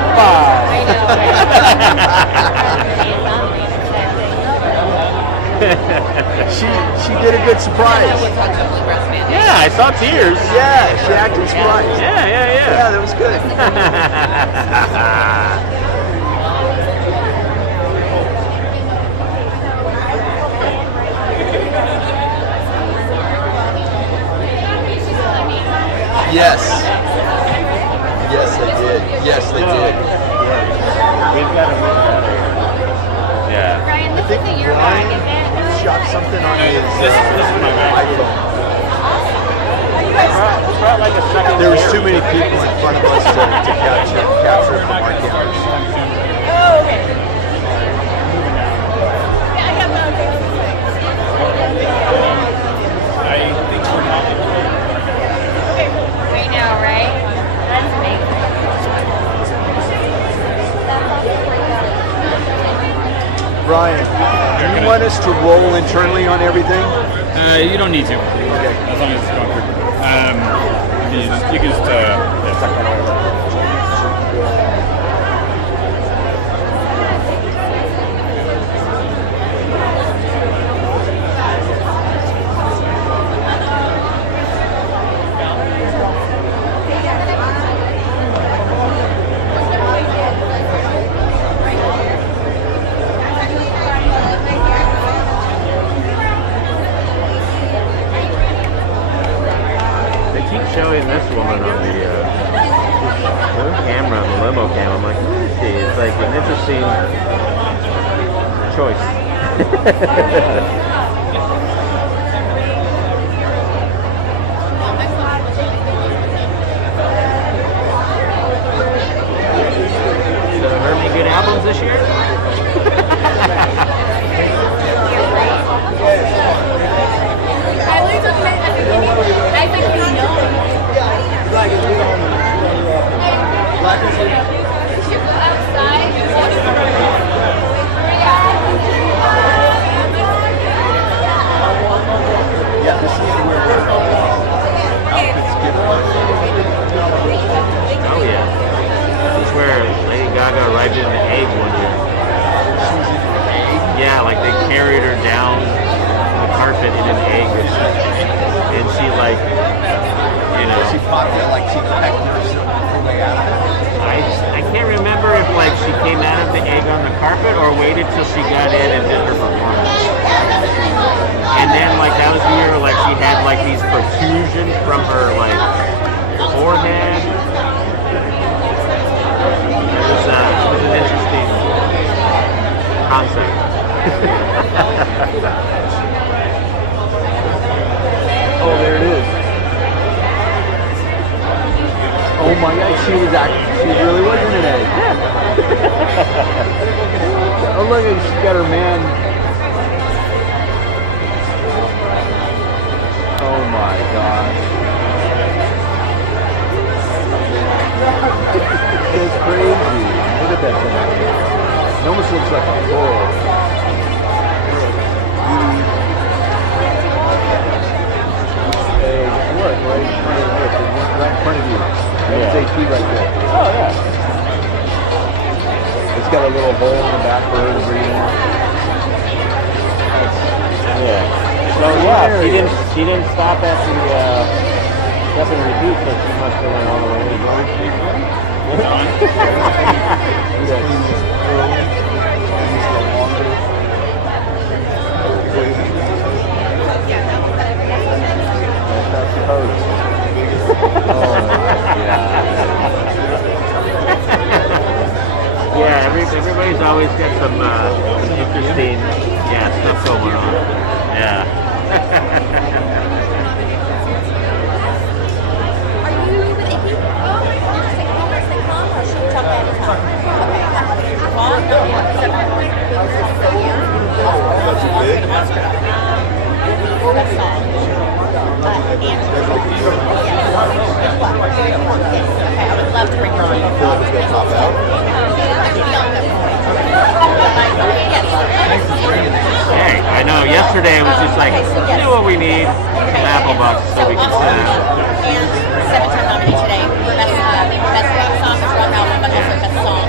top 5. She did a good surprise. Yeah, I saw tears. Yeah, she acted surprised. Yeah. Yeah, that was good. Yes. Yes, they did. Yes, they did. We've got to move that. Yeah. Ryan, I this think isn't your bag, is it? shot something on his This is my bag. iPhone. Brought like a second. There was too many people in front of us to capture from our cameras. Oh, okay. Yeah, I have no idea. I think we're not. Okay, right now, right? That's amazing. Brian, do you want us to roll internally on everything? You don't need to, as long as it's going through. You can just tuck that over. Showing this woman on the camera, on the limo cam. I'm like, who is she? It's like an interesting choice. So, heard any good albums this year? I think we know. You go outside. Yeah, this is where outfits get Oh yeah. This is where Lady Gaga arrived in an egg one year. Yeah, like they carried her down the carpet in an egg, and she like, you know. She popped it like she pecked her way out of it. I can't remember if like she came out of the egg on the carpet or waited till she got in and did her performance. And then like that was the year like she had like these protrusions from her like forehead. It was an interesting concept. Oh, there it is. Oh my God, she really was in an egg. Oh look, she's got her man. Oh my God. That's crazy. Look at that thing. It almost looks like a bull. Look, right in front of you. Right in front of you. That's AP right there. Oh yeah. It's got a little hole in the back for her to breathe in. Yeah. So yeah, she didn't stop at the step and repeat, so she must have went all the way to the Orange Street. That's the pose. Oh yeah, everybody's always got some interesting stuff going on. Yeah. Are you with Icky? Oh my gosh, they come or she can talk anytime. Okay. Well, that's big. That's fine. Okay, I would love to bring her on. I feel like it's going to pop out. Hey, I know. Yesterday it was just like, you know what we need? An apple box so we can sit down. And 7-time nominee today. Best rap song, best rock album, but also best song.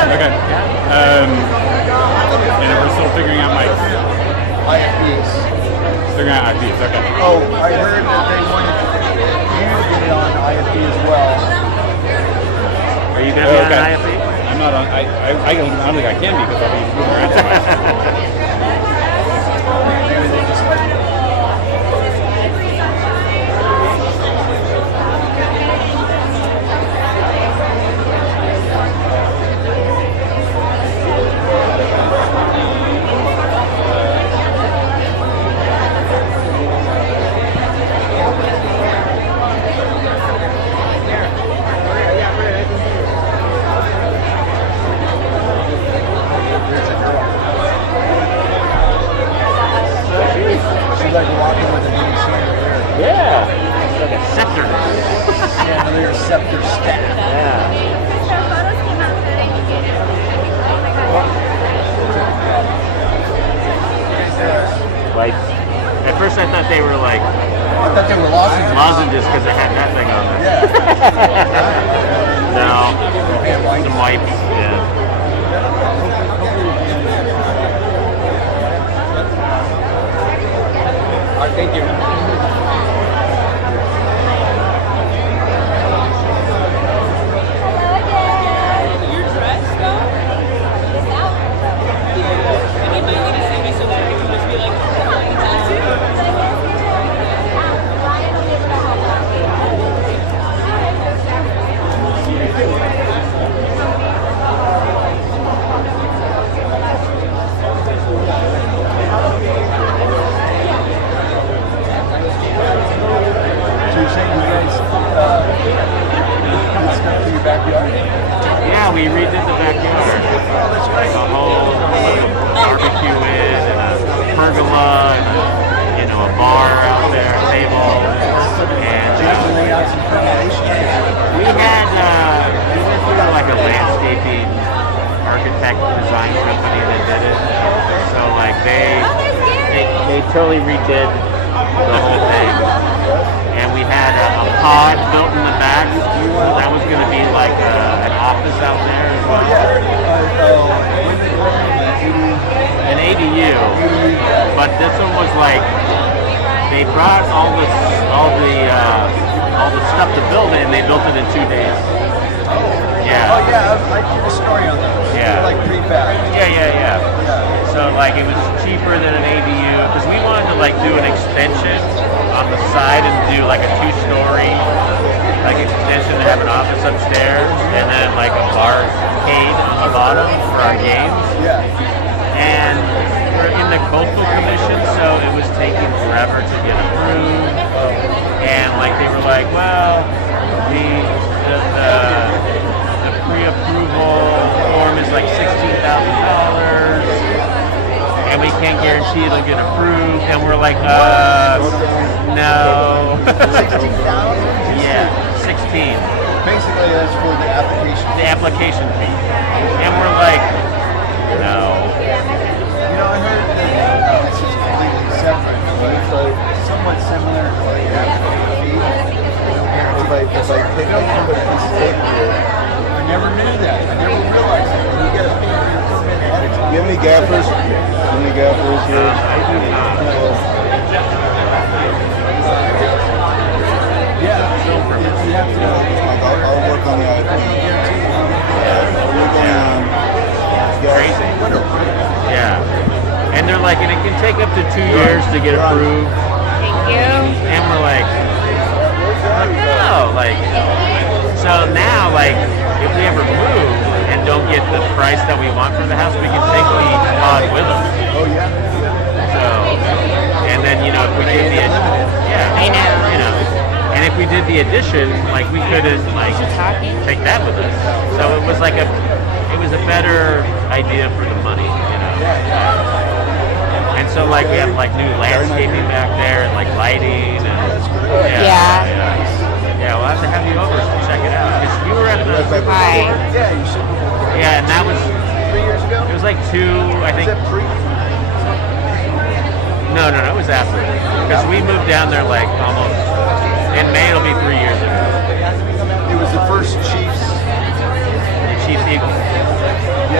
Okay. And we're still figuring out mics. IFBs. Figuring out IPs. Okay. Oh, I heard that they wanted you to get it on IFB as well. Are you going to be on IFB? I'm not on. I don't think I can be because I'll be moving around so much. Maybe they just like like walking with a mini chandelier. Yeah. Like a scepter. Chandelier scepter staff. Yeah. Like, at first I thought they were like I thought they were lozenges. lozenges because they had that thing on there. Yeah. No. Some wipes. Yeah. All right, thank you. Your dress, though? Is out. You might need to see me so that I can just be like, So you're saying you guys put stuff to your backyard? Yeah, we redid the backyard. Like a whole barbecue in and a pergola and a bar out there, a table. And Lay out some foundation. we went through like a landscaping architect design company that did it. So like they totally redid the whole thing. And we had a pod built in the back. That was going to be like an office out there as well. An ADU. But this one was like they brought all the stuff to build it, and they built it in 2 days. Yeah. Oh yeah, I did a story on those. Yeah. They're like prefab. Yeah. So like it was cheaper than an ADU because we wanted to like do an extension on the side and do like a 2-story like extension to have an office upstairs and then like a barcade on the bottom for our games. Yeah. And we're in the coastal commission, so it was taking forever to get approved. And like they were like, well, the pre-approval form is like $16,000, and we can't guarantee it'll get approved. And we're like, no. 16,000? Yeah, 16. Basically, that's for the application. The application fee. And we're like, no. You know, I heard that this is completely separate, but somewhat similar to like application fee. If I take I never knew that. I never realized that. You get a pay for your permit ahead of time. Do you have any gaffers? Any gaffers here? I do not. Yeah, so you have to. I'll work on the IP. I'll work on Crazy. Yeah. And they're like, and it can take up to 2 years to get approved. thank you. And we're like, no, like, so now, like, if we ever move and don't get the price that we want for the house, we can take the pod with us. Oh yeah. So, and then, if we did the, I know. and if we did the addition, like, we couldn't, like, take that with us. So it was like it was a better idea for the money, And so, like, we have, like, new landscaping back there and, like, lighting and, Yeah, we'll have to have you over to check it out. Because you were at the... Hi. Yeah, you should. Yeah, and that was... 3 years ago? It was like 2, I think... Is that pre? No, it was after. Because we moved down there, like, almost... In May, it'll be 3 years ago. It was the first Chiefs. The Chiefs Eagles.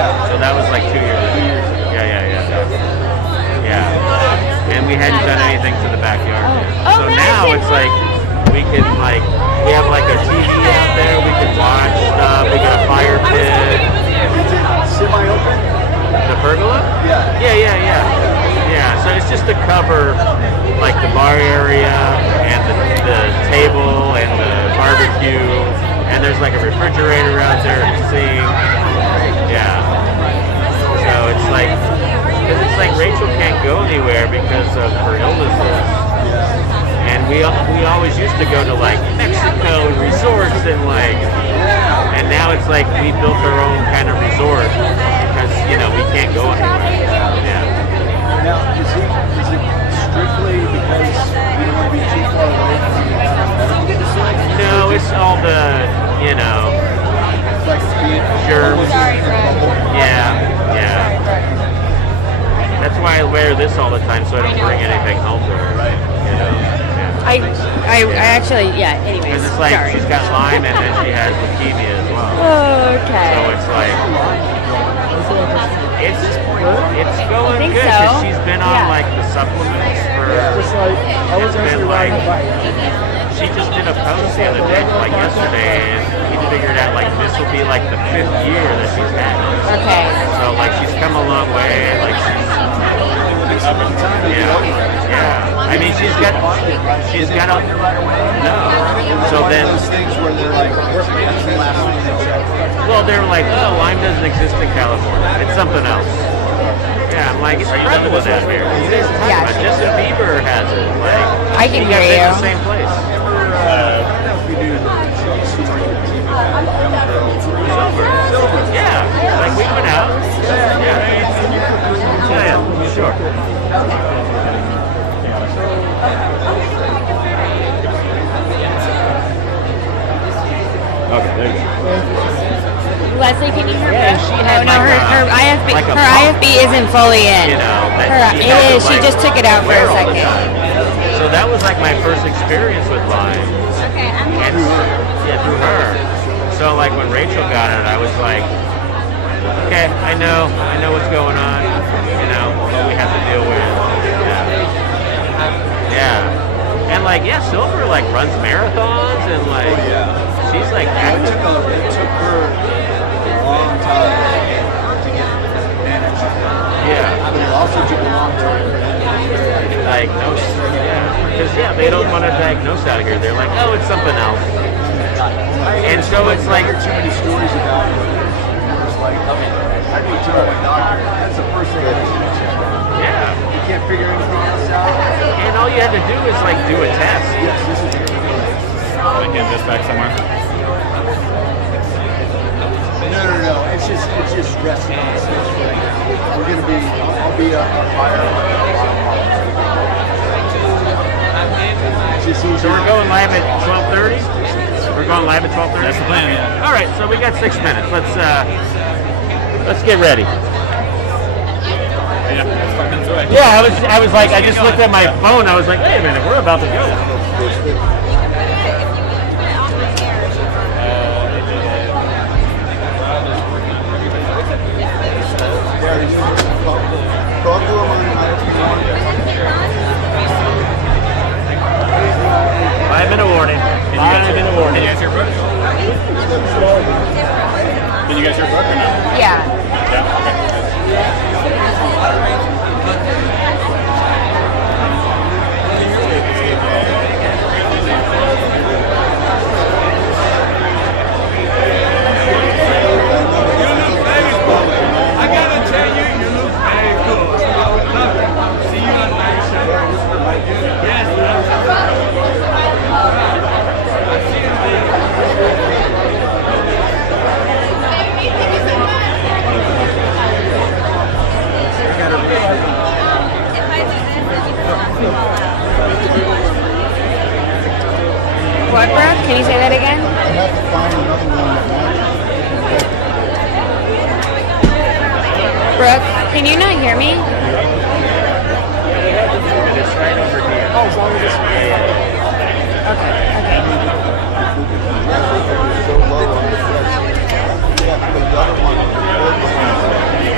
So that was like 2 years ago. Yeah. And we hadn't done anything to the backyard yet. So now it's like we can like we have like a TV out there. We can watch stuff. We got a fire pit. Is it semi-open? The pergola? Yeah. So it's just to cover like the bar area and the table and the barbecue, and there's like a refrigerator out there and a sink. Yeah. So it's like, because it's like Rachel can't go anywhere because of her illnesses. And we always used to go to like Mexico and resorts and like, and now it's like we built our own kind of resort because, you know, we can't go anywhere. Yeah. Now, is it strictly because you don't want to be too far away from the medical facility? No, it's all the, you know, Like germs. Yeah. That's why I wear this all the time so I don't bring anything home to her. Right. You know. Yeah. I actually, anyways. Because it's like sorry. she's got Lyme and then she has leukemia as well. Okay. So it's like it's going think good so. because she's been on Yeah. like the supplements for. Just like I was It's actually been like riding a bike. she just did a post the other day, like yesterday, and we figured out like this will be like the 5th year that she's had it. Okay. So like she's come a long way. Like yeah. I mean she's got a no. So then those things where they're like, that's the last thing they check. well they're like, oh, Lyme doesn't exist in California. It's something else. Yeah, I'm like, it's prevalent out here. Yeah. Justin Bieber has it. Like I can he got hear it in you. the same place. Silver. Yeah. Like we went out. Yeah, sure. Okay, there you go. Leslie, can you hear me? Yeah, she had no, like her IFB, like a her pump, IFB isn't fully in. you know, that It had to, is. She like, just took it out for wear a all the second. time. So that was like my first experience with Lyme. And through her. So like when Rachel got it, I was like, okay, I know what's going on, you know, what we have to deal with. Yeah. And like, Silver like runs marathons and like, she's like active. It took her a long time to get managed. Yeah. But it also took a long time for them to Diagnose. Yeah. Because they don't want to diagnose out here. They're like, oh, it's something else. And so it's like too many stories about it. It's like, I need to tell my doctor. That's the first thing I should. yeah. You can't figure anything else out. And all you had to do is like do a test. Yes, this is I can this back somewhere. No. It's just resting on the switch right now. We're gonna be. I'll be a fire. It's just easier. So we're going live at 12:30. We're going live at 12:30. That's the plan, yeah. All right. So we got 6 minutes. Let's get ready. Yeah, it's 5 minutes away. Yeah, I was like, I just looked at my phone. I was like, wait a minute, we're about to go. Talk to him on 5-minute warning. 5-minute warning. Did you guys hear Brooke? Did you guys hear Brooke or not? Yeah. Yeah, okay. I gotta tell you, you look very good. I would love to see you on my show. Yes, What, Brooke? Can you say that again? I have to find another one that Brooke, can you not hear me? And it's right over here. Oh, as long as it's Okay. so low on the fresh. Yeah, but the other one,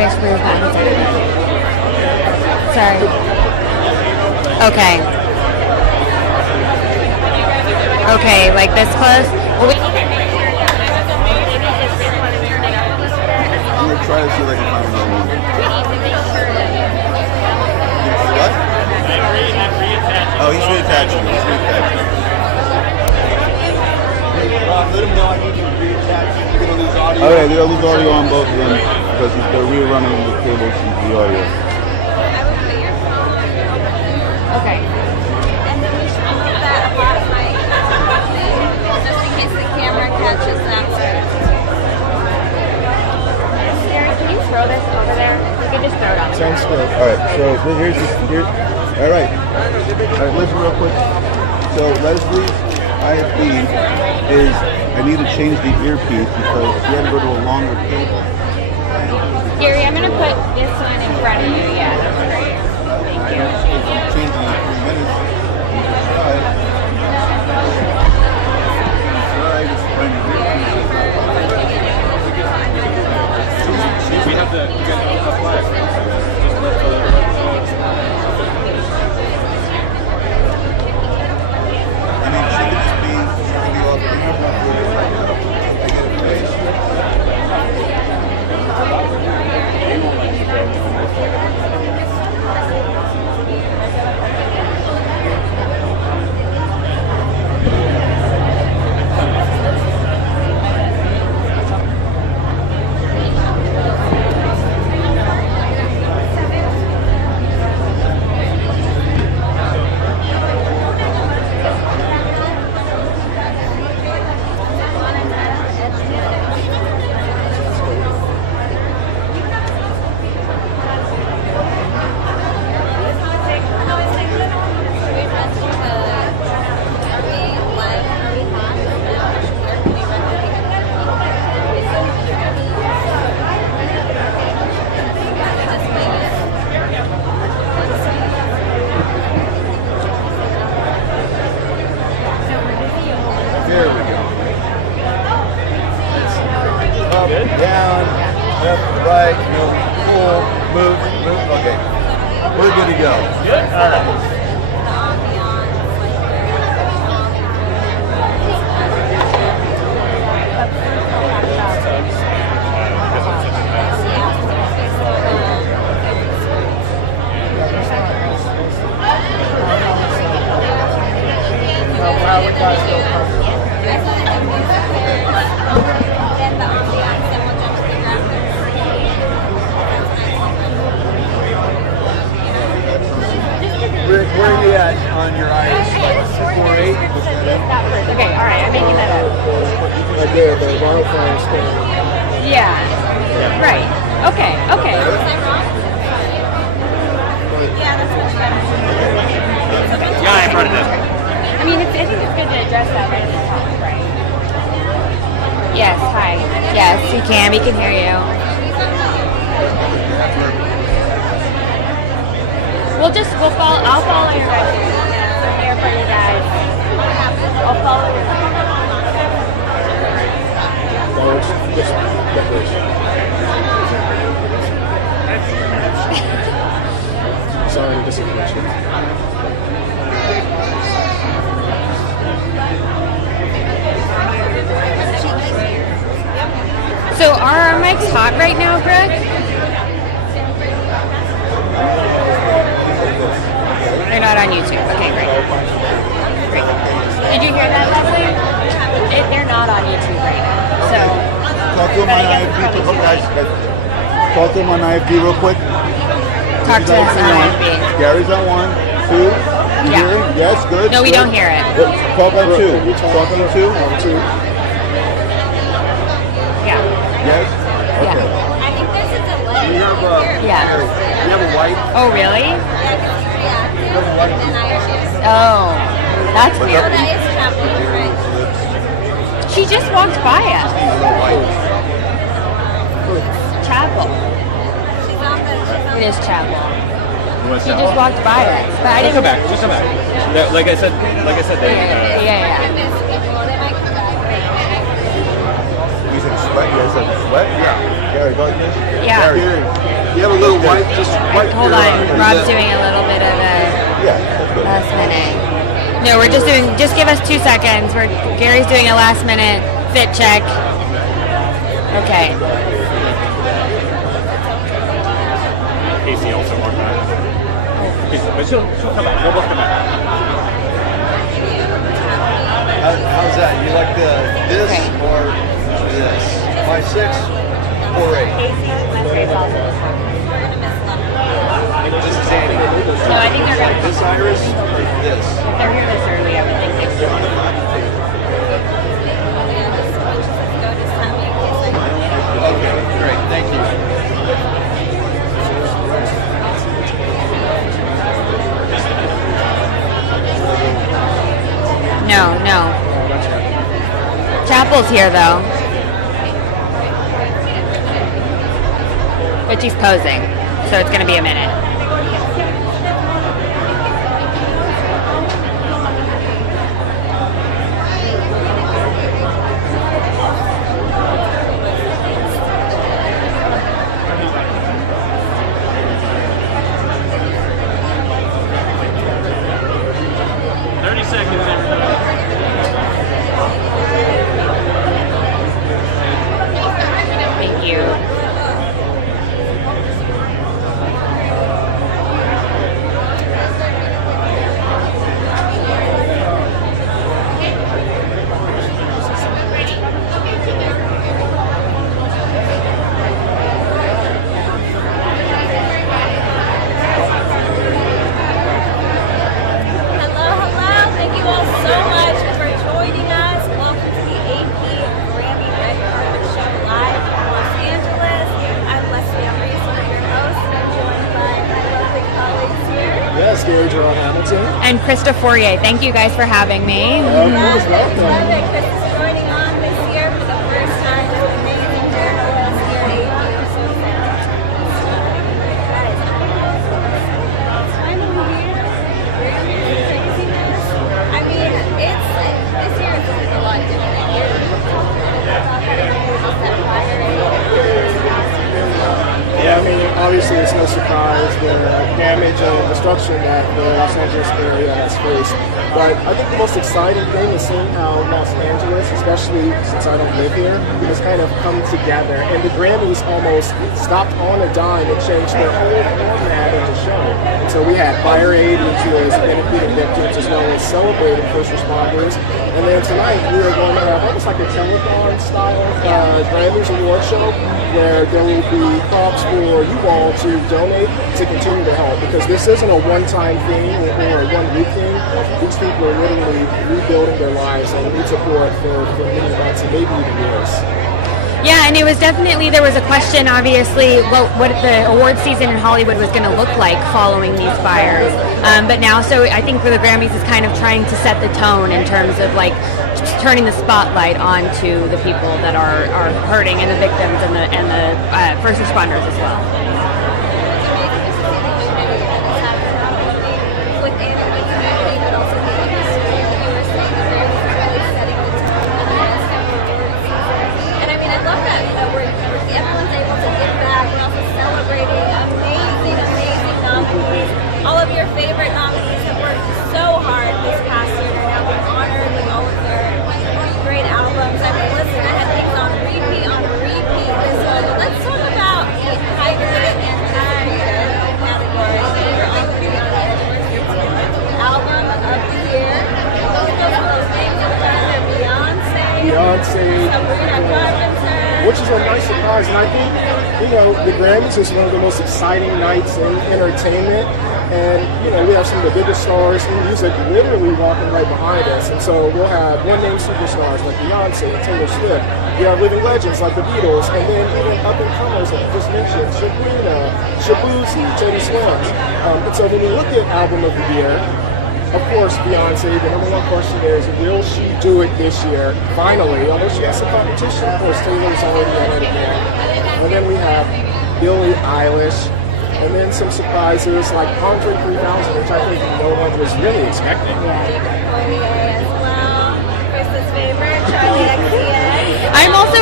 wear smooth buttons. Sorry. Okay. Okay, like this close? Well, we need to make sure that maybe just this one is turning up a little bit. I'm gonna try to see if I can find another one. We need to make sure that What? Oh, he's reattaching. He's reattaching. Let him know I need you to reattach. You're gonna lose audio. Okay, they'll lose audio on both of them because they're rerunning the cables into the audio. Okay. And then we should put that above my just in case the camera catches that word. Sarah, can you throw this over there? We can just throw it on. Sounds good. All right, so here's here. All right, listen real quick. So Leslie's IFB is I need to change the earpiece because she had to go to a longer cable. Gary, I'm gonna put this one in front of you. Yeah, that's great. Thank you. Changing in 3 minutes. You can try it. Try just bring the earpiece. We have to get a flag. I mean, she could just be off the Down, left, right, pull, move. Okay. We're good to go. Good? All right. Rick, where are you at on your eyes? Like 4.8? Okay, all right, I'm making that up. Right there, the wildfire stand. Yeah. Right. Okay. Okay. Yeah, that's much better. Yeah, I've heard of this. I mean, I think it's good to address that right at the top, right? Yes. Hi. Yes, we can hear you. We'll follow. I'll follow your guys. I'm here for you guys. I'll follow your Just decoration. Sorry, disinformation. So are our mics hot right now, Brooke? They're not on YouTube. Okay, great. Great. Did you hear that, Leslie? They're not on YouTube right now. So Talk to him on IFB, guys. Talk to him on IFB real quick. talk to us on IFB. Gary's on 1, 2. You Yeah. hear it? Yes, good. No, we good. don't hear it. Talk on 2. Talk on 2. Yeah. Yes? Yeah. Okay. I think there's a delay. You have Yeah. you have a white. Oh, really? Yeah, because he's reactive, and then I just. Oh, that's So weird. that is Chappell, right? She just walked by us. Chapel. She's on the. It is Chapel. What's She that? just walked by us, but I Just didn't. come back. Just come back. Like I said, they. Yeah. They might come back. You said sweat? You guys said sweat? Yeah. Gary, go ahead. Yeah. Gary, You have a little wipe, just wipe Hold your, on. Rob's doing a little bit of a yeah, that's good. last minute. No, we're just doing, just give us 2 seconds. Gary's doing a last minute fit check. Okay. Casey also walked back. But she'll come back. We'll both come back. How's that? You like this Okay. or this? My 6 or 8? This is Annie. No, I think they're going This Iris or this? they're here this early. I would think they should. Okay, great. Thank you. No. Chappell's here though. But she's posing, so it's gonna be a minute. Thank you. Hello. Thank you all so much for joining us. Welcome to the AP Grammy Red Carpet Show live from Los Angeles. I'm Leslie Emery, one of your hosts, and I'm joined by my lovely colleagues here. Yes, Gary Jerome Hamilton. And Krista Fourier, thank you guys for having me. Of course, welcome. Perfect. Chris is joining on this year for the first time with amazing journalists here at AP. I'm so excited. Guys, it's finally here. Grammy craziness. I mean, it's this year is a lot different. Yeah, I mean, obviously it's no surprise the damage and destruction that the Los Angeles area has faced. But I think the most exciting thing is seeing how Los Angeles, especially since I don't live here, has kind of come together. And the Grammys almost stopped on a dime and changed their whole format of the show. And so we had Fire Aid, which was benefiting victims as well as celebrating first responders. And then tonight we are going to have almost like a telethon style Grammys award show where there will be props for you all to donate to continue to help, because this isn't a one-time thing or a one-week thing. These people are literally rebuilding their lives and need support for many months and maybe even years. Yeah, and it was definitely, there was a question, obviously, what the award season in Hollywood was going to look like following these fires. But now, so I think for the Grammys is kind of trying to set the tone in terms of like turning the spotlight onto the people that are hurting and the victims and the first responders as well. With Annie, but also the industry, you were saying that they're really setting the tone for the next award season. And I mean, I love that everyone's able to give back. We're also celebrating amazing nominees. All of your favorite nominees have worked so hard this past year. They're now being honored with all of their great albums. I mean, listen, I had things on repeat. So let's talk about the hybrid and category. You're on the album of the year. Look at those names in front of Beyoncé, Sabrina Carpenter. Which is a nice surprise, and I think, the Grammys is one of the most exciting nights in entertainment, and, we have some of the biggest stars in music literally walking right behind us, and so we'll have one-name superstars like Beyonce and Taylor Swift, we have living legends like the Beatles, and then even up-and-comers like you just mentioned, Sabrina, Shabuzi, Teddy Swims. And so when we look at Album of the Year, of course, Beyonce, the number one question is, will she do it this year? Finally, although she has some competition, of course, Taylor's already in it again. And then we have Billie Eilish, and then some surprises like Andre 3000, which I think no one was really expecting. As well. Chris's favorite, Charli XCX. I'm also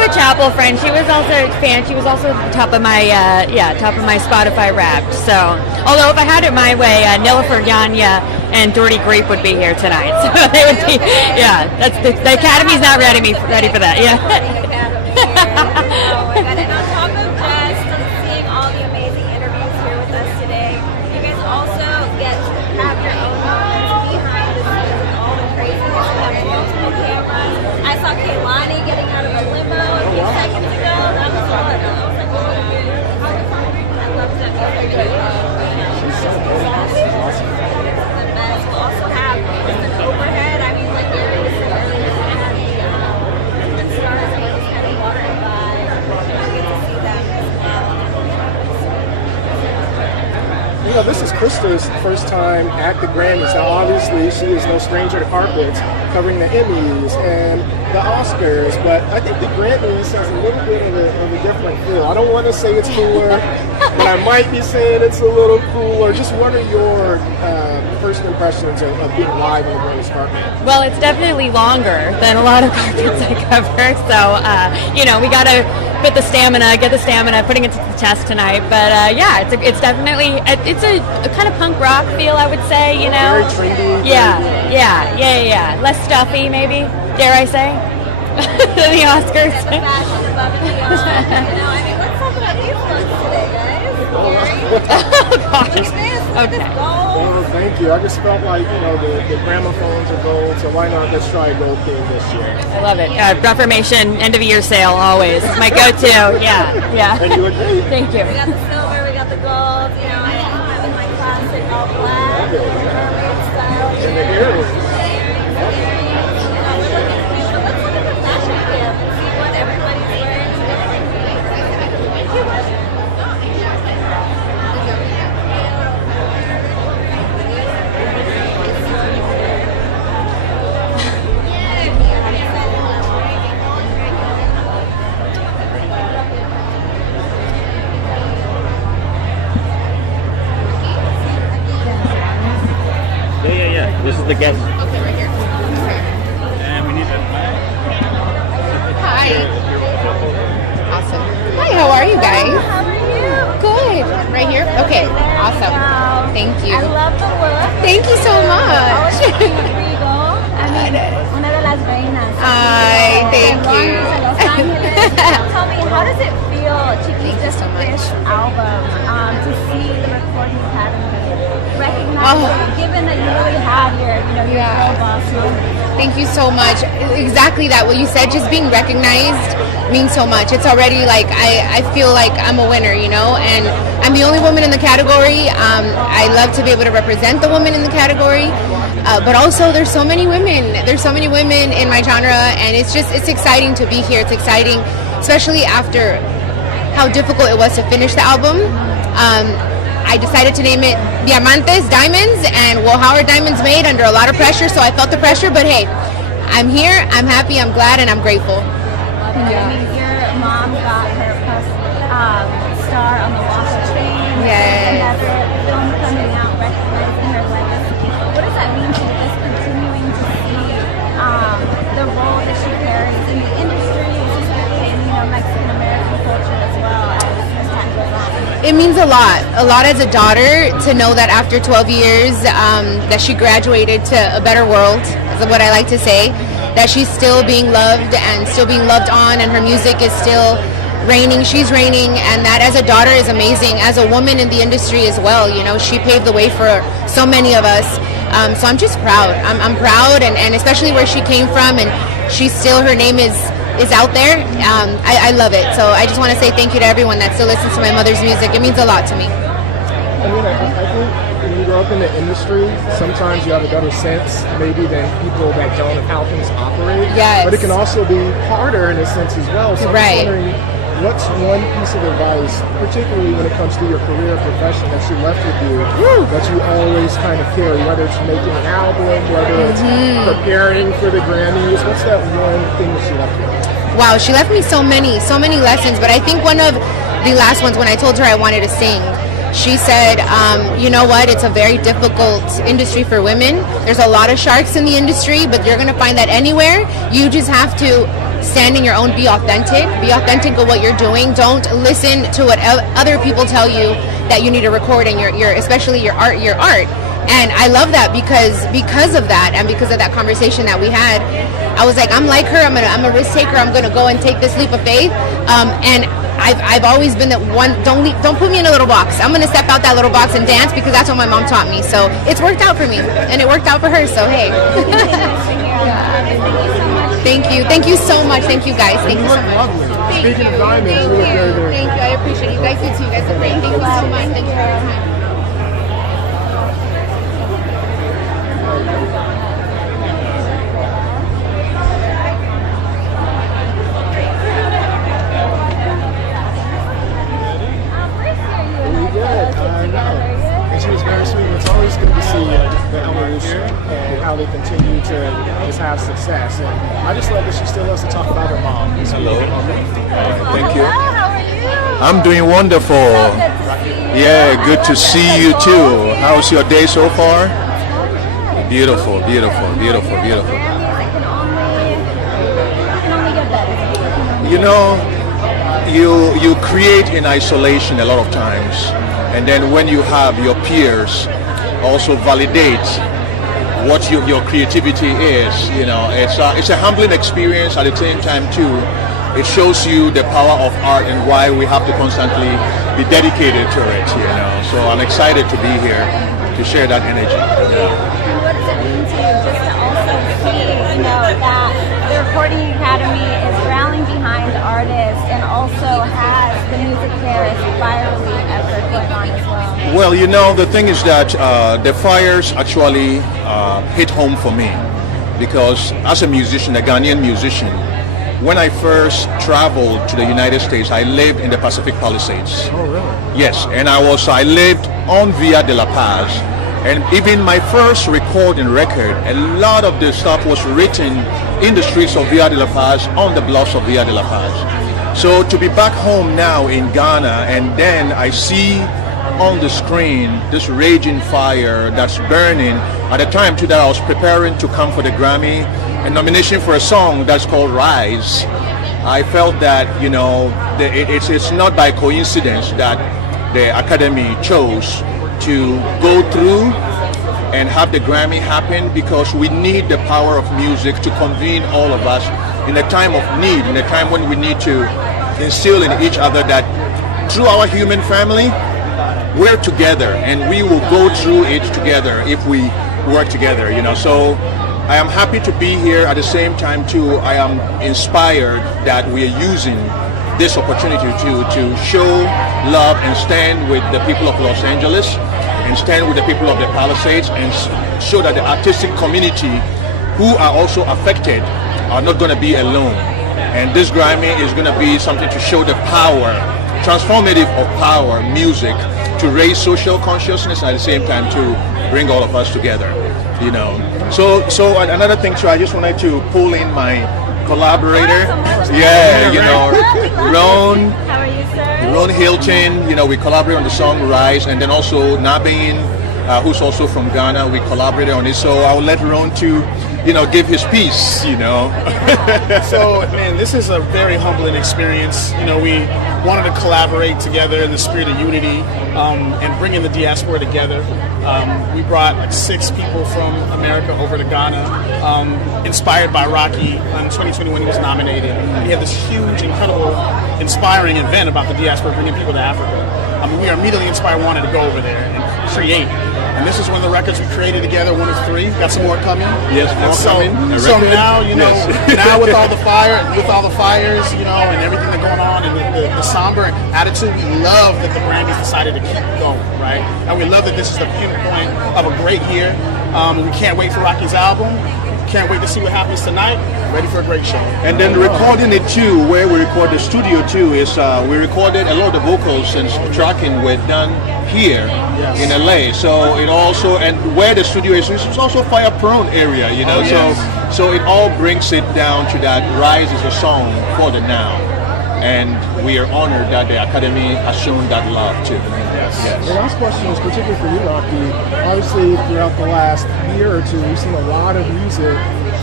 a Chappell friend. She was also a fan. She was also at the top of my Spotify Wrapped. So, although if I had it my way, Nilüfer Yanya and Doherty Grape would be here tonight. So they would be, that's the Academy's not ready for that. Yeah. Oh my God. And on top of just seeing all the amazing interviews here with us today, you guys also get to have your own moments behind the scenes with all the craziness. You have multiple cameras. I saw Kehlani getting out of a limo a few seconds ago. That was fun. I was like, oh, I love that video. The best. We'll also have just an overhead. I mean, like, there is some really different stars that just kind of walking by. You get to see them as well. You know, this is Krista's first time at the Grammys. Now, obviously, she is no stranger to carpets, covering the Emmys and the Oscars, but I think the Grammys has a little bit of a different feel. I don't want to say it's cooler, but I might be saying it's a little cooler. Just what are your first impressions of being live on the Grammys carpet? Well, it's definitely longer than a lot of carpets I cover. So, we got to get the stamina, putting it to the test tonight. But it's definitely it's a kind of punk rock feel, I would say. Very trendy. Yeah. Less stuffy, maybe. Dare I say? Than the Oscars. The fashion above and beyond. I mean, let's talk about these looks today, guys. Oh gosh. Look at this gold. Well, thank you. I just felt like, the gramophones are gold, so why not let's try Gold King this year? I love it. Reformation, end of year sale, always. My go-to. Yeah. And you look great. Thank you. We got the silver, we got the gold. I'm having my classic all black, mermaid style. And the earrings. Let's look at the fashion camp and see what everybody's wearing Yeah. This is the guest. Okay, right here. And we need that. Hi. Awesome. Hi, how are you guys? How are you? Good. Right here? Okay, awesome. Wow. Thank you. I love the look. Thank you so much. Regal. I mean, una de las reinas. Hi, thank Los you. Angeles. Tell me, how does it feel to keep Thank you this so much. album, to see the Recording Academy recognize it, given that you really have your girl boss moment? Thank you so much. Exactly that. What you said, just being recognized means so much. It's already like, I feel like I'm a winner, and I'm the only woman in the category. I love to be able to represent the woman in the category. But also there's so many women. There's so many women in my genre, and it's exciting to be here. It's exciting, especially after how difficult it was to finish the album. I decided to name it Diamantes, Diamonds, and how are diamonds made? Under a lot of pressure, so I felt the pressure, but hey, I'm here, I'm happy, I'm glad, and I'm grateful. I mean, your mom got her first star on the Walk of Fame. Yes. Another film coming out recognizing her legacy. What does that mean to you, just continuing to see the role that she carries in the industry, specifically in Mexican-American culture as well as time goes on? It means a lot as a daughter to know that after 12 years that she graduated to a better world, is what I like to say, that she's still being loved and still being loved on, and her music is still reigning, she's reigning, and that as a daughter is amazing. As a woman in the industry as well, she paved the way for so many of us. So I'm just proud. I'm proud, and especially where she came from, and she's still, her name is out there. I love it. So I just want to say thank you to everyone that still listens to my mother's music. It means a lot to me. I mean, I think when you grow up in the industry, sometimes you have a better sense maybe than people that don't of how things operate. Yes. But it can also be harder in a sense as well. So Right. I'm just wondering, what's one piece of advice, particularly when it comes to your career or profession, that she left with you, that you always kind of carry, whether it's making an album, whether it's preparing for the Grammys? What's that one thing that she left with you? Wow, she left me so many lessons, but I think one of the last ones, when I told her I wanted to sing, she said, you know what, it's a very difficult industry for women. There's a lot of sharks in the industry, but you're going to find that anywhere. You just have to stand in your own, be authentic of what you're doing. Don't listen to what other people tell you that you need to record in your especially your art. And I love that because of that and because of that conversation that we had, I was like, I'm like her. I'm a risk taker. I'm gonna go and take this leap of faith. And I've always been that one. Don't put me in a little box. I'm gonna step out that little box and dance because that's what my mom taught me. So it's worked out for me, and it worked out for her. So hey. Thank you so much. Thank you guys. Thank you so much. Speaking of diamonds, you look very, very Thank you. I appreciate you guys. You too. You guys are great. Thank you so much. Thank you for your time. And she was very sweet. It's always good to see the evolution and how they continue to just have success. And I just love that she still loves to talk about her mom. Hello. Thank you. How are you? I'm doing wonderful. Yeah, good to see you too. How's your day so far? Beautiful, beautiful, beautiful, beautiful. It can only get better. You know, you create in isolation a lot of times, and then when you have your peers also validate what your creativity is, you know, it's a humbling experience at the same time too. It shows you the power of art and why we have to constantly be dedicated to it, you know. So I'm excited to be here to share that energy. What does it mean to you just to also see, you know, that the Recording Academy is rallying behind artists and also has the music fair virally effort going on as well? Well, you know, the thing is that the fires actually hit home for me because as a musician, a Ghanaian musician, when I first traveled to the United States, I lived in the Pacific Palisades. Oh, really? Yes, and I lived on Via de la Paz. And even my first recording record, a lot of the stuff was written in the streets of Via de la Paz, on the bluffs of Via de la Paz. So to be back home now in Ghana, and then I see on the screen this raging fire that's burning. At the time too that I was preparing to come for the Grammy, a nomination for a song that's called Rise. I felt that, you know, it's not by coincidence that the Academy chose to go through and have the Grammy happen, because we need the power of music to convene all of us in a time of need, in a time when we need to instill in each other that through our human family, we're together and we will go through it together if we work together, you know. So I am happy to be here. At the same time too, I am inspired that we are using this opportunity to show love and stand with the people of Los Angeles and stand with the people of the Palisades and show that the artistic community who are also affected are not going to be alone. And this Grammy is going to be something to show the power, transformative of power, music, to raise social consciousness, at the same time to bring all of us together, you know. So another thing too, I just wanted to pull in my collaborator. Yeah, you know, Roan. How are you, sir? Roan Hilton, you know, we collaborate on the song Rise, and then also Nabin, who's also from Ghana, we collaborated on it. So I'll let Roan to, you know, give his piece, you know. So, man, this is a very humbling experience. You know, we wanted to collaborate together in the spirit of unity and bringing the diaspora together. We brought like 6 people from America over to Ghana, inspired by Rocky. In 2020 when he was nominated, we had this huge, incredible, inspiring event about the diaspora bringing people to Africa. We are immediately inspired, wanted to go over there and create. And this is one of the records we created together, one of 3. Got some more coming. Yes, more coming. So now, you know, now with all the fires, you know, and everything that's going on, and the somber attitude, we love that the Grammys decided to keep going, right? And we love that this is the pinpoint of a great year. We can't wait for Rocky's album. Can't wait to see what happens tonight. Ready for a great show. And then recording it too, where we record the studio too, is we recorded a lot of the vocals and tracking were done here in LA. So it also, and where the studio is, it's also fire prone area, you know. So it all brings it down to that Rise is a song for the now. And we are honored that the Academy has shown that love too. Yes. The last question is particularly for you, Rocky. Obviously, throughout the last year or two, we've seen a lot of music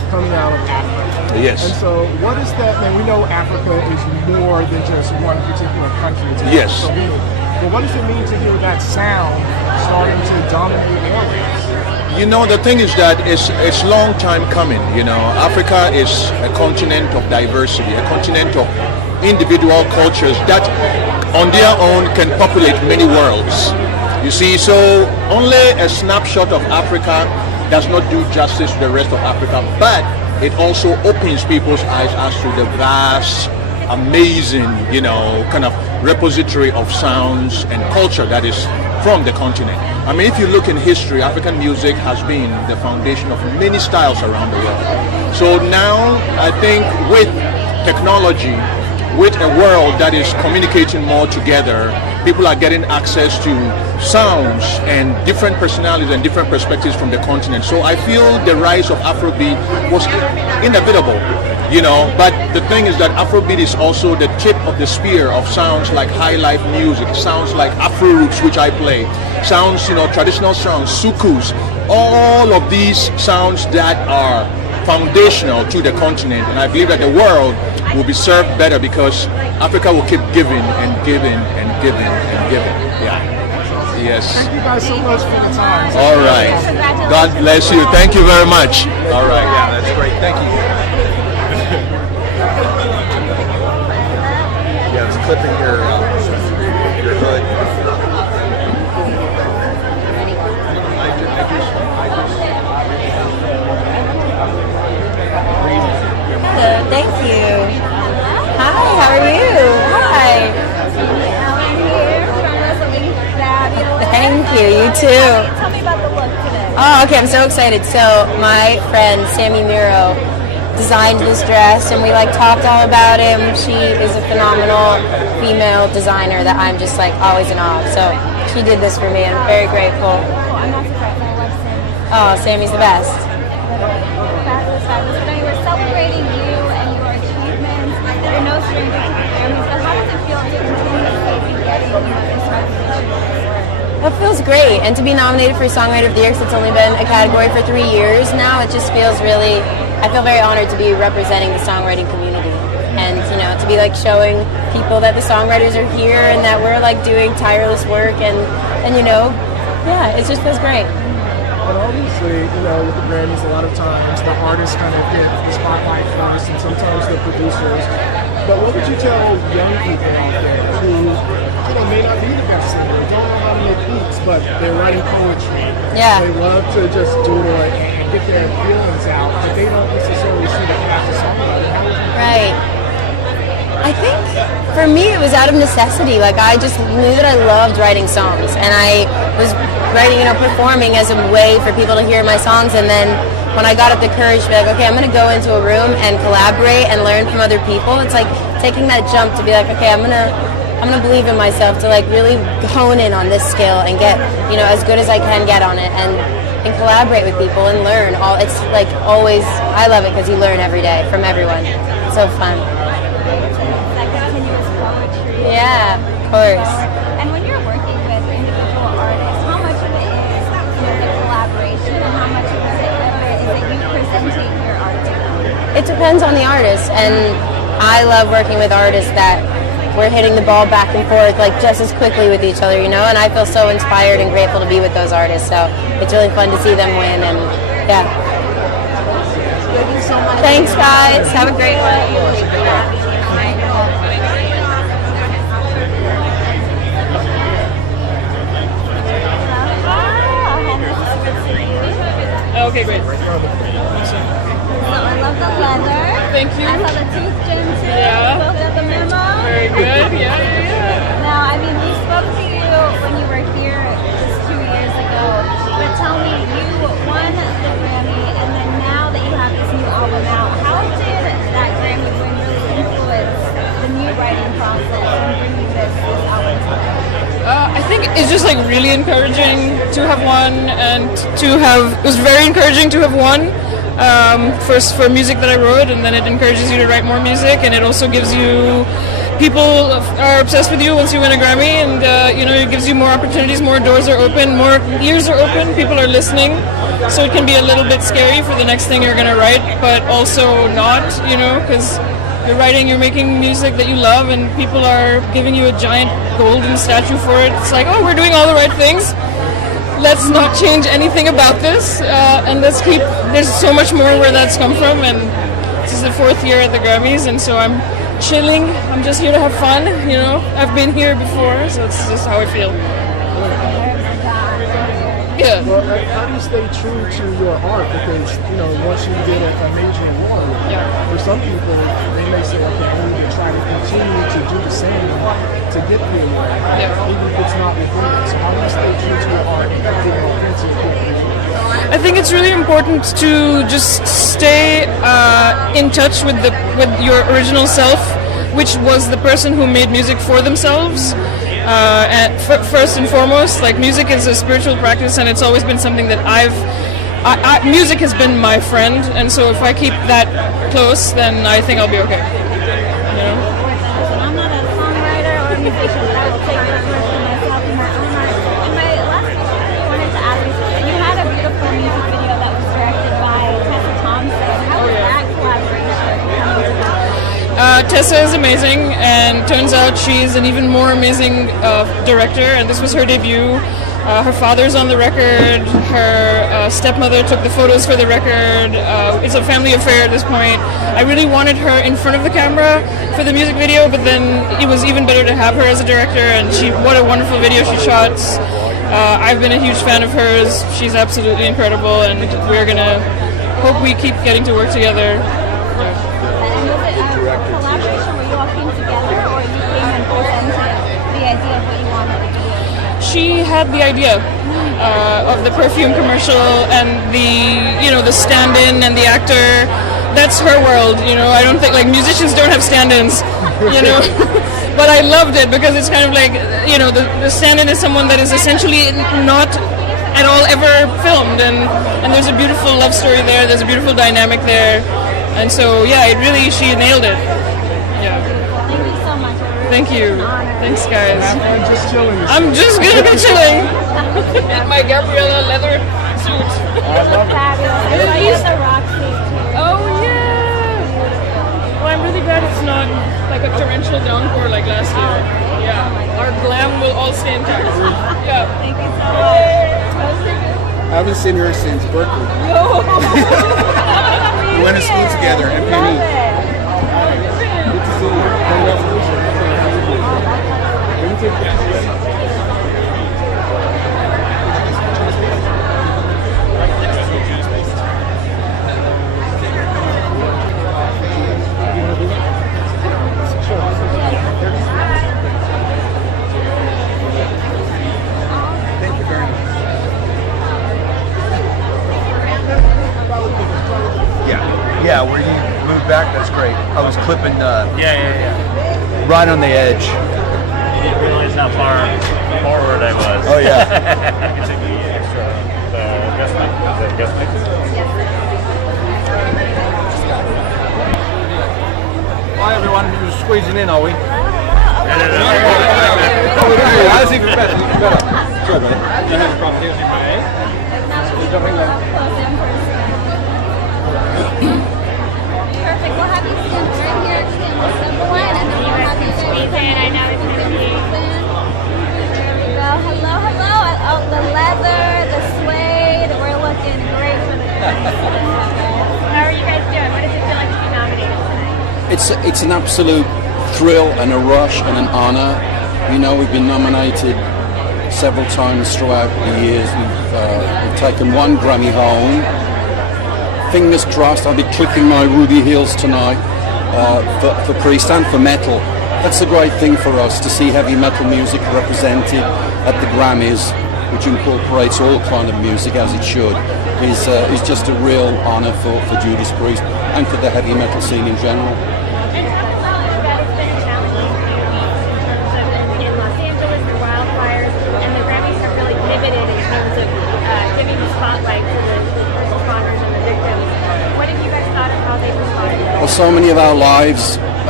coming out of Africa. Yes. And so what is that, man, we know Africa is more than just one particular country. It's Yes. so big. But what does it mean to hear that sound starting to dominate airwaves? You know, the thing is that it's long time coming. You know, Africa is a continent of diversity, a continent of individual cultures that on their own can populate many worlds. You see, so only a snapshot of Africa does not do justice to the rest of Africa, but it also opens people's eyes as to the vast, amazing, you know, kind of repository of sounds and culture that is from the continent. I mean, if you look in history, African music has been the foundation of many styles around the world. So now, I think with technology, with a world that is communicating more together, people are getting access to sounds and different personalities and different perspectives from the continent. So I feel the rise of Afrobeat was inevitable, you know, but the thing is that Afrobeat is also the tip of the spear of sounds like high life music, sounds like Afro roots, which I play, sounds, you know, traditional sounds, sukus, all of these sounds that are foundational to the continent. And I believe that the world will be served better because Africa will keep giving and giving and giving and giving. Yeah. Yes. Thank you guys so much for the time. All right. God bless you. Thank you very much. All right. Yeah, that's great. Thank you. Yeah, it's clipping your hood. Hello, thank you. Hi, how are you? Hi. I'm here from something fabulous. Thank you, you too. Tell me about the look today. Oh, okay, I'm so excited. So my friend Sammy Miro designed this dress and we like talked all about him. She is a phenomenal female designer that I'm just like always in awe of. So she did this for me and I'm very grateful. Oh, I'm not surprised. I love Sammy. Oh, Sammy's the best. Fabulous, fabulous. Today we're celebrating you and your achievements. You're no stranger to the Grammys, but how does it feel to continuously be getting this recognition? It feels great, and to be nominated for Songwriter of the Year, 'cause it's only been a category for 3 years now, it just feels really, I feel very honored to be representing the songwriting community. And, you know, to be like showing people that the songwriters are here and that we're like doing tireless work and you know, yeah, it just feels great. But obviously, you know, with the Grammys, a lot of times the artists kind of get the spotlight first, and sometimes the producers. But what would you tell young people out there who, you know, may not be the best singer, don't know how to make beats, but they're writing poetry? Yeah. They love to just doodle it and get their feelings out, but they don't necessarily see the path to songwriting. Right. I think for me it was out of necessity. Like I just knew that I loved writing songs, and I was writing, you know, performing as a way for people to hear my songs. And then when I got up the courage to be like, okay, I'm going to go into a room and collaborate and learn from other people. It's like taking that jump to be like, okay, I'm gonna believe in myself to like really hone in on this skill and get, you know, as good as I can get on it and collaborate with people and learn. It's like always, I love it because you learn every day from everyone. It's so fun. That continuous poetry. Yeah, of course. And when you're working with individual artists, how much of it is, you know, the collaboration and how much of it is it you presenting your art to them? It depends on the artist, and I love working with artists that we're hitting the ball back and forth like just as quickly with each other, you know, and I feel so inspired and grateful to be with those artists. So it's really fun to see them win, and yeah. Thanks, guys. Have a great one. Okay, great. So I love the leather. Thank you. I saw the tooth gem too. Yeah. Both of the memo. Very good. Yeah. Now, I mean, we spoke to you when you were here just 2 years ago. But tell me, you won the Grammy, and then now that you have this new album out, how did that Grammy win really influence the new writing process and bringing this album together? I think it's just like really encouraging to have won, and it was very encouraging to have won. First for music that I wrote, and then it encourages you to write more music, and it also gives you people are obsessed with you once you win a Grammy, and it gives you more opportunities, more doors are open, more ears are open, people are listening, so it can be a little bit scary for the next thing you're going to write, but also not, because you're making music that you love, and people are giving you a giant golden statue for it. It's like, oh, we're doing all the right things, let's not change anything about this, and there's so much more where that's come from, and this is the 4th year at the Grammys, and so I'm chilling. I'm just here to have fun, I've been here before, so it's just how I feel. Yeah. Well, how do you stay true to your art? Because, once you get a major award, for some people, they may say, okay, I need to try to continue to do the same to get the award, even if it's not within it. So how do you stay true to your art and being authentic? I think it's really important to just stay in touch with your original self, which was the person who made music for themselves. And first and foremost, like, music is a spiritual practice, and it's always been something that music has been my friend, and so if I keep that close, then I think I'll be okay. I'm not a songwriter or a musician, but I will take this word for myself in my own art. And my last question I wanted to ask you had a beautiful music video that was directed by Tessa Thompson. How was that collaboration coming together? Tessa is amazing, and turns out she's an even more amazing director, and this was her debut. Her father's on the record, her stepmother took the photos for the record. It's a family affair at this point. I really wanted her in front of the camera for the music video, but then it was even better to have her as a director, and what a wonderful video she shot. I've been a huge fan of hers. She's absolutely incredible, and we're going to hope we keep getting to work together. Collaboration where you all came together, or you came and presented the idea of what you wanted to do? She had the idea of the perfume commercial and the stand-in and the actor. That's her world, I don't think, like, musicians don't have stand-ins, but I loved it because it's kind of like, the stand-in is someone that is essentially not at all ever filmed, and there's a beautiful love story there, there's a beautiful dynamic there. And so, she nailed it. Yeah. Thank you so much. Thank you. Thanks, guys. I'm just chilling. I'm just gonna be chilling in my Gabriella leather suit. Fabulous. I use the rock sleeve too. Oh yeah. Well, I'm really glad it's not like a torrential downpour like last year. Yeah. Our glam will all stay intact. Yeah. Thank you so much. I haven't seen her since Berkeley. We went to school together at Penny. Good to see you. Thank you very much. Yeah, where you moved back, that's great. I was clipping right on the edge. You didn't realize how far forward I was. Oh yeah. Is it the extra guest mic? Is that guest mic? Hi everyone, you're squeezing in, are we? That's even better. Sorry, buddy. Perfect. We'll have you stand right here, stand with simple line, and then we'll have you squeeze in. I know it's going to be. There we go. Hello, hello. Oh, the leather, the suede. We're looking great for the How are you guys doing? What does it feel like to be nominated tonight? It's an absolute thrill and a rush and an honor. We've been nominated several times throughout the years. We've taken one Grammy home. Fingers crossed, I'll be clicking my ruby heels tonight for Priest and for metal. That's the great thing for us, to see heavy metal music represented at the Grammys, which incorporates all kind of music as it should, is just a real honor for Judas Priest and for the heavy metal scene in general. Well, so many of our lives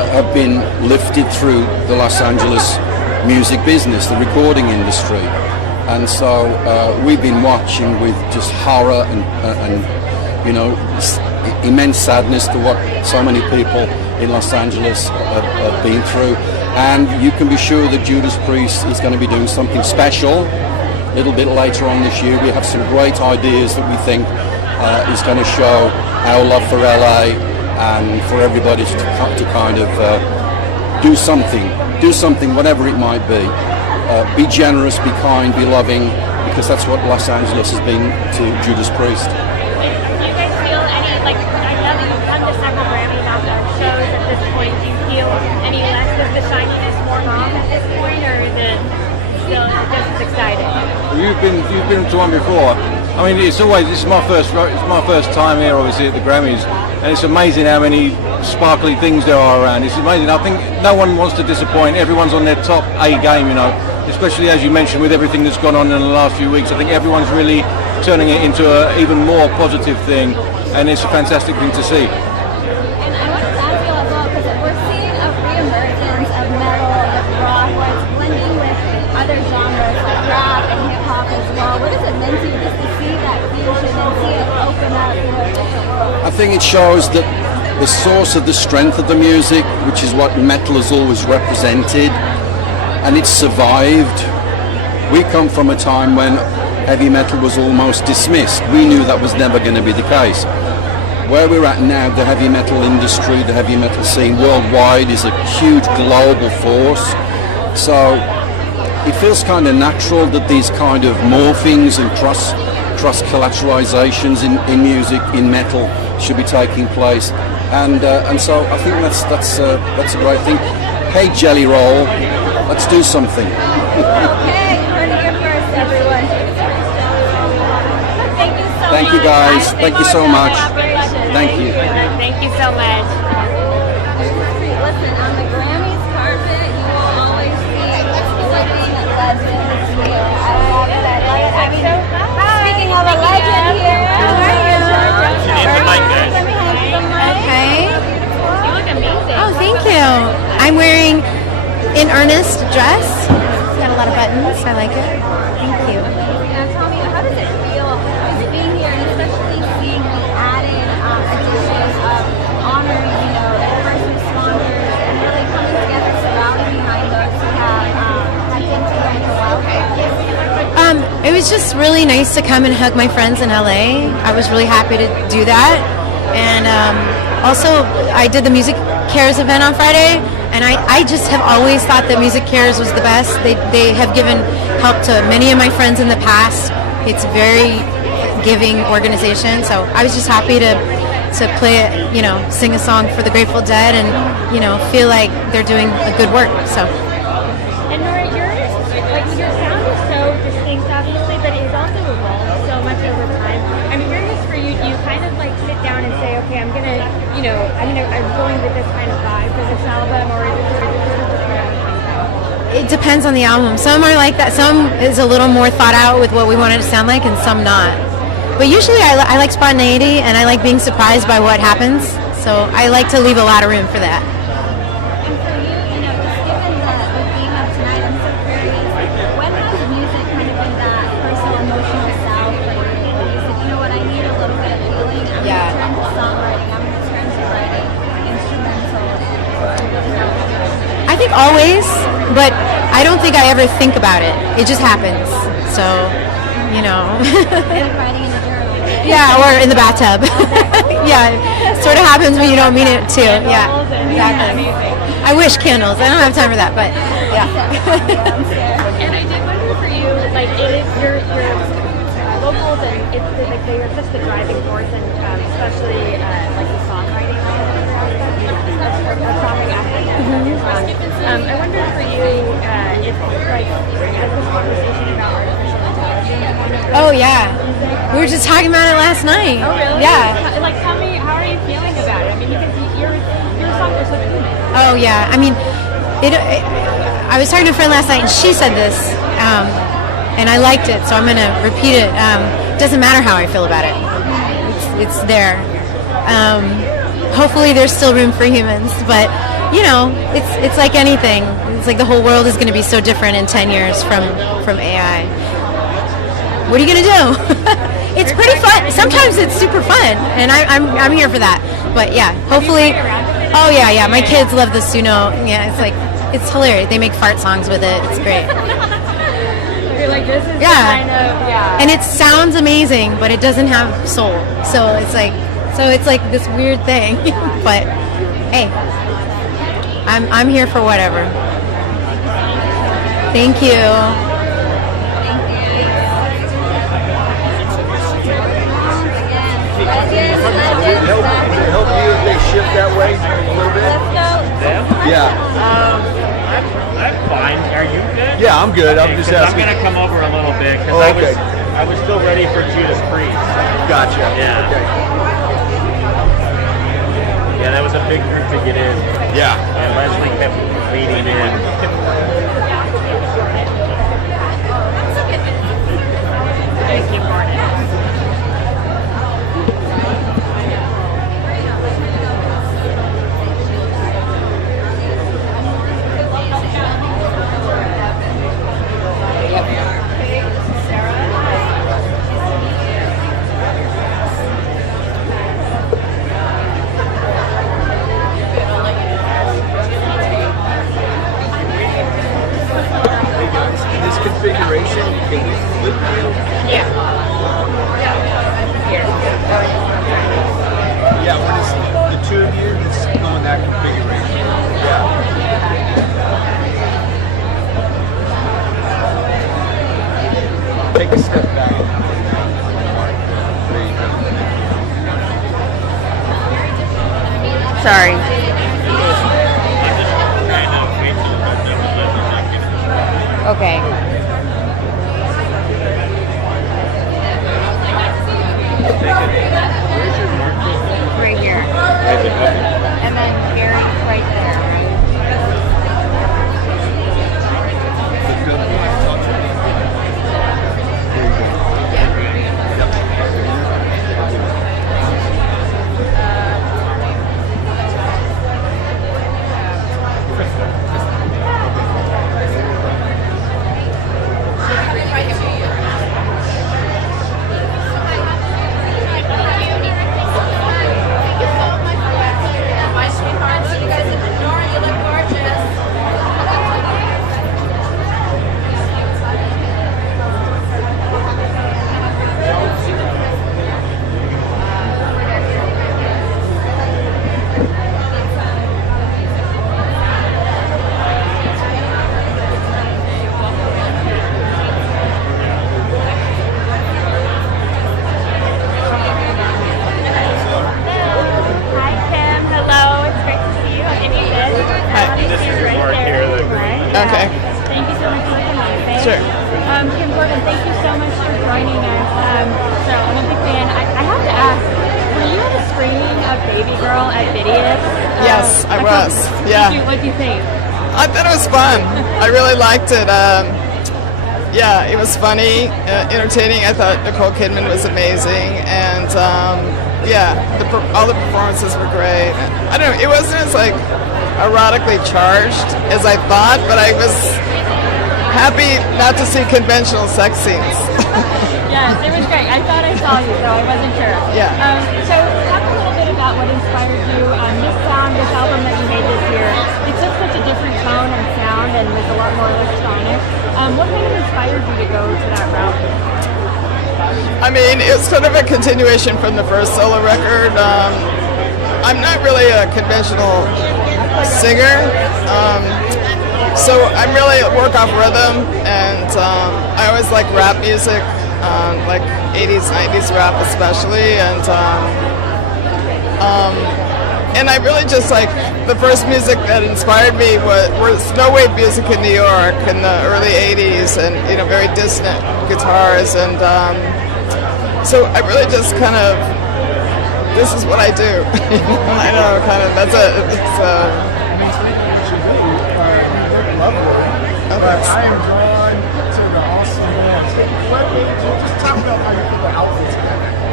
have been lifted through the Los Angeles music business, the recording industry. And so we've been watching with just horror and immense sadness to what so many people in Los Angeles have been through. And you can be sure that Judas Priest is going to be doing something special a little bit later on this year. We have some great ideas that we think is going to show our love for LA and for everybody to kind of do something, whatever it might be. Be generous, be kind, be loving, because that's what Los Angeles has been to Judas Priest. Do you guys feel any, like, I know that you've come to several Grammy shows at this point. Do you feel any less of the shininess worn off at this point, or is it still just as exciting? You've been to one before. I mean, this is my first time here, obviously, at the Grammys, and it's amazing how many sparkly things there are around. It's amazing. I think no one wants to disappoint. Everyone's on their top A game, you know, especially as you mentioned with everything that's gone on in the last few weeks. I think everyone's really turning it into an even more positive thing, and it's a fantastic thing to see. And I want to ask you as well, because we're seeing a re-emergence of metal, of rock, where it's blending with other genres like rap and hip-hop as well. What does it mean to you just to see that fusion and see it open up to a different world? I think it shows that the source of the strength of the music, which is what metal has always represented, and it's survived. We come from a time when heavy metal was almost dismissed. We knew that was never going to be the case. Where we're at now, the heavy metal industry, the heavy metal scene worldwide is a huge global force. So it feels kind of natural that these kind of morphings and cross-collateralizations in music, in metal, should be taking place. And so I think that's a great thing. Hey, Jelly Roll, let's do something. Okay, you heard it here first, everyone. Thank you so much. Thank you, guys. Thank you so much. Thank you. Thank you so much. Listen, on the Grammys carpet, you will always see living legends here. I love that. I mean, speaking of a legend here, how are you? Okay. You look amazing. Oh, thank you. I'm wearing an earnest dress. It's got a lot of buttons. I like it. Thank you. Tell me, how does it feel being here, and especially seeing the added addition of honoring, the first responders and really coming together, surrounding behind those who have been through mental health? It was just really nice to come and hug my friends in LA. I was really happy to do that. And also, I did the Music Cares event on Friday, and I just have always thought that Music Cares was the best. They have given help to many of my friends in the past. It's a very giving organization, so I was just happy to play it, sing a song for the Grateful Dead, and feel like they're doing a good work. So. And Nora, your sound is so distinct, obviously, but it's also evolved so much over time. I'm curious for you, do you kind of sit down and say, okay, I'm going with this kind of vibe for this album, or is it sort of just whatever? It depends on the album. Some are like that. Some is a little more thought out with what we want it to sound like, and some not. But usually I like spontaneity, and I like being surprised by what happens. So I like to leave a lot of room for that. And for you, just given the theme of tonight, I'm so curious, when has music kind of been that personal, emotional salve for you? You said, you know what, I need a little bit of healing. I'm going to turn to songwriting. I'm going to turn to writing instrumental. I think always, but I don't think I ever think about it. It just happens. So, Like writing in a journal. Yeah, or in the bathtub. Yeah, it sort of happens when you don't mean it to. Yeah, exactly. I wish candles. I don't have time for that, but yeah. And I did wonder for you, it is your vocals, and it's they are such the driving force, and especially the songwriting aspect of your songs. I wonder for you if has this conversation about artificial intelligence. Oh yeah, we were just talking about it last night. Oh really? Yeah. Tell me, how are you feeling about it? I mean, because your songs are so human. Oh yeah, I mean, I was talking to a friend last night, and she said this, and I liked it, so I'm gonna repeat it. Doesn't matter how I feel about it. It's there. hopefully there's still room for humans. But you know, it's like anything. It's like the whole world is going to be so different in 10 years from AI. What are you going to do? It's pretty fun. Sometimes it's super fun, and I'm here for that. But yeah, hopefully. Oh yeah, my kids love the Suno. Yeah, it's hilarious. They make fart songs with it. It's great. You're like, this is Yeah. kind of, yeah. And it sounds amazing, but it doesn't have soul. So it's like this weird thing. But hey, I'm here for whatever. Thank you. It help you if they shift that way a little bit? Yeah. I'm fine. Are you good? Yeah, I'm good. I'm Okay, just 'cause asking. I'm gonna come over a little bit because Oh, okay. I was still ready for Judas Priest. Gotcha. Yeah. Okay. Yeah, that was a big group to get in. Yeah. And Leslie kept leading in. Thank you, Martin. In this configuration, can we flip you? Yeah. Yeah, when it's the two of you, let's go in that configuration. Yeah. Take a step back. There you go. Sorry. Okay. Right here. And then Gary's right there. My sweetheart, see you guys at the door. You look gorgeous. Hi, Kim. Hello. It's great to see you. And you did. This is your mark here. Okay. Thank you so much for coming on. Okay? Sure. Kim Gordon, thank you so much for joining us. So I'm a big fan. I have to ask, were you at a screening of Baby Girl at Videos? Yes, I was. Yeah. What do you think? I thought it was fun. I really liked it. Yeah, it was funny, entertaining. I thought Nicole Kidman was amazing, and yeah, all the performances were great. I don't know, it wasn't as like erotically charged as I thought, but I was happy not to see conventional sex scenes. Yes, it was great. I thought I saw you, so I wasn't sure. Yeah. So talk a little bit about what inspired you on this song, this album that you made this year. It took such a different tone and sound and was a lot more electronic. What kind of inspired you to go to that route? I mean, it's sort of a continuation from the first solo record. I'm not really a conventional singer, so I'm really work off rhythm, and I always like rap music, like 80s, 90s rap especially, and I really just like the first music that inspired me was snowwave music in New York in the early 80s, and very distant guitars, and so I really just kind of, this is what I do. I know, kind of, that's it's But I am drawn to the awesome dance. Just talk about how you put the outfits together.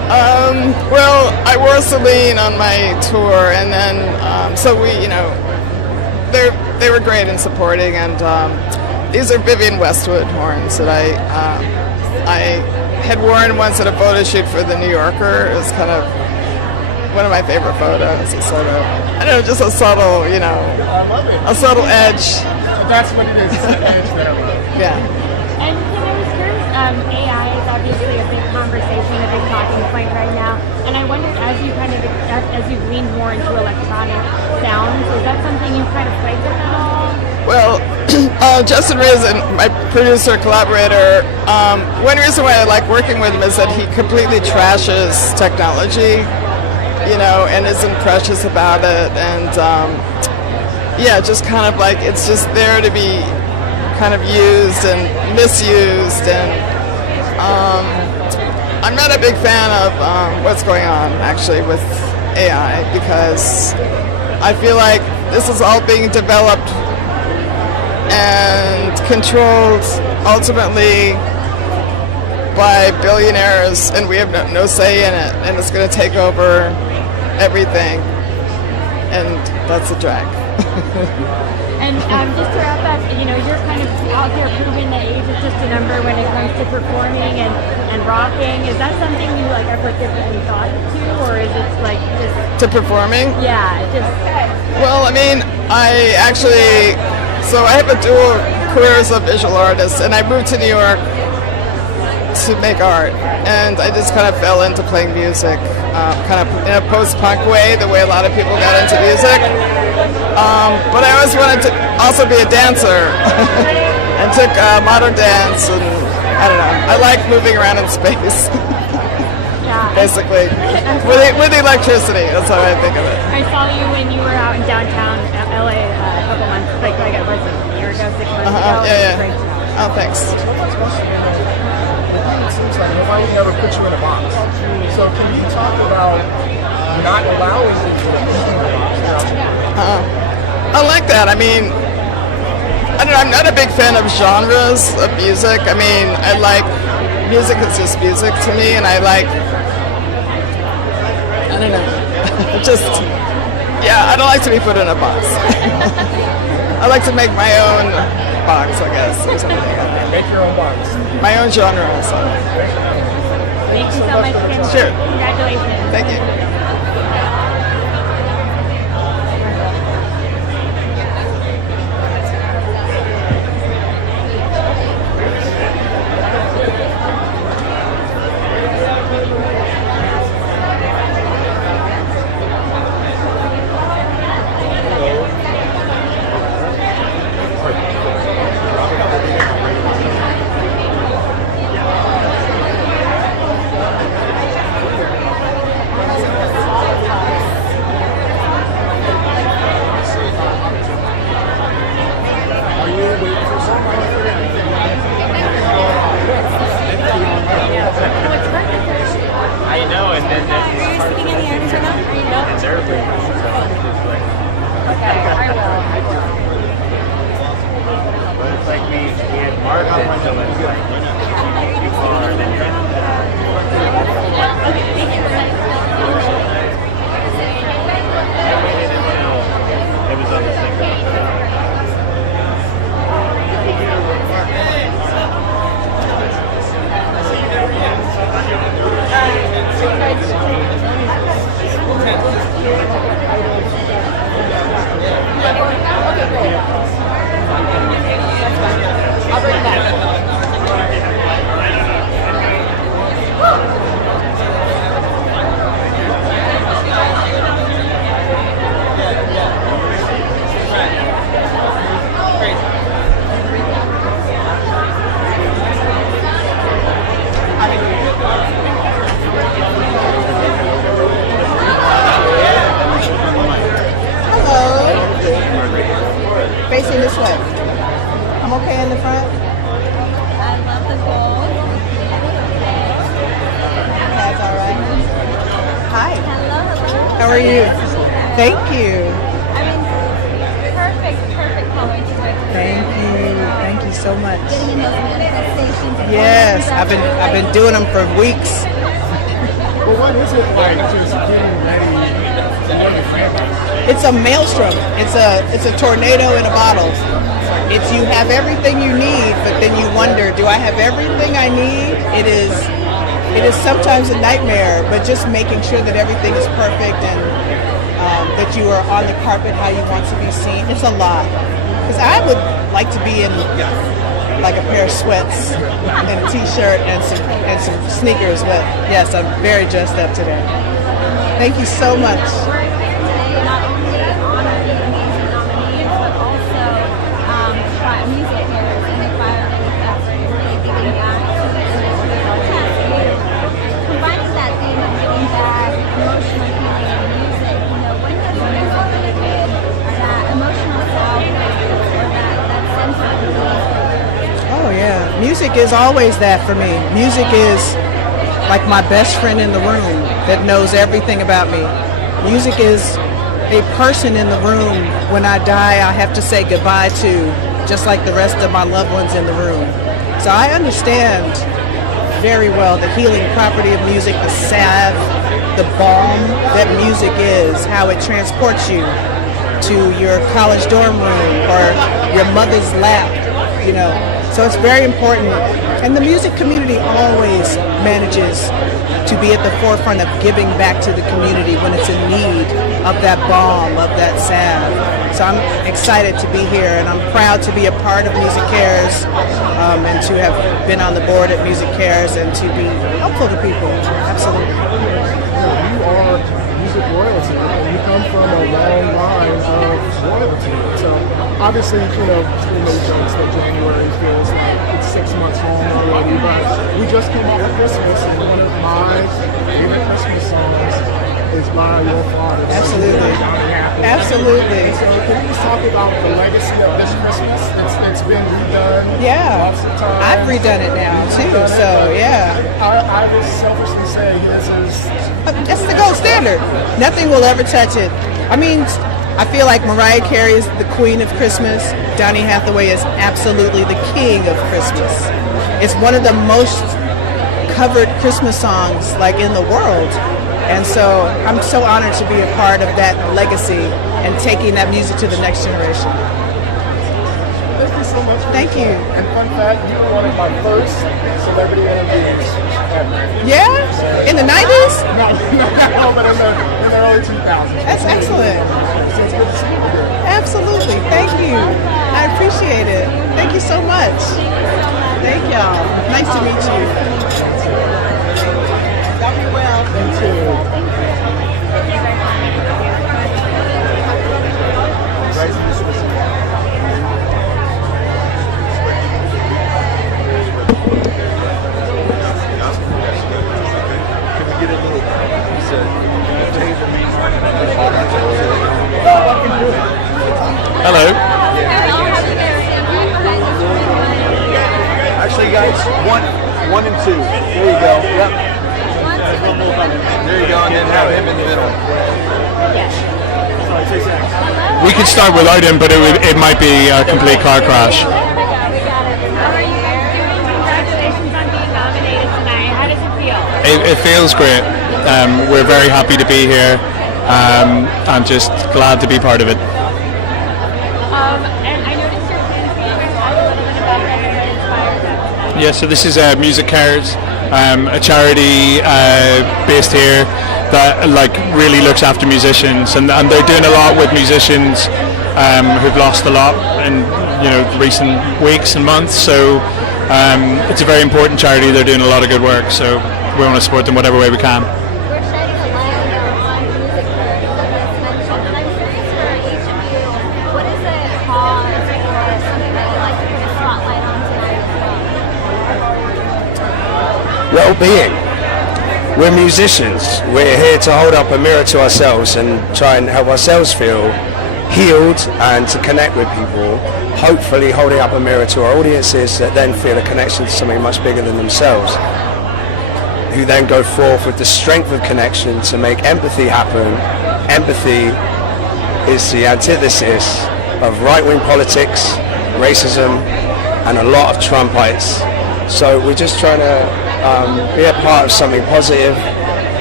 Well, I wore Celine on my tour, and then so we, they were great in supporting, and these are Vivienne Westwood horns that I had worn once at a photo shoot for the New Yorker. It was kind of one of my favorite photos. It's sort of, I don't know, just a subtle, a subtle edge. That's what it is. It's an edge there. And Yeah. I was curious, AI is obviously a big conversation, a big talking point right now. And I wondered, as you lean more into electronic sounds, is that something you kind of played with at all? Well, Justin Risen, my producer, collaborator, one reason why I like working with him is that he completely trashes technology, and isn't precious about it. And just kind of like it's just there to be kind of used and misused. And I'm not a big fan of what's going on actually with AI, because I feel like this is all being developed and controlled ultimately by billionaires, and we have no say in it, and it's going to take over everything, and that's a drag. And just to wrap up, you're kind of out there proving that age is just a number when it comes to performing and rocking. Is that something you ever give any thought to, or is it just to performing? Yeah, just. Well, I mean, I have a dual career as a visual artist, and I moved to New York to make art, and I just kind of fell into playing music, kind of in a post-punk way, the way a lot of people got into music. But I always wanted to also be a dancer, and took modern dance, and I don't know. I like moving around in space, basically, with electricity. That's how I think of it. I saw you when you were out in downtown LA a couple months, like it was a year ago, 6 months ago. Yeah. Great. Oh, thanks. It seems like nobody never put you in a box. So can you talk about not allowing you to put you in a box? I like that. I mean, I don't know, I'm not a big fan of genres of music. I mean, I like music is just music to me, and I don't know, I don't like to be put in a box. I like to make my own box, I guess, or something like that. Make your own box. My own genre. So. Thank you so much, Kim. Sure. Congratulations. Thank you. Facing this way. I'm okay in the front. I love the gold. That's all right. Hi. Hello. How are you? Thank you. I mean, perfect color to wear. Thank you so much. Getting in those manifestations. Yes, I've been doing them for weeks. But what is it like just getting ready to win the Grammy? It's a maelstrom. It's a tornado in a bottle. It's you have everything you need, but then you wonder, do I have everything I need? It is sometimes a nightmare, but just making sure that everything is perfect and that you are on the carpet how you want to be seen. It's a lot. Because I would like to be in like a pair of sweats and a t-shirt and some sneakers, but yes, I'm very dressed up today. Thank you so much. Not only honor the amazing nominees, but also music cares and the fire that's really giving back to the combining that theme of giving back, emotional healing and music, when have you incorporated that emotional salvage or that sense of relief? Oh yeah, music is always that for me. Music is like my best friend in the room that knows everything about me. Music is a person in the room when I die I have to say goodbye to, just like the rest of my loved ones in the room. So I understand very well the healing property of music, the salve, the balm that music is, how it transports you to your college dorm room or your mother's lap, So it's very important. And the music community always manages to be at the forefront of giving back to the community when it's in need of that balm, of that salve. So I'm excited to be here, and I'm proud to be a part of Music Cares and to have been on the board at Music Cares and to be helpful to people. Absolutely. You are music royalty, and you come from a long line of royalty. So obviously, we made jokes that January feels like it's 6 months long already, but we just came out with Christmas, and one of my favorite Christmas songs is by your father. Absolutely. Absolutely. So can you just talk about the legacy of this Christmas that's been redone? Yeah, I've redone it now too, so yeah. I would selfishly say his is... That's the gold standard. Nothing will ever touch it. I mean, I feel like Mariah Carey is the queen of Christmas. Donny Hathaway is absolutely the king of Christmas. It's one of the most covered Christmas songs like in the world. And so I'm so honored to be a part of that legacy and taking that music to the next generation. Thank you so much. Thank you. And fun fact, you were one of my first celebrity interviews ever. Yeah? In the 90s? No, but in the early 2000s. That's excellent. So it's good to see you here. Absolutely. Thank you. I appreciate it. Thank you so much. Thank y'all. Nice to meet you. Y'all be well. Thank you. Hello. Actually, guys, one and two. There you go. Yep. There you go, and then have him in the middle. We could start without him, but it might be a complete car crash. Congratulations on being nominated tonight. How does it feel? It feels great. We're very happy to be here. I'm just glad to be part of it. And I noticed your pin. Can you talk a little bit about that and what inspired that? Yeah, so this is Music Cares, a charity based here that really looks after musicians, and they're doing a lot with musicians who've lost a lot in recent weeks and months. So it's a very important charity. They're doing a lot of good work, so we want to support them whatever way we can. We're shedding a light on music careers, like you mentioned, and I'm curious for each of you, what is a cause or something that you'd like to put a spotlight on tonight as well? Well-being. We're musicians. We're here to hold up a mirror to ourselves and try and help ourselves feel healed and to connect with people, hopefully holding up a mirror to our audiences that then feel a connection to something much bigger than themselves, who then go forth with the strength of connection to make empathy happen. Empathy is the antithesis of right-wing politics, racism, and a lot of Trumpites. So we're just trying to be a part of something positive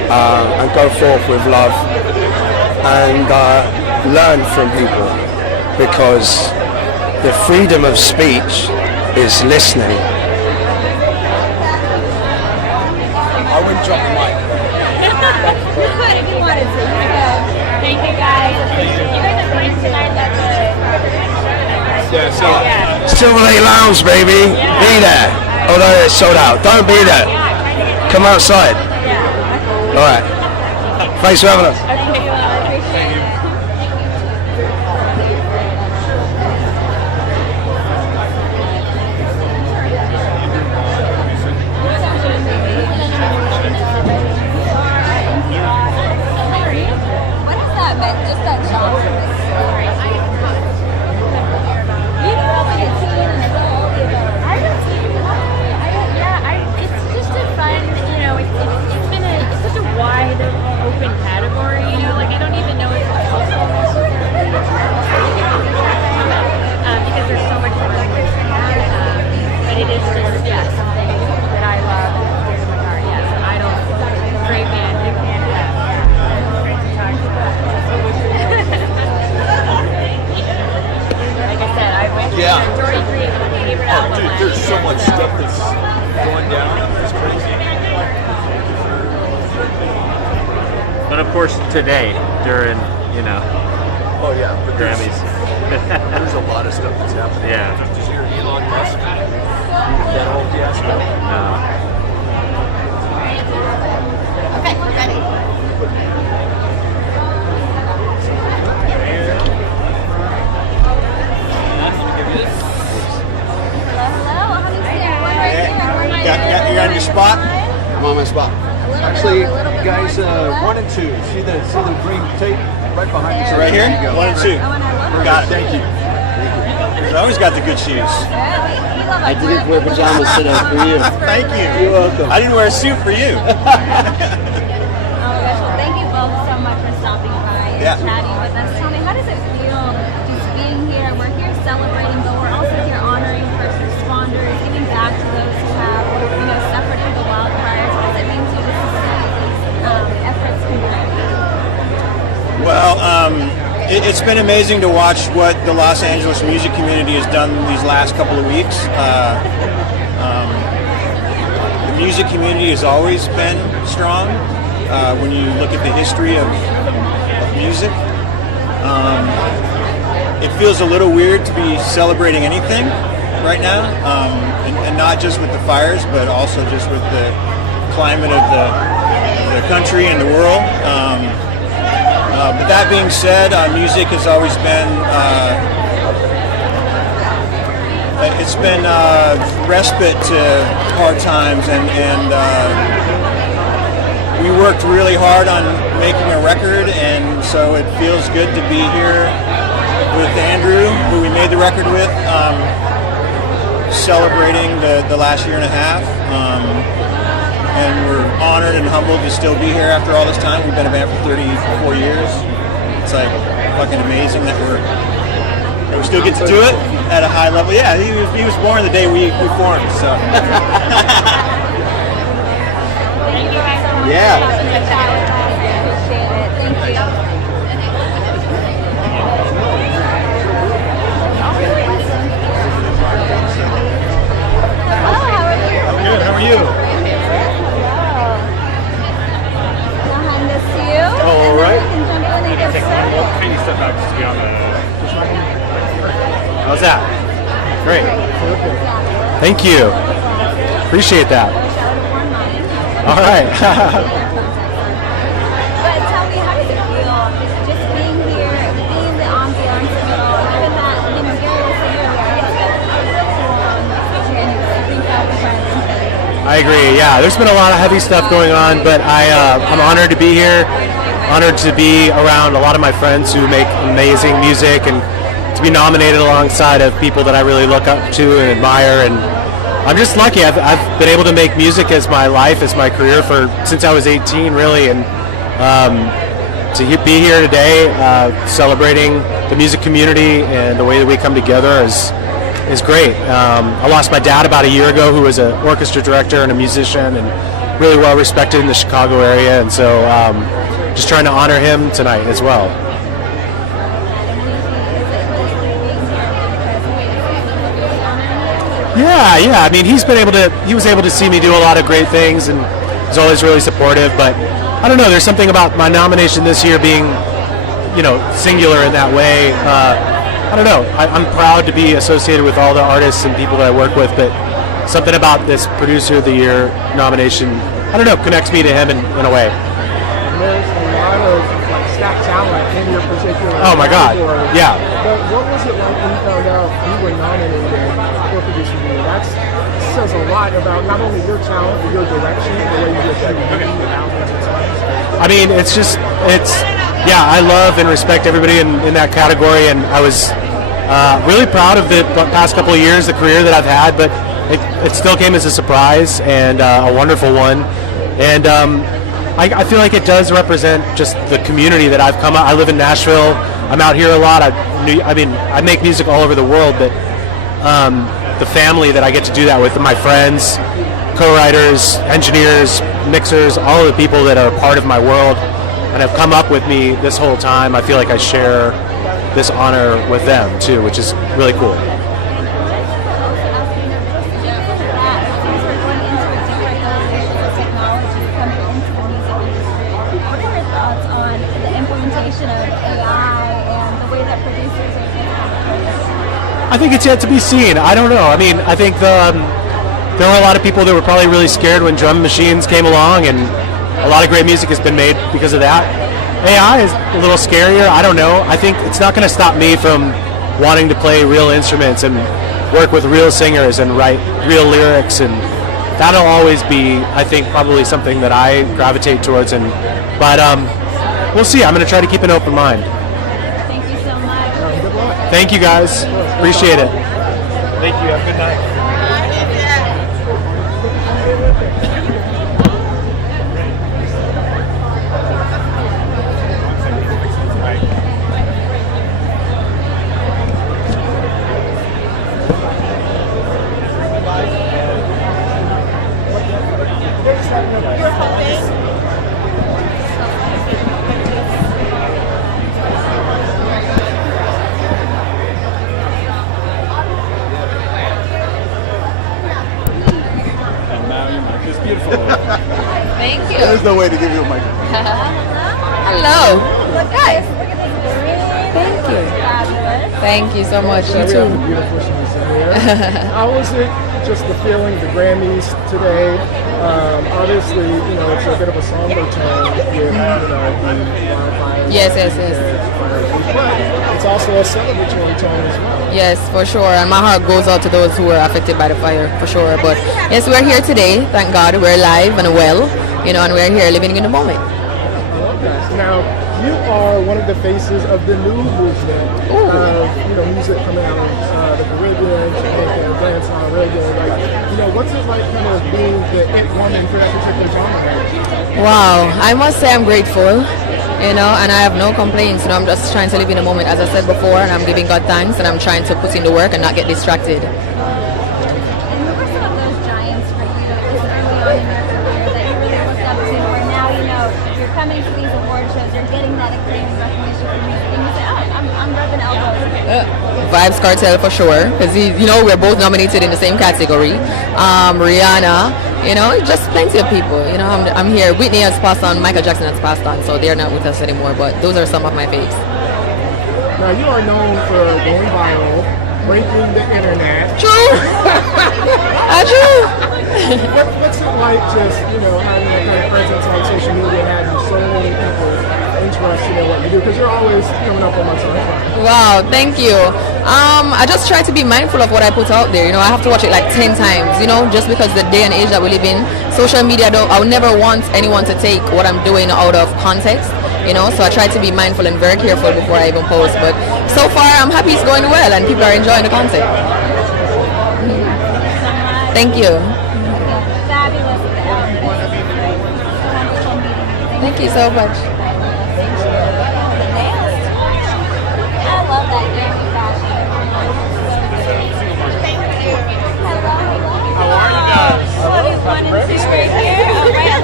and go forth with love and learn from people, because the freedom of speech is listening. I wouldn't drop the mic. You could if you wanted to. Thank you guys. You guys are playing tonight at the Silver Lake Lounge, baby. Be there. Although it's sold out. Don't be there. Come outside. All right. Thanks for having us. What is that, man? Just that shot. You grew up in a teen and a girl. It's just a fun, you know, it's such a wide open category, you know, like I don't even know if it's also because there's so much language in that, but it is just, something that I love and it's in my heart, yes, and I don't, great band, big fan of that. Great to talk to them. Like I said, I went to Jordy Green, my favorite album. Dude, there's so much stuff that's going down. It's crazy. But of course, today during Oh yeah, but Grammys. there's a lot of stuff that's happening. Yeah. Did you hear Elon Musk? That whole fiasco. Okay, we're ready. You got your spot? I'm on my spot. Actually, guys, 1 and 2. See the green tape right behind you. Right here? There you go. 1 and 2. Got it. Thank you. I always got the good shoes. I didn't wear pajamas today for you. Thank you. You're welcome. I didn't wear a suit for you. Oh my gosh, well thank you both so much for stopping by and chatting with us. Tell me, how does it feel just being here? We're here celebrating, but we're also here honoring first responders, giving back to those who have, suffered through the wildfires. What does it mean to you to see these efforts continue? Well, it's been amazing to watch what the Los Angeles music community has done these last couple of weeks. The music community has always been strong when you look at the history of music. It feels a little weird to be celebrating anything right now, and not just with the fires, but also just with the climate of the country and the world. But that being said, music has always been it's been respite to hard times, and we worked really hard on making a record, and so it feels good to be here with Andrew, who we made the record with, celebrating the last year and a half. And we're honored and humbled to still be here after all this time. We've been a band for 34 years. It's like fucking amazing that we still get to do it at a high level. Yeah, he was born the day we formed, so. Thank you guys so much. Yeah. Appreciate it. Thank you. Good, how are you? Behind this to you. Oh, all right. Tiny step back just to be on the. How's that? Great. Thank you. Appreciate that. All right. But tell me, how does it feel just being here, being the ambiance of it all, given that, Gary was saying earlier, I agree. Yeah, there's been a lot of heavy stuff going on, but I'm honored to be here. Honored to be around a lot of my friends who make amazing music, and to be nominated alongside of people that I really look up to and admire. And I'm just lucky. I've been able to make music as my life, as my career since I was 18, really. And to be here today, celebrating the music community and the way that we come together is great. I lost my dad about a year ago, who was an orchestra director and a musician, and really well respected in the Chicago area, and so just trying to honor him tonight as well. Yeah. I mean, he was able to see me do a lot of great things, and he's always really supportive. But I don't know, there's something about my nomination this year being, singular in that way. I don't know. I'm proud to be associated with all the artists and people that I work with, but something about this Producer of the Year nomination, I don't know, connects me to him in a way. There's a lot of stacked talent in your particular Oh my God, category. yeah. But what was it like when you found out you were nominated for Producer of the Year? That says a lot about not only your talent, but your direction, the way you achieve the album. I mean, I love and respect everybody in that category, and I was really proud of the past couple of years, the career that I've had, but it still came as a surprise and a wonderful one. And I feel like it does represent just the community that I've come out. I live in Nashville. I'm out here a lot. I make music all over the world, but the family that I get to do that with, my friends, co-writers, engineers, mixers, all of the people that are part of my world and have come up with me this whole time, I feel like I share this honor with them too, which is really cool. I think it's yet to be seen. I don't know. I mean, I think there were a lot of people that were probably really scared when drum machines came along, and a lot of great music has been made because of that. AI is a little scarier. I don't know. I think it's not going to stop me from wanting to play real instruments and work with real singers and write real lyrics, and that'll always be, I think, probably something that I gravitate towards. But we'll see. I'm going to try to keep an open mind. Thank you so much. Thank you, guys. Appreciate it. Thank you. Have a good night. Thank you. There's no way to give you a microphone. Hello. Look, guys, look at this. Thank you. Fabulous. Thank you so much. You We too. have the beautiful Shanice in here. How was it? Just the feeling, the Grammys today. Obviously, it's a bit of a somber tone with the wildfires. Yes. But it's also a celebratory tone as well. Yes, for sure. And my heart goes out to those who were affected by the fire, for sure. But yes, we're here today. Thank God we're alive and well, and we're here living in the moment. I love that. Now, you are one of the faces of the new movement of music coming out of the Caribbean, Jamaica, dancehall, reggae. What's it like kind of being the it woman for that particular genre? Wow, I must say I'm grateful, and I have no complaints. I'm just trying to live in the moment, as I said before, and I'm giving God thanks, and I'm trying to put in the work and not get distracted. And who were some of those giants for you this early on in your career that you really looked up to, where now you're coming to these award shows, you're getting that acclaim and recognition from music, and you say, I'm rubbing elbows. Vibes Cartel for sure, because we're both nominated in the same category. Rihanna, just plenty of people. I'm here. Whitney has passed on, Michael Jackson has passed on, so they're not with us anymore. But those are some of my faves. Now you are known for going viral, breaking the internet. True. True. What's it like just having that kind of presence on social media and having so many people interested in what you do? Because you're always coming up on my timeline. Wow, thank you. I just try to be mindful of what I put out there. I have to watch it like 10 times, just because the day and age that we live in, social media, I would never want anyone to take what I'm doing out of context, so I try to be mindful and very careful before I even post. But so far, I'm happy it's going well and people are enjoying the content. Thank you. Fabulous. Thank you so much. I love that Grammy fashion. Hello. How are you guys? 21 and 2 right here. All right.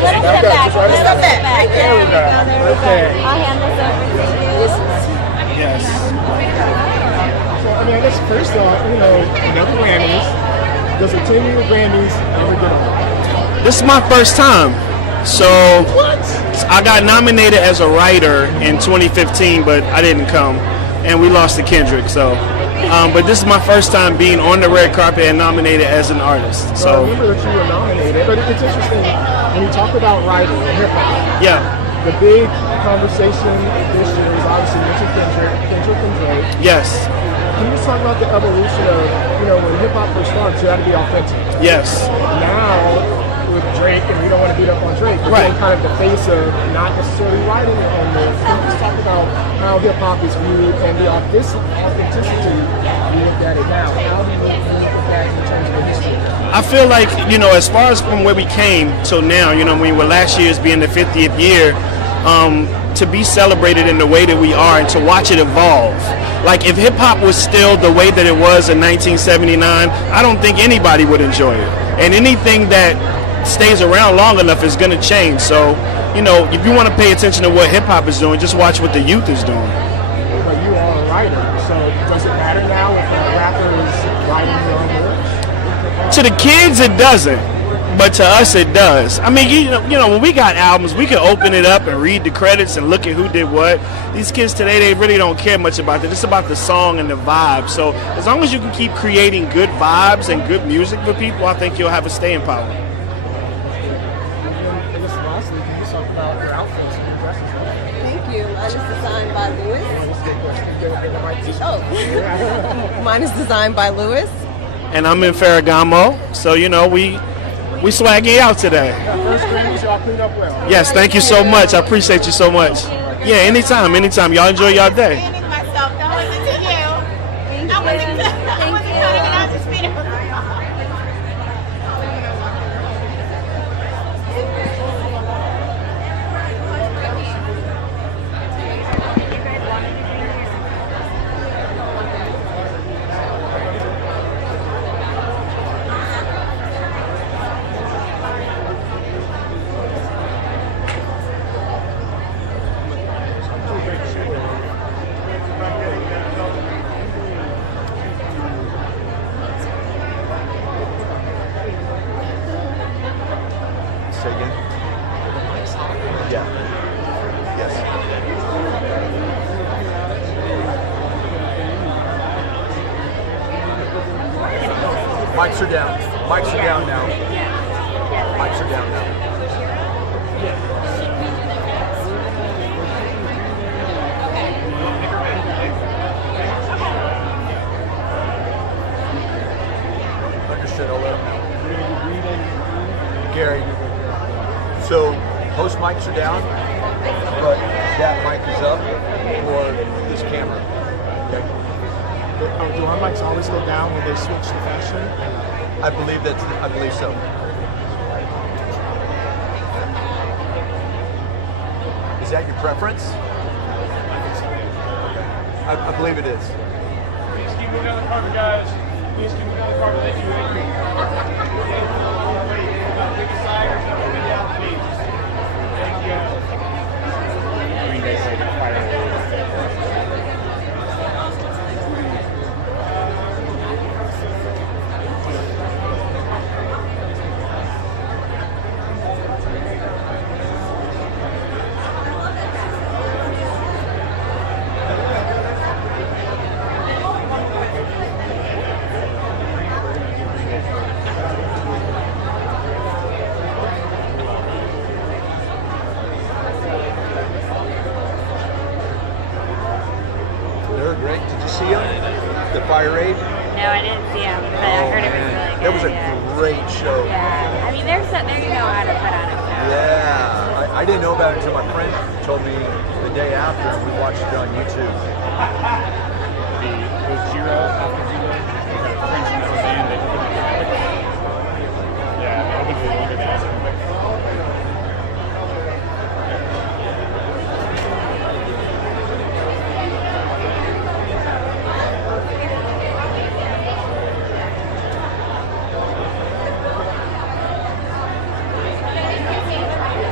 little step back. A little step back. There we go. Okay. I'll hand this over to you. Yes. So, I mean, I guess first off, the Grammys. Does a 10-year Grammys ever get on? This is my first time. So I got nominated as a writer in 2015, but I didn't come, and we lost to Kendrick. So, but this is my first time being on the red carpet and nominated as an artist. So So I remember that you were nominated, but it's interesting when you talk about writing and hip hop. yeah, The big conversation this year is obviously mentioned Kendrick and Drake. yes, Can you just talk about the evolution of, when hip hop first started, you had to be authentic. yes. Now, with Drake, and we don't want to beat up on Drake, but Right. being kind of the face of not necessarily writing on this. Can you just talk about how hip hop is viewed and the authenticity we look at it now? How do you look at that in terms of the history? I feel like, as far as from where we came till now, last year's being the 50th year, to be celebrated in the way that we are and to watch it evolve. Like, if hip hop was still the way that it was in 1979, I don't think anybody would enjoy it. And anything that stays around long enough is going to change. So, if you want to pay attention to what hip hop is doing, just watch what the youth is doing. But you are a writer, so does it matter now if a rapper is writing their own lyrics? To the kids, it doesn't, but to us, it does. I mean, when we got albums, we could open it up and read the credits and look at who did what. These kids today, they really don't care much about that. It's about the song and the vibe. So as long as you can keep creating good vibes and good music for people, I think you'll have a staying power. I guess lastly, can you talk about your outfits and your dresses? Thank you. Mine is designed by Louis. Oh, mine is designed by Louis. And I'm in Ferragamo, so we swagging out today. First Grammys, y'all clean up well. Yes, thank you so much. I appreciate you so much. Yeah, anytime. Y'all enjoy your day. Myself, don't listen to you. I wasn't cutting it out to speed up. Say again? Yeah. Yes. Mics are down. Mics are down now. Mics are down now. Understood. I'll let him know. Gary. So, host mics are down, but that mic is up for this camera. Okay. Do our mics always go down when they switch to fashion? I believe so. Is that your preference? I believe it is. Please keep moving down the carpet, guys. Please keep moving down the carpet. Thank you. Take a side or something down, please. Thank you. Green Bay State Fire. Greg, did you see him? The Fire Aid? No, I didn't see him, but I heard it was really good. That was a great show. Yeah, I mean, they know how to put on a show. Yeah, I didn't know about it until my friend told me the day after, and we watched it on YouTube. Those Giro, after Giro, the French and Jose, they put it in. Yeah, obviously look at that.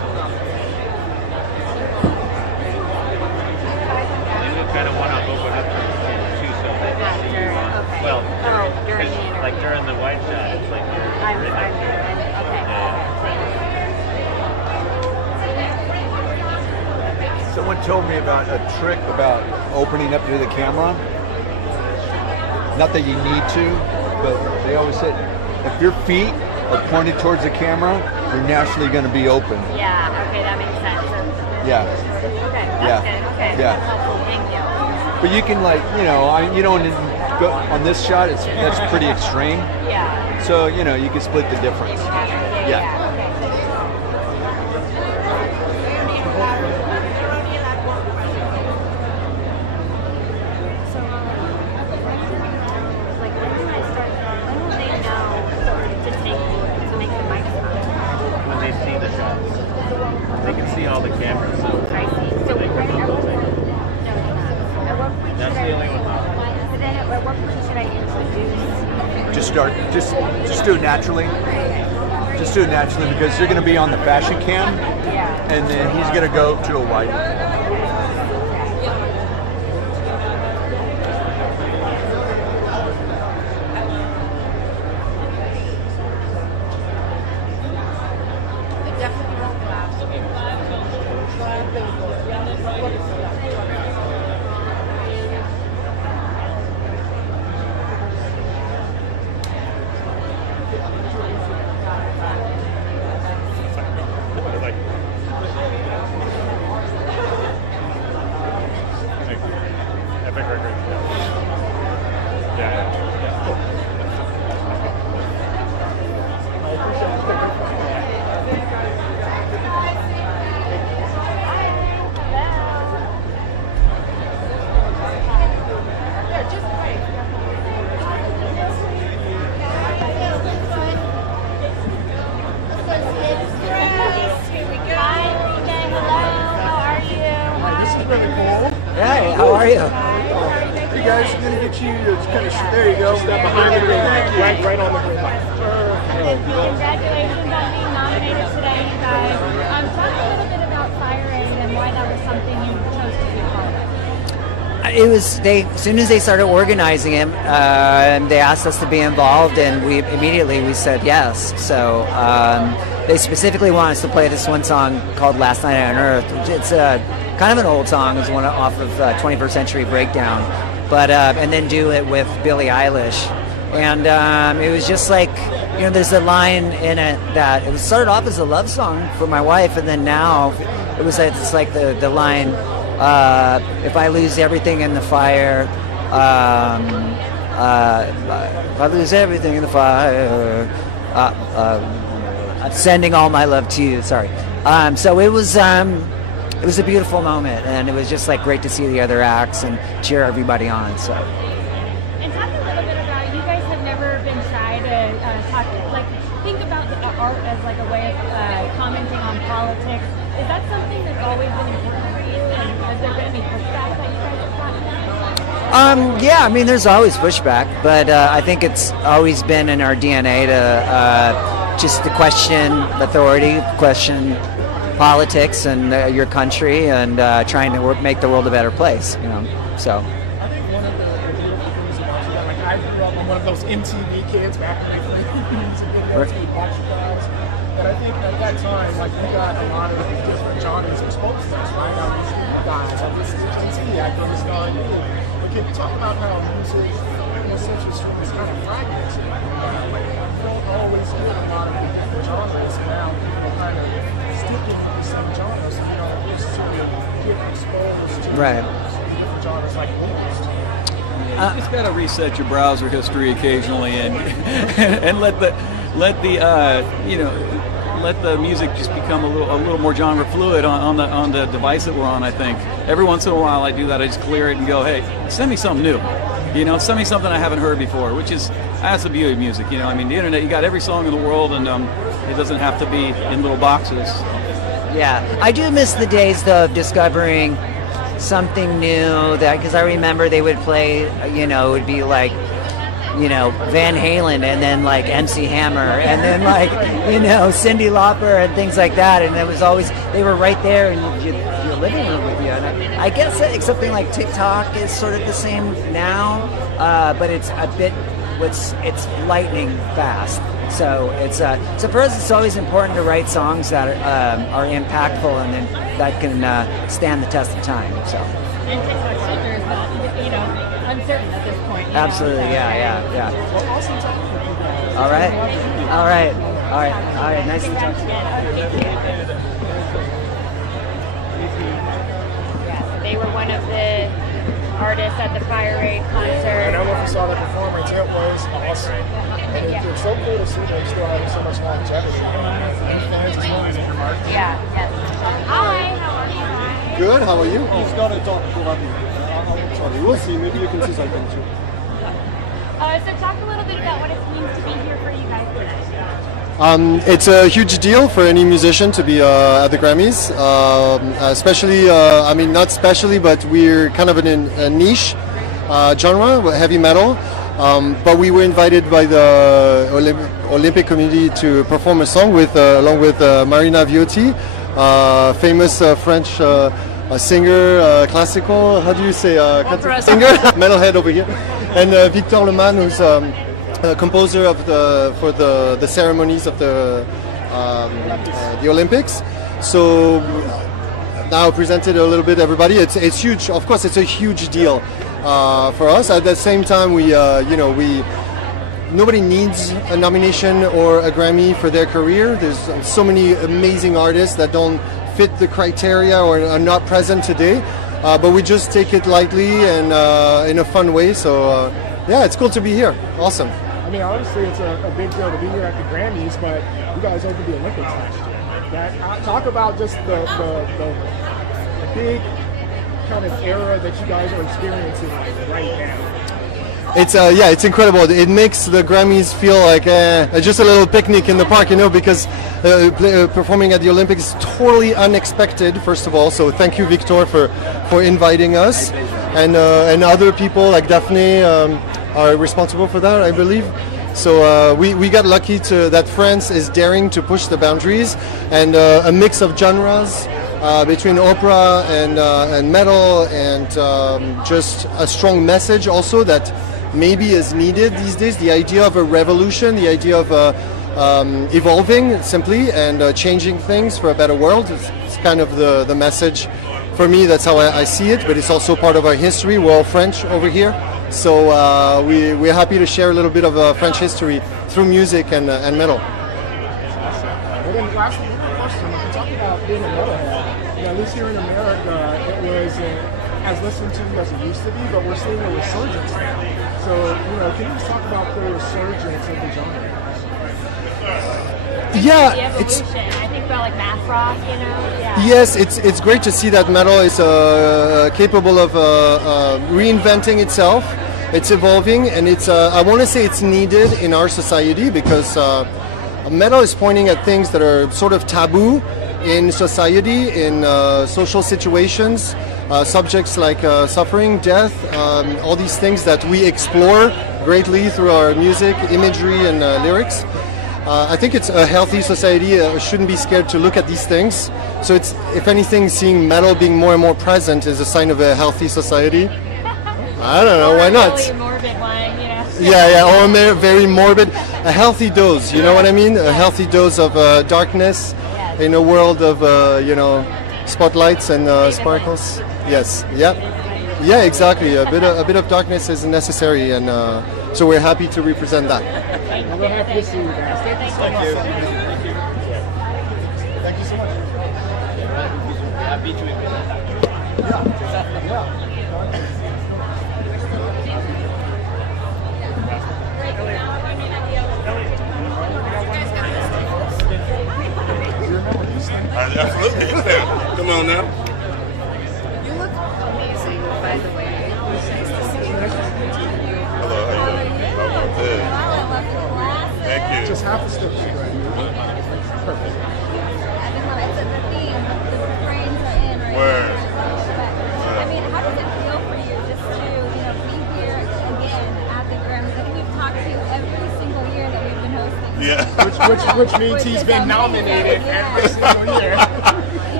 someone told me about a trick about opening up to the camera. Not that you need to, but they always said if your feet are pointed towards the camera, you're naturally going to be open. Yeah, okay, that makes sense. Yeah. Okay, that's Yeah. good. Okay, Yeah. that's helpful. Thank you. But you can you don't go on this shot. That's pretty extreme. Yeah. So you can split the difference. Yeah. When they see the shots, they can see all the cameras. So I see. So that's the only one. So then at what point should I introduce? Just do it naturally. Just do it naturally because you're going to be on the fashion cam, and then he's going to go to a wide. Epic record. Yeah. Hey, how are you? You guys are gonna get you to kind of there you go. Step behind the green. Right on the green light. Congratulations on being nominated today, you guys. Talk a little bit about Fire Aid and why that was something you chose to be part of. It was as soon as they started organizing it, they asked us to be involved, and we said yes. So they specifically want us to play this one song called "Last Night on Earth." It's kind of an old song. It's one off of 21st Century Breakdown, but and then do it with Billie Eilish, and it was just like there's a line in it that it started off as a love song for my wife, and then now it's like the line. If I lose everything in the fire, if I lose everything in the fire, I'm sending all my love to you. Sorry. So it was a beautiful moment, and it was just like great to see the other acts and cheer everybody on. So. And talk a little bit about, you guys have never been shy to think about the art as like a way of commenting on politics. Is that something that's always been important for you? And has there been any pushback that you guys have gotten? Yeah, I mean, there's always pushback, but I think it's always been in our DNA to just to question authority, question politics and your country, and trying to make the world a better place. So. I think one of the beautiful things about you, like I grew up, I'm one of those MTV kids back in the music videos, we watched you guys. But I think at that time, like we got a lot of different genres exposed to us, right? I was guys, I was TV actors, you. But can you talk about how music, essentially, is kind of fragmented? Like you don't always hear a lot of different genres, and now people kind of sticking with the same genres, so you don't necessarily get exposed to different genres like movies. You just gotta reset your browser history occasionally, and let the music just become a little more genre fluid on the device that we're on. I think every once in a while I do that. I just clear it and go, hey, send me something new. Send me something I haven't heard before. That's the beauty of music. I mean, the internet, you got every song in the world, and it doesn't have to be in little boxes. Yeah, I do miss the days though of discovering something new, because I remember they would play, it would be like, Van Halen, and then like MC Hammer, and then like, Cyndi Lauper and things like that, and it was always, they were right there, and you living room with you. And I guess something like TikTok is sort of the same now, but it's a bit, it's lightning fast. So so for us, it's always important to write songs that are impactful and then that can stand the test of time. So. And TikTok's future is not, uncertain at this point. Absolutely, yeah. Well, awesome talking with you guys. All right. Nice to talk to you. They were one of the artists at the Fire Raid concert. I don't know if you saw that performance. It was awesome. And it's so cool to see them still having so much longevity. Fans as well as in your market. Yeah, yes. Hi, how are you? Good, how are you? He's got to talk to Robbie. Sorry, we'll see. Maybe you can see something too. So talk a little bit about what it means to be here for you guys today. It's a huge deal for any musician to be at the Grammys, especially, not especially, but we're kind of in a niche genre, heavy metal, but we were invited by the Olympic community to perform a song along with Marina Viotti, famous French singer, classical, how do you say, singer, metalhead over here, and Victor Leman, who's a composer for the ceremonies of the Olympics. So now presented a little bit everybody. It's huge. Of course, it's a huge deal for us. At the same time, nobody needs a nomination or a Grammy for their career. There's so many amazing artists that don't fit the criteria or are not present today. But we just take it lightly and in a fun way. So yeah, it's cool to be here. Awesome. I mean, honestly, it's a big deal to be here at the Grammys, but you guys opened the Olympics last year. Talk about just the big kind of era that you guys are experiencing right now. It's incredible. It makes the Grammys feel like just a little picnic in the park, because performing at the Olympics is totally unexpected, first of all. So thank you, Victor, for inviting us, and other people like Daphne are responsible for that, I believe. So we got lucky that France is daring to push the boundaries, and a mix of genres between opera and metal, and just a strong message also that maybe is needed these days. The idea of a revolution, the idea of evolving simply and changing things for a better world. It's kind of the message. For me, that's how I see it, but it's also part of our history. We're all French over here. So we're happy to share a little bit of French history through music and metal. Well, then lastly, question, talking about being a metalhead, at least here in America, it was as listened to as it used to be, but we're seeing a resurgence now. So, can you just talk about the resurgence of the genre? The evolution. I think about like math rock, Yeah. Yes, it's great to see that metal is capable of reinventing itself. It's evolving, and I want to say it's needed in our society, because metal is pointing at things that are sort of taboo in society, in social situations, subjects like suffering, death, all these things that we explore greatly through our music, imagery, and lyrics. I think it's a healthy society. Shouldn't be scared to look at these things. So it's, if anything, seeing metal being more and more present is a sign of a healthy society. I don't know, why not? Really morbid one, Yeah, or very morbid. A healthy dose, you know what I mean? A healthy dose of darkness in a world of, spotlights and sparkles. Yes, yeah, exactly. A bit of darkness is necessary, and so we're happy to represent that. We're happy to see you guys. Thank you so much. Thank you so much. Happy to Absolutely. Come on now. You look amazing, by the way. It's nice to see you. Hello, how you doing? I'm good. Thank you. Just half a step. Perfect. Word. I mean, how does it feel for you just to, be here again at the Grammys? I think we've talked to you every single year that we've been hosting. Yeah. Which means he's been nominated every single year.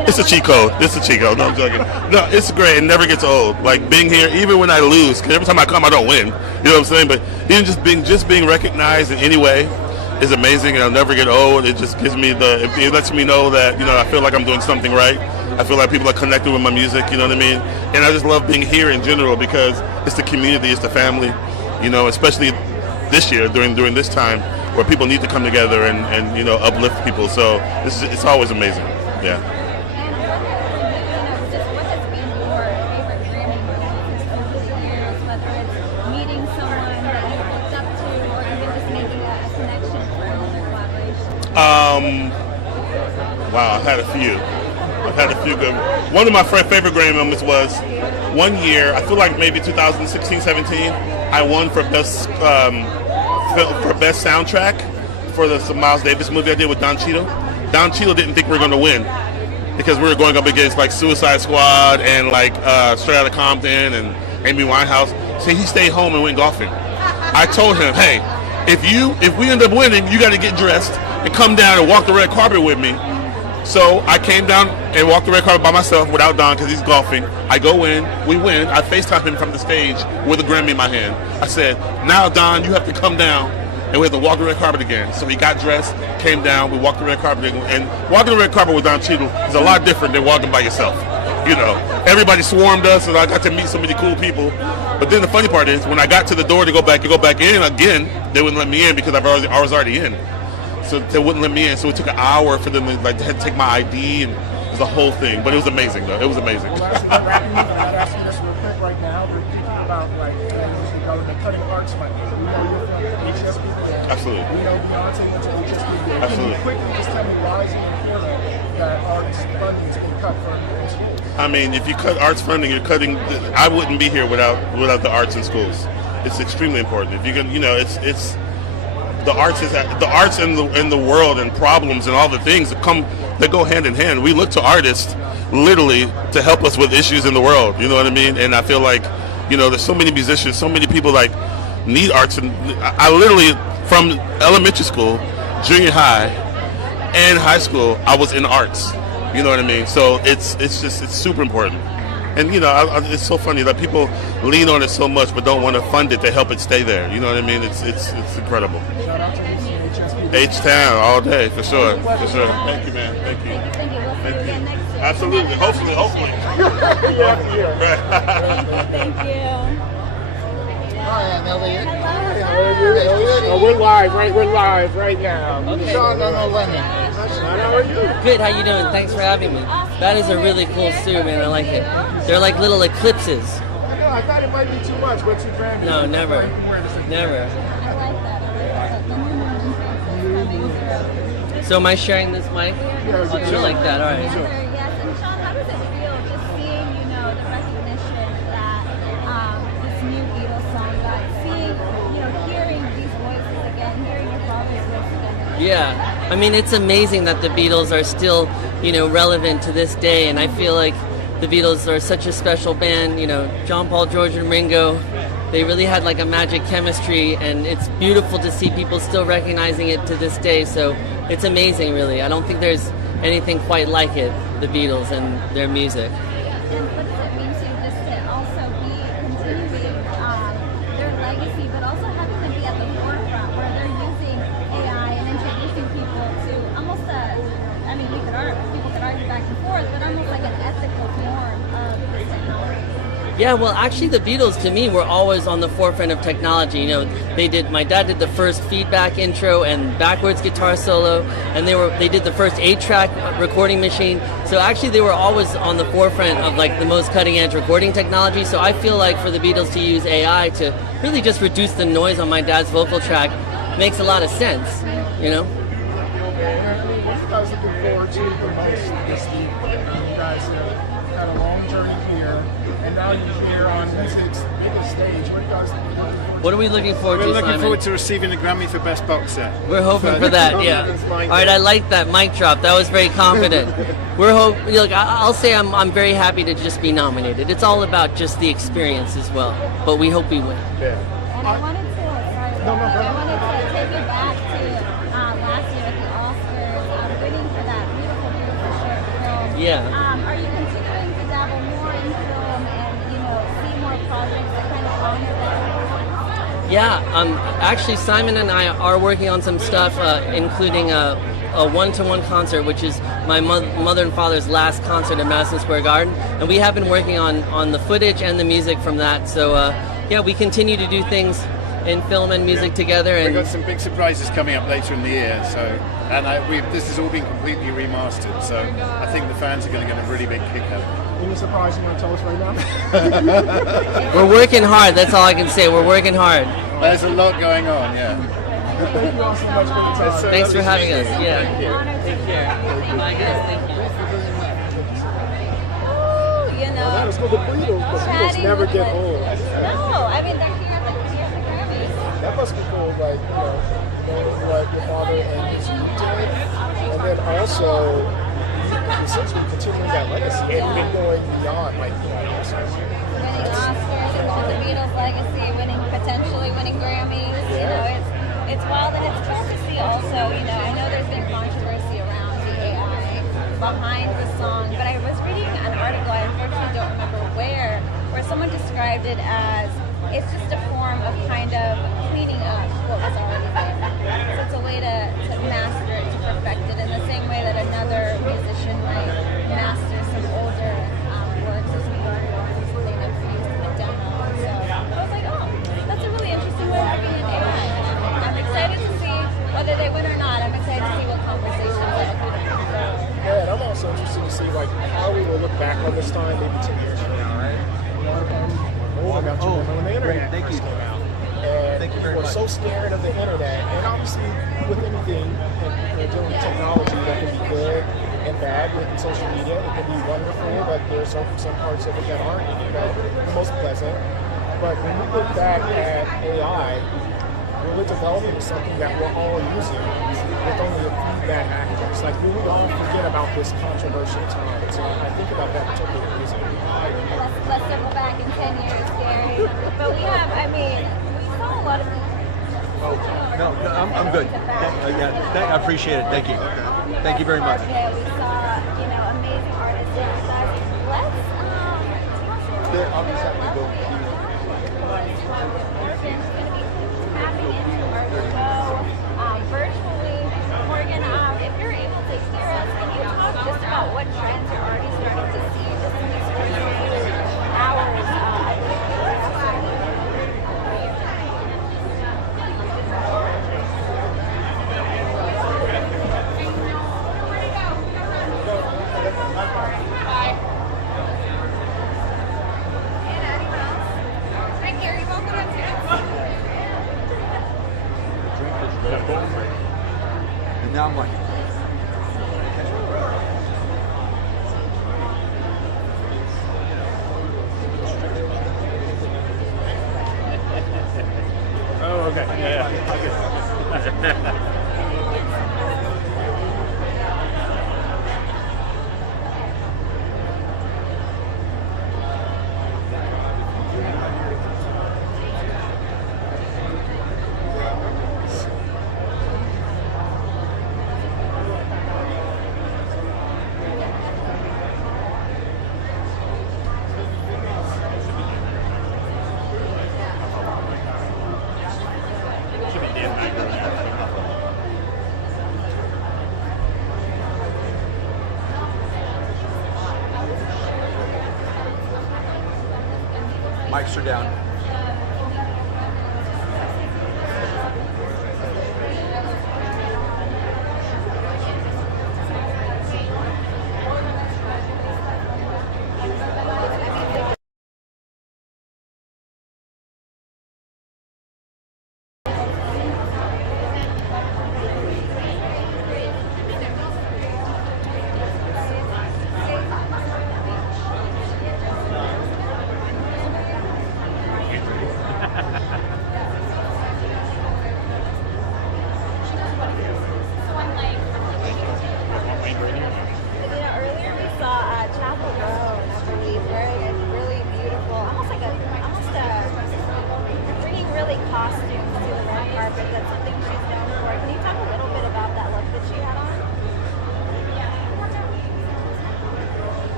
It's a cheat code. It's a cheat code. No, I'm joking. No, it's great. It never gets old. Like being here, even when I lose, because every time I come, I don't win. You know what I'm saying? But even just being recognized in any way is amazing, and I'll never get old. It just gives me it lets me know that I feel like I'm doing something right. I feel like people are connected with my music. You know what I mean? And I just love being here in general because it's the community, it's the family. Especially this year during this time where people need to come together and uplift people. So it's always amazing. Yeah. Wow, I've had a few good. One of my favorite Grammy moments was one year. I feel like maybe 2016-17. I won for best soundtrack for the Miles Davis movie I did with Don Cheadle. Don Cheadle didn't think we were going to win because we were going up against like Suicide Squad and like Straight Outta Compton and Amy Winehouse. So he stayed home and went golfing. I told him, hey, if we end up winning, you got to get dressed and come down and walk the red carpet with me. So I came down and walked the red carpet by myself without Don because he's golfing. I go in, we win. I FaceTime him from the stage with a Grammy in my hand. I said, now Don, you have to come down and we have to walk the red carpet again. So he got dressed, came down, we walked the red carpet again. And walking the red carpet with Don Cheadle is a lot different than walking by yourself. Everybody swarmed us and I got to meet so many cool people. But then the funny part is when I got to the door to go back in again, they wouldn't let me in because I was already in. So they wouldn't let me in. So it took an hour for them to they had to take my ID and it was a whole thing. But it was amazing though. It was amazing. Asking this real quick right now. We're thinking about the cutting arts money. Absolutely. Beyonce went to HSBC. Absolutely. Can you quickly just tell me why is it important that arts funding is being cut from schools? I mean, if you cut arts funding, you're cutting. I wouldn't be here without the arts in schools. It's extremely important. If you can, it's. The arts in the world and problems and all the things that go hand in hand. We look to artists literally to help us with issues in the world. You know what I mean? And I feel like there's so many musicians, so many people like need arts. And I literally from elementary school, junior high, and high school, I was in arts. You know what I mean? So it's super important. And it's so funny that people lean on it so much, but don't want to fund it to help it stay there. You know what I mean? It's incredible. H-Town all day for sure. Thank you, man. Thank you. Absolutely. Hopefully. Thank you. Hi, I'm Elliot. We're live right now. Sean and Lenny. How are you? Good, how you doing? Thanks for having me. That is a really cool suit, man. I like it. They're like little eclipses. I thought it might be too much, but 2 Grammys. No, never. So am I sharing this mic? Oh, you like that, all right. Yes, and Sean, how does it feel just seeing, the recognition that this new Beatles song got, seeing, hearing these voices again, hearing your father's voice again? Yeah, I mean, it's amazing that the Beatles are still, relevant to this day, and I feel like the Beatles are such a special band. John, Paul, George, and Ringo, they really had like a magic chemistry, and it's beautiful to see people still recognizing it to this day. So it's amazing, really. I don't think there's anything quite like it, the Beatles and their music. And what does it mean to you just to also be continuing their legacy, but also having them be at the forefront where they're using AI and introducing people to almost people could argue back and forth, but almost like an ethical form of this technology. Yeah, well, actually, the Beatles, to me, were always on the forefront of technology. My dad did the first feedback intro and backwards guitar solo, and they did the first 8-track recording machine. So actually, they were always on the forefront of like the most cutting-edge recording technology. So I feel like for the Beatles to use AI to really just reduce the noise on my dad's vocal track makes a lot of sense, What you guys looking forward to the most this week? You guys have had a long journey here, and now you're here on music's biggest stage. What are you guys looking forward to? What are we looking forward to, We're looking Simon? forward to receiving the Grammy for Best Box Set. We're hoping for that, yeah. All right, I like that mic drop. That was very confident. I'll say I'm very happy to just be nominated. It's all about just the experience as well. But we hope we win. And I wanted to take you back to last year at the Oscars, waiting for that beautiful short film. Yeah. Are you continuing to dabble more in film and, see more projects that kind of honor that? Yeah, actually Simon and I are working on some stuff, including a one-to-one concert, which is my mother and father's last concert at Madison Square Garden, and we have been working on the footage and the music from that. So yeah, we continue to do things in film and music together. And we've got some big surprises coming up later in the year. So, and this has all been completely remastered. So I think the fans are going to get a really big kick out of it. Any surprise you want to tell us right now? We're working hard. That's all I can say. We're working hard. There's a lot going on. Yeah. Thank you all so much for the time. Thanks for having us. Yeah. Thank you. Take care. Bye, guys. Thank you. That was cool. The Beatles never get old. No, I mean, they're here at the Grammys. That must be cool, like, knowing what your father and his did, and then also essentially continuing that legacy and going beyond, like, winning Oscars, the Beatles' legacy, potentially winning Grammys. It's wild, and it's cool to see also. I know there's been controversy around the AI behind the song, but I was reading an article, I unfortunately don't remember where someone described it as it's just a form of kind of cleaning up what was already there. So it's a way to master it, to perfect it, in the same way that another musician might master some older works as we go along, so they never used in a demo. So I was like, oh, that's a really interesting way of looking at AI. I'm excited to see whether they win or not. I'm excited to see what conversations they'll do. Yeah, and I'm also interested to see how we will look back on this time maybe 10 years from now, right? Old enough to remember when the internet first came out. And people were so scared of the internet. And obviously, with anything, dealing with technology, that can be good and bad. With social media, it can be wonderful, but there's some parts of it that aren't the most pleasant. But when we look back at AI, we're developing something that we're all using with only a few bad actors. Like, we don't forget about this controversial time. So I think about that particular reason. Let's circle back in 10 years, Gary. But we saw a lot of people. Oh, no, I'm good. I appreciate it. Thank you. Thank you very much. Yeah, we saw, amazing artists. Let's I'll just have to go. virtually. Morgan, if you're able to hear us, can you talk just about what trends you're already starting to see just in these first hours? And now I'm like, oh, okay. Yeah. mics are down. Earlier we saw Chappell Roan, I believe, wearing a really beautiful, almost bringing really costumes to the red carpet. That's something she's known for. Can you talk a little bit about that look that she had on?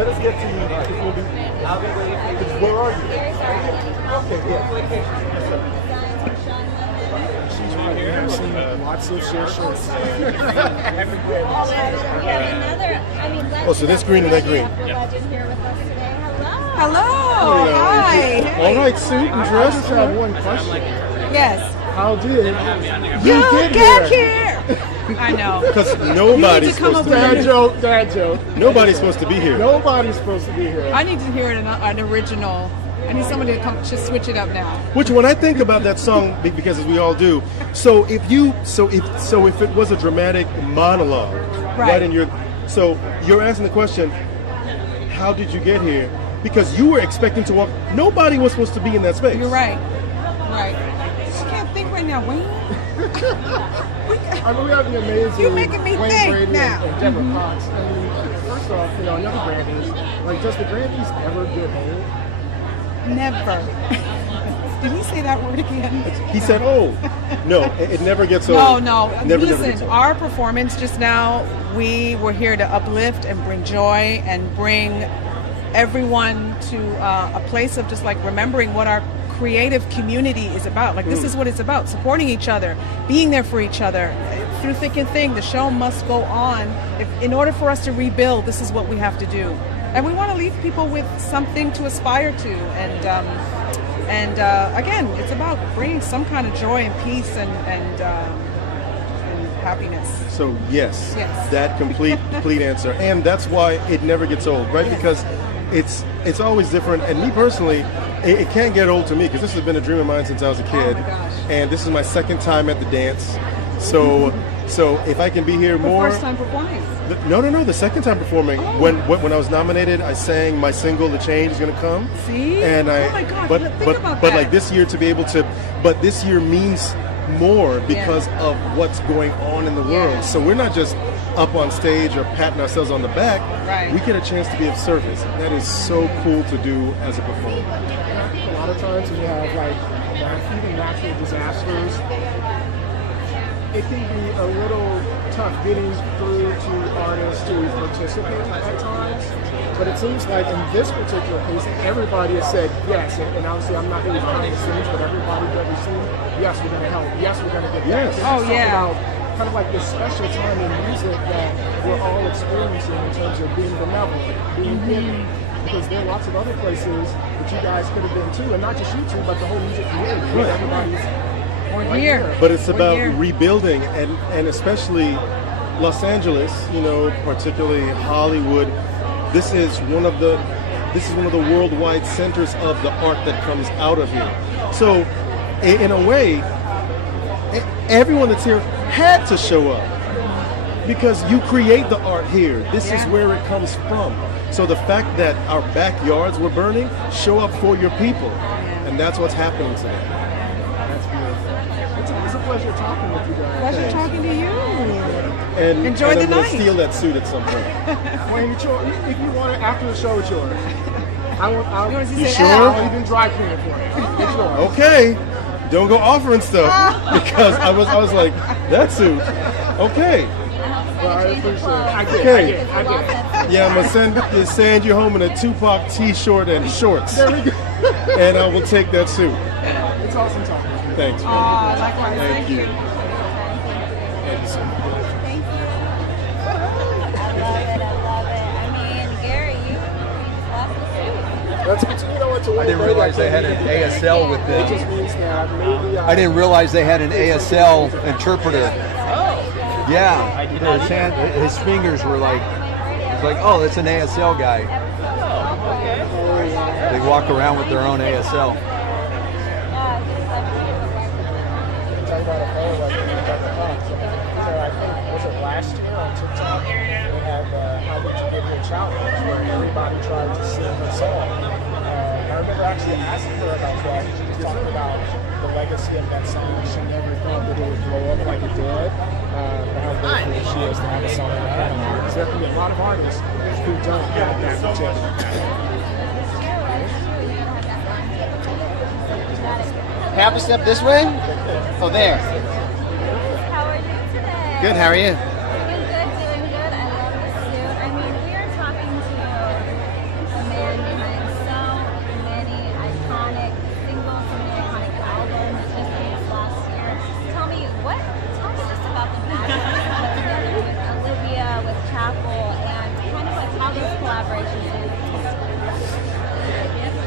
let us get to you. Because we'll be, where are you? Okay, yeah. She's right here. I've seen lots of share shirts. Oh, so this green and that green. Hello. Hi. All right, suit and dress. I just have one question. Yes. How did You get get here? I know. Because nobody's supposed to be Dad here. joke, dad joke. Nobody's supposed to be here. Nobody's supposed to be here. I need to hear an original. I need somebody to come just switch it up now. Which, when I think about that song, because as we all do, so if it was a dramatic monologue, right in your, so you're asking the question, how did you get here? Because you were expecting to walk. Nobody was supposed to be in that space. You're right. Right. I can't think right now, Wayne. I mean, we have the amazing You're making me Wayne think Brady now. and Deborah Cox. I mean, first off, another Grammys. Like, does the Grammys ever get old? Never. Did he say that word again? He said, "Oh, no, it never gets old." No. Never Listen, gets old. our performance just now, we were here to uplift and bring joy and bring everyone to a place of just like remembering what our creative community is about. Like, this is what it's about: supporting each other, being there for each other through thick and thin. The show must go on. In order for us to rebuild, this is what we have to do. And we want to leave people with something to aspire to, and again, it's about bringing some kind of joy and peace and happiness. So yes, Yes. that complete answer, and that's why it never gets old, right? Yes. Because it's always different. And me personally, it can't get old to me because this has been a dream of mine since I was a kid, and this is my second time at the dance. So if I can be here more. First time performing. No, the second time performing. When I was nominated, I sang my single "The Change Is Gonna Come." See? And I, oh my God! but think about but that. like this year to be able to, but this year means more because of what's going on in the world. So we're not just up on stage or patting ourselves on the back. Right. We get a chance to be of service. That is so cool to do as a performer. And I think a lot of times when you have like even natural disasters, it can be a little tough getting through to artists to participate at times. But it seems like in this particular case, everybody has said yes. And obviously, I'm not really behind the scenes, but everybody that we've seen, yes, we're going to help. Yes, we're going to get Yes. back. Oh, yeah. About kind of like this special time in music that we're all experiencing in terms of being benevolent, being giving. Because there are lots of other places that you guys could have been too, and not just you two, but the whole music community. Right. Everybody's We're here. But it's about here. rebuilding, and especially Los Angeles, particularly Hollywood. This is one of the worldwide centers of the art that comes out of here. So, in a way, everyone that's here had to show up because you create the art here. This is where it comes from. So the fact that our backyards were burning, show up for your people, and that's what's happening today. That's beautiful. It's a pleasure talking with you guys. Pleasure talking to you. And Enjoy the I'm gonna night. steal that suit at some point. Wayne, if you want it after the show, it's yours. You sure? I'll even dry clean it for you. It's yours. Okay, don't go offering stuff because I was like, that suit. Okay. Well, I appreciate it. I get it. Yeah, I'm gonna send you home in a Tupac T-shirt and shorts. There we go. And I will take that suit. It's awesome talking. Thanks. Likewise. Thank you. I didn't realize they had an ASL with them. It just means that maybe I didn't realize they had an ASL interpreter. Yeah, his fingers were like, it's like, oh, that's an ASL guy. They walk around with their own ASL. Was it last year on TikTok? They had How Did You Get Here challenge where everybody tried to sing her song. I remember actually asking her about that. She was talking about the legacy of that song. She never thought that it would blow up like it did. But how grateful she is to have a song like that. There's definitely a lot of artists who don't have that potential. Half a step this way? Oh, there. How are you today? Good, how are you? Doing good. I love the suit. I mean, we are talking to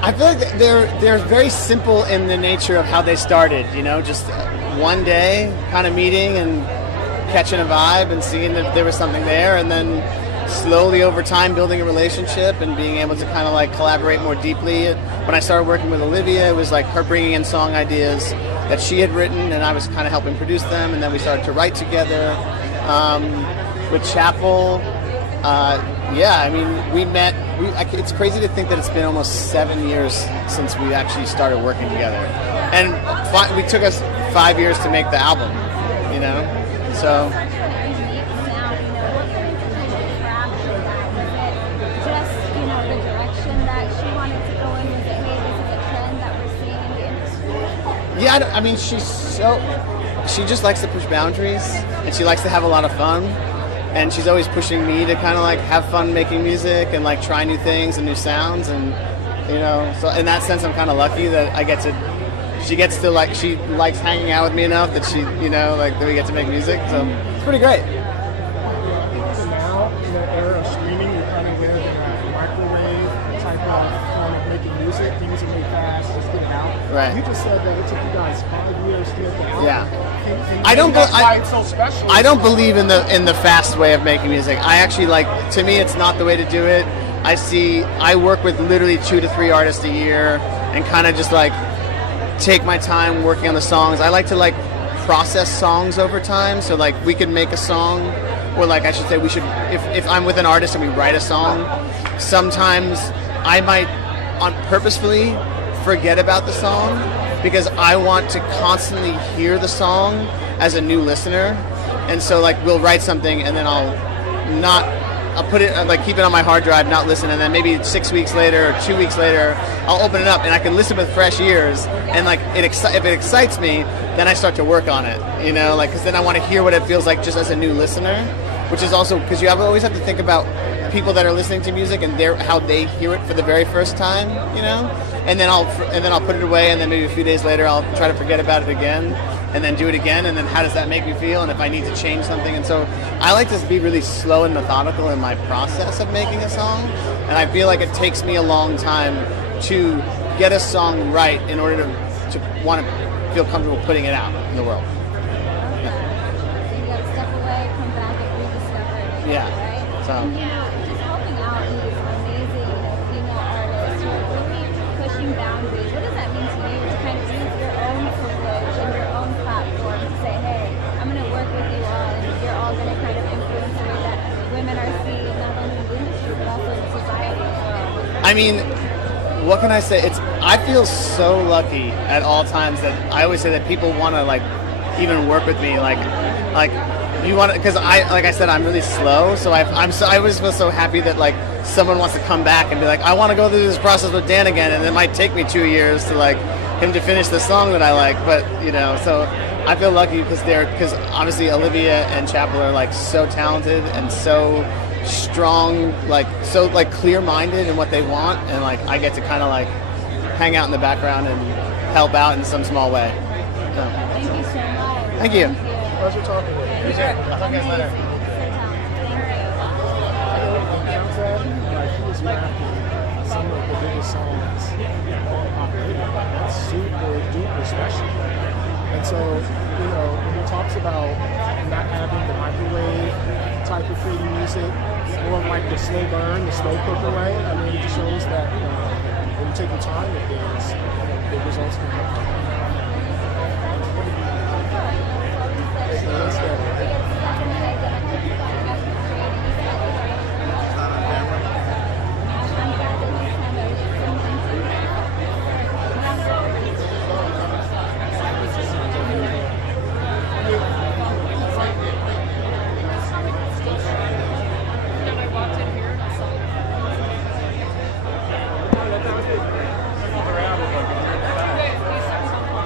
I feel like they're very simple in the nature of how they started. You know, just one day kind of meeting and catching a vibe and seeing if there was something there, and then slowly over time building a relationship and being able to kind of like collaborate more deeply. When I started working with Olivia, it was like her bringing in song ideas that she had written, and I was kind of helping produce them, and then we started to write together. With Chappell, yeah, I mean, we met. It's crazy to think that it's been almost 7 years since we actually started working together, and we took us 5 years to make the album. You know, so. Yeah, I mean, she just likes to push boundaries, and she likes to have a lot of fun, and she's always pushing me to kind of like have fun making music and like try new things and new sounds, and you know, so in that sense, I'm kind of lucky that she likes hanging out with me enough that she, you know, like that we get to make music, so it's pretty great. Now, in the era of streaming, you kind of live in a microwave type of form of making music. Things are made fast, just get it out. Right. You just said that it took you guys 5 years to get the album. Yeah. That's why it's so special. I don't believe in the fast way of making music. I actually to me, it's not the way to do it. I work with literally 2 to 3 artists a year and kind of just like take my time working on the songs. I like to like process songs over time. So like we could make a song, or like I should say we should, if I'm with an artist and we write a song, sometimes I might purposefully forget about the song because I want to constantly hear the song as a new listener. And so like we'll write something and then I'll put it, like keep it on my hard drive, not listen, and then maybe 6 weeks later or 2 weeks later I'll open it up and I can listen with fresh ears, and like if it excites me, then I start to work on it, you know, like because then I want to hear what it feels like just as a new listener, which is also because you always have to think about people that are listening to music and how they hear it for the very first time, you know, and then I'll put it away, and then maybe a few days later I'll try to forget about it again, and then do it again, and then how does that make me feel, and if I need to change something. And so I like to be really slow and methodical in my process of making a song, and I feel like it takes me a long time to get a song right in order to want to feel comfortable putting it out in the world. So you got to step away, come back, and rediscover it. Yeah. Right? So. And just helping out these amazing female artists who are really pushing boundaries. What does that mean to you to kind of use your own privilege and your own platform to say, hey, I'm going to work with you all, and you're all going to kind of influence the way that women are seen, not only in the industry, but also in society as well? I mean, what can I say? I feel so lucky at all times that I always say that people want to like even work with me, like you want to, because like I said, I'm really slow, so I always feel so happy that like someone wants to come back and be like, I want to go through this process with Dan again, and it might take me 2 years to like him to finish the song that I like, but you know, so I feel lucky because obviously Olivia and Chappell are like so talented and so strong, like so like clear-minded in what they want, and like I get to kind of like hang out in the background and help out in some small way. So. Thank you so much. Thank you. Pleasure talking with you. You too. I'll talk to you guys later. Like he was rapping some of the biggest songs on pop radio. That's super duper special. And so, you know, when he talks about not having the microwave type of creating music, more like the slow burn, the slow cooker way, I mean, it just shows that, you know, when you take your time with things, the results can happen. So that's that.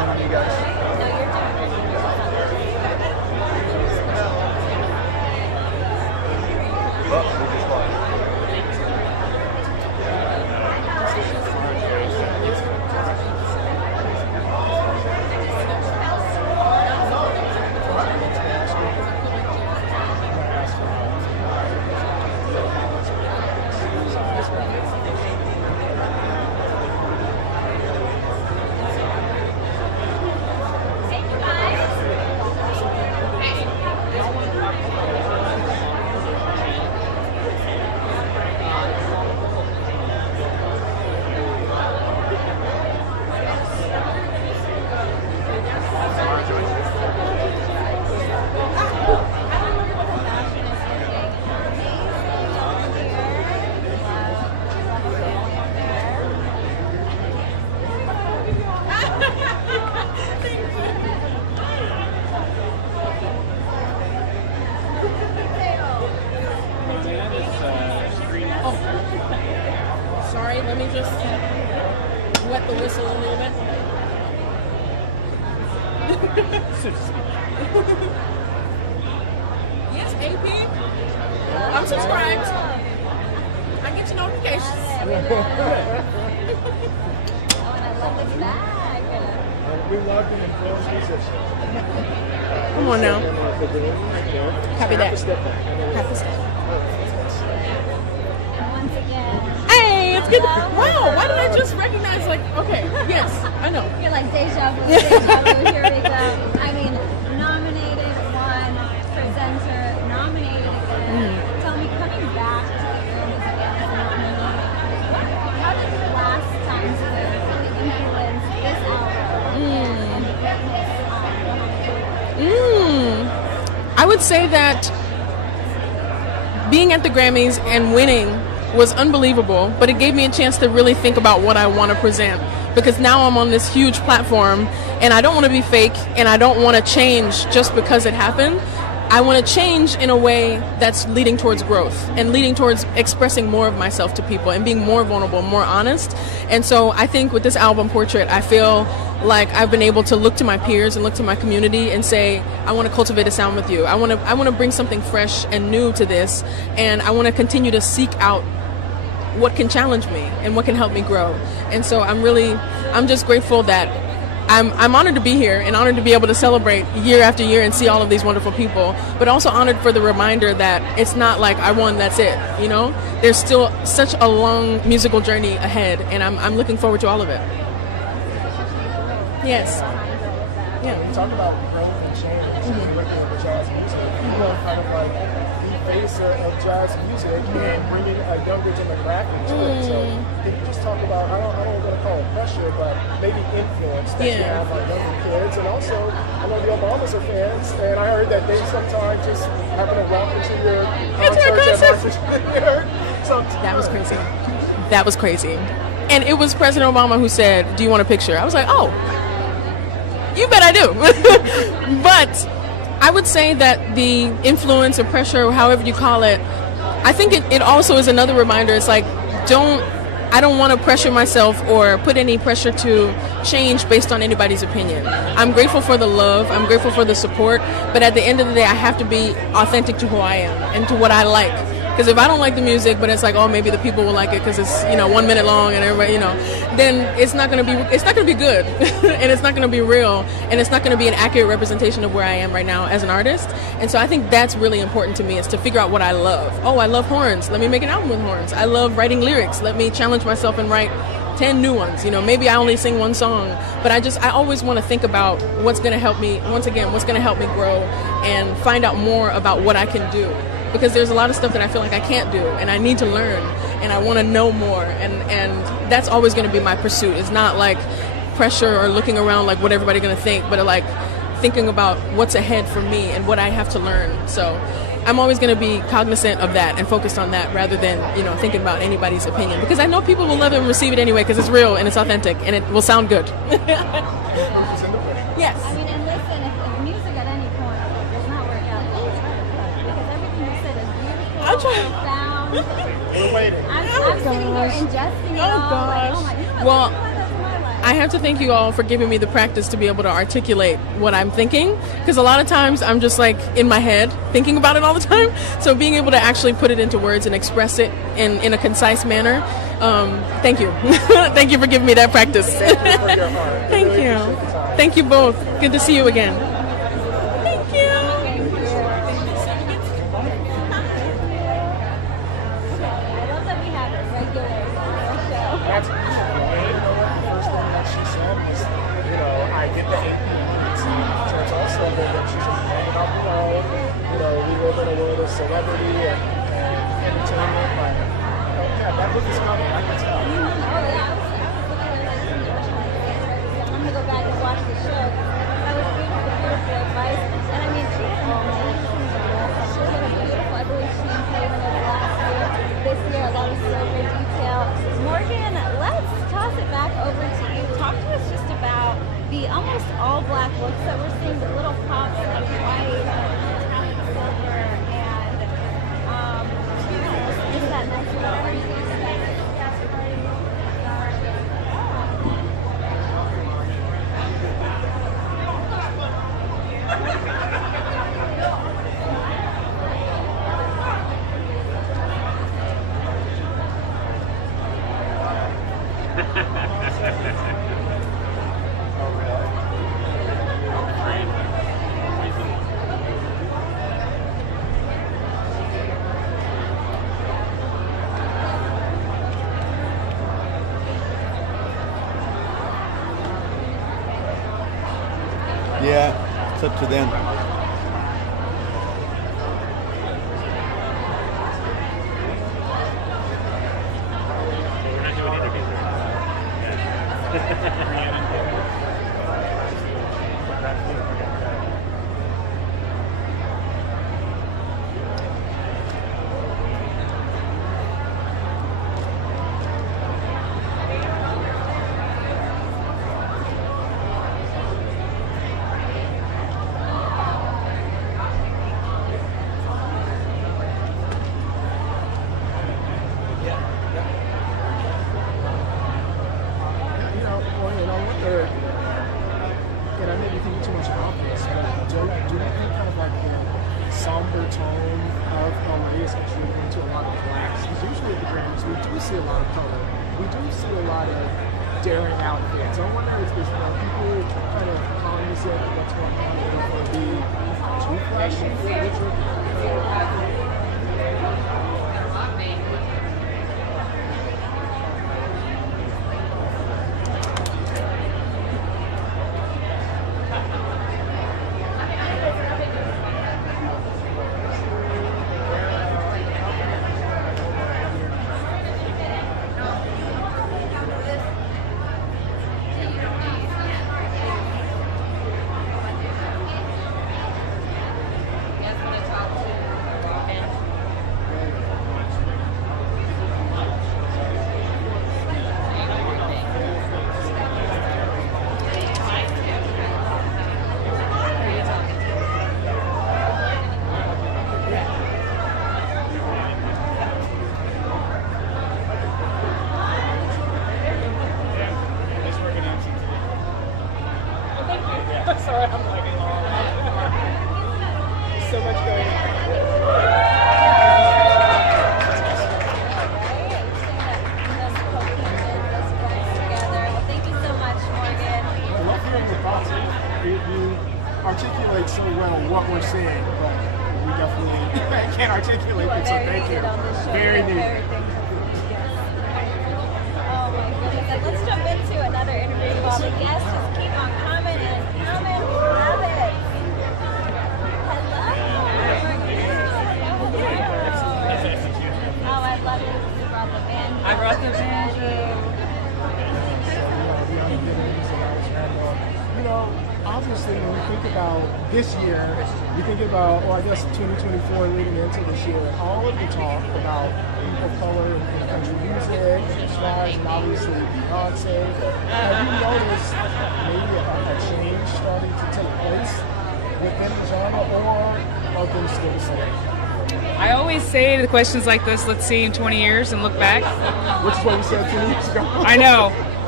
calling on you guys. Well, we just lost. Sorry, let me just wet the whistle a little bit. Yes, AP. I'm subscribed. I get your notifications. We loved an influenced musician. Come on now. Copy that. Once again. Hey, it's good. Wow, why did I just recognize, like, okay, yes, I know. You're like deja vu, here we go. I mean, nominated, won, presenter, nominated again. Tell me, coming back to the Grammys again as a nominee, how did the last times really influence this album? I would say that being at the Grammys and winning was unbelievable, but it gave me a chance to really think about what I want to present, because now I'm on this huge platform and I don't want to be fake and I don't want to change just because it happened. I want to change in a way that's leading towards growth and leading towards expressing more of myself to people and being more vulnerable, more honest. And so I think with this album, Portrait, I feel like I've been able to look to my peers and look to my community and say, I want to cultivate a sound with you. I want to bring something fresh and new to this, and I want to continue to seek out what can challenge me and what can help me grow. And so I'm just grateful that I'm honored to be here and honored to be able to celebrate year after year and see all of these wonderful people, but also honored for the reminder that it's not like I won, that's it, you know? There's still such a long musical journey ahead, and I'm looking forward to all of it. Yes. Yeah, we talk about growth and change with jazz music. Kind of like the face of jazz music and bringing a younger demographic to it. So can you just talk about, I don't want to call it pressure, but maybe influence that you have on younger kids? And also, I know the Obamas are fans, and I heard that they sometimes just happen to walk into your concerts. That was crazy. That was crazy. And it was President Obama who said, "Do you want a picture?" I was like, "Oh, you bet I do." But I would say that the influence or pressure, or however you call it, I think it also is another reminder. It's like, I don't want to pressure myself or put any pressure to change based on anybody's opinion. I'm grateful for the love, I'm grateful for the support, but at the end of the day, I have to be authentic to who I am and to what I like. Because if I don't like the music, but it's like, oh, maybe the people will like it because it's 1 minute long and everybody, then it's not gonna be good, and it's not gonna be real, and it's not gonna be an accurate representation of where I am right now as an artist. And so I think that's really important to me, is to figure out what I love. Oh, I love horns. Let me make an album with horns. I love writing lyrics. Let me challenge myself and write 10 new ones. Maybe I only sing one song, but I always want to think about what's gonna help me. Once again, what's gonna help me grow and find out more about what I can do. Because there's a lot of stuff that I feel like I can't do, and I need to learn, and I want to know more, and that's always going to be my pursuit. It's not like pressure or looking around like what everybody's going to think, but like thinking about what's ahead for me and what I have to learn. So I'm always going to be cognizant of that and focused on that, rather than thinking about anybody's opinion, because I know people will love it and receive it anyway, because it's real and it's authentic and it will sound good. Yes. I mean, and listen, if music at any point does not work out, please try to cut, because everything you said is beautiful. I'm trying. We're waiting. I'm sitting here ingesting it all. God. Like, oh my, Well, I have to thank you all for giving me the practice to be able to articulate what I'm thinking, because a lot of times I'm just like in my head thinking about it all the time. So being able to actually put it into words and express it in a concise manner, thank you. Thank you for giving me that practice. Thank you. Thank you both. Good to see you again. Thank you. That's you know what the first thing that she said was, you know, I get the APs. So it's also that she's just hanging out the road. You know, we live in a world of celebrity and entertainment. Like, you know, yeah, that book is coming. I can tell. Oh yeah, I'm gonna go back and watch the show. That was beautiful advice, and I mean, she did a beautiful. I believe she played in the last year. This year, a lot of silver detail. Morgan, let's toss it back over to you. Talk to us just about the almost all black looks that we're seeing, the little pops of white, metallic silver, and just that nice little Yeah, it's up to them. articulate so well what we're seeing, but we definitely can't articulate it, so thank you. Very neat. Oh my goodness. And let's jump into another interview while the guests just keep on coming and coming. Love it. Hello. Oh, I love it. You brought the banjo. I brought the banjo. You know, obviously when we think about this year, we think about, or I guess 2024 leading into this year, all of the talk about people of color in country music, stars, and obviously Beyoncé. Have you noticed maybe a change starting to take place within the genre, or are things still the same? I always say the questions like this, let's see in 20 years and look back. Which is what we said 2 weeks ago. I know.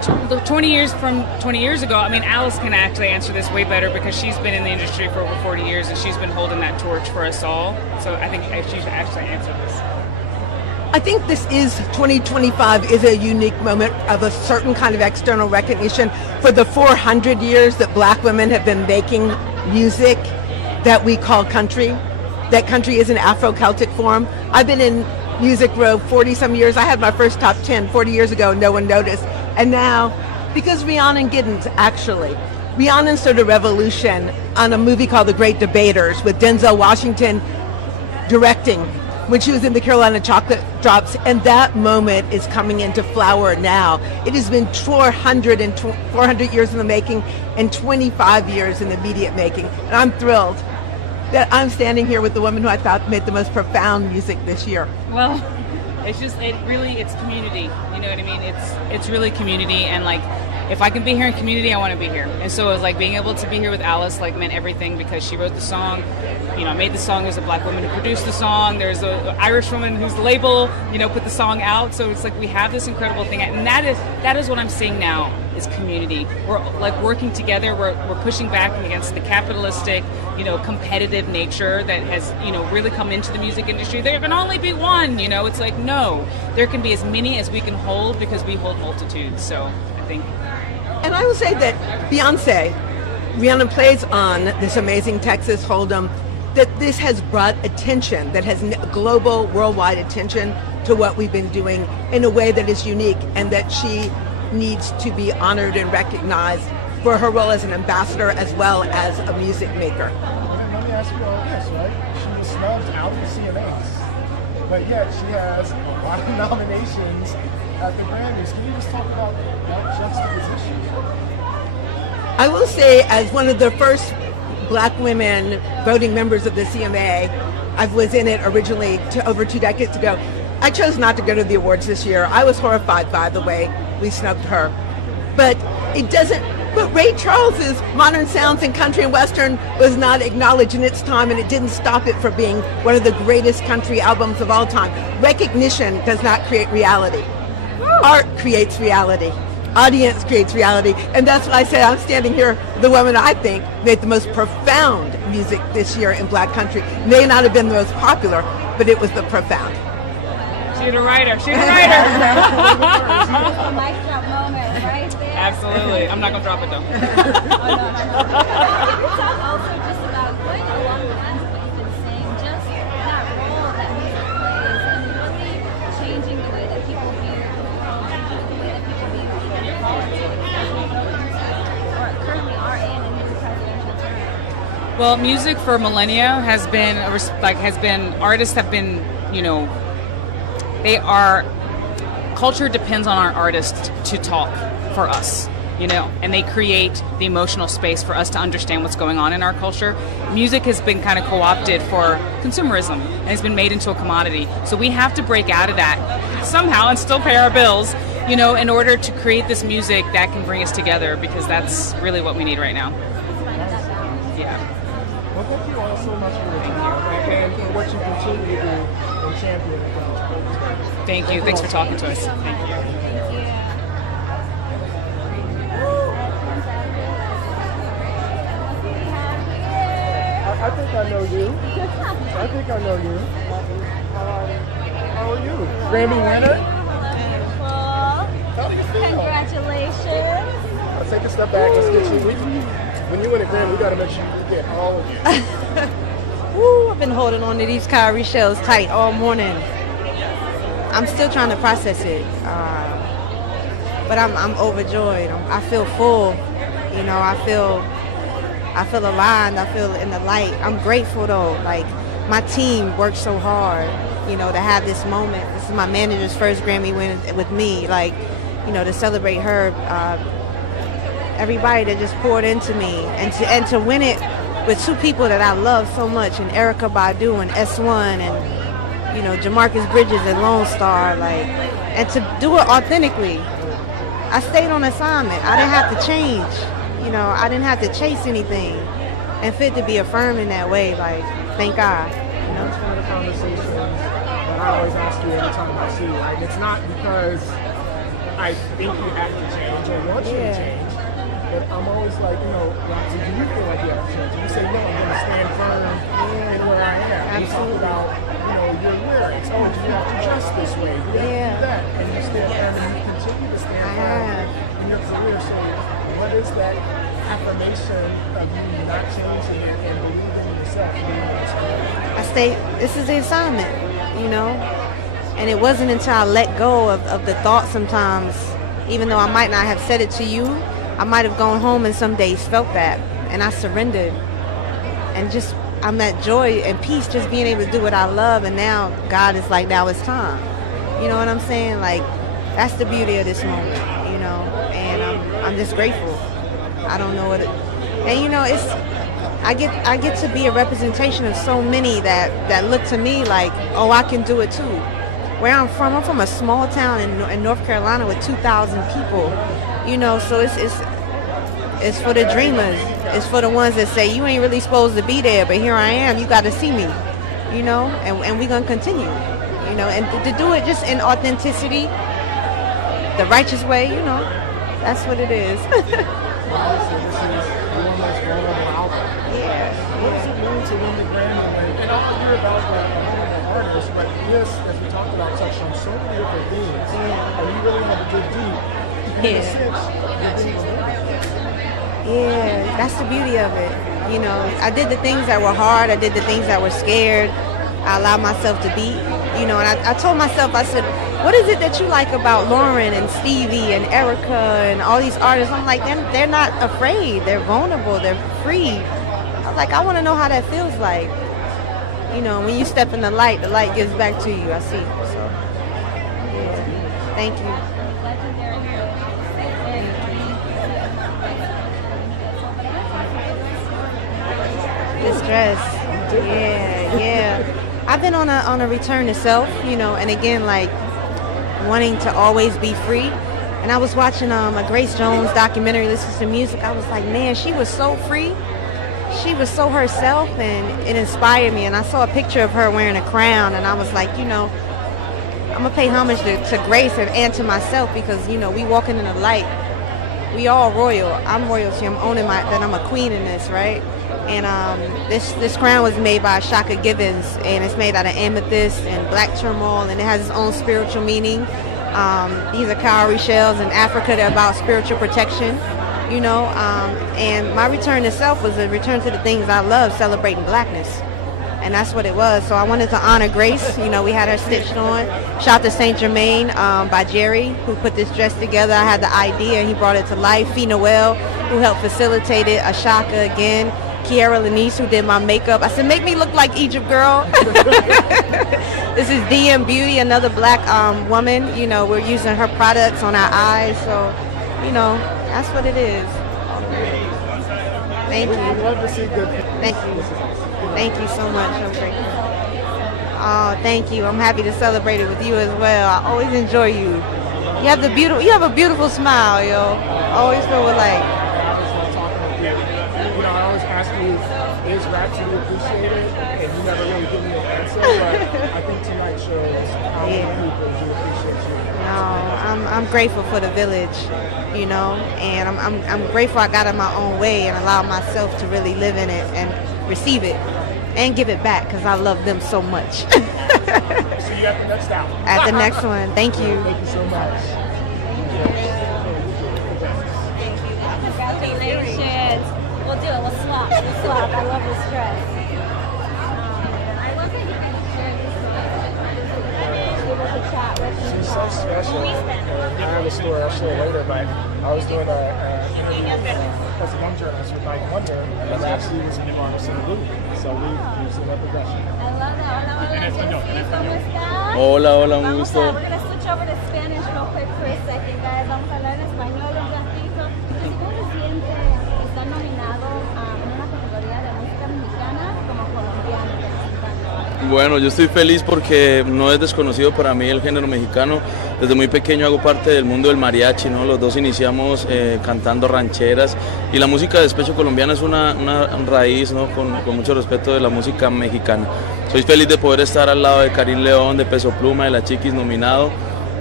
the 20 years from 20 years ago, I mean, Alice can actually answer this way better because she's been in the industry for over 40 years and she's been holding that torch for us all. So I think she should actually answer this. I think this is 2025 is a unique moment of a certain kind of external recognition for the 400 years that Black women have been making music that we call country. That country is an Afro-Celtic form. I've been in music row 40 some years. I had my first top 10 40 years ago, no one noticed. And now, because Rhiannon didn't actually, Rhiannon started a revolution on a movie called The Great Debaters with Denzel Washington directing when she was in the Carolina Chocolate Drops, and that moment is coming into flower now. It has been 400 years in the making and 25 years in the immediate making. And I'm thrilled that I'm standing here with the woman who I thought made the most profound music this year. Well, it's community. You know what I mean? It's really community, and like, if I can be here in community, I want to be here. And so it was like being able to be here with Alice like meant everything because she wrote the song, you know, made the song. There's a Black woman who produced the song. There's an Irish woman whose label, you know, put the song out. So it's like we have this incredible thing, and that is what I'm seeing now is community. We're like working together. We're pushing back against the capitalistic, you know, competitive nature that has, you know, really come into the music industry. There can only be one, you know. It's like, no, there can be as many as we can hold because we hold multitudes. So I think. And I will say that Beyoncé, Rihanna plays on this amazing Texas Hold'em, that this has brought attention, that has global, worldwide attention to what we've been doing in a way that is unique, and that she needs to be honored and recognized for her role as an ambassador as well as a music maker. Let me ask you all this, right? She was snubbed out of the CMAs, but yet she has a lot of nominations at the Grammys. Can you just talk about that juxtaposition? I will say, as one of the first Black women voting members of the CMA, I was in it originally over 2 decades ago. I chose not to go to the awards this year. I was horrified by the way we snubbed her. But it doesn't, but Ray Charles's Modern Sounds in Country and Western was not acknowledged in its time, and it didn't stop it from being one of the greatest country albums of all time. Recognition does not create reality. Art creates reality. Audience creates reality. And that's why I say I'm standing here, the woman I think made the most profound music this year in Black country. May not have been the most popular, but it was the profound. She's a writer. She's a writer. A mic drop moment right there. Absolutely. I'm not going to drop it though. Oh, no. Can you talk also just about going along the lines of what you've been saying, just that role that music plays and really changing the way that people view the world, changing the way that people view politics, or currently are in the presidential term? Well, music for millennia has been artists have been, you know, culture depends on our artists to talk for us, you know, and they create the emotional space for us to understand what's going on in our culture. Music has been kind of co-opted for consumerism and it's been made into a commodity. So we have to break out of that somehow and still pay our bills, you know, in order to create this music that can bring us together, because that's really what we need right now. Yeah. Well, thank you all so much for your time and for what you continue to do and champion. Thank you. Thanks for talking to us. Thank you. I think I know you. I think I know you. How are you? Grammy winner? How do you feel? Congratulations. I'll take a step back. Let's get you. When you win a Grammy, we got to make sure you get all of you. Woo, I've been holding on to these cowrie shells tight all morning. I'm still trying to process it, but I'm overjoyed. I feel full, you know. I feel aligned. I feel in the light. I'm grateful though. Like, my team worked so hard, you know, to have this moment. This is my manager's first Grammy win with me. Like, you know, to celebrate her. Everybody that just poured into me, and to win it with two people that I love so much, and Erykah Badu and S1 and, you know, Jamarcus Bridges and Lone Star, like, and to do it authentically. I stayed on assignment. I didn't have to change, you know, I didn't have to chase anything. And fit to be affirmed in that way, like, thank God. You know, it's one of the conversations that I always ask you every time I see you, right? It's not because I think you have to change or want you to change. But I'm always like, Roxy, do you feel like you have to change? And you say, no, I'm going to stand firm in where I am. You talk about, your lyrics. Oh, you have to dress this way. You have to do that. And you stand firm and you continue to stand firm in your career. So what is that affirmation of you not changing and believing in yourself? This is the assignment, and it wasn't until I let go of the thought sometimes, even though I might not have said it to you, I might have gone home and some days felt that, and I surrendered, and just I'm that joy and peace, just being able to do what I love, and now God is like, now it's time. You know what I'm saying? Like, that's the beauty of this moment, and I'm just grateful. I don't know what it, and it's, I get to be a representation of so many that look to me like, oh, I can do it too. Where I'm from a small town in North Carolina with 2,000 people, so it's for the dreamers. It's for the ones that say, you ain't really supposed to be there, but here I am, you got to see me, and we're going to continue, and to do it just in authenticity, the righteous way, that's what it is. What does it mean to win the Grammy? And all year about the artists, but this, as we talked about, touched on so many different things. And you really had to dig deep. In a sense, you're being Yeah, that's the beauty of it. I did the things that were hard. I did the things that were scared. I allowed myself to be, and I told myself, I said, what is it that you like about Lauren and Stevie and Erica and all these artists? I'm like, they're not afraid. They're vulnerable. They're free. I was like, I want to know how that feels like. When you step in the light gives back to you. I see. So, yeah. Thank you. This dress. Yeah. I've been on a return to self, and again, like, wanting to always be free. And I was watching a Grace Jones documentary, listening to music. I was like, man, she was so free. She was so herself, and it inspired me. And I saw a picture of her wearing a crown, and I was like, I'm going to pay homage to Grace and to myself, because, we walking in the light. We all royal. I'm royalty. I'm owning that I'm a queen in this, right? And this crown was made by Shaka Gibbons, and it's made out of amethyst and black turmoil, and it has its own spiritual meaning. These are cowrie shells in Africa. They're about spiritual protection, and my return to self was a return to the things I love, celebrating blackness. And that's what it was. So I wanted to honor Grace. We had her stitched on. Shout to Saint Germain by Jerry, who put this dress together. I had the idea, and he brought it to life. Fee Noel, who helped facilitate it. Ashaka again. Kiara Lanice, who did my makeup. I said, make me look like Egypt girl. This is DM Beauty, another black woman. We're using her products on our eyes. So, that's what it is. Thank you. I'd love to see good. Thank you. Thank you so much. I'm grateful. Oh, thank you. I'm happy to celebrate it with you as well. I always enjoy you. You have a beautiful smile, yo. I always feel like. I always ask you, is Rhapsody appreciated? And you never really give me an answer, but I think tonight shows how many people do appreciate you. No, I'm grateful for the village, and I'm grateful I got in my own way and allowed myself to really live in it and receive it and give it back, because I love them so much. See you at the next album. At the next one. Thank you. Thank you so much. Congratulations. We'll do it. We'll swap. I love this dress. I love that you can share this able to chat with me. She's so special. I have a story I'll share later, but I was doing an interview as a young journalist with Mike Wonder, and Rhapsody was in the Barnes and Noble. So we've seen that progression. I love that. Hola, Hola, un gusto. We're going to switch over to Spanish real quick for a second, guys. Vamos a hablar en español un ratito. ¿Cómo se siente estar nominado en una categoría de música mexicana como colombiano? Bueno, yo estoy feliz porque no es desconocido para mí el género mexicano. Desde muy pequeño hago parte del mundo del mariachi, ¿no? Los dos iniciamos cantando rancheras, y la música de despecho colombiana es una raíz, ¿no? Con mucho respeto de la música mexicana. Soy feliz de poder estar al lado de Karim León, de Peso Pluma, de La Chiquis nominado.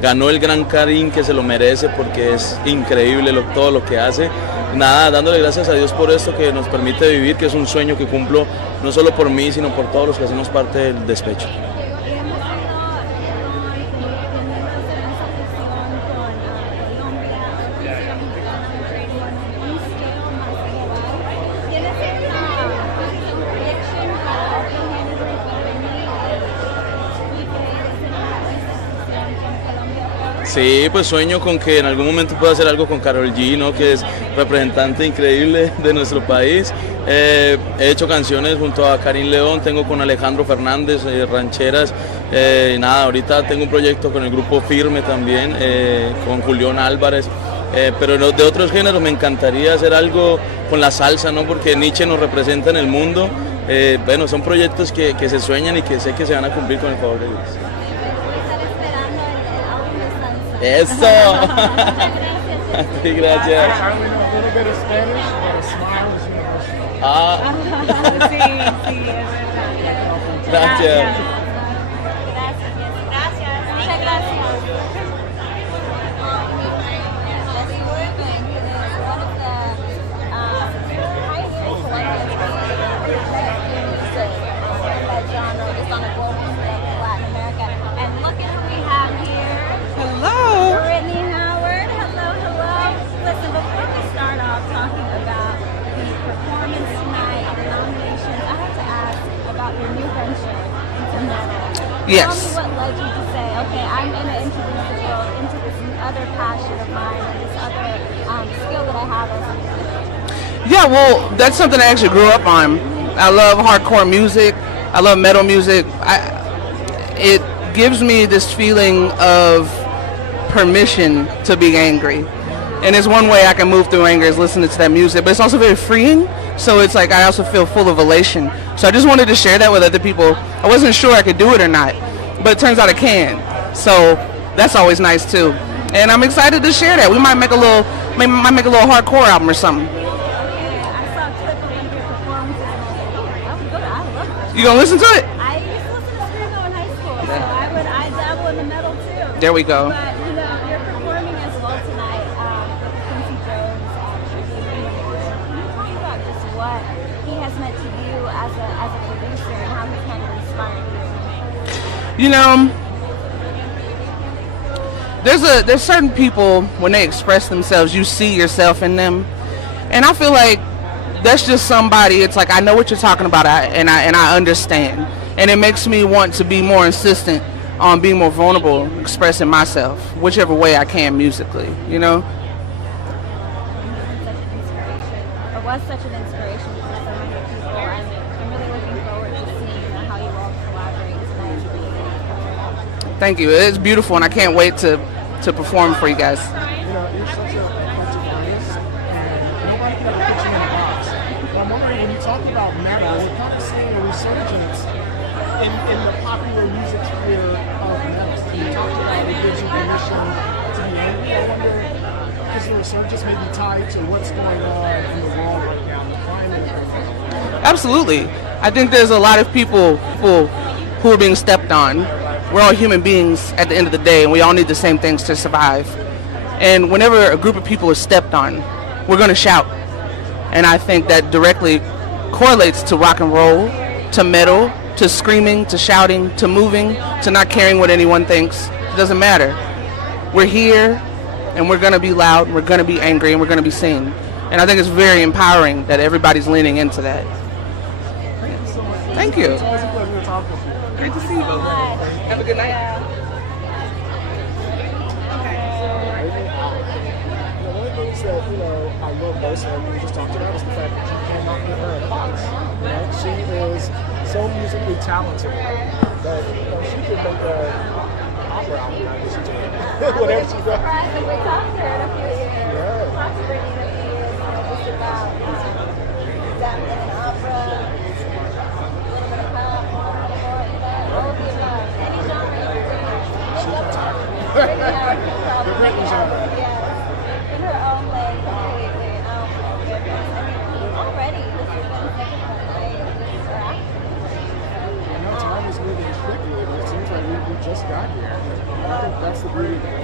ganó el Gran Karim, que se lo merece porque es increíble todo lo que hace. Nada, dándole gracias a Dios por esto que nos permite vivir, que es un sueño que cumplo no solo por mí, sino por todos los que hacemos parte del despecho. Sí, pues sueño con que en algún momento pueda hacer algo con Karol G, ¿no? Que es representante increíble de nuestro país. He hecho canciones junto a Karim León, tengo con Alejandro Fernández, rancheras. Nada, ahorita tengo un proyecto con el grupo Firme también, con Julián Álvarez. Pero de otros géneros me encantaría hacer algo con la salsa, ¿no? Porque Nietzsche nos representa en el mundo. Bueno, son proyectos que se sueñan y que sé que se van a cumplir con el favor de Dios. Eso. Sí, gracias. Ah. Sí, sí, es verdad. Gracias. Muchas gracias. Hello. Brittany Howard. Hello, hello. Listen, before we start off talking about the performance tonight and the nominations, I have to ask about your new venture into metal. Yes. Tell me what led you to say, okay, I'm going to introduce the world into this other passion of mine and this other skill that I have as a musician. Yeah, well, that's something I actually grew up on. I love hardcore music. I love metal music. It gives me this feeling of permission to be angry. And it's one way I can move through anger is listening to that music, but it's also very freeing. So it's like I also feel full of elation. So I just wanted to share that with other people. I wasn't sure I could do it or not, but it turns out I can. So that's always nice too. And I'm excited to share that. We might make a little hardcore album or something. You gonna listen to it? I used to listen to Screamo in high school, so I dabble in the metal too. There we go. But you know, you're performing as well tonight with Quincy Jones tribute. Can you talk about just what he has meant to you as a producer and how he's kind of inspired you? You know, there's certain people when they express themselves, you see yourself in them, and I feel like that's just somebody. It's like I know what you're talking about, and I understand, and it makes me want to be more insistent on being more vulnerable, expressing myself, whichever way I can musically. You know. Or was such an inspiration for so many people. I'm really looking forward to seeing how you all collaborate tonight. Thank you. It's beautiful, and I can't wait to perform for you guys. You know, you're such a bunch of artists, and nobody can ever put you in a box. But I'm wondering, when you talk about metal, we're kind of seeing a resurgence in the popular music sphere of metal. You talked about it gives you permission to be angry. I wonder, is the resurgence maybe tied to what's going on in the world right now, the climate? Absolutely. I think there's a lot of people who are being stepped on. We're all human beings at the end of the day, and we all need the same things to survive. And whenever a group of people is stepped on, we're going to shout. And I think that directly correlates to rock and roll, to metal, to screaming, to shouting, to moving, to not caring what anyone thinks. It doesn't matter. We're here, and we're going to be loud, we're going to be angry, and we're going to be seen. And I think it's very empowering that everybody's leaning into that. Thank you. It's always a pleasure to talk with you. Great to see you. Have a good night. One of the things that, you know, I love most, and we just talked about, is the fact that you cannot put her in a box. You know, she is so musically talented that, you know, she could make an opera album out of this too. Whatever she does. We talked to her in a few years. We talked to Brittany in a few years, just about that and opera, a little bit of pop, all of the above. Any genre you bring. The Brittany genre. Yes. In her own way, completely. Oh my goodness. I mean, already, this has been such a fun night. This is her I know time is moving quickly, but it seems like we just got here. I think that's the beauty of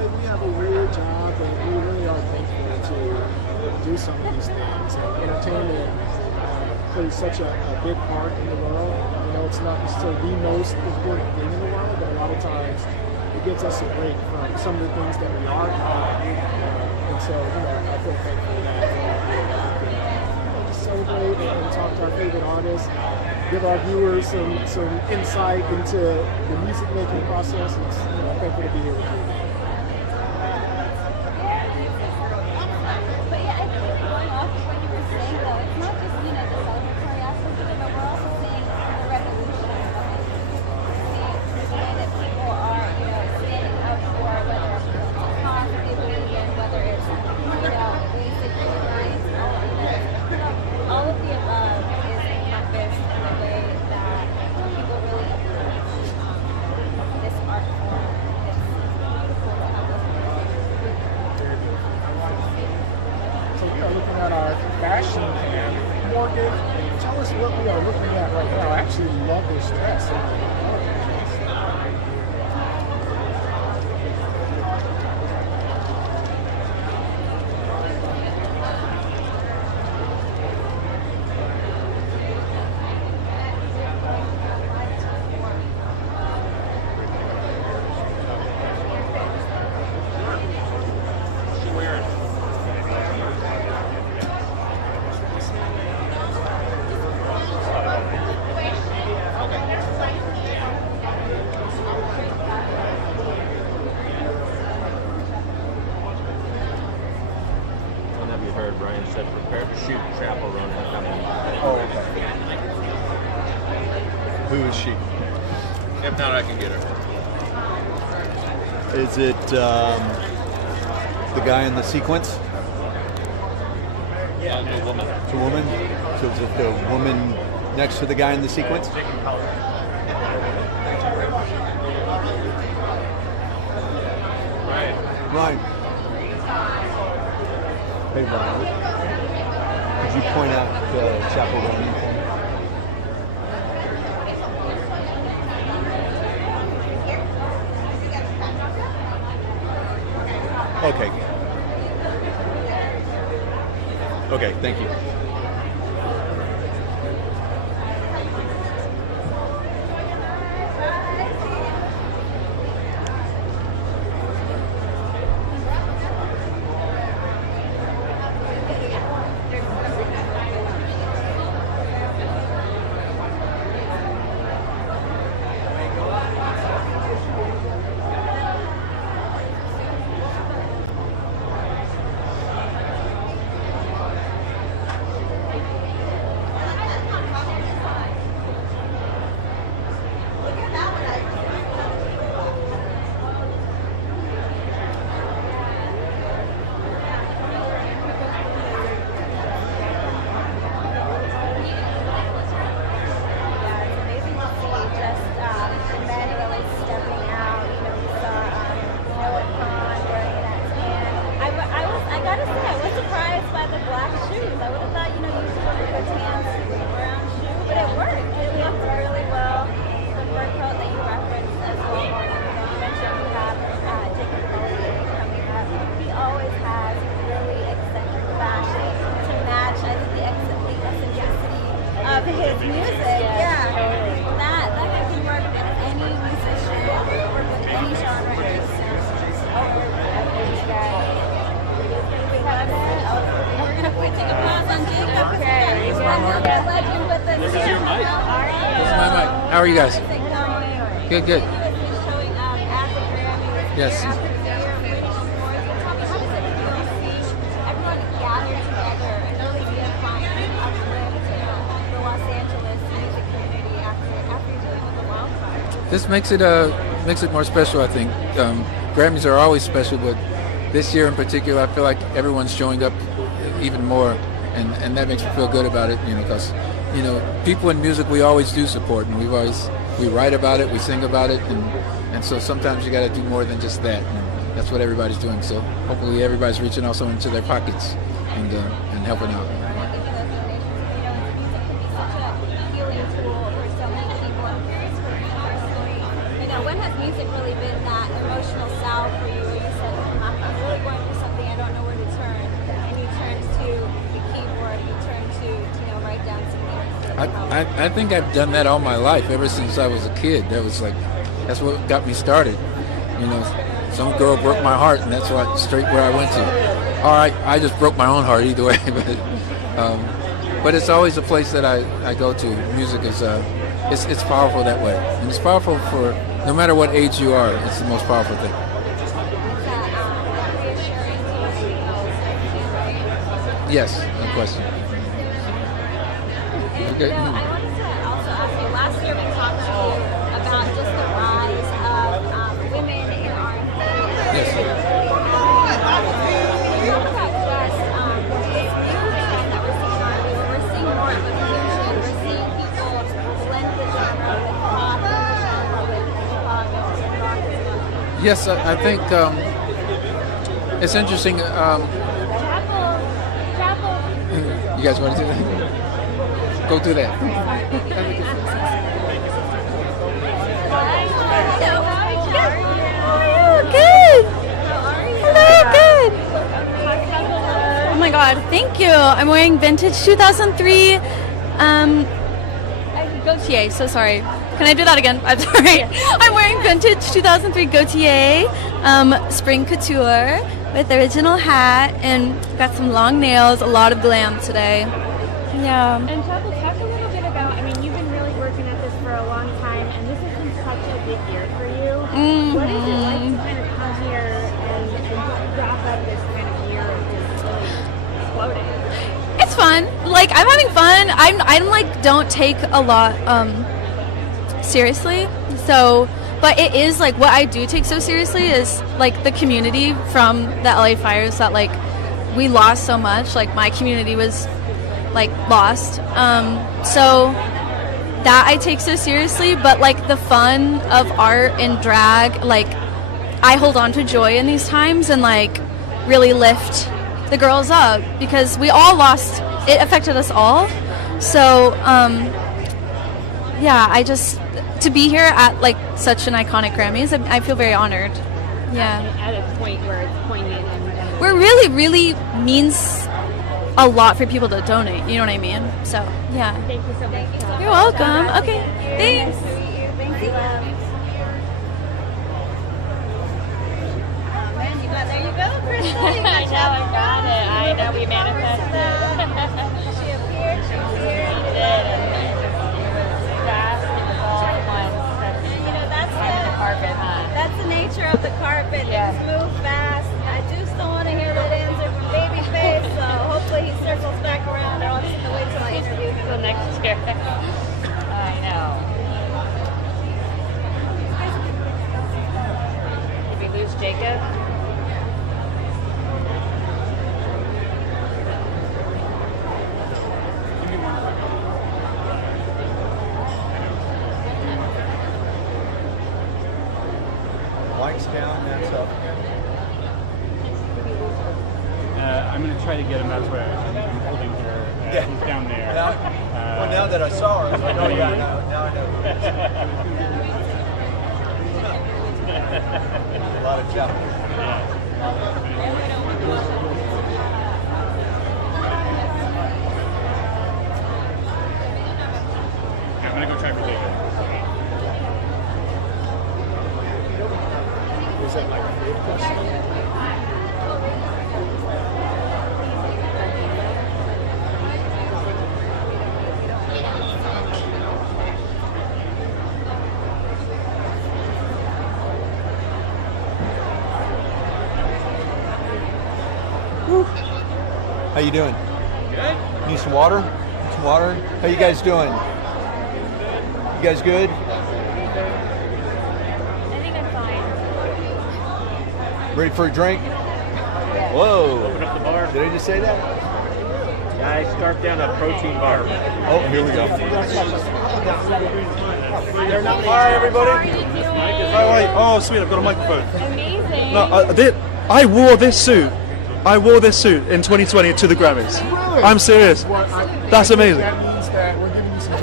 say we have a weird job, but we really are thankful to do some of these things. And entertainment plays such a big part in the world. You know, it's not necessarily the most important thing in the world, but a lot of times it gives us a break from some of the things that we are doing. And so, you know, I feel thankful that we can just celebrate and talk to our favorite artists, give our viewers some insight into the music making process. It's, you know, thankful to be here with you. But yeah, I think going off of what you were saying though, it's not just, you know, the celebratory aspect of it, but we're also seeing the revolution of music. The way that people are, you know, standing up for whether it's positively and whether it's, you know, basic human rights, all of the above is encompassed in the way that people really approach this art form. It's beautiful to have those So we are looking at our fashion and Morgan, tell us what we are looking at right now. I actually love this dress. Ryan said, prepare to shoot Chappell Roan coming. Oh, okay. Who is she? If not, I can get her. Is it the guy in the sequence? Yeah, the woman. It's a woman? So is it the woman next to the guy in the sequence? Right. Hey, Ryan. Could you point out Chappell Roan for me? Okay. Okay, thank you. How are you guys? Good, good. Yes. This makes it more special, I think. Grammys are always special, but this year in particular, I feel like everyone's showing up even more, and that makes me feel good about it. You know, because people in music we always do support, and we write about it, we sing about it, and so sometimes you got to do more than just that. And that's what everybody's doing. So hopefully everybody's reaching also into their pockets and helping out. When has music really been that emotional salve for you, where you said, I'm really going through something, I don't know where to turn, and you turn to the keyboard, you turn to write down some things. I think I've done that all my life, ever since I was a kid. That's what got me started. Some girl broke my heart, and that's straight where I went to. Or I just broke my own heart, either way. But it's always a place that I go to. Music is it's powerful that way, and it's powerful for no matter what age you are. It's the most powerful thing. Yes, no question. Okay. I wanted to also ask you, last year we talked to you about just the rise of women in R&B. Yes. We're seeing more of a fusion. We're seeing people blend the genre with pop and the genre with hip hop and rock as well. Yes, I think it's interesting. You guys want to do that? Go do that. Good. Hello, good. Oh my God, thank you. I'm wearing vintage 2003 Gautier. So sorry. Can I do that again? I'm sorry. I'm wearing vintage 2003 Gautier spring couture with the original hat and got some long nails, a lot of glam today. Yeah. And Chappell, talk a little bit about, you've been really working at this for a long time, and this has been such a big year for you. Mm-hmm. What is it like to kind of come here and just wrap up this kind of year of just really exploding? It's fun. I'm having fun. I'm don't take a lot seriously. So, but it is what I do take so seriously is the community from the LA fires that we lost so much. My community was lost. So that I take so seriously, but the fun of art and drag, I hold on to joy in these times and really lift the girls up because we all lost. It affected us all. So yeah, to be here at such an iconic Grammys, I feel very honored. Yeah. At a point where it's poignant and where really, really means a lot for people to donate. You know what I mean? So yeah. Thank you so much. You're welcome. Okay. Thanks. Thank you. There you go, Crystal. I know, I got it. I know, we manifested. She appeared. She did. Fast and all at once. That's the nature of the carpet. Yeah. Things move fast. I do still want to hear that answer from Babyface, so hopefully he circles back around. I'll just have to wait till I interview him. Till next year. I know. Did we lose Jacob? Lights down, that's up. I'm going to try to get him. That's where I'm holding her. He's down there. Well, now that I saw her, I know you got now I know. A lot of Chappell. I'm going to go try for Jacob. Was that a weird question? How you doing? Good. Need some water? Some water? How you guys doing? You guys good? I think I'm fine. Ready for a drink? Whoa. Open up the bar. Did I just say that? Yeah, I scarfed down a protein bar. Oh, here we go. Hi, everybody. Oh, sweet, I've got a microphone. Amazing. No, I wore this suit. I wore this suit in 2020 to the Grammys. Really? I'm serious. Well, That's amazing. That means that we're giving you some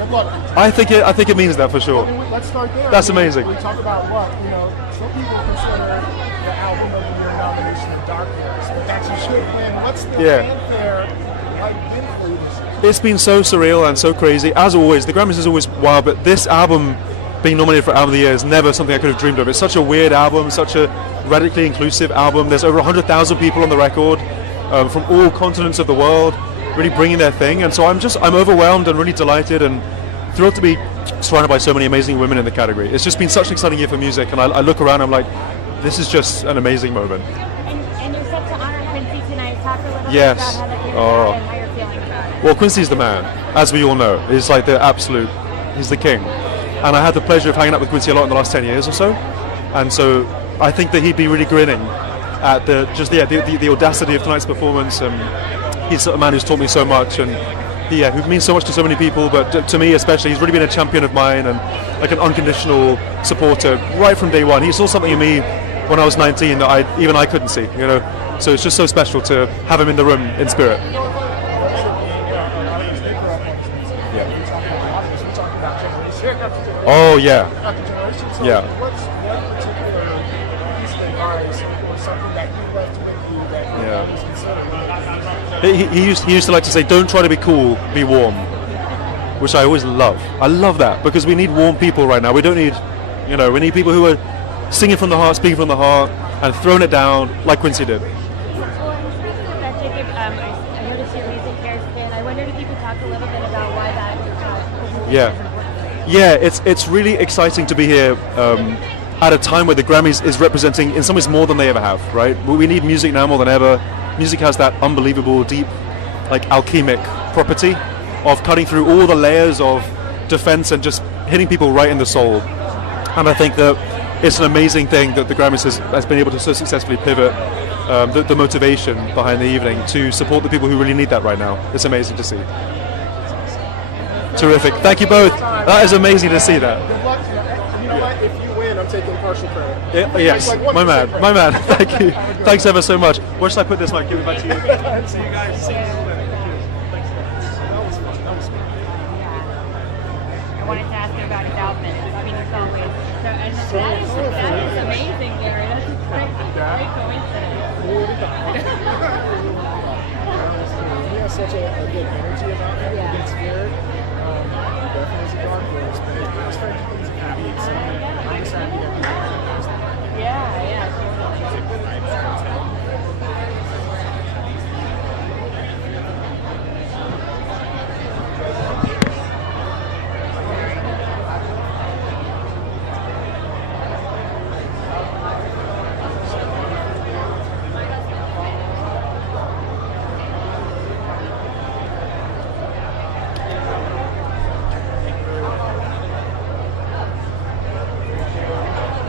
Look, I think it means that for sure. let's start there. That's amazing. We talk about what, some people consider the album of the year nomination of Dark Horse, but that you should win. What's the fanfare like been for you this year? It's been so surreal and so crazy. As always, the Grammys is always wild, but this album being nominated for Album of the Year is never something I could have dreamed of. It's such a weird album, such a radically inclusive album. There's over 100,000 people on the record from all continents of the world, really bringing their thing. And so I'm overwhelmed and really delighted and thrilled to be surrounded by so many amazing women in the category. It's just been such an exciting year for music, and I look around, I'm like, this is just an amazing moment. And you're set to honor Quincy tonight. Talk a little bit Yes. about how that came Oh. about and how you're feeling about it. Well, Quincy's the man, as we all know. He's like the absolute, he's the king. And I had the pleasure of hanging out with Quincy a lot in the last 10 years or so. And so I think that he'd be really grinning at the audacity of tonight's performance. He's a man who's taught me so much, and who means so much to so many people, but to me especially. He's really been a champion of mine and like an unconditional supporter right from day one. He saw something in me when I was 19 that even I couldn't see, So it's just so special to have him in the room in spirit. Oh yeah. Yeah. He used to like to say, "Don't try to be cool, be warm," which I always love. I love that because we need warm people right now. We don't need, we need people who are singing from the heart, speaking from the heart, and throwing it down like Quincy did. Well, and speaking of that, Jacob, I noticed your music hair spin. I wondered if you could talk a little bit about why that was Yeah, it's really exciting to be here at a time where the Grammys is representing in some ways more than they ever have, right? We need music now more than ever. Music has that unbelievable, deep, like alchemic property of cutting through all the layers of defense and just hitting people right in the soul. And I think that it's an amazing thing that the Grammys has been able to so successfully pivot the motivation behind the evening to support the people who really need that right now. It's amazing to see. Terrific. Thank you both. That is amazing to see that. Good luck. You know what? If you win, I'm taking partial credit. Yes, Like my man. Thank you. Thanks ever so much. Where should I put this mic? Give it back to you. See you guys. See you later. I wanted to ask you about his outfits. I mean, it's always that is amazing, Gary. That's a great coincidence. He has such a good energy about him, a good spirit. Definitely is a dark horse, but it's very happy. So I'm excited to get him.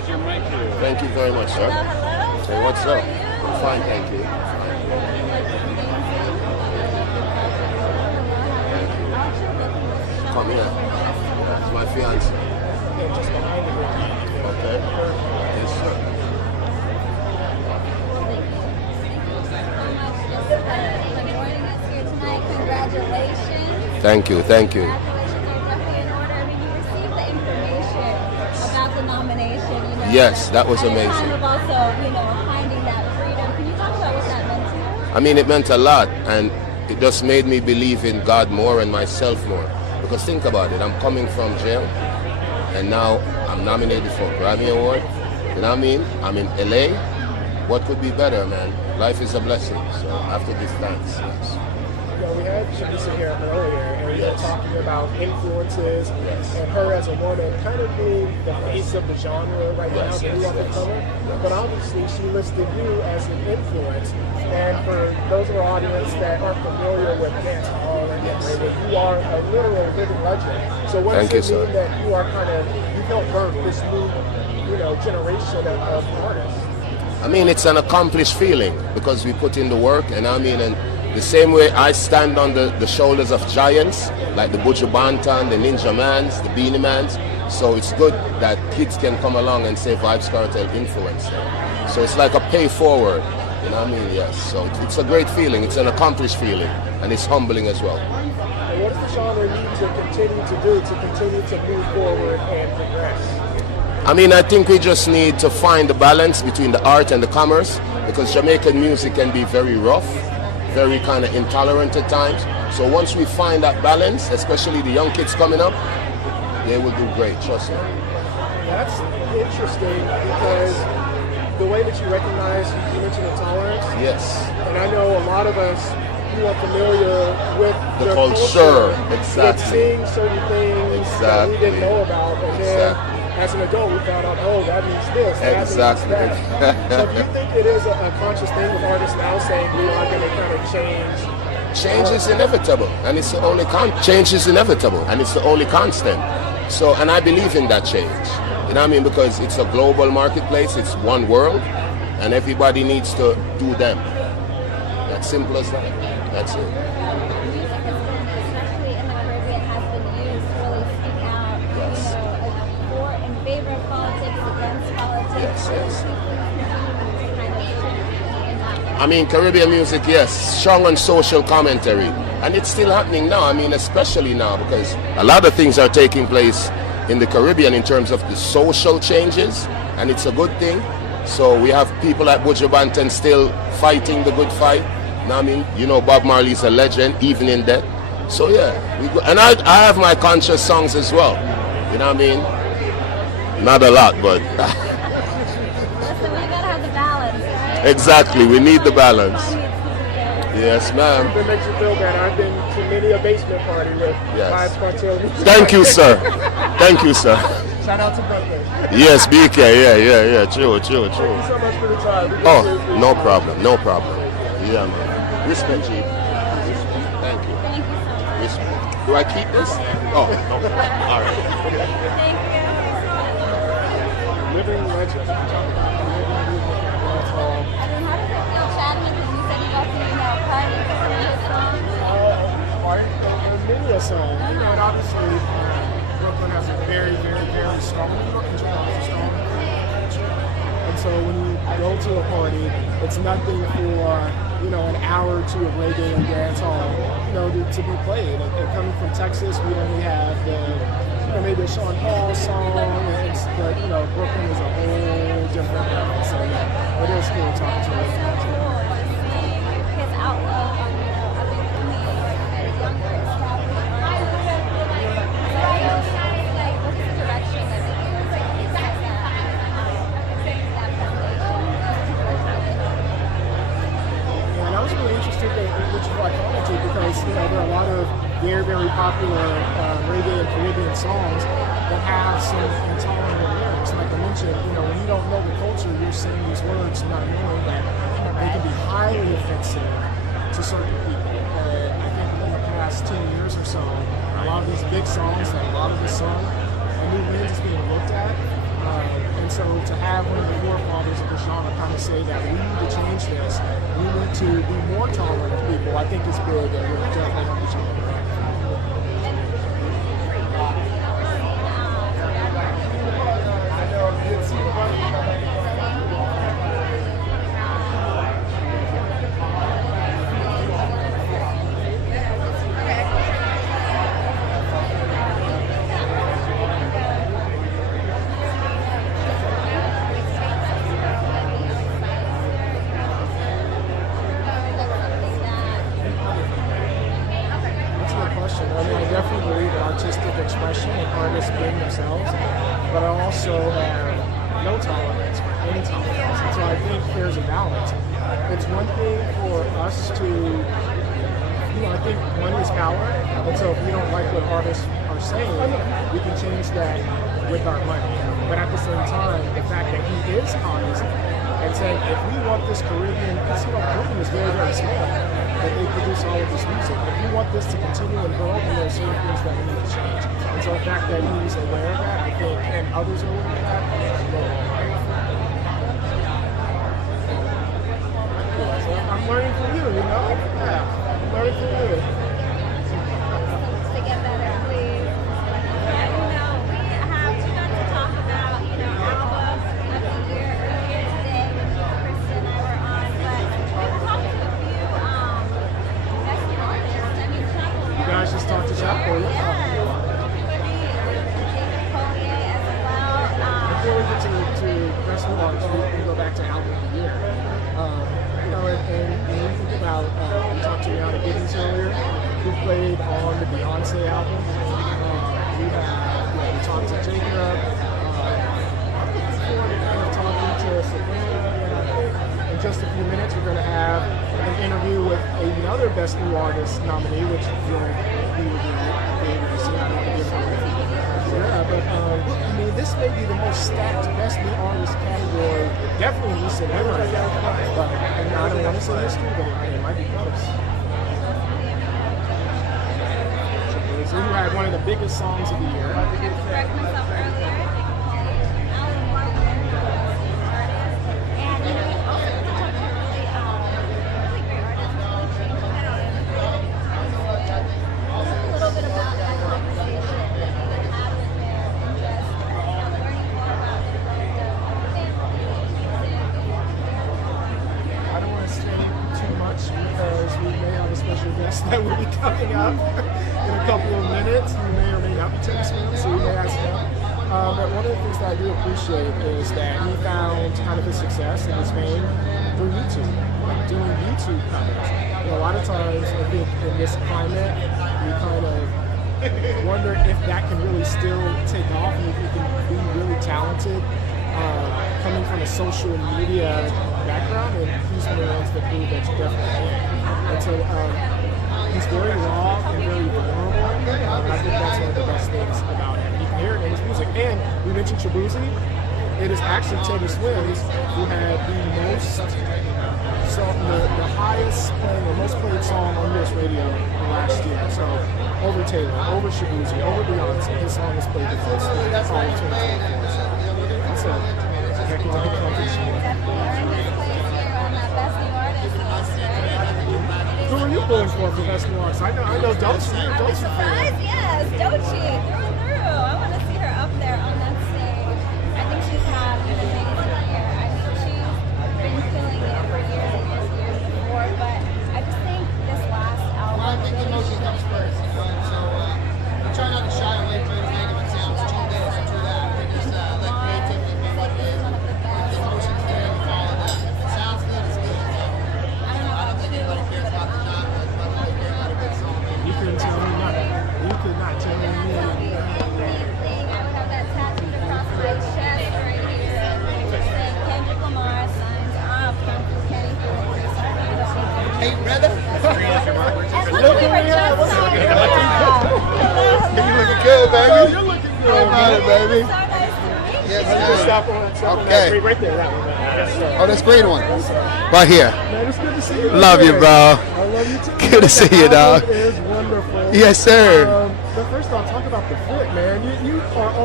is your mic here. Thank you very much, sir. Hey, what's up? I'm fine, thank you. Come here. It's my fiance. Okay. Yes, sir. Congratulations. Thank you, thank you. About the nomination, Yes, that was at a time amazing. of also, finding that freedom. Can you talk about what that meant to you? I mean, it meant a lot, and it just made me believe in God more and myself more. Because think about it, I'm coming from jail, and now I'm nominated for a Grammy Award. You know what I mean? I'm in LA. What could be better, man? Life is a blessing. So after this thanks, yes. We had Shabisa here earlier, and we were talking about influences and her as a woman kind of being the face of the genre right now, the new up-and-comer. But obviously, she listed you as an influence. And for those of our audience that aren't familiar with dance hall and reggae, you are a literal living legend. So what Thank does you, it mean sir. that you are you helped birth this new, generation of artists? I mean, it's an accomplished feeling because we put in the work, and and the same way I stand on the shoulders of giants, like the Buju Banton, the Ninja Mans, the Beanie Mans. So it's good that kids can come along and say Vibes Cartel influenced them. So it's like a pay forward, you know what I mean? Yes. So it's a great feeling, it's an accomplished feeling, and it's humbling as well. And what does the genre need to continue to do to continue to move forward and progress? I mean, I think we just need to find the balance between the art and the commerce, because Jamaican music can be very rough, very kind of intolerant at times. So once we find that balance, especially the young kids coming up, they will do great, trust me. That's interesting because the way that you recognize, you mentioned intolerance. Yes. And I know a lot of us who are familiar with The their culture, with exactly. seeing certain things that we didn't know about, and then as an adult we found out, oh, that means this, that Exactly. means that. So do you think it is a conscious thing with artists now saying we are going to kind of change? Change is inevitable, and it's the only change is inevitable, and it's the only constant. So, and I believe in that change. You know what I mean? Because it's a global marketplace, it's one world, and everybody needs to do them. That's simple as that. That's it. Especially in the Caribbean, has been used to really speak out, for and favor of politics, against politics. Yes. I mean, Caribbean music, yes, strong on social commentary. And it's still happening now, I mean, especially now, because a lot of things are taking place in the Caribbean in terms of the social changes, and it's a good thing. So we have people like Buju Banton still fighting the good fight. You know what I mean? You know, Bob Marley's a legend, even in death. So yeah, and I have my conscious songs as well. You know what I mean? Not a lot, but... Listen, we gotta have the balance, right? Exactly, we need the balance. Yes, ma'am. If it makes you feel better, I've been to many a basement party with Vibes Cartel. Thank you, sir. Thank you, sir. Shout out to Brooklyn. Yes, BK, yeah. True. Thank you so much for the time. Oh, no problem. Yeah, man. Respect, G. Thank you. Respect. Do I keep this? Oh, no. All right. Living legend. Many a song, and obviously Brooklyn has a very, very, very strong culture, and so when you go to a party, it's nothing for an hour or two of reggae and dance hall, to be played. And coming from Texas, we only have maybe a Sean Paul song, but Brooklyn is a whole different level. So yeah, it is cool talking to you. His outlook on because there are a lot of very, very popular reggae and Caribbean songs that have some intolerant lyrics. Like I mentioned, when you don't know the culture, you're saying these words not knowing that they can be highly offensive to certain people. And I think in the past 10 years or so, a lot of these big songs that a lot of us sung, a new lens is being looked at. And so to have one of the forefathers of the genre kind of say that we need to change this, we need to be more tolerant of people, I think is big, and we're definitely on the genre. Expression and artists being themselves, but I also have no tolerance for intolerance. And so I think there's a balance. It's one thing for us to, I think money is power, and so if we don't like what artists are saying, we can change that with our money. But at the same time, the fact that he is honest and saying, if we want this Caribbean, because Caribbean is very, very small, that they produce all of this music. If we want this to continue and grow, then there are certain things that we need to change. And so the fact that he's aware of that, I think, and others are aware of that, I'm learning from you, Yeah, I'm learning from you. To get better, please. Yeah, we have begun to talk about, albums of the year earlier today when Krista and I were on, but we were talking to a few best new artists. I mean, Chappell Roan. You guys just talked to Chappell, Before we get to best new artists, we go back to album of the year. And when you think about, we talked to Rihanna Giddens earlier, who played on the Beyoncé album. We talked to Jacob. We're talking to Sabrina. In just a few minutes, we're going to have an interview with another Best New Artist nominee, which you'll be able to see. I don't want to give it away. But this may be the most stacked Best New Artist category, definitely in recent memory. But I don't want to say history, but it might be close. So you had one of the biggest songs of the year. Correct myself earlier. That will be coming up in a couple of minutes. You may or may not be taking screens, so you may ask him. But one of the things that I do appreciate is that he found kind of his success and his fame through YouTube, like doing YouTube covers. A lot of times, I think in this climate, we kind of wonder if that can really still take off and if you can be really talented coming from a social media background, and he's one of the ones that prove that you definitely can. And so he's very raw and very vulnerable, and I think that's one of the best things about him. You can hear it in his music. And we mentioned Shabuzi. It is actually Teddy Swims who had the highest playing or most played song on US radio last year. So over Taylor, over Shabuzi, over Beyoncé, his song was played the most all in 2024. So that's a heck of a accomplishment. Who are you pulling for Best New Artist? I know Doechii. I'm surprised, yes, Doechii, through and through. I want to see her up there on that stage. I think she's had an amazing year. I mean, she's been killing it for years and years and years before, but I just think this last album. Well, I think emotion comes first, so we try not to shy away from anything if it sounds too this or too that. We just let creativity be what it is. If the emotions there, we follow that. If it sounds good, it's good. I don't think anybody cares about the genre as much as they care about a good song. You couldn't tell me nothing. You could not tell me anything. I would have that tattooed across my chest right here. Saying Kendrick Lamar signs off. Don't do Kenny Ford. Hey, brother. And look, we were just talking about. You looking good, baby. You're looking good, baby. So nice to meet you. Yes, okay. Right there, that one. Oh, that's green one. Right here. Man, it's good to see you. Love you, bro. I love you too. Good to see you, dog. It is wonderful. Yes, sir. But first off, talk about the fit, man. You are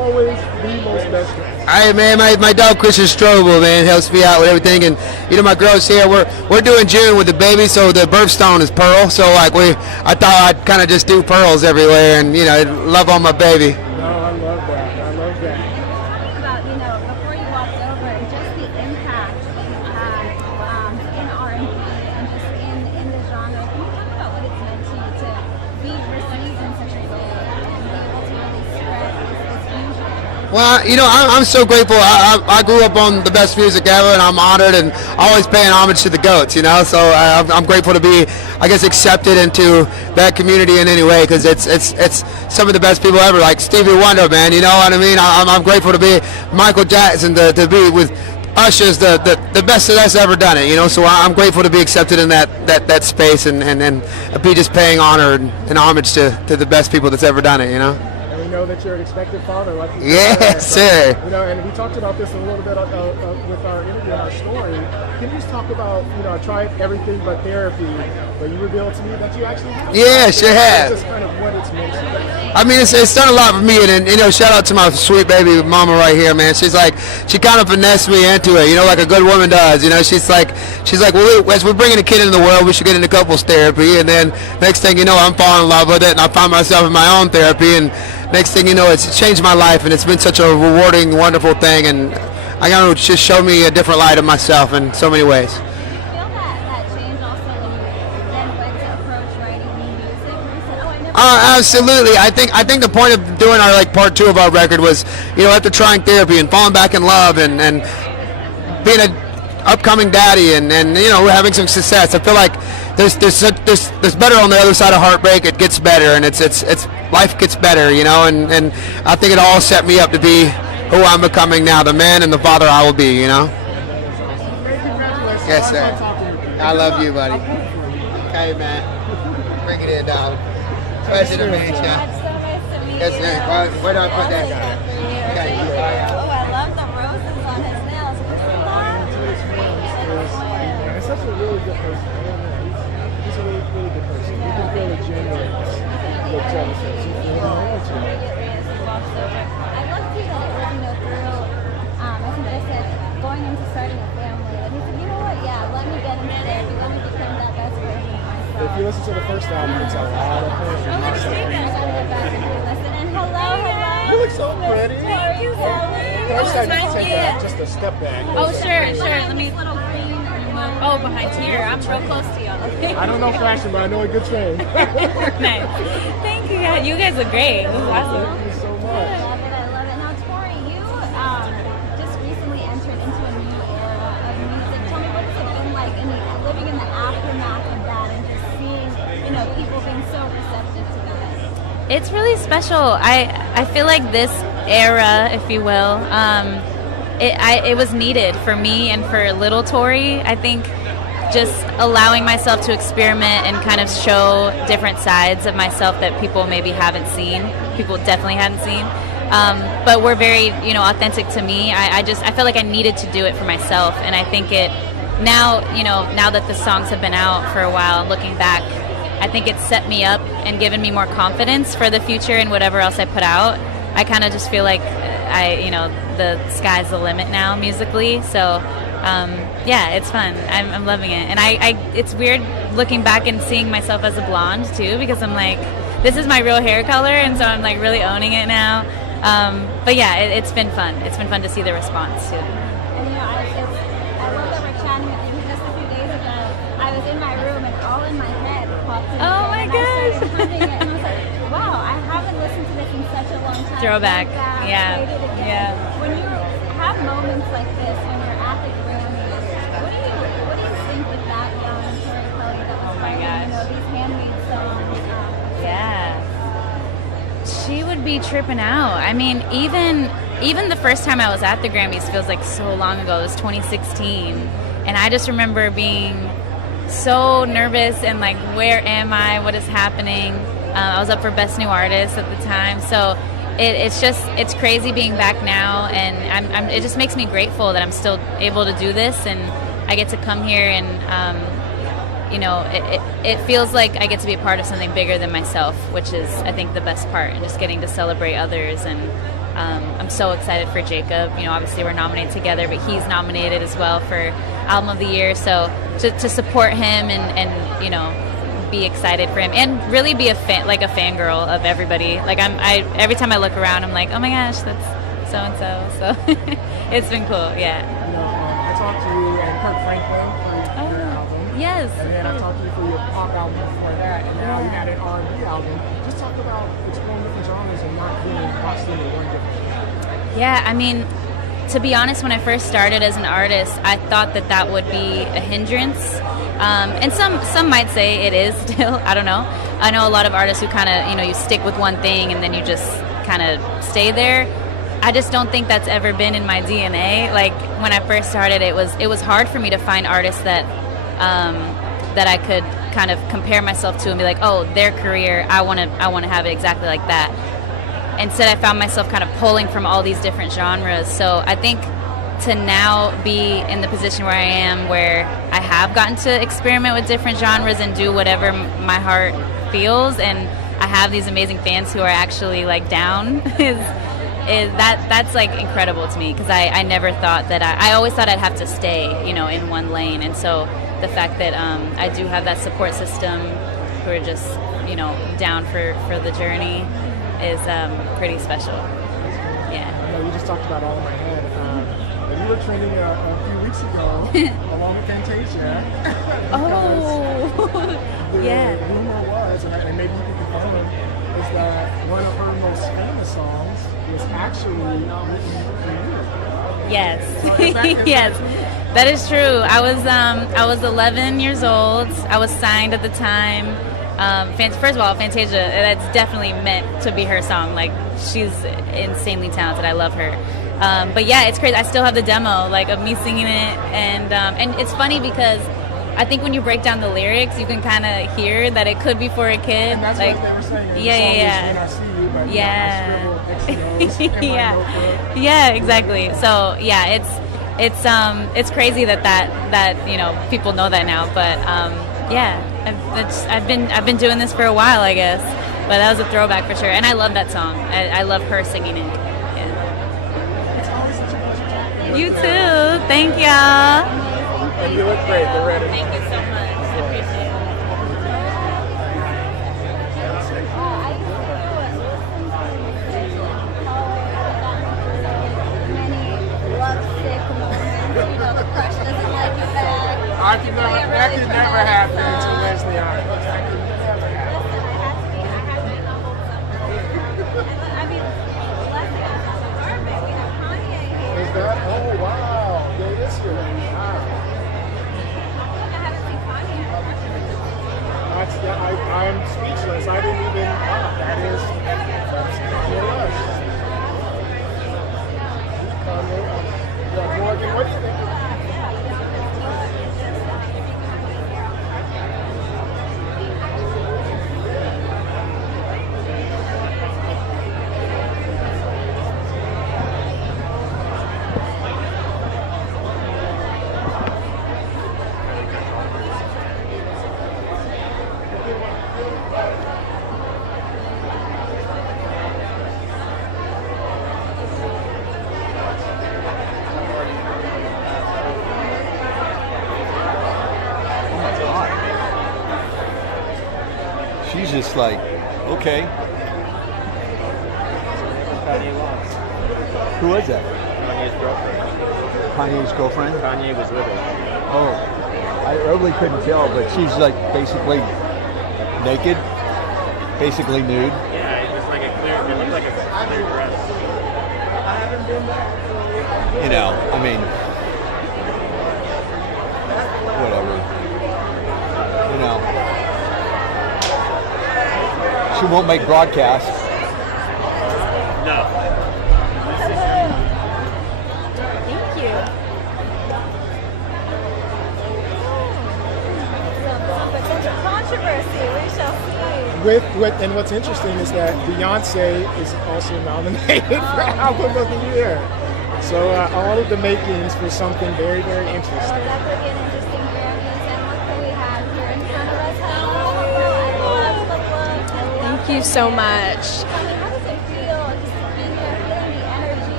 always the most best dressed? All right, man. My dog Christian Strobel, man, helps me out with everything, and my girls here. We're doing June with the baby, so the birthstone is Pearl. So like I thought I'd kind of just do pearls everywhere, and love on my baby. No, I love that. I love that. About, before you walked over, just the impact that you had in R&B and just in the genre. Can you talk about what it's meant to you to be received in such a way and be able to really spread this fusion? Well, I'm so grateful. I grew up on the best music ever, and I'm honored and always paying homage to the GOATs, So I'm grateful to be, I guess, accepted into that community in any way, because it's some of the best people ever, like Stevie Wonder, man. You know what I mean? I'm grateful to be Michael Jackson, to be with Usher's the best that's ever done it. So I'm grateful to be accepted in that space and be just paying honor and homage to the best people that's ever done it. And we know that you're an expected father, like you Yes, said. sir. And we talked about this a little bit with our interview and our story. Can you just talk about, I tried everything but therapy, but you revealed to me that you actually have. Yeah, sure have. That's just kind of what it's meant to be. I mean, it's done a lot for me, and shout out to my sweet baby mama right here, man. She kind of finessed me into it, like a good woman does. She's like, well, as we're bringing a kid into the world, we should get into couples therapy, and then next thing you know, I'm falling in love with it, and I find myself in my own therapy, and next thing you know, it's changed my life, and it's been such a rewarding, wonderful thing, and I got to just show me a different light of myself in so many ways. Absolutely. I think the point of doing our part 2 of our record was, after trying therapy and falling back in love and being an upcoming daddy and we're having some success. I feel like there's better on the other side of heartbreak. It gets better, and it's life gets better, and I think it all set me up to be who I'm becoming now, the man and the father I will be, Yes, sir. I love you, buddy. Okay, man. Bring it in, dog. Pleasure to meet you. Yes, sir. Where do I put that? Okay. Oh, I love the roses on his nails. He's such a really good person. He's a really, really good person. You can feel the genuine look to him. I love too that it was, through, I think I said, going into starting a family. And he said, you know what, yeah, let me get into therapy. Let me become that best version of myself. If you listen to the first album, it's a lot of things. I gotta go back and listen. And hello. You look so pretty. Thank you, Sally. First, I need to take that just a step back. Oh, sure. Let me. Oh, behind here. I'm real close to you. I don't know fashion, but I know a good train. Nice. Thank you, guys. You guys look great. This is awesome. Thank you so much. I love it. Now, Tori, you just recently entered into a new era of music. Tell me, what's it been like living in the aftermath of that and just seeing, people being so receptive to that? It's really special. I feel like this era, if you will, it was needed for me and for little Tori. I think just allowing myself to experiment and kind of show different sides of myself that people maybe haven't seen. People definitely hadn't seen. But we're very, authentic to me. I felt like I needed to do it for myself, and I think now that the songs have been out for a while, looking back, I think it's set me up and given me more confidence for the future and whatever else I put out. I kind of just feel like the sky's the limit now musically. So yeah, it's fun. I'm loving it, and it's weird looking back and seeing myself as a blonde too, because I'm like, this is my real hair color, and so I'm like really owning it now. But yeah, it's been fun. It's been fun to see the response too. And I love that we're chatting with you. Just a few days ago, I was in my room and all in my head popped in. Oh my gosh! I started humming it, and I was like, wow, I haven't listened to this in such a long time. Throwback. Yeah. When you have moments like this, when you're at the Grammys, what do you think with that young storytelling that was these handmade songs? Yeah. She would be tripping out. I mean, even the first time I was at the Grammys feels like so long ago. It was 2016. And I just remember being so nervous and like, where am I? What is happening? I was up for Best New Artist at the time. So it's crazy being back now. And it just makes me grateful that I'm still able to do this. And I get to come here and, it feels like I get to be a part of something bigger than myself, which is, I think, the best part, and just getting to celebrate others and I'm so excited for Jacob. You know, obviously we're nominated together, but he's nominated as well for Album of the Year. So to support him and you know, be excited for him and really be a fangirl of everybody. Like every time I look around, I'm like, oh my gosh, that's so and so. So it's been cool. Yeah. You know, I talked to you and Kirk Franklin for your album. Yes. And then I talked to you for your pop album before that, and now you had an R&B album. Just talk about exploring different genres and not being boxed into one different. Yeah, I mean, to be honest, when I first started as an artist, I thought that would be a hindrance. And some might say it is still. I don't know. I know a lot of artists who kind of, you know, you stick with one thing and then you just kind of stay there. I just don't think that's ever been in my DNA. Like when I first started, it was hard for me to find artists that I could kind of compare myself to and be like, oh, their career, I want to have it exactly like that. Instead, I found myself kind of pulling from all these different genres. So I think to now be in the position where I am, where I have gotten to experiment with different genres and do whatever my heart feels, and I have these amazing fans who are actually like down, that's like incredible to me, because I never thought that I always thought I'd have to stay, you know, in one lane. And so the fact that I do have that support system who are just, you know, down for the journey is pretty special. Yeah. I know you just talked about All in My Head. You were trending a few weeks ago along with Fantasia. Yeah. The rumor was, and maybe you can confirm, is that one of her most famous songs was actually written for you. Yes. Yes. That is true. I was 11 years old. I was signed at the time. First of all, Fantasia, that's definitely meant to be her song. Like, she's insanely talented. I love her. But yeah, it's crazy. I still have the demo, like, of me singing it, and it's funny because I think when you break down the lyrics, you can kind of hear that it could be for a kid. And that's like, what they were saying. Yeah, exactly. So yeah, it's crazy that you know, people know that now. But yeah, I've been doing this for a while, I guess. But that was a throwback for sure, and I love that song. I love her singing it. You too. Thank y'all. And you look great. We're ready. Thank you so much. I appreciate it. That could never happen to Leslie Arnold. That could never happen. Is that? Oh, wow. There it is here. Wow. I'm speechless. I didn't even. Wow, that's Kanye West. Kanye West. Yeah, Morgan, what do you think? She's just like, okay. Who was that? Kanye's girlfriend. Kanye's girlfriend? Kanye was with her. Oh, I really couldn't tell, but she's like basically naked, basically nude. Yeah, it was like a clear. It looked like a clear dress. You know, I mean, whatever. You know. She won't make broadcasts. No. Thank you. But such a controversy, we shall see. And what's interesting is that Beyoncé is also nominated for Album of the Year. So all of the makings for something very, very interesting. Well, definitely an interesting Grammys. And what do we have here in front of us? Thank you so much. How does it feel just to be here, feeling the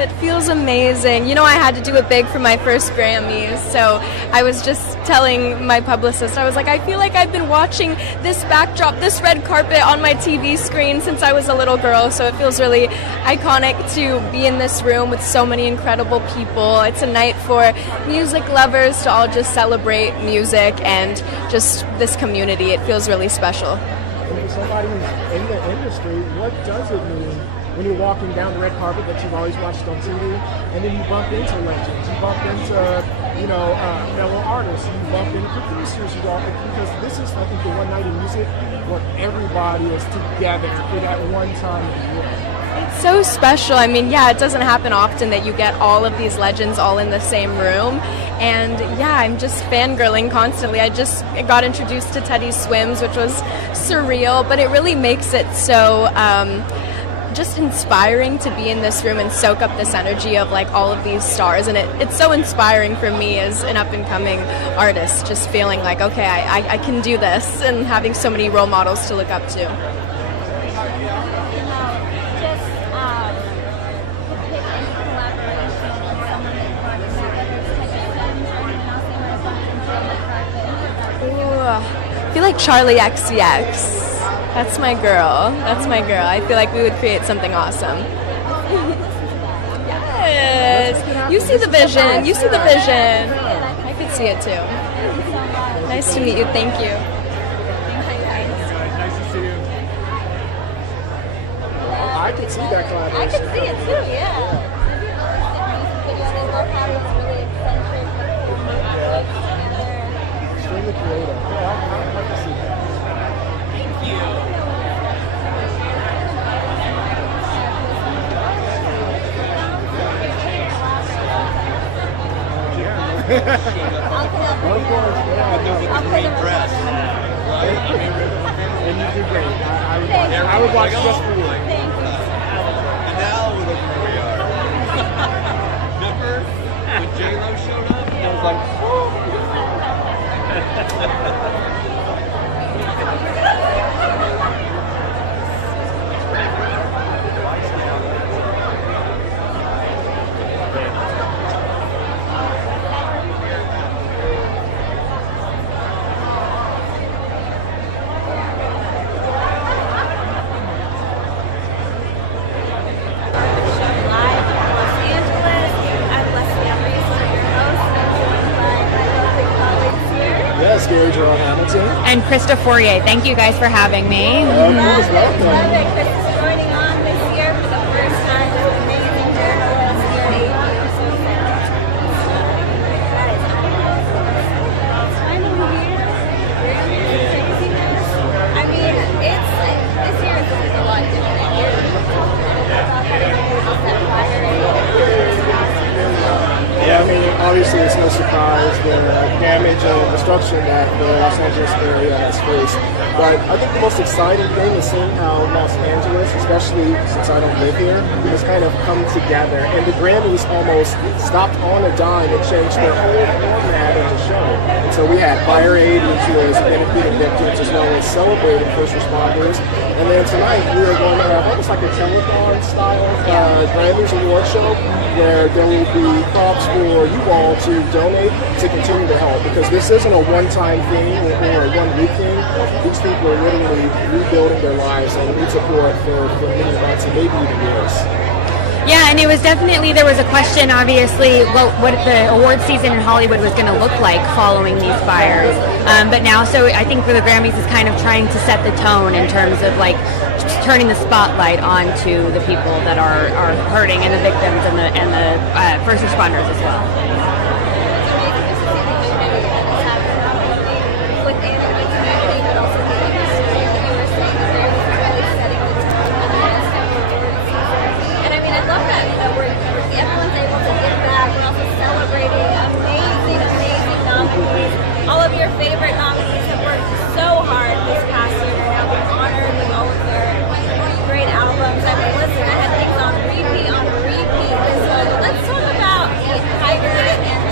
It feels amazing. You know, I had to do it big for my first Grammys, so I was just telling my publicist, I was like, I feel like I've been watching this backdrop, this red carpet on my TV screen since I was a little girl, so it feels really iconic to be in this room with so many incredible people. It's a night for music lovers to all just celebrate music and just this community. It feels really special. And for somebody who's in the industry, what does it mean when you're walking down the red carpet that you've always watched on TV, and then you bump into legends, you bump into, fellow artists, you bump into producers, because this is, I think, the one night in music where everybody is together for that one time of the year. It's so special. I mean, yeah, it doesn't happen often that you get all of these legends all in the same room. And yeah, I'm just fangirling constantly. I just got introduced to Teddy Swims, which was surreal, but it really makes it so just inspiring to be in this room and soak up this energy of like all of these stars. And it's so inspiring for me as an up and coming artist, just feeling like, okay, I can do this, and having so many role models to look up to. I feel like Charli XCX. That's my girl. That's my girl. I feel like we would create something awesome. Yes. You see the vision. You see the vision. I could see it too. Nice to meet you. Thank you. Nice to see you. I could see that collaboration. I could see it too, yeah. Extremely creative. Yeah, I'd like to see that. Thank you. Of course, yeah. With the green dress. And you do great. I would watch just for you. And now we look where we are. Remember when J-Lo showed up? I was like, And Krista Fourier, thank you guys for having me. Love it. Krista's joining on this year for the first time. It's an amazing journey. I mean, this year is a lot different than years. Yeah, I mean, obviously it's no surprise the damage and destruction that the Los Angeles area has faced. But I think the most exciting thing is seeing how Los Angeles, especially since I don't live here, has kind of come together. And the Grammys almost stopped on a dime and changed the whole format of the show. And so we had Fire Aid, which was benefiting victims as well as celebrating first responders. And then tonight we are going to have almost like a telethon style Grammys award show where there will be props for you all to donate to continue to help, because this isn't a one-time thing or a one-week thing. These people are literally rebuilding their lives and need support for many months and maybe even years. Yeah, and it was definitely, there was a question, obviously, what the award season in Hollywood was going to look like following these fires. But now, so I think for the Grammys is kind of trying to set the tone in terms of like turning the spotlight onto the people that are hurting, and the victims and the first responders as well. All of your favorite nominees have worked so hard this past year and now been honored with all of their great albums. I mean, listen, I had things on repeat. So let's talk about Tiger and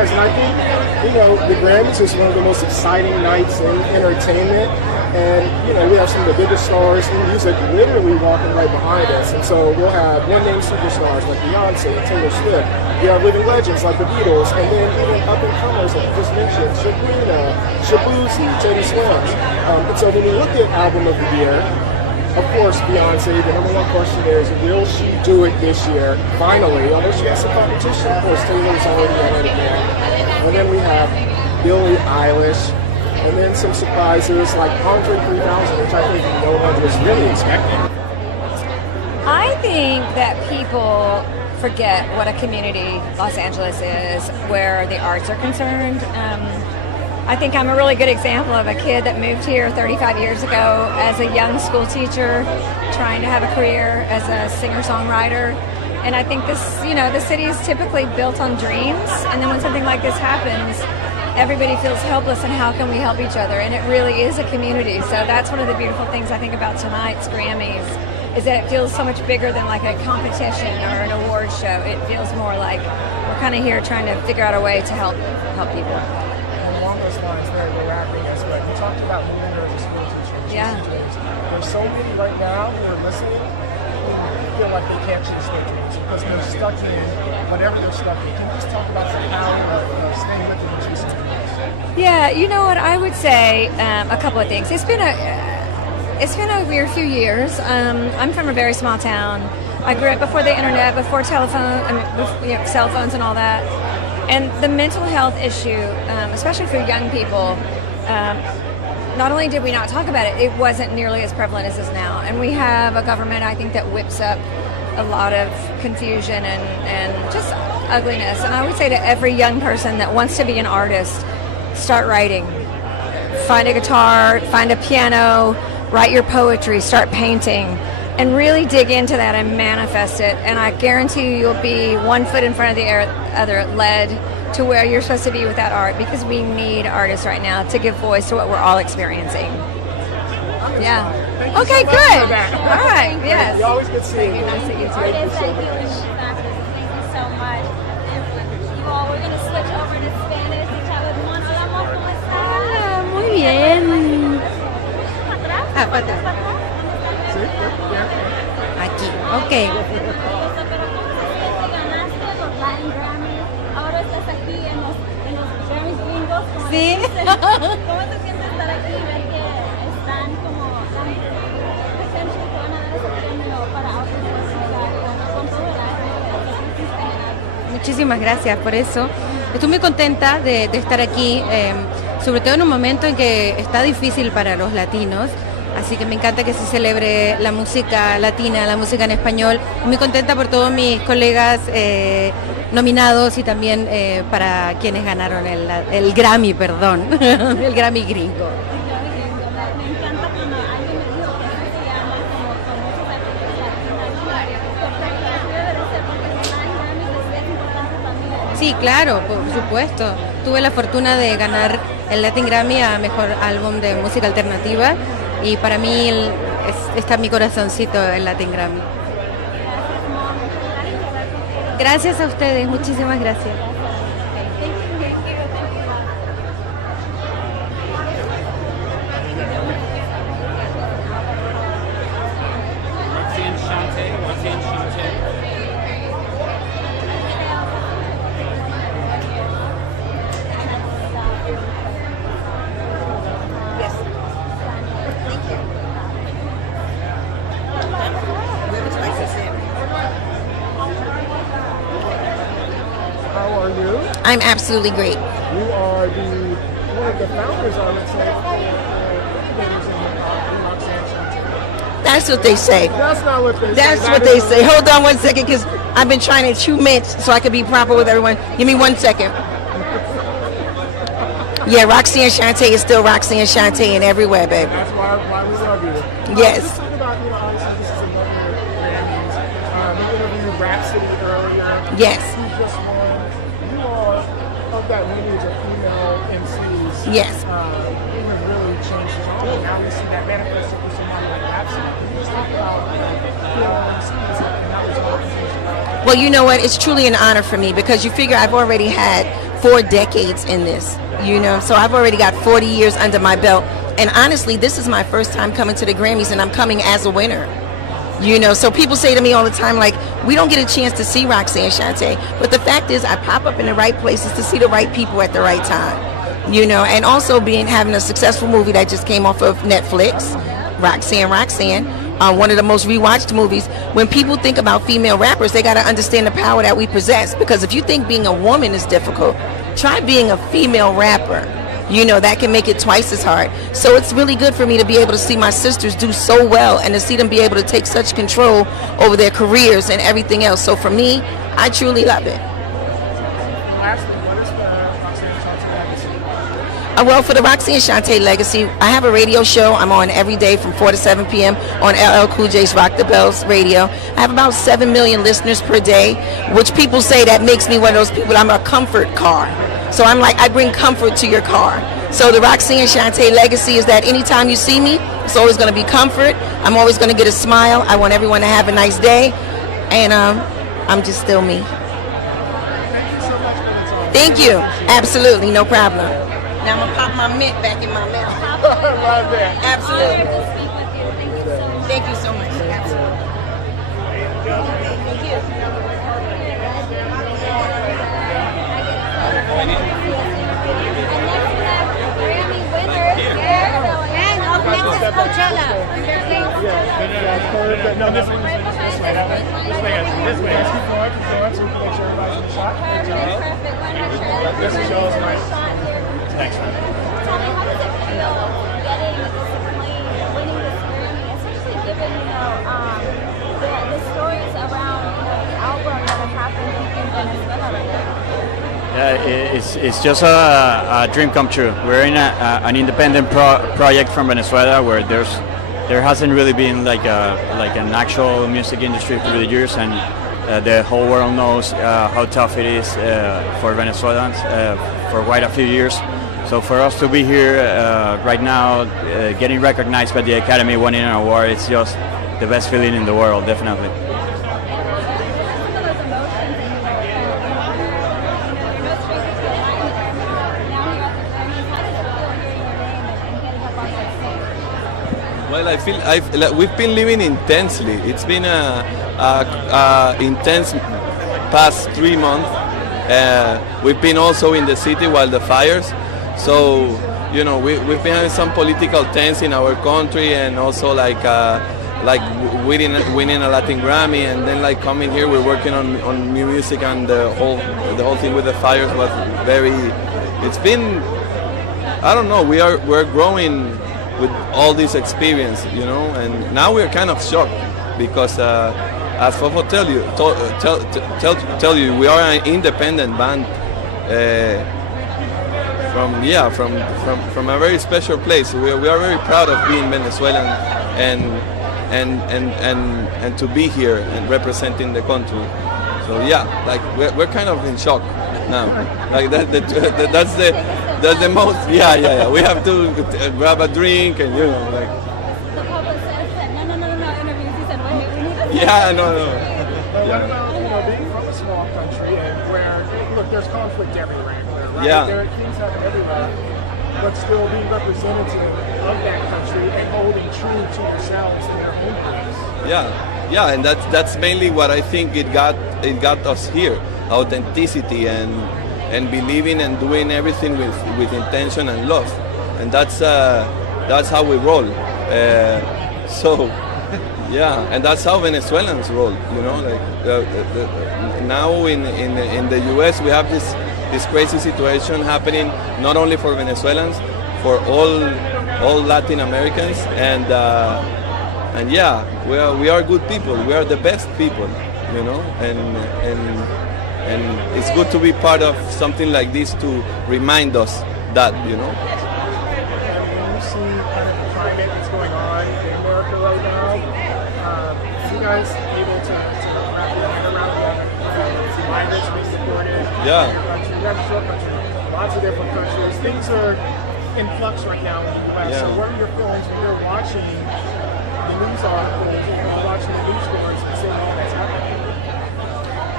surprised. And I think, you know, the Grammys is one of the most exciting nights in entertainment. And, you know, we have some of the biggest stars in music literally walking right behind us. And so we'll have one-name superstars like Beyoncé and Taylor Swift. We have living legends like the Beatles, and then even up-and-comers like you just mentioned, Sabrina, Shabuzi, Teddy Swims. And so when we look at Album of the Year, of course, Beyoncé, the number one question is, will she do it this year? Finally, although she has some competition, of course, Taylor's already at it again. And then we have Billie Eilish, and then some surprises like Andre 3000, which I think no one was really expecting. I think that people forget what a community Los Angeles is where the arts are concerned. I think I'm a really good example of a kid that moved here 35 years ago as a young school teacher, trying to have a career as a singer-songwriter. And I think this, you know, the city is typically built on dreams, and then when something like this happens, everybody feels helpless, and how can we help each other? And it really is a community. So that's one of the beautiful things I think about tonight's Grammys, is that it feels so much bigger than like a competition or an award show. It feels more like we're kind of here trying to figure out a way to help people. Along those lines, we're wrapping us, but you talked about moving her to school teachers. Yeah. There's so many right now who are listening who feel like they can't chase their dreams because they're stuck in whatever they're stuck in. Can you just talk about the power of staying with them and chasing their dreams? Yeah, you know what, I would say a couple of things. It's been a weird few years. I'm from a very small town. I grew up before the internet, before telephone, cell phones and all that. And the mental health issue, especially for young people, not only did we not talk about it, it wasn't nearly as prevalent as it is now. And we have a government, I think, that whips up a lot of confusion and just ugliness. And I would say to every young person that wants to be an artist, start writing. Find a guitar, find a piano, write your poetry, start painting, and really dig into that and manifest it. And I guarantee you'll be one foot in front of the other, led to where you're supposed to be with that art, because we need artists right now to give voice to what we're all experiencing. Yeah. Okay, good. All right, yes. You always get seeing you. Nice to meet you. Thank you so much. Well, we're going to switch over to Spanish. Hola, amor, ¿cómo estás? Hola, muy bien. Ah, para atrás. Aquí, ok. Ahora estás aquí en los Grammys gringos. Sí. ¿Cómo te sientes estar aquí y ver que están como essentially que van a dar ese premio para Artistry con todo el arte que hiciste en arte? Muchísimas gracias por eso. Estoy muy contenta de estar aquí, sobre todo en un momento en que está difícil para los latinos. Así que me encanta que se celebre la música latina, la música en español. Muy contenta por todos mis colegas nominados y también para quienes ganaron el Grammy, perdón, el Grammy gringo. Me encanta cuando alguien me dijo que así se llama, como con muchos artistas latinos. Perfecto, así debe ser, porque ganar Grammy es importante también. Sí, claro, por supuesto. Tuve la fortuna de ganar el Latin Grammy a Mejor Álbum de Música Alternativa. Y para mí está en mi corazoncito el Latin Grammy. Gracias a ustedes, muchísimas gracias. How are you? I'm absolutely great. You are one of the founders, I would say, incubators in hip-hop in Roxanne. That's what they say. That's not what they say. That's what they say. Hold on one second, because I've been trying to chew mints so I could be proper with everyone. Give me 1 second. Yeah, Roxanne Shante is still Roxanne Shante in everywhere, baby. That's why we love you. Yes. Let's talk about, obviously this is another Grammys. We interviewed Rhapsody earlier. Yes. Who just won. You are of that lineage of female MCs. Yes. Who have really changed the genre. Now we see that manifested for somebody like Rhapsody. Can you just talk about female MCs and how it's all changed? Well, you know what? It's truly an honor for me because you figure I've already had 4 decades in this, you know, so I've already got 40 years under my belt. And honestly, this is my first time coming to the Grammys, and I'm coming as a winner. You know, so people say to me all the time, like, we don't get a chance to see Roxanne Shante. But the fact is, I pop up in the right places to see the right people at the right time. You know, and also having a successful movie that just came off of Netflix, Roxanne, one of the most rewatched movies. When people think about female rappers, they got to understand the power that we possess. Because if you think being a woman is difficult, try being a female rapper. You know, that can make it twice as hard. So it's really good for me to be able to see my sisters do so well and to see them be able to take such control over their careers and everything else. So for me, I truly love it. Lastly, what is the Roxanne Shante legacy? Well, for the Roxanne Shante legacy, I have a radio show. I'm on every day from 4 to 7 p.m. on LL Cool J's Rock the Bells radio. I have about 7 million listeners per day, which people say that makes me one of those people. I'm a comfort car. So I'm like, I bring comfort to your car. So the Roxanne Shante legacy is that anytime you see me, it's always going to be comfort. I'm always going to get a smile. I want everyone to have a nice day. And I'm just still me. Thank you. Absolutely, no problem. Now I'm going to pop my mint back in my mouth. Right there. Absolutely. Thank you so much. Absolutely. Thank you. Coachella. No, this way. This way. Keep going. So we can make sure everybody's in the shot. This is yours, nice. Thanks, man. Tell me, how does it feel getting this acclaim, winning this Grammy, especially given, the stories around, the album that have happened in Venezuela right now? Yeah, it's just a dream come true. We're in an independent project from Venezuela where there hasn't really been like an actual music industry for the years, and the whole world knows how tough it is for Venezuelans for quite a few years. So for us to be here right now, getting recognized by the Academy, winning an award, it's just the best feeling in the world, definitely. Well, we've been living intensely. It's been a intense past 3 months. We've been also in the city while the fires. So, you know, we've been having some political tense in our country, and also like winning a Latin Grammy, and then like coming here, we're working on new music, and the whole thing with the fires was very. It's been, I don't know. We're growing with all this experience, you know, and now we're kind of shocked because, as Fofo tell you, we are an independent band from a very special place. We are very proud of being Venezuelan and to be here and representing the country. So yeah, like we're kind of in shock now. Like that's the most. Yeah. We have to grab a drink, and you know, like. The publicist said no interviews. He said, wait, we need to. Yeah, no. But what about, being from a small country and where, look, there's conflict everywhere, right? Yeah. There are things happening everywhere, but still being representative of that country and holding true to yourselves in their own place. Yeah, and that's mainly what I think it got us here: authenticity and believing and doing everything with intention and love, and that's how we roll. So. Yeah, and that's how Venezuelans roll, you know. Like now in the U.S. we have this crazy situation happening, not only for Venezuelans, for all Latin Americans, and yeah, we are good people. We are the best people, you know, and it's good to be part of something like this to remind us that, you know. When you see kind of the climate that's going on in America right now, you guys able to wrap your head around the virus being supported? Yeah. You have a short country, lots of different countries. Things are in flux right now in the U.S. Yeah. So what are your feelings when you're watching the news articles, when you're watching the news stories and seeing all that's happening?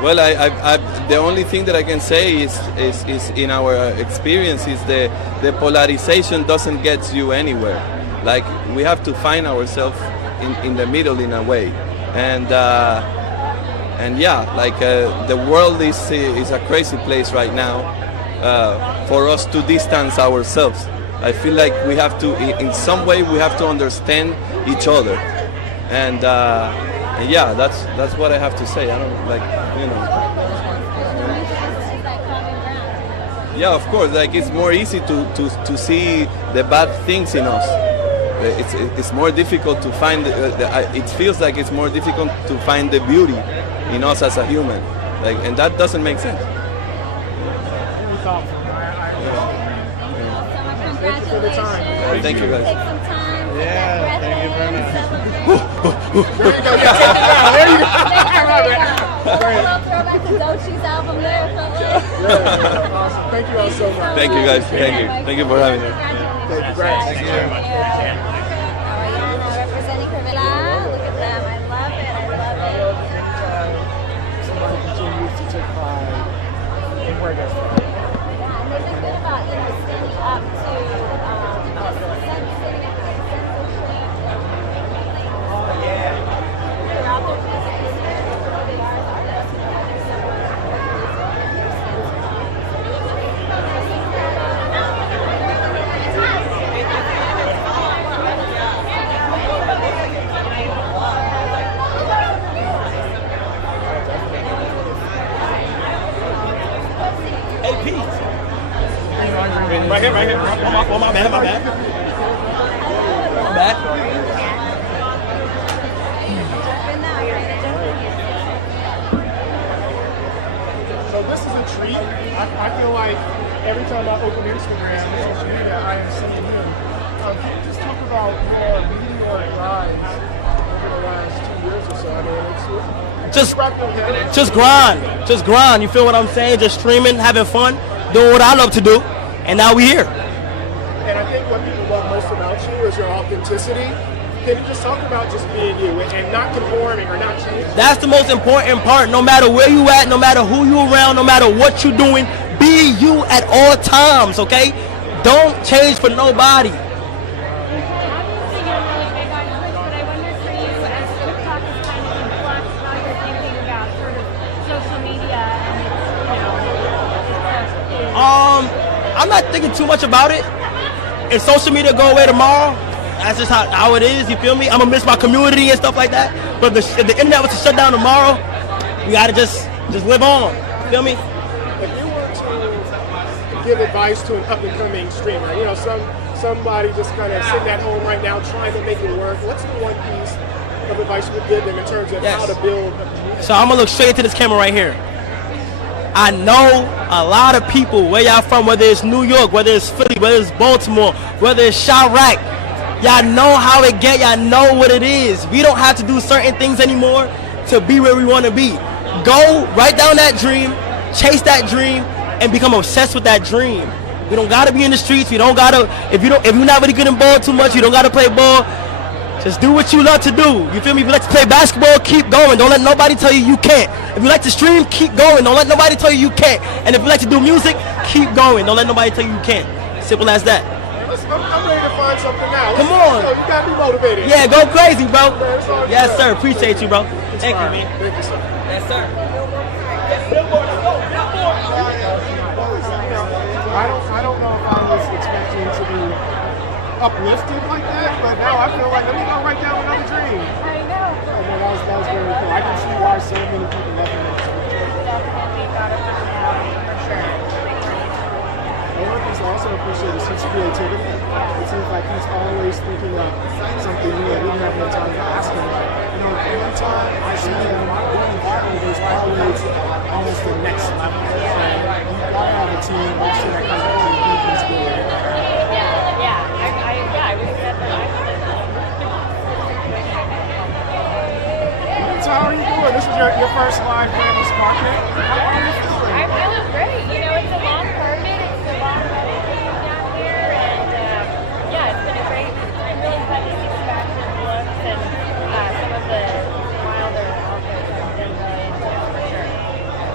Well, the only thing that I can say is in our experience is the polarization doesn't get you anywhere. Like, we have to find ourselves in the middle in a way, and yeah, like the world is a crazy place right now for us to distance ourselves. I feel like we have to, in some way, we have to understand each other, and yeah, that's what I have to say. I don't like, you know. Yeah, of course. Like, it's more easy to see the bad things in us. It's more difficult to find. It feels like it's more difficult to find the beauty in us as a human. Like, and that doesn't make sense. Very thoughtful. Thank you for the time. Thank you, guys. Take some time. Yeah, thank you very much. There you go. There you go. A little throwback to Dochi's album there. Yeah, awesome. Thank you all so much. Thank you, guys. Thank you for having me. Thank you very much. Representing Carvilla. Look at them. I love it. I love it. Somebody continues to take pride in where they're from. Yeah, and they've been good about, standing up to sitting up against censorship throughout their music career, who they are as artists. Right here. My bad. So this is a treat. I feel like every time I open Instagram, social media, I am seeing you. Can you just talk about your meteoric rise over the last 2 years or so? I mean, Just grind. You feel what I'm saying? Just streaming, having fun, doing what I love to do, and now we here. And I think what people love most about you is your authenticity. Can you just talk about just being you and not conforming or not changing? That's the most important part. No matter where you at, no matter who you around, no matter what you're doing, be you at all times, okay? Don't change for nobody. I'm not thinking too much about it. If social media go away tomorrow, that's just how it is, you feel me? I'm gonna miss my community and stuff like that. But if the internet was to shut down tomorrow, we gotta just live on, feel me? If you were to give advice to an up-and-coming streamer, somebody just kind of sitting at home right now trying to make it work, what's the one piece of advice you would give them in terms of how to build? So I'm gonna look straight into this camera right here. I know a lot of people, where y'all from, whether it's New York, whether it's Philly, whether it's Baltimore, whether it's Chirac, y'all know how it get, y'all know what it is. We don't have to do certain things anymore to be where we want to be. Go, write down that dream, chase that dream, and become obsessed with that dream. We don't gotta be in the streets, we don't gotta, if you're not really good in ball too much, you don't gotta play ball. Just do what you love to do. You feel me? If you like to play basketball, keep going. Don't let nobody tell you you can't. If you like to stream, keep going. Don't let nobody tell you you can't. And if you like to do music, keep going. Don't let nobody tell you you can't. Simple as that. I'm ready to find something now. Come on. You gotta be motivated. Yeah, go crazy, bro. Yes, sir. Appreciate you, bro. Thank you, man. Thank you, sir. Yes, sir. I don't know if I was expecting to be uplifted like that, but now I feel like let me go write down another dream. I know. And that was very cool. I can see why so many people love him. Definitely got a personality for sure. One of the things I also appreciate is his creativity. It seems like he's always thinking of something new. We didn't have no time to ask him. Every time I see him doing viral, there's always almost the next level. And you gotta have a team make sure that kind of keep things going. I would accept that. So how are you doing? This is your first live Grammys market. How are you feeling? I'm feeling great. It's a long permit. It's a long wedding season down here, and it's been a great. I'm really glad to see the fashion looks and some of the wilder outfits I've been really into for sure.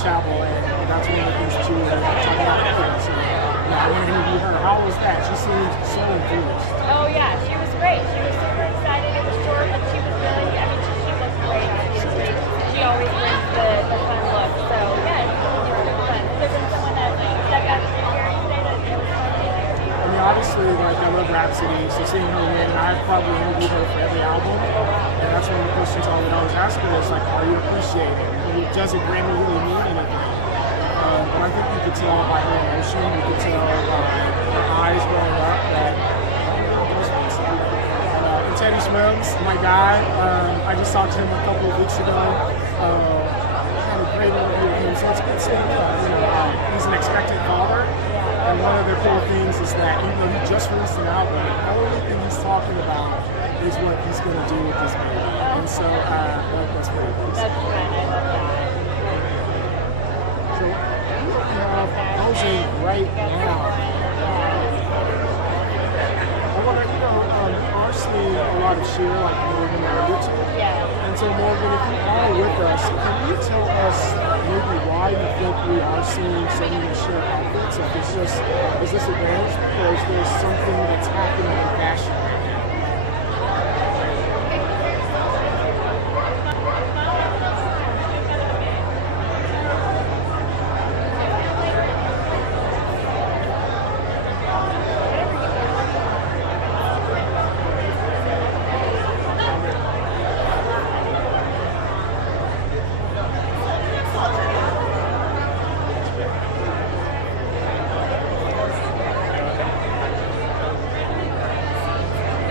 Chappell, and that's one of the things that she was talking about. So, I want to interview her. How was that? She seemed so enthused. Oh yeah, she was great. She was super excited. It was short, but she was really, I mean, she looks great. She always brings the fun look. So yeah, it was fun. Has there been someone that stuck out to you here and say that it was fun to interview? I mean, obviously, like, I love Rhapsody, so seeing her win, and I've probably interviewed her for every album, and that's one of the questions I would always ask her is, like, are you appreciating? Does a Grammy really mean anything? But I think you could tell by her emotion, you could tell by her eyes growing up that and Teddy Swims, my guy, I just talked to him a couple of weeks ago. Had a great interview with him, so it's good seeing him. He's an expectant father, and one of the cool things is that even though he just released an album, the only thing he's talking about is what he's going to do with his baby. And so that's pretty cool. That's fun. I love that. So, closing right now. I want to, we are seeing a lot of share, like Morgan alluded to. Yeah. And so, Morgan, if you are with us, can you tell us maybe why you think we are seeing so many share outfits? Like, is this advantage, or is there something that's happening in fashion right now?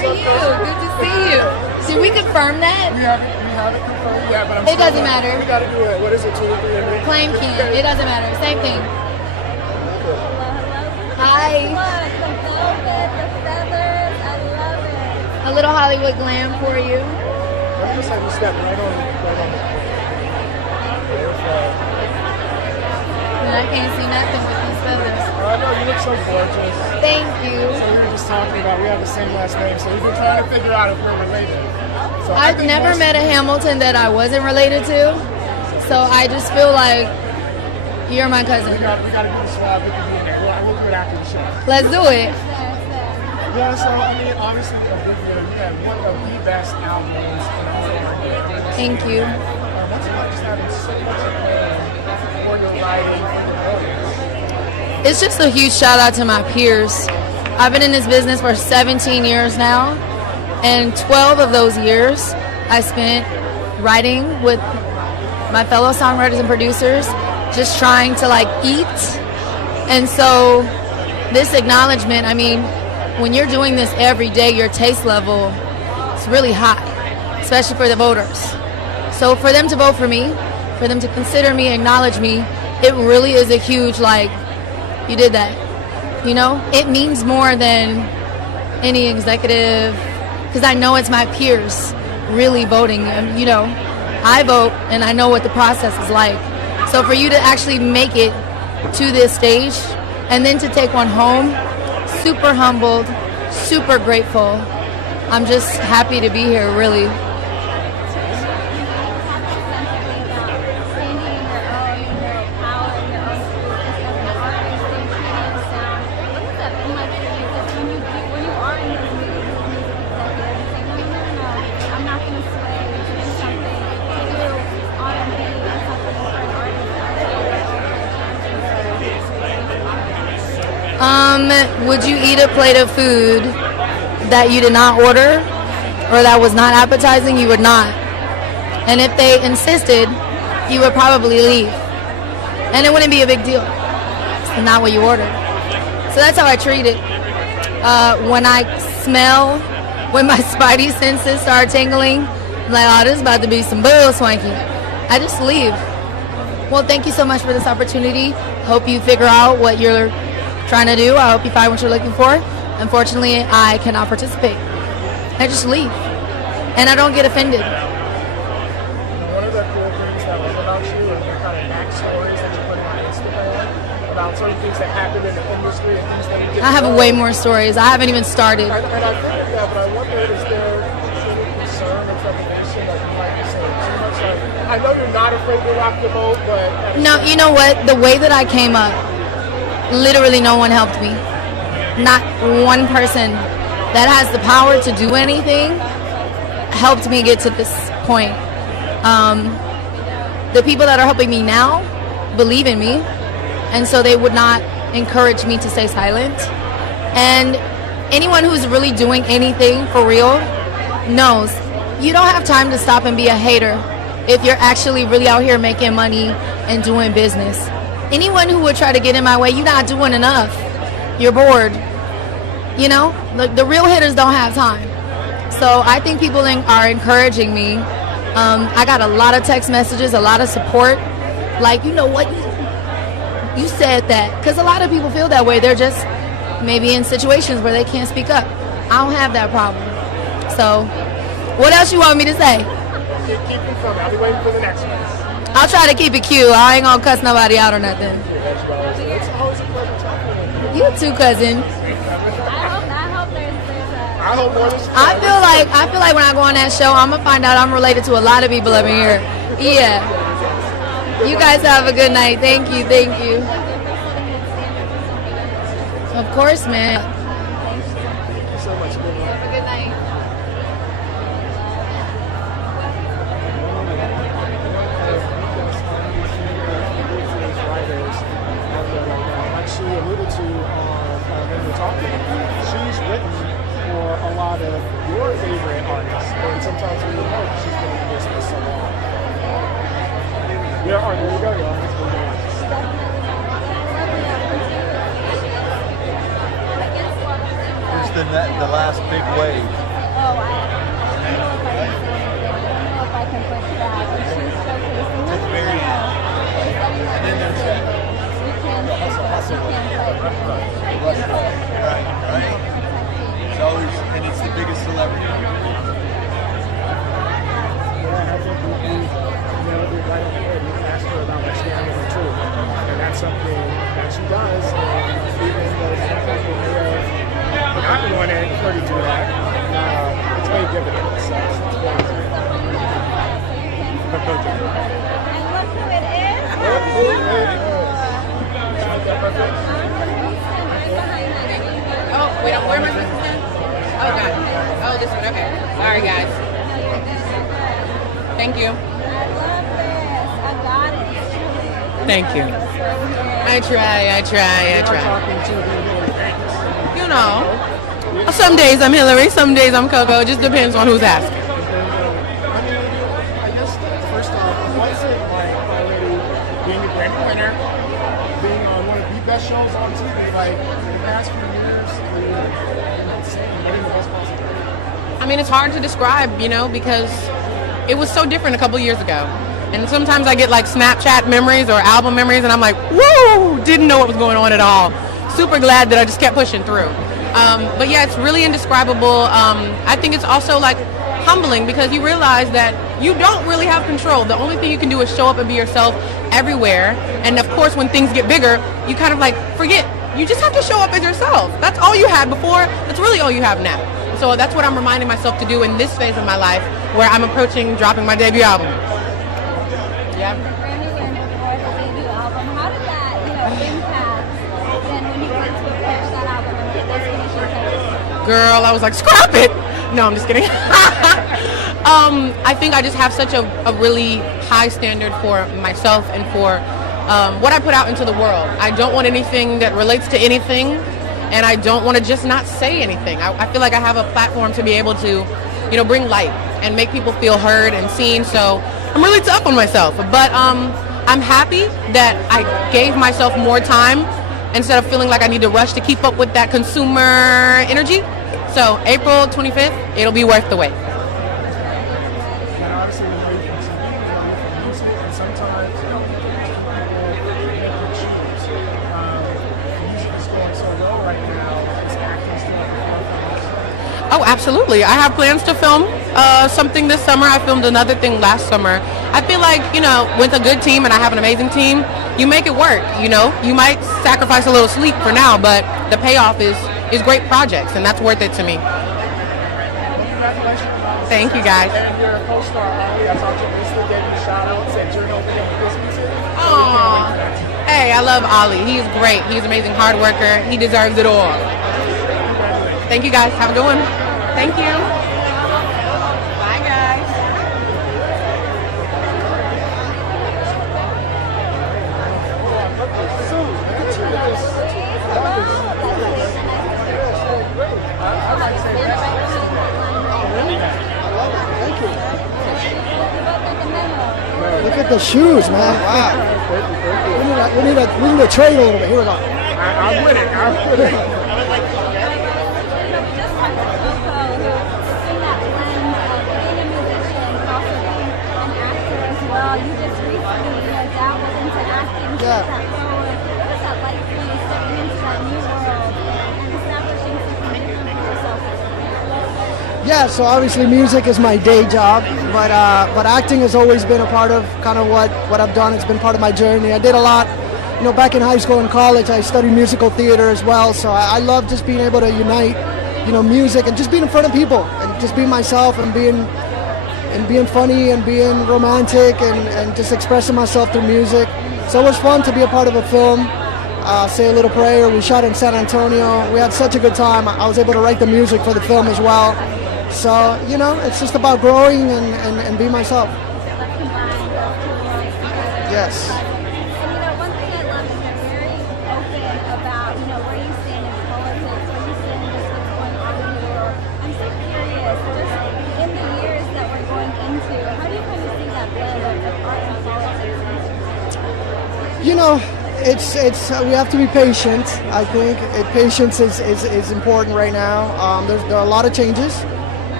Good to see you. Should we confirm that? We haven't confirmed yet, but I'm It doesn't matter. We gotta do it. What is it, 2 or 3 a minute? Claim can. It doesn't matter. Same thing. Hi. A little Hollywood glam for you. I just had to step right on. And I can't see nothing with these feathers. I know, you look so gorgeous. Thank you. So we were just talking about, we have the same last name, so we've been trying to figure out if we're related. So I've never met a Hamilton that I wasn't related to, so I just feel like you're my cousin. We gotta do the swab with the DNA. We'll do it after the show. Let's do it. Yeah, so I mean, obviously a big year. You had one of the best albums in all of our year. Thank you. What's it like just having so much for your writing? It's just a huge shout out to my peers. I've been in this business for 17 years now, and 12 of those years I spent writing with my fellow songwriters and producers, just trying to like eat. And so this acknowledgement, I mean, when you're doing this every day, your taste level is really high, especially for the voters. So for them to vote for me, for them to consider me, acknowledge me, it really is a huge, like, you did that. You know, it means more than any executive, because I know it's my peers really voting. And, you know, I vote and I know what the process is like. So for you to actually make it to this stage and then to take one home, super humbled, super grateful. I'm just happy to be here, really. Would you eat a plate of food that you did not order or that was not appetizing? You would not. And if they insisted, you would probably leave. And it wouldn't be a big deal. It's not what you ordered. So that's how I treat it. When I smell, when my spidey senses start tingling, I'm like, oh, this is about to be some bull swanky. I just leave. Well, thank you so much for this opportunity. Hope you figure out what you're trying to do. I hope you find what you're looking for. Unfortunately, I cannot participate. I just leave. And I don't get offended. One of the cool things that I love about you are the kind of backstories that you put on Instagram about certain things that happened in the industry and things that you didn't I have know. way more stories. I haven't even started. And I figured that, but I wonder, is there any concern or trepidation that you might be saying too much? Like, I know you're not afraid to rock the boat, but... No, you know what? The way that I came up, literally no one helped me. Not one person that has the power to do anything helped me get to this point. The people that are helping me now believe in me, and so they would not encourage me to stay silent. And anyone who's really doing anything for real knows you don't have time to stop and be a hater if you're actually really out here making money and doing business. Anyone who would try to get in my way, you're not doing enough. You're bored. You know, the real hitters don't have time. So I think people are encouraging me. I got a lot of text messages, a lot of support. Like, you know what, you said that. Because a lot of people feel that way. They're just maybe in situations where they can't speak up. I don't have that problem. So what else you want me to say? Keep it coming. I'll be waiting for the next one. I'll try to keep it cute. I ain't gonna cuss nobody out or nothing. It's always a pleasure talking with you. You too, cousin. I hope more than I feel like when I go on that show, I'm gonna find out I'm related to a lot of people up in here. Yeah. You guys have a good night. Thank you. Thank you. Of course, man. Thank you so much. Have a good night. Like she alluded to when we were talking, she's written for a lot of your favorite artists, and sometimes we don't know she's been in business so long. Yeah, there you go, y'all. It's the last big wave. oh, I don't know if I can say anything. I don't know if I can push back. And she's showcasing. At the very end. And then there's that. You can fight. Right. It's always, and it's the biggest celebrity. Yeah, I think you nailed it right on the head. You asked her about what's scandal and truth. And that's something that she does. And even though some people may have not wanted her to do that, it's paid dividends. So it's very good. And look who it is. Oh, wait, where am I supposed to stand? Oh, God. Oh, this one. Okay. Sorry, guys. Thank you. Thank you. I try. You know, some days I'm Hillary, some days I'm Coco. It just depends on who's asking. I guess, first off, what's it like already being a Grammy winner, being on one of the best shows on TV, like, in the past few years, getting the best possible? I mean, it's hard to describe, you know, because it was so different a couple years ago. And sometimes I get like Snapchat memories or album memories, and I'm like, whoa, didn't know what was going on at all. Super glad that I just kept pushing through. But yeah, it's really indescribable. I think it's also like humbling because you realize that you don't really have control. The only thing you can do is show up and be yourself everywhere. And of course, when things get bigger, you kind of like forget. You just have to show up as yourself. That's all you had before. That's really all you have now. So that's what I'm reminding myself to do in this phase of my life where I'm approaching dropping my debut album. Yeah. Grammy win before the debut album. How did that, impact then when you went to approach that album and get those finishing touches? Girl, I was like, scrap it. No, I'm just kidding. I think I just have such a really high standard for myself and for what I put out into the world. I don't want anything that relates to anything, and I don't want to just not say anything. I feel like I have a platform to be able to, bring light and make people feel heard and seen. So I'm really tough on myself, but I'm happy that I gave myself more time instead of feeling like I need to rush to keep up with that consumer energy. So April 25th, it'll be worth the wait. And obviously, sometimes music is going so well right now. Is acting still? Oh, absolutely. I have plans to film something this summer. I filmed another thing last summer. I feel like, with a good team, and I have an amazing team, you make it work, You might sacrifice a little sleep for now, but the payoff is great projects, and that's worth it to me. Thank you, guys. And your co-star, Charli, I talked to you recently, gave you a shout-out, said you're opening up Christmas. Aww. Hey, I love Ollie. He's great. He's an amazing hard worker. He deserves it all. Thank you, guys. Have a good one. Thank you. Bye, guys. Look at the shoes, man. Wow. We need to trade a little bit. Here we go. I'm with it. You just recently dabbled into acting. Yeah. What was that like for you stepping into that new world and establishing something different for yourself? Yeah, so obviously music is my day job, but acting has always been a part of kind of what I've done. It's been part of my journey. I did a lot, back in high school and college. I studied musical theater as well, so I love just being able to unite, music and just being in front of people and just being myself and being funny and being romantic and just expressing myself through music. So it was fun to be a part of a film. Say a Little Prayer. We shot in San Antonio. We had such a good time. I was able to write the music for the film as well. So, it's just about growing and being myself. Yes. And one thing I love is you're very open about, where you stand in politics, where you stand in just what's going on in the world. I'm so curious, just in the years that we're going into, how do you kind of see that blend of art and politics? It's we have to be patient. I think patience is important right now. There are a lot of changes.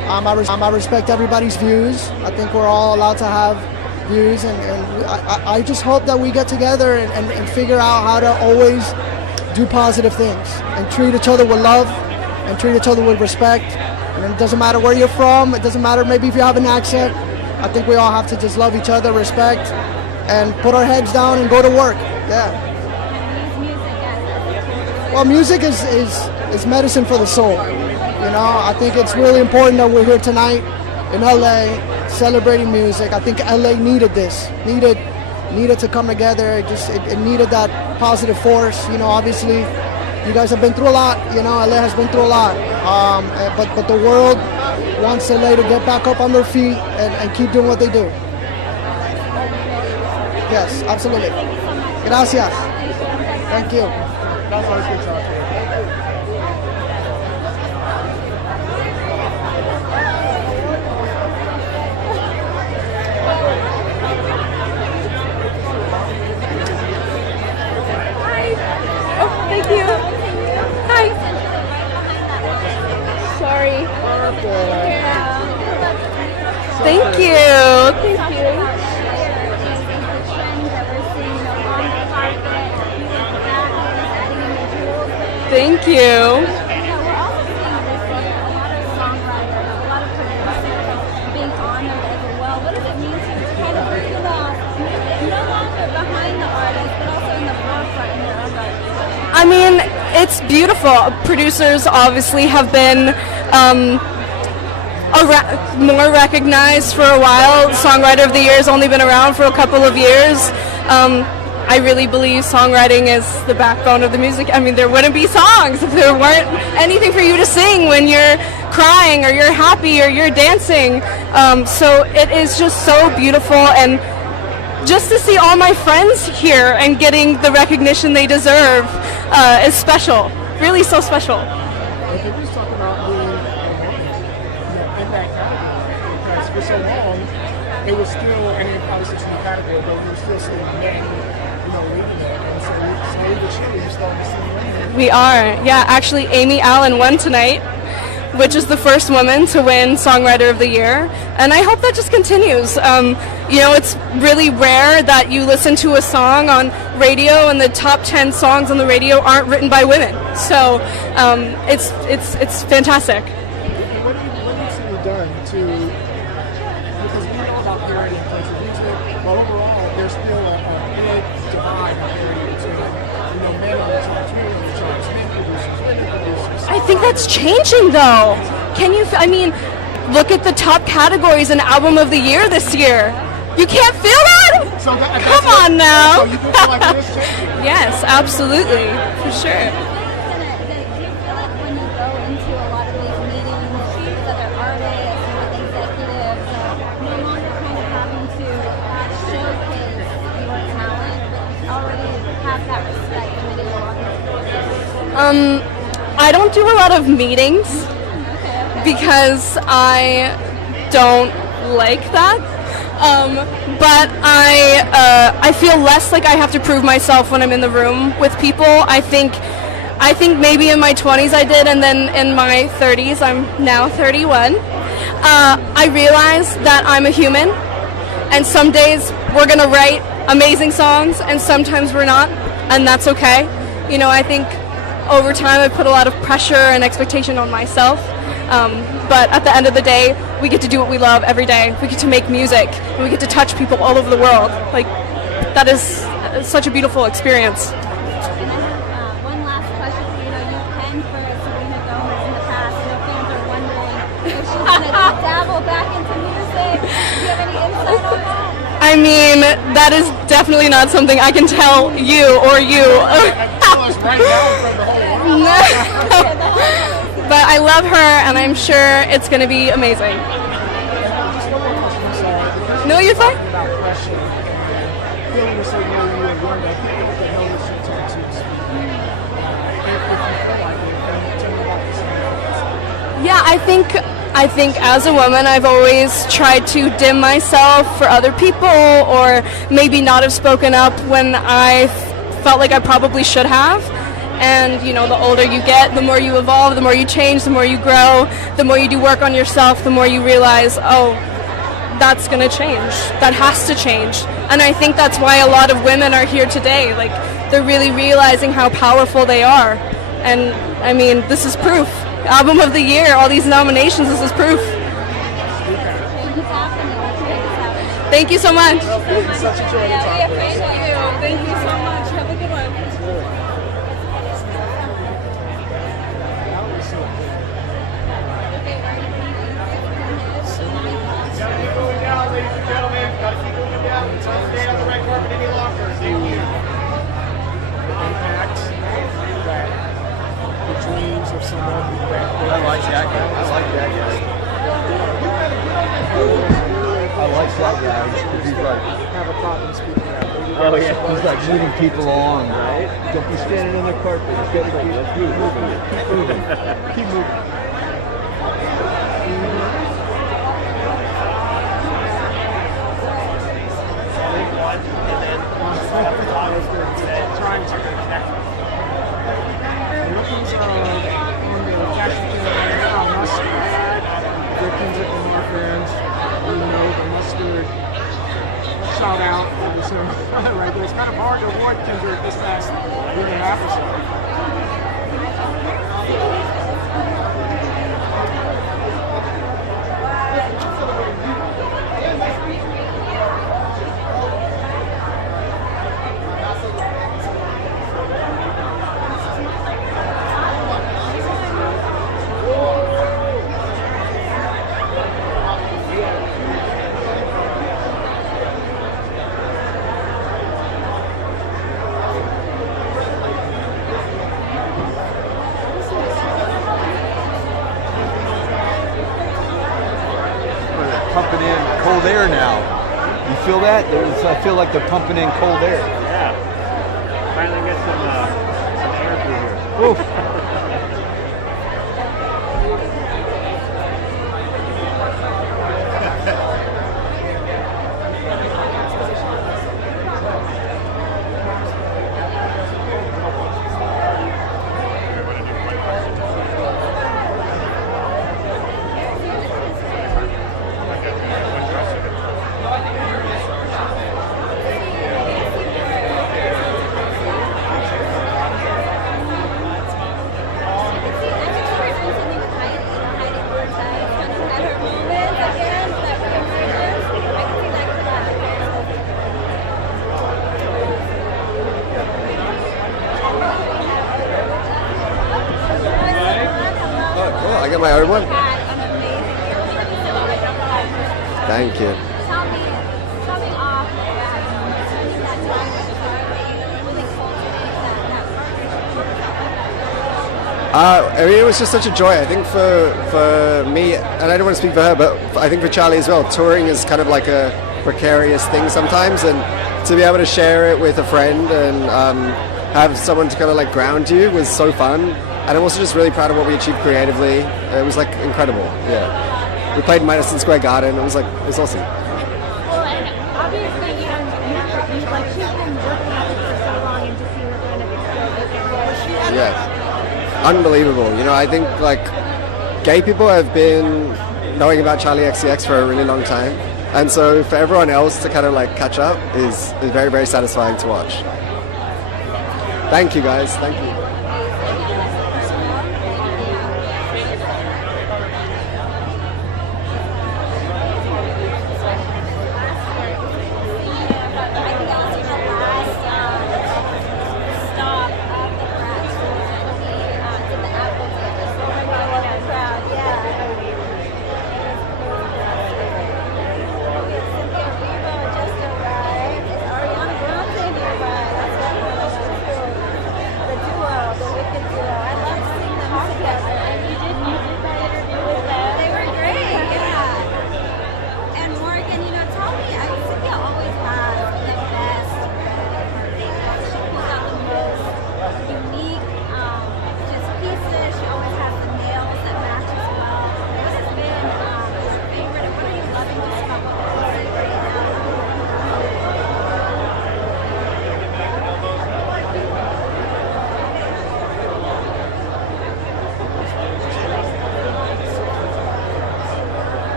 I respect everybody's views. I think we're all allowed to have views, and I just hope that we get together and figure out how to always do positive things and treat each other with love and treat each other with respect. And it doesn't matter where you're from. It doesn't matter maybe if you have an accent. I think we all have to just love each other, respect, and put our heads down and go to work. Yeah. Well, music is medicine for the soul. You know, I think it's really important that we're here tonight in LA celebrating music. I think LA needed this, needed to come together. It needed that positive force. You know, obviously, you guys have been through a lot. You know, LA has been through a lot. But the world wants LA to get back up on their feet and keep doing what they do. Yes, absolutely. Gracias. Thank you. Thank you. Hi. Sorry. Thank you. Thank you. Thank you. Being honored as well. What does it mean to kind of bring about no longer behind the artist, but also in the forefront in your own life? I mean, it's beautiful. Producers obviously have been more recognized for a while. Songwriter of the Year has only been around for a couple of years. I really believe songwriting is the backbone of the music. I mean, there wouldn't be songs if there weren't anything for you to sing when you're crying or you're happy or you're dancing. So it is just so beautiful, and just to see all my friends here and getting the recognition they deserve is special. Really so special. Okay, we're just talking about being in that category, because for so long it was still, and it obviously it's in the category, but we were still seeing men, leading it, and so slowly but surely you're starting to see women. We are, yeah. Actually, Amy Allen won tonight, which is the first woman to win Songwriter of the Year, and I hope that just continues. It's really rare that you listen to a song on radio and the top 10 songs on the radio aren't written by women. So it's fantastic. What do you see you've done to, because we know about parity in country music, but overall there's still a big divide in parity between men on the charts, women on the charts, men producers. I think that's changing though. Look at the top categories in Album of the Year this year. You can't feel that? Come on now. So you feel like it is changing? Yes, absolutely, for sure. Do you feel like when you go into a lot of these meetings with other artists, with executives, no longer kind of having to showcase your talent, but already have that respect and maybe belonging? I don't do a lot of meetings because I don't like that. But I feel less like I have to prove myself when I'm in the room with people. I think maybe in my 20s I did, and then in my 30s, I'm now 31, I realized that I'm a human, and some days we're gonna write amazing songs and sometimes we're not, and that's okay. I think over time I put a lot of pressure and expectation on myself. But at the end of the day, we get to do what we love every day. We get to make music, and we get to touch people all over the world. Like, that is such a beautiful experience. And I have one last question for you. You penned for Sabrina Carpenter in the past. Fans are wondering if she's going to dabble back into music. Do you have any insight on that? I mean, that is definitely not something I can tell you or you. But I love her, and I'm sure it's going to be amazing. No, you're fine. Yeah, I think as a woman, I've always tried to dim myself for other people, or maybe not have spoken up when I felt like I probably should have. And you know, the older you get, the more you evolve, the more you change, the more you grow, the more you do work on yourself, the more you realize, oh, that's going to change. That has to change. And I think that's why a lot of women are here today. Like, they're really realizing how powerful they are. And I mean, this is proof. Album of the Year, all these nominations, this is proof. Thank you so much. Such a joy to talk with you. Thank you so much. Have a good one. Ladies and gentlemen, got to keep moving down. Don't stay on the red carpet any longer. Thank you. Impact that the dreams of someone that I like that guy. I like that guy. He's like, have a problem speaking out. oh yeah, he's like moving people along. Right? Don't be standing on the carpet. Let's keep moving. Keep moving. Keep moving. Trying to connect. Victims on the mustard. Victims of Lamar fans, we know the mustard shout out. Right there. It's kind of hard to avoid Kendrick this past year and a half or so. Pumping in cold air now. You feel that? I feel like they're pumping in cold air. Yeah. Finally get some air through here. Oof. I get my own one. Thank you. I mean, it was just such a joy. I think for me, and I don't want to speak for her, but I think for Charli as well, touring is kind of like a precarious thing sometimes, and to be able to share it with a friend and have someone to kind of like ground you was so fun. And I'm also just really proud of what we achieved creatively. It was like incredible. Yeah, we played Madison Square Garden. It was awesome. Well, and obviously, she's been working on it for so long, and to see her kind of explode. Yeah, unbelievable. You know, I think like gay people have been knowing about Charli XCX for a really long time, and so for everyone else to kind of like catch up is very, very satisfying to watch. Thank you, guys. Thank you.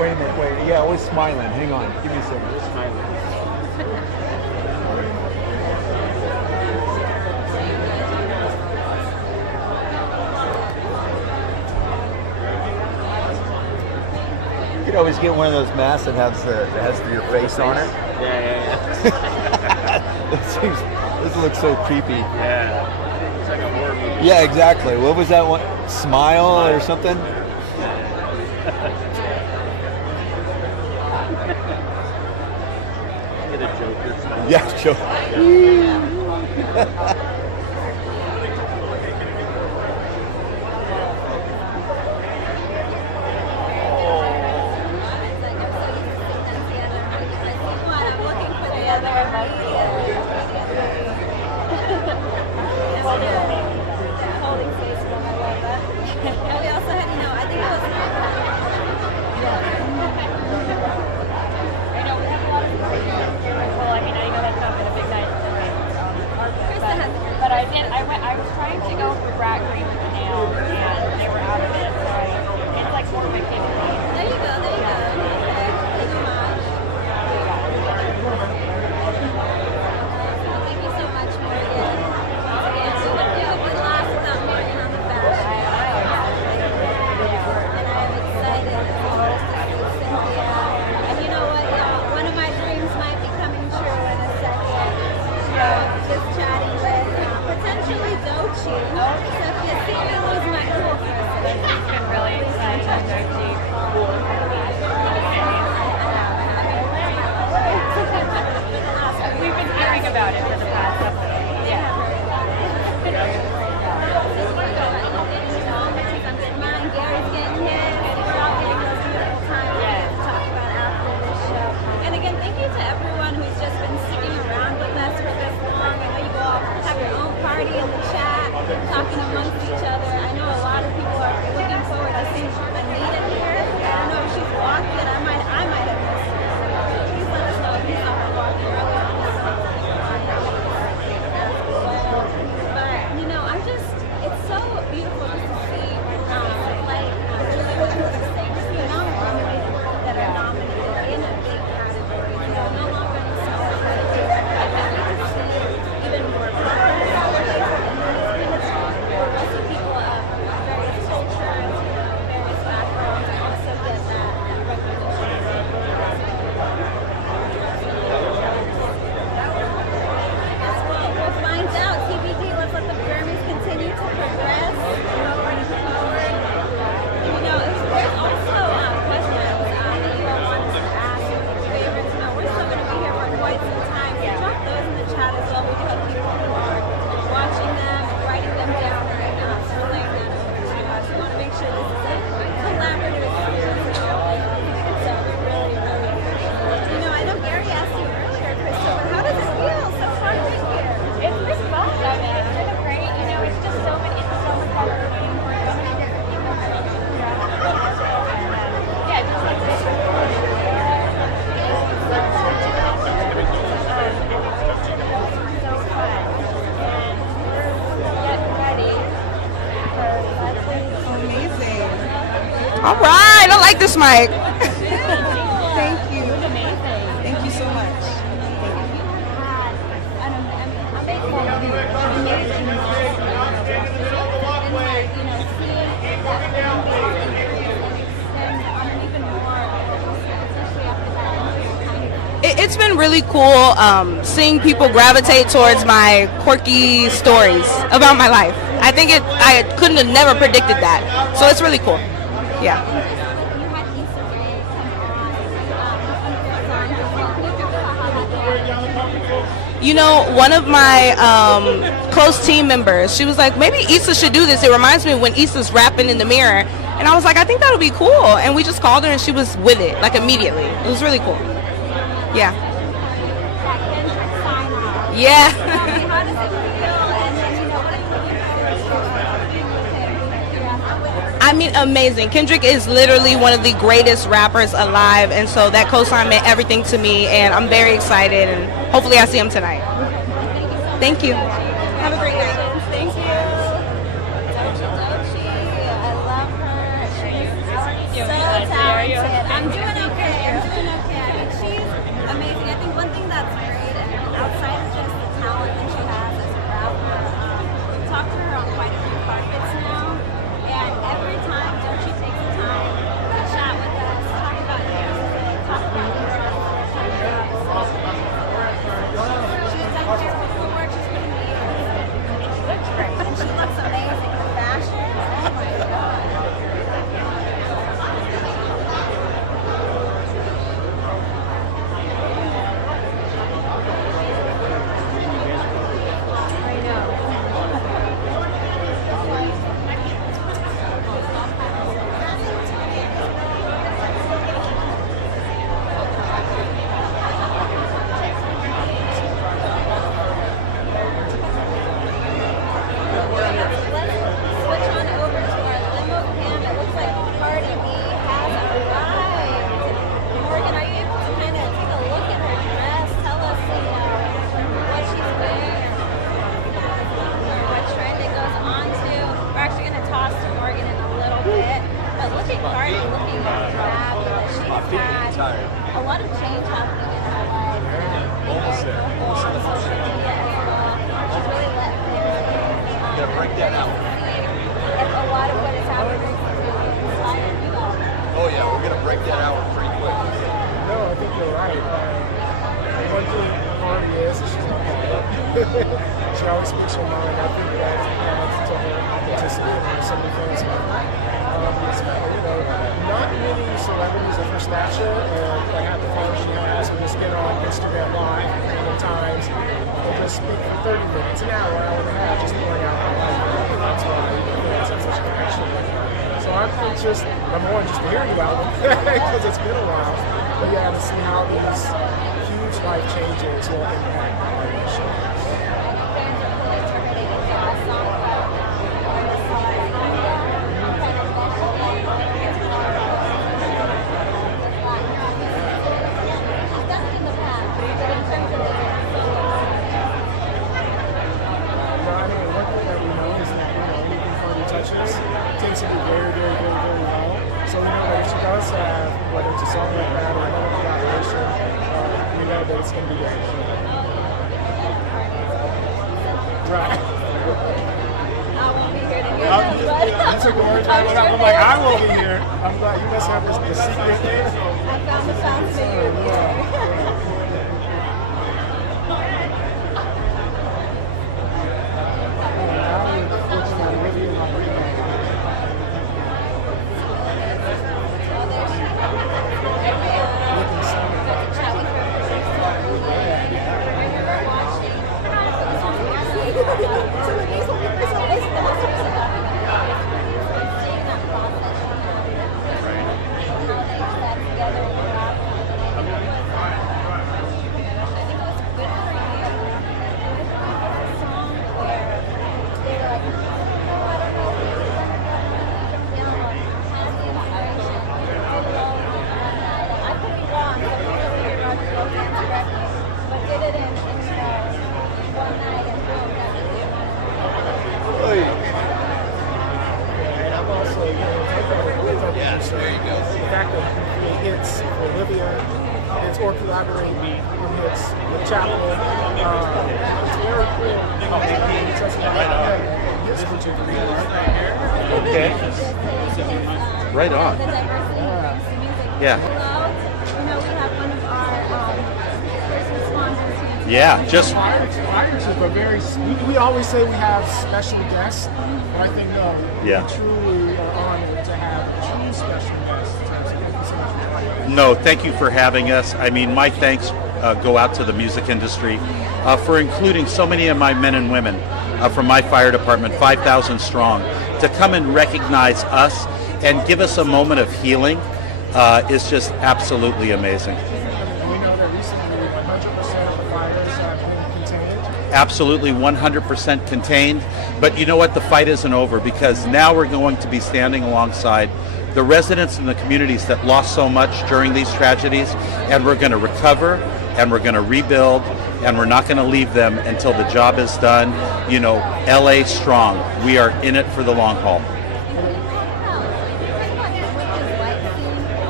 wait a minute, wait. Yeah, always smiling. Hang on. Give me a second. Just smiling. You could always get one of those masks that has your face on it. Yeah. This looks so creepy. Yeah. It's like a horror movie. Yeah, exactly. What was that one? Smile or something? Get a Joker style. Yeah, Joker. I was trying to go for Brat Green with the nails, and they were out of it. So it's like one of my favorite names. There you go. Okay. Thank you so much. Thank you so much, Morgan. Again, so what do we last without Morgan on the back? And I am excited, of course, to see Cynthia. And you know what, y'all? One of my dreams might be coming true in a second. Just chatting with potentially Doechii. So if you see me lose my cool for a second. It's been really exciting with Doechii. We've been hearing about it for the past couple of days. Yeah. Gary's getting his. We're all getting those beautiful times to talk about after this show. And again, thank you to everyone who's just been sticking around with us for this long. I know you all have your own party in the chat, talking amongst each other. I know a lot of people are looking forward to seeing Anita here. I don't know if she's walked it. I might have missed her. Please let us know if you saw her walking early on. But you know, it's so beautiful just to see that are nominated in a big category. No longer in the smaller category. And we can see even more also people of various cultures, various backgrounds, and also get that recognition. Guess what? We'll find out. TBD. Let's let the Grammys continue to progress. You know, there's also questions that you all wanted to ask favorites. You know, we're still going to be here for quite some time. So drop those in the chat as well. We do have people who are watching them, writing them down, and relaying them over to us. We want to make sure this is a collaborative experience. So we really, really appreciate it. You know, I know Gary asked you earlier, Christopher, how does it feel so far this year? It's been fun. I mean, it's been great. You know, it's just so much happening. We're so many different people throughout the world. And yeah, just like this. So fun. And we're getting ready for Amazing. All right, I like this mic. Thank you. Thank you so much. It's been really cool seeing people gravitate towards my quirky stories about my life. I think I couldn't have never predicted that. So it's really cool. Yeah. You know, one of my close team members, she was like, maybe Issa should do this. It reminds me of when Issa's rapping in the mirror. And I was like, I think that would be cool. And we just called her and she was with it, like immediately. It was really cool. Yeah. Yeah. I mean, amazing. Kendrick is literally one of the greatest rappers alive, and so that co-sign meant everything to me, and I'm very excited, and hopefully I see him tonight. Thank you. Have a great night. Thank you. Doechii, I love her. She's so talented. I'm doing okay. I mean, she's amazing. I think one thing that's great, and outside of just the talent that she has as a rapper, we've talked to her on quite a few carpets now, and every time, she takes the time to chat with us, talk about music, talk about lyrics, talk about she's done beautiful work. She's been in the years. She looks great, and she looks amazing. Her fashion, oh my god. A lot of change happening in her life. Almost there. She's really let Yeah, break that out. a lot of what is happening inspired me all. Oh yeah, we're gonna break that out pretty quick. No, I think you're right. The one thing Harvey is she's not happy. She always speaks her mind. I think that adds to her authenticity and some of the things not many celebrities of her stature and have the phone she has and just get on Instagram Live random times and just speak for 30 minutes, an hour and a half, just pouring out her life. That's why fans have such a connection with her. So I think just, number one, just to hear you out because it's been a while. But yeah, to see how these huge life changes will impact our show. Tends to do very, very, very, very well. So we know that if she does have, whether it's a song like that or another collaboration, we know that it's going to be great. Right. I won't be here to hear that, but you took the words right out. I'm like, I will be here. I'm glad you must have the secret. I found the fountain for you. Or collaborating with hits with Chappell. It's very cool. Okay. Right on. Yeah. You know, we have one of our first responders here. Yeah, just. But very. We always say we have special guests, but I think no. Yeah. We truly are honored to have true special guests. Thank you so much. No, thank you for having us. I mean, my thanks go out to the music industry for including so many of my men and women from my fire department, 5,000 strong, to come and recognize us and give us a moment of healing is just absolutely amazing. We know that recently 100% of the fires have been contained. Absolutely 100% contained. But you know what? The fight isn't over because now we're going to be standing alongside the residents in the communities that lost so much during these tragedies, and we're going to recover and we're going to rebuild and we're not going to leave them until the job is done. You know, LA strong. We are in it for the long haul.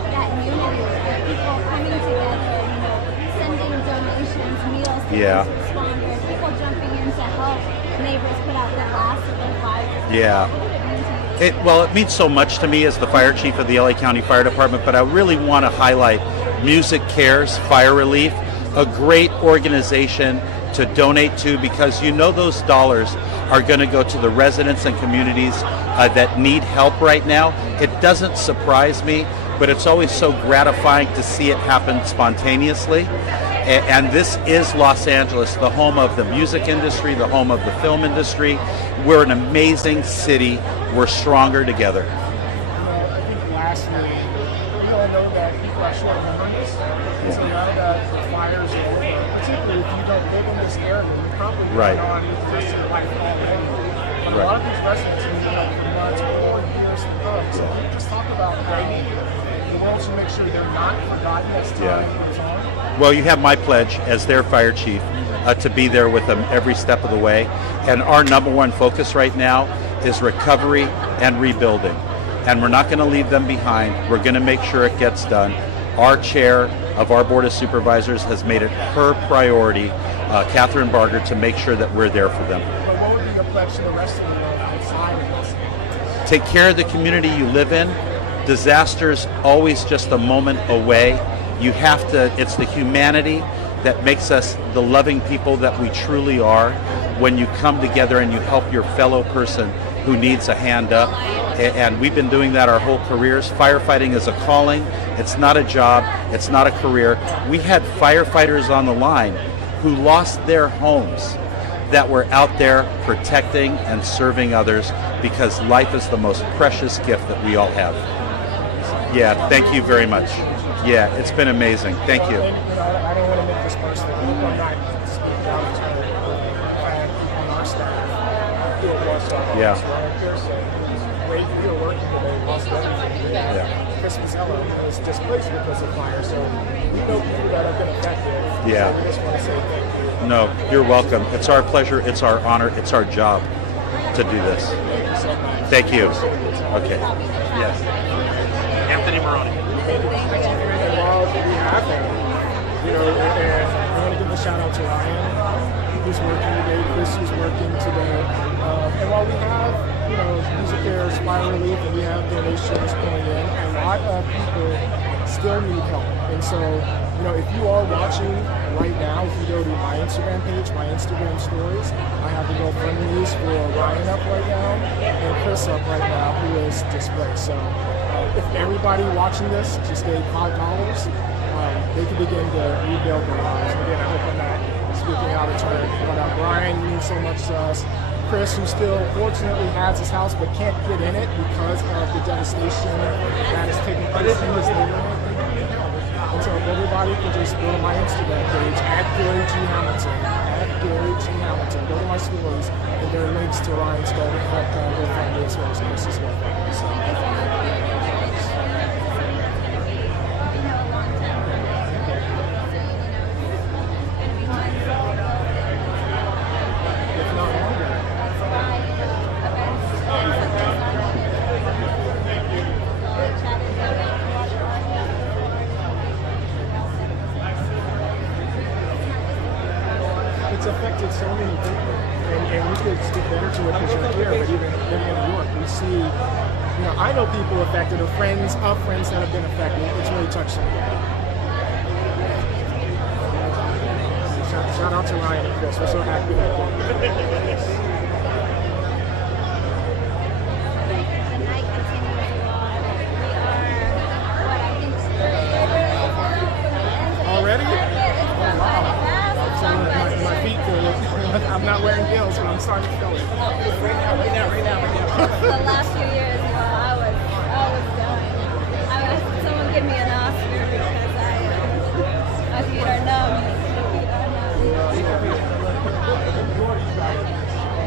Yeah. responders, people jumping in to help neighbors put out the last of their fires. Yeah. What would it mean to you? Well, it means so much to me as the fire chief of the LA County Fire Department, but I really want to highlight Music Cares Fire Relief, a great organization to donate to, because you know those dollars are going to go to the residents and communities that need help right now. It doesn't surprise me, but it's always so gratifying to see it happen spontaneously. And this is Los Angeles, the home of the music industry, the home of the film industry. We're an amazing city. We're stronger together. I think lastly, we all know that people are short memories. So now that the fires are over, particularly if you don't live in this area, you probably Right. on the rest of your life already. But Right. a lot of these residents have been up for months or years to come. So can you just talk about writing? We want to make sure they're not forgotten as time goes on. Well, you have my pledge as their fire chief to be there with them every step of the way. And our number one focus right now is recovery and rebuilding. And we're not going to leave them behind. We're going to make sure it gets done. Our chair of our Board of Supervisors has made it her priority, Catherine Barger, to make sure that we're there for them. But what would be your pledge to the rest of the world outside of this? Take care of the community you live in. Disaster's always just a moment away. You have to, it's the humanity that makes us the loving people that we truly are when you come together and you help your fellow person who needs a hand up. And we've been doing that our whole careers. Firefighting is a calling. It's not a job. It's not a career. We had firefighters on the line who lost their homes that were out there protecting and serving others, because life is the most precious gift that we all have. Yeah, thank you very much. Yeah, it's been amazing. Thank you. I don't want to make this personal. I'm not speaking out of turn. On our staff, it was Yeah. great for your work today. Lost everything. Yeah. Christmas Ella is displaced because of fire, so we know people that have been affected. Yeah. So we just want to say thank you. No, you're welcome. It's our pleasure. It's our honor. It's our job to do this. Thank you so much. Thank you. Okay. Yes. Anthony Maroney. And while we have him, you know, and I want to give a shout out to Ryan, who's working today, Chris, who's working today. And while we have, you know, Music Cares, Fire Relief, and we have donations going in, a lot of people still need help. And so, you know, if you are watching right now, if you go to my Instagram page, my Instagram stories, I have the GoFundMe's for Ryan up right now and Chris up right now, who is displaced. So if everybody watching this just gave $5, they can begin to rebuild their lives. Again, I hope I'm not speaking out of turn. But Brian means so much to us. Chris, who still fortunately has his house but can't get in it because of the devastation that is taking place in his neighborhood. And so if everybody can just go to my Instagram page, @Gary G. Hamilton, @GaryG. Go to my stories, and there are links to Ryan's GoFundMe as well as Chris's GoFundMe. So, it's affected so many people, and we could speak better to it because you're here, but even living in New York, we see, you know, I know people affected, or friends of friends that have been affected. It's really touching. Shout out to Ryan and Chris. We're so happy that already? Oh, wow. My feet feel it. I'm not wearing heels, but I'm starting to feel it. Right now. The last few years, I was going. I was, someone give me an Oscar because my feet are numb. Yeah.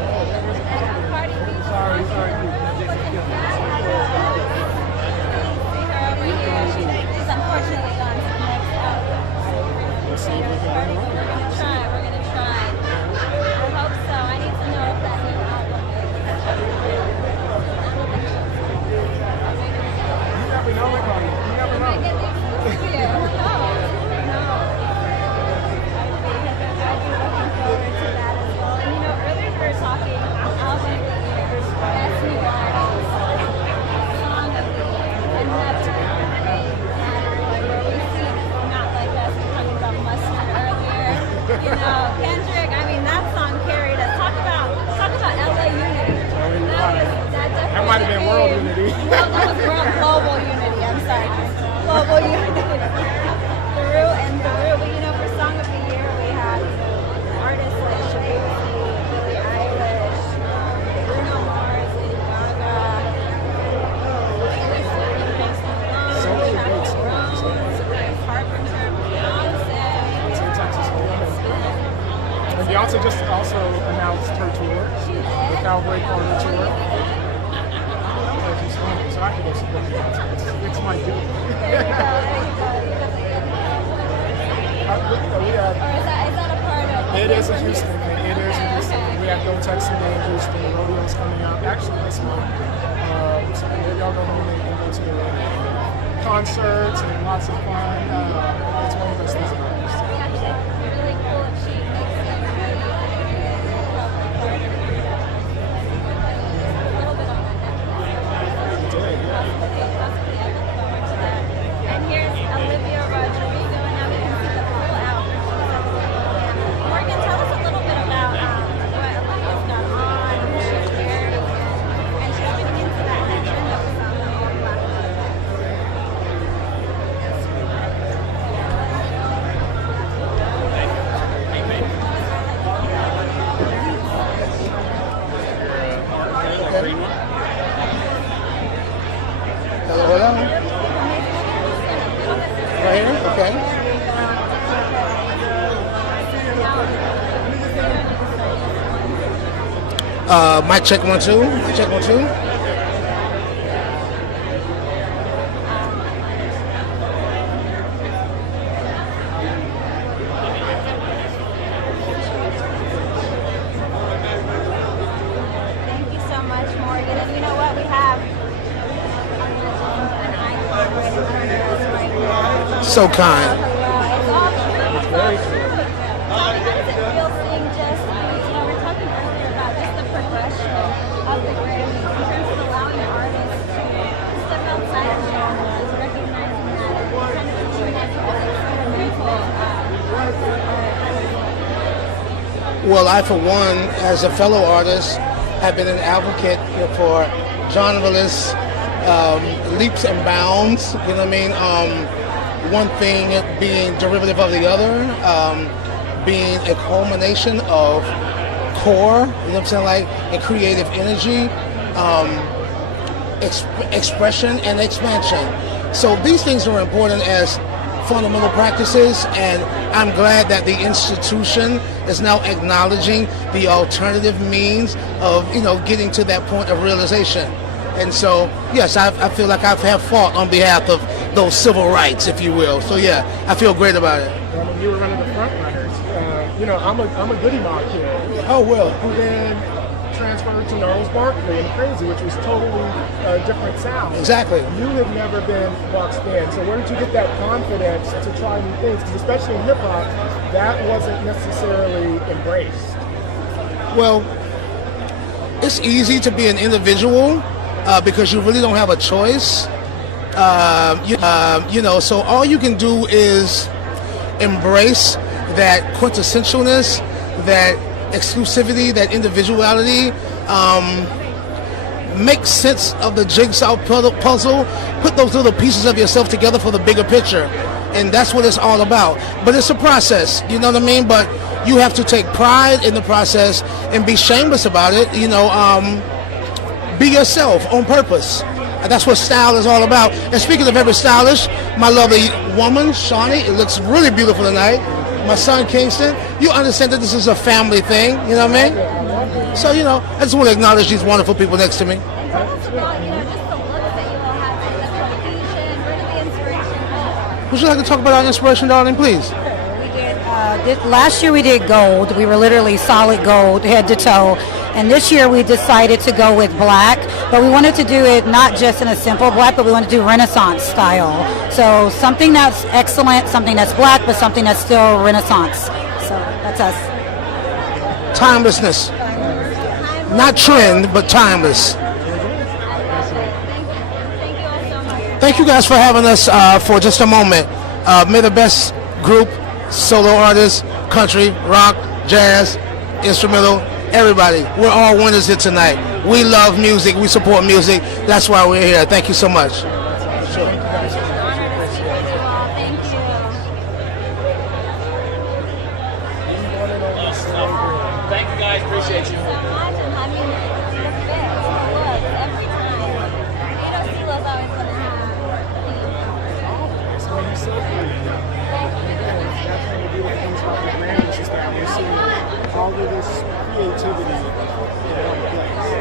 Cowboy Carter tour. So I can go support Beyonce. It's my duty. It is in Houston. It is in Houston. We have Go Texas Day in Houston. The rodeo's coming up actually this month. So y'all go home and go to the concerts and lots of fun. It's one of those things about Houston. Really cool if she makes it a little bit on that. And here's Olivia Rodrigo, and now we can see the full outfit. Morgan, tell us a little bit about what Olivia's got on, who she's wearing, and she's fitting into that trend that was on the whole platform. Hello, hello. Right here? Okay. Mic check 1 2. Mic check 1 2. Thank you so much, Morgan. And you know what? We have an icon right in front of us right now. So kind. It's all true. How does it feel seeing just, we were talking earlier about just the progression of the Grammys in terms of allowing artists to step outside of genres, recognizing that and kind of teaching that to all experimental Well, I, for one, as a fellow artist, have been an advocate for genreless leaps and bounds. You know what I mean? One thing being derivative of the other, being a culmination of core, you know what I'm saying, like, and creative energy, expression and expansion. So these things are important as fundamental practices, and I'm glad that the institution is now acknowledging the alternative means of, getting to that point of realization. And so, yes, I feel like I have fought on behalf of those civil rights, if you will. So yeah, I feel great about it. You were one of the front runners. I'm a Goody Mob kid. Oh, well. Who then transferred to Gnarls Barkley and Crazy, which was totally different sound. Exactly. You have never been boxed in. So where did you get that confidence to try new things? Because especially in hip hop, that wasn't necessarily embraced. Well, it's easy to be an individual because you really don't have a choice. So all you can do is embrace that quintessentialness, that exclusivity, that individuality, make sense of the jigsaw puzzle, put those little pieces of yourself together for the bigger picture. And that's what it's all about. But it's a process, you know what I mean? But you have to take pride in the process and be shameless about it, be yourself on purpose. And that's what style is all about. And speaking of very stylish, my lovely woman, Shawnee, it looks really beautiful tonight. My son, Kingston, you understand that this is a family thing, you know what I mean? So, I just want to acknowledge these wonderful people next to me. Would you like to talk about our inspiration, darling, please? Last year we did gold. We were literally solid gold, head to toe. And this year we decided to go with black, but we wanted to do it not just in a simple black, but we wanted to do Renaissance style. So something that's excellent, something that's black, but something that's still Renaissance. So that's us. Timelessness. Not trend, but timeless. Thank you guys for having us for just a moment. May the best group, solo artists, country, rock, jazz, instrumental, everybody. We're all winners here tonight. We love music. We support music. That's why we're here. Thank you so much. Sure. Thank you guys. Appreciate you. All of this creativity in one place.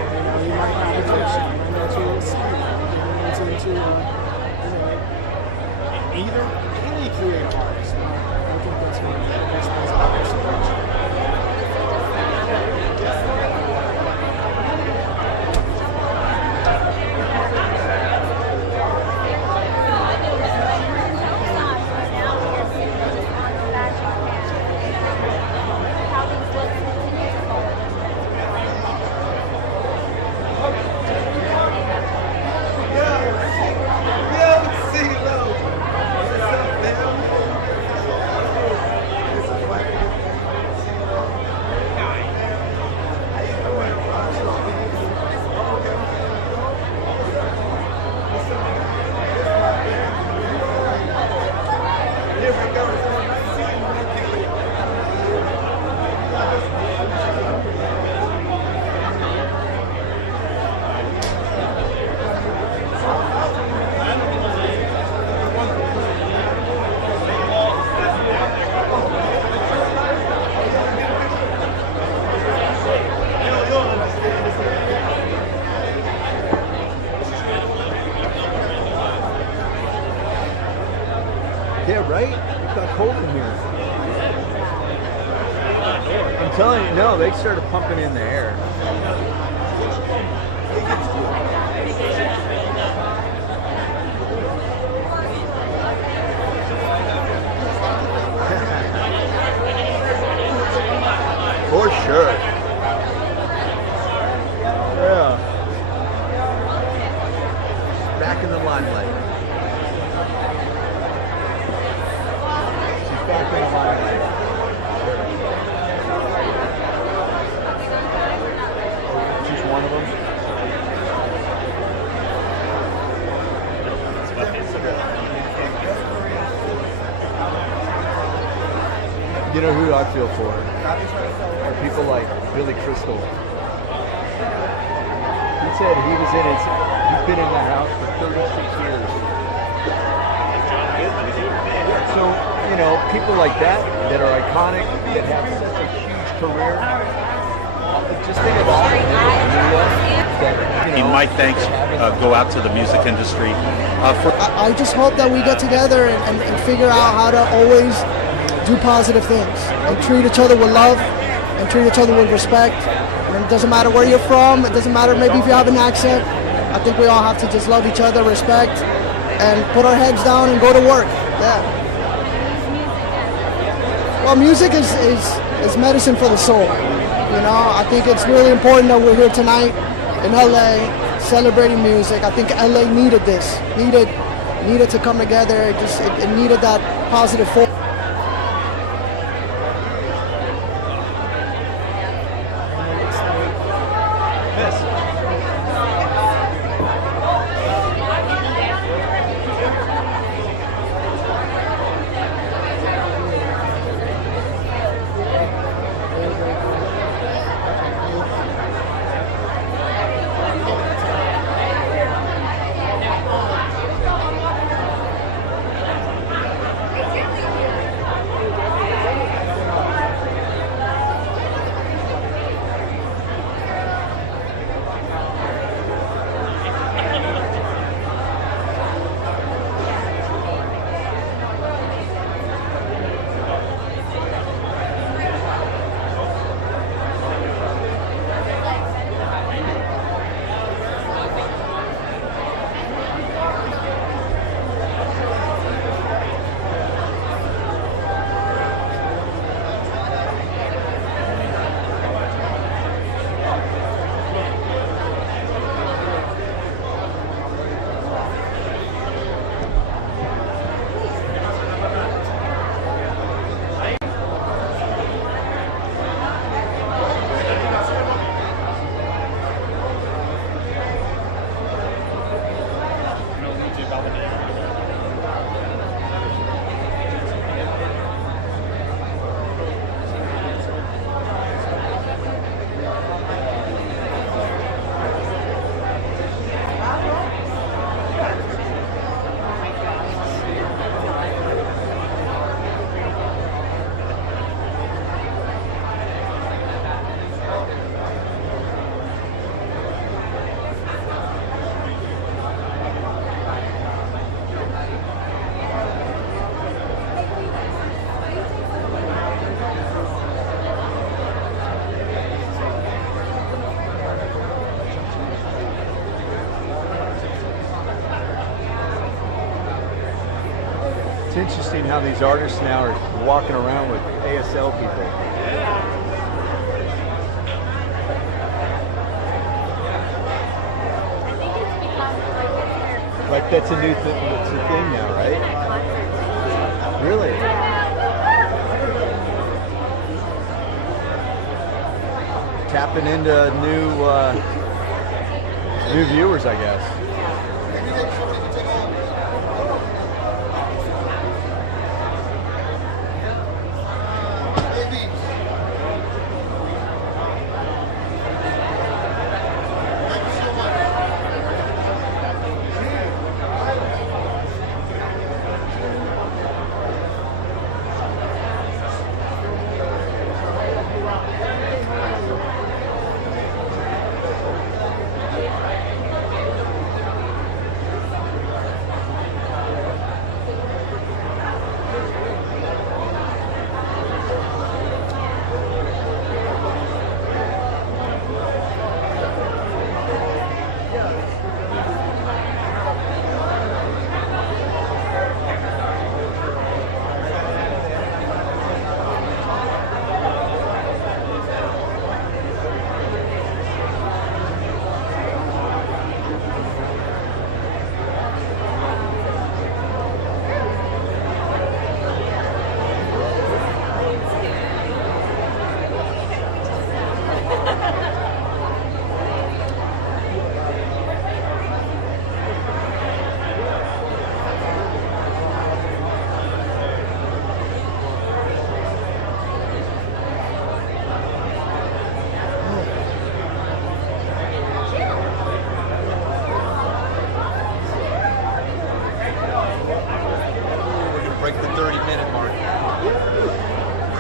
right? It got cold in here. I'm telling you, no, they started pumping in the air. For sure. Yeah. Back in the limelight. She's back in the limelight. She's one of them. You know who I feel for? Are people like Billy Crystal. He said he's been in the house for 36 years. So, you know, people like that are iconic, that have such a huge career. Just think of all the people in New York that, you know. My thanks go out to the music industry. I just hope that we get together and figure out how to always do positive things and treat each other with love and treat each other with respect. And it doesn't matter where you're from. It doesn't matter maybe if you have an accent. I think we all have to just love each other, respect, and put our heads down and go to work. Yeah. Well, music is medicine for the soul. You know, I think it's really important that we're here tonight in LA celebrating music. I think LA needed this, needed to come together. It needed that positive force. It's interesting how these artists now are walking around with ASL people. Like that's a new thing. It's a thing now, right? Really? Tapping into new viewers, I guess.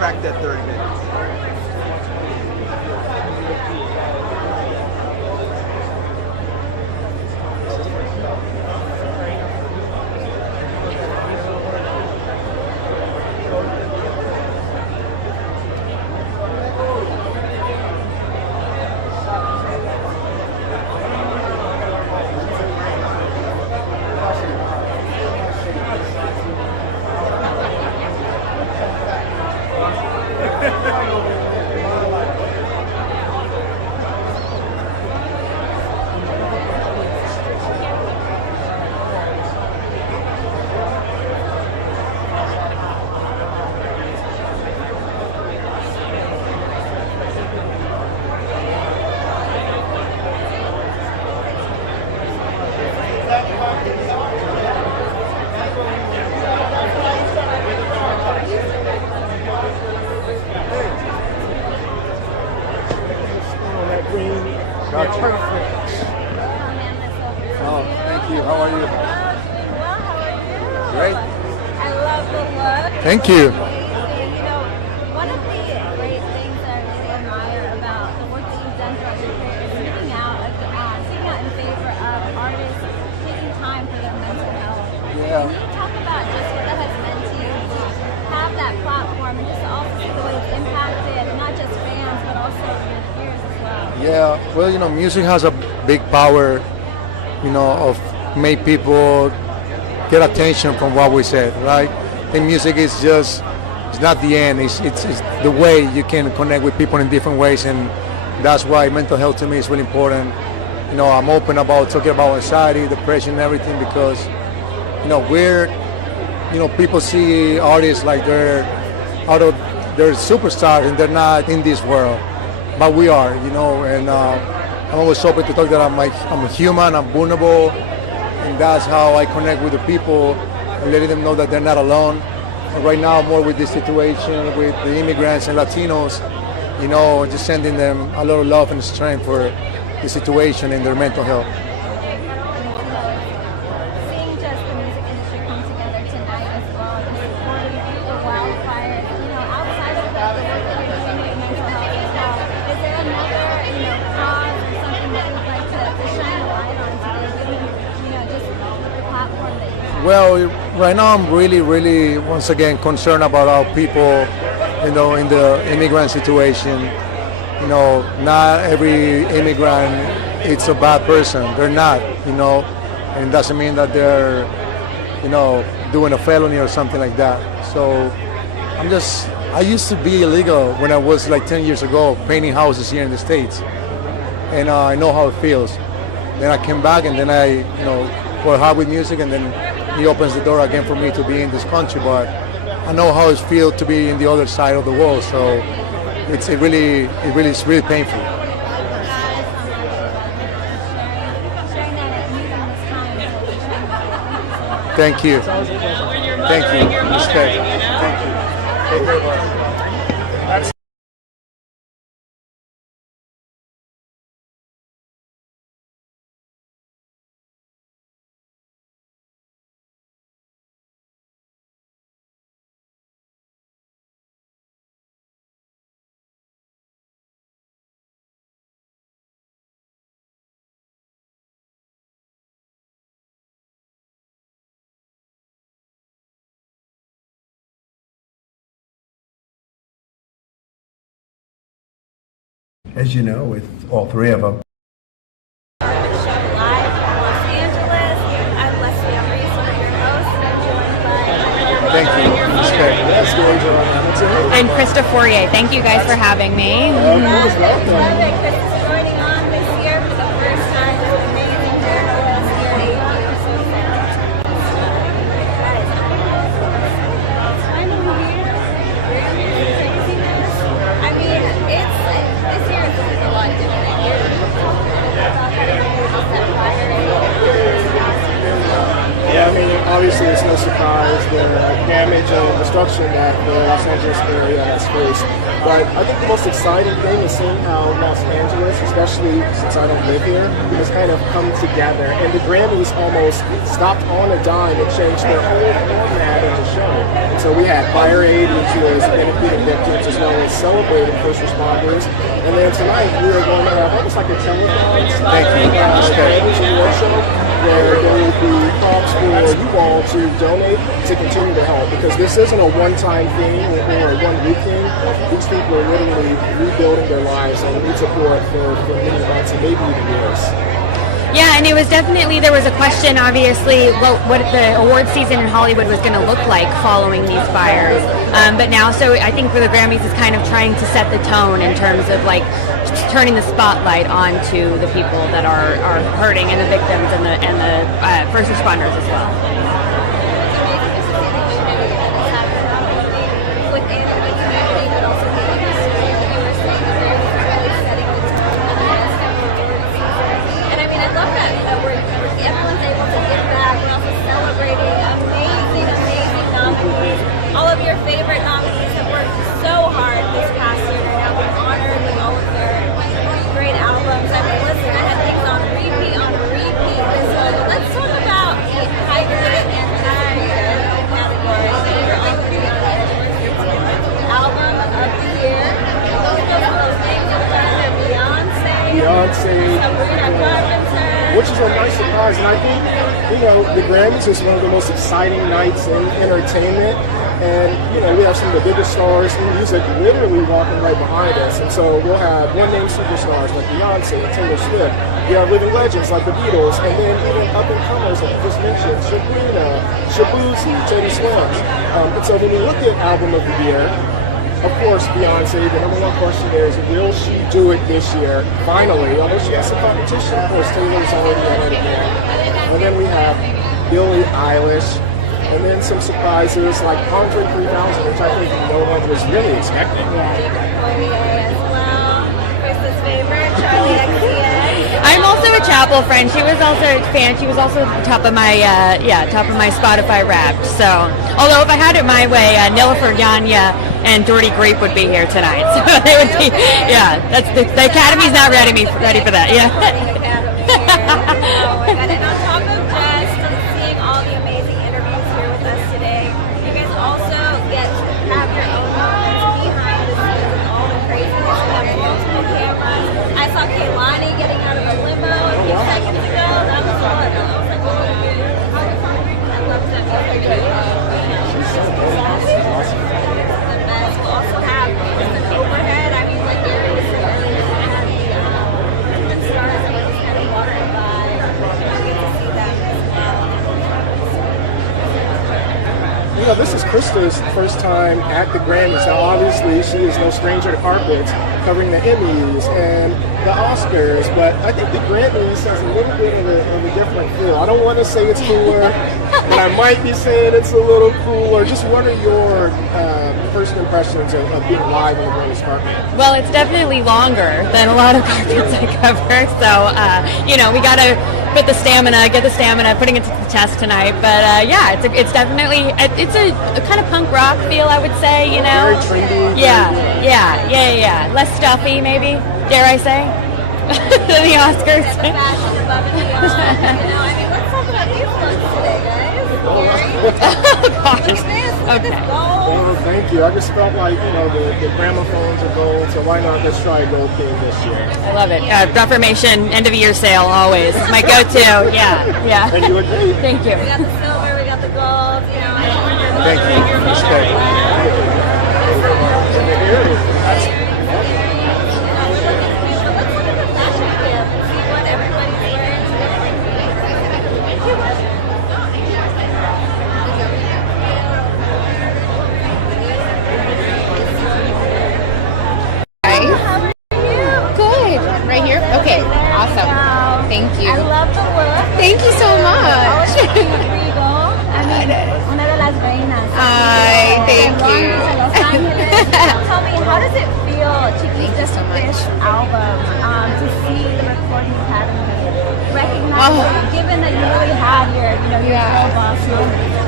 crack that 30 minutes. Gotcha. Perfect. Oh, thank you. How are you? Great. I love the look. Thank you. Amazing. You know, one of the great things that I really admire about the work that you've done throughout your career is speaking out in favor of artists taking time for their mental health. Yeah. Can you talk about just what that has meant to you to have that platform and just to also see the way it's impacted not just fans but also your peers as well? Yeah, well, you know, music has a big power, you know, of make people get attention from what we said, right? I think music is just, it's not the end, it's the way you can connect with people in different ways, and that's why mental health to me is really important. You know, I'm open about talking about anxiety, depression, and everything because, you know, people see artists like they're superstars and they're not in this world. But we are, you know, and I'm always open to talk that I'm a human, I'm vulnerable, and that's how I connect with the people and letting them know that they're not alone. And right now, more with this situation with the immigrants and Latinos, you know, just sending them a lot of love and strength for the situation and their mental health. Seeing just the music industry come together tonight as well, just supporting the wildfires, you know, outside of the work that you're doing with mental health as well, is there another, you know, cause or something that you'd like to shine a light on today, given, you know, just the platform that you have? Well, right now I'm really, once again, concerned about our people, you know, in the immigrant situation. You know, not every immigrant is a bad person. They're not, you know, and it doesn't mean that they're, you know, doing a felony or something like that. So I used to be illegal when I was like 10 years ago, painting houses here in the States. And I know how it feels. Then I came back and then I, you know, worked hard with music, and then he opens the door again for me to be in this country. But I know how it feels to be in the other side of the world. So it's really painful. Thank you. Thank you. Respect. Thank you. As you know, with all three of them. Thank you. Respect. I'm Krista Fourier. Thank you guys for having me. Joining on this year for the first time with amazing journalists here at AU. So I mean, this year is a lot different. Yeah, I mean, obviously it's no surprise the damage and destruction destruction that the Los Angeles area has faced. But I think the most exciting thing is seeing how Los Angeles, especially since I don't live here, has kind of come together. And the Grammys almost stopped on a dime and changed their whole format of the show. And so we had Fire Aid, which was benefiting victims as well as celebrating first responders. And then tonight we are going to have almost like a telethon style Grammys award show where there will be prompts for you all to donate to continue to help, because this isn't a one-time thing or a one-week thing. These people are literally rebuilding their lives and need support for many months and maybe even years. Yeah, and it was definitely, there was a question, obviously, what the award season in Hollywood was going to look like following these fires. But now, so I think for the Grammys is kind of trying to set the tone in terms of like turning the spotlight onto the people that are hurting and the victims and the first responders as well. All of your favorite nominees have worked so hard this past year and now been honored with all of their great albums. I mean, listen, I had things on repeat. So let's talk about the hybrid and category. Album of the year. Those names are Beyoncé, Sabrina Carpenter. Which is a nice surprise, and I think, the Grammys is one of the most exciting nights in entertainment, and, we have some of the biggest stars in music literally walking right behind us, and so we'll have one-name superstars like Beyonce and Taylor Swift, you have living legends like the Beatles, and then even up-and-comers like you just mentioned, Sabrina, Shabuzi, Teddy Swims. And so when we look at Album of the Year, of course, Beyonce, the number one question there is, will she do it this year? Finally, although she has some competition, of course, Taylor's already ahead again. And then we have Billie Eilish, and then some surprises like Andre 3000, which I think no one was really expecting. Chris's favorite, Charli XCX. I'm also a Chappell friend. She was also a fan. She was also top of my Spotify Wrapped. So, although if I had it my way, Nilüfer Yanya and Doherty Grape would be here tonight. So they would be, that's the Academy's not ready for that. Yeah. And on top of just seeing all the amazing interviews here with us today, you guys also get to have your own moments behind the scenes with all the craziness. We have multiple cameras. I saw Kehlani getting out of a limo a few seconds ago. That was fun. I was like, oh, I love that. She's so good. The best. We'll also have an overhead. I mean, like there is the stars that just kind of walking by. You get to see them as well. This is Krista's first time at the Grammys. Now, obviously, she is no stranger to carpets, covering the Emmys and the Oscars, but I think the Grammys has a little bit of a different feel. I don't want to say it's cooler, but I might be saying it's a little cooler. Just what are your first impressions of being live on the Grammys carpet? Well, it's definitely longer than a lot of carpets I cover, so we got to get the stamina, putting it to the test tonight. But it's definitely it's a kind of punk rock feel, I would say. Very trendy. Yeah. Less stuffy, maybe. Dare I say? Than the Oscars. The fashion above and beyond. Let's talk about these looks today, guys. Oh, gosh. Okay. Well, thank you. I just felt like, the gramophones are gold, so why not let's try Gold King this year? I love it. Reformation, end of year sale, always. My go-to. Yeah. And you look great. Thank you. We got the silver, we got the gold, Thank you. Respect. Good. Right here? Okay. Awesome. Thank you. I love the look. Thank you so much. Regal. Una de las reinas. Hi, thank you. Los Angeles. Tell me, how does it feel to keep this album, to see the Recording Academy recognize you, given that you really had your girl boss moment?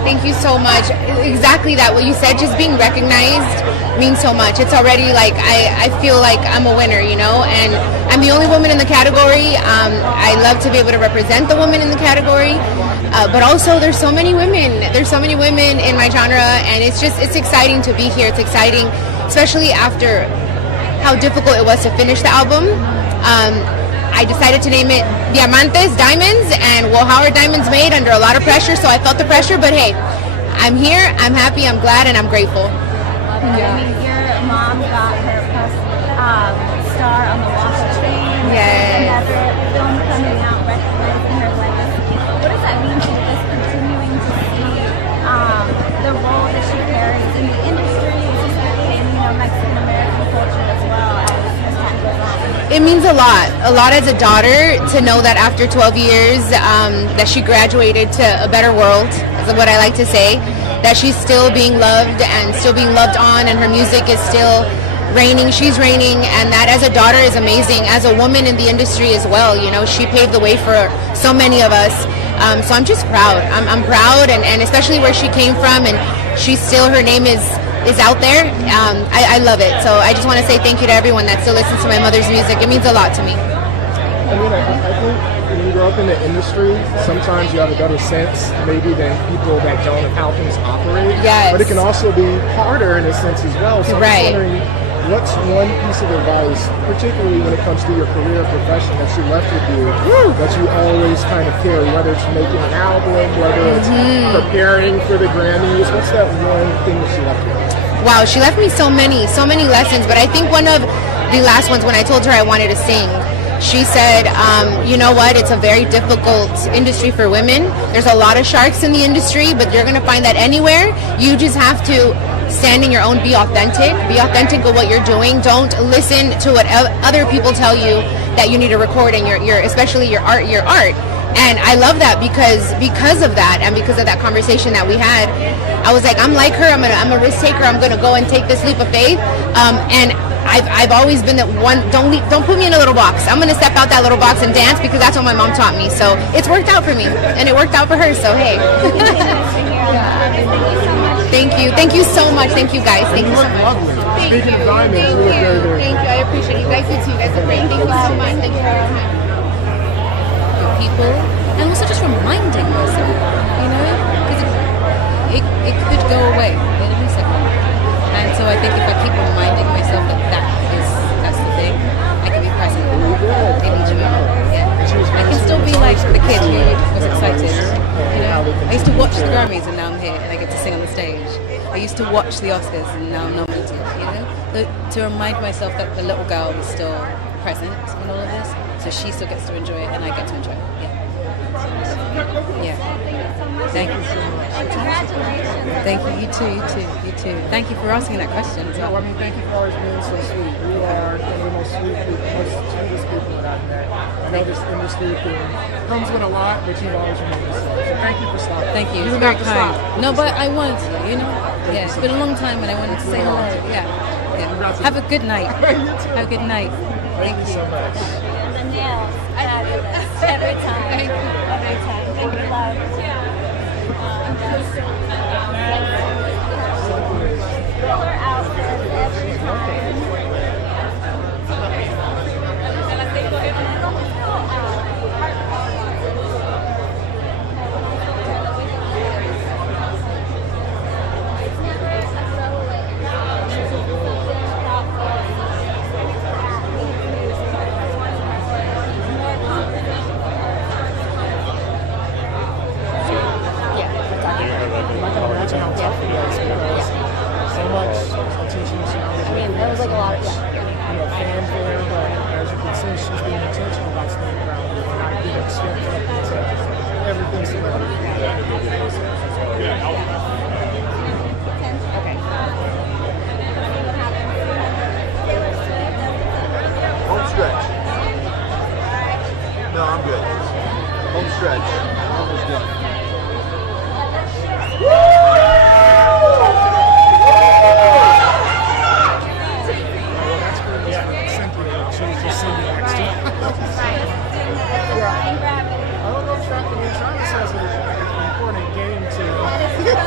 Thank you so much. Exactly that, what you said, just being recognized means so much. It's already like, I feel like I'm a winner, you know, and I'm the only woman in the category. I love to be able to represent the woman in the category, but also there's so many women. There's so many women in my genre, and it's exciting to be here. It's exciting, especially after how difficult it was to finish the album. I decided to name it Diamantes, Diamonds, and well, how are diamonds made? Under a lot of pressure, so I felt the pressure, but hey, I'm here, I'm happy, I'm glad, and I'm grateful. I mean, your mom got her first star on the Walk of Fame. Yes. Another film coming out recognizing her legacy. What does that mean to you, just continuing to see the role that she carries in the industry, specifically in Mexican American culture as well as time goes on? It means a lot as a daughter to know that after 12 years that she graduated to a better world, is what I like to say, that she's still being loved and still being loved on, and her music is still reigning, she's reigning, and that as a daughter is amazing. As a woman in the industry as well, you know, she paved the way for so many of us. So I'm just proud. I'm proud, and especially where she came from, and she's still, her name is out there. I love it. So I just want to say thank you to everyone that still listens to my mother's music. It means a lot to me. I mean, I think when you grow up in the industry, sometimes you have a better sense maybe than people that don't of how things operate. Yes. But it can also be harder in a sense as well. So Right. I'm wondering, what's one piece of advice, particularly when it comes to your career or profession, that she left with you, that you always kind of carry, whether it's making an album, whether it's preparing for the Grammys? What's that one thing that she left with you? Wow, she left me so many lessons, but I think one of the last ones, when I told her I wanted to sing, she said, you know what, it's a very difficult industry for women. There's a lot of sharks in the industry, but you're going to find that anywhere. You just have to stand in your own, be authentic with what you're doing. Don't listen to what other people tell you that you need to record in your especially your art. And I love that because of that, and because of that conversation that we had, I was like, I'm like her. I'm a risk taker. I'm gonna go and take this leap of faith. And I've always been that one. Don't put me in a little box. I'm gonna step out that little box and dance, because that's what my mom taught me. So it's worked out for me, and it worked out for her. So hey. Thank you so much. Thank you guys. Thank you so much. Speaking of diamonds, you look very, very Thank you. I appreciate you guys. You too. You guys are great. Thank you so much. Thank you for your time. People, and also just reminding myself, you know, because it could go away in a second. And so I think if I keep reminding myself that that's the thing, I can be present in each moment. Yeah. I can still be like the kid who was excited. You know, I used to watch the Grammys and now I'm here and I get to sing on the stage. I used to watch the Oscars and now I'm nominated. You know, to remind myself that the little girl is still present in all of this. So she still gets to enjoy it, and I get to enjoy it. Yeah. Thank you so much. Thank you. You too. Thank you for asking that question as well. No, I mean, thank you for always being so sweet. You are one of the most sweet people, most sweetest people that I've met. I know this industry comes with a lot, but you've always remained yourself. So thank you for stopping. Thank you. You It's very kind. stop. No, but I wanted to, you know? Yeah, it's been a long time and I wanted to say hello. Yeah. Have a good night. Have a good night. Thank you so much. The nails, fabulous. Every time. Thank you. Every time. Thank you, love. Killer outfits every time. Imagine how tough it was, because so much attention is surrounded. I mean, there was like a lot of fanfare, but as you can see, she's being intentional about staying grounded and not getting swept up into everything surrounding her. Home stretch. No, I'm good. Home stretch. Almost done. I don't know if Travis says it's an important game to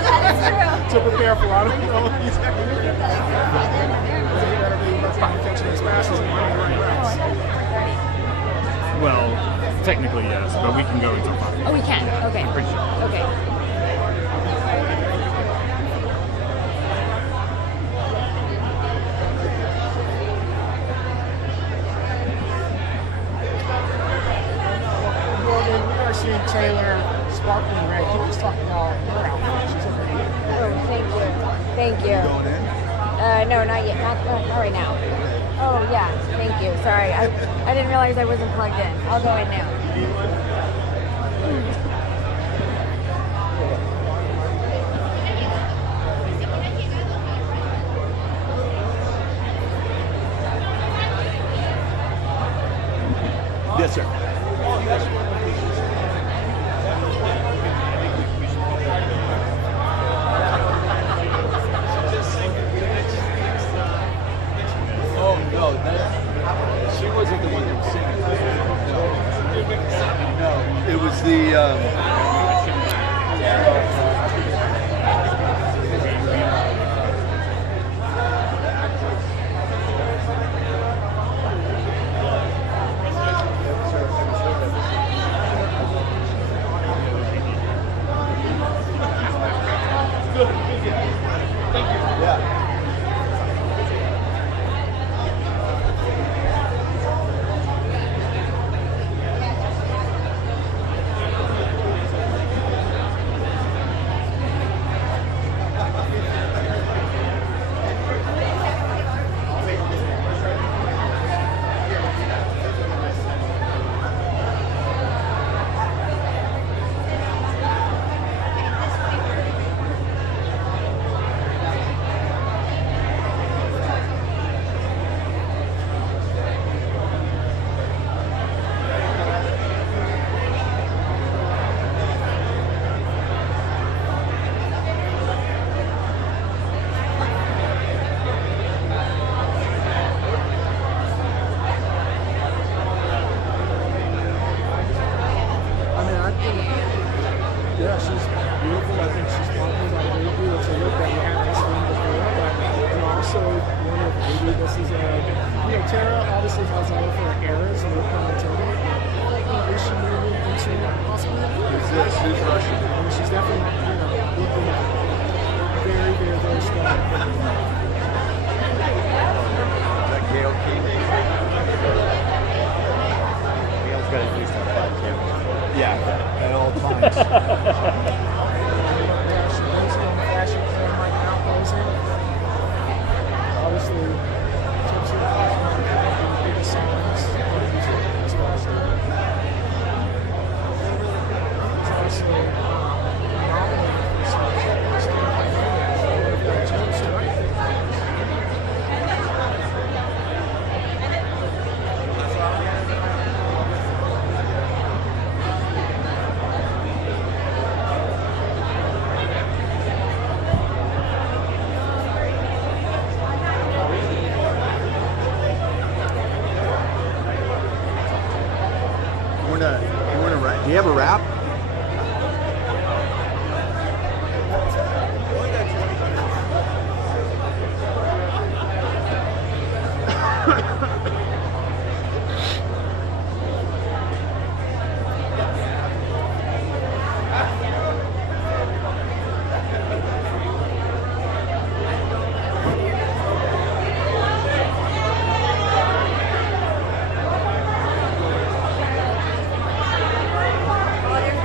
to prepare for. I don't know. He's got to be catching his passes and running the right routes. Well, technically yes, but we can go into 5. Oh, we can. Okay. I'm pretty sure. Okay. Morgan, we are seeing Taylor sparkling red. Can you just talk about her outfit? She's over here. Oh, thank you. Thank you. Going in? No, not yet. Not right now. Oh, yeah. Thank you. Sorry. I didn't realize I wasn't plugged in. I'll go in now. Yes, sir. Oh no, she wasn't the one that was singing. No, it was the. Do you have a rap? Oh,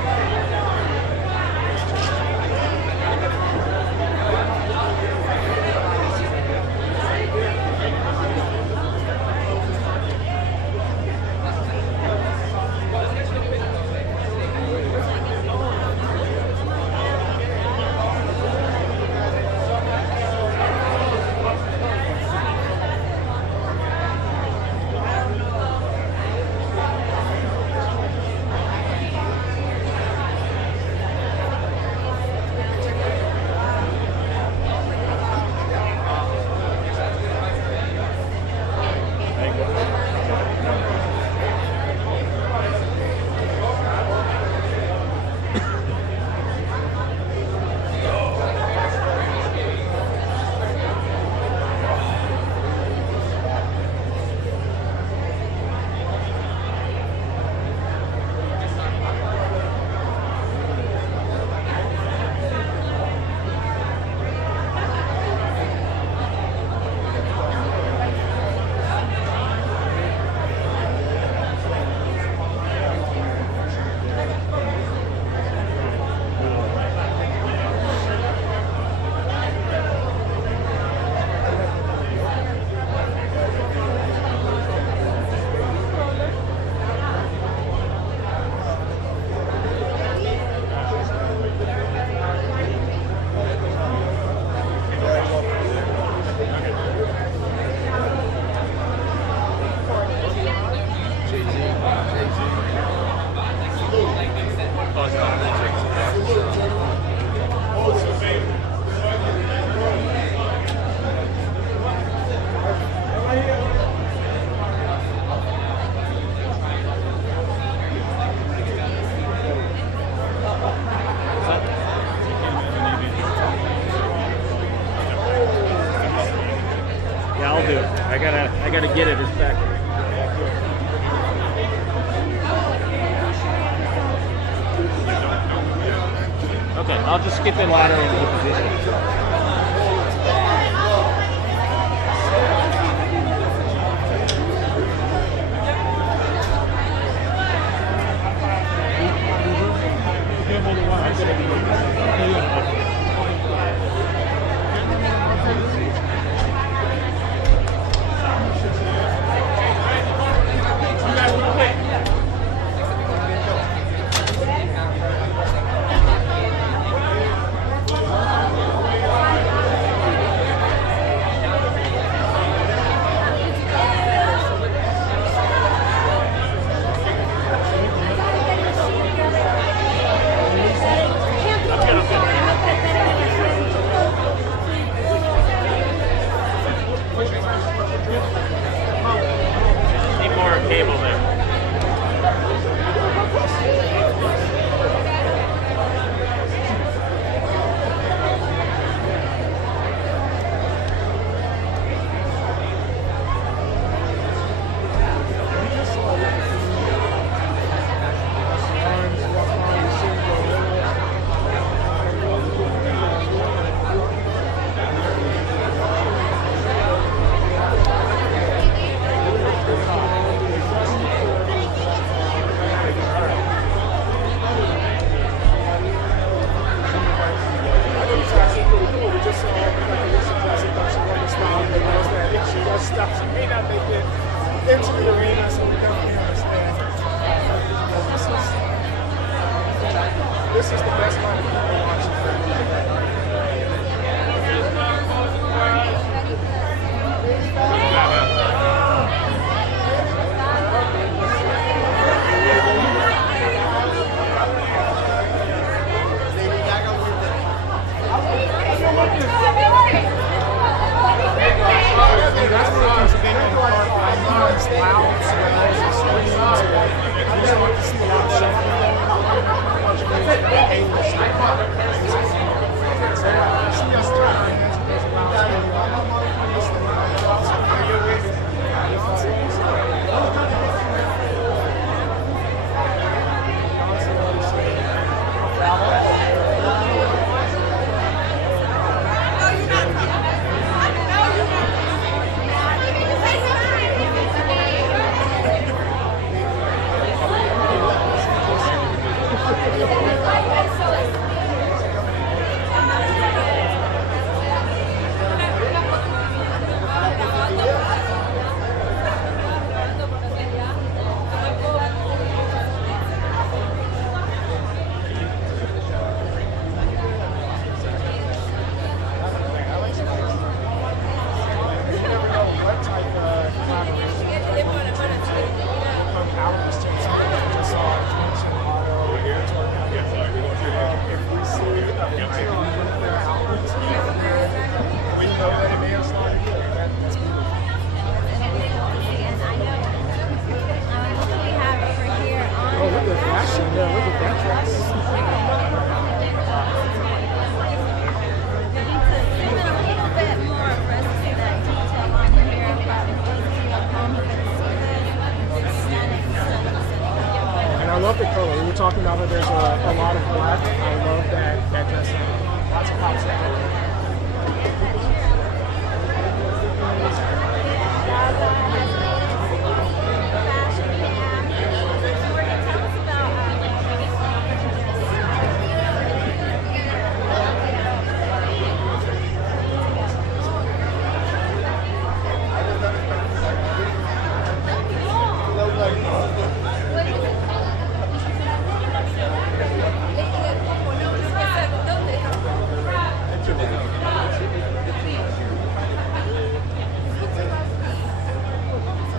Yeah, I'll do it. I gotta get it a second. Okay, I'll just skip in ladder into the position. love the color. We were talking about that there's a lot of black. I love that dress. Lots of pops.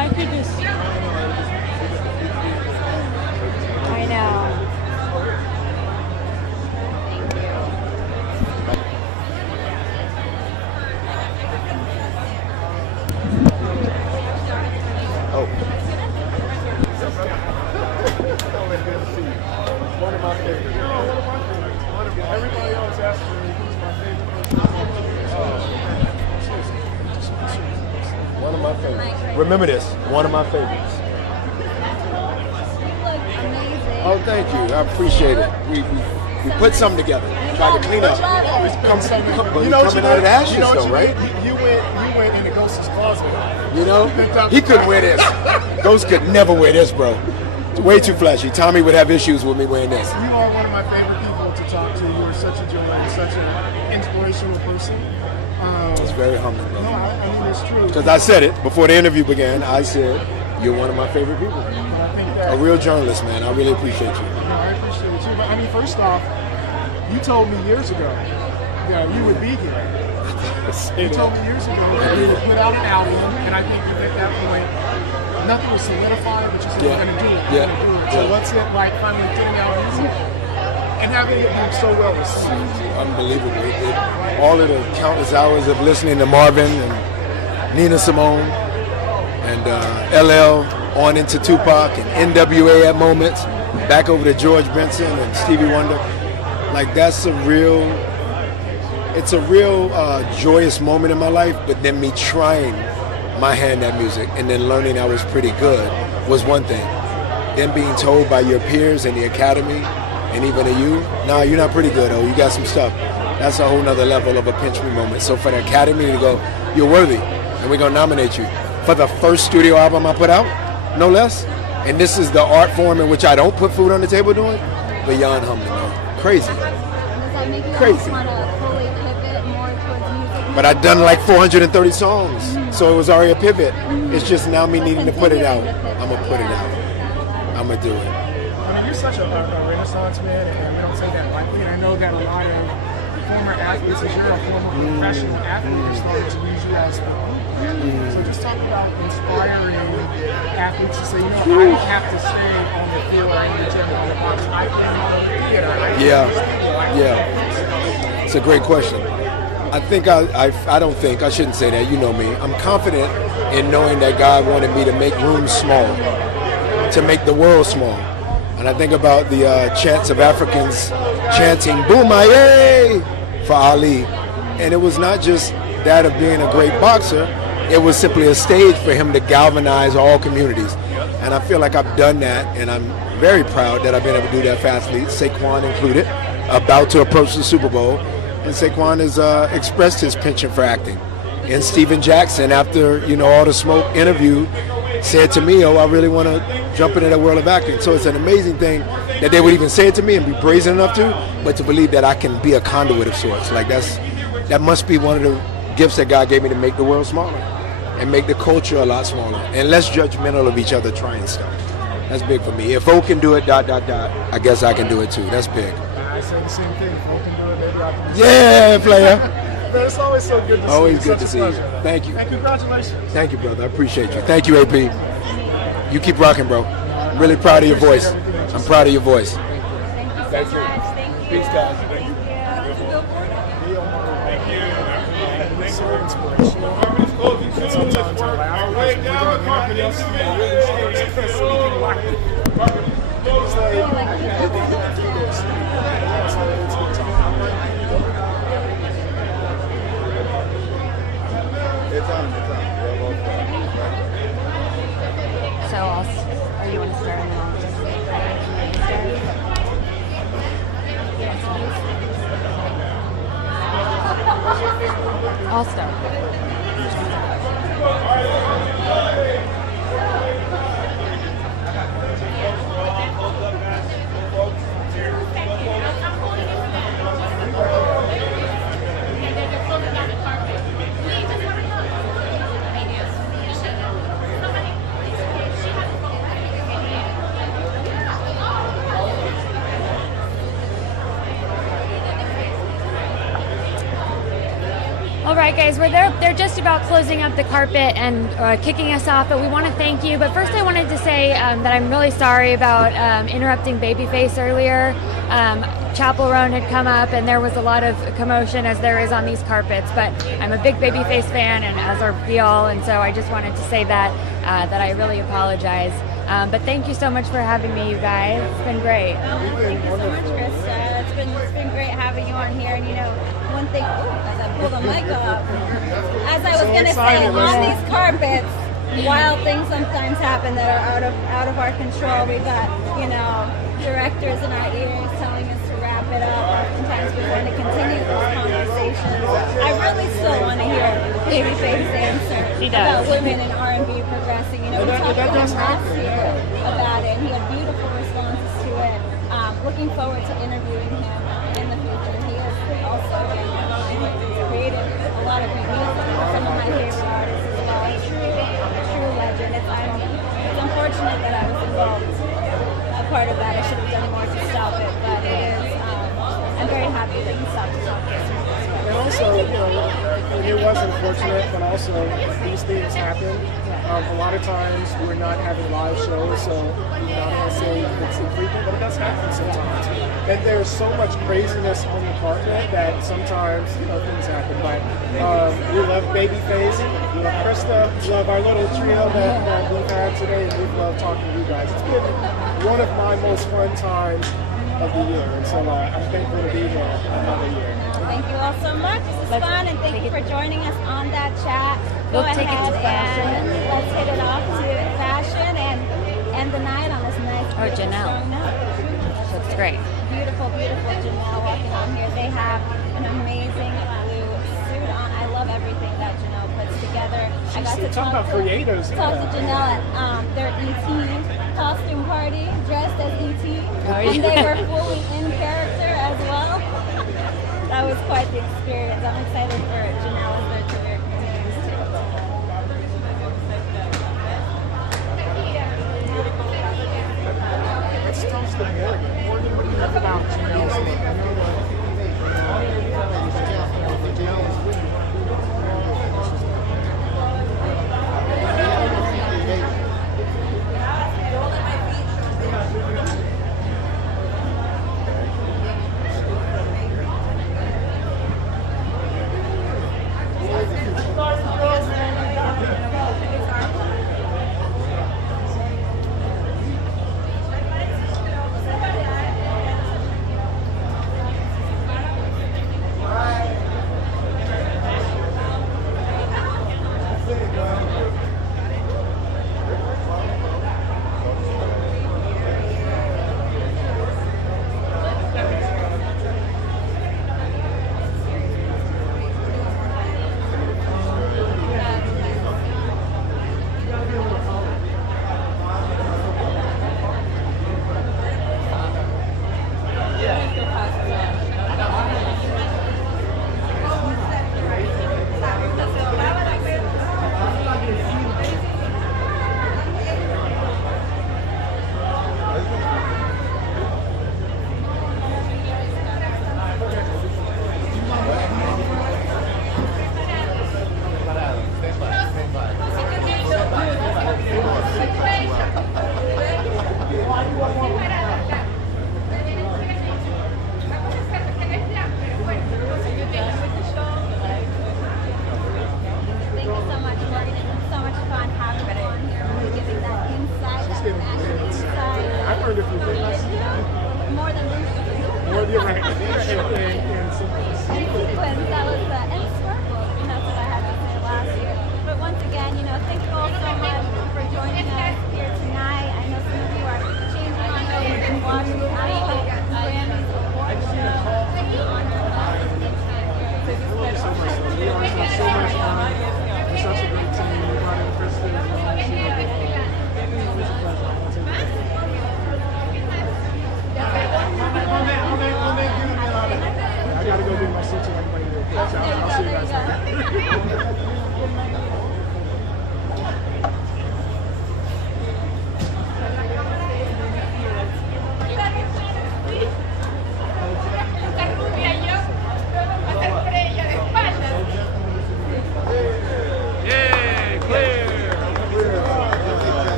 I could just. I know. Oh. One of my favorites. Everybody else asks me who's my favorite person. One of my favorites. Remember this, one of my favorites. Oh, thank you. I appreciate it. We put something together. Tried to clean up. You know what coming out of the ashes, though, right? You went in the Ghost's closet. You know, he couldn't wear this. Ghost could never wear this, bro. It's way too flashy. Tommy would have issues with me wearing this. You are one of my favorite people to talk to. You are such a joy and such an inspirational person. It's very humbling, bro. No, I mean, it's true. Because I said it before the interview began. I said, you're one of my favorite people. I think that, a real journalist, man. I really appreciate you. No, I appreciate it too. But I mean, first off, you told me years ago that you would be here. You told me years ago that you would put out an album, and I think at that point, nothing was solidified, but you said you're going to do it. You're going to do it. So what's it like finally getting out music and having it be so well received? Unbelievable. All of the countless hours of listening to Marvin and Nina Simone and LL on into Tupac and NWA at moments, back over to George Benson and Stevie Wonder. Like it's a real joyous moment in my life, but then me trying my hand at music and then learning I was pretty good was one thing. Then being told by your peers in the academy and even to you, nah, you're not pretty good, oh, you got some stuff. That's a whole nother level of a pinch me moment. So for the academy to go, you're worthy, and we're gonna nominate you for the first studio album I put out, no less. And this is the art form in which I don't put food on the table doing, beyond humbling, man. Crazy. Does that make you Crazy. want to fully pivot more towards music? But I'd done like 430 songs, so it was already a pivot. It's just now me needing to put it out. I'm gonna put it out. I'm gonna do it. I mean, you're such a Renaissance man, and we don't say that lightly. And I know that a lot of former athletes, as you're a former professional athlete, are starting to use you as the So just talk about inspiring athletes to say, you know, I don't have to stay on the field, I need to on the box. I can on the theater. Yeah. It's a great question. I shouldn't say that, you know me. I'm confident in knowing that God wanted me to make rooms small, to make the world small. And I think about the chants of Africans chanting Boomaye for Ali. And it was not just that of being a great boxer, it was simply a stage for him to galvanize all communities. And I feel like I've done that, and I'm very proud that I've been able to do that for athletes, Saquon included, about to approach the Super Bowl. And Saquon has expressed his penchant for acting. And Steven Jackson, after all the smoke interview, said to me, oh, I really want to jump into the world of acting. So it's an amazing thing that they would even say it to me and be brazen enough to, but to believe that I can be a conduit of sorts. Like that must be one of the gifts that God gave me to make the world smaller and make the culture a lot smaller and less judgmental of each other trying stuff. That's big for me. If Folk can do it, ... I guess I can do it too. That's big. I say the same thing. If Folk can do it, maybe I can do it. Yeah, player. Man, it's always so good to see you. Always good to Such a see you. pleasure. Thank you. And congratulations. Thank you, brother. I appreciate you. Thank you, AP. You keep rocking, bro. I'm really proud of your voice. I'm proud of your voice. Thank you so much. Thank you. Peace, guys. Thank you. So inspirational. Sometimes I'm like, I don't know. Everybody else is like, it's like, you don't do this. It's on. So, are you want to start on the wrong? I'll start. right, guys, they're just about closing up the carpet and kicking us off, but we want to thank you. But first I wanted to say that I'm really sorry about interrupting Babyface earlier. Chappell Roan had come up, and there was a lot of commotion, as there is on these carpets, but I'm a big Babyface fan, and as are we all, and so I just wanted to say that I really apologize. But thank you so much for having me, you guys. It's been great. Thank you so much, Krista. It's been great having you on here. And you know, one thing, as I pull the mic up, as I was going to say, on these carpets, wild things sometimes happen that are out of our control. We've got, you know, directors in our ears telling us to wrap it up. Oftentimes we want to continue those conversations. I really still want to hear Babyface's answer about women in R&B progressing. You know, we talked to him last year about it, and he had beautiful responses to it. Looking forward to interviewing him in the future. He is also created a lot of great music. Some of my favorite artists as well. A true legend. It's unfortunate that I was involved. A part of that. I should have done more to stop it, but it is. I'm very happy that he stopped to talk to us. And also, you know, it was unfortunate, but also these things happen. A lot of times we're not having live shows, so you know, I'm not saying it's infrequent, but it does happen sometimes. And there's so much craziness on the carpet that sometimes, you know, things happen. But we love Babyface, we love Krista, we love our little trio that we've had today, and we've loved talking to you guys. It's been one of my most fun times of the year, and so I'm thankful to be here another year. Thank you all so much. This is fun, and thank you for joining us on that chat. Go ahead and let's hit it off to fashion and end the night on this nice. Oh, Janelle. Looks great. Beautiful, beautiful Janelle walking on here. They have an amazing blue suit on. I love everything that Janelle puts together. I got to talk about creators. Talk to Janelle at their ET costume party, dressed as ET, and they were fully in character as well. That was quite the experience. I'm excited for Janelle as their career continues too. Let's toast the Morgan. Morgan, what do you think about Janelle's look? I know that Janelle is really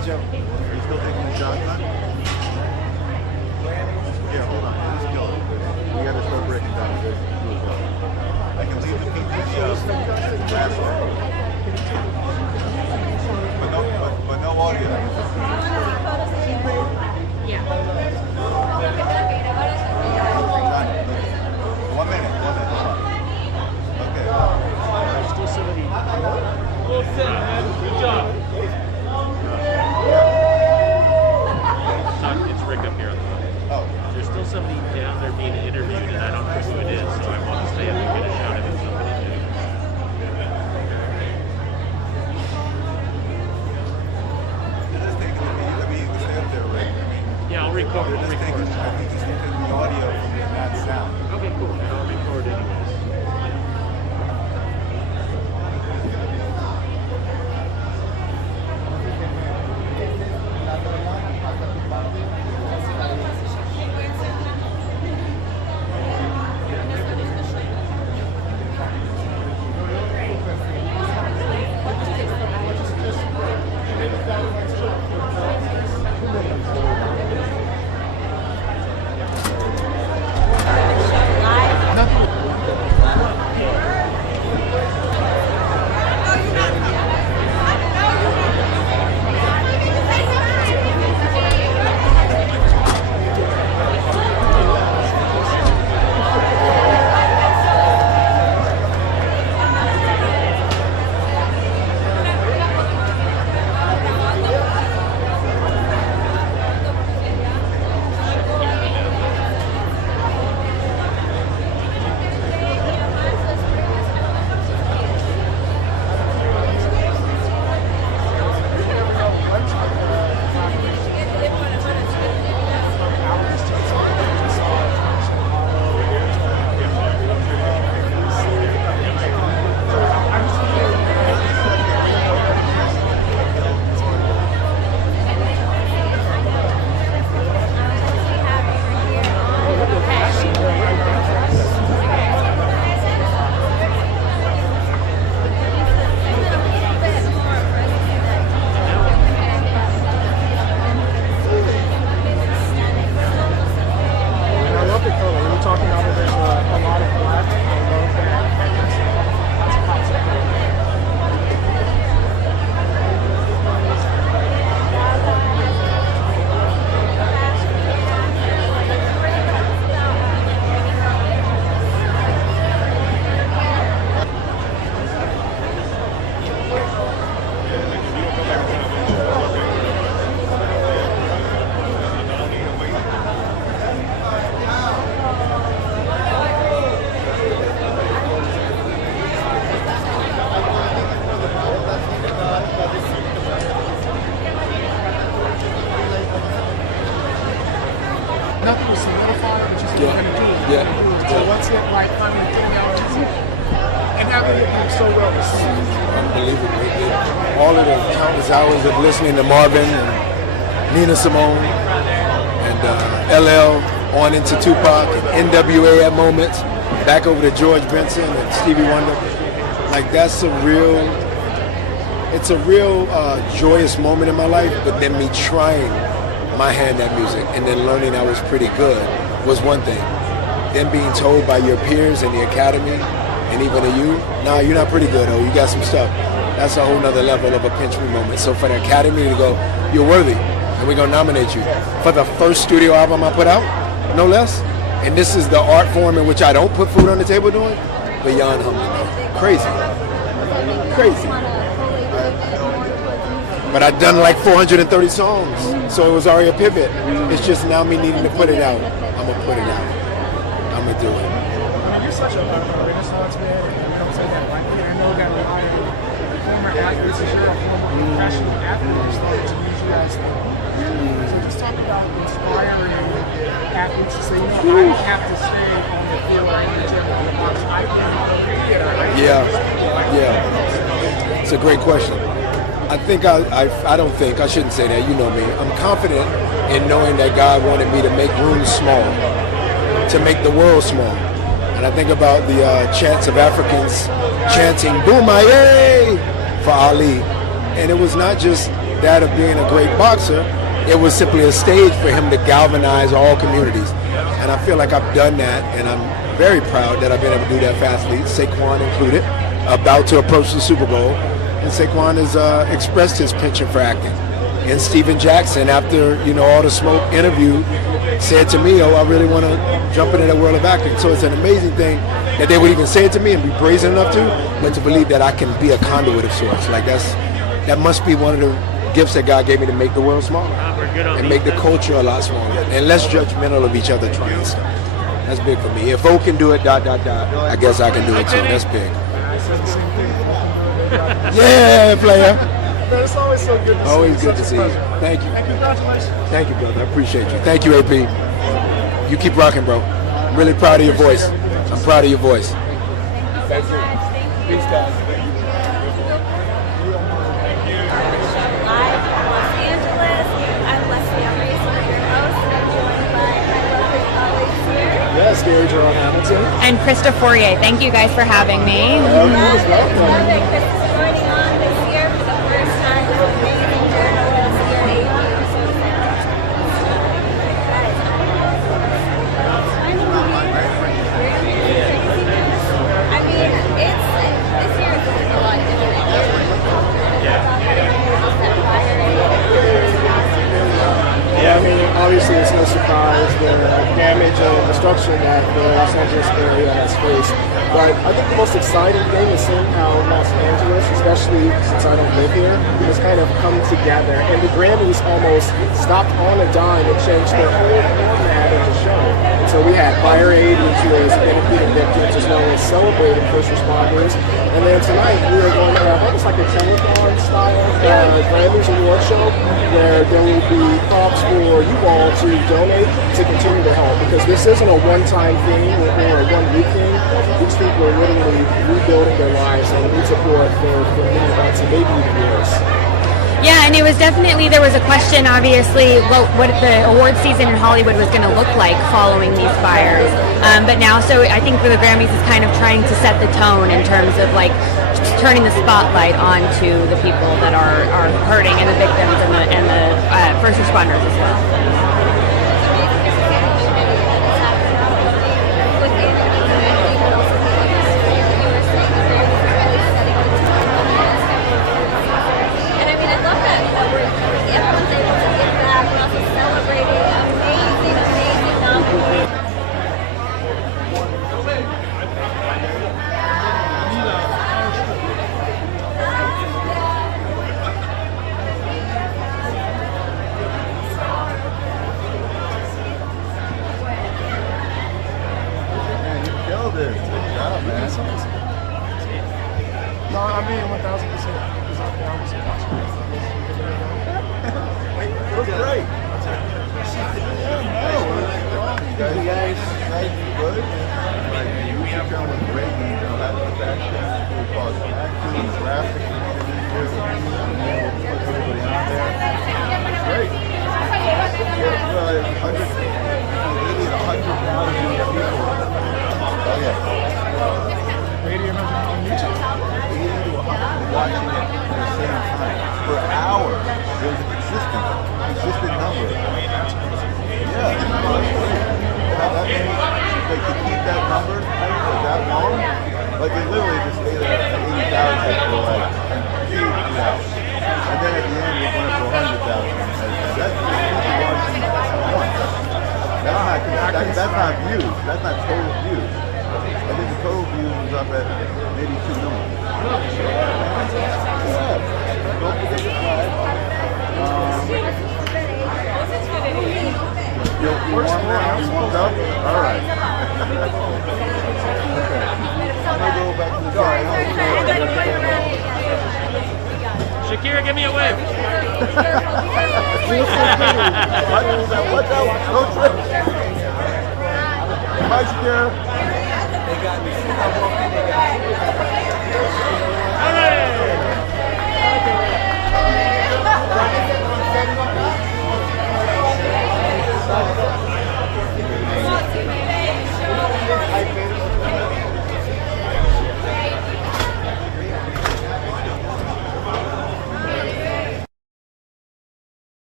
Joe. Are you still taking the shotgun? Yeah, hold on. Just kill it. We gotta start breaking down this. I can leave the grass off. But no audio. Yeah. 1 minute. Hold on. Okay. Still 70. Well said, man. Good job. It's Rick up here on the phone. Oh. There's still somebody down there being interviewed, and I don't know who it is, so I want to say if we get a shout out at somebody new. Yeah, I'll record. I think just taking the audio from that sound. Okay, cool. And I'll record anyways. Nothing was solidified, which is what we're going to do. So what's it like finally getting out and having it be so well received? Unbelievable. All of the countless hours of listening to Marvin and Nina Simone and LL on into Tupac and NWA at moments, back over to George Benson and Stevie Wonder. Like that's it's a real joyous moment in my life, but then me trying my hand at music and then learning I was pretty good was one thing. Then being told by your peers in the academy and even to you, nah, you're not pretty good, oh, you got some stuff. That's a whole nother level of a pinch me moment. So for the academy to go, you're worthy, and we're gonna nominate you for the first studio album I put out, no less. And this is the art form in which I don't put food on the table doing, beyond humbling. Crazy. But I've done like 430 songs, so it was already a pivot. It's just now me needing to put it out. I'm gonna put it out. I'm gonna do it. You're such a renaissance man, and you don't say that lightly. I know that a lot of former athletes, as you're a former professional athlete, started to use you as the. So just talk about inspiring athletes to say, you know, I don't have to stay on the field or in the gym or the box. I can. Yeah. It's a great question. I shouldn't say that, you know me. I'm confident in knowing that God wanted me to make rooms small, to make the world small. And I think about the chants of Africans chanting Boomaye for Ali. And it was not just that of being a great boxer, it was simply a stage for him to galvanize all communities. And I feel like I've done that, and I'm very proud that I've been able to do that for athletes, Saquon included, about to approach the Super Bowl. And Saquon has expressed his penchant for acting. And Steven Jackson, after all the smoke interview, said to me, "Oh, I really want to jump into the world of acting." So it's an amazing thing that they would even say it to me and be brazen enough to, but to believe that I can be a conduit of sorts. Like that must be one of the gifts that God gave me to make the world smaller and make the culture a lot smaller and less judgmental of each other trying stuff. That's big for me. If O can do it, ... I guess I can do it too. That's big. Yeah, player. It's always so good to see you. Always good to see you. Thank you. And congratulations. Thank you, brother. I appreciate you. Thank you, AP. You keep rocking, bro. I'm really proud of your voice. I'm proud of your voice. Thank you so much. Thank you. Peace, guys. Live from Los Angeles. I'm Leslie Elise, one of your hosts, and I'm joined by my lovely colleagues here. Yes, Gary Jerome Hamilton. And Krista Fourier. Thank you guys for having me. Chris is joining on this year for the first time as an amazing journalist here at AP. I'm so excited. I mean, this year is a lot Yeah, I mean, obviously it's no surprise the damage and destruction that the Los Angeles area has faced. But I think the most exciting thing is seeing how Los Angeles, especially since I don't live here, has kind of come together. And the Grammys almost stopped on a dime and changed their whole format of the show. And so we had Fire Aid, which was benefiting victims as well as celebrating first responders. And then tonight we are going to have almost like a telethon style Grammys award show where there will be props for you all to donate to continue to help, because this isn't a one-time thing or a one-week thing. These people are literally rebuilding their lives and need support for many months and maybe even years. Yeah, and it was definitely, there was a question, obviously, what the award season in Hollywood was going to look like following these fires. But now, so I think for the Grammys is kind of trying to set the tone in terms of like turning the spotlight onto the people that are hurting and the victims and the first responders as well. No, I mean 1,000%. It was great. You guys good? Like, you should come with great detail. That's the back it will cause acting, graphic, we'll put everybody on there. It's great. Well, 180 to 100,000 people. Oh, yeah. Radio on YouTube. 80 to 100 watching it at the same time. For hours. There's a consistent number. Yeah. That means, like, to keep that number for that long, like, it literally just stayed at 80,000 for like 2 hours. And then at the end, it went up to 100,000. That's just people watching once. That's not views. That's not total views. I think the total views was up at maybe 2 million. Yeah. Don't forget your flag. You want that? You want up? All right. Okay. I'm going to go back to the side. Shakira, give me a wave. Watch out. Don't trip. Bye, Shakira. They got me.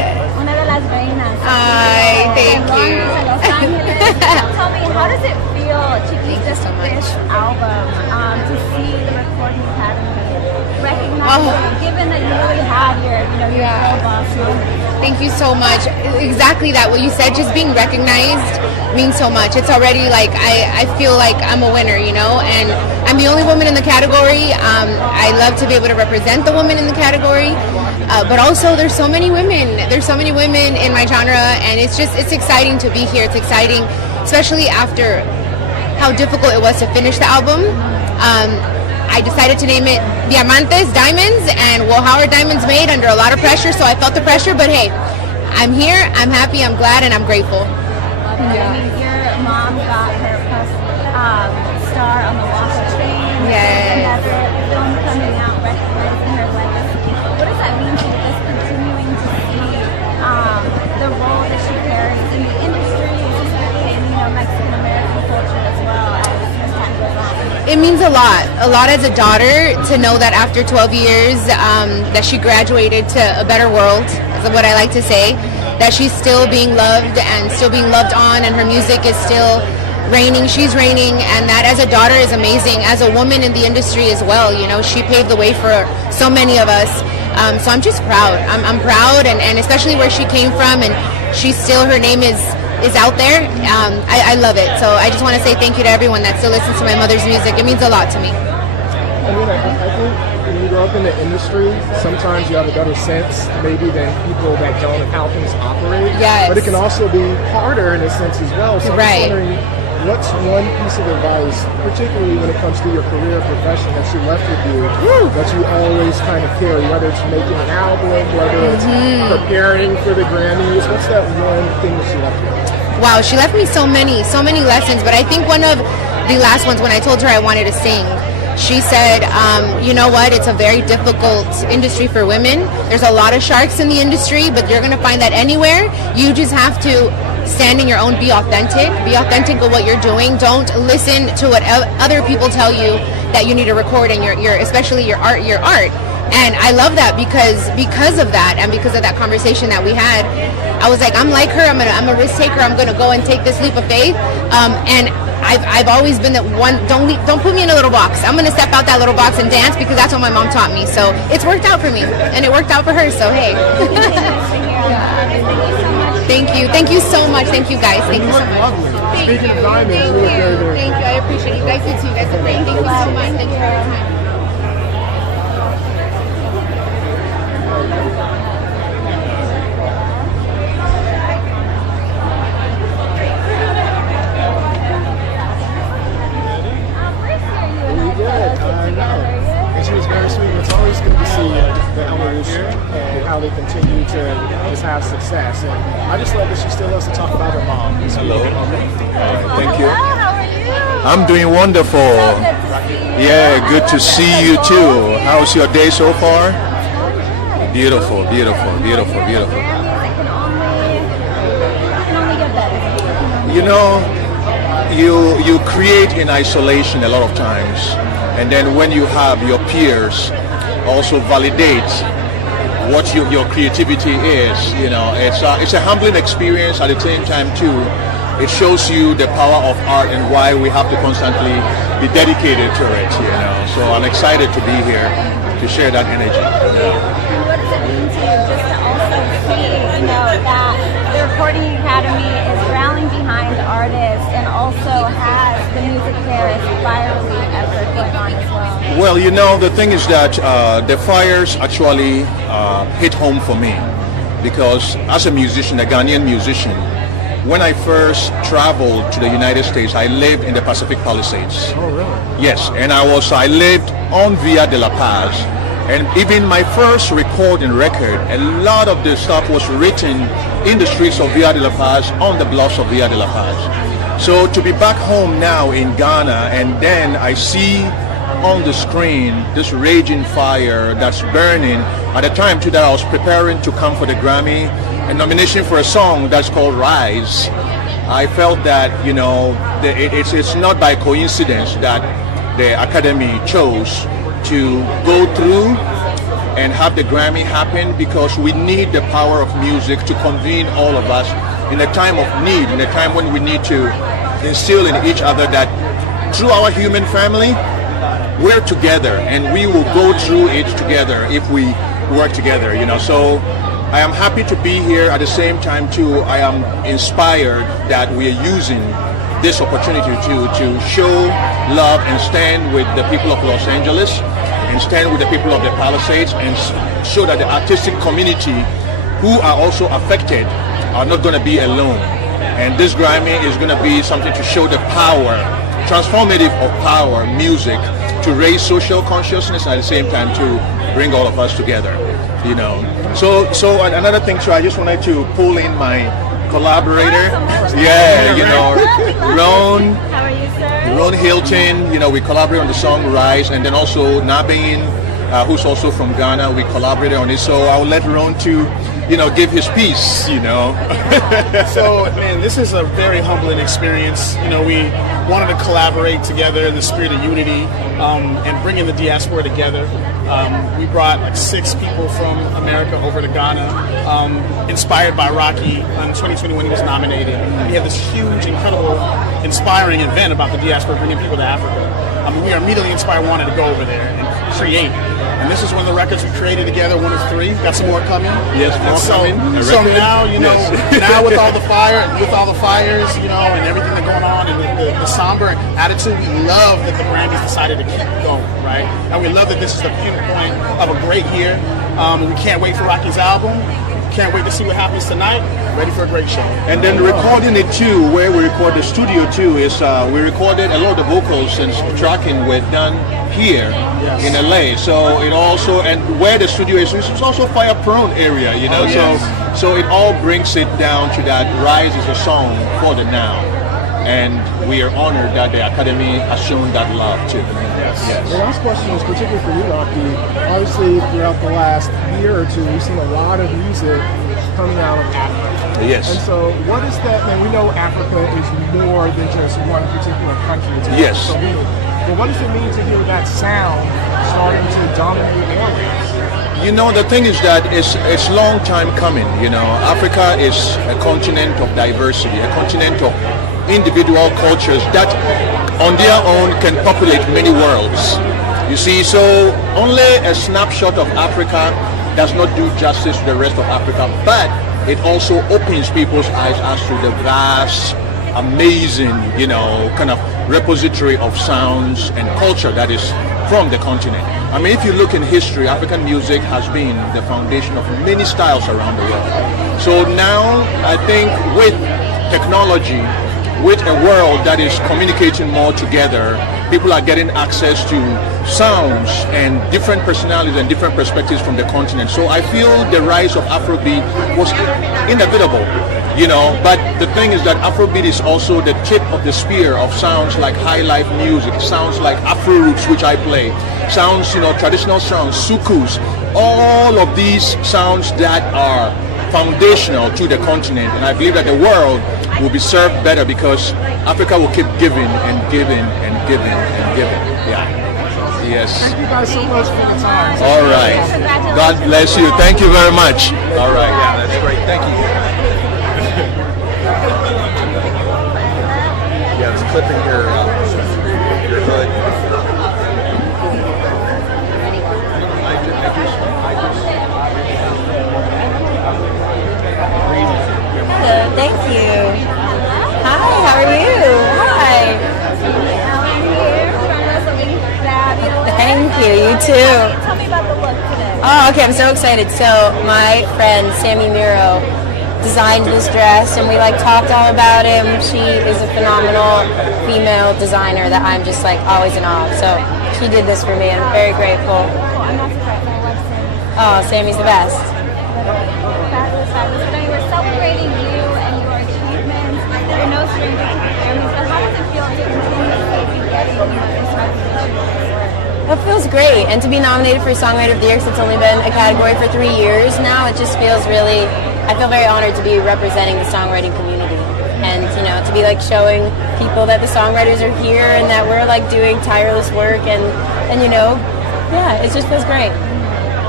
Una de las reinas. Ay, thank you. En Los Ángeles. Tell me, how does it feel to keep this album, to see the Recording Academy recognize you, given that you really had your girl boss moment? Thank you so much. Exactly that. What you said, just being recognized means so much. It's already like, I feel like I'm a winner, and I'm the only woman in the category. I love to be able to represent the woman in the category, but also there's so many women. There's so many women in my genre, and it's exciting to be here. It's exciting, especially after how difficult it was to finish the album. I decided to name it Diamantes, Diamonds, and how are diamonds made? Under a lot of pressure, so I felt the pressure, but hey, I'm here, I'm happy, I'm glad, and I'm grateful. Yeah. I mean, your mom got her first star on the Walk of Fame. Yes. Another film coming out recognizing her legacy. What does that mean to you, just continuing to see the role that she carries in the industry, specifically in Mexican-American culture as well as time goes on? It means a lot as a daughter to know that after 12 years that she graduated to a better world, is what I like to say, that she's still being loved and still being loved on, and her music is still reigning, she's reigning, and that as a daughter is amazing. As a woman in the industry as well, she paved the way for so many of us. So I'm just proud. I'm proud, and especially where she came from, and she's still, her name is out there. I love it. So I just want to say thank you to everyone that still listens to my mother's music. It means a lot to me. I mean, I think when you grow up in the industry, sometimes you have a better sense maybe than people that don't of how things operate. Yes. But it can also be harder in a sense as well. So I'm just wondering, what's one piece of advice, particularly when it comes to your career or profession, that she left with you, that you always kind of carry, whether it's making an album, whether it's preparing for the Grammys? What's that one thing that she left with you? Wow, she left me so many lessons, but I think one of the last ones, when I told her I wanted to sing, she said, you know what, it's a very difficult industry for women. There's a lot of sharks in the industry, but you're going to find that anywhere. You just have to stand in your own, be authentic with what you're doing. Don't listen to what other people tell you that you need to record in your especially your art. And I love that because of that, and because of that conversation that we had, I was like, I'm like her. I'm a risk taker. I'm gonna go and take this leap of faith. And I've always been that one. Don't put me in a little box. I'm gonna step out that little box and dance because that's what my mom taught me. So it's worked out for me, and it worked out for her. So hey. Thank you so much. Thank you guys. Thank you so much. Thank you. I appreciate you guys. You too. You guys are great. Thank you so much. Thank you for your time. And she was very sweet. It's always good to see the evolution and how they continue to just have success. And I just love that she still loves to talk about her mom. Hello. Thank you. How are you? I'm doing wonderful. Yeah, good to see you too. How's your day so far? Beautiful, beautiful, beautiful, beautiful. You know, you create in isolation a lot of times, and then when you have your peers also validate what your creativity is, it's a humbling experience. At the same time too, it shows you the power of art and why we have to constantly be dedicated to it. So I'm excited to be here to share that energy. What does it mean to you just to also see, that the Recording Academy is rallying behind artists and also has the music fair's fire relief effort going on as well? Well, the thing is that the fires actually hit home for me, because as a musician, a Ghanaian musician, when I first traveled to the United States, I lived in the Pacific Palisades. Oh, really? Yes, and I lived on Via de la Paz, and even my first recording record, a lot of the stuff was written in the streets of Via de la Paz, on the bluffs of Via de la Paz. So to be back home now in Ghana, and then I see on the screen this raging fire that's burning. At the time too that I was preparing to come for the Grammy, a nomination for a song that's called Rise, I felt that it's not by coincidence that the Academy chose to go through and have the Grammy happen, because we need the power of music to convene all of us in a time of need, in a time when we need to instill in each other that through our human family, we're together and we will go through it together if we work together, you know. So I am happy to be here. At the same time too, I am inspired that we are using this opportunity to show love and stand with the people of Los Angeles and stand with the people of the Palisades and show that the artistic community who are also affected are not going to be alone. And this Grammy is going to be something to show the power, transformative of power, music, to raise social consciousness and at the same time to bring all of us together, you know. So another thing too, I just wanted to pull in my collaborator. Yeah, you know, Roan. How are you, sir? Roan Hilton, you know, we collaborate on the song Rise, and then also Nabin, who's also from Ghana, we collaborated on it. So I'll let Roan to, you know, give his piece, you know. So, man, this is a very humbling experience. You know, we wanted to collaborate together in the spirit of unity and bringing the diaspora together. We brought like 6 people from America over to Ghana, inspired by Rocky. In 2020 when he was nominated, we had this huge, incredible, inspiring event about the diaspora bringing people to Africa. We are immediately inspired, wanted to go over there and create. And this is one of the records we created together, one of 3. Got some more coming. Yes, more coming. So now, you know, now with all the fires, you know, and everything that's going on, and the somber attitude, we love that the Grammys decided to keep going, right? And we love that this is the viewpoint of a great year. We can't wait for Rocky's album. Can't wait to see what happens tonight. Ready for a great show. And then recording it too, where we record the studio too, is we recorded a lot of the vocals and tracking were done here in LA. So it also, and where the studio is, it's also fire prone area, you know. So it all brings it down to that Rise is a song for the now. And we are honored that the Academy has shown that love too. Yes. The last question is particularly for you, Rocky. Obviously, throughout the last year or two, we've seen a lot of music coming out of Africa. Yes. And so, what is that? And we know Africa is more than just one particular country. Yes. But what does it mean to hear that sound starting to dominate airwaves? You know, the thing is that it's long time coming. You know, Africa is a continent of diversity, a continent of individual cultures that on their own can populate many worlds. You see, so only a snapshot of Africa does not do justice to the rest of Africa, but it also opens people's eyes as to the vast, amazing, you know, kind of repository of sounds and culture that is from the continent. I mean, if you look in history, African music has been the foundation of many styles around the world. So now, I think with technology, with a world that is communicating more together, people are getting access to sounds and different personalities and different perspectives from the continent. So I feel the rise of Afrobeat was inevitable, you know, but the thing is that Afrobeat is also the tip of the spear of sounds like high life music, sounds like Afro roots, which I play, sounds, you know, traditional sounds, sukus, all of these sounds that are foundational to the continent. And I believe that the world will be served better because Africa will keep giving and giving and giving and giving. Yeah. Yes. Thank you guys so much for the time. All right. God bless you. Thank you very much. All right. Yeah, that's great. Thank you. Yeah, it's clipping your hood. Hello, thank you. Hi, how are you? Hi. Thank you, you too. Tell me about the look today. Oh, okay, I'm so excited. So my friend Sammy Miro designed this dress and we like talked all about him. She is a phenomenal female designer that I'm just like always in awe of. So she did this for me and I'm very grateful. I'm not surprised. I love Sammy. Oh, Sammy's the best. Fabulous, fabulous. Today we're celebrating you and your achievements. You're no stranger to the Grammys, but how does it feel to continuously be getting this recognition? It feels great, and to be nominated for Songwriter of the Year, since it's only been a category for 3 years now, it just feels really, I feel very honored to be representing the songwriting community, and you know, to be like showing people that the songwriters are here and that we're like doing tireless work, and you know, yeah, it just feels great.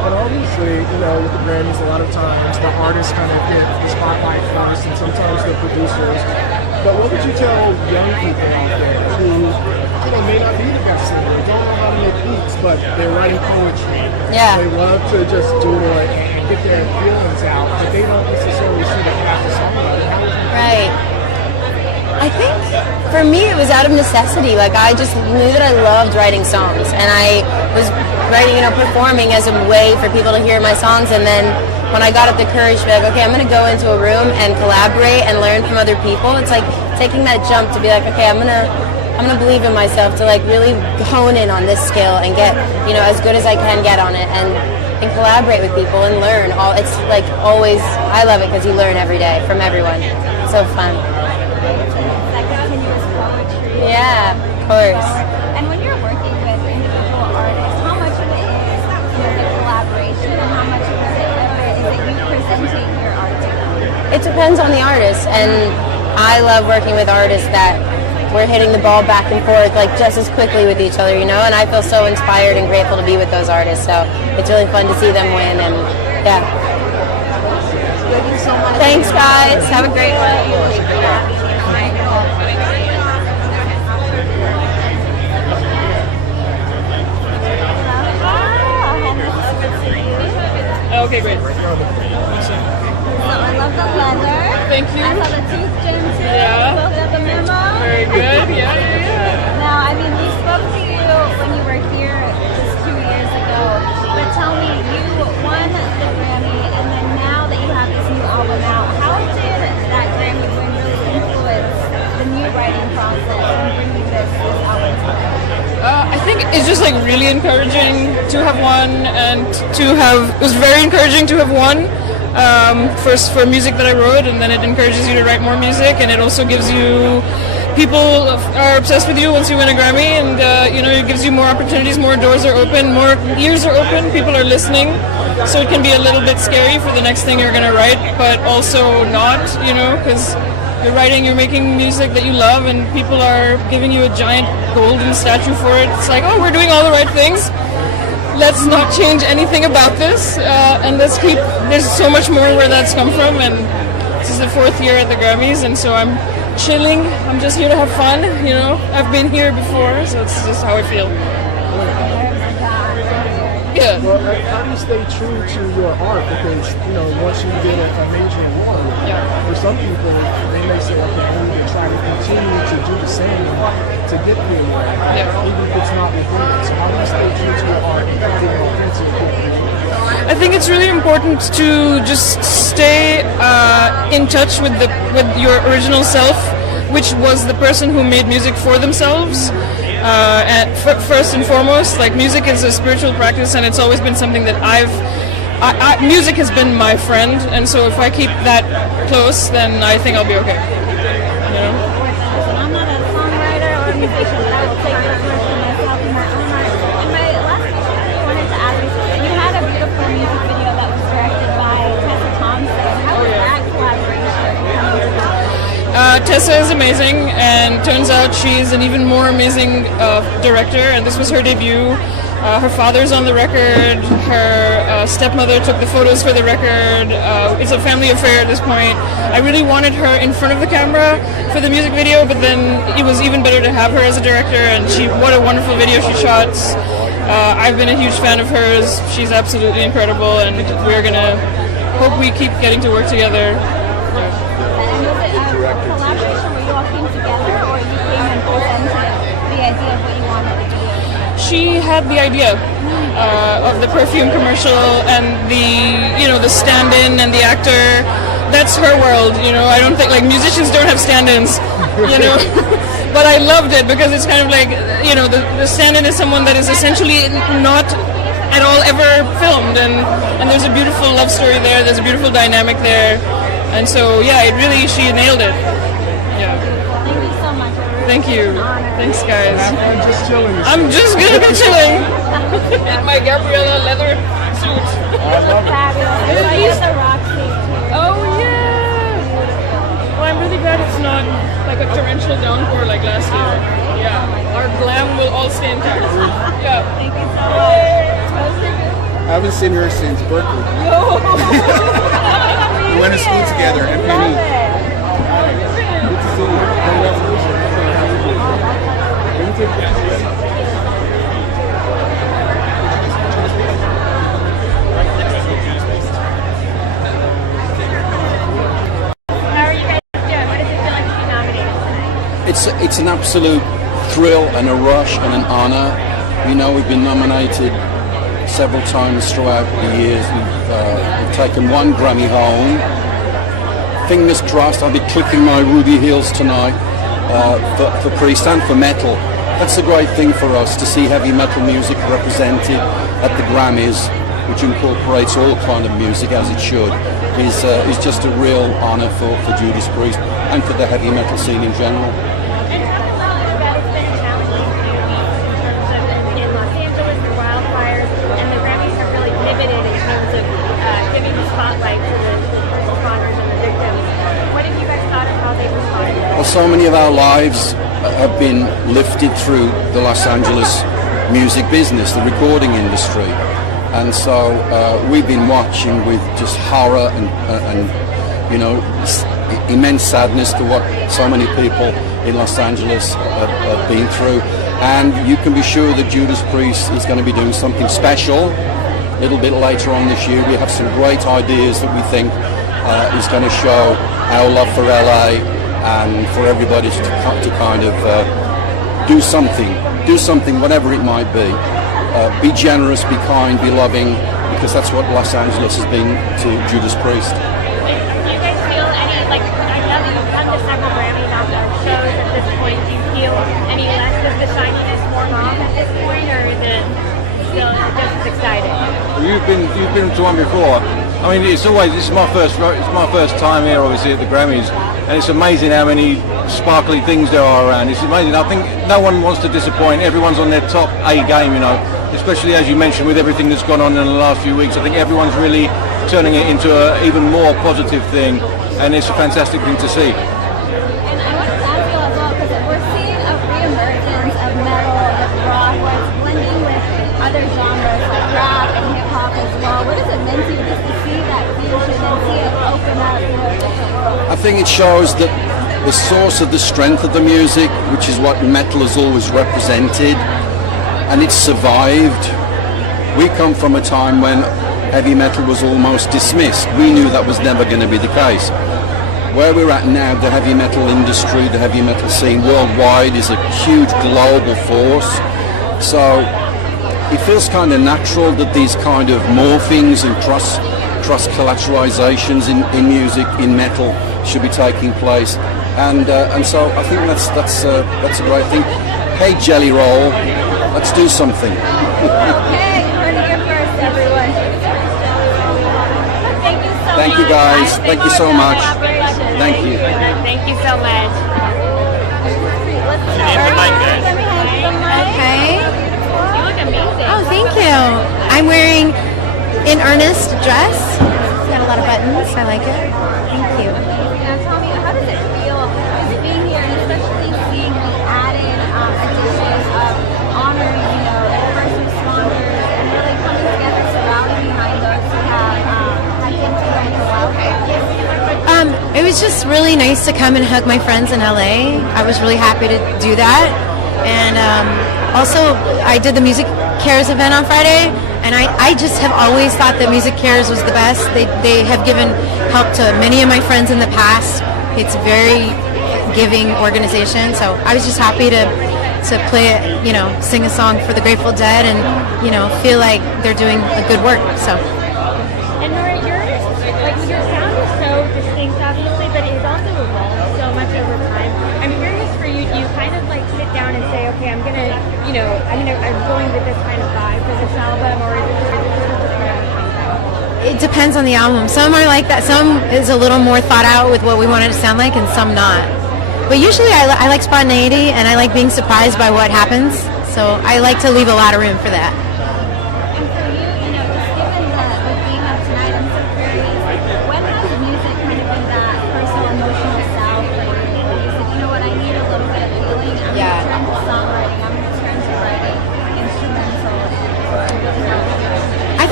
And obviously, you know, with the Grammys, a lot of times the artists kind of get the spotlight first, and sometimes the producers. But what would you tell young people out there who, you know, may not be the best singer, don't know how to make beats, but they're writing poetry? Yeah. They love to just doodle it and get their feelings out, but they don't necessarily see the craft of songwriting. Right. I think for me it was out of necessity. Like I just knew that I loved writing songs, and I was writing, you know, performing as a way for people to hear my songs. And then when I got up the courage to be like, okay, I'm going to go into a room and collaborate and learn from other people. It's like taking that jump to be like, okay, I'm gonna believe in myself to like really hone in on this skill and get, you know, as good as I can get on it, and collaborate with people and learn. It's like always, I love it because you learn every day from everyone. So fun. Yeah, of course. And when you're working with individual artists, how much of it is, you know, the collaboration, and how much of it is it you presenting your art to them? It depends on the artist, and I love working with artists that we're hitting the ball back and forth like just as quickly with each other, you know, and I feel so inspired and grateful to be with those artists, so it's really fun to see them win, and yeah. Thank you so much. Thanks guys, have a great one. Okay, great. So I love the leather. Thank you. I saw the tooth gem too. Yeah. So the memo. Very good. Yeah. Now, I mean, we spoke to you when you were here just 2 years ago. But tell me, you won the Grammy, and then now that you have this new album out, how did that Grammy win really influence the new writing process and bringing this album together? I think it's just like really encouraging to have won, and it was very encouraging to have won. First for music that I wrote, and then it encourages you to write more music, and it also gives you, people are obsessed with you once you win a Grammy, and you know, it gives you more opportunities, more doors are open, more ears are open, people are listening, so it can be a little bit scary for the next thing you're going to write, but also not, you know, because you're writing, you're making music that you love, and people are giving you a giant golden statue for it. It's like, oh, we're doing all the right things. Let's not change anything about this, and let's keep, there's so much more where that's come from, and this is the 4th year at the Grammys, and so I'm chilling, I'm just here to have fun, you know, I've been here before, so it's just how I feel. Yeah. Well, how do you stay true to your art? Because, you know, once you get a major award, for some people, they may say, okay, I need to try to continue to do the same to get the award, even if it's not within it. So how do you stay true to your art and keep it authentic? I think it's really important to just stay in touch with your original self, which was the person who made music for themselves. And first and foremost, like, music is a spiritual practice, and it's always been something that music has been my friend, and so if I keep that close, then I think I'll be okay. You know? I'm not a songwriter or a musician, but I will take this word for myself in my own art. And my last question I wanted to ask is, you had a beautiful music video that was directed by Tessa Thompson. How was that collaboration coming together? Tessa is amazing, and turns out she's an even more amazing director, and this was her debut. Her father's on the record, her stepmother took the photos for the record. It's a family affair at this point. I really wanted her in front of the camera for the music video, but then it was even better to have her as a director, and what a wonderful video she shot. I've been a huge fan of hers. She's absolutely incredible, and we're gonna hope we keep getting to work together. Collaboration where you all came together, or you came and presented the idea of what you wanted to do? She had the idea of the perfume commercial and the stand-in and the actor. That's her world, you know. I don't think, like, musicians don't have stand-ins, you know. But I loved it because it's kind of like, you know, the stand-in is someone that is essentially not at all ever filmed, and there's a beautiful love story there. There's a beautiful dynamic there. And so, yeah, she nailed it. Yeah. Thank you so much. Thank you. Thanks, guys. I'm just chilling. I'm just gonna be chilling in my Gabriella leather suit. Fabulous. The rock stage here. Oh, yeah. Well, I'm really glad it's not like a torrential downpour like last year. Yeah. Our glam will all stay intact. Yeah. Thank you so much. I haven't seen her since Berkeley. We went to school together at Penny. Good to see you. Congratulations. Let me take pictures. It's an absolute thrill and a rush and an honor. You know, we've been nominated several times throughout the years. We've taken 1 Grammy home. Fingers crossed, I'll be clicking my ruby heels tonight for Priest and for metal. That's a great thing for us, to see heavy metal music represented at the Grammys, which incorporates all kind of music as it should, is just a real honor for Judas Priest and for the heavy metal scene in general. Well, so many of our lives have been lifted through the Los Angeles music business, the recording industry, and so we've been watching with just horror and you know, immense sadness to what so many people in Los Angeles have been through. And you can be sure that Judas Priest is going to be doing something special a little bit later on this year. We have some great ideas that we think is going to show our love for LA and for everybody to kind of do something, whatever it might be. Be generous, be kind, be loving, because that's what Los Angeles has been to Judas Priest. Do you guys feel any, like, I know that you've done the several Grammy shows at this point, do you feel any less of the shininess more off at this point, or is it still just as exciting? You've been to one before. I mean, this is my first time here, obviously, at the Grammys, and it's amazing how many sparkly things there are around. It's amazing. I think no one wants to disappoint. Everyone's on their top A game, you know, especially as you mentioned with everything that's gone on in the last few weeks. I think everyone's really turning it into an even more positive thing, and it's a fantastic thing to see. And I want to ask you as well, because we're seeing a re-emergence of metal, of rock, where it's blending with other genres like rap and hip-hop as well. What does it mean to you just to see that fusion and see it open up to a different world? I think it shows that the source of the strength of the music, which is what metal has always represented, and it's survived. We come from a time when heavy metal was almost dismissed. We knew that was never going to be the case. Where we're at now, the heavy metal industry, the heavy metal scene worldwide is a huge global force. So it feels kind of natural that these kind of morphings and cross-collateralizations in music, in metal, should be taking place. And so I think that's a great thing. Hey, Jelly Roll, let's do something. Okay, you heard it here first, everyone. Thank you so much. Thank you, guys. Thank you so much. Thank you. Thank you so much. Okay. You look amazing. Oh, thank you. I'm wearing an Earnest dress. It's got a lot of buttons. I like it. Thank you. Now tell me, how does it feel being here, and especially seeing the added addition of honoring, you know, first responders and really coming together, surrounding behind those who have been through mental health? It was just really nice to come and hug my friends in LA. I was really happy to do that. And also, I did the Music Cares event on Friday, and I just have always thought that Music Cares was the best. They have given help to many of my friends in the past. It's a very giving organization, so I was just happy to play it, you know, sing a song for the Grateful Dead, and, you know, feel like they're doing a good work. So. And Nora, your sound is so distinct, obviously, but it's also evolved so much over time. I'm curious for you, do you kind of like sit down and say, okay, I'm going with this kind of vibe for this album, or is it just kind of It depends on the album. Some are like that. Some is a little more thought out with what we want it to sound like, and some not. But usually I like spontaneity, and I like being surprised by what happens. So I like to leave a lot of room for that. And for you, just given the theme of tonight, I'm so curious, when has music kind of been that personal, emotional salve for you? You know what, I need a little bit of healing. I'm going to turn to songwriting. I'm going to turn to writing instrumental. I think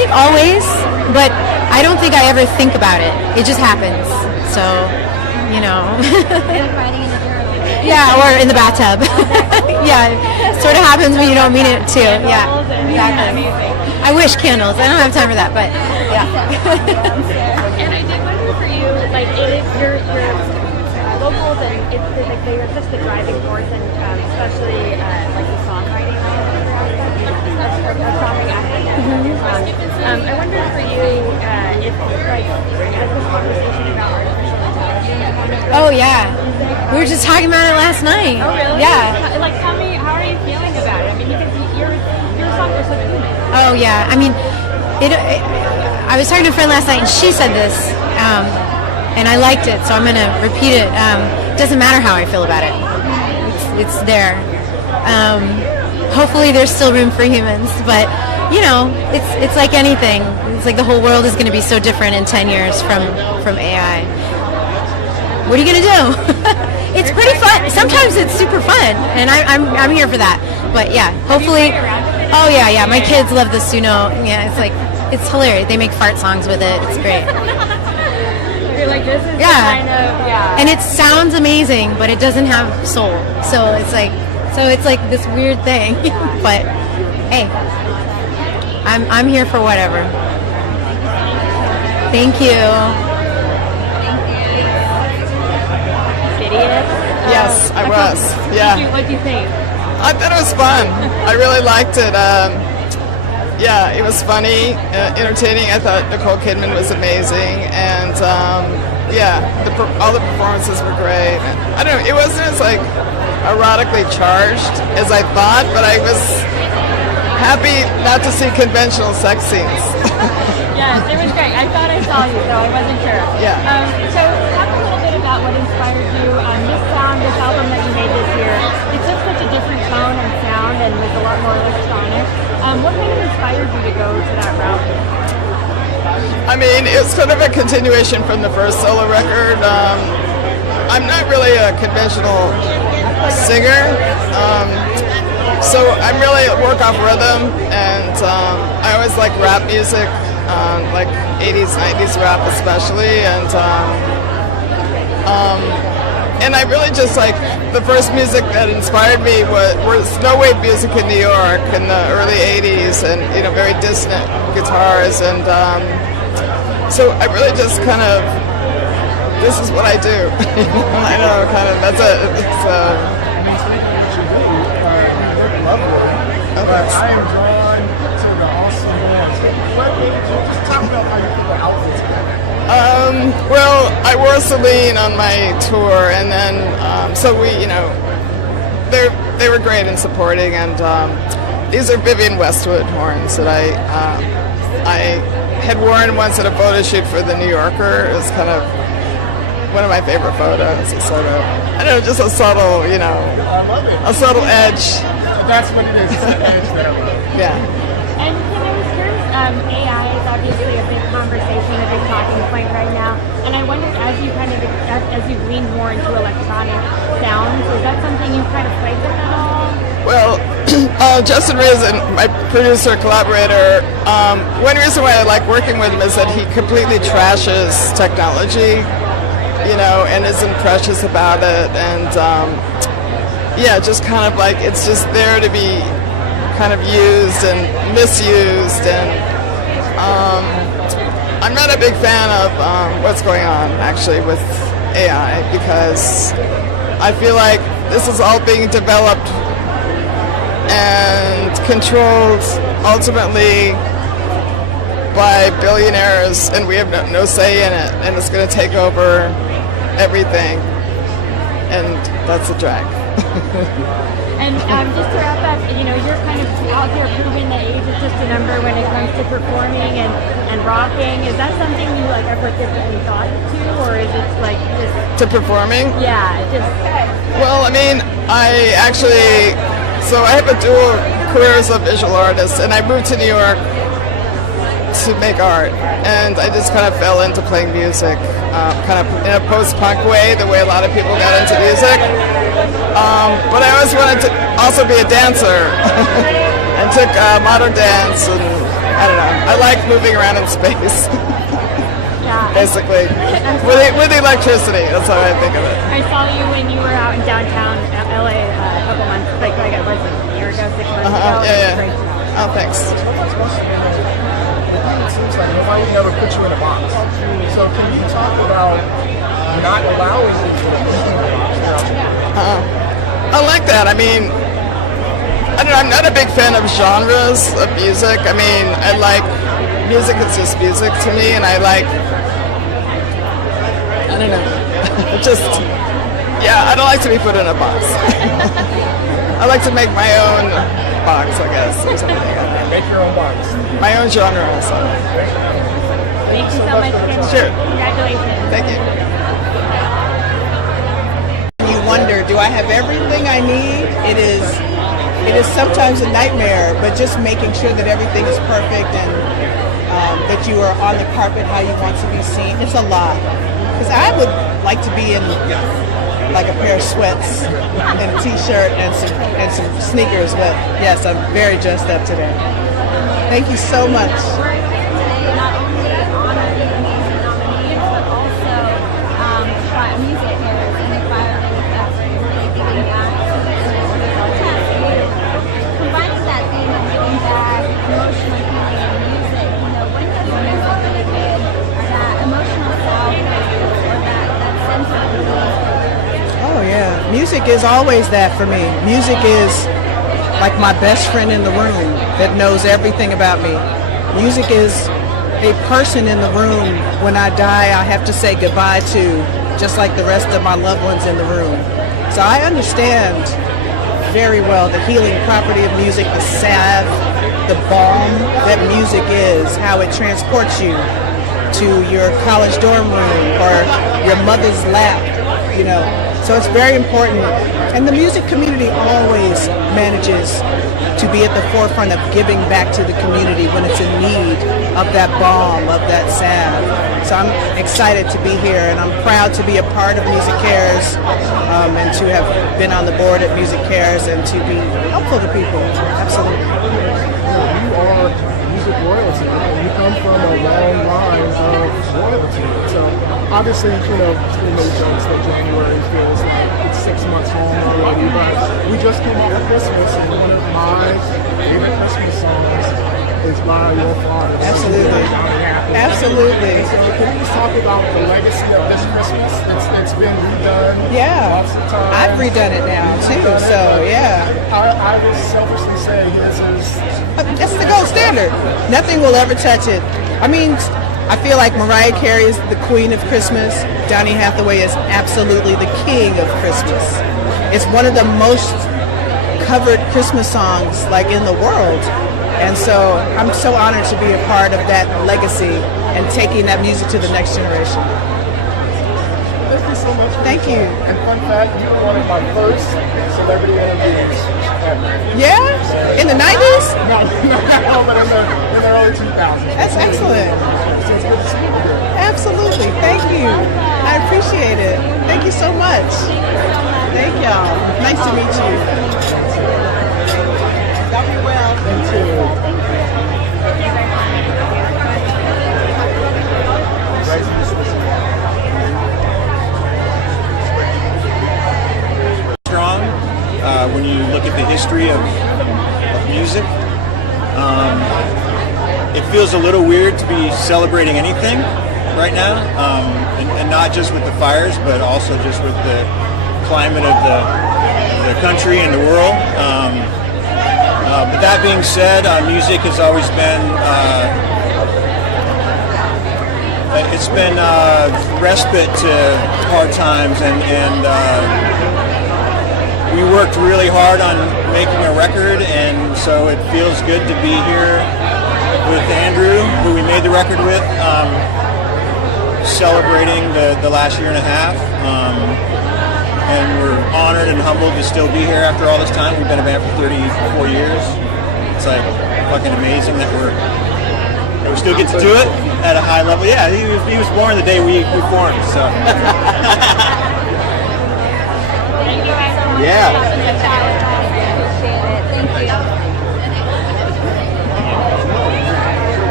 always, but I don't think I ever think about it. It just happens. So, you know. Yeah, or in the bathtub. Yeah, it sort of happens when you don't mean it too. Yeah, exactly. I wish candles. I don't have time for that, but yeah. And I did wonder for you, like, your vocals, and it's like they're just the driving force, and especially like the songwriting aspect. I wonder for you if like has this conversation about artificial intelligence. Oh yeah, we were just talking about it last night. Oh really? Yeah. Like, tell me, how are you feeling about it? I mean, because your songs are so human. Oh yeah. I mean, I was talking to a friend last night, and she said this, and I liked it, so I'm gonna repeat it. It doesn't matter how I feel about it. It's there. Hopefully, there's still room for humans, but you know, it's like anything. It's like the whole world is going to be so different in 10 years from AI. What are you going to do? It's pretty fun. Sometimes it's super fun, and I'm here for that. But yeah, hopefully. Oh yeah. My kids love the Suno. Yeah, it's hilarious. They make fart songs with it. It's great. You're like, this is kind of And it sounds amazing, but it doesn't have soul. So it's like this weird thing. But hey, I'm here for whatever. Thank you. Yes, I was. Yeah. What do you think? I thought it was fun. I really liked it. Yeah, it was funny, entertaining. I thought Nicole Kidman was amazing, and yeah, all the performances were great. I don't know, it wasn't as like erotically charged as I thought, but I was happy not to see conventional sex scenes. Yes, it was great. I thought I saw you, so I wasn't sure. Yeah. So talk a little bit about what inspired you on this sound, this album that you made this year. It took such a different tone and sound and was a lot more electronic. What kind of inspired you to go to that route? I mean, it's sort of a continuation from the first solo record. I'm not really a conventional singer, so I'm really work off rhythm, and I always like rap music, like 80s, 90s rap especially, and I really just like the first music that inspired me was snowwave music in New York in the early 80s, and you know, very dissonant guitars, and so I really just kind of, this is what I do. I know, kind of, that's it. It's, I am drawn to the awesome dance. What made you just talk about how you put the outfits together? Well, I wore Celine on my tour, and then so we, you know, they were great in supporting, and these are Vivienne Westwood horns that I had worn once at a photo shoot for the New Yorker. It was kind of one of my favorite photos. It's sort of, I don't know, just a subtle, you know, I love it. a subtle edge. That's what it is. It's an edge that I love. Yeah. And Kim, I was curious, AI is obviously a big conversation, a big talking point right now. And I wondered, as you kind of, as you've leaned more into electronic sounds, is that something you kind of played with at all? Well, Justin Risen, my producer, collaborator, one reason why I like working with him is that he completely trashes technology, you know, and isn't precious about it, and yeah, just kind of like, it's just there to be kind of used and misused, and I'm not a big fan of what's going on actually with AI, because I feel like this is all being developed and controlled ultimately by billionaires, and we have no say in it, and it's going to take over everything, and that's a drag. And just to wrap up, you know, you're kind of out there proving that age is just a number when it comes to performing and rocking. Is that something you like ever give any thought to, or is it like just To performing? Yeah, just. Well, I mean, I actually, so I have a dual career as a visual artist, and I moved to New York to make art, and I just kind of fell into playing music, kind of in a post-punk way, the way a lot of people got into music. But I always wanted to also be a dancer, and took modern dance and I don't know. I like moving around in space. Yeah. Basically, with electricity. That's how I think of it. I saw you when you were out in downtown LA a couple months, like it was a year ago, 6 months ago. Yeah. Great. Oh, thanks. It seems like nobody would never put you in a box. So can you talk about not allowing you to put you in a box? I like that. I mean, I don't know, I'm not a big fan of genres of music. I mean, I like music is just music to me, and I like, I don't know, just, yeah, I don't like to be put in a box. I like to make my own box, I guess, or something like that. Make your own box. My own genre, so. Thank you so much, Kendrick. Sure. Congratulations. Thank you. You wonder, do I have everything I need? It is sometimes a nightmare, but just making sure that everything is perfect and that you are on the carpet how you want to be seen. It's a lot. Because I would like to be in like a pair of sweats and a t-shirt and some sneakers, but yes, I'm very dressed up today. Thank you so much. Not only honor the amazing nominees, but also by music pairs and the choir that's really giving back to the industry. Combining that theme of giving back, emotional healing and music, when does music really give that emotional salve or that sense of relief? Oh yeah, music is always that for me. Music is like my best friend in the room that knows everything about me. Music is a person in the room when I die I have to say goodbye to, just like the rest of my loved ones in the room. So I understand very well the healing property of music, the salve, the balm that music is, how it transports you to your college dorm room or your mother's lap, So it's very important. And the music community always manages to be at the forefront of giving back to the community when it's in need of that balm, of that salve. So I'm excited to be here, and I'm proud to be a part of Music Cares and to have been on the board at Music Cares and to be helpful to people. Absolutely. You are music royalty, and you come from a long line of royalty. So obviously, we made jokes that January feels like it's 6 months long already, but we just came out of Christmas, and one of my favorite Christmas songs is by your father. Absolutely. Absolutely. So can you just talk about the legacy of this Christmas that's been redone? Yeah. Lots of times. I've redone it now too, so yeah. I will selfishly say his is... It's the gold standard. Nothing will ever touch it. I mean, I feel like Mariah Carey is the queen of Christmas. Donny Hathaway is absolutely the king of Christmas. It's one of the most covered Christmas songs like in the world. And so I'm so honored to be a part of that legacy and taking that music to the next generation. Thank you so much. Thank you. And fun fact, you were one of my first celebrity interviews ever. Yeah? In the 90s? No, but in the early 2000s. That's excellent. So it's good to see you here. Absolutely. Thank you. I appreciate it. Thank you so much. Thank y'all. Nice to meet you. Y'all be well. Thank you. Strong when you look at the history of music. It feels a little weird to be celebrating anything right now, and not just with the fires, but also just with the climate of the country and the world. But that being said, music has always been it's been respite to hard times, and we worked really hard on making a record, and so it feels good to be here with Andrew, who we made the record with, celebrating the last year and a half. And we're honored and humbled to still be here after all this time. We've been a band for 34 years. It's like fucking amazing that we still get to do it at a high level. Yeah, he was born the day we formed, so. Thank you guys so much. Yeah. Appreciate it. Thank you.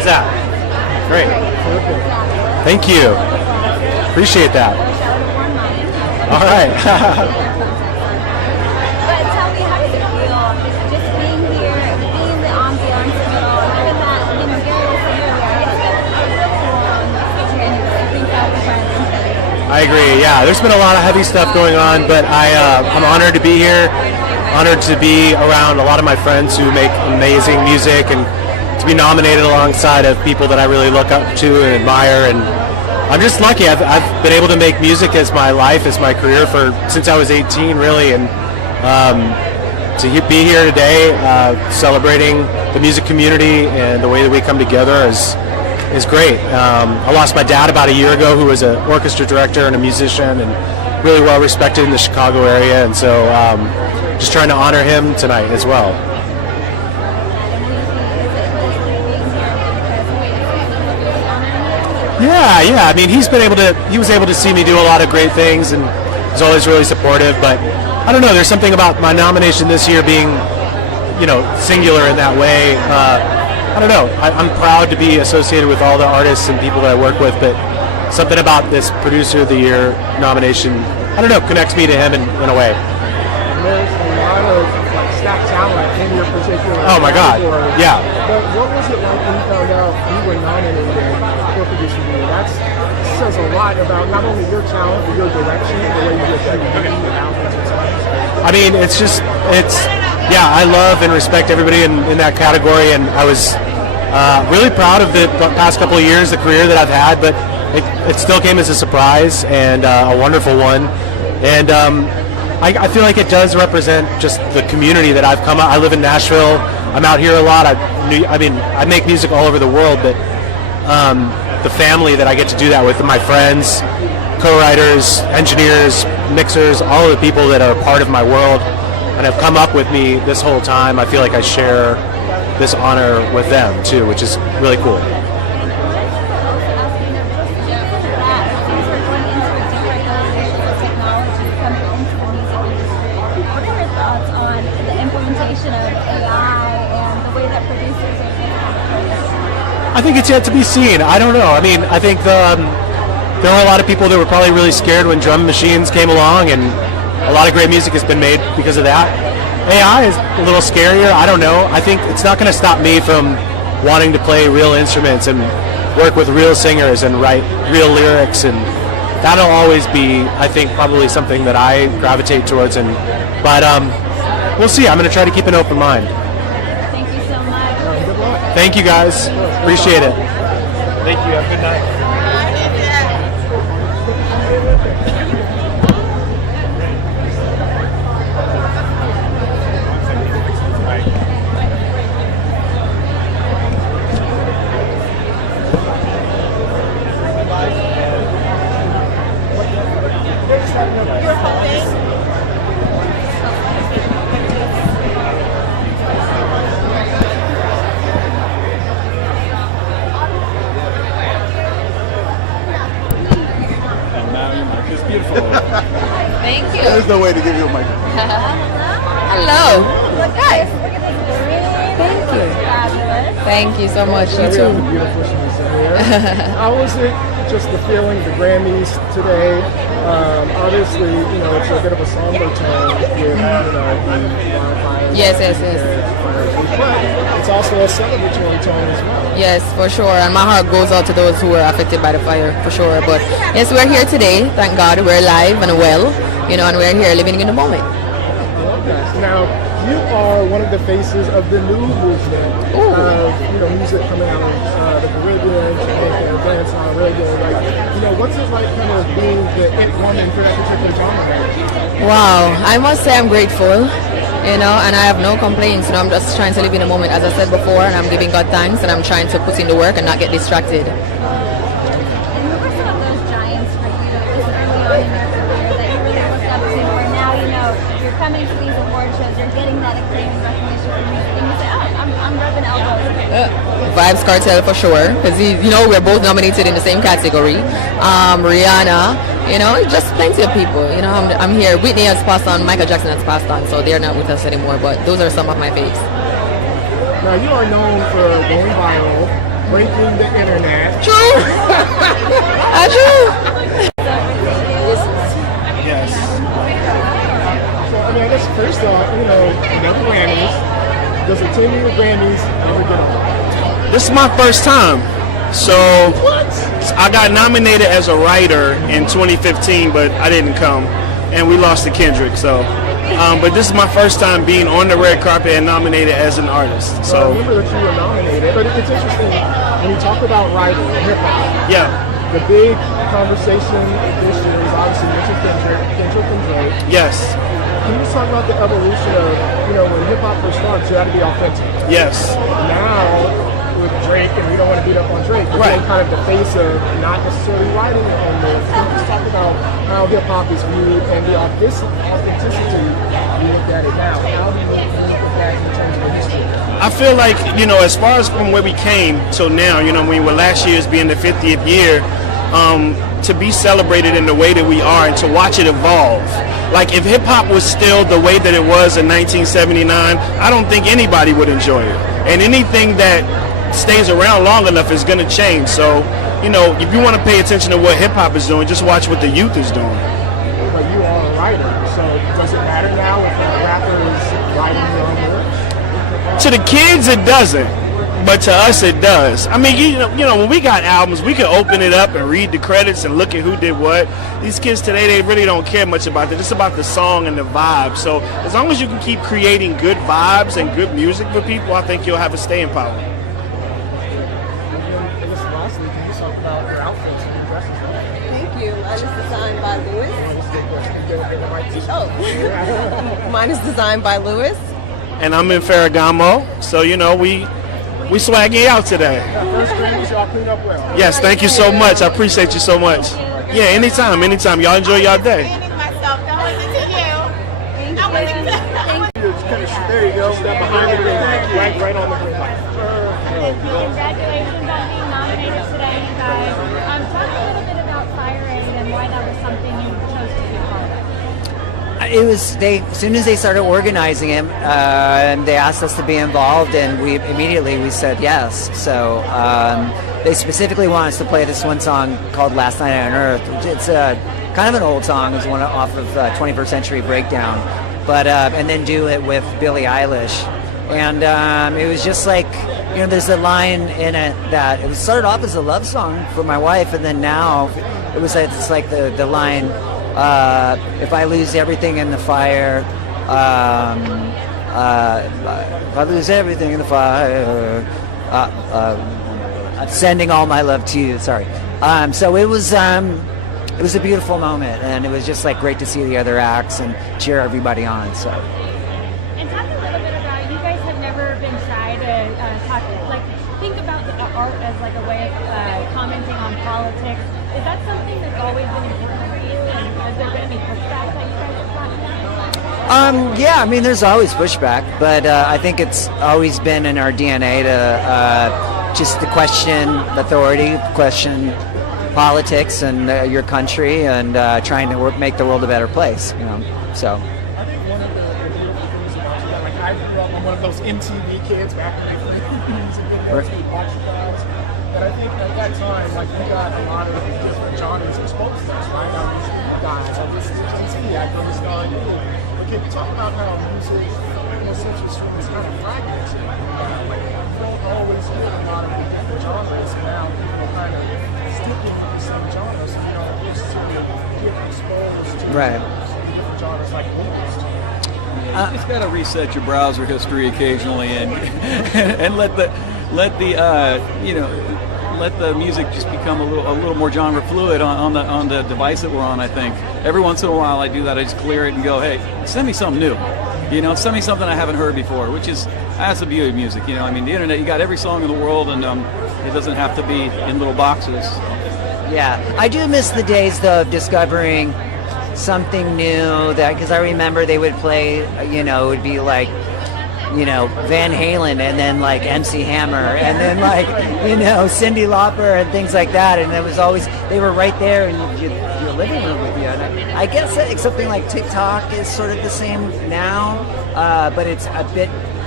How's that? Great. Thank you. Appreciate that. All right. But tell me, how does it feel just being here, being the ambiance of it all, having that, you know, Gary was saying earlier, I agree. Yeah, there's been a lot of heavy stuff going on, but I'm honored to be here. Honored to be around a lot of my friends who make amazing music, and to be nominated alongside of people that I really look up to and admire. And I'm just lucky. I've been able to make music as my life, as my career since I was 18, really. And to be here today, celebrating the music community and the way that we come together is great. I lost my dad about a year ago, who was an orchestra director and a musician and really well respected in the Chicago area, and so just trying to honor him tonight as well. Yeah. I mean, he was able to see me do a lot of great things, and he's always really supportive. But I don't know, there's something about my nomination this year being, singular in that way. I don't know. I'm proud to be associated with all the artists and people that I work with, but something about this Producer of the Year nomination, I don't know, connects me to him in a way. There's a lot of stacked talent in your particular category. Yeah. But what was it like when you found out you were nominated for Producer of the Year? That says a lot about not only your talent, but your direction, the way you achieve the albums and stuff. I mean, I love and respect everybody in that category, and I was really proud of the past couple of years, the career that I've had, but it still came as a surprise and a wonderful one. And I feel like it does represent just the community that I've come out. I live in Nashville. I'm out here a lot. I make music all over the world, but the family that I get to do that with, my friends, co-writers, engineers, mixers, all of the people that are a part of my world and have come up with me this whole time, I feel like I share this honor with them too, which is really cool. I think it's yet to be seen. I don't know. I mean, I think there were a lot of people that were probably really scared when drum machines came along, and a lot of great music has been made because of that. AI is a little scarier. I don't know. I think it's not going to stop me from wanting to play real instruments and work with real singers and write real lyrics, and that'll always be, I think, probably something that I gravitate towards. But we'll see. I'm going to try to keep an open mind. Thank you so much. Thank you, guys. Appreciate it. Thank you. Have a good night. Thank you. There's no way to give you a microphone. Hello. Guys, Thank you. Thank you so much. You Beautiful too. How was it? Just the feeling of the Grammys today. Obviously, it's a bit of a somber tone with the wildfires. Yes. But it's also a celebratory tone as well. Yes, for sure. And my heart goes out to those who were affected by the fire, for sure. But yes, we're here today. Thank God we're alive and well, and we're here living in the moment. Now, you are one of the faces of the new movement of music coming out of the Caribbean, Jamaica, dancehall, reggae. What's it like kind of being the it woman for that particular genre? Wow, I must say I'm grateful, and I have no complaints. I'm just trying to live in the moment, as I said before, and I'm giving God thanks, and I'm trying to put in the work and not get distracted. and who were some of those giants for you this early on in your career that you really looked up to, where now you're coming to these award shows, you're getting that acclaim and recognition from music, and you say, I'm rubbing elbows. Vibes Cartel for sure, because we're both nominated in the same category. Rihanna, just plenty of people. I'm here. Whitney has passed on, Michael Jackson has passed on, so they're not with us anymore. But those are some of my faves. Now you are known for going viral. breaking the internet. True. True. Yes. So, I mean, I guess first off, the Grammys. Does a 10-year Grammys ever get on? This is my first time. So I got nominated as a writer in 2015, but I didn't come, and we lost to Kendrick. So, but this is my first time being on the red carpet and nominated as an artist. Well, I So, remember that you were nominated, but it's interesting when you talk about writing and hip hop. yeah, The big conversation this year is obviously mentioned Kendrick and Drake. yes, Can you just talk about the evolution of, when hip hop first started, you had to be authentic. yes. Now, with Drake, and we don't want to beat up on Drake, but Right. being kind of the face of not necessarily writing on this. Can you just talk about how hip hop is viewed and the authenticity you look at it now? How do you look at that in terms of the history? I feel like, as far as from where we came till now, with last year's being the 50th year, to be celebrated in the way that we are and to watch it evolve. Like, if hip hop was still the way that it was in 1979, I don't think anybody would enjoy it. And anything that stays around long enough is going to change. So, if you want to pay attention to what hip hop is doing, just watch what the youth is doing. But you are a writer, so does it matter now if a rapper is writing your own lyrics? To the kids, it doesn't, but to us, it does. I mean, when we got albums, we could open it up and read the credits and look at who did what. These kids today, they really don't care much about that. It's about the song and the vibe. So as long as you can keep creating good vibes and good music for people, I think you'll have a staying power. Lastly, can you talk about your outfits and your dresses? Thank you. Mine is designed by Louis. Mine is designed by Louis. And I'm in Ferragamo, so we swagging out today. First Grammys, y'all clean up well. Yes, thank you so much. I appreciate you so much. Yeah, anytime. Y'all enjoy y'all day. There you go. Step behind it. Right on the Congratulations on being nominated today, you guys. Talk a little bit about Firing and why that was something you chose to be a part of. It was as soon as they started organizing it, and they asked us to be involved, and we said yes. So they specifically want us to play this one song called "Last Night on Earth." It's kind of an old song. It's one off of 21st Century Breakdown, but and then do it with Billie Eilish, and it was just like. There's a line in it that it started off as a love song for my wife, and then now it's like the line, if I lose everything in the fire, if I lose everything in the fire, I'm sending all my love to you. Sorry. So it was a beautiful moment, and it was just like great to see the other acts and cheer everybody on. So. And talk a little bit about, you guys have never been shy to think about the art as like a way of commenting on politics. Is that something that's always been important for you? And has there been any pushback that you guys have gotten? Yeah, I mean, there's always pushback, but I think it's always been in our DNA to just to question authority, question politics and your country, and trying to make the world a better place. So. I think one of the beautiful things about you, like I grew up, I'm one of those MTV kids back in the music videos, we watched you guys. And I think at that time, like we got a lot of different genres exposed to us, right? I was guys, I listened to TV, I know this guy you. But can you talk about how music, Central Stream is kind of fragmented? Like you don't always hear a lot of the different genres, and now people kind of sticking with the same genres, so you don't necessarily get exposed to different genres like movies. You just gotta reset your browser history occasionally, and let the music just become a little more genre fluid on the device that we're on. I think every once in a while I do that. I just clear it and go, hey, send me something new. Send me something I haven't heard before. That's the beauty of music. The internet. You got every song in the world, and it doesn't have to be in little boxes. Yeah, I do miss the days though of discovering something new, because I remember they would play, it would be like, Van Halen, and then like MC Hammer, and then like, Cyndi Lauper and things like that, and it was always, they were right there in your living room with you. And I guess something like TikTok is sort of the same now, but it's a bit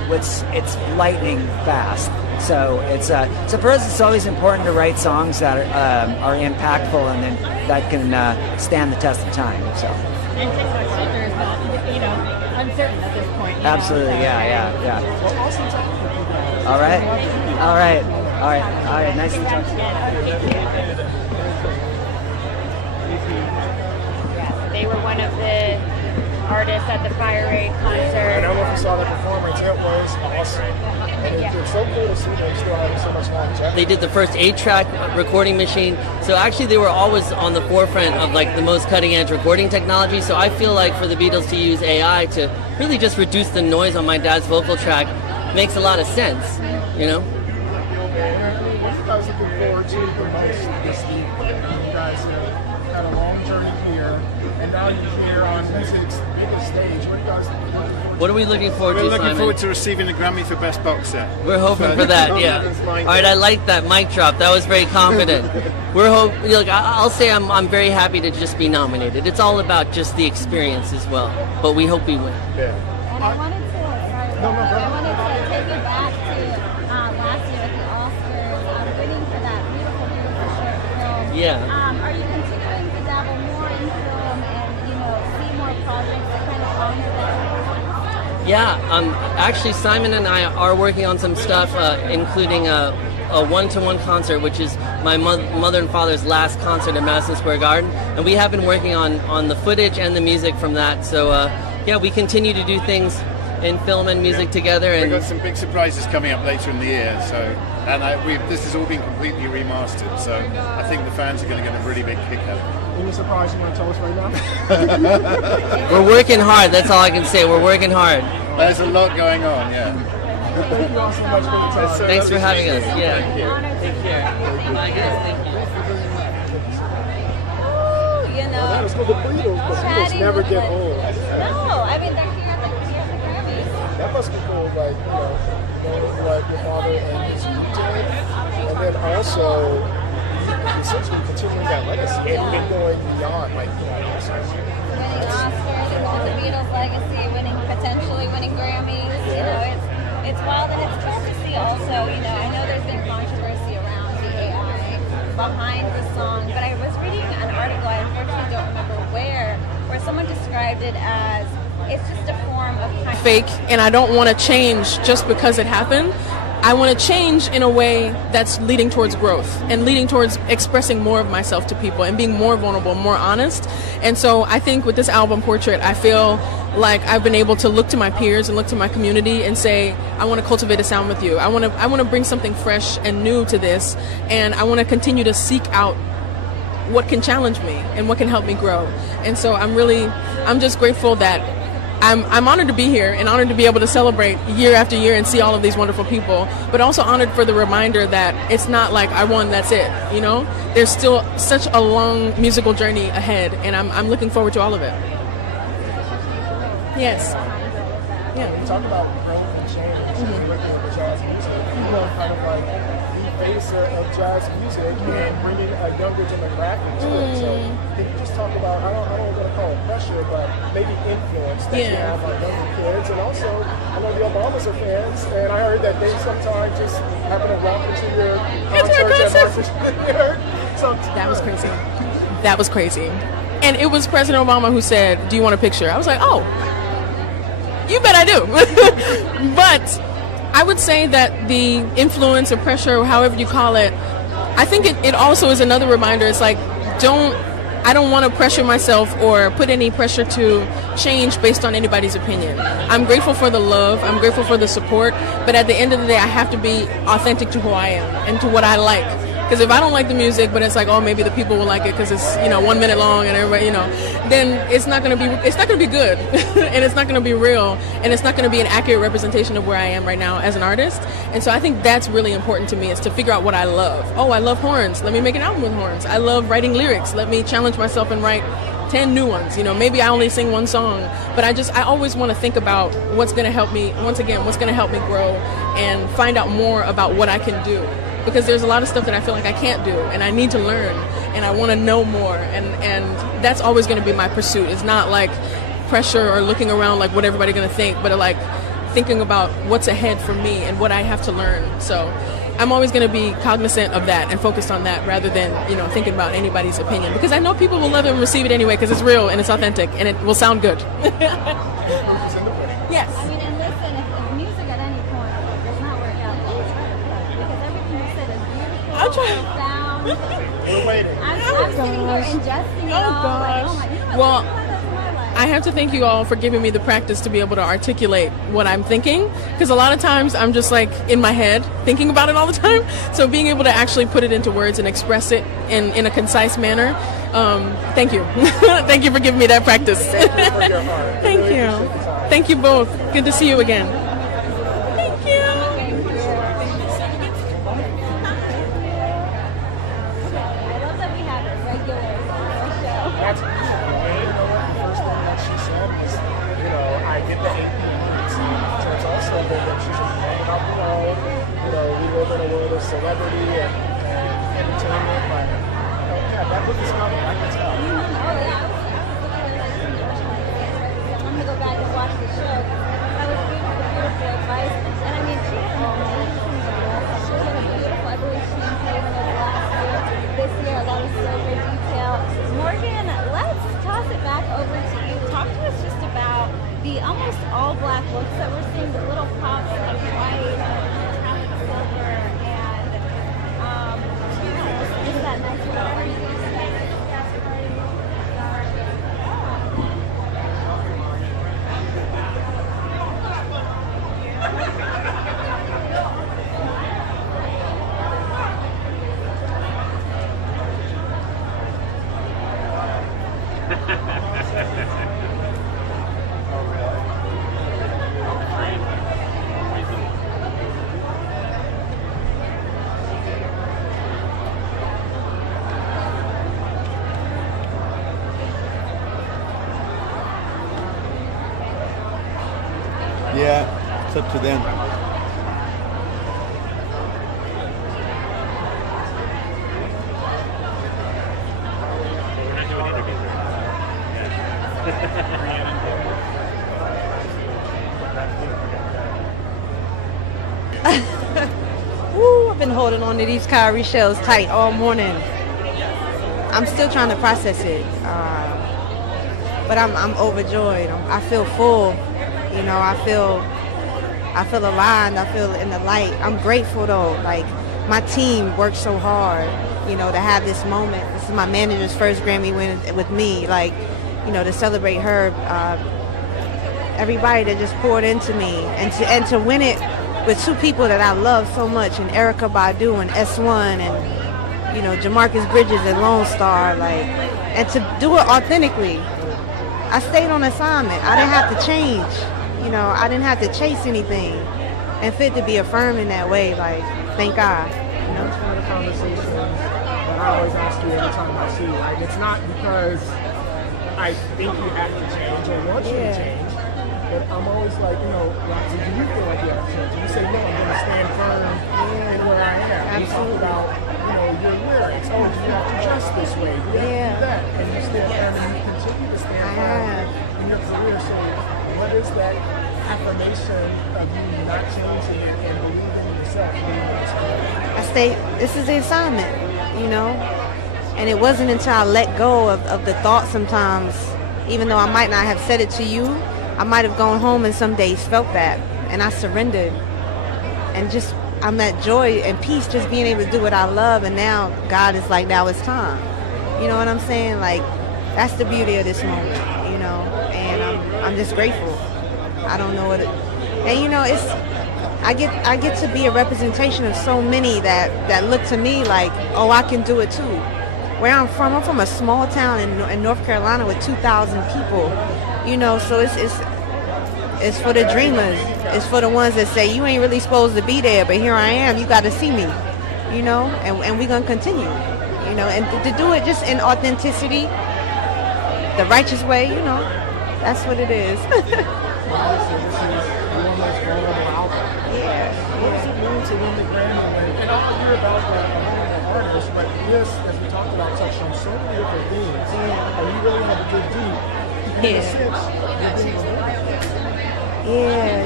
it's lightning fast. So for us, it's always important to write songs that are impactful and then that can stand the test of time. So. And TikTok is, uncertain at this point. Absolutely, yeah. All right. Nice to talk to you. Yeah, they were one of the artists at the Fire Raid concert. I don't know if you saw the performance. It was awesome. And it's so cool to see them still having so much longevity. They did the first 8-track recording machine. So actually they were always on the forefront of like the most cutting edge recording technology. So I feel like for the Beatles to use AI to really just reduce the noise on my dad's vocal track makes a lot of sense, you know? What are you guys looking forward to the most this week? You guys have had a long journey here, and now you're here on music's biggest stage. What are you guys looking forward to? What are we looking forward to, We're looking Simon? forward to receiving the Grammy for Best Box Set. We're hoping for that, yeah. All right, I like that mic drop. That was very confident. Look, I'll say I'm very happy to just be nominated. It's all about just the experience as well. But we hope we win. Yeah. And I wanted to, I wanted to take you back to last year at the Oscars, winning for that beautiful, beautiful short film. Yeah. Are you continuing to dabble more in film and, see more projects that kind of honor that? Yeah, actually Simon and I are working on some stuff, including a one-to-one concert, which is my mother and father's last concert at Madison Square Garden. And we have been working on the footage and the music from that. So, yeah, we continue to do things in film and music together. And We've got some big surprises coming up later in the year. So, this has all been completely remastered. So I think the fans are going to get a really big kick out of it. Any surprise you want to tell us right now? we're working hard. That's all I can say. We're working hard. There's a lot going on, yeah. Thank you all so much for the time. Thanks for having us. Yeah. Thank you. Take care. Bye, guys. Thank you. That was for the Beatles, but Beatles never get old. No, I mean, they're here at the Grammys. That must be cool, like, knowing what your father and his group did, and then also essentially continuing that legacy and then going beyond, like, Oscars. Winning Oscars, the Beatles' legacy, potentially winning Grammys. It's wild, and it's cool to see also. I know there's been controversy around the AI behind the song, but I was reading an article, I unfortunately don't remember where someone described it as it's just a form of kind of fake, and I don't want to change just because it happened. I want to change in a way that's leading towards growth and leading towards expressing more of myself to people and being more vulnerable, more honest. And so I think with this album, Portrait, I feel like I've been able to look to my peers and look to my community and say, I want to cultivate a sound with you. I want to bring something fresh and new to this, and I want to continue to seek out what can challenge me and what can help me grow. And so I'm just grateful that I'm honored to be here and honored to be able to celebrate year after year and see all of these wonderful people, but also honored for the reminder that it's not like I won, that's it, There's still such a long musical journey ahead, and I'm looking forward to all of it. Yes. Yeah. We talk about growth and change with jazz music. Kind of like the face of jazz music and bringing a younger demographic to it. So can you just talk about, I don't want to call it pressure, but maybe influence that you have on younger kids? And also, I know the Obamas are fans, and I heard that they sometimes just happen to walk into your concerts at Martha's. So that was crazy. That was crazy. And it was President Obama who said, do you want a picture? I was like, oh, you bet I do. But I would say that the influence or pressure, or however you call it, I think it also is another reminder. It's like, I don't want to pressure myself or put any pressure to change based on anybody's opinion. I'm grateful for the love, I'm grateful for the support, but at the end of the day, I have to be authentic to who I am and to what I like. Because if I don't like the music, but it's like, oh, maybe the people will like it because it's 1 minute long and everybody, then it's not gonna be good, and it's not gonna be real, and it's not gonna be an accurate representation of where I am right now as an artist. And so I think that's really important to me, is to figure out what I love. Oh, I love horns. Let me make an album with horns. I love writing lyrics. Let me challenge myself and write 10 new ones. Maybe I only sing one song, but I always want to think about what's gonna help me. Once again, what's gonna help me grow and find out more about what I can do. Because there's a lot of stuff that I feel like I can't do, and I need to learn, and I want to know more, and that's always going to be my pursuit. It's not like pressure or looking around like what everybody's going to think, but like thinking about what's ahead for me and what I have to learn. So I'm always going to be cognizant of that and focused on that rather than, thinking about anybody's opinion, because I know people will love it and receive it anyway because it's real and it's authentic and it will sound good. Yes. I mean, and listen, if music at any point does not work out, please try to play, because everything you said is beautiful. I'm trying. Sound. We're waiting. I'm sitting here ingesting it all. Like, oh my, Well, I have to thank you all for giving me the practice to be able to articulate what I'm thinking, because a lot of times I'm just like in my head thinking about it all the time. So being able to actually put it into words and express it in a concise manner, thank you. Thank you for giving me that practice. Thank you. Thank you both. Good to see you again. Thank you. I love that we have it regular show. That's the first thing that she said was, I get the 18 months. So it's also that she should be hanging out the road. We live in a world of celebrity and entertainment. But, yeah, that book is coming. I can tell. Oh, yeah. I'm going to go back and watch the show. That was beautiful advice. And I mean, she had an amazing She had a beautiful, I believe she played in the last year. This year, a lot of silver detail. Morgan, let's toss it back over to you. Talk to us just about the almost all black looks that we're seeing, the little pops of white, half of silver, and just that nice color. Yeah, it's up to them. Woo, I've been holding on to these cowrie shells tight all morning. I'm still trying to process it, but I'm overjoyed. I feel full. I feel aligned. I feel in the light. I'm grateful though. Like, my team worked so hard, to have this moment. This is my manager's first Grammy win with me. Like, to celebrate her. Everybody that just poured into me, and to win it with two people that I love so much, and Erykah Badu and S1 and Jamarcus Bridges and Lone Star, like, and to do it authentically. I stayed on assignment. I didn't have to change. I didn't have to chase anything. And fit to be affirmed in that way, like, thank God. That's one of the conversations that I always ask you every time I see you. Like, it's not because I think you have to change or want you to change, but I'm always like, Roxy, do you feel like you have to change? And you say, no, I'm going to stand firm in where I am. You talk about, your lyrics. Oh, you have to dress this way. You have to do that. And you stand firm and you continue to stand firm in your career. So what is that affirmation of you not changing and believing in yourself? This is the assignment, and it wasn't until I let go of the thought sometimes, even though I might not have said it to you, I might have gone home and some days felt that, and I surrendered, and just, I'm that joy and peace just being able to do what I love, and now God is like, now it's time. You know what I'm saying? Like, that's the beauty of this moment, and I'm just grateful. I don't know what it, and it's, I get to be a representation of so many that look to me like, oh, I can do it too. Where I'm from a small town in North Carolina with 2,000 people, so it's for the dreamers. It's for the ones that say, you ain't really supposed to be there, but here I am, you got to see me, and we're going to continue, and to do it just in authenticity, the righteous way, that's what it is. What does it mean to win the Grammy? And I'll hear about the artist, but this, as we talked about, touched on so many different things. And you really have to dig deep. In a sense, you're being rewarded. Yeah,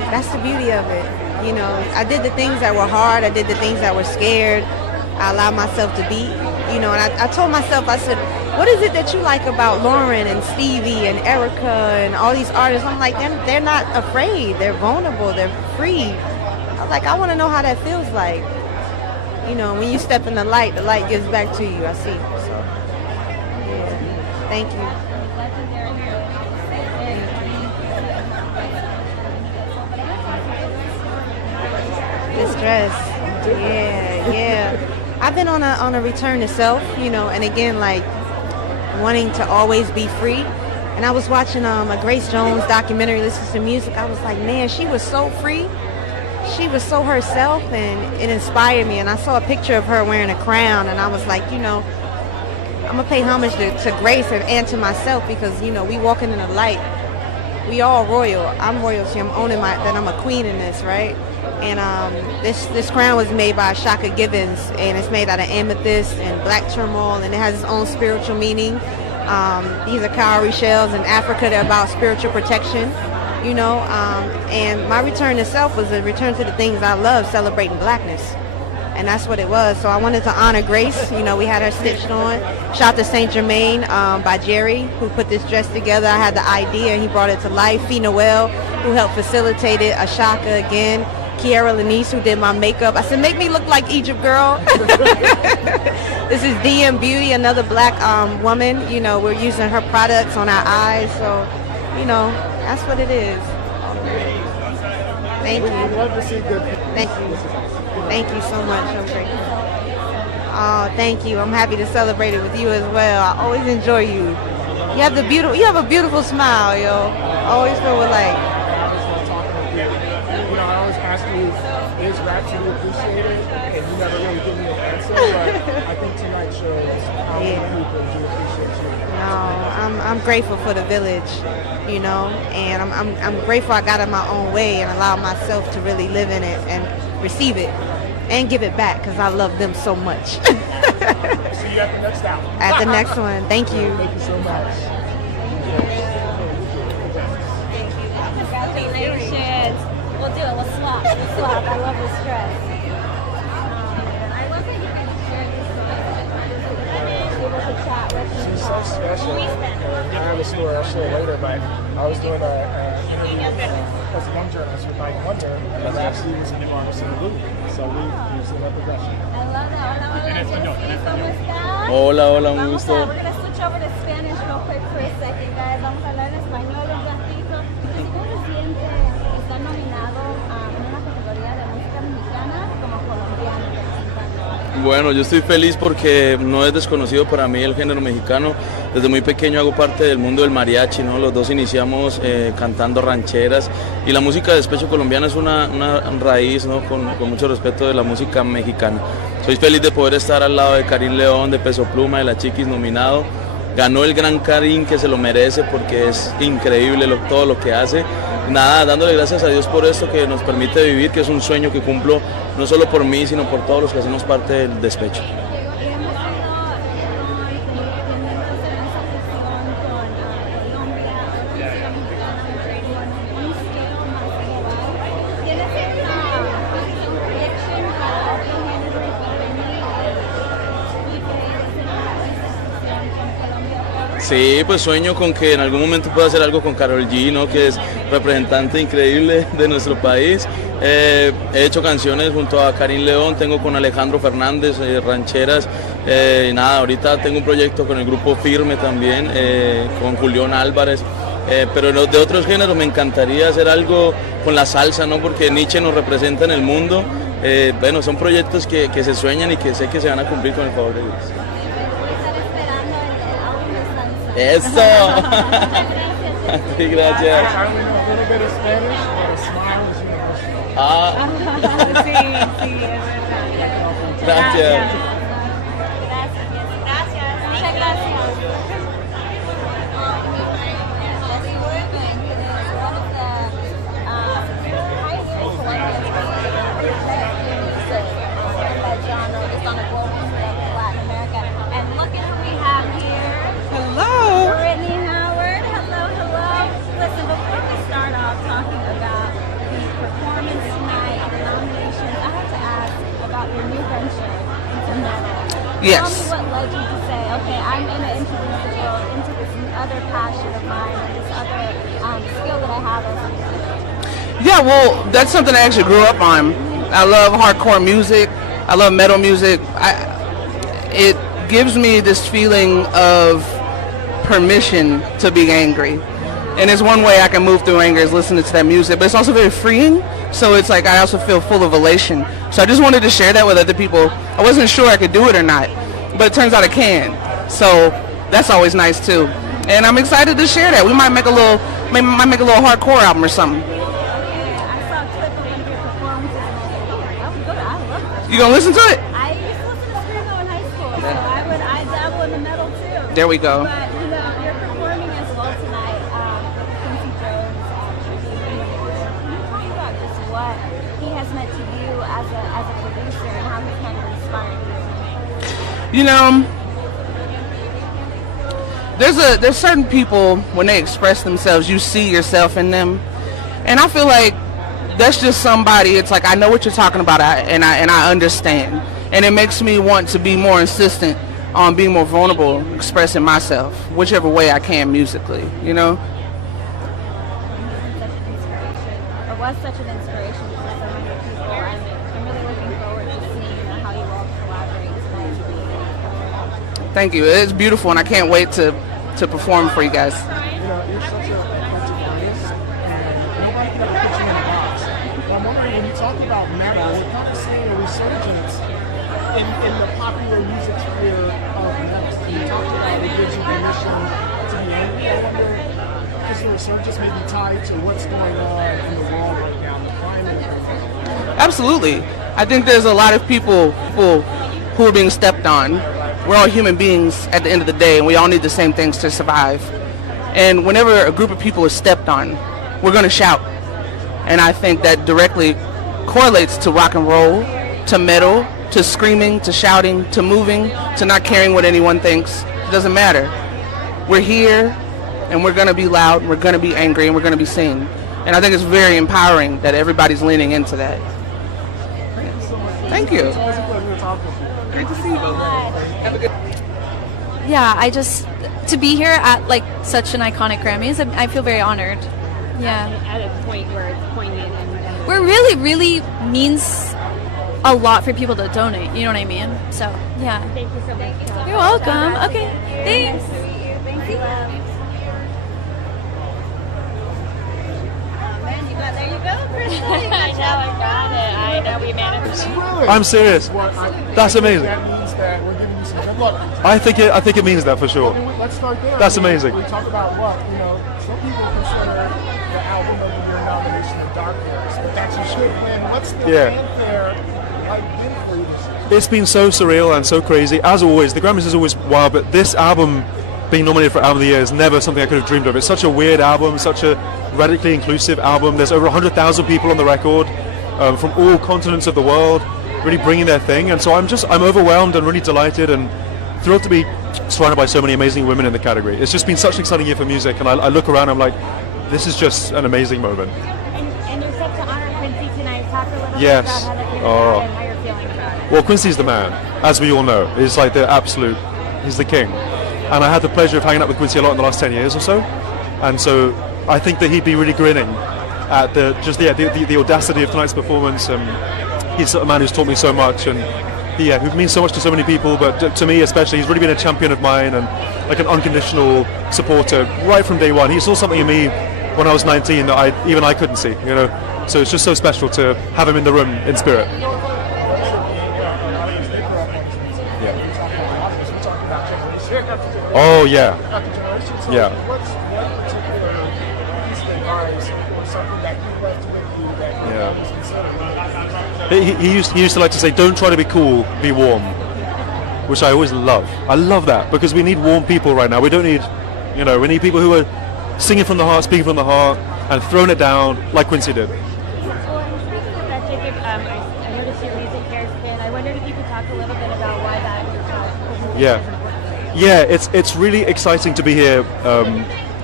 That's the beauty of it. You know, I did the things that were hard. I did the things that were scared. I allowed myself to be, you know, and I told myself, I said, what is it that you like about Lauren and Stevie and Erica and all these artists? I'm like, they're not afraid. They're vulnerable. They're free. I was like, I want to know how that feels like. You know, when you step in the light gives back to you. I see. So, yeah. Thank you. This dress. Yeah. I've been on a return to self, you know, and again, like, wanting to always be free. And I was watching a Grace Jones documentary, listening to music. I was like, man, she was so free. She was so herself, and it inspired me. And I saw a picture of her wearing a crown, and I was like, you know, I'm going to pay homage to Grace and to myself, because, you know, we walking in the light. We all royal. I'm royalty. I'm owning that I'm a queen in this, right? And this crown was made by Shaka Gibbons, and it's made out of amethyst and black turmoil, and it has its own spiritual meaning. These are cowrie shells in Africa. They're about spiritual protection, you know. And my return to self was a return to the things I love, celebrating blackness. And that's what it was. So I wanted to honor Grace. You know, we had her stitched on. Shout to Saint Germain by Jerry, who put this dress together. I had the idea, and he brought it to life. Fee Noel, who helped facilitate it. Ashaka again. Kiara Lanice, who did my makeup. I said, make me look like Egypt girl. This is DM Beauty, another black woman. You know, we're using her products on our eyes. So, you know, that's what it is. Thank you. I'd love to see good. Thank you. Thank you so much. I'm grateful. Oh, thank you. I'm happy to celebrate it with you as well. I always enjoy you. You have a beautiful smile, yo. I always feel like. I always ask you, is rap truly appreciated? And you never really give me an answer, but I think tonight shows how many people do appreciate you. No, I'm grateful for the village, you know, and I'm grateful I got in my own way and allowed myself to really live in it and receive it and give it back, because I love them so much. See you at the next album. At the next one. Thank you. Thank you so much. Congratulations. We'll do it. We'll swap. I love this dress. I love that you guys share this able to chat with me. She's so special. And I have a story I'll share later, but I was doing an interview as a young journalist with Mike Wonder, and I actually was in the Barnes and Noble. So we used that progression. I love that. Hola, Hola, un gusto. We're going to switch over to Spanish real quick for a second, guys. Vamos a hablar en español un ratito. ¿Cómo se siente estar nominado en una categoría de música mexicana como colombiano? Bueno, yo estoy feliz porque no es desconocido para mí el género mexicano. Desde muy pequeño hago parte del mundo del mariachi, ¿no? Los dos iniciamos cantando rancheras, y la música de despecho colombiana es una raíz, ¿no? Con mucho respeto de la música mexicana. Soy feliz de poder estar al lado de Karim León, de Peso Pluma, de la Chiquis nominado. Ganó el gran Karim, que se lo merece porque es increíble todo lo que hace. Nada, dándole gracias a Dios por esto que nos permite vivir, que es un sueño que cumplo no solo por mí, sino por todos los que hacemos parte del despecho. Sí, pues sueño con que en algún momento pueda hacer algo con Karol G, ¿no? Que es representante increíble de nuestro país. He hecho canciones junto a Karim León, tengo con Alejandro Fernández, rancheras. Y nada, ahorita tengo un proyecto con el grupo Firme también, con Julián Álvarez. Pero de otros géneros me encantaría hacer algo con la salsa, ¿no? Porque Nietzsche nos representa en el mundo. Bueno, son proyectos que se sueñan y que sé que se van a cumplir con el favor de Dios. Eso. Sí, gracias. Ah. Sí, sí, es verdad. Gracias. Muchas gracias. performance tonight, the nominations, I have to ask about your new venture into metal. Yes. Tell me what led you to say, okay, I'm going to introduce the world into this other passion of mine, or this other skill that I have as a musician. Yeah, well, that's something I actually grew up on. I love hardcore music. I love metal music. It gives me this feeling of permission to be angry. And it's one way I can move through anger is listening to that music, but it's also very freeing. So it's like I also feel full of elation. So I just wanted to share that with other people. I wasn't sure I could do it or not, but it turns out I can. So that's always nice too. And I'm excited to share that. We might make a little hardcore album or something. You gonna listen to it? I used to listen to Screamo in high school, so I dabble in the metal too. There we go. But you know, you're performing as well tonight. Quincy Jones, can you talk about just what he has meant to you as a producer and how he's kind of inspired you? You know, there's certain people when they express themselves, you see yourself in them, and I feel like that's just somebody. It's like I know what you're talking about, and I understand, and it makes me want to be more insistent on being more vulnerable, expressing myself, whichever way I can musically. You know. Or was such an inspiration to so many people, and I'm really looking forward to seeing how you all collaborate tonight. Thank you. It's beautiful, and I can't wait to perform for you guys. You know, you're such a authentic artist, and nobody can ever put you in a box. But I'm wondering, when you talk about metal, we're kind of seeing a resurgence in the popular music sphere of metal. You talked about it gives you permission to be angry. I wonder, is the resurgence maybe tied to what's going on in the world right now, the climate? Absolutely. I think there's a lot of people who are being stepped on. We're all human beings at the end of the day, and we all need the same things to survive. And whenever a group of people is stepped on, we're going to shout. And I think that directly correlates to rock and roll, to metal, to screaming, to shouting, to moving, to not caring what anyone thinks. It doesn't matter. We're here, and we're going to be loud, we're going to be angry, and we're going to be seen. And I think it's very empowering that everybody's leaning into that. Thank you. It's always a pleasure to talk with you. Great to see you both. Have a good. Yeah, to be here at like such an iconic Grammys, I feel very honored. Yeah. At a point where it's poignant and Where it really, really means a lot for people to donate. You know what I mean? So, yeah. Thank you so much. You're welcome. Okay. Thanks. Thank you. Man, there you go, Kristen. I got it. I know we managed. I'm serious. That's amazing. That means that we're giving you some good luck. I think it means that for sure. Let's start there. That's amazing. We talk about what, some people consider the album of the year nomination of Dark Horse, but that's a should win. What's the fanfare like been for you this year? It's been so surreal and so crazy. As always, the Grammys is always wild, but this album being nominated for Album of the Year is never something I could have dreamed of. It's such a weird album, such a radically inclusive album. There's over 100,000 people on the record from all continents of the world, really bringing their thing. And so I'm overwhelmed and really delighted and thrilled to be surrounded by so many amazing women in the category. It's just been such an exciting year for music, and I look around, I'm like, this is just an amazing moment. And you're set to honor Quincy tonight. Talk a little Yes. bit about how that came about and how you're feeling about it. Well, Quincy's the man, as we all know. He's like he's the king. And I had the pleasure of hanging out with Quincy a lot in the last 10 years or so. And so I think that he'd be really grinning at the audacity of tonight's performance. He's a man who's taught me so much, and who means so much to so many people, but to me especially, he's really been a champion of mine and like an unconditional supporter right from day one. He saw something in me when I was 19 that I couldn't see, So it's just so special to have him in the room in spirit. Oh yeah. Yeah. He used to like to say, "Don't try to be cool, be warm," which I always love. I love that because we need warm people right now. We don't need, we need people who are singing from the heart, speaking from the heart, and throwing it down like Quincy did. Well, and speaking of that, Jacob, I noticed your music Hairspin. I wondered if you could talk a little bit about why that Yeah, it's really exciting to be here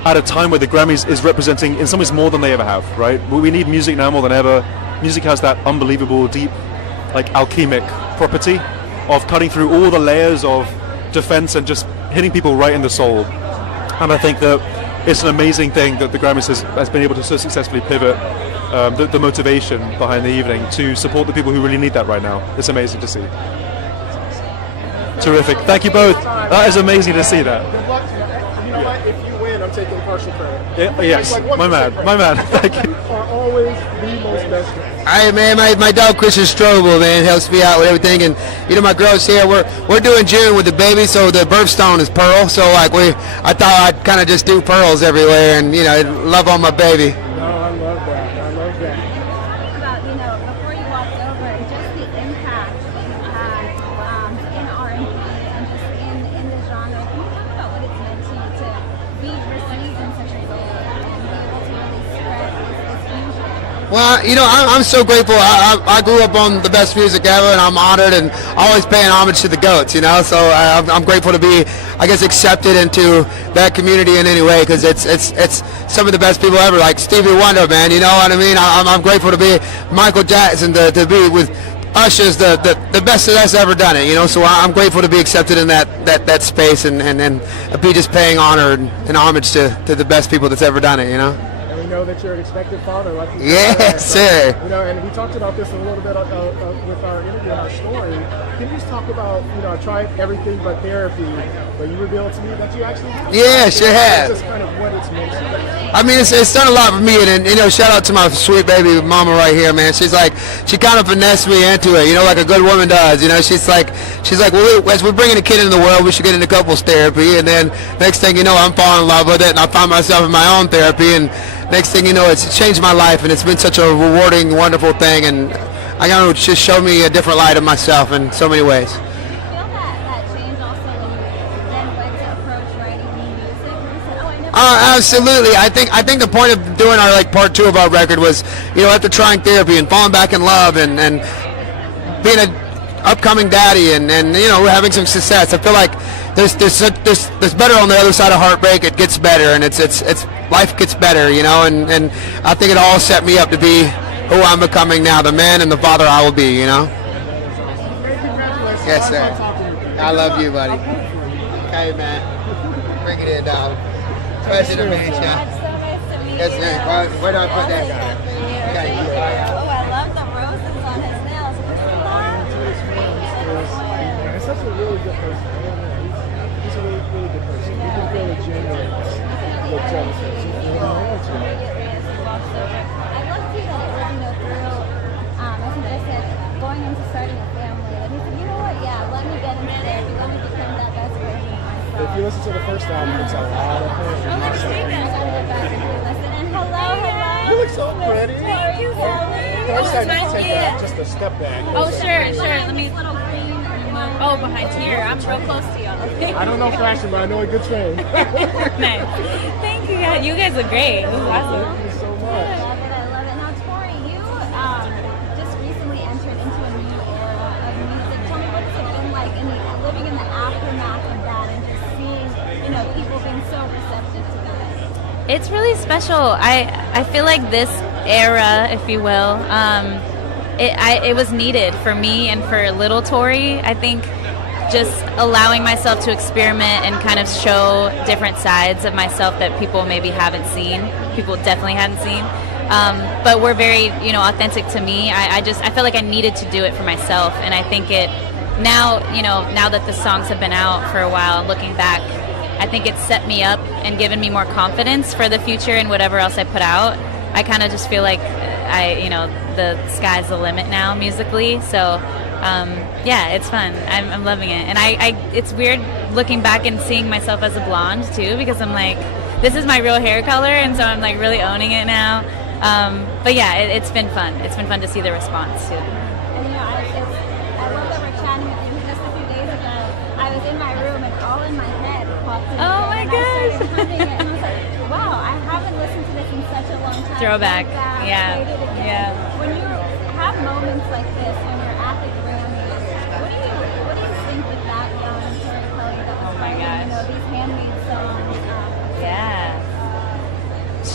at a time where the Grammys is representing in some ways more than they ever have, right? We need music now more than ever. Music has that unbelievable, deep, like alchemic property of cutting through all the layers of defense and just hitting people right in the soul. And I think that it's an amazing thing that the Grammys has been able to so successfully pivot the motivation behind the evening to support the people who really need that right now. It's amazing to see. Terrific. Thank you both. That is amazing to see that. Good luck to you. You know what? If you win, I'm taking partial credit. Yes, Like my man. Thank you. Are always the most best friends. Hey man, my dog Christian Strobel, man, helps me out with everything, and you know my girls here, we're doing June with the baby, so the birthstone is Pearl, so like I thought I'd kind of just do pearls everywhere, and you know, love on my baby. No, I love that. I love that. About, you know, before you walked over, just the impact in R&B and just in the genre. Can you talk about what it's meant to you to be received in such a way and be able to really spread this fusion? Well, you know, I'm so grateful. I grew up on the best music ever, and I'm honored and always paying homage to the GOATs, you know. So I'm grateful to be, I guess, accepted into that community in any way, because it's some of the best people ever, like Stevie Wonder, man. You know what I mean? I'm grateful to be Michael Jackson, to be with Usher's the best that's ever done it, you know. So I'm grateful to be accepted in that space and be just paying honor and homage to the best people that's ever done it, you know. Know that you're an expected father, like you yes, sir. You know, and we talked about this a little bit with our interview and our story. Can you just talk about, you know, I tried everything but therapy, but you revealed to me that you actually have. Yeah, sure have. Just kind of what it's meant to you. I mean, it's done a lot for me, and you know, shout out to my sweet baby mama right here, man. She kind of finessed me into it, you know, like a good woman does. You know, she's like, well, as we're bringing a kid into the world, we should get into couples therapy, and then next thing you know, I'm falling in love with it, and I find myself in my own therapy, and next thing you know, it's changed my life, and it's been such a rewarding, wonderful thing, and I know it's just showed me a different light of myself in so many ways. Do you feel that change also when you then went to approach writing new music? You said, oh, I never. Absolutely. I think the point of doing our part 2 of our record was, you know, after trying therapy and falling back in love and being an upcoming daddy and you know, we're having some success. I feel like there's better on the other side of heartbreak. It gets better, and it's life gets better, you know, and I think it all set me up to be who I'm becoming now, the man and the father I will be, you know. Yes, sir. I love you, buddy. Okay, man. Bring it in, dog. Pleasure to meet you. Yes, sir. Where do I put that? Okay. Oh, I love the roses on his nails. He's such a really good person. He's a really, really good person. You can feel the genuine look to him. I love too that it was, you know, through, I think I said, going into starting a family. And he said, you know what, yeah, let me get into therapy, let me become that best version of myself. If you listen to the first album, it's a lot of things. Oh, let's take that. And hello. You look so pretty. Thank you, Sally. First, I need to take just a step back. Oh, sure. Let me. Oh, behind here. I'm real close to y'all. I don't know fashion, but I know a good trend. Nice. Thank you, guys. You guys look great. This is awesome. Thank you so much. I love it. Now, Tori, you just recently entered into a new era of music. Tell me what's it been like living in the aftermath of that and just seeing, you know, people being so receptive to that. It's really special. I feel like this era, if you will, it was needed for me and for little Tori. I think just allowing myself to experiment and kind of show different sides of myself that people maybe haven't seen, people definitely hadn't seen, but were very, you know, authentic to me. I felt like I needed to do it for myself, and I think it now, you know, now that the songs have been out for a while, looking back, I think it's set me up and given me more confidence for the future and whatever else I put out. I kind of just feel like you know, the sky's the limit now musically. So yeah, it's fun. I'm loving it. And it's weird looking back and seeing myself as a blonde too, because I'm like, this is my real hair color, and so I'm like really owning it now. But yeah, it's been fun. It's been fun to see the response too. And you know, I love that we're chatting with you. Just a few days ago, I was in my room and all in my head popped in. Oh my gosh! I started humming it, and I was like, wow, I haven't listened to this in such a long time. Throwback. Yeah. Yeah. When you have moments like this, when you're at the Grammys, what do you think with that young storytelling that was writing, you know, these handmade songs? Yeah.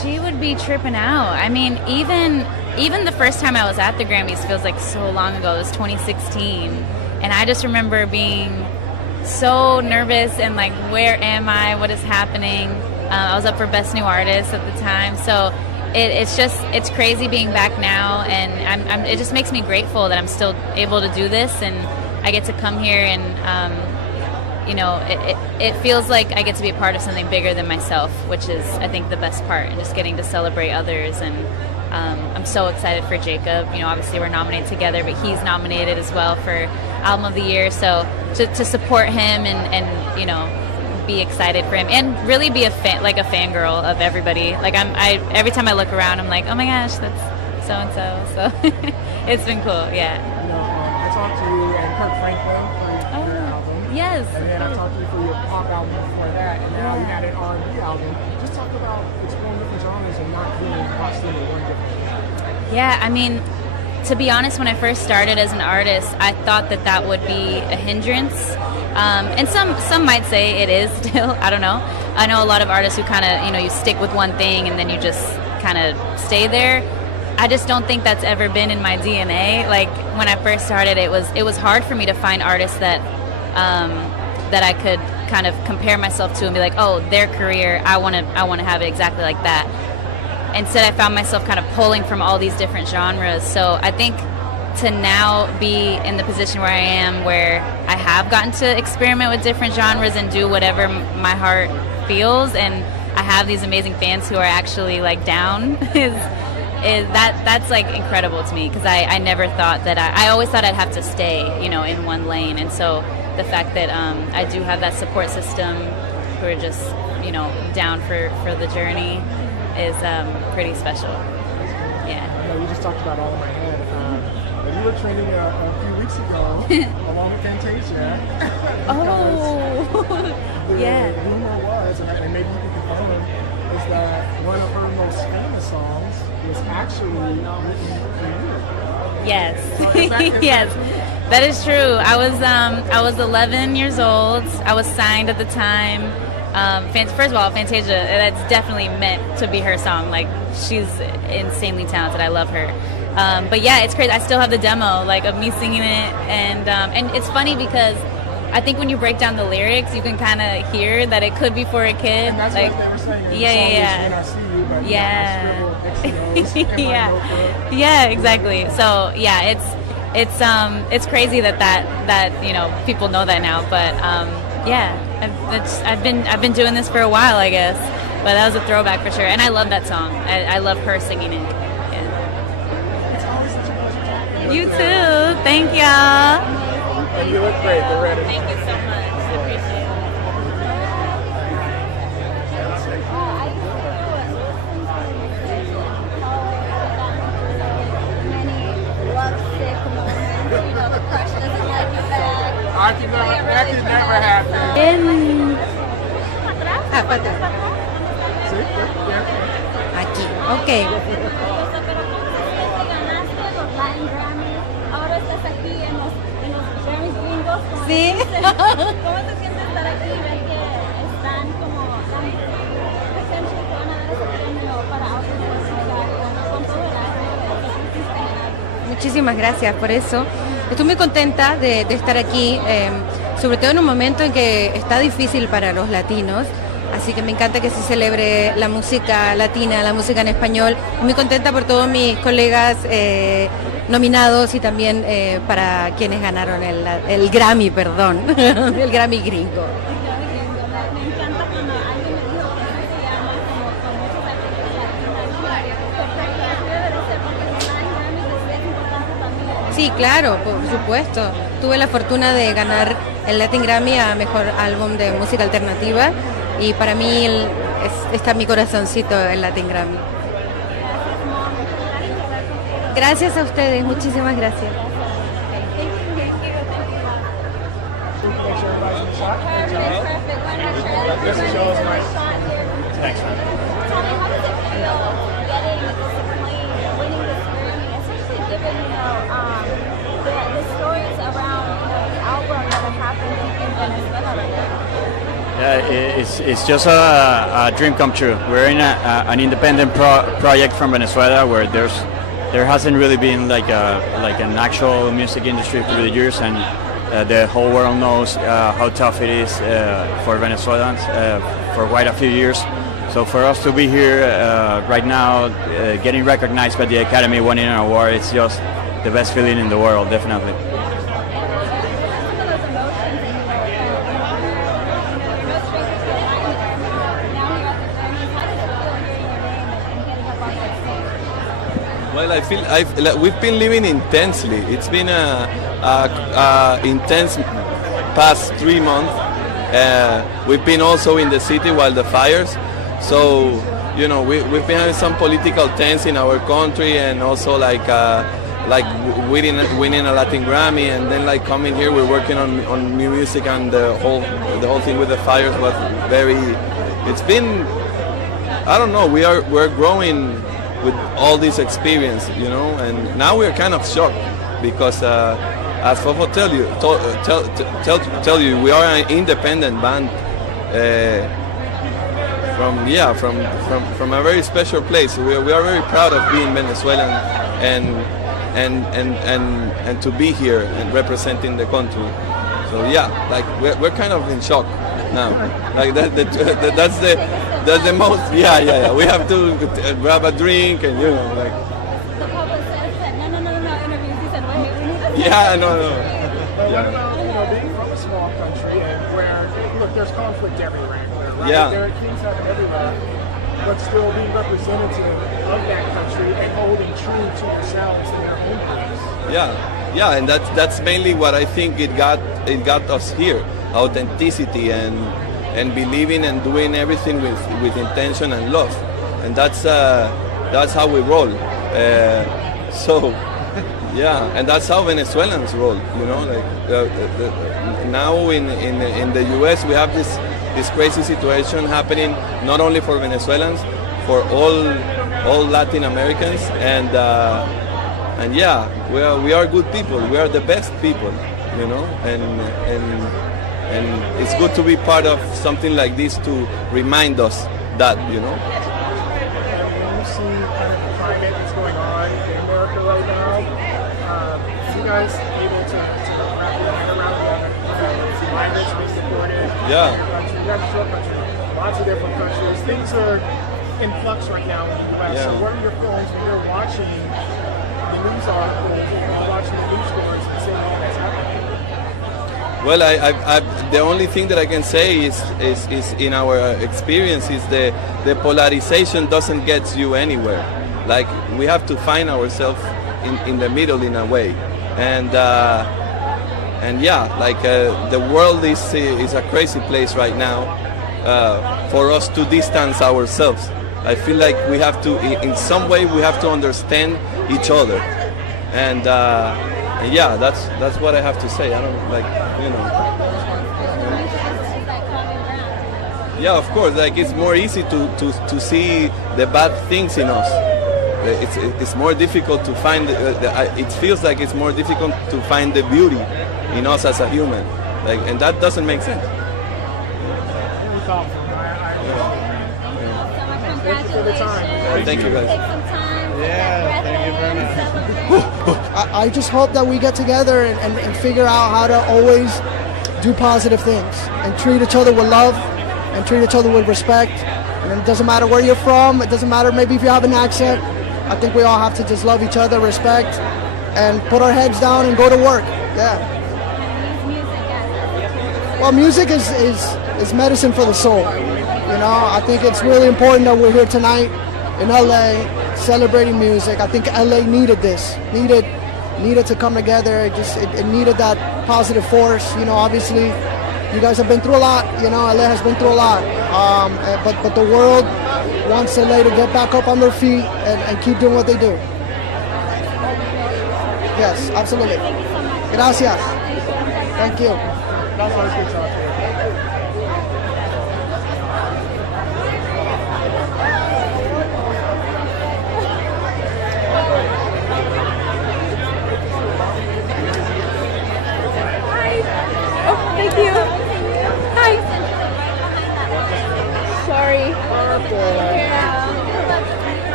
She would be tripping out. I mean, even the first time I was at the Grammys feels like so long ago. It was 2016. And I just remember being so nervous and like, where am I? What is happening? I was up for Best New Artist at the time. So it's crazy being back now. And it just makes me grateful that I'm still able to do this. And I get to come here and, it feels like I get to be a part of something bigger than myself, which is, I think, the best part, and just getting to celebrate others. And I'm so excited for Jacob. Obviously we're nominated together, but he's nominated as well for Album of the Year. So to support him and be excited for him, and really be a fangirl of everybody. Like every time I look around, I'm like, oh my gosh, that's so and so. So it's been cool. Yeah. I talked to you and Kirk Franklin for your album. Yes. And then I talked to you for your pop album before that, and now you had an R&B album. Just talk about exploring different genres and not being locked into one different. Yeah, I mean, to be honest, when I first started as an artist, I thought that would be a hindrance. And some might say it is still. I don't know. I know a lot of artists who kind of, you stick with one thing and then you just kind of stay there. I just don't think that's ever been in my DNA. Like when I first started, it was hard for me to find artists that I could kind of compare myself to and be like, oh, their career, I want to have it exactly like that. Instead, I found myself kind of pulling from all these different genres. So I think to now be in the position where I am, where I have gotten to experiment with different genres and do whatever my heart feels, and I have these amazing fans who are actually like down, that's like incredible to me, because I never thought that I always thought I'd have to stay, in one lane. And so the fact that I do have that support system who are just, down for the journey is pretty special. Yeah. I know you just talked about All in My Head. But you were trending a few weeks ago along with Fantasia. Yeah. The rumor was, and maybe you can confirm, is that one of her most famous songs was actually written for you. Yes. Yes. That is true. I was 11 years old. I was signed at the time. First of all, Fantasia, that's definitely meant to be her song. Like, she's insanely talented. I love her. But yeah, it's crazy. I still have the demo, like, of me singing it, and it's funny because I think when you break down the lyrics, you can kind of hear that it could be for a kid. And that's like, what they were saying. Yeah, exactly. So yeah, it's crazy that people know that now. But yeah, I've been doing this for a while, I guess. But that was a throwback for sure, and I love that song. I love her singing it. Yeah. You too. Thank y'all. And you look great. We're ready. Thank you so much. I appreciate it. That could never happen. Aquí. Okay. Ahora estás aquí en los Grammys gringos. Sí. ¿Cómo se siente estar aquí y ver que están como essentially que van a dar ese premio para Artistry con todo el arte? Muchísimas gracias por eso. Estoy muy contenta de estar aquí, sobre todo en un momento en que está difícil para los latinos. Así que me encanta que se celebre la música latina, la música en español. Muy contenta por todos mis colegas nominados y también para quienes ganaron el Grammy, perdón, el Grammy gringo. Me encanta cuando alguien me dijo que así se llama, como con muchos artistas latinos. Perfecto, así debe ser, porque el Grammy es importante también. Sí, claro, por supuesto. Tuve la fortuna de ganar el Latin Grammy a Mejor Álbum de Música Alternativa y para mí está mi corazoncito el Latin Grammy. Gracias a ustedes, muchísimas gracias. This is yours, Mike. Thanks, man. Tell me, how does it feel getting this acclaim, winning this Grammy, especially given, the stories around, the album that have happened in Venezuela right now? It's just a dream come true. We're in an independent project from Venezuela where there hasn't really been like an actual music industry for the years, and the whole world knows how tough it is for Venezuelans for quite a few years. So for us to be here right now, getting recognized by the Academy, winning an award, it's just the best feeling in the world, definitely. Well, I feel we've been living intensely. It's been a intense past 3 months. We've been also in the city while the fires. So, you know, we've been having some political tense in our country, and also like winning a Latin Grammy, and then like coming here, we're working on new music, and the whole thing with the fires was very. It's been, I don't know. We're growing with all this experience, you know, and now we're kind of shocked because, as Fofo tell you, we are an independent band from a very special place. We are very proud of being Venezuelan and to be here and representing the country. So yeah, like we're kind of in shock now. Like that's the most. Yeah. We have to grab a drink and, you know, like. The publicist said no interviews. He said wait. Yeah, no. But what about, you know, being from a small country and where, look, there's conflict everywhere, right? Yeah. There are things happen everywhere, but still being representative of that country and holding true to yourselves in their own place. Yeah, and that's mainly what I think it got us here: authenticity and believing and doing everything with intention and love, and that's how we roll. So. Yeah, and that's how Venezuelans roll, you know. Like now in the U.S. we have this crazy situation happening, not only for Venezuelans, for all Latin Americans, and yeah, we are good people. We are the best people, you know, and it's good to be part of something like this to remind us that, you know. When you see kind of the climate that's going on in America right now, you guys able to wrap your head around that? Migrants being supported. Yeah. You have a short country, lots of different countries. Things are in flux right now in the U.S. Yeah. So what are your feelings when you're watching the news articles, you're watching the news stories and seeing all that's happening? Well, the only thing that I can say is in our experience is the polarization doesn't get you anywhere. Like, we have to find ourselves in the middle in a way, and yeah, like the world is a crazy place right now for us to distance ourselves. I feel like we have to, in some way, we have to understand each other, and yeah, that's what I have to say. I don't like, you know. Yeah, of course. Like, it's more easy to see the bad things in us. It's more difficult to find. It feels like it's more difficult to find the beauty in us as a human. Like, and that doesn't make sense. Thank you, guys. Yeah, thank you very much. I just hope that we get together and figure out how to always do positive things and treat each other with love and treat each other with respect. And it doesn't matter where you're from. It doesn't matter maybe if you have an accent. I think we all have to just love each other, respect, and put our heads down and go to work. Yeah. Well, music is medicine for the soul. You know, I think it's really important that we're here tonight in LA celebrating music. I think LA needed this, needed to come together. It needed that positive force. You know, obviously, you guys have been through a lot. You know, LA has been through a lot. But the world wants LA to get back up on their feet and keep doing what they do. Yes, absolutely. Gracias. Thank you. That's always good talk to you. Thank you. Hi.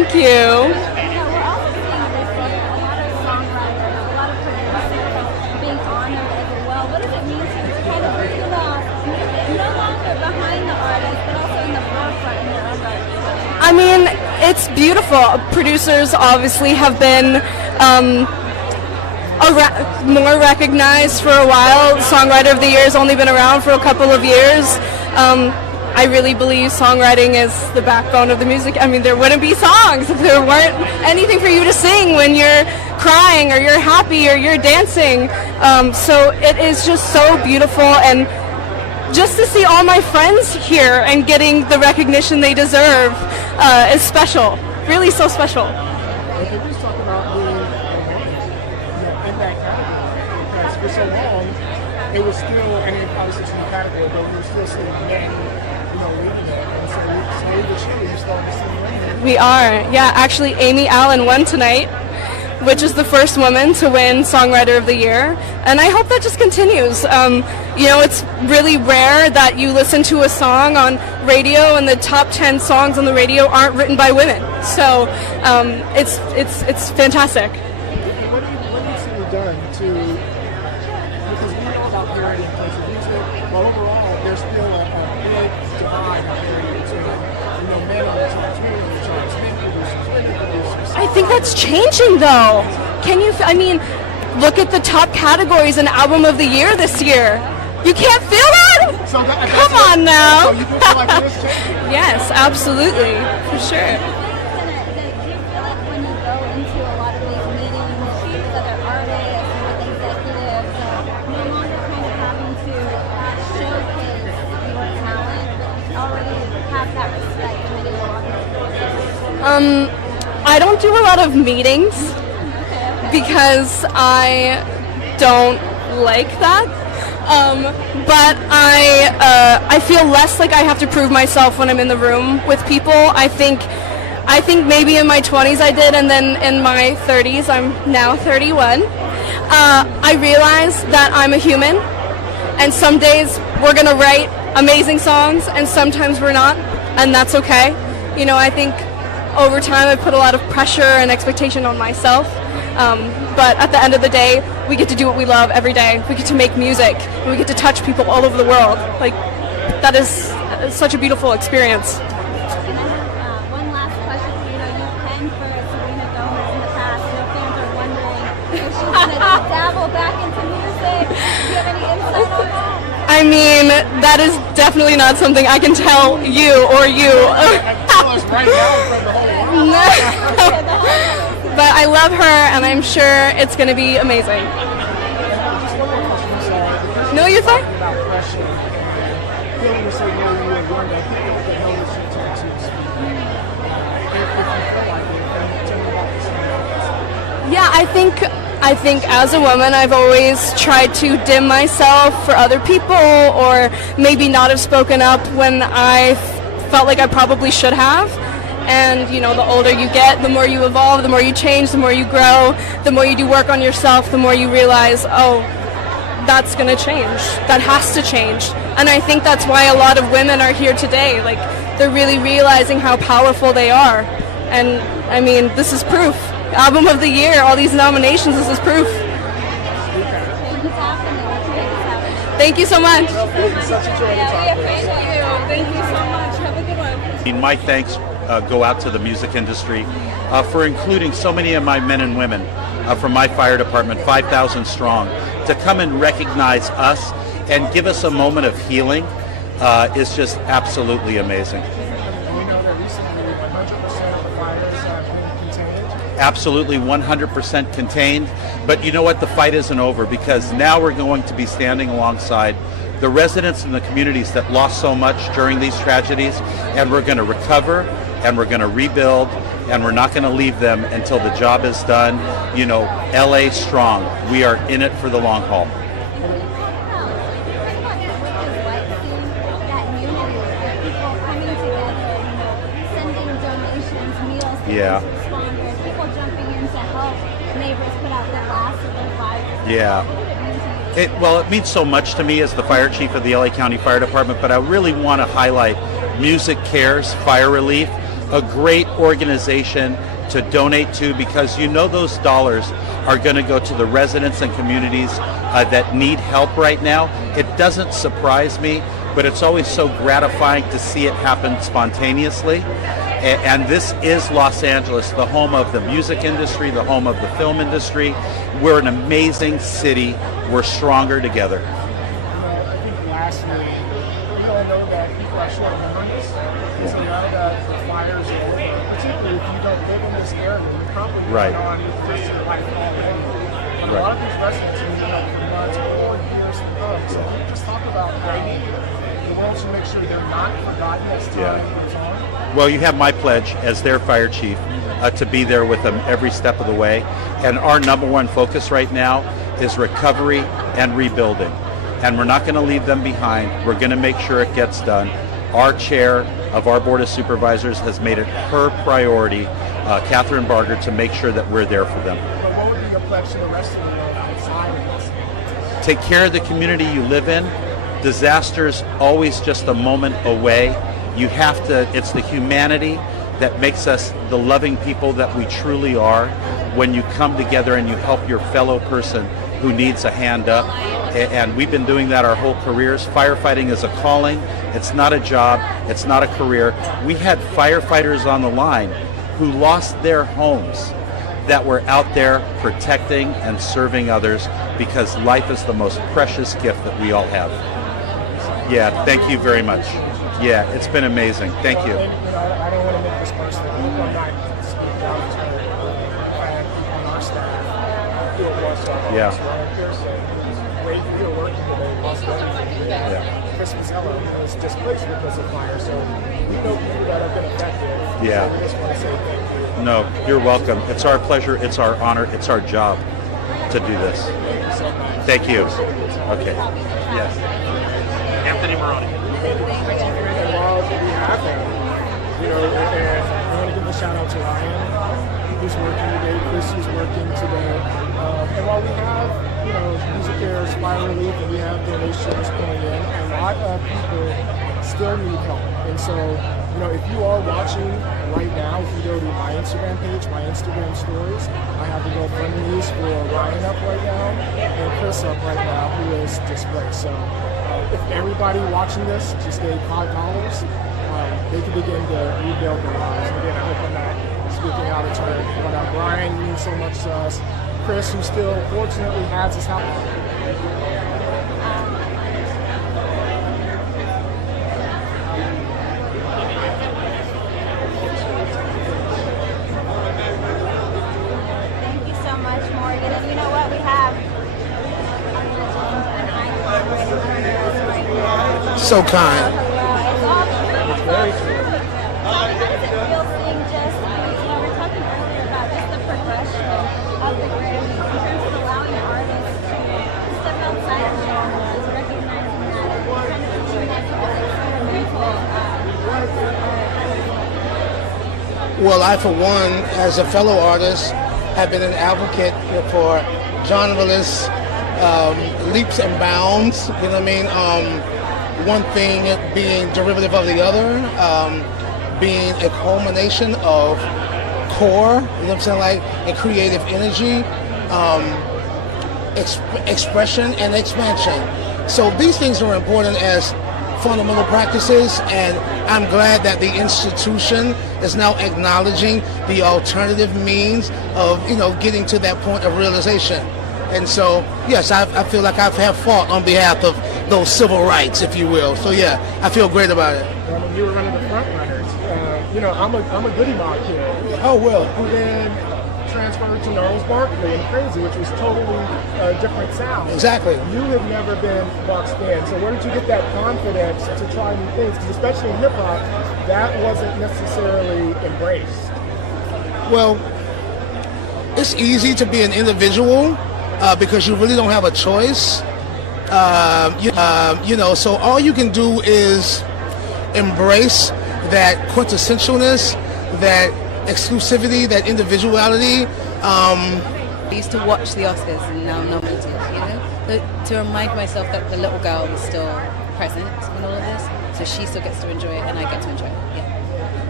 Thank you. I mean, it's beautiful. Producers obviously have been more recognized for a while. Songwriter of the Year has only been around for a couple of years. I really believe songwriting is the backbone of the music. I mean, there wouldn't be songs if there weren't anything for you to sing when you're crying or you're happy or you're dancing. So it is just so beautiful, and just to see all my friends here and getting the recognition they deserve is special. Really so special. Okay, let's talk about being in that category, because for so long it was still, and it probably sits in the category, but we were still seeing men, leading it, and so slowly but surely you're starting to see women. We are, yeah. Actually, Amy Allen won tonight, which is the first woman to win Songwriter of the Year, and I hope that just continues. It's really rare that you listen to a song on radio and the top 10 songs on the radio aren't written by women. So it's fantastic. What needs to be done to, because we know about parity in country music, but overall there's still a big divide in parity between men on the charts, women on the charts, men producers, women producers. I think that's changing though. Look at the top categories in Album of the Year this year. You can't feel that? Come on now. So you do feel like it is changing? Yes, absolutely, for sure. Do you feel like when you go into a lot of these meetings with other artists and with executives, no longer kind of having to showcase your talent, already have that respect and it is I don't do a lot of meetings because I don't like that. But I feel less like I have to prove myself when I'm in the room with people. I think maybe in my 20s I did, and then in my 30s, I'm now 31, I realized that I'm a human, and some days we're gonna write amazing songs, and sometimes we're not, and that's okay. I think over time I put a lot of pressure and expectation on myself. But at the end of the day, we get to do what we love every day. We get to make music. We get to touch people all over the world. Like, that is such a beautiful experience. And I have one last question for you. You've penned for Sabrina Carpenter in the past. Fans are wondering if she's going to dabble back into music. Do you have any insight on that? That is definitely not something I can tell you or you. But I love her, and I'm sure it's going to be amazing. No, you're fine. Yeah, I think as a woman, I've always tried to dim myself for other people, or maybe not have spoken up when I felt like I probably should have. And the older you get, the more you evolve, the more you change, the more you grow, the more you do work on yourself, the more you realize, oh, that's going to change. That has to change. And I think that's why a lot of women are here today. Like, they're really realizing how powerful they are. And this is proof. Album of the Year, all these nominations, this is proof. Thank you so much. Thank you so much. Have a good one. My thanks go out to the music industry for including so many of my men and women from my fire department, 5,000 strong, to come and recognize us and give us a moment of healing is just absolutely amazing. We know that recently 100% of the fires have been contained. Absolutely 100% contained. But you know what? The fight isn't over, because now we're going to be standing alongside the residents in the communities that lost so much during these tragedies, and we're going to recover, and we're going to rebuild, and we're not going to leave them until the job is done. LA strong. We are in it for the long haul. Yeah. People jumping in to help neighbors put out the last of their fires. Yeah. It means so much to me as the fire chief of the LA County Fire Department, but I really want to highlight Music Cares Fire Relief. a great organization to donate to, because you know those dollars are going to go to the residents and communities that need help right now. It doesn't surprise me, but it's always so gratifying to see it happen spontaneously. And this is Los Angeles, the home of the music industry, the home of the film industry. We're an amazing city. We're stronger together. I think lastly, we all know that people are short memories. So now that the fires are over, particularly if you don't live in this area, you're probably Right. on this your life already. But a Right. lot of these residents have been for months or years to come. So can you just talk about how you want to make sure they're not forgotten as time goes on? Well, you have my pledge as their fire chief to be there with them every step of the way. And our number one focus right now is recovery and rebuilding. And we're not going to leave them behind. We're going to make sure it gets done. Our chair of our Board of Supervisors has made it her priority, Catherine Barger, to make sure that we're there for them. But what would be your pledge to the rest of the world outside of this? Take care of the community you live in. Disaster's always just a moment away. You have to, it's the humanity that makes us the loving people that we truly are when you come together and you help your fellow person who needs a hand up. And we've been doing that our whole careers. Firefighting is a calling. It's not a job. It's not a career. We had firefighters on the line who lost their homes that were out there protecting and serving others, because life is the most precious gift that we all have. Yeah, thank you very much. Yeah, it's been amazing. Thank you. I don't want to make this personal. I'm not speaking out of turn. On our staff, do it once. Yeah. Great for your work today. Lost everything. Yeah. Christmas Ella was displaced because of fire, so we know people that have been affected. Yeah. So we just want to say thank you. No, you're welcome. It's our pleasure. It's our honor. It's our job to do this. Thank you so much. Thank you. Okay. Yes. Anthony Maroney. And while we have them, and I want to give a shout out to Ryan, who's working today, Chris, who's working today. And while we have, music cares, fire relief, and we have donations coming in, a lot of people still need help. And so, if you are watching right now, if you go to my Instagram page, my Instagram stories, I have the GoFundMe's for Ryan up right now and Chris up right now, who is displaced. So if everybody watching this just gave $5, they can begin to rebuild their lives. Again, I hope I'm not speaking out of turn, but Brian means so much to us. Chris, who still fortunately has his house. Thank you so much, Morgan. And you know what? We have So kind. It's all true. Very true. How does it feel seeing just, we were talking earlier about just the progression of the Grammys in terms of allowing artists to step outside of the genres, recognizing that and kind of teaching that to other fundamental Well, I, for one, as a fellow artist, have been an advocate for genreless leaps and bounds. You know what I mean? One thing being derivative of the other, being a culmination of core, you know what I'm saying, like, and creative energy, expression and expansion. So these things are important as fundamental practices, and I'm glad that the institution is now acknowledging the alternative means of, getting to that point of realization. And so, yes, I feel like I have fought on behalf of those civil rights, if you will. So yeah, I feel great about it. When you were one of the front runners, I'm a Goody Mob kid. Oh, well. Who then transferred to Gnarls Barkley and Crazy, which was totally different sound. Exactly. You have never been boxed in. So where did you get that confidence to try new things? Because especially in hip hop, that wasn't necessarily embraced. Well, it's easy to be an individual because you really don't have a choice. So all you can do is embrace that quintessentialness, that exclusivity, that individuality. I used to watch the Oscars and now nobody did, to remind myself that the little girl is still present in all of this, so she still gets to enjoy it and I get to enjoy it. Yeah.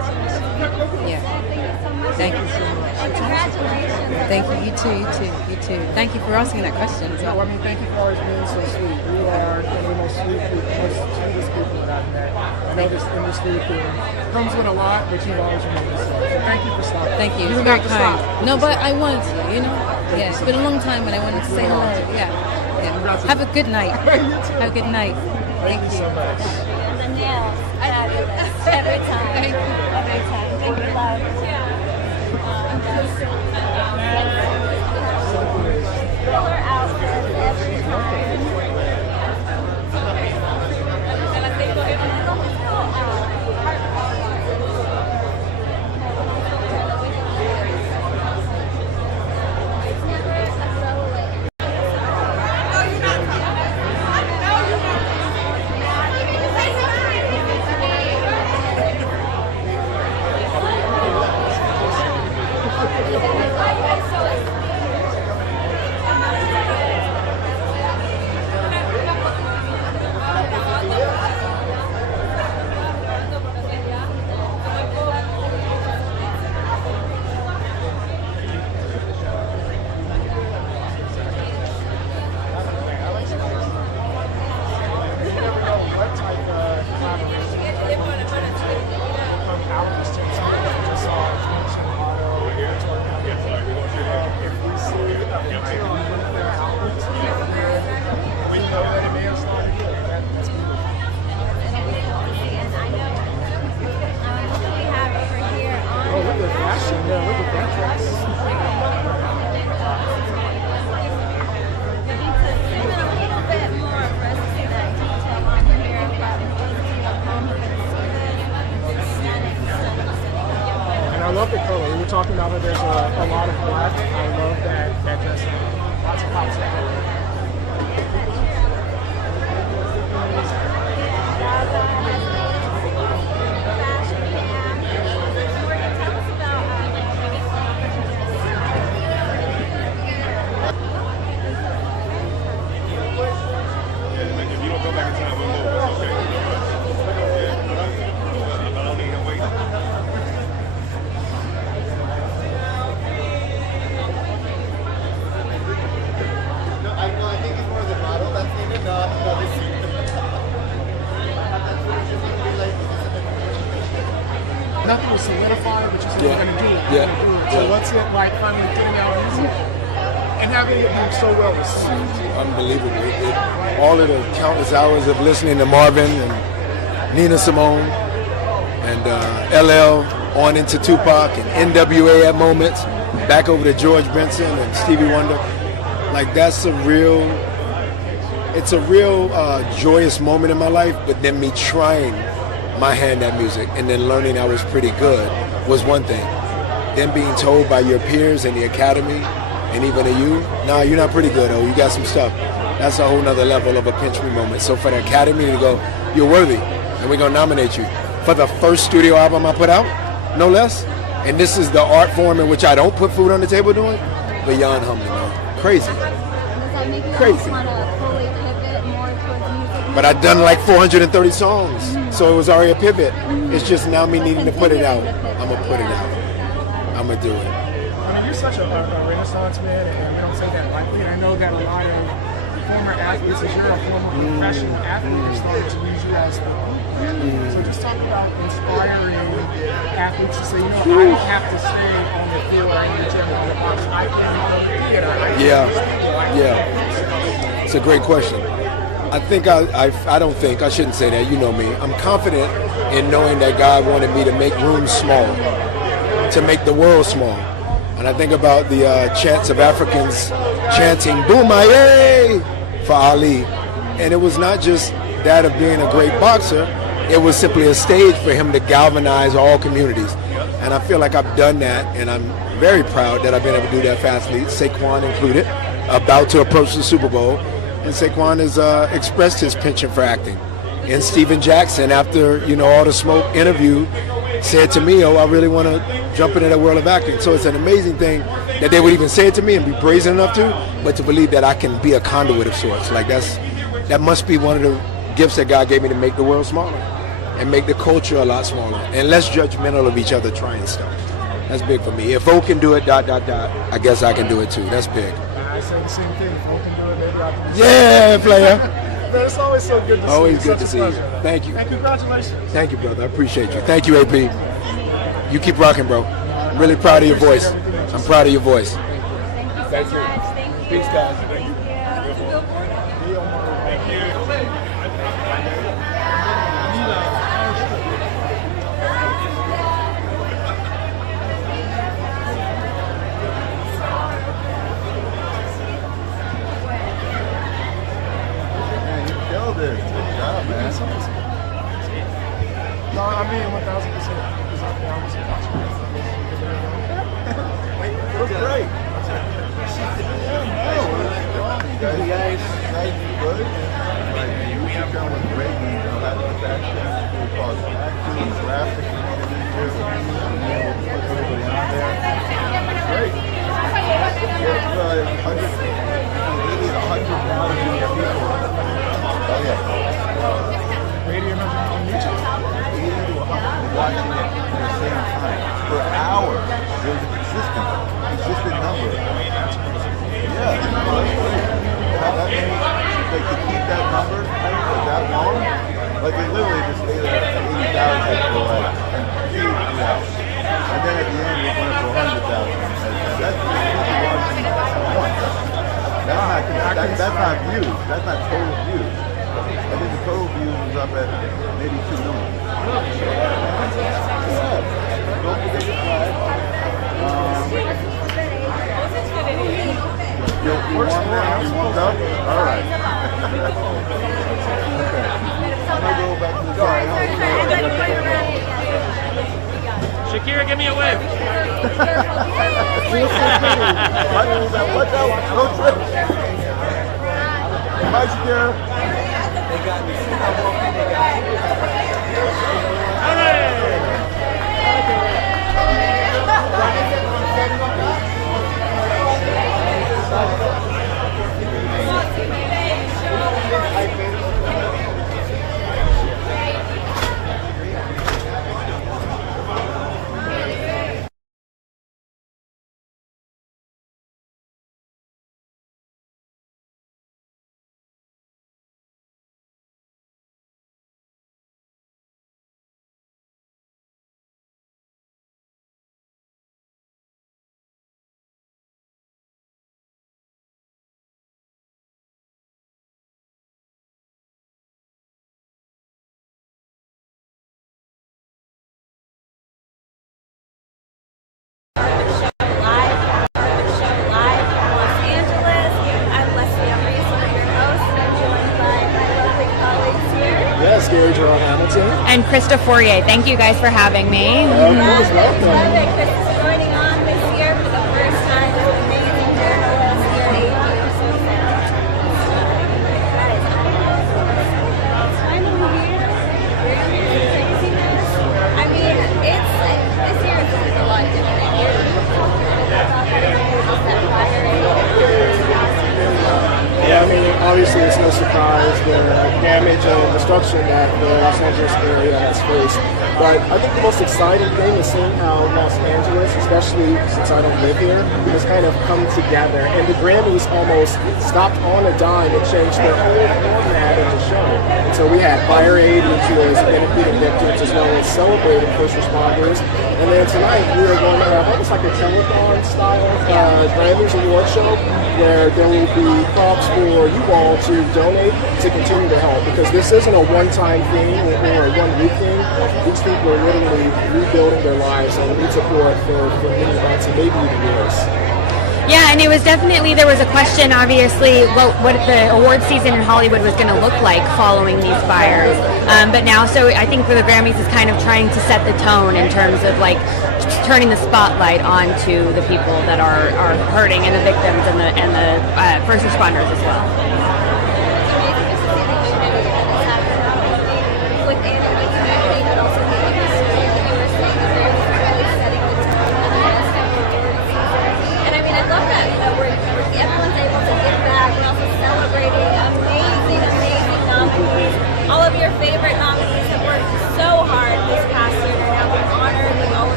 Yeah. Thank you so much. Congratulations. Thank you. You too. Thank you for asking that question. No, I mean, thank you for always being so sweet. You are one of the most sweetest people that I've met. I know this industry comes with a lot, but you've always remained so. Thank you for stopping. Thank you. You It's didn't very have to stop. kind. No, but I wanted to, Yeah, it's been a long time and I wanted to say hello. Yeah. Have a good night. Have a good night. Thank you. So much. The nails. Fabulous. Every time. Thank you. Every time. Thank you, love. Killer outfit every time. I love the color. We were talking about it. There's a lot of black. I love that dress. Lots of pops. Nothing was solidified, but you said you're going to do it. Yeah. So what's it like finally getting out music and having it be so well received? Unbelievable. All of the countless hours of listening to Marvin and Nina Simone and LL on into Tupac and NWA at moments, back over to George Benson and Stevie Wonder. Like it's a real joyous moment in my life, but then me trying my hand at music and then learning I was pretty good was one thing. Then being told by your peers in the academy and even to you, nah, you're not pretty good, you got some stuff. That's a whole nother level of a pinch me moment. So for the academy to go, you're worthy and we're gonna nominate you for the first studio album I put out, no less. And this is the art form in which I don't put food on the table doing, beyond humbling, man. Crazy. Does that make you Crazy. want to fully pivot more towards music? But I've done like 430 songs, so it was already a pivot. It's just now me needing to put it out. I'm gonna put it out. I'm gonna do it. I mean, you're such a renaissance man, and we don't say that lightly. I know that a lot of former athletes, as you're a former professional athlete, are starting to use you as the So just talk about inspiring athletes to say, I don't have to stay on the field or in the gym on the box. I can go to the theater. Yeah. It's a great question. I shouldn't say that, you know me. I'm confident in knowing that God wanted me to make rooms small, to make the world small. And I think about the chants of Africans chanting "Boomaye" for Ali. And it was not just that of being a great boxer, it was simply a stage for him to galvanize all communities. And I feel like I've done that, and I'm very proud that I've been able to do that for athletes, Saquon included, about to approach the Super Bowl. And Saquon has expressed his penchant for acting. And Steven Jackson, after all the smoke interview, said to me, I really want to jump into the world of acting. So it's an amazing thing that they would even say it to me and be brazen enough to, but to believe that I can be a conduit of sorts. Like that must be one of the gifts that God gave me to make the world smaller. and make the culture a lot smaller and less judgmental of each other trying stuff. That's big for me. If folk can do it, ... I guess I can do it too. That's big. I say the same thing. If folk can do it, maybe I can do it. Yeah, player. Man, it's always so good to see you. Always good to Such a see you. pleasure. Thank you. And congratulations. Thank you, brother. I appreciate you. Thank you, AP. You keep rocking, bro. I'm really proud of your voice. I'm proud of your voice. Thank you so much. Thank you. Peace, guys. Thank you. No, I mean 1,000%. Looks great. You guys good? Like, you should come with great fashion, across acting, graphic, put everybody on there. Great. It's 100,000 people. Oh, yeah. Radio on YouTube. 80 to 100 watching it at the same time per hour. There's a consistent number. Yeah, that's great. That many, like, to keep that number for that long, like they literally just stay there at 80,000 for like 2 hours, and then at the end it went up to 100,000. That's people watching once. That's not views. That's not total views. I think the total views was up at maybe 2 million. Don't forget your flag. You warmed up? All right. Okay. I'm going to go back to the side. Shakira, give me a wave. Watch out. No trip. Bye, Shakira. They got me. And Krista Fourier. Thank you guys for having me. Love it. Krista's joining on this year for the first time. It's an amazing journalist. You're so sad. I mean, this year is a lot different. Yeah, I mean, obviously it's no surprise the damage and destruction that the Los Angeles area has faced. But I think the most exciting thing is seeing how Los Angeles, especially since I don't live here, has kind of come together. And the Grammys almost stopped on a dime and changed their whole format of the show. And so we had Fire Aid, which was benefiting victims as well as celebrating first responders. And then tonight we are going to have almost like a telethon style Grammys award show where there will be props for you all to donate to continue to help, because this isn't a one-time thing or a one-week thing. These people are literally rebuilding their lives and need support for many months and maybe even years. Yeah, and it was definitely, there was a question, obviously, what the award season in Hollywood was going to look like following these fires. But now, so I think for the Grammys is kind of trying to set the tone in terms of like turning the spotlight onto the people that are hurting and the victims and the first responders as well. All of your favorite nominees have worked so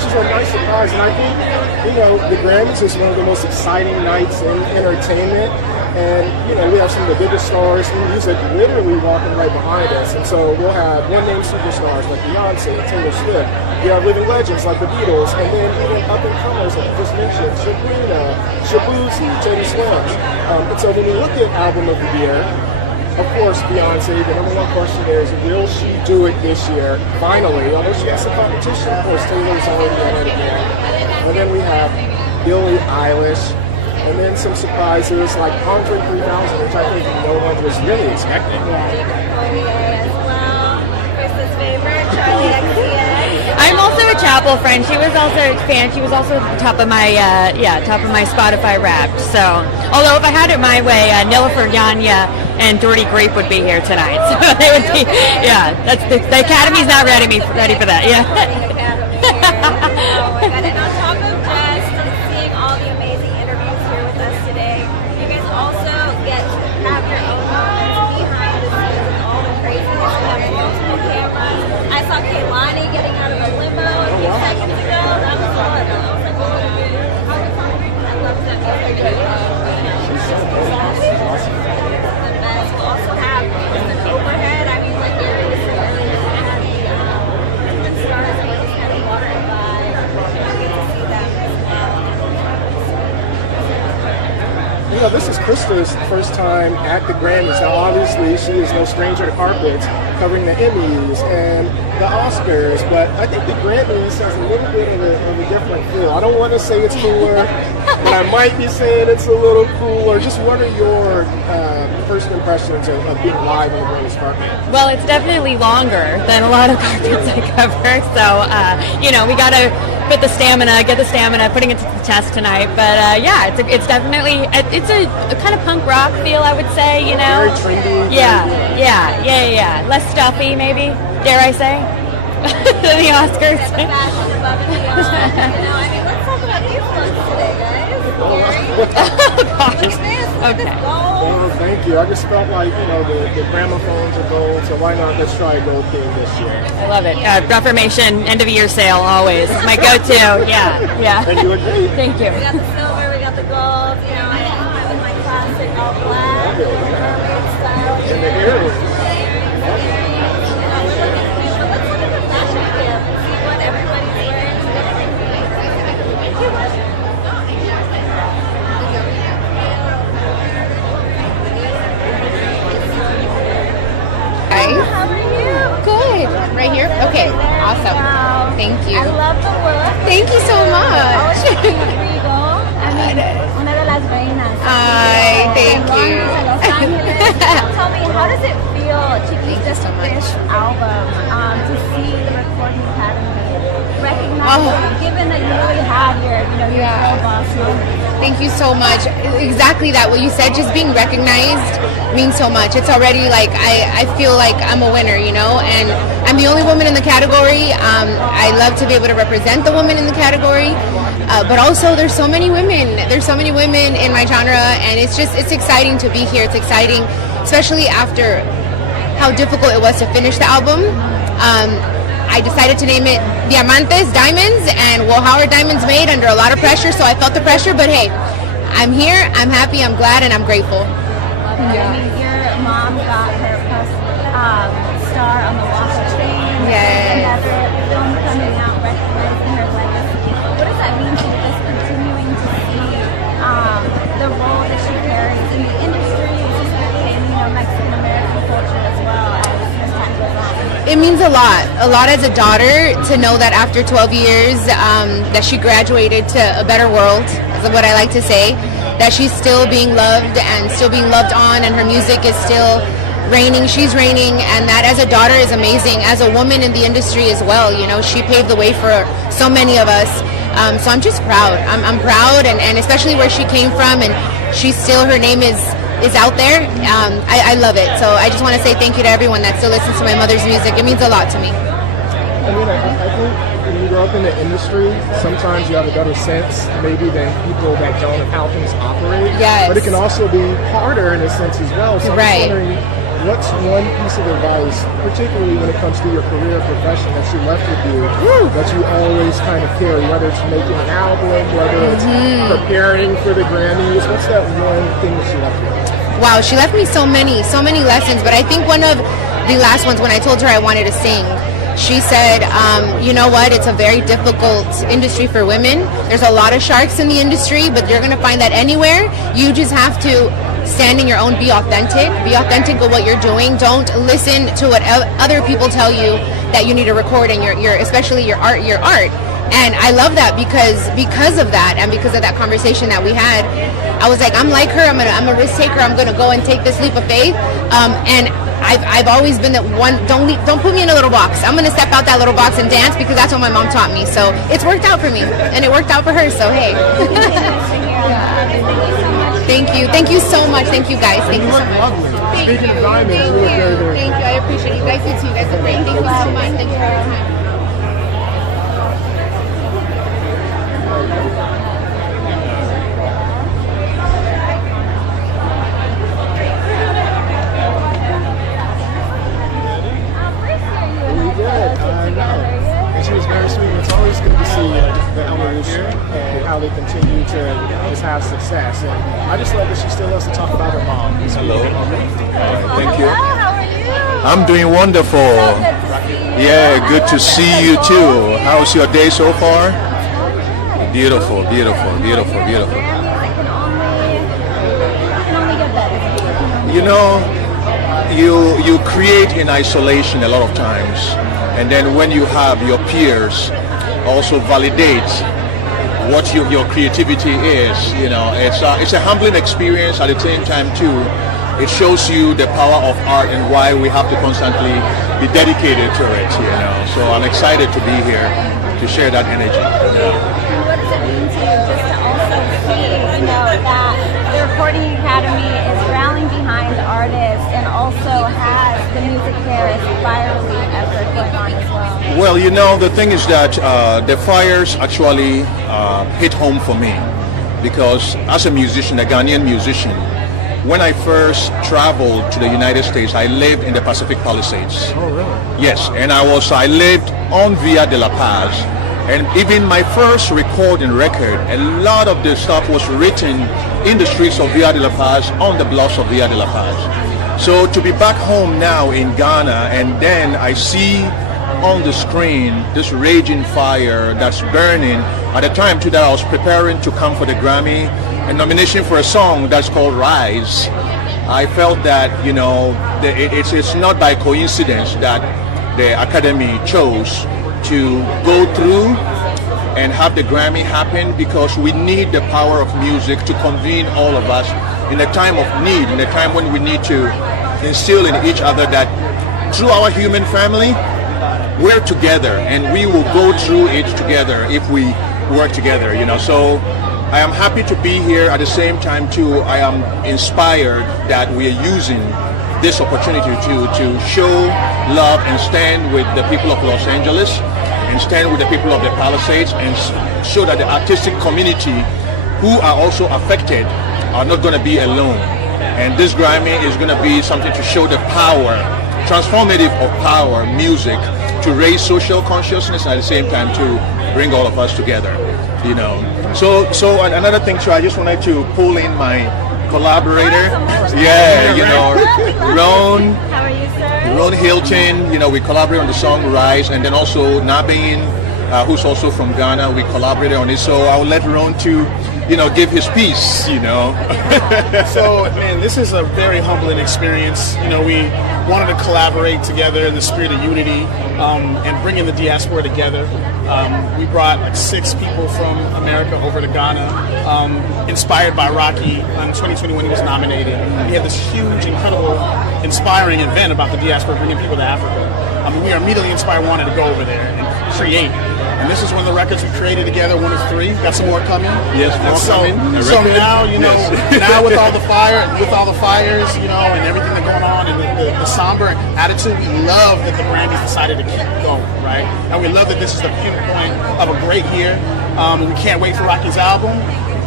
which is a nice surprise. And I think, you know, the Grammys is one of the most exciting nights in entertainment. And, you know, we have some of the biggest stars in music literally walking right behind us. And so we'll have one-name superstars like Beyoncé, Taylor Swift. We have living legends like the Beatles. And then even up-and-comers like you just mentioned, Sabrina, Shabuzi, Teddy Swims. And so when we look at Album of the Year, of course, Beyoncé, the number one question is, will she do it this year? Finally, although she has some competition, of course, Taylor's already at it again. And then we have Billie Eilish. And then some surprises like Andre 3000, which I think no one was really expecting. I'm also a Chappell friend. She was also a fan. She was also at the top of my Spotify Wrapped. So, although if I had it my way, Nilüfer Yanya and Doherty Grape would be here tonight. So they would be, yeah. That's the Academy's not ready for that. Yeah. Oh my God. And on top of just seeing all the amazing interviews here with us today, you guys also get to have your own moments behind the scenes with all the craziness. We have multiple cameras. I saw Kehlani getting out of a limo a few seconds ago. That was fun. I was like, oh, I love that. The best. We'll also have the overhead. I mean, like, there is the stars that just kind of walking by. I get to see them as well. You know, this is Krista's first time at the Grammys. Now, obviously, she is no stranger to carpets, covering the Emmys and the Oscars, but I think the Grammys has a little bit of a different feel. I don't want to say it's cooler, but I might be saying it's a little cooler. Just what are your first impressions of being live on the Grammys carpet? Well, it's definitely longer than a lot of carpets I cover. So, you know, we got to get the stamina, putting it to the test tonight. But yeah, it's definitely, it's a kind of punk rock feel, I would say, you know. Very trendy. Yeah. Less stuffy, maybe, dare I say, than the Oscars. You know, I mean, let's talk about these looks today, guys. Okay. Well, thank you. I just felt like, you know, the gramophones are gold, so why not let's try a gold theme this year? I love it. Reformation, end of year sale, always. My go-to. Yeah. And you look great. Thank you. We got the silver, we got the gold. You know, I went with my classic all black, mermaid style. And the earrings. Let's look at the fashion field and see what everybody's wearing today. Hi. How are you? Good. Right here? Okay. Awesome. Thank you. I love the look. Thank you so much. Regal. I mean, una de las reinas. Hi. Thank you. Tell me, how does it feel to be this album, to see the Recording Academy recognize, given that you really have your girl boss moment? Thank you so much. Exactly that. What you said, just being recognized means so much. It's already like, I feel like I'm a winner, you know, and I'm the only woman in the category. I love to be able to represent the woman in the category, but also there's so many women. There's so many women in my genre, and it's exciting to be here. It's exciting, especially after how difficult it was to finish the album. I decided to name it Diamantes, Diamonds, and well, how are diamonds made? Under a lot of pressure, so I felt the pressure, but hey, I'm here, I'm happy, I'm glad, and I'm grateful. Yeah. I mean, your mom got her first star on the Walk of Fame. Yes. Another film coming out recognizing her legacy. What does that mean to you, just continuing to see the role that she carries in the industry, especially in Mexican-American culture as well as time goes on? It means a lot as a daughter to know that after 12 years that she graduated to a better world, is what I like to say, that she's still being loved and still being loved on, and her music is still reigning, she's reigning, and that as a daughter is amazing. As a woman in the industry as well, you know, she paved the way for so many of us. So I'm just proud. I'm proud, and especially where she came from, and she's still, her name is out there. I love it. So I just want to say thank you to everyone that still listens to my mother's music. It means a lot to me. I mean, I think when you grow up in the industry, sometimes you have a better sense maybe than people that don't of how things operate. Yes. But it can also be harder in a sense as well. So I'm just wondering, what's one piece of advice, particularly when it comes to your career or profession, that she left with you that you always kind of carry, whether it's making an album, whether it's preparing for the Grammys? What's that one thing that she left with? Wow, she left me so many lessons, but I think one of the last ones, when I told her I wanted to sing, she said, you know what, it's a very difficult industry for women. There's a lot of sharks in the industry, but you're going to find that anywhere. You just have to stand in your own, be authentic with what you're doing. Don't listen to what other people tell you that you need to record in your especially your art. And I love that because of that and because of that conversation that we had, I was like, I'm like her, I'm a risk taker, I'm gonna go and take this leap of faith. And I've always been that one, don't put me in a little box. I'm gonna step out that little box and dance because that's what my mom taught me. So it's worked out for me and it worked out for her, so hey. Thank you so much. Thank you guys. Thank you so much. Thank you. I appreciate you guys. You too. You guys are great. Thank you so much. Thank you for your time. And she was very sweet. It's always good to see the evolution and how they continue to just have success. And I just love that she still loves to talk about her mom. Hello. Thank you. How are you? I'm doing wonderful. Yeah, good to see you too. How's your day so far? Beautiful, beautiful, beautiful, beautiful. I can only get better. You know, you create in isolation a lot of times, and then when you have your peers also validate what your creativity is, you know, it's a humbling experience. At the same time too, it shows you the power of art and why we have to constantly be dedicated to it, you know. So I'm excited to be here to share that energy. Yeah. What does it mean to you just to also see, you know, that the Recording Academy is rallying behind artists and also has the Music Paris fire relief effort going on as well? Well, you know, the thing is that the fires actually hit home for me because as a musician, a Ghanaian musician, when I first traveled to the United States, I lived in the Pacific Palisades. Oh, really? Yes, and I lived on Via de la Paz. And even my first recording record, a lot of the stuff was written in the streets of Via de la Paz, on the bluffs of Via de la Paz. So to be back home now in Ghana, and then I see on the screen this raging fire that's burning. At the time too that I was preparing to come for the Grammy, a nomination for a song that's called Rise. I felt that, you know, it's not by coincidence that the Academy chose to go through and have the Grammy happen, because we need the power of music to convene all of us in a time of need, in a time when we need to instill in each other that through our human family, we're together and we will go through it together if we work together, you know. So I am happy to be here. At the same time too, I am inspired that we are using this opportunity to show love and stand with the people of Los Angeles and stand with the people of the Palisades and show that the artistic community who are also affected are not going to be alone. And this Grammy is going to be something to show the power, transformative of power, music, to raise social consciousness and at the same time to bring all of us together, you know. So another thing too, I just wanted to pull in my collaborator. Yeah, you know, Roan. How are you, sir? Roan Hilton, you know, we collaborate on the song Rise, and then also Nabin, who's also from Ghana, we collaborated on it. So I'll let Roan to, you know, give his piece, you know. So, man, this is a very humbling experience. You know, we wanted to collaborate together in the spirit of unity and bringing the diaspora together. We brought like 6 people from America over to Ghana, inspired by Rocky. In 2020 when he was nominated, we had this huge, incredible, inspiring event about the diaspora bringing people to Africa. We were immediately inspired, wanted to go over there and create. And this is one of the records we created together, one of 3. Got some more coming. Yes, more coming. So now, you know, now with all the fires, you know, and everything that's going on, and the somber attitude, we love that the Grammys decided to keep going, right? And we love that this is the pinpoint of a great year. We can't wait for Rocky's album.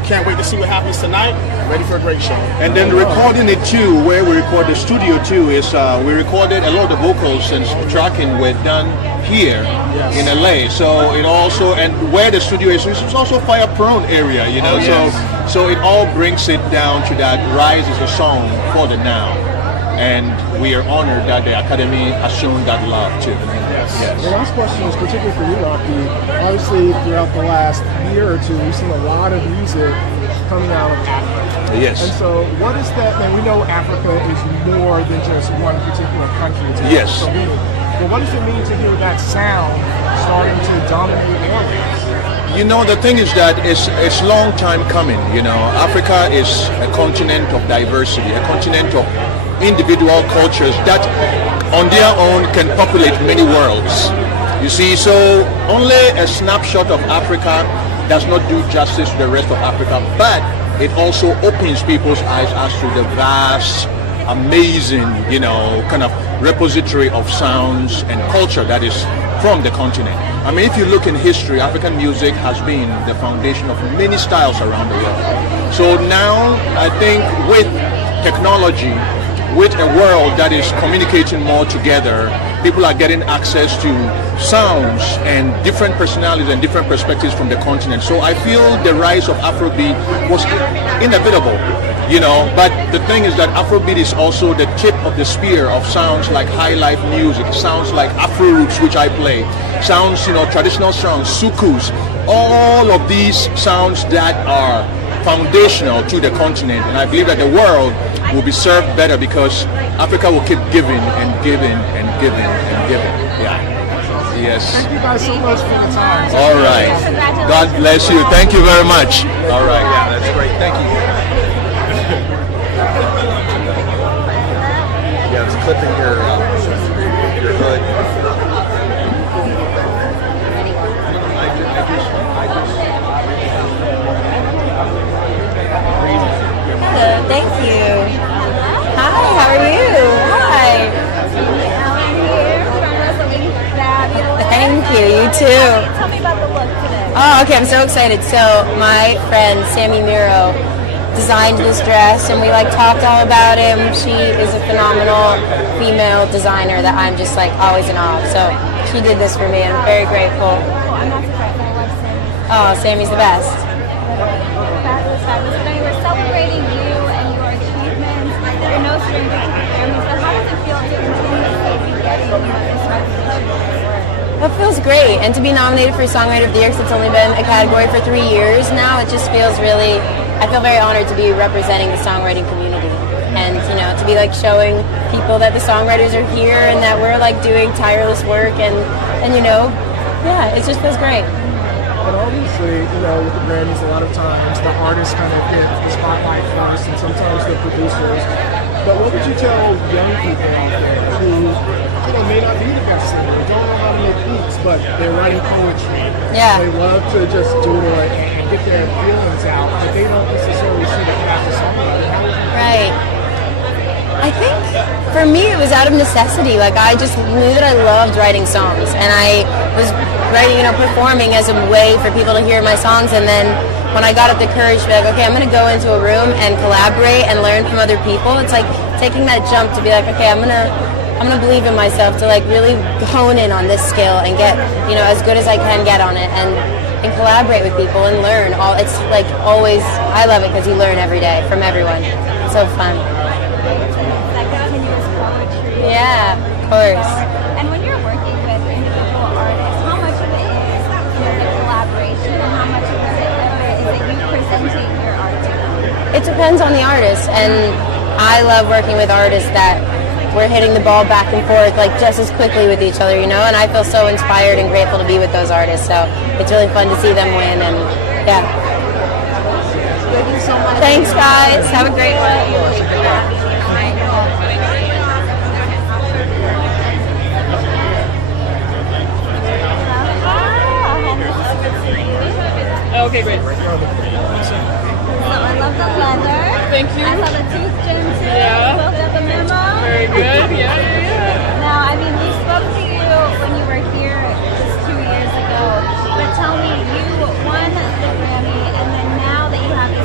Can't wait to see what happens tonight. Ready for a great show. And then recording it too, where we record the studio too, is we recorded a lot of the vocals and tracking were done here in LA. So it also, and where the studio is, it's also fire prone area, you know. So it all brings it down to that Rise is a song for the now. And we are honored that the Academy has shown that love too. Yes. The last question is particularly for you, Rocky. Obviously, throughout the last year or two, we've seen a lot of music coming out of Africa. Yes. And so, what is that? And we know Africa is more than just one particular country. Yes. But what does it mean to hear that sound starting to dominate airwaves? You know, the thing is that it's long time coming. You know, Africa is a continent of diversity, a continent of individual cultures that on their own can populate many worlds. You see, so only a snapshot of Africa does not do justice to the rest of Africa, but it also opens people's eyes as to the vast, amazing, you know, kind of repository of sounds and culture that is from the continent. I mean, if you look in history, African music has been the foundation of many styles around the world. So now, I think with technology, with a world that is communicating more together, people are getting access to sounds and different personalities and different perspectives from the continent. So I feel the rise of Afrobeat was inevitable, you know, but the thing is that Afrobeat is also the tip of the spear of sounds like high life music, sounds like Afro roots, which I play, sounds, you know, traditional sounds, sukus, all of these sounds that are foundational to the continent. And I believe that the world will be served better because Africa will keep giving and giving and giving and giving. Yeah. Yes. Thank you guys so much for the time. All right. God bless you. Thank you very much. All right. Yeah, that's great. Thank you. Yeah, it's clipping your hood. Hello, thank you. Hi, how are you? Hi. Thank you, you too. Tell me about the look today. Oh, okay, I'm so excited. So my friend Sammy Miro designed this dress and we talked all about him. She is a phenomenal female designer that I'm just always in awe of. So she did this for me and I'm very grateful. I'm not surprised. I love Sammy. Oh, Sammy's the best. Fabulous, fabulous. Now we're celebrating you and your achievements. You're no stranger to the Grammys, but how does it feel to continuously be getting this recognition? It feels great, and to be nominated for Songwriter of the Year, because it's only been a category for 3 years now, it just feels really, I feel very honored to be representing the songwriting community, and to be showing people that the songwriters are here and that we're doing tireless work, and yeah, it just feels great. But obviously, with the Grammys, a lot of times the artists kind of get the spotlight first, and sometimes the producers. But what would you tell young people out there who, may not be the best singer, don't know how to make beats, but they're writing poetry? Yeah. They love to just doodle it and get their feelings out, but they don't necessarily see the craft of songwriting. Right. I think for me it was out of necessity. I just knew that I loved writing songs, and I was writing, performing as a way for people to hear my songs. And then when I got up the courage to be okay, I'm going to go into a room and collaborate and learn from other people. It's like taking that jump to be okay, I'm gonna believe in myself to really hone in on this skill and get as good as I can get on it and collaborate with people and learn. It's always, I love it because you learn every day from everyone. It's so fun. That continuous poetry. Yeah, of course. And when you're working with individual artists, how much of it is the collaboration and how much of it is it you presenting your art to them? It depends on the artist, and I love working with artists that we're hitting the ball back and forth just as quickly with each other, and I feel so inspired and grateful to be with those artists. So it's really fun to see them win, and yeah. Thank you so much. Thanks, guys. Have a great one. Okay, great. So I love the leather. Thank you. I saw the tooth gem too. Yeah. Both of the memo. Very good. Yeah. Now, we spoke to you when you were here just 2 years ago. But tell me, you won the Grammy, and then now that you have this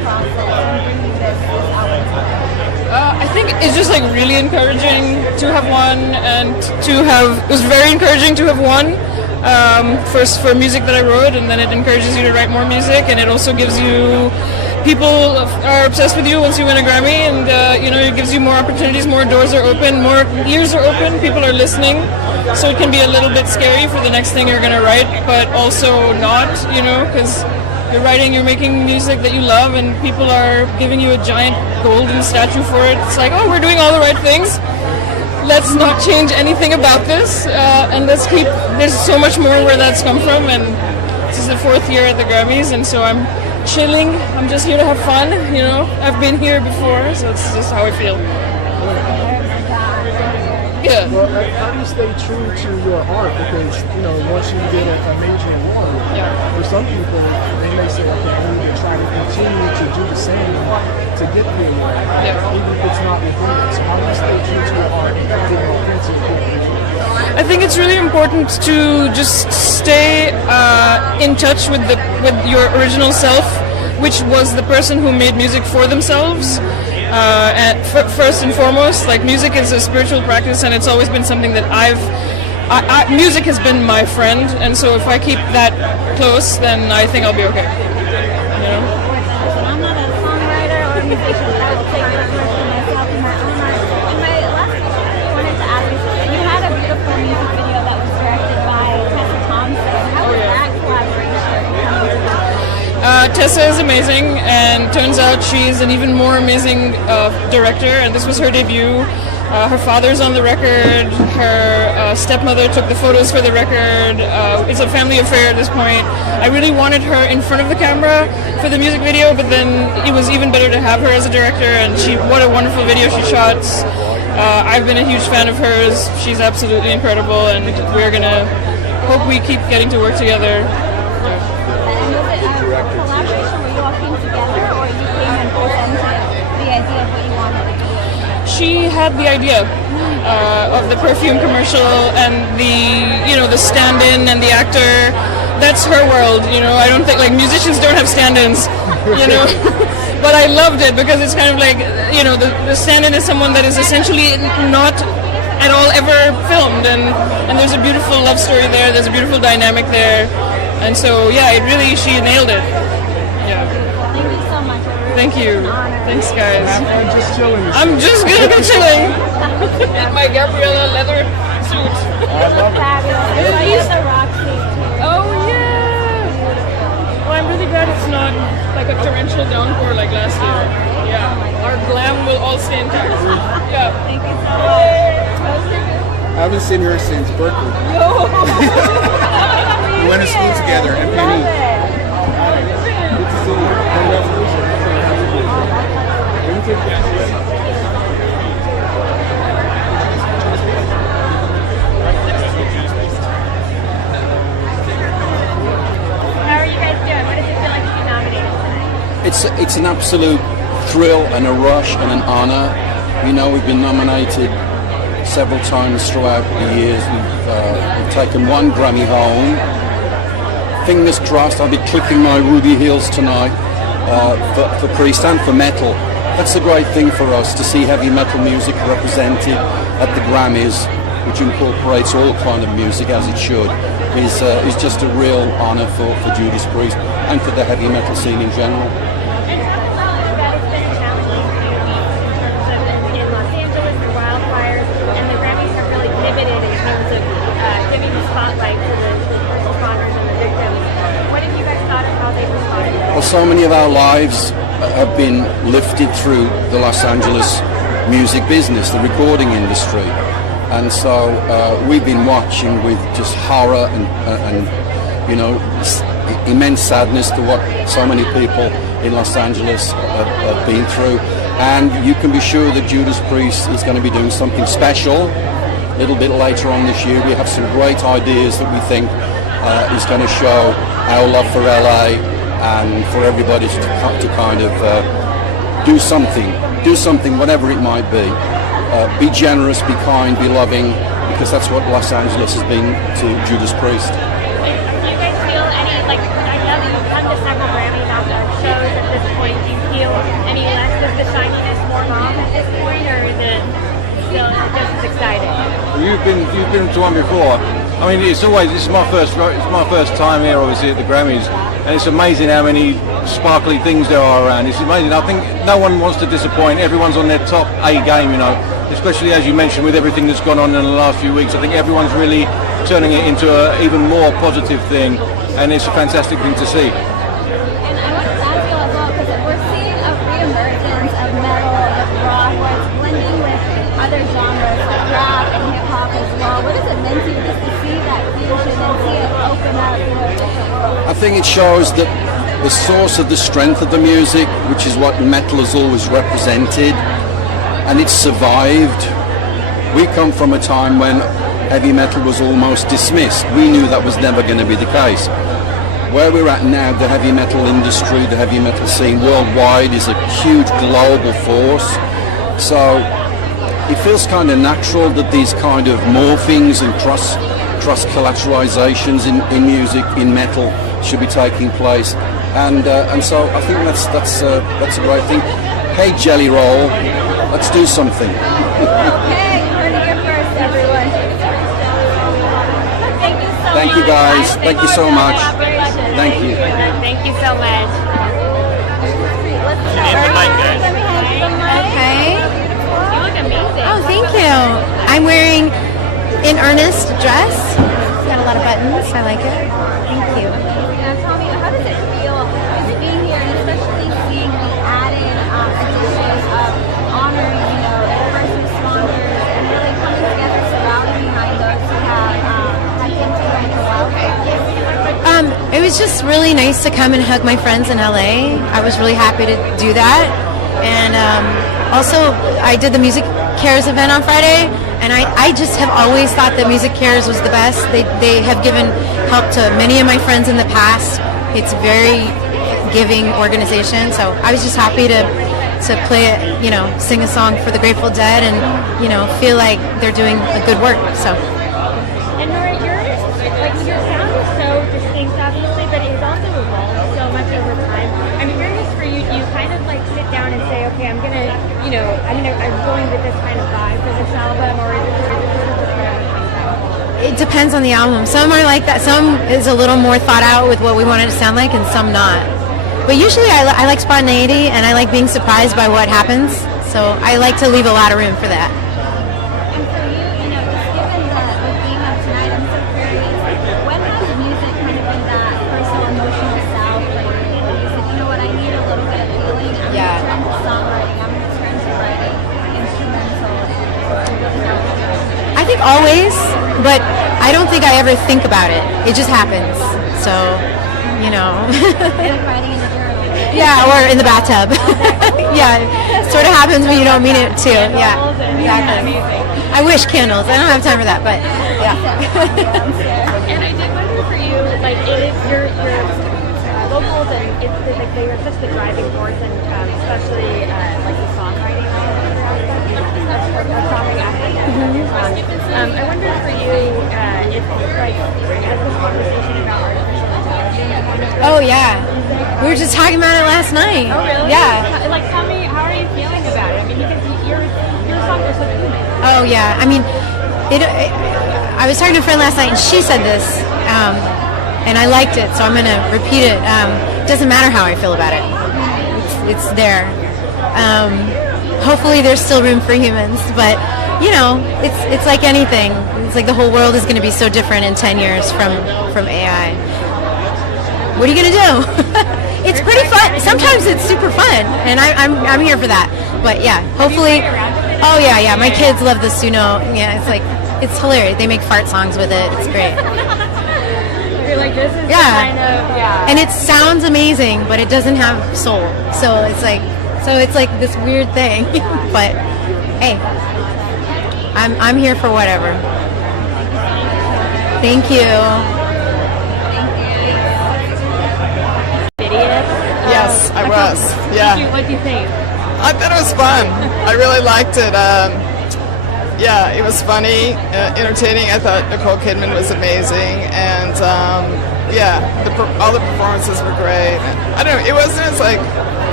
process in bringing this album together? I think it's just like really encouraging to have won, and it was very encouraging to have won. First for music that I wrote, and then it encourages you to write more music, and it also gives you people are obsessed with you once you win a Grammy, and it gives you more opportunities, more doors are open, more ears are open, people are listening, so it can be a little bit scary for the next thing you're going to write, but also not, because you're making music that you love, and people are giving you a giant golden statue for it. It's like, oh, we're doing all the right things. Let's not change anything about this, and there's so much more where that's come from, and this is the 4th year at the Grammys, and so I'm chilling. I'm just here to have fun, I've been here before, so it's just how I feel. Yeah. Well, how do you stay true to your art? Because, once you get a major award, for some people, they may say, okay, I need to try to continue to do the same to get the award, even if it's not within it. So how do you stay true to your art and being authentic? I think it's really important to just stay in touch with your original self, which was the person who made music for themselves. And first and foremost, like, music is a spiritual practice, and it's always been something that music has been my friend, and so if I keep that close, then I think I'll be okay. I'm not a songwriter or a musician, but I will take this word for myself in my own life. And my last question I wanted to ask you had a beautiful music video that was directed by Tessa Thompson. How did that collaboration come together? Tessa is amazing, and turns out she's an even more amazing director, and this was her debut. Her father's on the record, her stepmother took the photos for the record. It's a family affair at this point. I really wanted her in front of the camera for the music video, but then it was even better to have her as a director, and what a wonderful video she shot. I've been a huge fan of hers. She's absolutely incredible, and we're going to hope we keep getting to work together. Collaboration where you all came together, or you came and presented the idea of what you wanted to do? She had the idea of the perfume commercial and the stand-in and the actor. That's her world, I don't think, like, musicians don't have stand-ins, But I loved it because it's kind of like, the stand-in is someone that is essentially not at all ever filmed, and there's a beautiful love story there, there's a beautiful dynamic there. And so, she nailed it. Yeah. Thank you so much. Thank you. Thanks, guys. I'm just chilling. I'm just gonna go chilling. In my Gabriella leather suit. Fabulous. The rock stage. Oh, yeah. Well, I'm really glad it's not like a torrential downpour like last year. Yeah. Our glam will all stay intact. Yeah. Thank you so much. I haven't seen her since Berkeley. We went to school together at Penny. Good to see you. Congratulations. How are you guys doing? What does it feel like to be nominated tonight? It's an absolute thrill and a rush and an honor. We've been nominated several times throughout the years. We've taken one Grammy home. Fingers crossed, I'll be clipping my ruby heels tonight for Priest and for metal. That's a great thing for us, to see heavy metal music represented at the Grammys, which incorporates all kind of music as it should, is just a real honor for Judas Priest and for the heavy metal scene in general. Well, so many of our lives have been lifted through the Los Angeles music business, the recording industry, and so we've been watching with just horror and immense sadness to what so many people in Los Angeles have been through. And you can be sure that Judas Priest is going to be doing something special a little bit later on this year. We have some great ideas that we think is going to show our love for LA and for everybody to kind of do something, whatever it might be. Be generous, be kind, be loving, because that's what Los Angeles has been to Judas Priest. Do you guys feel any, I know that you've come to several Grammys shows at this point, do you feel feel any less of the shininess, more mom at this point, or is it still just as exciting? You've been to one before. I mean, this is my first time here, obviously, at the Grammys, and it's amazing how many sparkly things there are around. It's amazing. I think no one wants to disappoint. Everyone's on their top A game, you know, especially as you mentioned with everything that's gone on in the last few weeks. I think everyone's really turning it into an even more positive thing, and it's a fantastic thing to see. And I want to ask you as well, because we're seeing a re-emergence of metal, of rock, where it's blending with other genres like rap and hip hop as well. What has it meant to you just to see that fusion and see it open up, you know? I think it shows that the source of the strength of the music, which is what metal has always represented, and it's survived. We come from a time when heavy metal was almost dismissed. We knew that was never going to be the case. Where we're at now, the heavy metal industry, the heavy metal scene worldwide is a huge global force. So it feels kind of natural that these kind of morphings and cross-collateralizations in music, in metal, should be taking place. And so I think that's a great thing. Hey, Jelly Roll, let's do something. Okay, you heard it here first, everyone. Thank you so much. Thank you, guys. Thank you so much. Thank you. Thank you so much. Okay. You look amazing. Oh, thank you. I'm wearing an earnest dress. It's got a lot of buttons. I like it. Thank you. Now tell me, how does it feel being here, and especially seeing the added addition of honoring, you know, first responders and really coming together, surrounding behind those who have been through mental health? It was just really nice to come and hug my friends in LA. I was really happy to do that. And also, I did the Music Cares event on Friday, and I just have always thought that Music Cares was the best. They have given help to many of my friends in the past. It's a very giving organization, so I was just happy to play it, you know, sing a song for the Grateful Dead, and, you know, feel like they're doing a good work. So. And Nora, your sound is so distinct, obviously, but it's also evolved so much over time. I'm curious for you, do you kind of like sit down and say, okay, I'm going with this kind of vibe for this album, or is it sort of just whatever comes out? It depends on the album. Some are like that. Some is a little more thought out with what we want it to sound like, and some not. But usually I like spontaneity, and I like being surprised by what happens. So I like to leave a lot of room for that. And for you, you know, just given the theme of tonight, I'm so curious, when has music kind of been that personal, emotional salve for you? You said, you know what, I need a little bit of healing. I'm going to turn to songwriting. I'm going to turn to writing instrumental. I think always, but I don't think I ever think about it. It just happens. So, you know. Like writing in a journal. Yeah, or in the bathtub. Yeah, it sort of happens when you don't mean it to. Yeah, exactly. I wish candles. I don't have time for that, but yeah. And I did wonder for you, like, it is your vocals, and it's like they are such the driving force, and especially like the songwriting aspect. I wonder for you if like this conversation about artificial intelligence. Oh yeah, we were just talking about it last night. Oh really? Yeah. Like, tell me, how are you feeling about it? I mean, because your songs are so human. Oh yeah. I mean, I was talking to a friend last night, and she said this, and I liked it, so I'm going to repeat it. It doesn't matter how I feel about it. It's there. Hopefully, there's still room for humans, but you know, it's like anything. It's like the whole world is going to be so different in 10 years from AI. What are you going to do? It's pretty fun. Sometimes it's super fun, and I'm here for that. But yeah, hopefully. Oh yeah. My kids love the Suno. Yeah, it's hilarious. They make fart songs with it. It's great. You're like, this is kind of And it sounds amazing, but it doesn't have soul. So it's like this weird thing. But hey, I'm here for whatever. Thank you. Yes, I was. Yeah. What do you think? I thought it was fun. I really liked it. Yeah, it was funny, entertaining. I thought Nicole Kidman was amazing, and yeah, all the performances were great. I don't know. It wasn't as like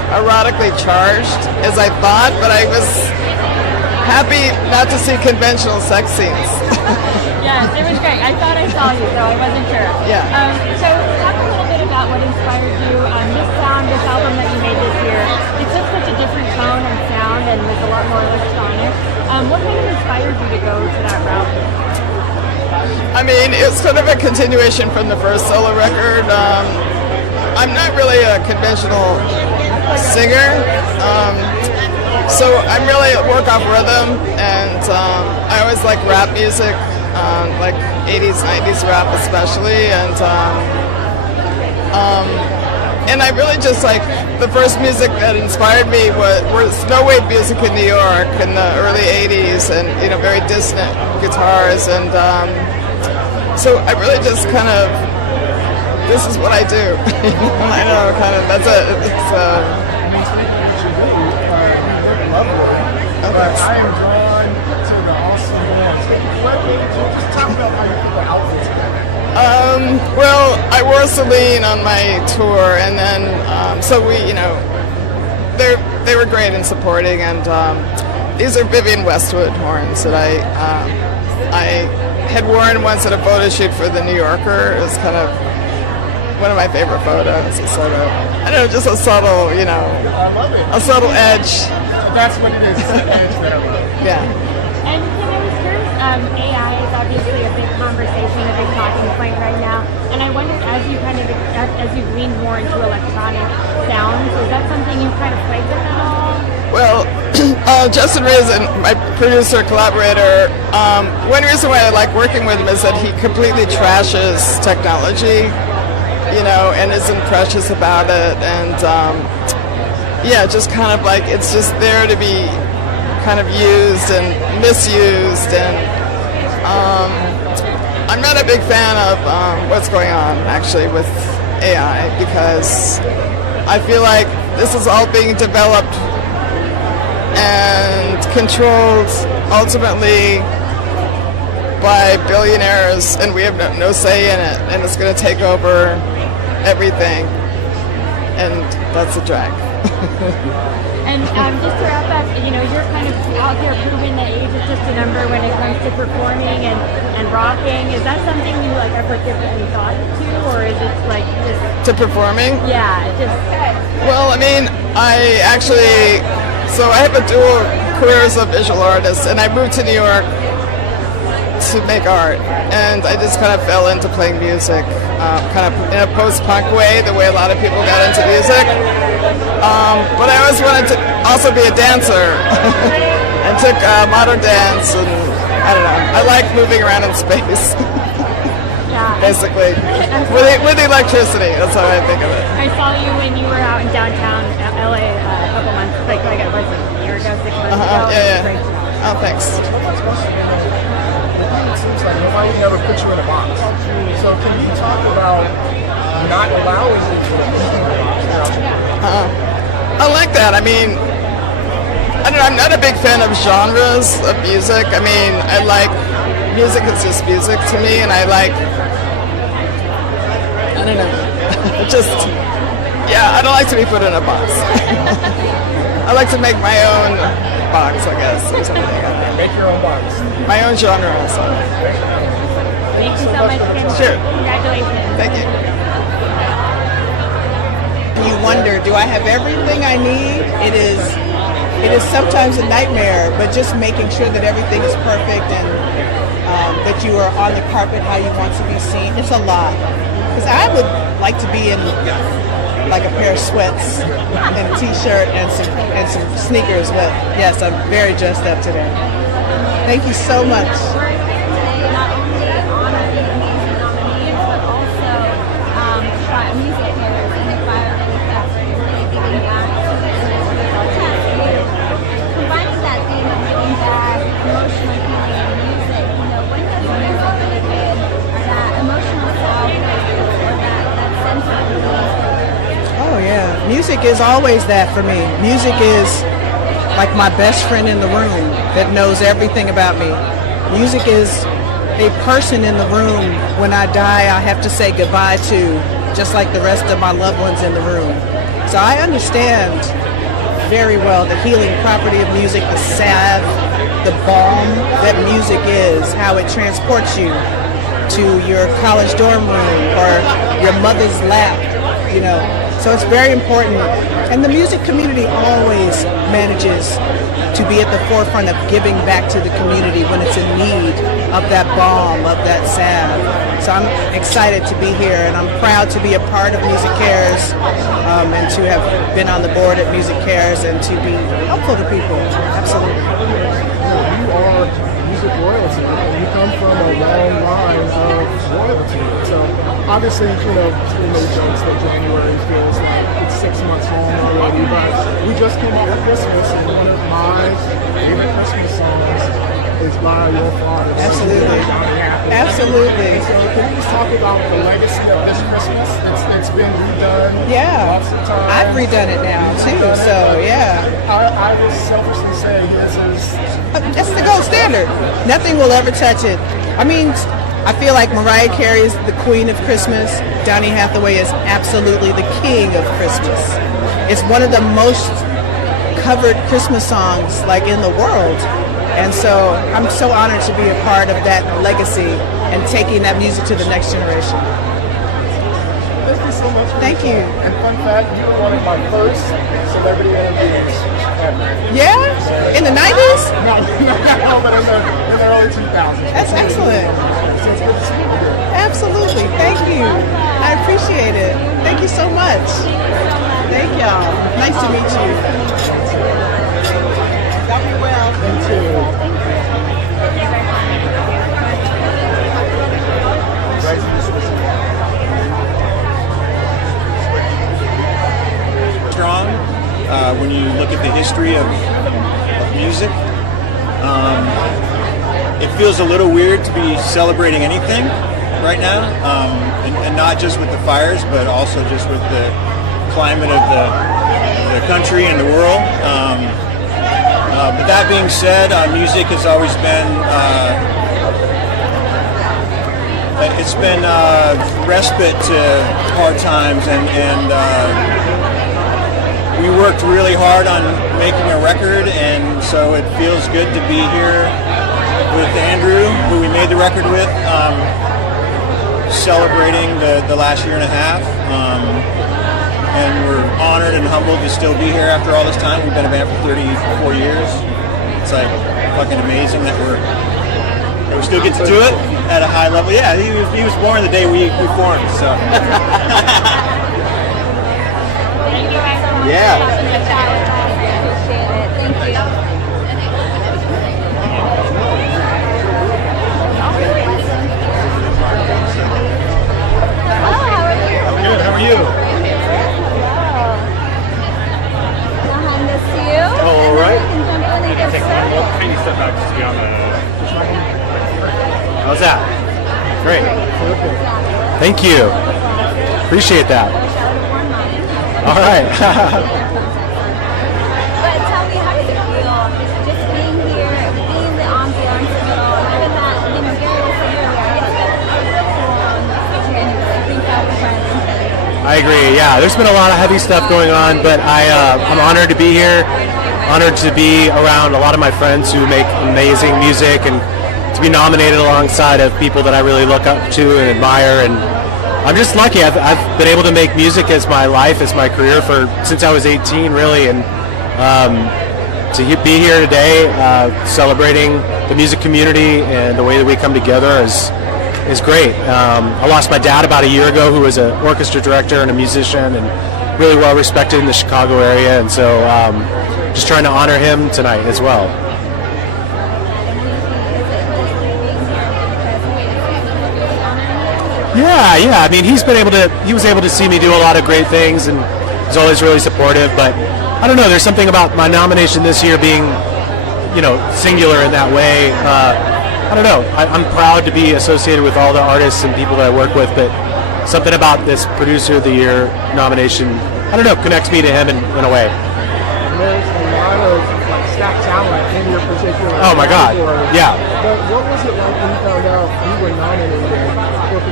erotically charged as I thought, but I was happy not to see conventional sex scenes. Yes, it was great. I thought I saw you, so I wasn't sure. Yeah. So talk a little bit about what inspired you on this sound, this album that you made this year. It took such a different tone and sound and was a lot more electronic. What kind of inspired you to go to that route? I mean, it's sort of a continuation from the first solo record. I'm not really a conventional singer, so I'm really work off rhythm, and I always like rap music, like 80s, 90s rap especially, and I really just like the first music that inspired me was snowwave music in New York in the early 80s, and very dissonant guitars, and so I really just kind of, this is what I do. I know, kind of, that's it. It's, I am drawn to the awesome dance. Just talk about how you put the outfit together. Well, I wore Celine on my tour, and then so we, they were great in supporting, and these are Vivienne Westwood horns that I had worn once at a photo shoot for the New Yorker. It was kind of one of my favorite photos. It's sort of, I don't know, just a subtle, I love it. a subtle edge. That's what it is. It's the edge that I love. Yeah. And I was curious, AI is obviously a big conversation, a big talking point right now. And I wondered, as you've leaned more into electronic sounds, is that something you kind of played with at all? Well, Justin Reason, my producer, collaborator, one reason why I like working with him is that he completely trashes technology, and isn't precious about it, and just kind of like it's just there to be kind of used and misused, and I'm not a big fan of what's going on actually with AI, because I feel like this is all being developed and controlled ultimately by billionaires, and we have no say in it, and it's going to take over everything, and that's a drag. And just to wrap up, you're kind of out here proving that age is just a number when it comes to performing and rocking. Is that something you ever give any thought to, or is it like just to performing? Yeah, just. Well, I mean, I have a dual career as a visual artist, and I moved to New York to make art, and I just kind of fell into playing music, kind of in a post-punk way, the way a lot of people got into music. But I always wanted to also be a dancer, and took modern dance, and I don't know, I like moving around in space. Basically, with electricity, that's how I think of it. I saw you when you were out in downtown LA a couple months, like a year ago, 6 months ago. Yeah. Oh, thanks. It seems like nobody can ever put you in a box. So can you talk about not allowing you to put you in a box? I like that. I mean, I don't know, I'm not a big fan of genres of music. I mean, I like music is just music to me, and I don't know, I don't like to be put in a box. I like to make my own box, I guess, or something like that. Make your own box. My own genre also. Thank you so much, Kim. Sure. Congratulations. Thank you. You wonder, do I have everything I need? It is sometimes a nightmare, but just making sure that everything is perfect and that you are on the carpet how you want to be seen. It's a lot. Because I would like to be in like a pair of sweats and a t-shirt and some sneakers, but yes, I'm very dressed up today. Thank you so much. Not only honor the amazing nominees, but also music makers and environment that's really giving back to the combining that theme of giving back, emotional healing and music, when does music really get that emotional salvage or that sense of release? Oh yeah, music is always that for me. Music is like my best friend in the room that knows everything about me. Music is a person in the room when I die I have to say goodbye to, just like the rest of my loved ones in the room. So I understand very well the healing property of music, the salve, the balm that music is, how it transports you to your college dorm room or your mother's lap, you know. So it's very important. And the music community always manages to be at the forefront of giving back to the community when it's in need of that balm, of that salve. So I'm excited to be here, and I'm proud to be a part of Music Cares, and to have been on the board at Music Cares and to be helpful to people. Absolutely. You are music royalty, and you come from a long line of royalty. So obviously, you know, we made jokes that January feels like it's 6 months long already, but we just came out of Christmas, and one of my favorite Christmas songs is by your father. Absolutely. Absolutely. So can you just talk about the legacy of this Christmas that's been redone? Yeah. Lots of times. I've redone it now too, so yeah. I will selfishly say this is... That's the gold standard. Nothing will ever touch it. I mean, I feel like Mariah Carey is the queen of Christmas. Donny Hathaway is absolutely the king of Christmas. It's one of the most covered Christmas songs like in the world. And so I'm so honored to be a part of that legacy and taking that music to the next generation. Thank you so much. Thank you. And fun fact, you were one of my first celebrity interviews ever. Yeah? In the 90s? No, but in the early 2000s. That's excellent. So it's good to see you here. Absolutely. Thank you. I appreciate it. Thank you so much. Thank y'all. Nice to meet you. Y'all be well. You too. Strong when you look at the history of music. It feels a little weird to be celebrating anything right now, and not just with the fires, but also just with the climate of the country and the world. But that being said, music has always been it's been respite to hard times, and we worked really hard on making a record, and so it feels good to be here with Andrew, who we made the record with, celebrating the last year and a half. And we're honored and humbled to still be here after all this time. We've been a band for 34 years. It's like fucking amazing that we still get to do it at a high level. Yeah, he was born the day we formed, so. Yeah. Good, how are you? All right. Tiny step out just to be on the... How's that? Great. Thank you. Appreciate that. All right. But tell me, how does it feel just being here, being the ambiance of it all, having that, you know, Gary was saying earlier, I think that was friends. I agree. Yeah, there's been a lot of heavy stuff going on, but I'm honored to be here. Honored to be around a lot of my friends who make amazing music, and to be nominated alongside of people that I really look up to and admire. And I'm just lucky. I've been able to make music as my life, as my career since I was 18, really. And to be here today, celebrating the music community and the way that we come together is great. I lost my dad about a year ago, who was an orchestra director and a musician and really well respected in the Chicago area. And so just trying to honor him tonight as well. Yeah. I mean, he was able to see me do a lot of great things, and he's always really supportive. But I don't know, there's something about my nomination this year being, singular in that way. I don't know. I'm proud to be associated with all the artists and people that I work with, but something about this Producer of the Year nomination, I don't know, connects me to him in a way. There's a lot of stacked talent in your particular Oh my God, category. yeah. But what was it like when you found out you were nominated for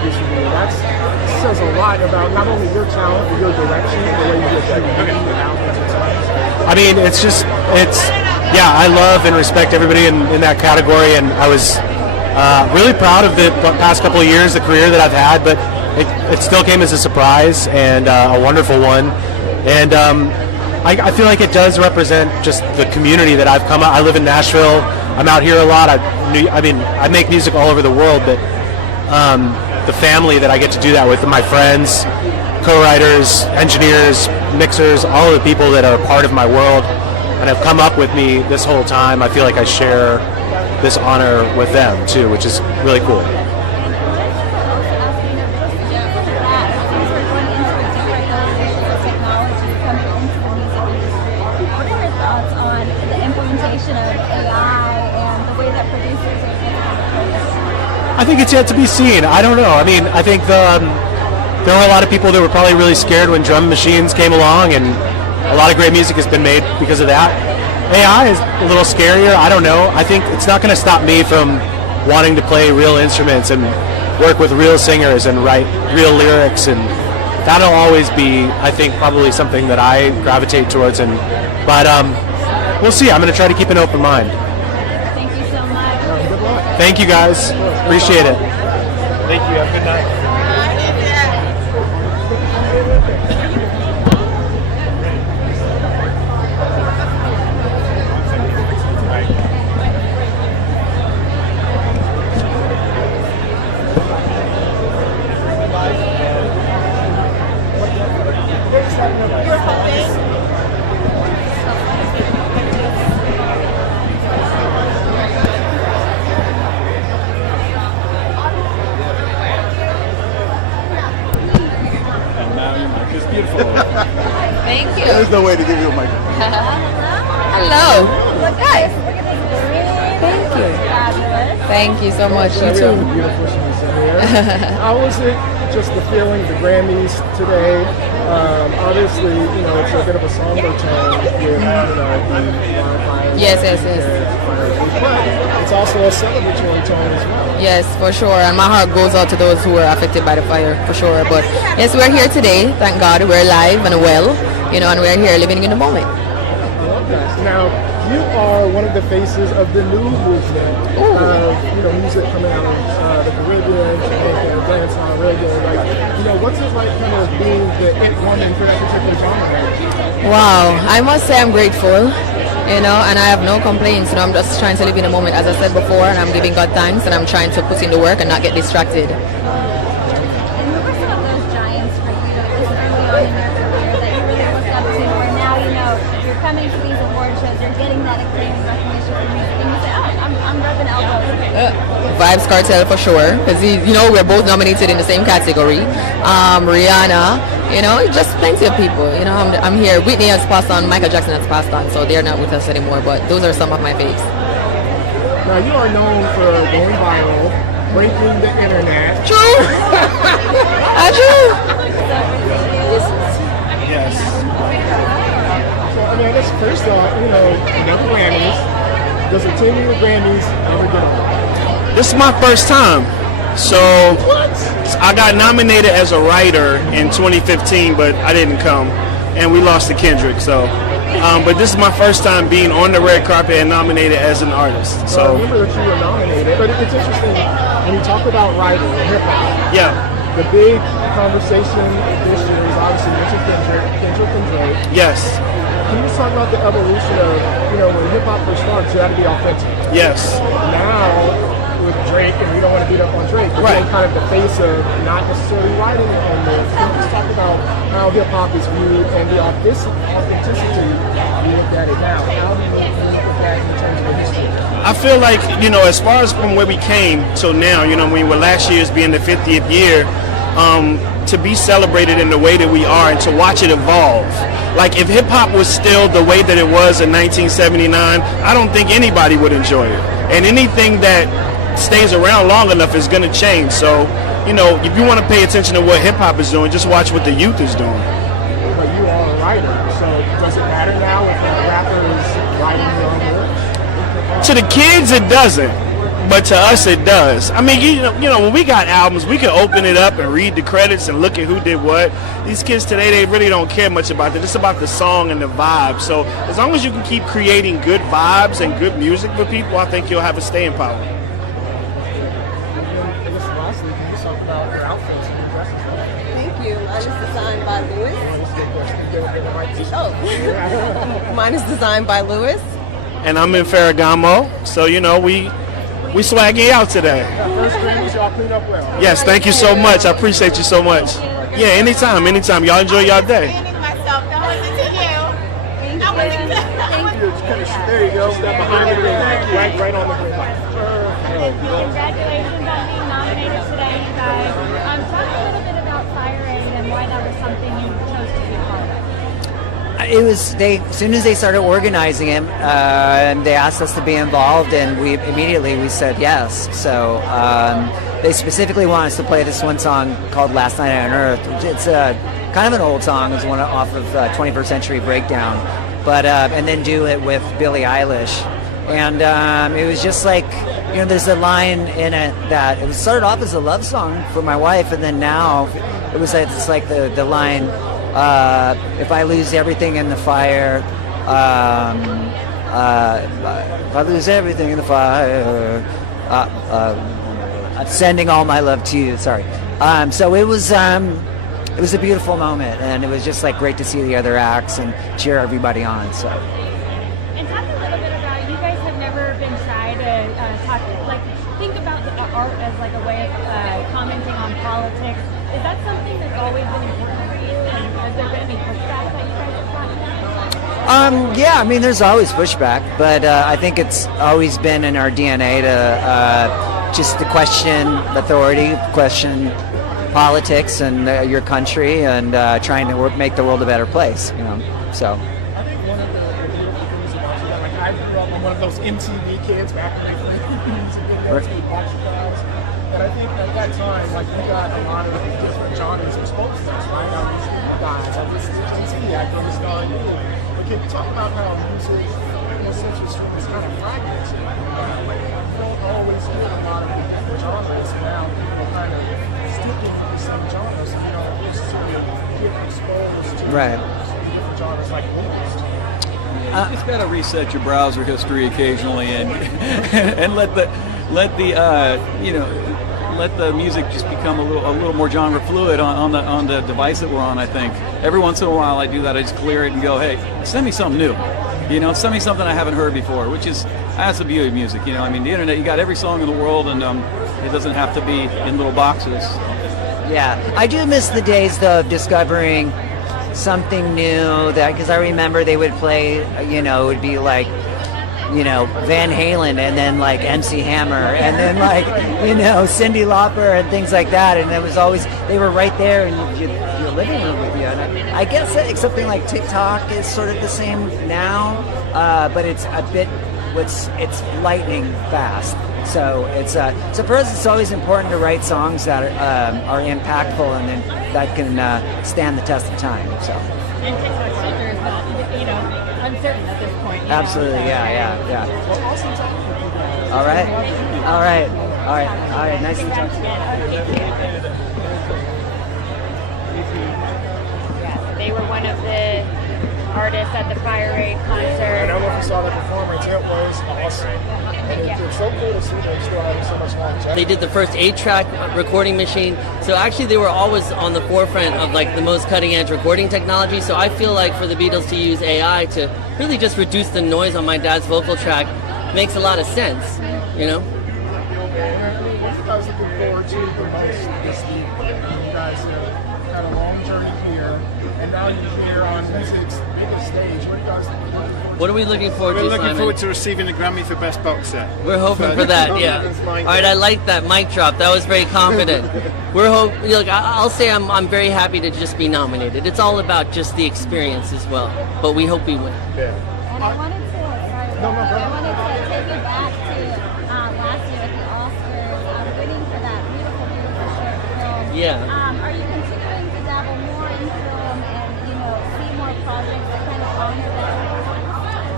producing video. That says a lot about not only your talent, but your direction, the way you get the albums and stuff. I mean, yeah, I love and respect everybody in that category, and I was really proud of the past couple of years, the career that I've had, but it still came as a surprise and a wonderful one. And I feel like it does represent just the community that I've come out. I live in Nashville. I'm out here a lot. I make music all over the world, but the family that I get to do that with, my friends, co-writers, engineers, mixers, all of the people that are part of my world and have come up with me this whole time, I feel like I share this honor with them too, which is really cool. I think it's yet to be seen. I don't know. I mean, I think there were a lot of people that were probably really scared when drum machines came along, and a lot of great music has been made because of that. AI is a little scarier. I don't know. I think it's not going to stop me from wanting to play real instruments and work with real singers and write real lyrics, and that'll always be, I think, probably something that I gravitate towards. But we'll see. I'm going to try to keep an open mind. Thank you so much. Thank you, guys. Appreciate it. Thank you. Have a good night. Thank you. There's no way to give you a microphone. Hello. Guys. Thank you. Thank you so much. You too. Beautiful How was it? Just the feeling, the Grammys today. Obviously, it's a bit of a somber tone with, the wildfires. Yes. But it's also a celebratory tone as well. Yes, for sure. And my heart goes out to those who were affected by the fire, for sure. But yes, we're here today. Thank God we're alive and well, and we're here living in the moment. I love that. Now, you are one of the faces of the new movement of music coming out of the Caribbean, Jamaica, dancehall, reggae. What's it like kind of being the it woman for that particular genre? Wow, I must say I'm grateful, and I have no complaints. I'm just trying to live in the moment, as I said before, and I'm giving God thanks, and I'm trying to put in the work and not get distracted. And who were some of those giants for you, this early on in your career that you really looked up to, where now you're coming to these award shows, you're getting that acclaim and recognition from music, and you say, I'm rubbing elbows. Vibes Cartel for sure, because we're both nominated in the same category. Rihanna, just plenty of people. I'm here. Whitney has passed on, Michael Jackson has passed on, so they're not with us anymore. But those are some of my faves. Now you are known for going viral, breaking the internet. True. True. Yes. So I guess first off, never Grammys. Does a 10-year Grammys ever get old? This is my first time. So I got nominated as a writer in 2015, but I didn't come, and we lost to Kendrick. So, but this is my first time being on the red carpet and nominated as an artist. So I remember that you were nominated, but it's interesting when you talk about writing and hip hop. Yeah. The big conversation this year is obviously Kendrick and Drake. Yes. Can you just talk about the evolution of, when hip hop first started, you had to be authentic. Yes. Now, with Drake, and we don't want to beat up on Drake, but right. Kind of the face of not necessarily writing on this. Can you just talk about how hip hop is viewed and the authenticity you look at it now? How do you look at that in terms of history? I feel like, as far as from where we came till now, last year's being the 50th year, to be celebrated in the way that we are and to watch it evolve. Like, if hip-hop was still the way that it was in 1979, I don't think anybody would enjoy it. And anything that stays around long enough is going to change. So, if you want to pay attention to what hip-hop is doing, just watch what the youth is doing. But you are a writer, so does it matter now if a rapper is writing their own lyrics? To the kids, it doesn't. but to us it does. I mean, you know, when we got albums, we can open it up and read the credits and look at who did what. These kids today, they really don't care much about that. It's about the song and the vibe. So as long as you can keep creating good vibes and good music for people, I think you'll have a staying power. And just lastly, can you talk about your outfits and your dresses? Thank you. Mine is designed by Louis. Mine is designed by Louis. And I'm in Ferragamo, so you know we swagging out today. First Grammys, y'all clean up well. Yes, thank you so much. I appreciate you so much. Yeah, anytime. Y'all enjoy y'all day. There you go. Step behind the green light. Right on the green light. Congratulations on being nominated today, you guys. Talk a little bit about Fire Aid and why that was something you chose to be part of. It was as soon as they started organizing it, and they asked us to be involved, and we said yes. So they specifically want us to play this one song called "Last Night on Earth." It's kind of an old song. It's one off of 21st Century Breakdown, but and then do it with Billie Eilish, and it was just like, you know, there's a line in it that it started off as a love song for my wife, and then now it's like the line. If I lose everything in the fire, if I lose everything in the fire, I'm sending all my love to you. Sorry. So it was a beautiful moment, and it was just like great to see the other acts and cheer everybody on. So. And talk a little bit about, you guys have never been shy to think about the art as like a way of commenting on politics. Is that something that's always been important for you? And has there been any pushback that you guys have gotten? Yeah, I mean, there's always pushback, but I think it's always been in our DNA to just to question authority, question politics and your country, and trying to make the world a better place. You know, so. I think one of the beautiful things about you, like I grew up, I'm one of those MTV kids back in the music videos, we watched the crowds. And I think at that time, like, we got a lot of different genres exposed to us, right? I was guys, I was TV actor, I was starring you. But can you talk about how music, in a sense, was kind of fragmented? Like, you don't always hear a lot of different genres, and now people are kind of sticking to the same genres, and you don't necessarily get exposed to different genres like movies. You just got to reset your browser history occasionally, and let the music just become a little more genre fluid on the device that we're on. I think every once in a while I do that. I just clear it and go, hey, send me something new. You know, send me something I haven't heard before. That's the beauty of music. You know, I mean, the internet, you got every song in the world, and it doesn't have to be in little boxes. Yeah, I do miss the days though of discovering something new, because I remember they would play, you know, it would be like, you know, Van Halen, and then like MC Hammer, and then like, you know, Cyndi Lauper and things like that, and it was always, they were right there in your living room with you. And I guess something like TikTok is sort of the same now, but it's a bit, it's lightning fast. So so for us, it's always important to write songs that are impactful and then that can stand the test of time. So. And TikTok's future is not, you know, uncertain at this point. Absolutely, yeah. Well, awesome talking with you guys. All right. Nice to talk to you. Yeah, they were one of the artists at the Fire Aid concert. I don't know if you saw the performance. It was awesome. And it's so cool to see them still having so much longevity. They did the first 8-track recording machine. So actually they were always on the forefront of like the most cutting edge recording technology. So I feel like for the Beatles to use AI to really just reduce the noise on my dad's vocal track makes a lot of sense, you know? What are you guys looking forward to the most this week? You guys have had a long journey here, and now you're here on music's biggest stage. What are you guys looking forward to? What are we looking forward to, We're looking Simon? forward to receiving the Grammy for Best Box Set. We're hoping for that, yeah. All right, I like that mic drop. That was very confident. Look, I'll say I'm very happy to just be nominated. It's all about just the experience as well. But we hope we win. Yeah. And I wanted to, take you back to last year at the Oscars, winning for that beautiful short film. Yeah. Are you continuing to dabble more in film and, see more projects that kind of honor that?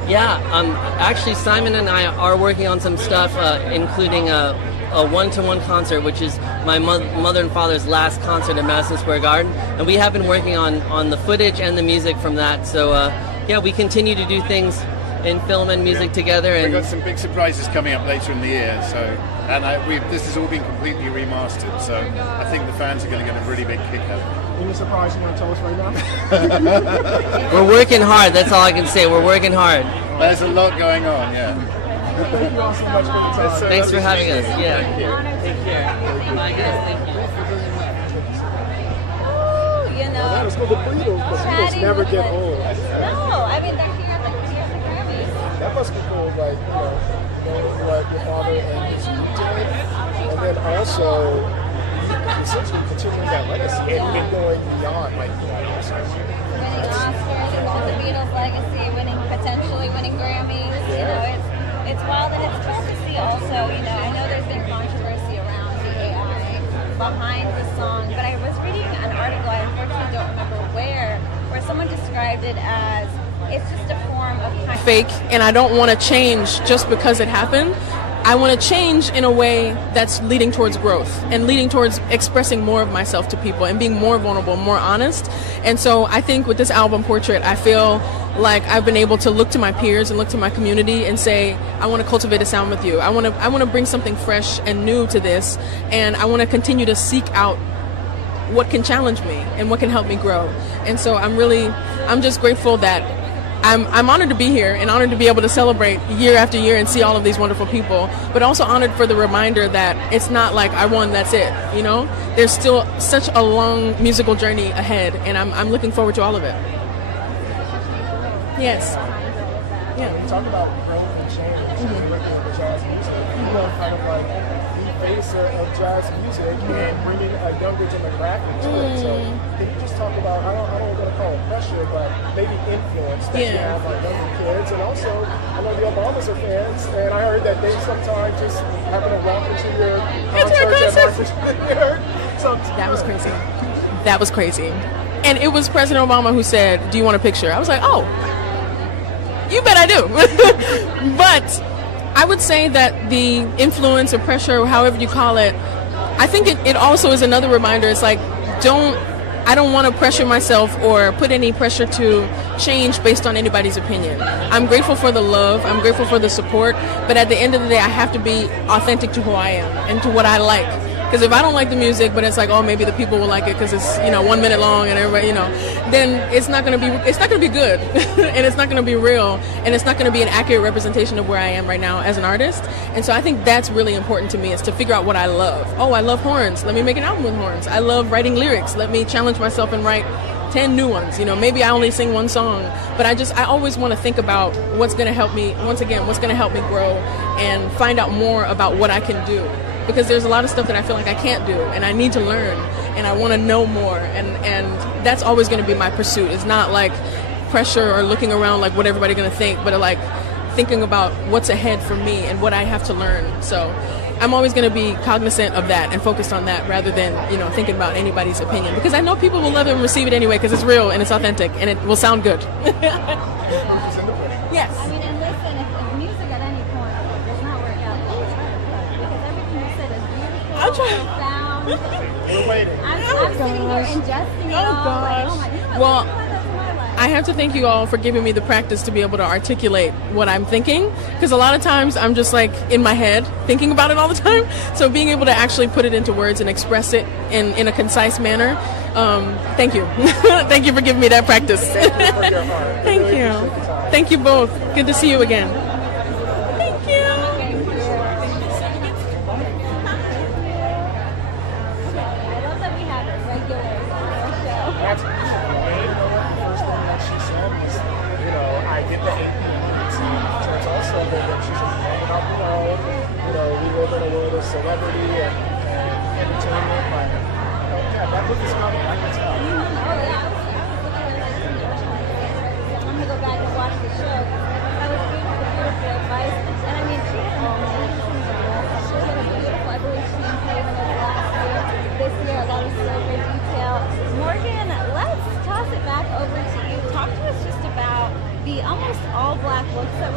Yeah, actually Simon and I are working on some stuff, including a one-to-one concert, which is my mother and father's last concert at Madison Square Garden, and we have been working on the footage and the music from that. So yeah, we continue to do things in film and music together. And we've got some big surprises coming up later in the year. So, and this has all been completely remastered. So I think the fans are going to get a really big kick out. Any surprise you want to tell us right now? We're working hard. That's all I can say. We're working hard. There's a lot going on. Yeah. Thank you all so much for the time. Thanks for having us. Yeah. Thank you. Take care. Bye, guys. Thank you. You know, that was for the Beatles, but Beatles never get old. No, I mean they're here at the Grammys. That must be cool, like, knowing what your father and his did, and then also essentially continuing that legacy and even going beyond, like, winning Oscars, the Beatles' legacy, potentially winning Grammys. Yeah. You know, it's wild, and it's cool to see. Also, you know, I know there's been controversy around the AI behind the song, but I was reading an article, I unfortunately don't remember where someone described it as it's just a form of kind of fake, and I don't want to change just because it happened. I want to change in a way that's leading towards growth and leading towards expressing more of myself to people and being more vulnerable, more honest. And so I think with this album, Portrait, I feel like I've been able to look to my peers and look to my community and say, I want to cultivate a sound with you. I want to bring something fresh and new to this, and I want to continue to seek out what can challenge me and what can help me grow. And so I'm just grateful that I'm honored to be here and honored to be able to celebrate year after year and see all of these wonderful people, but also honored for the reminder that it's not like I won, that's it, you know? There's still such a long musical journey ahead, and I'm looking forward to all of it. Yes. Yeah. We talk about growth and change and working with jazz music. You know, kind of like the face of jazz music and bringing a younger demographic to it. So can you just talk about, I don't want to call it pressure, but maybe influence that you have on younger kids? And also, I know the Obamas are fans, and I heard that they sometimes just happen to walk into your concerts at That was crazy. That was crazy. And it was President Obama who said, "Do you want a picture?" I was like, "Oh, you bet I do." But I would say that the influence or pressure, or however you call it, I think it also is another reminder. It's like, I don't want to pressure myself or put any pressure to change based on anybody's opinion. I'm grateful for the love, I'm grateful for the support, but at the end of the day, I have to be authentic to who I am and to what I like. Because if I don't like the music, but it's like, oh, maybe the people will like it because it's 1 minute long and everybody, then it's not gonna be good, and it's not gonna be real, and it's not gonna be an accurate representation of where I am right now as an artist. And so I think that's really important to me, is to figure out what I love. Oh, I love horns. Let me make an album with horns. I love writing lyrics. Let me challenge myself and write 10 new ones. Maybe I only sing one song, but I always want to think about what's gonna help me. Once again, what's gonna help me grow and find out more about what I can do. Because there's a lot of stuff that I feel like I can't do, and I need to learn, and I want to know more, and that's always going to be my pursuit. It's not like pressure or looking around like what everybody's going to think, but like thinking about what's ahead for me and what I have to learn. So I'm always going to be cognizant of that and focused on that rather than thinking about anybody's opinion, because I know people will love it and receive it anyway because it's real and it's authentic and it will sound good. Yes. I mean, and listen, if music at any point does not work out, because everything you said is beautiful, I'm trying. profound. We're waiting. I'm sitting here ingesting it all. Gosh. Like, oh my, Well, I have to thank you all for giving me the practice to be able to articulate what I'm thinking, because a lot of times I'm just like in my head thinking about it all the time. So being able to actually put it into words and express it in a concise manner, thank you. Thank you for giving me that practice. Thank you. Thank you both. Good to see you again. Thank you. I love that we have regulars on our show. First thing that she said was, I get the AP. So it's also that she should be hanging out the world. We live in a world of celebrity and entertainment. Like, yeah, that book is coming. I can tell. I'm going to go back and watch the show. That was beautiful advice. And I mean, she had an amazing dress. She had a beautiful, I believe she played in the last year. This year, a lot of silver detail. Morgan, let's toss it back over to you. Talk to us just about the almost all black looks that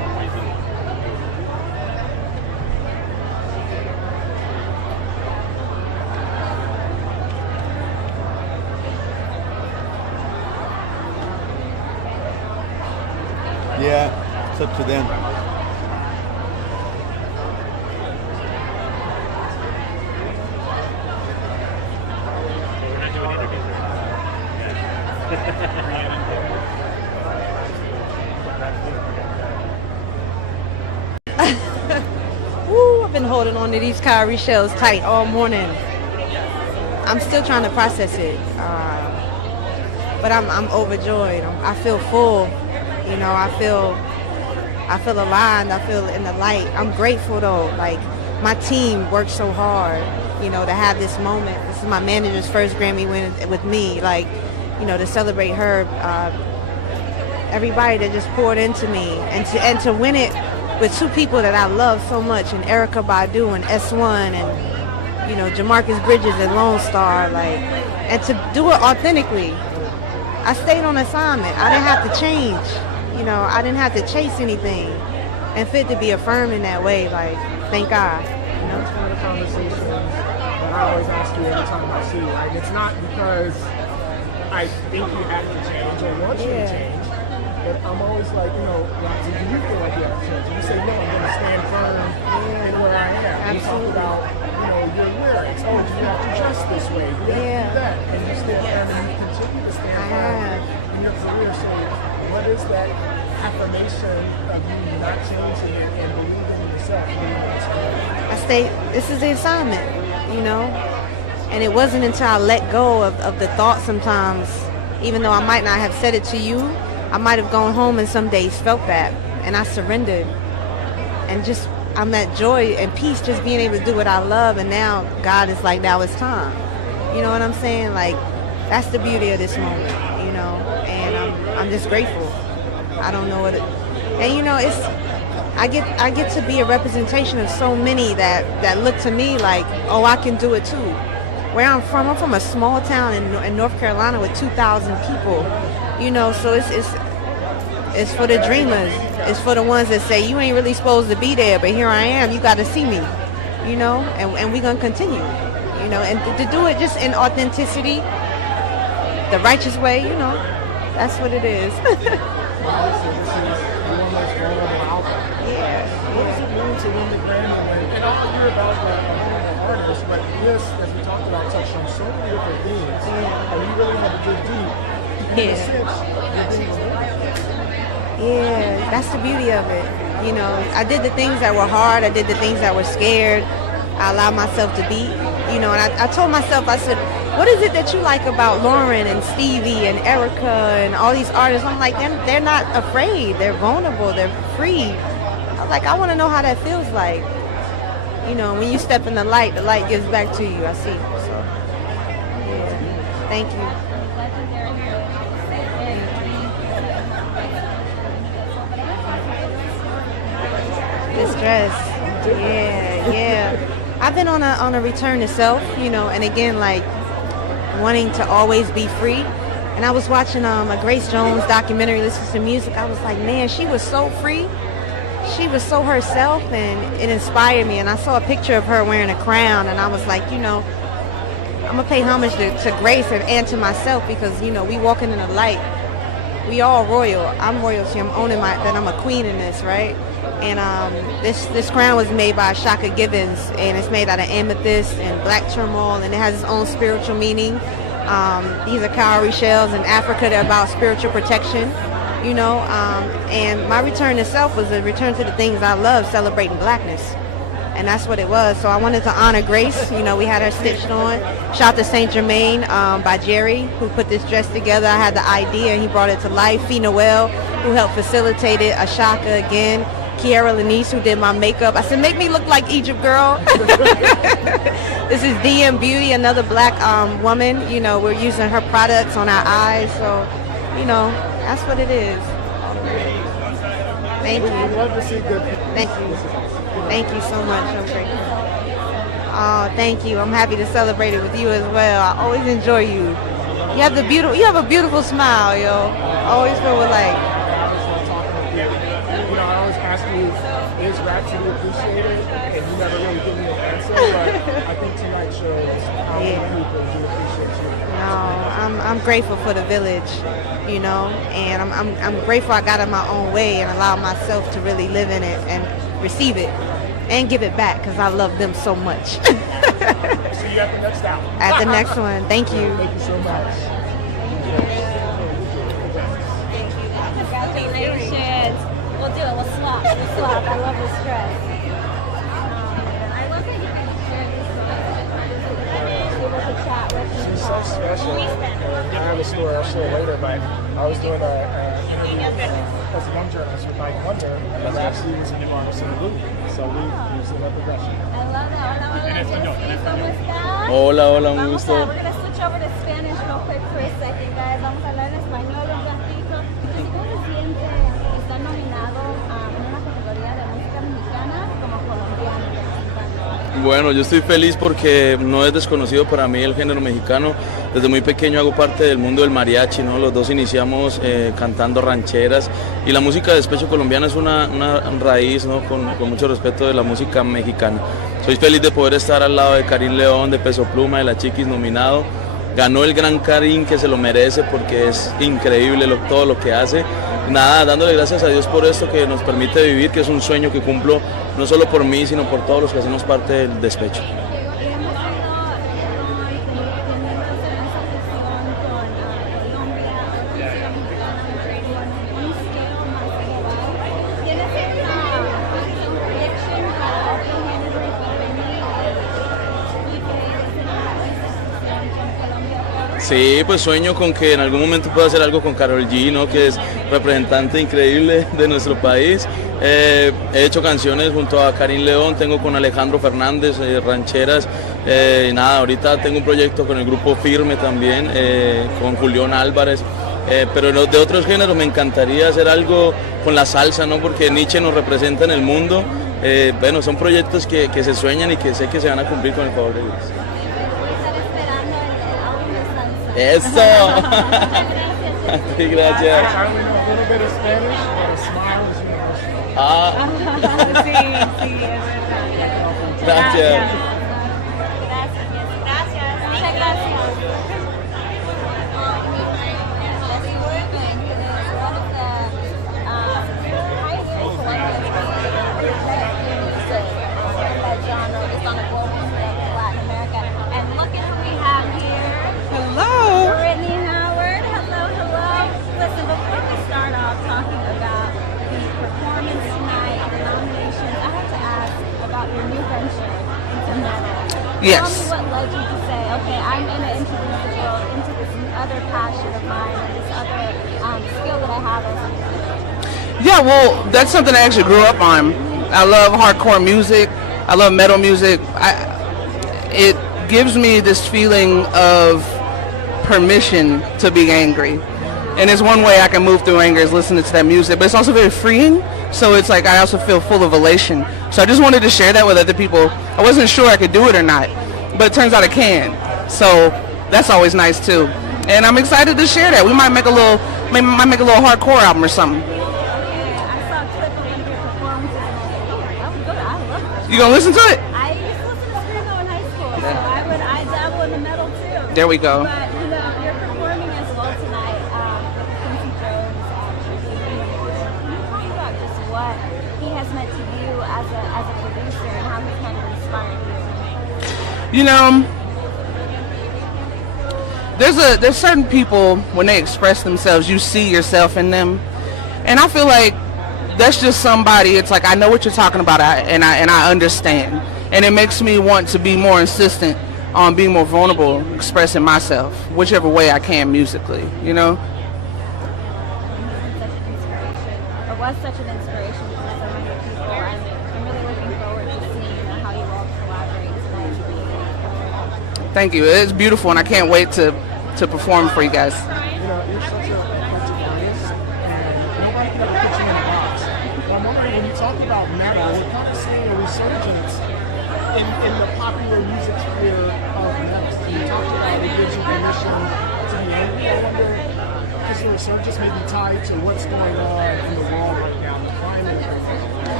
Yeah, it's up to them. Woo, I've been holding on to these cowrie shells tight all morning. I'm still trying to process it, but I'm overjoyed. I feel full, you know. I feel aligned. I feel in the light. I'm grateful though. Like my team worked so hard, you know, to have this moment. This is my manager's first Grammy win with me. Like, you know, to celebrate her. Everybody that just poured into me, and to win it with two people that I love so much, and Erykah Badu and S1 and, you know, Jamarcus Bridges and Lone Star, like, and to do it authentically. I stayed on assignment. I didn't have to change, you know, I didn't have to chase anything, and fit to be affirmed in that way, like, thank God. You know, it's one of the conversations that I always ask you every time I see you. Like, it's not because I think you have to change or want you to change. But I'm always like, you know, do you feel like you have to change? You say, no, I'm going to stand firm in where I am. Absolutely. You talk about, you know, your lyrics. Oh, you have to dress this way. You have to do that. And you stand firm and you continue to stand firm in your career. So what is that affirmation of you not changing and believing in yourself? This is the assignment, you know? And it wasn't until I let go of the thought sometimes, even though I might not have said it to you, I might have gone home and some days felt that, and I surrendered. And just, I'm at joy and peace just being able to do what I love, and now God is like, now it's time. You know what I'm saying? Like, that's the beauty of this moment, you know, and I'm just grateful. I don't know what it, and you know, I get to be a representation of so many that look to me like, oh, I can do it too. Where I'm from a small town in North Carolina with 2,000 people. You know, so it's for the dreamers. It's for the ones that say, you ain't really supposed to be there, but here I am, you got to see me, you know, and we're going to continue, you know, and to do it just in authenticity, the righteous way, you know, that's what it is. What does it mean to win the Grammy? And I'll hear about the artist, but this, as we talked about, touched on so many different things, and you really had to dig deep. Yeah, that's the beauty of it. You know, I did the things that were hard. I did the things that were scared. I allowed myself to be, you know, and I told myself, I said, what is it that you like about Lauren and Stevie and Erykah and all these artists? I'm like, they're not afraid. They're vulnerable. They're free. I'm like, I want to know how that feels like. You know, when you step in the light gives back to you. I see. So, yeah. Thank you. This dress, yeah. I've been on a return to self, you know, and again, like wanting to always be free. And I was watching a Grace Jones documentary, listening to music. I was like, man, she was so free. She was so herself, and it inspired me. And I saw a picture of her wearing a crown, and I was like, you know, I'm gonna pay homage to Grace and to myself, because, you know, we walking in the light. We all royal. I'm royalty. I'm owning that I'm a queen in this, right? And this crown was made by Shaka Givens, and it's made out of amethyst and black turmoil, and it has its own spiritual meaning. These are cowrie shells in Africa. They're about spiritual protection, you know. And my return to self was a return to the things I love, celebrating blackness. And that's what it was. So I wanted to honor Grace. You know, we had her stitched on. Shout out to Saint Germain by Jerry, who put this dress together. I had the idea, and he brought it to life. Fee Noel, who helped facilitate it. Ashaka again. Kiara Lanice, who did my makeup. I said, make me look like Egypt, girl. This is DM Beauty, another black woman. You know, we're using her products on our eyes. So, you know, that's what it is. Thank you. We'd love to see good. Thank you. Thank you so much. I'm grateful. Oh, thank you. I'm happy to celebrate it with you as well. I always enjoy you. You have a beautiful smile, yo. I always feel like. You know, I always asked you, is Rhapsody appreciated? And you never really give me an answer, but I think tonight shows how many people do appreciate you. No, I'm grateful for the village, you know, and I'm grateful I got in my own way and allowed myself to really live in it and receive it and give it back because I love them so much. See you at the next album. At the next one. Thank you. Thank you so much. Congratulations. We'll do it. We'll swap. We'll swap. I love this dress. I love that you can share this with a chat with me. She's so special. I have a story I'll share later, but I was doing an interview as a young journalist with Mike Wonder, and Rhapsody was involved in the movie. So we used in that progression. I love that. Hola, Jesse. ¿Cómo estás? Hola, hola, un gusto. We're going to switch over to Spanish real quick for a second, guys. Vamos a hablar en español un ratito. ¿Cómo se siente estar nominado en una categoría de música mexicana como colombiano? Bueno, yo estoy feliz porque no es desconocido para mí el género mexicano. Desde muy pequeño hago parte del mundo del mariachi, ¿no? Los dos iniciamos cantando rancheras y la música de despecho colombiana es una raíz, ¿no? Con mucho respeto de la música mexicana. Soy feliz de poder estar al lado de Karim León, de Peso Pluma, de la Chiquis nominado. Ganó el gran Karim, que se lo merece porque es increíble todo lo que hace. Nada, dándole gracias a Dios por esto que nos permite vivir, que es un sueño que cumplo no solo por mí, sino por todos los que hacemos parte del despecho. Sí, pues sueño con que en algún momento pueda hacer algo con Karol G, ¿no? Que es representante increíble de nuestro país. He hecho canciones junto a Karim León, tengo con Alejandro Fernández, rancheras. Nada, ahorita tengo un proyecto con el grupo Firme también, con Julián Álvarez. Pero de otros géneros me encantaría hacer algo con la salsa, ¿no? Porque Nietzsche nos representa en el mundo. Bueno, son proyectos que se sueñan y que sé que se van a cumplir con el favor de Dios. Eso. Sí, gracias. Ah. Sí, sí, es verdad. Gracias. Muchas gracias. Yes. Tell me what led you to say, okay, I'm going to introduce the world into this other passion of mine and this other skill that I have as a musician. Yeah, well, that's something I actually grew up on. I love hardcore music. I love metal music. It gives me this feeling of permission to be angry. And it's one way I can move through anger is listening to that music, but it's also very freeing. So it's like I also feel full of elation. So I just wanted to share that with other people. I wasn't sure I could do it or not, but it turns out I can. So that's always nice too. And I'm excited to share that. We might make a little hardcore album or something. You gonna listen to it? I used to listen to Screamo in high school, so I dabble in the metal too. There we go. But you know, you're performing as well tonight with Quincy Jones. Can you talk about just what he has meant to you as a producer and how he's kind of inspired you? You know, there's certain people when they express themselves, you see yourself in them, and I feel like that's just somebody. It's like I know what you're talking about, and I understand, and it makes me want to be more insistent on being more vulnerable, expressing myself, whichever way I can musically. You know. It was such an inspiration to so many people. I'm really looking forward to seeing how you all collaborate tonight. Thank you. It's beautiful, and I can't wait to perform for you guys. You know, you're such a authentic artist, and nobody can ever put you in a box. But I'm wondering, when you talk about metal, we're kind of seeing a resurgence in the popular music sphere of metal. You talked about it gives you permission to be angry. I wonder, because the resurgence may be tied to what's going on in the world right now, the climate.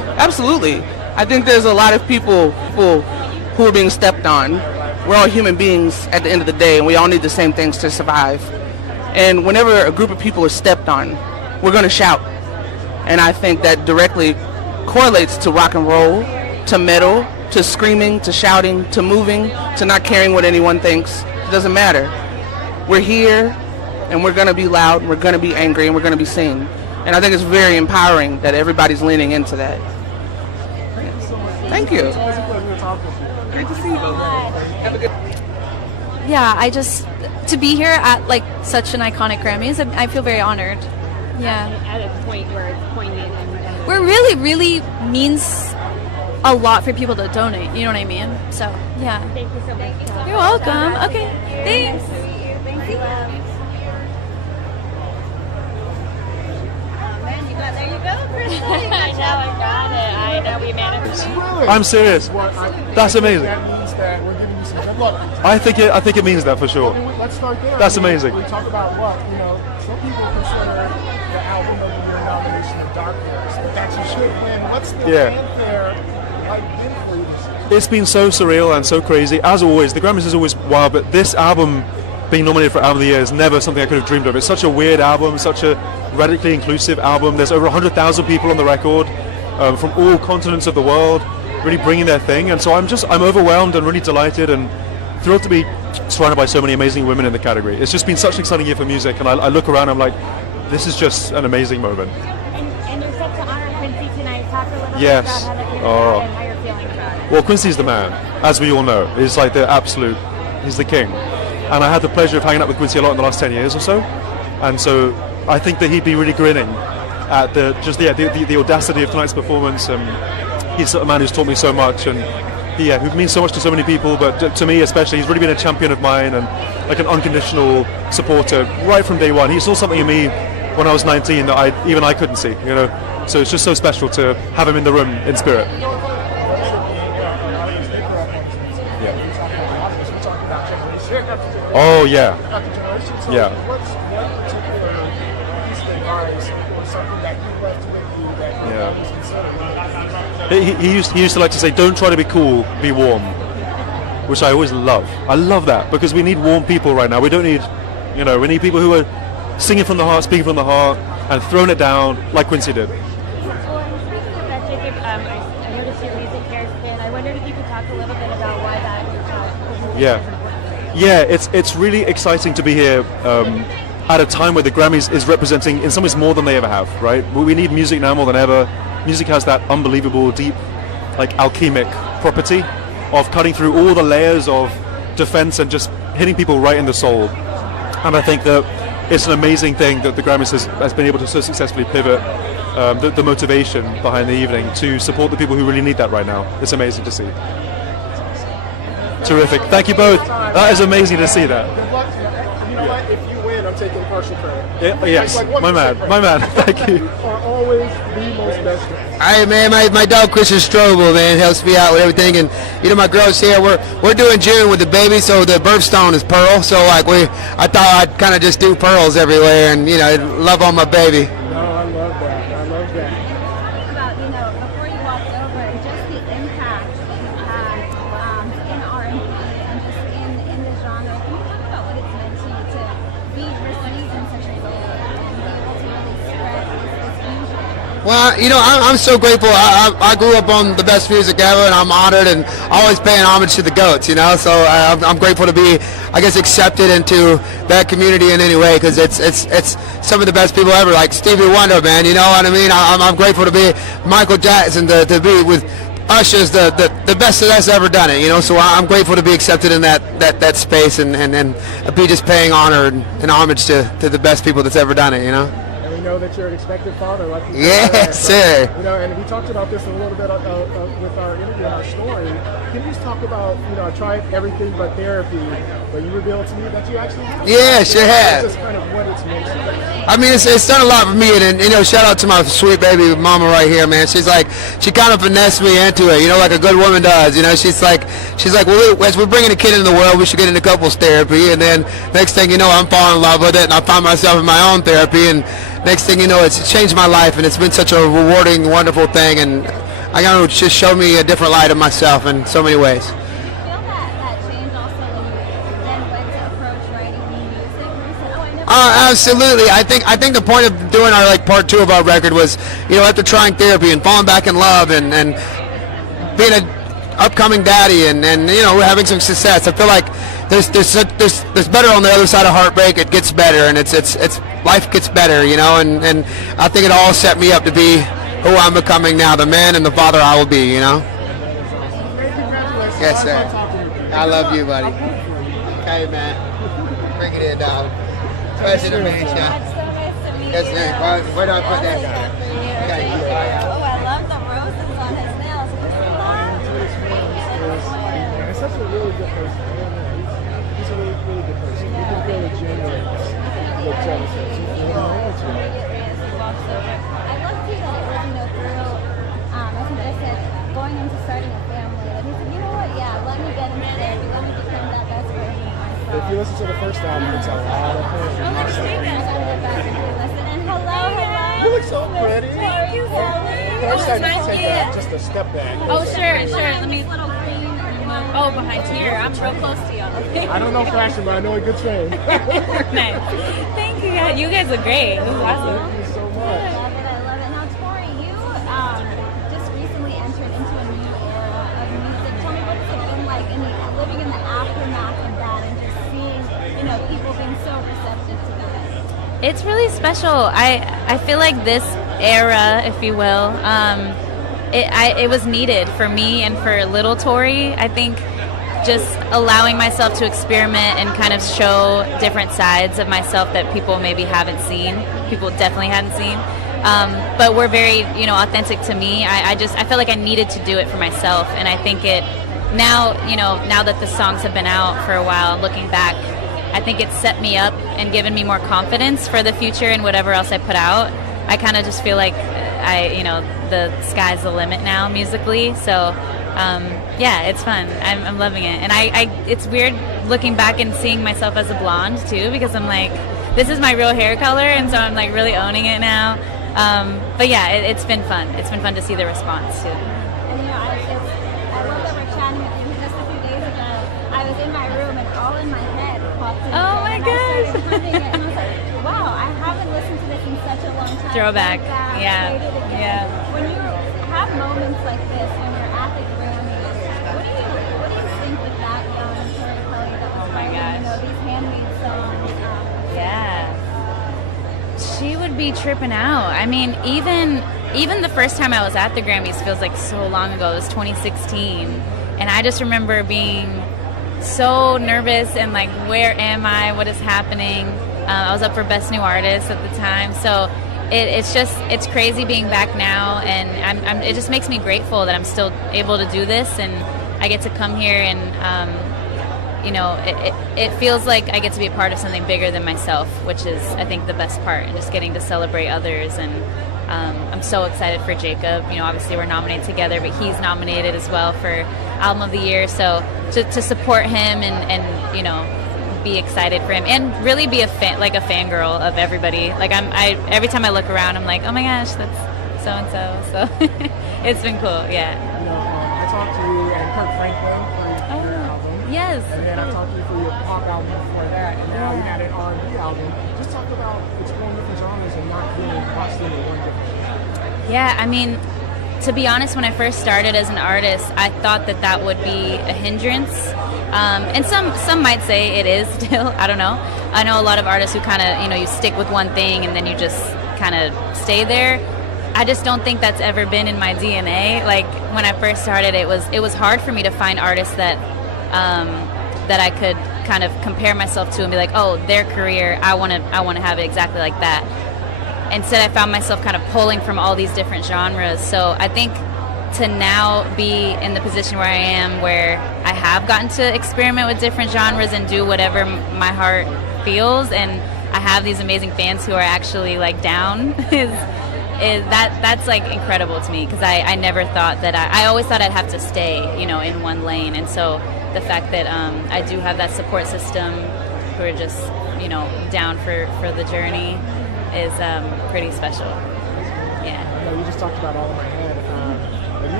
Absolutely. I think there's a lot of people who are being stepped on. We're all human beings at the end of the day, and we all need the same things to survive. And whenever a group of people are stepped on, we're going to shout. And I think that directly correlates to rock and roll, to metal, to screaming, to shouting, to moving, to not caring what anyone thinks. It doesn't matter. We're here, and we're going to be loud, we're going to be angry, and we're going to be seen. And I think it's very empowering that everybody's leaning into that. Thank you. Great to see you. Have a good. Yeah, to be here at like such an iconic Grammys, I feel very honored. Yeah. At a point where it's poignant and Where really, really means a lot for people to donate. You know what I mean? So, yeah. Thank you so much. You're welcome. Okay. Thanks. Thank you. Man, there you go, Chris. I got it. I know we managed. I'm serious. That's amazing. That means that we're giving you some good luck. I think it means that for sure. Let's start there. That's amazing. We talk about what, some people consider the album of the year nomination of Dark Horse, but that's you should win. What's the fanfare like been for you this year? It's been so surreal and so crazy. As always, the Grammys is always wild, but this album being nominated for Album of the Year is never something I could have dreamed of. It's such a weird album, such a radically inclusive album. There's over 100,000 people on the record from all continents of the world, really bringing their thing. And so I'm overwhelmed and really delighted and thrilled to be surrounded by so many amazing women in the category. It's just been such an exciting year for music, and I look around, I'm like, this is just an amazing moment. And you're set to honor Quincy tonight. Talk a little Yes. bit about how that came about and how you're feeling about it. Well, Quincy's the man, as we all know. He's like he's the king. And I had the pleasure of hanging out with Quincy a lot in the last 10 years or so. And so I think that he'd be really grinning at the audacity of tonight's performance. He's a man who's taught me so much, and who means so much to so many people, but to me especially, he's really been a champion of mine and like an unconditional supporter right from day one. He saw something in me when I was 19 that I couldn't see, So it's just so special to have him in the room in spirit. Oh yeah. Yeah. He used to like to say, "Don't try to be cool, be warm," which I always love. I love that because we need warm people right now. We don't need, we need people who are singing from the heart, speaking from the heart, and throwing it down like Quincy did. Well, and speaking of that, Jacob, I noticed your music hair spin. I wondered if you could talk a little bit about why that. Yeah, it's really exciting to be here at a time where the Grammys is representing, in some ways, more than they ever have, right? We need music now more than ever. Music has that unbelievable, deep, like alchemic property of cutting through all the layers of defense and just hitting people right in the soul. And I think that it's an amazing thing that the Grammys has been able to so successfully pivot the motivation behind the evening to support the people who really need that right now. It's amazing to see. Terrific. Thank you both. That is amazing to see that. Good luck. You know what? If you win, I'm taking partial credit. Yes, my man. Thank you. You are always the most best friends. Hey man, my dog Christian Strobel, man, helps me out with everything, and my girls here, we're doing June with the baby, so the birthstone is Pearl. So like I thought I'd kind of just do pearls everywhere, and love on my baby. No, I love that. About, before you walked over, just the impact in R&B and just in the genre. Can you talk about what it's meant to you to be received in such a way and be able to really spread this fusion? Well, I'm so grateful. I grew up on the best music ever, and I'm honored and always paying homage to the GOATs, So I'm grateful to be, accepted into that community in any way, because it's some of the best people ever, like Stevie Wonder, man. You know what I mean? I'm grateful to be Michael Jackson, to be with Usher's the best that's ever done it. So I'm grateful to be accepted in that space and be just paying honor and homage to the best people that's ever done it. And we know that you're an expected father, like you Yes, sir. And we talked about this a little bit with our interview and our story. Can you just talk about, I tried everything but therapy, but you revealed to me that you actually have. Yeah, sure have. Just kind of what it's meant to you. I mean, it's done a lot for me, and shout out to my sweet baby mama right here, man. She kind of finessed me into it, like a good woman does. She's like, well, as we're bringing a kid into the world, we should get into couples therapy, and then next thing you know, I'm falling in love with it, and I find myself in my own therapy, and next thing you know, it's changed my life, and it's been such a rewarding, wonderful thing, and I know it's just showed me a different light of myself in so many ways. Feel that change also when you then went to approach writing new music? Where you said, oh, I never. Absolutely. I think the point of doing our part 2 of our record was, after trying therapy and falling back in love and being an upcoming daddy and having some success. I feel like there's better on the other side of heartbreak. It gets better, and it's life gets better, and I think it all set me up to be who I'm becoming now, the man and the father I will be, Yes, sir. I love you, buddy. Okay, man. Bring it in, dog. Pleasure to meet you. Yes, sir. Where do I put that? Okay. Oh, I love the roses on his nails. He's such a really good person. He's a really, really good person. You can feel the genuine look to his face. I love to that it was, through, I think I said, going into starting a family. That he said, you know what, yeah, let me get into therapy, let me become that best version of myself. If you listen to the first album, it's a lot of things. And hello. You look so pretty. Thank you, Sally. First time you take just a step back. Oh, sure. Let me. Oh, behind here. I'm real close to y'all. I don't know fashion, but I know a good train. Nice. Thank you, guys. You guys look great. This is awesome. Thank you so much. I love it. Now, Tori, you just recently entered into a new era of music. Tell me what's it been like living in the aftermath of that and just seeing, people being so receptive to that. It's really special. I feel like this era, if you will, it was needed for me and for little Tori. I think just allowing myself to experiment and kind of show different sides of myself that people maybe haven't seen. People definitely hadn't seen. But were very, authentic to me. I felt like I needed to do it for myself, and I think now that the songs have been out for a while, looking back, I think it's set me up and given me more confidence for the future and whatever else I put out. I kind of just feel like the sky's the limit now musically. So yeah, it's fun. I'm loving it, and it's weird looking back and seeing myself as a blonde too, because I'm like, this is my real hair color, and so I'm like really owning it now. But yeah, it's been fun. It's been fun to see the response too. And I love that we're chatting with you. Just a few days ago, I was in my room and all in my head popped in. Oh my gosh! I started humming it, and I was like, wow, I haven't listened to this in such a long time. Throwback. Yeah. When you have moments like this, when you're at the Grammys, what do you think with that young Tori Kelly that was writing, these handmade songs? Yeah. She would be tripping out. I mean, even the first time I was at the Grammys feels like so long ago. It was 2016, and I just remember being so nervous and like, where am I? What is happening? I was up for Best New Artist at the time, so it's crazy being back now, and it just makes me grateful that I'm still able to do this, and I get to come here and it feels like I get to be a part of something bigger than myself, which is, I think, the best part, and just getting to celebrate others. And I'm so excited for Jacob. Obviously we're nominated together, but he's nominated as well for Album of the Year. So to support him and be excited for him, and really be a fangirl of everybody. Like every time I look around, I'm like, oh my gosh, that's so and so. So it's been cool. Yeah. I talked to you and Kirk Franklin for your album. Yes. And then I talked to you for your pop album before that, and now you had an R&B album. Just talk about exploring different genres and not being locked into one different. Yeah, I mean, to be honest, when I first started as an artist, I thought that would be a hindrance. And some might say it is still. I don't know. I know a lot of artists who kind of, you stick with one thing and then you just kind of stay there. I just don't think that's ever been in my DNA. Like when I first started, it was hard for me to find artists that I could kind of compare myself to and be like, oh, their career, I want to have it exactly like that. Instead, I found myself kind of pulling from all these different genres. So I think to now be in the position where I am, where I have gotten to experiment with different genres and do whatever my heart feels, and I have these amazing fans who are actually like down, that's like incredible to me, because I never thought that I always thought I'd have to stay, in one lane. And so the fact that I do have that support system who are just, down for the journey is pretty special. Yeah. You just talked about All in My Head. Have you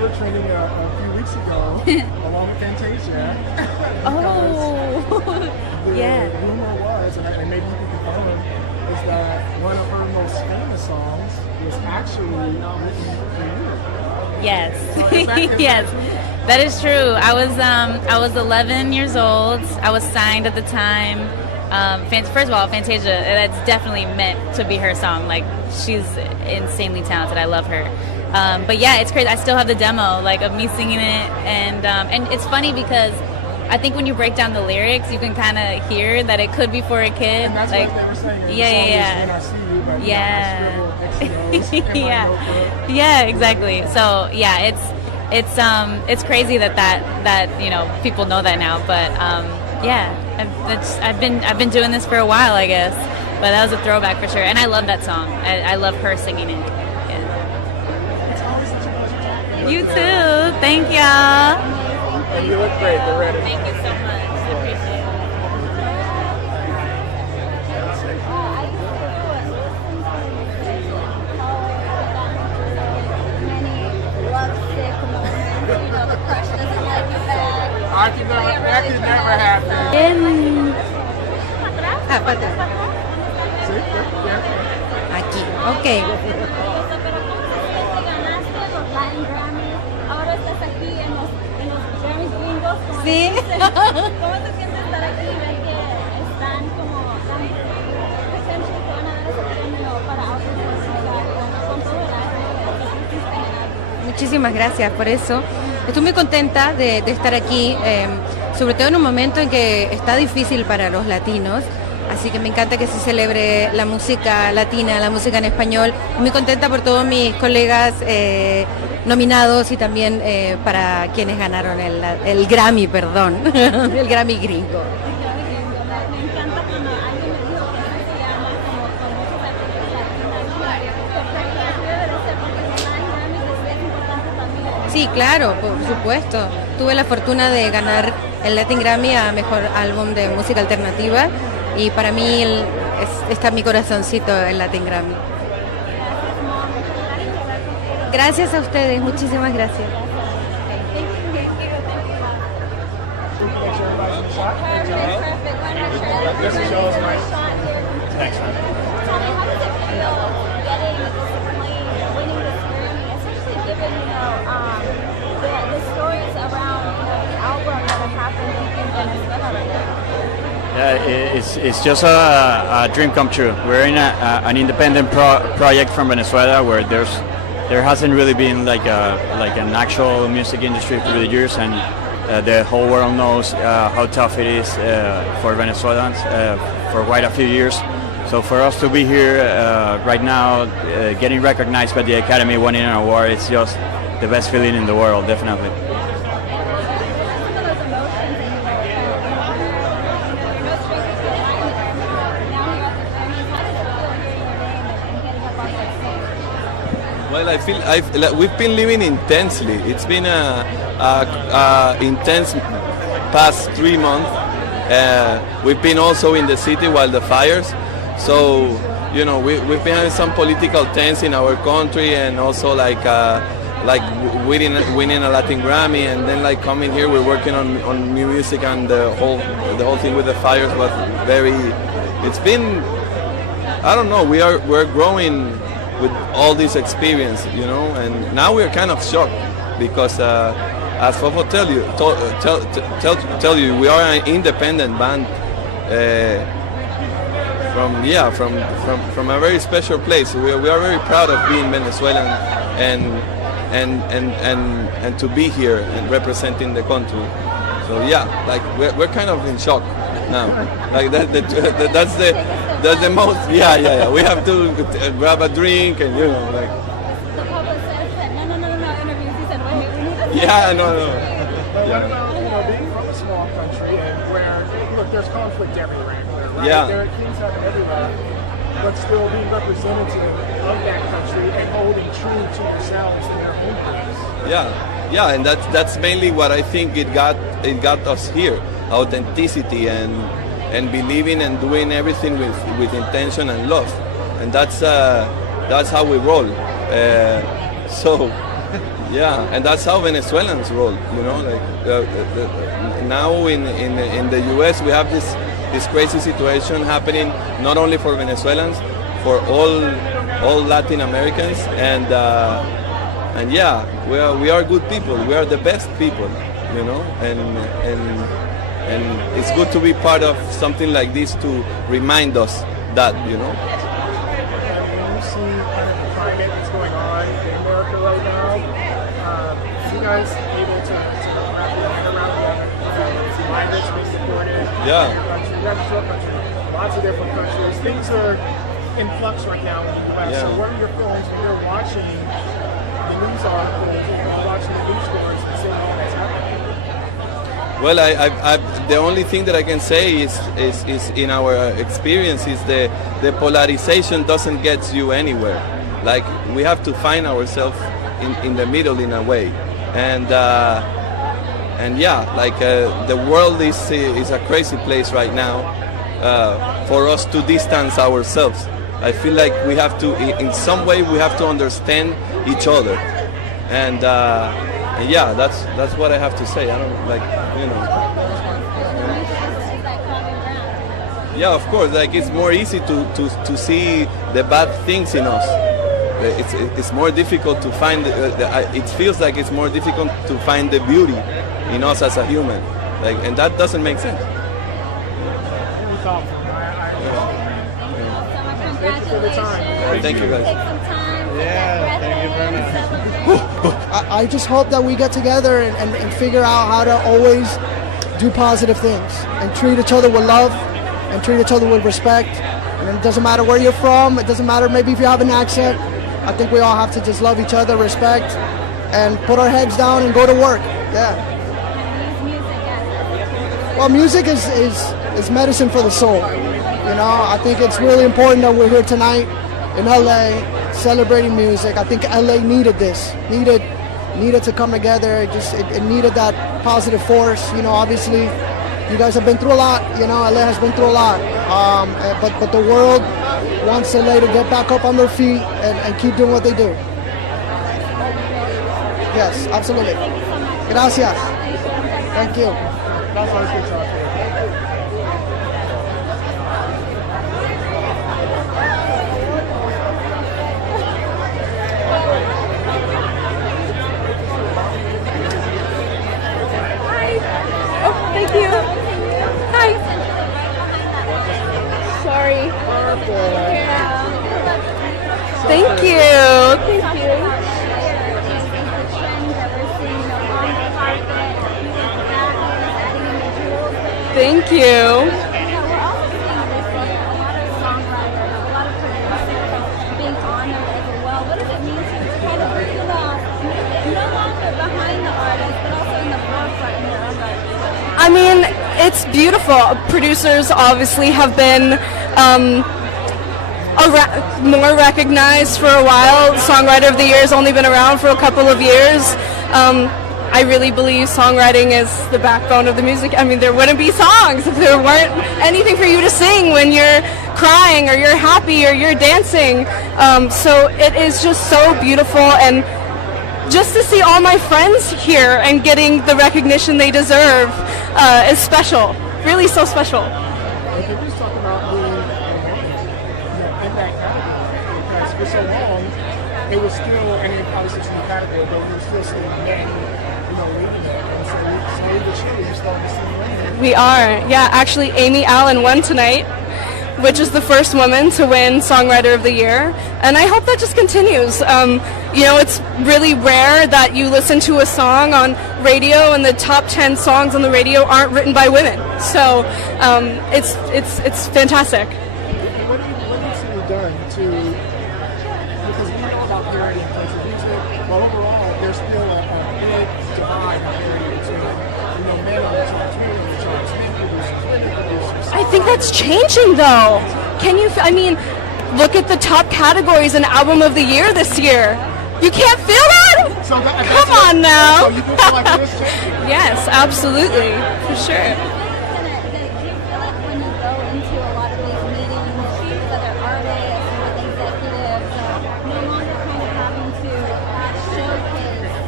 were trending a few weeks ago along with Fantasia. Yeah. The rumor was, and maybe you can confirm, is that one of her most famous songs was actually written for you. Yes, yes, that is true. I was 11 years old. I was signed at the time. First of all, Fantasia, that's definitely meant to be her song. Like, she's insanely talented. I love her. But yeah, it's crazy. I still have the demo, like, of me singing it, and it's funny because I think when you break down the lyrics, you can kind of hear that it could be for a kid. And that's like, what they were saying. Yeah, exactly. So yeah, it's crazy that you know, people know that now. But yeah, I've been doing this for a while, I guess. But that was a throwback for sure, and I love that song. I love her singing it. Yeah. You too. Thank y'all. And you look great. They're ready. Thank you so much. I appreciate it. That could never happen. Aquí. Okay. Ahora estás aquí en los Grammys gringos. Sí. ¿Cómo se siente estar aquí y ver que están como potentially que van a dar ese premio para Artistry con todo el arte? Muchísimas gracias por eso. Estoy muy contenta de estar aquí, sobre todo en un momento en que está difícil para los latinos. Así que me encanta que se celebre la música latina, la música en español. Muy contenta por todos mis colegas nominados y también para quienes ganaron el Grammy, perdón, el Grammy gringo. Me encanta cuando alguien me dijo que así se llama como música latina. Debe ser porque ganar Grammys es importante también. Sí, claro, por supuesto. Tuve la fortuna de ganar el Latin Grammy a Mejor Álbum de Música Alternativa y para mí está en mi corazoncito el Latin Grammy. Gracias a ustedes, muchísimas gracias. Thanks, man. It's just a dream come true. We're in an independent project from Venezuela where there hasn't really been like an actual music industry for the years, and the whole world knows how tough it is for Venezuelans for quite a few years. So for us to be here right now, getting recognized by the Academy, winning an award, it's just the best feeling in the world, definitely. Well, I feel we've been living intensely. It's been a intense past 3 months. We've been also in the city while the fires. So, you know, we've been having some political tense in our country, and also like winning a Latin Grammy, and then like coming here, we're working on new music, and the whole thing with the fires was very. It's been, I don't know. We're growing with all this experience, you know, and now we're kind of shocked because, as Fofo tell you, we are an independent band from a very special place. We are very proud of being Venezuelan and to be here and representing the country. So yeah, like we're kind of in shock now. Like that's the most. Yeah. We have to grab a drink and, you know, like. The publicist said no interviews. He said wait, we need to. Yeah, no. But what about, you know, being from a small country and where, look, there's conflict everywhere, right? Yeah. There are kings everywhere, but still being representative of that country and holding true to yourselves and their own place. Yeah, and that's mainly what I think it got us here: authenticity and believing and doing everything with intention and love, and that's how we roll. So Yeah, and that's how Venezuelans roll. You know, like now in the U.S. we have this crazy situation happening not only for Venezuelans, for all Latin Americans, and yeah, we are good people. We are the best people, you know, and it's good to be part of something like this to remind us that, you know. When you see kind of the climate that's going on in America right now, you guys able to wrap your head around that? See migrants being supported. Yeah. You have your country, lots of different countries. Things are in flux right now in the U.S. Yeah. So what are your feelings when you're watching the news articles, or watching the news stories and seeing all that's happening? Well, the only thing that I can say is in our experience is the polarization doesn't get you anywhere. Like, we have to find ourselves in the middle in a way, and yeah, like the world is a crazy place right now for us to distance ourselves. I feel like we have to, in some way, we have to understand each other, and yeah, that's what I have to say. I don't like, you know. Yeah, of course. Like, it's more easy to see the bad things in us. It's more difficult to find. It feels like it's more difficult to find the beauty in us as a human. Like, and that doesn't make sense. Thank you, guys. Yeah, thank you very much. I just hope that we get together and figure out how to always do positive things and treat each other with love and treat each other with respect. And it doesn't matter where you're from. It doesn't matter maybe if you have an accent. I think we all have to just love each other, respect, and put our heads down and go to work. Yeah. Well, music is medicine for the soul. You know, I think it's really important that we're here tonight in LA celebrating music. I think LA needed this, needed to come together. It needed that positive force. You know, obviously, you guys have been through a lot. You know, LA has been through a lot. But the world wants LA to get back up on their feet and keep doing what they do. Yes, absolutely. Gracias. Thank you. That's always good talking. Thank you. Hi. Sorry. Thank you. Thank you. Thank you. Being honored as well. What does it mean to kind of bring about no longer behind the artist, but also in the forefront in your own right? I mean, it's beautiful. Producers obviously have been more recognized for a while. Songwriter of the Year has only been around for a couple of years. I really believe songwriting is the backbone of the music. I mean, there wouldn't be songs if there weren't anything for you to sing when you're crying or you're happy or you're dancing. So it is just so beautiful, and just to see all my friends here and getting the recognition they deserve is special. Really so special. Okay, let's talk about being in that category, because for so long it was still, and it probably sits in the category, but we were still seeing men, leading it, and so slowly but surely you're starting to see women. We are, yeah. Actually, Amy Allen won tonight, which is the first woman to win Songwriter of the Year, and I hope that just continues. It's really rare that you listen to a song on radio and the top 10 songs on the radio aren't written by women. So it's fantastic. What needs to be done to, because we know about parity in country music, but overall there's still a big divide in parity between men on the charts, women on the charts, men producers, women producers. I think that's changing though. Look at the top categories in Album of the Year this year. You can't feel that? Come on now. So you feel like it is changing? Yes, absolutely, for sure. Do you feel like when you go into a lot of these meetings, whether artists or with executives, no longer kind of having to showcase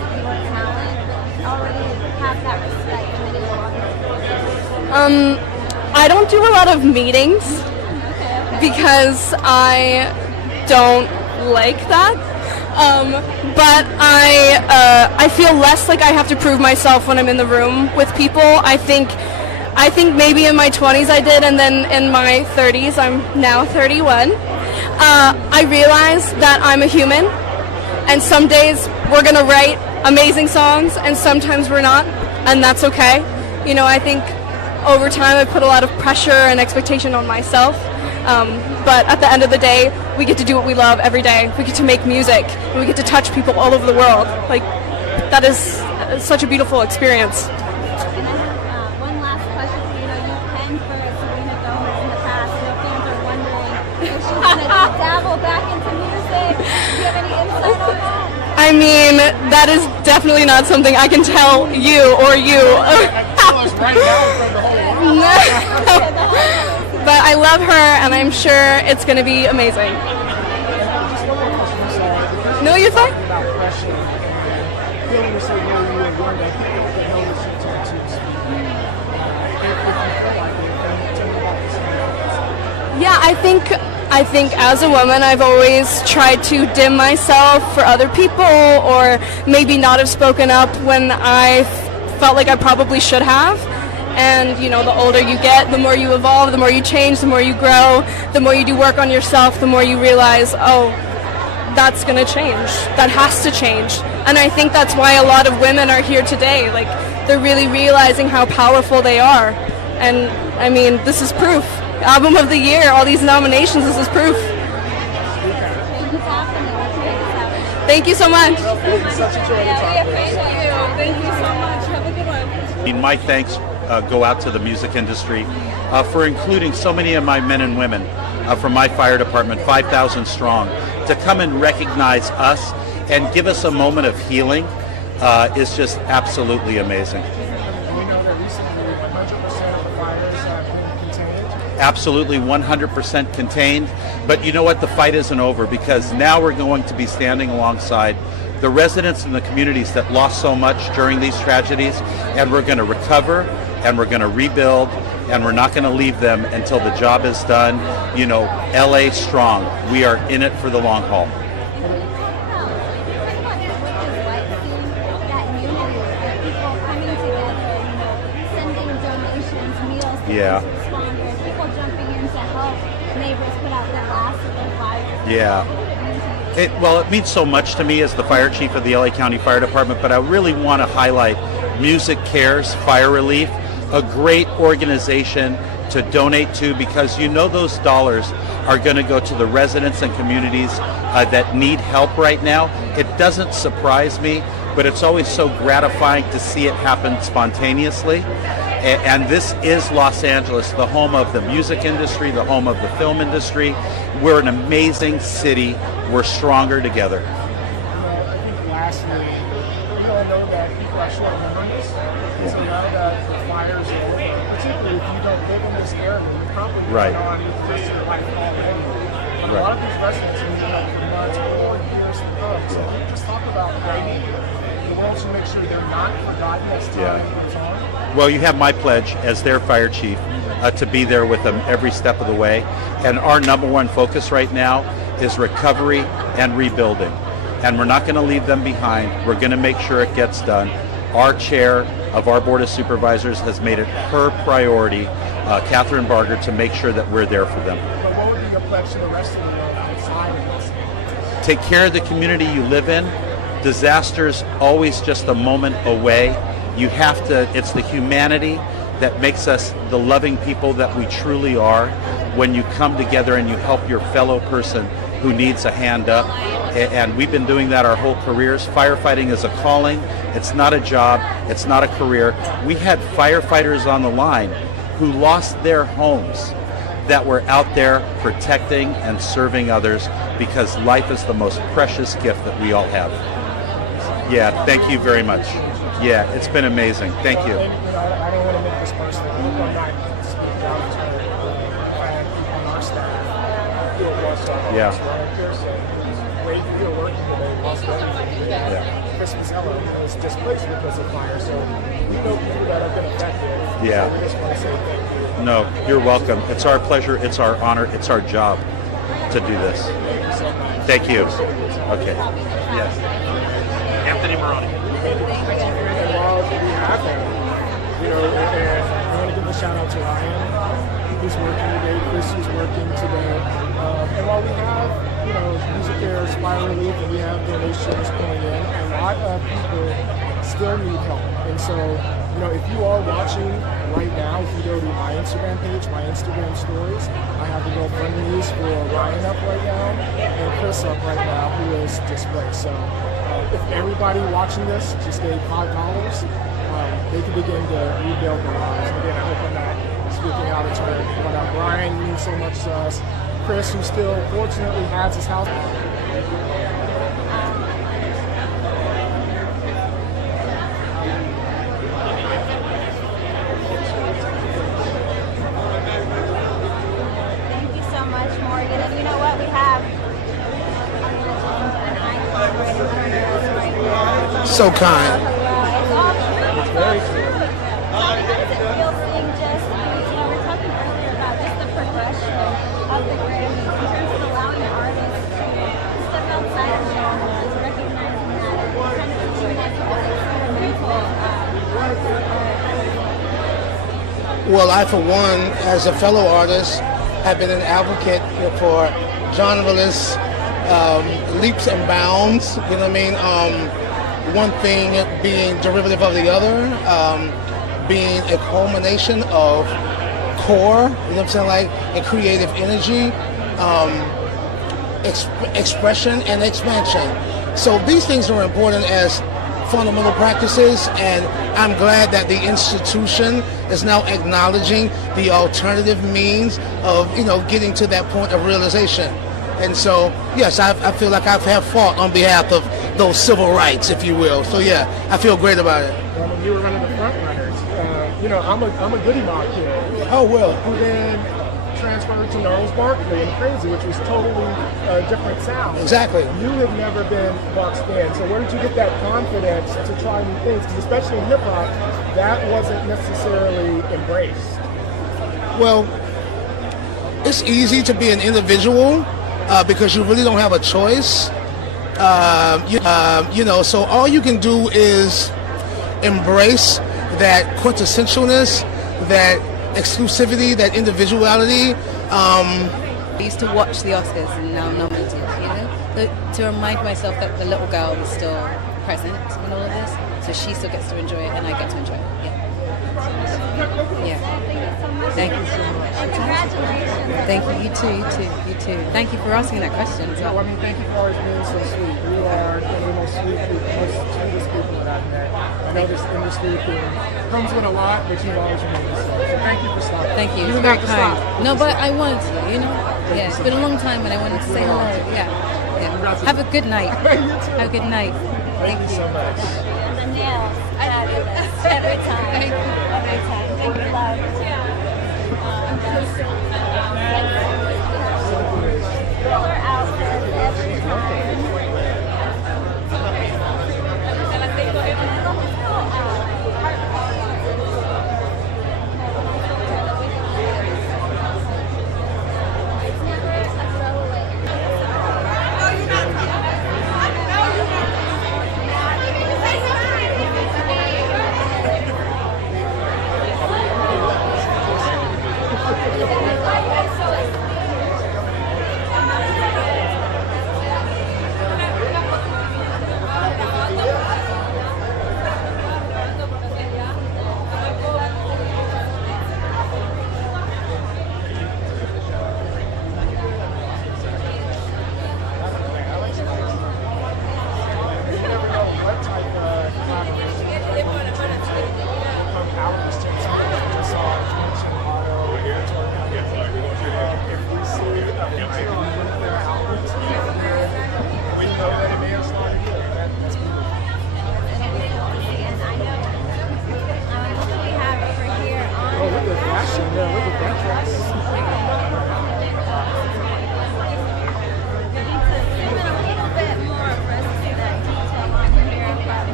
have that respect and that you want it? I don't do a lot of meetings because I don't like that. But I feel less like I have to prove myself when I'm in the room with people. I think maybe in my 20s I did, and then in my 30s, I'm now 31, I realized that I'm a human, and some days we're going to write amazing songs, and sometimes we're not, and that's okay. You know, I think over time I put a lot of pressure and expectation on myself, but at the end of the day, we get to do what we love every day. We get to make music, and we get to touch people all over the world. Like, that is such a beautiful experience. And I have one last question for you. You've penned for Sabrina Carpenter in the past. Fans are wondering if she's going to dabble back into music. Do you have any insight on that? I mean, that is definitely not something I can tell you or you. But I love her, and I'm sure it's going to be amazing. No, you're fine. Yeah, I think as a woman, I've always tried to dim myself for other people, or maybe not have spoken up when I felt like I probably should have. And, you know, the older you get, the more you evolve, the more you change, the more you grow, the more you do work on yourself, the more you realize, oh, that's going to change. That has to change. And I think that's why a lot of women are here today. Like, they're really realizing how powerful they are. And, I mean, this is proof. Album of the Year, all these nominations, this is proof. Thank you so much. Thank you so much. Have a good one. My thanks go out to the music industry for including so many of my men and women from my fire department, 5,000 strong, to come and recognize us and give us a moment of healing is just absolutely amazing. Absolutely 100% contained. But you know what? The fight isn't over, because now we're going to be standing alongside the residents and the communities that lost so much during these tragedies, and we're going to recover, and we're going to rebuild, and we're not going to leave them until the job is done. You know, LA strong. We are in it for the long haul. Yeah. People jumping in to help neighbors put out their last of their fires. Yeah. Well, it means so much to me as the fire chief of the LA County Fire Department, but I really want to highlight Music Cares Fire Relief, a great organization to donate to, because you know those dollars are going to go to the residents and communities that need help right now. It doesn't surprise me, but it's always so gratifying to see it happen spontaneously. And this is Los Angeles, the home of the music industry, the home of the film industry. We're an amazing city. We're stronger together. I think lastly, we all know that people are short memories. So now that the fires are over, particularly if you don't live in this area, you probably Right. on this your life already. But a Right. lot of these residents have been up for months or years to come. So can you just talk about how you want to make sure they're not forgotten as time goes on? Well, you have my pledge as their fire chief to be there with them every step of the way. And our number one focus right now is recovery and rebuilding. And we're not going to leave them behind. We're going to make sure it gets done. Our chair of our Board of Supervisors has made it her priority, Catherine Barger, to make sure that we're there for them. But what would be your pledge to the rest of the world outside of this? Take care of the community you live in. Disaster's always just a moment away. You have to, it's the humanity that makes us the loving people that we truly are when you come together and you help your fellow person who needs a hand up. And we've been doing that our whole careers. Firefighting is a calling. It's not a job. It's not a career. We had firefighters on the line who lost their homes that were out there protecting and serving others, because life is the most precious gift that we all have. Yeah, thank you very much. Yeah, it's been amazing. Thank you. I don't want to make this personal. One night, speak down to on our staff. Yeah. Great for your work today. Yeah. Chris Mazzello was displaced because of fire. So we know people that have been affected. Yeah. So we just want to say thank you. No, you're welcome. It's our pleasure. It's our honor. It's our job to do this. Thank you. Okay. Yes. Anthony Maroney. And while we have him, you know, and I want to give a shout out to Ryan, who's working today, Chris, who's working today. And while we have, you know, music fairs, fire relief, and we have donations coming in, a lot of people still need help. And so, you know, if you are watching right now, if you go to my Instagram page, my Instagram stories, I have the GoFundMe's for Ryan up right now and Chris up right now, who is displaced. So if everybody watching this just gave $5, they can begin to rebuild their lives. And again, I hope I'm not speaking out of turn. But Ryan means so much to us. Chris, who still fortunately has his house. So kind. It's very true. How does it feel seeing just, you know, we were talking earlier about just the progression of the Grammys in terms of allowing artists to step outside of genres, recognizing that, and kind of teaching that to other people. Well, I, for one, as a fellow artist, have been an advocate for genreless leaps and bounds. You know what I mean? One thing being derivative of the other, being a culmination of core, you know what I'm saying, like a creative energy, expression and expansion. So these things are important as fundamental practices, and I'm glad that the institution is now acknowledging the alternative means of, you know, getting to that point of realization. And so, yes, I feel like I have fought on behalf of those civil rights, if you will. So yeah, I feel great about it. Well, you were one of the front runners. You know, I'm a Goody Mob kid. Oh, well. Who then transferred to Gnarls Barkley and Crazy, which was totally different sound. Exactly. You have never been boxed in. So where did you get that confidence to try new things? Because especially in hip hop, that wasn't necessarily embraced. Well, it's easy to be an individual because you really don't have a choice. You know, so all you can do is embrace that quintessentialness, that exclusivity, that individuality. I used to watch the Oscars and now I'm nominated, you know? To remind myself that the little girl was still present in all of this, so she still gets to enjoy it and I get to enjoy it, yeah. Thank you so much. Congratulations. Thank you, you too. Thank you for asking that question as well. I mean, thank you for always being so sweet. You are one of the most sweetest people that I've met. I know this industry comes with a lot, but you've always been so. Thank you for stopping. Thank you. You It's didn't very have to kind. stop. No, but I wanted to, you know? Yeah, it's been a long time and I wanted to say hello. Yeah. Have a good night. Have a good night. Thank you so much. And the nails, fabulous. Every time. Every time. Thank you, love. Killer outfits every time.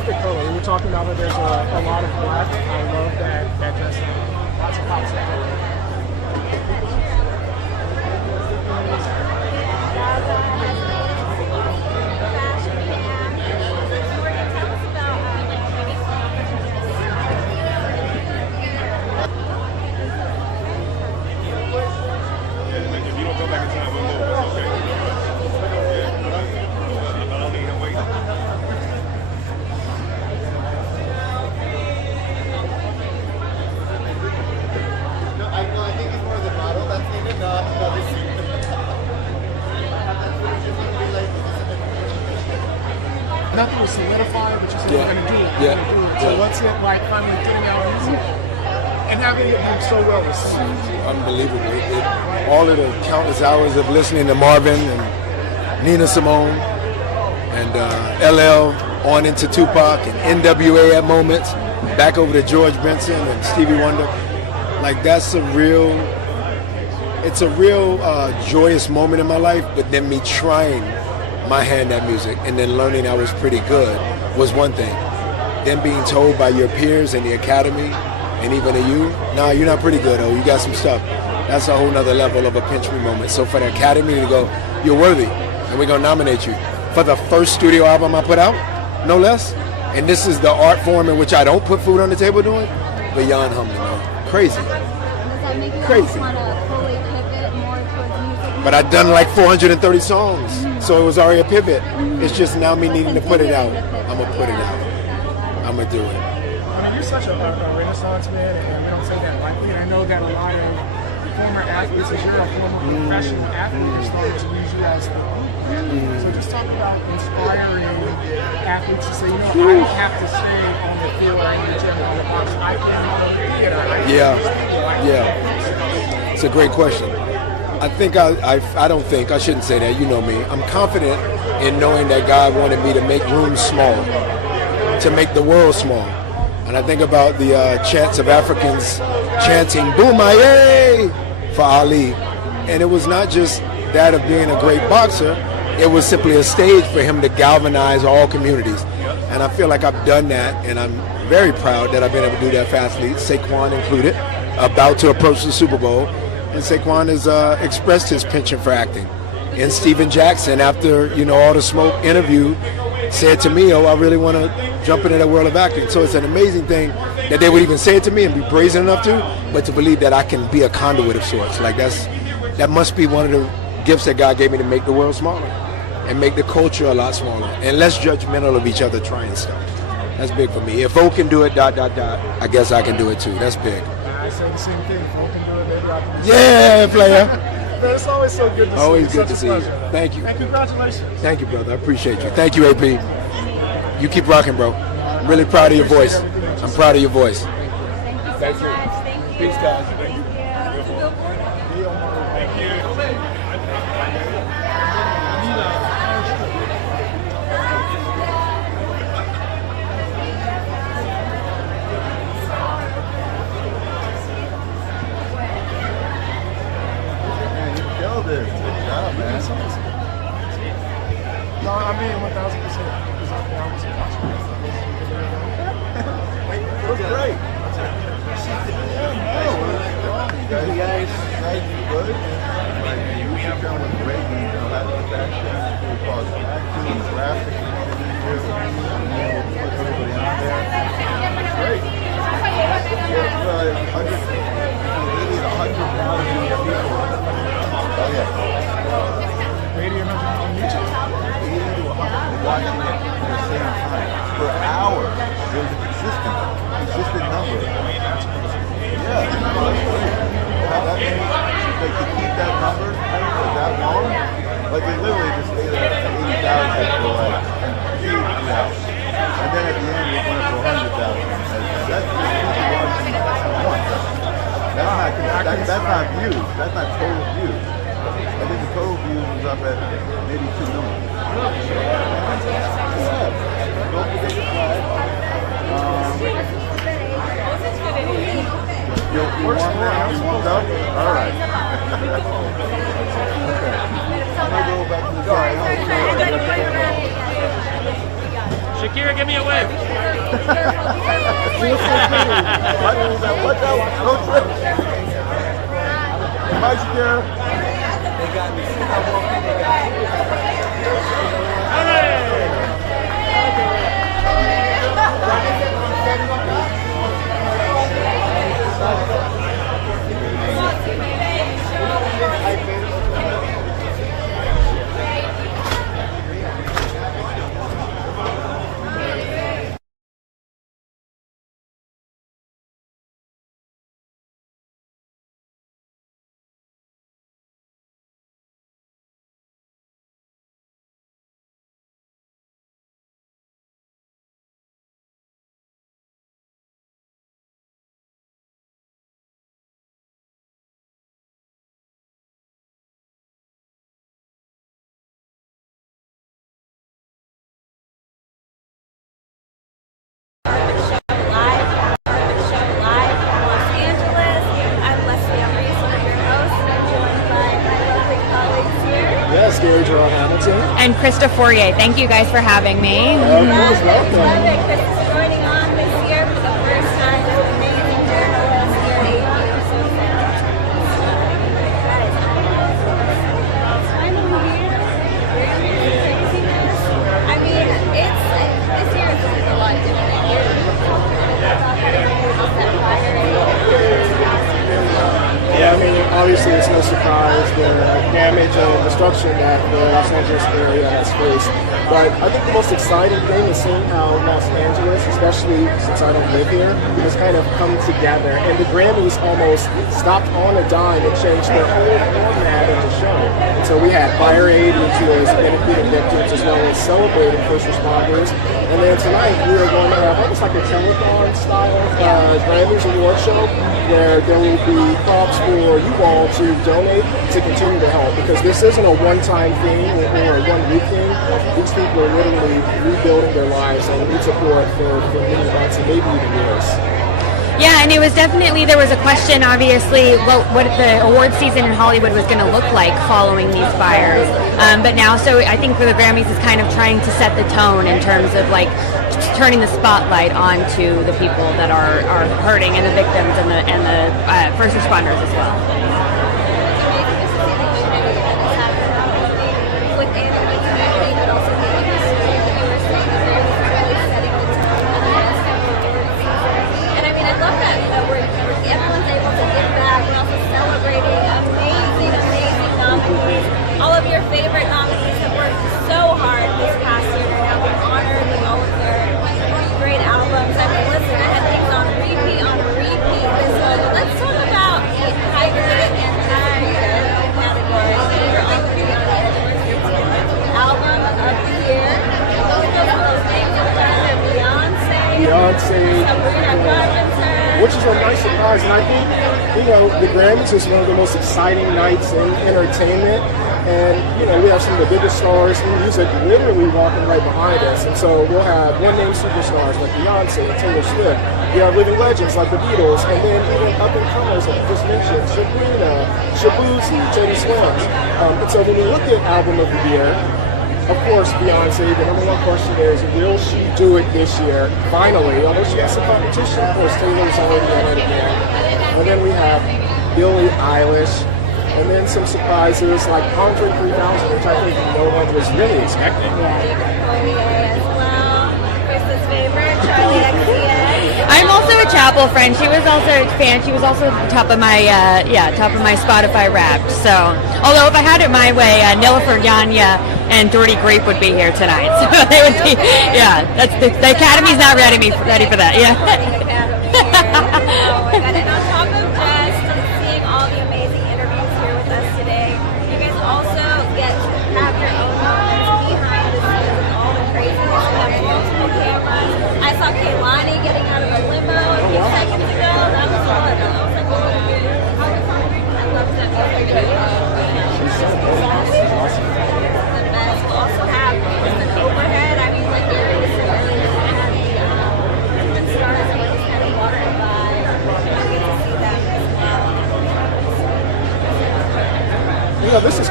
love the color. We were talking about that there's a lot of black. I love that dress. Lots of pops of color. Nothing was solidified, but you said you're going to do it. You're gonna do it. So what's it like finally getting out music and having it be so well received? Unbelievable. All of the countless hours of listening to Marvin and Nina Simone and LL on into Tupac and NWA at moments, back over to George Benson and Stevie Wonder. Like it's a real joyous moment in my life, but then me trying my hand at music and then learning I was pretty good was one thing. Then being told by your peers in the academy and even to you, nah, you're not pretty good, oh, you got some stuff. That's a whole nother level of a pinch me moment. So for the academy to go, you're worthy, and we're gonna nominate you for the first studio album I put out, no less. And this is the art form in which I don't put food on the table doing, beyond humbling, man. Crazy. Does that make you Crazy. want to fully pivot more towards music? But I've done like 430 songs, so it was already a pivot. It's just now me needing to put it out. I'm gonna put it out. I'm gonna do it. I mean, you're such a renaissance man, and we don't say that lightly. I know that a lot of former athletes, as you're a former professional athlete, are starting to use you as the blueprint. So just talk about inspiring athletes to say, you know, I don't have to stay on the field or in the gym on the box. I can go to the theater. Yeah. It's a great question. I shouldn't say that, you know me. I'm confident in knowing that God wanted me to make rooms small, to make the world small. And I think about the chants of Africans chanting "Boomaye" for Ali. And it was not just that of being a great boxer, it was simply a stage for him to galvanize all communities. And I feel like I've done that, and I'm very proud that I've been able to do that for athletes, Saquon included, about to approach the Super Bowl. And Saquon has expressed his penchant for acting. And Steven Jackson, after all the smoke interview, said to me, "Oh, I really want to jump into that world of acting." So it's an amazing thing that they would even say it to me and be brazen enough to, but to believe that I can be a conduit of sorts. Like that must be one of the gifts that God gave me to make the world smaller and make the culture a lot smaller and less judgmental of each other trying stuff. That's big for me. If Vogue can do it, ... I guess I can do it too. That's big. I say the same thing. If Vogue can do it, maybe I can do it. Yeah, player. Man, it's always so good to see you. Always good to Such a see you. pleasure. Thank you. And congratulations. Thank you, brother. I appreciate you. Thank you, AP. You keep rocking, bro. I'm really proud of your voice. I'm proud of your voice. Thank you so much. Thank you. Peace, guys. Thank you. No, I mean 1,000%. It was great. You guys good? We have done with great fashion, across acting, graphic, put everybody on there. It's great. It's 100,000 people. Oh yeah. Radio on YouTube. 80 to 100 watching it at the same time per hour. There's a consistent number. Yeah, that means like to keep that number for that long, like they literally just stay there at 80,000 for like 2 hours, and then at the end we went for 100,000. That's just people watching once. That's not views. That's not total views. I think the total views was up at maybe 2 million. Don't forget your flag. You warmed up? All right. Okay. I'm going to go back to the car. Shakira, give me a wave. Watch out, no trip. Bye, Shakira. They got me. And Krista Fourier. Thank you guys for having me. Joining on this year for the first time with amazing journalist here, 8 years so I mean, it's this year is a lot different. Yeah, I mean, obviously it's no surprise the damage and destruction that the Los Angeles area has faced. But I think the most exciting thing is seeing how Los Angeles, especially since I don't live here, has kind of come together. And the Grammys almost stopped on a dime and changed their whole format of the show. And so we had Fire Aid, which was benefiting victims as well as celebrating first responders. And then tonight we are going to have almost like a telethon style Grammys award show where there will be props for you all to donate to continue to help, because this isn't a one-time thing or a one-week thing. These people are literally rebuilding their lives and need support for many months and maybe even years. Yeah, and it was definitely, there was a question, obviously, what the award season in Hollywood was going to look like following these fires. But now, so I think for the Grammys is kind of trying to set the tone in terms of like turning the spotlight onto the people that are hurting and the victims and the first responders as well. All of your favorite nominees have worked so hard this past year and now been honored with all of their great albums. I mean, listen, I had things on repeat. So let's talk about the hybrid and hybrid category. You're on the album of the year. Those names of Beyoncé, Sabrina Carpenter, which is a nice surprise. And I think, the Grammys is one of the most exciting nights in entertainment. And, we have some of the biggest stars in music literally walking right behind us. And so we'll have one-name superstars like Beyoncé, Taylor Swift. We have living legends like the Beatles. And then even up-and-comers like you just mentioned, Sabrina, Shabuzi, Teddy Swims. And so when we look at Album of the Year, of course, Beyoncé, the number one question there is, will she do it this year? Finally, although she has some competition, of course, Taylor's already at it again. And then we have Billie Eilish. And then some surprises like Andre 3000, which I think no one was really expecting. Chris's favorite, Charli XCX. I'm also a Chappell friend. She was also a fan. She was also top of my Spotify Wrapped. So, although if I had it my way, Nilüfer Yanya and Doherty Grape would be here tonight. So they would be, that's the Academy's not ready for that. Yeah. Oh my God! And on top of just seeing all the amazing interviews here with us today, you guys also get to have your own moments behind the scenes with all the craziness. You have multiple cameras. I saw Kehlani getting out of a limo a few seconds ago. That was fun. I was like, oh, I love that. The best. We'll also have an overhead. I mean, like, there is different stars.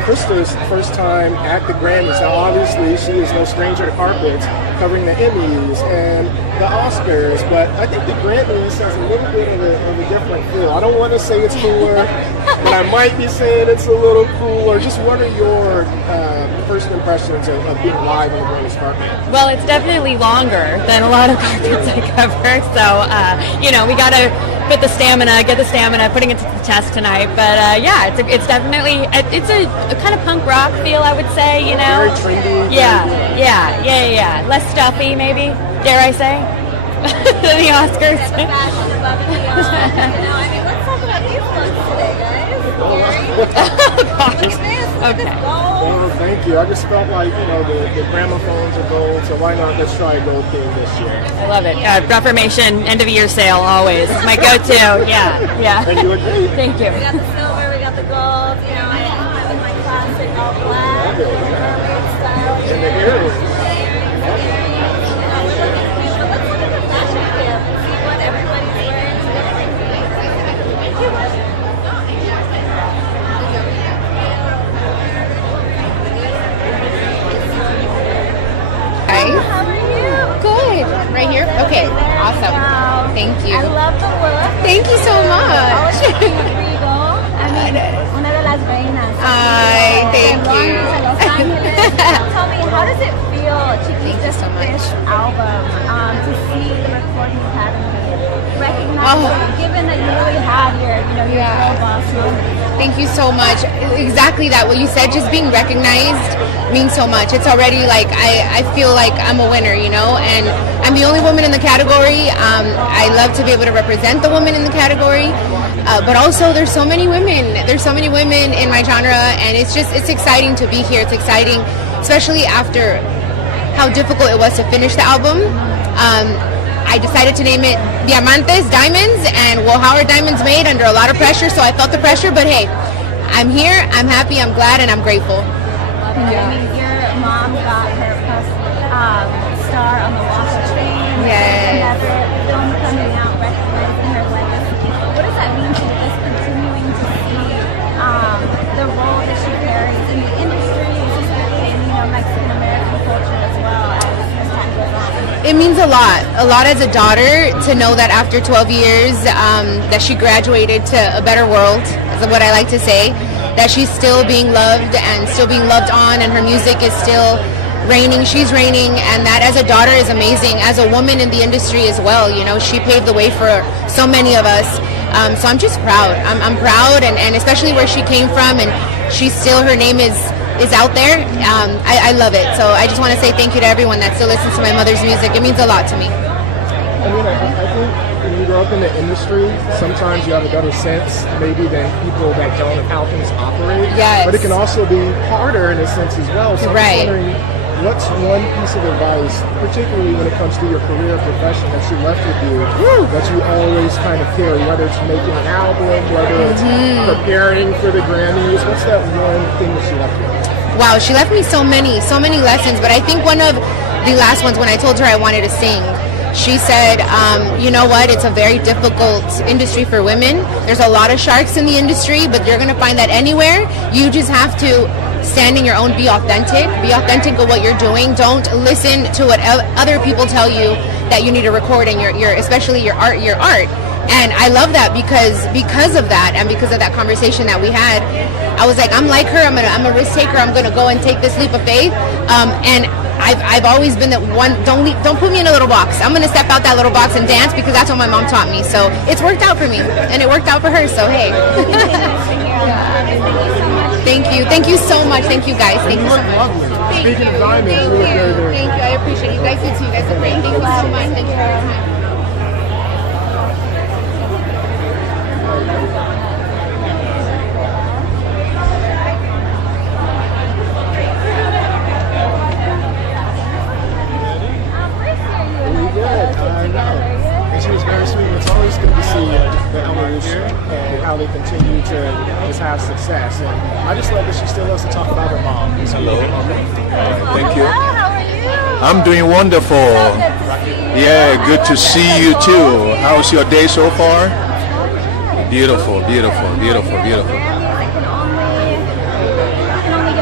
Krista's first time at the Grammys. Now, obviously, she is no stranger to carpets, covering the Emmys and the Oscars, but I think the Grammys has a little bit of a different feel. I don't want to say it's cooler, but I might be saying it's a little cooler. Just what are your first impressions of being live on the Grammys carpet? Well, it's definitely longer than a lot of carpets I cover, so we got to get the stamina, putting it to the test tonight. But yeah, it's definitely a kind of punk rock feel, I would say. Very trendy. Yeah. Less stuffy, maybe. Dare I say? Than the Oscars. Let's talk about these looks today, guys. Okay. Well, thank you. I just felt like, the gramophones are gold, so why not let's try a gold theme this year? I love it. Reformation, end of year sale, always. It's my go-to. Yeah. And you look great. Thank you. We got the silver, we got the gold, I have my classic all black, mermaid style. And the earrings. Let's look at the fashion camp and see what everybody's wearing today. How are you? Good. Right here? Okay. Awesome. Wow. Thank you. I love the look. Thank you so much. Regal. Una de las reinas. Ay, thank you. Los Angeles. Tell me, how does it feel to keep this album, to see the recording academy recognize given that you really have your girl boss moment? Thank you so much. Exactly that. What you said, just being recognized means so much. It's already like I feel like I'm a winner, and I'm the only woman in the category. I love to be able to represent the woman in the category, but also there's so many women. There's so many women in my genre, and it's exciting to be here. It's exciting, especially after how difficult it was to finish the album. I decided to name it Diamantes, Diamonds, and how are diamonds made? Under a lot of pressure, so I felt the pressure, but hey, I'm here, I'm happy, I'm glad, and I'm grateful. Yeah. Your mom got her first star on the Walk of Fame. Yes. Another film coming out recognizing her legacy. What does that mean to you, just continuing to see the role that she carries in the industry, specifically in Mexican-American culture as well as time goes on? It means a lot as a daughter to know that after 12 years that she graduated to a better world, is what I like to say, that she's still being loved and still being loved on, and her music is still reigning, she's reigning, and that as a daughter is amazing. As a woman in the industry as well, she paved the way for so many of us. So I'm just proud. I'm proud, and especially where she came from, and she's still, her name is out there. I love it. So I just want to say thank you to everyone that still listens to my mother's music. It means a lot to me. I think when you grow up in the industry, sometimes you have a better sense maybe than people that don't of how things operate. Yes. But it can also be harder in a sense as well. So I'm just wondering, what's one piece of advice, particularly when it comes to your career or profession, that she left with you, that you always kind of carry, whether it's making an album, whether it's preparing for the Grammys? What's that one thing that she left with? Wow, she left me so many lessons, but I think one of the last ones, when I told her I wanted to sing, she said, you know what, it's a very difficult industry for women. There's a lot of sharks in the industry, but you're going to find that anywhere. You just have to stand in your own, be authentic with what you're doing. Don't listen to what other people tell you that you need to record in your especially your art. And I love that because of that, and because of that conversation that we had, I was like, I'm like her. I'm a risk taker. I'm gonna go and take this leap of faith. And I've always been that one. Don't put me in a little box. I'm gonna step out that little box and dance because that's what my mom taught me. So it's worked out for me, and it worked out for her. So hey. Thank you so much. Thank you guys. Thank you so much. Speaking of diamonds, you look very, very Thank you. I appreciate you guys. You too. You guys are great. Thank you so much. Thank you for your time. And she was very sweet. It's always good to see the evolution and how they continue to just have success. And I just love that she still loves to talk about her mom. Hello. Thank you. How are you? I'm doing wonderful. Yeah, good to see you too. How's your day so far? Beautiful, beautiful, beautiful, beautiful. I can only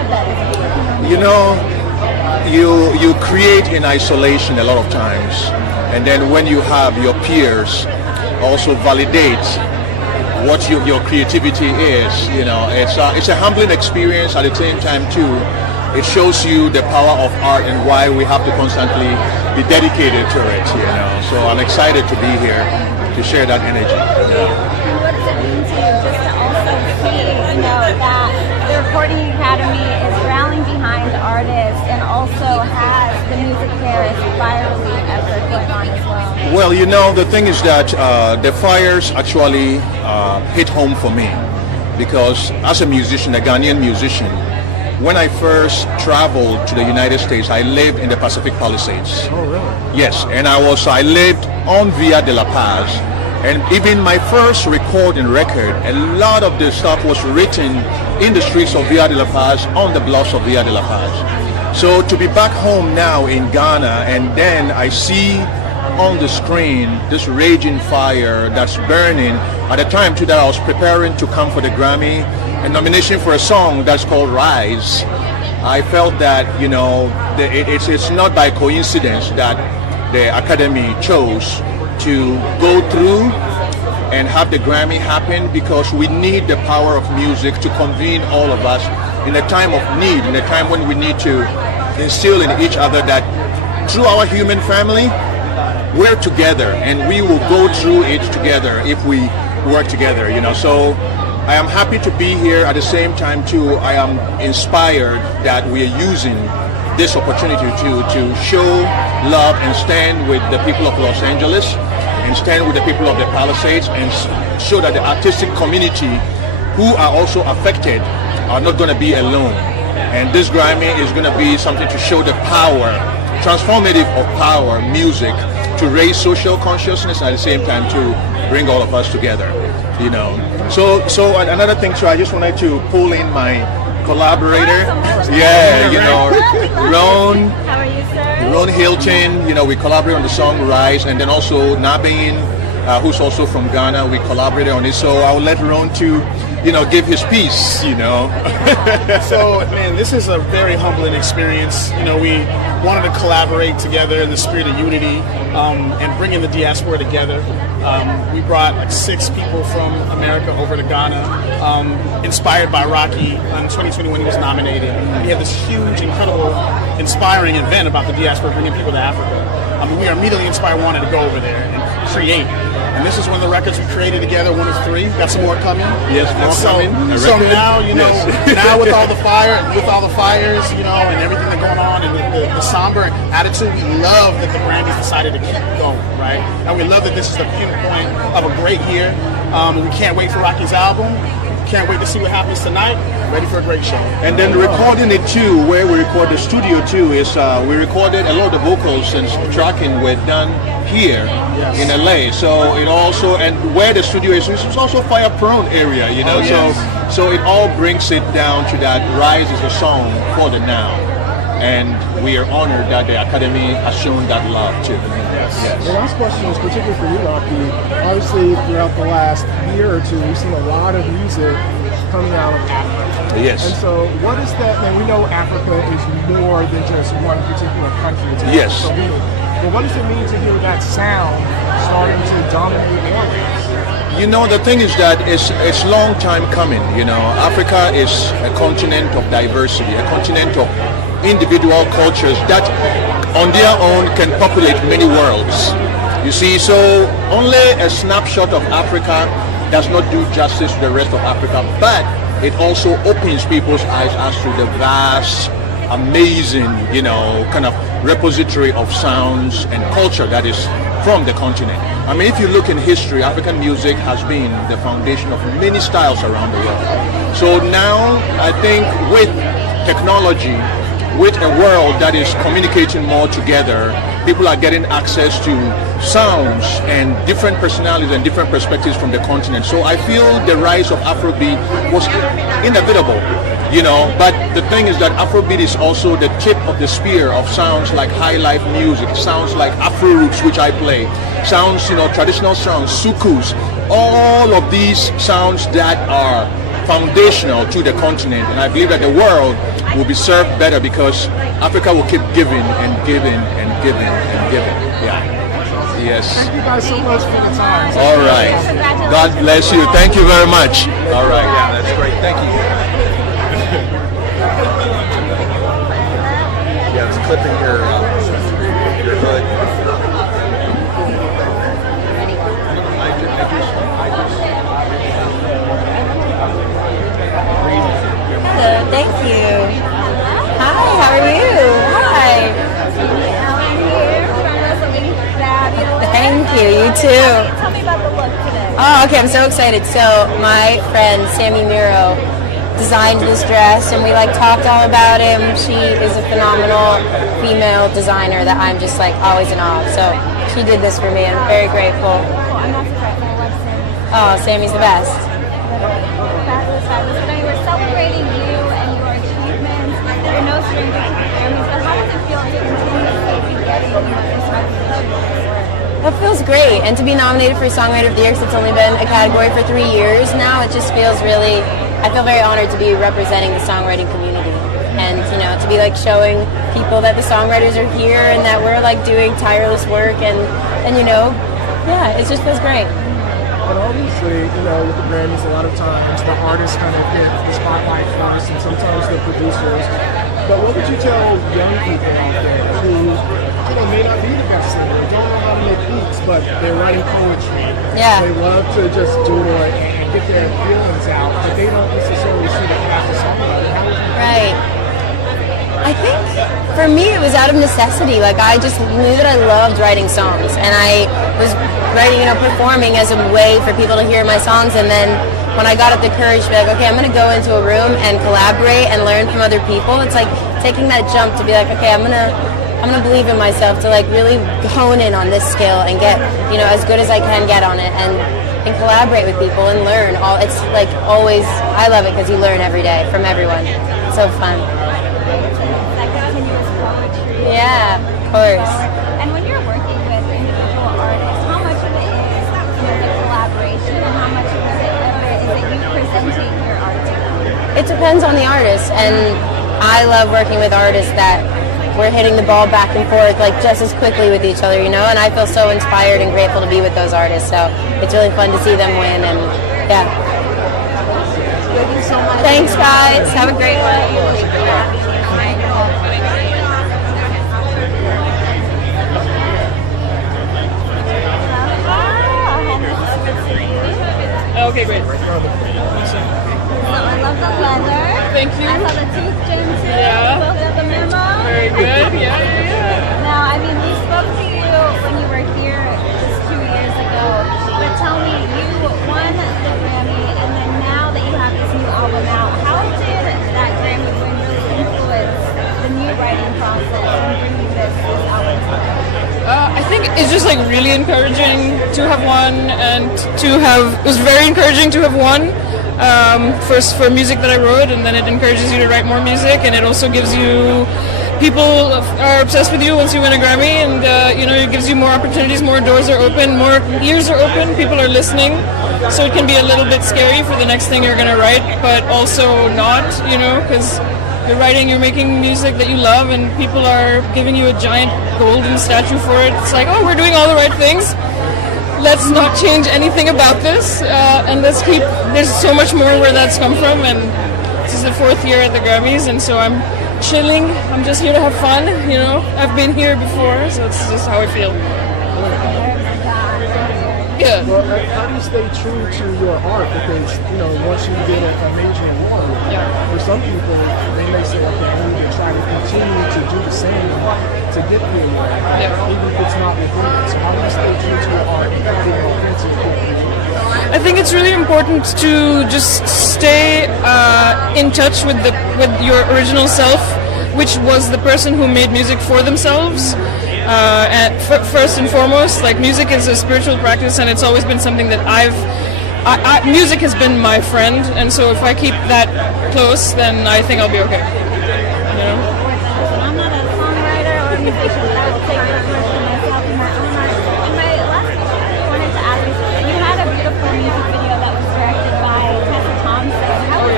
You know, you create in isolation a lot of times, and then when you have your peers also validate what your creativity is, you know, it's a humbling experience. At the same time too, it shows you the power of art and why we have to constantly be dedicated to it, you know. So I'm excited to be here to share that energy. What does it mean to you just to also see, you know, that the Recording Academy is rallying behind artists and also has the Music Paris fire relief effort going on as well? Well, you know, the thing is that the fires actually hit home for me because as a musician, a Ghanaian musician, when I first traveled to the United States, I lived in the Pacific Palisades. Oh, really? Yes, and I lived on Via de la Paz, and even my first recording record, a lot of the stuff was written in the streets of Via de la Paz, on the bluffs of Via de la Paz. So to be back home now in Ghana, and then I see on the screen this raging fire that's burning. At the time too that I was preparing to come for the Grammy, a nomination for a song that's called Rise, I felt that, you know, it's not by coincidence that the Academy chose to go through and have the Grammy happen, because we need the power of music to convene all of us in a time of need, in a time when we need to instill in each other that through our human family, we're together and we will go through it together if we work together, you know. So I am happy to be here. At the same time too, I am inspired that we are using this opportunity to show love and stand with the people of Los Angeles and stand with the people of the Palisades and show that the artistic community who are also affected are not going to be alone. And this Grammy is going to be something to show the power, transformative of power, music, to raise social consciousness, at the same time to bring all of us together, you know. So another thing too, I just wanted to pull in my collaborator. Yeah, you know, Roan. How are you, sir? Roan Hilton, you know, we collaborate on the song Rise, and then also Nabin, who's also from Ghana, we collaborated on it. So I'll let Roan to, you know, give his piece, you know. So, man, this is a very humbling experience. You know, we wanted to collaborate together in the spirit of unity and bringing the diaspora together. We brought like 6 people from America over to Ghana, inspired by Rocky. In 2020 when he was nominated, we had this huge, incredible, inspiring event about the diaspora bringing people to Africa. We are immediately inspired, wanted to go over there and create. And this is one of the records we created together, one of 3. Got some more coming. Yes, more coming. So now, you know, now with all the fires, you know, and everything that's going on, and the somber attitude, we love that the Grammys decided to keep going, right? And we love that this is the pinpoint of a great year. We can't wait for Rocky's album. Can't wait to see what happens tonight. Ready for a great show. And then recording it too, where we record the studio too, is we recorded a lot of the vocals and tracking were done here in LA. So it also, and where the studio is, it's also fire prone area, you know. So it all brings it down to that Rise is a song for the now. And we are honored that the Academy has shown that love too. Yes. The last question is particularly for you, Rocky. Obviously, throughout the last year or two, we've seen a lot of music coming out of Africa. Yes. And so, what is that? And we know Africa is more than just one particular country. Yes. But what does it mean to hear that sound starting to dominate areas? You know, the thing is that it's long time coming. You know, Africa is a continent of diversity, a continent of individual cultures that on their own can populate many worlds. You see, so only a snapshot of Africa does not do justice to the rest of Africa, but it also opens people's eyes as to the vast, amazing, you know, kind of repository of sounds and culture that is from the continent. I mean, if you look in history, African music has been the foundation of many styles around the world. So now, I think with technology, with a world that is communicating more together, people are getting access to sounds and different personalities and different perspectives from the continent. So I feel the rise of Afrobeat was inevitable, you know, but the thing is that Afrobeat is also the tip of the spear of sounds like high life music, sounds like Afro roots, which I play, sounds, you know, traditional sounds, sukus, all of these sounds that are foundational to the continent, and I believe that the world will be served better because Africa will keep giving and giving and giving and giving. Yeah. Yes. Thank you guys so much for the time. All right. God bless you. Thank you very much. All right. Yeah, that's great. Thank you. Yeah, it's clipping your hood. Hello, thank you. Hi, how are you? Hi. Thank you, you too. Tell me about the look today. Oh, okay, I'm so excited. So my friend Sammy Miro designed this dress and we like talked all about him. She is a phenomenal female designer that I'm just like always in awe of. So she did this for me and I'm very grateful. I'm not surprised. I love Sammy. Oh, Sammy's the best. Fabulous, fabulous. Today we're celebrating you and your achievements. You're no stranger to the Grammys, but how does it feel to continuously be getting this recognition? That feels great, and to be nominated for Songwriter of the Year, 'cause it's only been a category for 3 years now, it just feels really, I feel very honored to be representing the songwriting community, and you know, to be like showing people that the songwriters are here and that we're like doing tireless work, and you know, yeah, it just feels great. But obviously, you know, with the Grammys, a lot of times the artists kind of get the spotlight first, and sometimes the producers. But what would you tell young people out there who, you know, may not be the best singer, don't know how to make beats, but they're writing poetry? Yeah. They love to just do it and get their feelings out, but they don't necessarily see the craft of songwriting. Right. I think for me it was out of necessity. Like I just knew that I loved writing songs, and I was writing, you know, performing as a way for people to hear my songs. And then when I got up the courage to be like, okay, I'm going to go into a room and collaborate and learn from other people. It's like taking that jump to be like, okay, I'm gonna believe in myself to like really hone in on this skill and get, you know, as good as I can get on it, and collaborate with people and learn. It's like always, I love it because you learn every day from everyone. It's so fun. That continuous poetry. Yeah, of course. And when you're working with individual artists, how much of it is, you know, the collaboration, and how much of it is it you presenting your art to them? It depends on the artist, and I love working with artists that we're hitting the ball back and forth like just as quickly with each other, you know, and I feel so inspired and grateful to be with those artists, so it's really fun to see them win, and yeah. Thank you so much. Thanks guys, have a great one. Okay, great. So I love the leather. Thank you. I saw the tooth gem too. Yeah. Both of the memo. Very good. Yeah. Now, I mean, we spoke to you when you were here just 2 years ago. But tell me, you won the Grammy, and then now that you have this new album out, how did that Grammy win really influence the new writing process and bringing this album together? I think it's just like really encouraging to have won, and it was very encouraging to have won. First for music that I wrote, and then it encourages you to write more music, and it also gives you, people are obsessed with you once you win a Grammy, and you know, it gives you more opportunities, more doors are open, more ears are open, people are listening, so it can be a little bit scary for the next thing you're going to write, but also not, you know, because you're making music that you love, and people are giving you a giant golden statue for it. It's like, oh, we're doing all the right things. Let's not change anything about this, and there's so much more where that's come from, and this is the 4th year at the Grammys, and so I'm chilling. I'm just here to have fun, you know. I've been here before, so it's just how I feel. Yeah. Well, how do you stay true to your art? Because, you know, once you get a major award, for some people, they may say, okay, I need to try to continue to do the same to get the award, even if it's not within it. So how do you stay true to your art and being authentic? I think it's really important to just stay in touch with your original self, which was the person who made music for themselves. And first and foremost, like, music is a spiritual practice, and it's always been something that music has been my friend, and so if I keep that close, then I think I'll be okay. You know? I'm not a songwriter or a musician, but I will take this question myself in my own life. And my last question I wanted to ask you had a beautiful music video that was directed by Tessa Thompson. How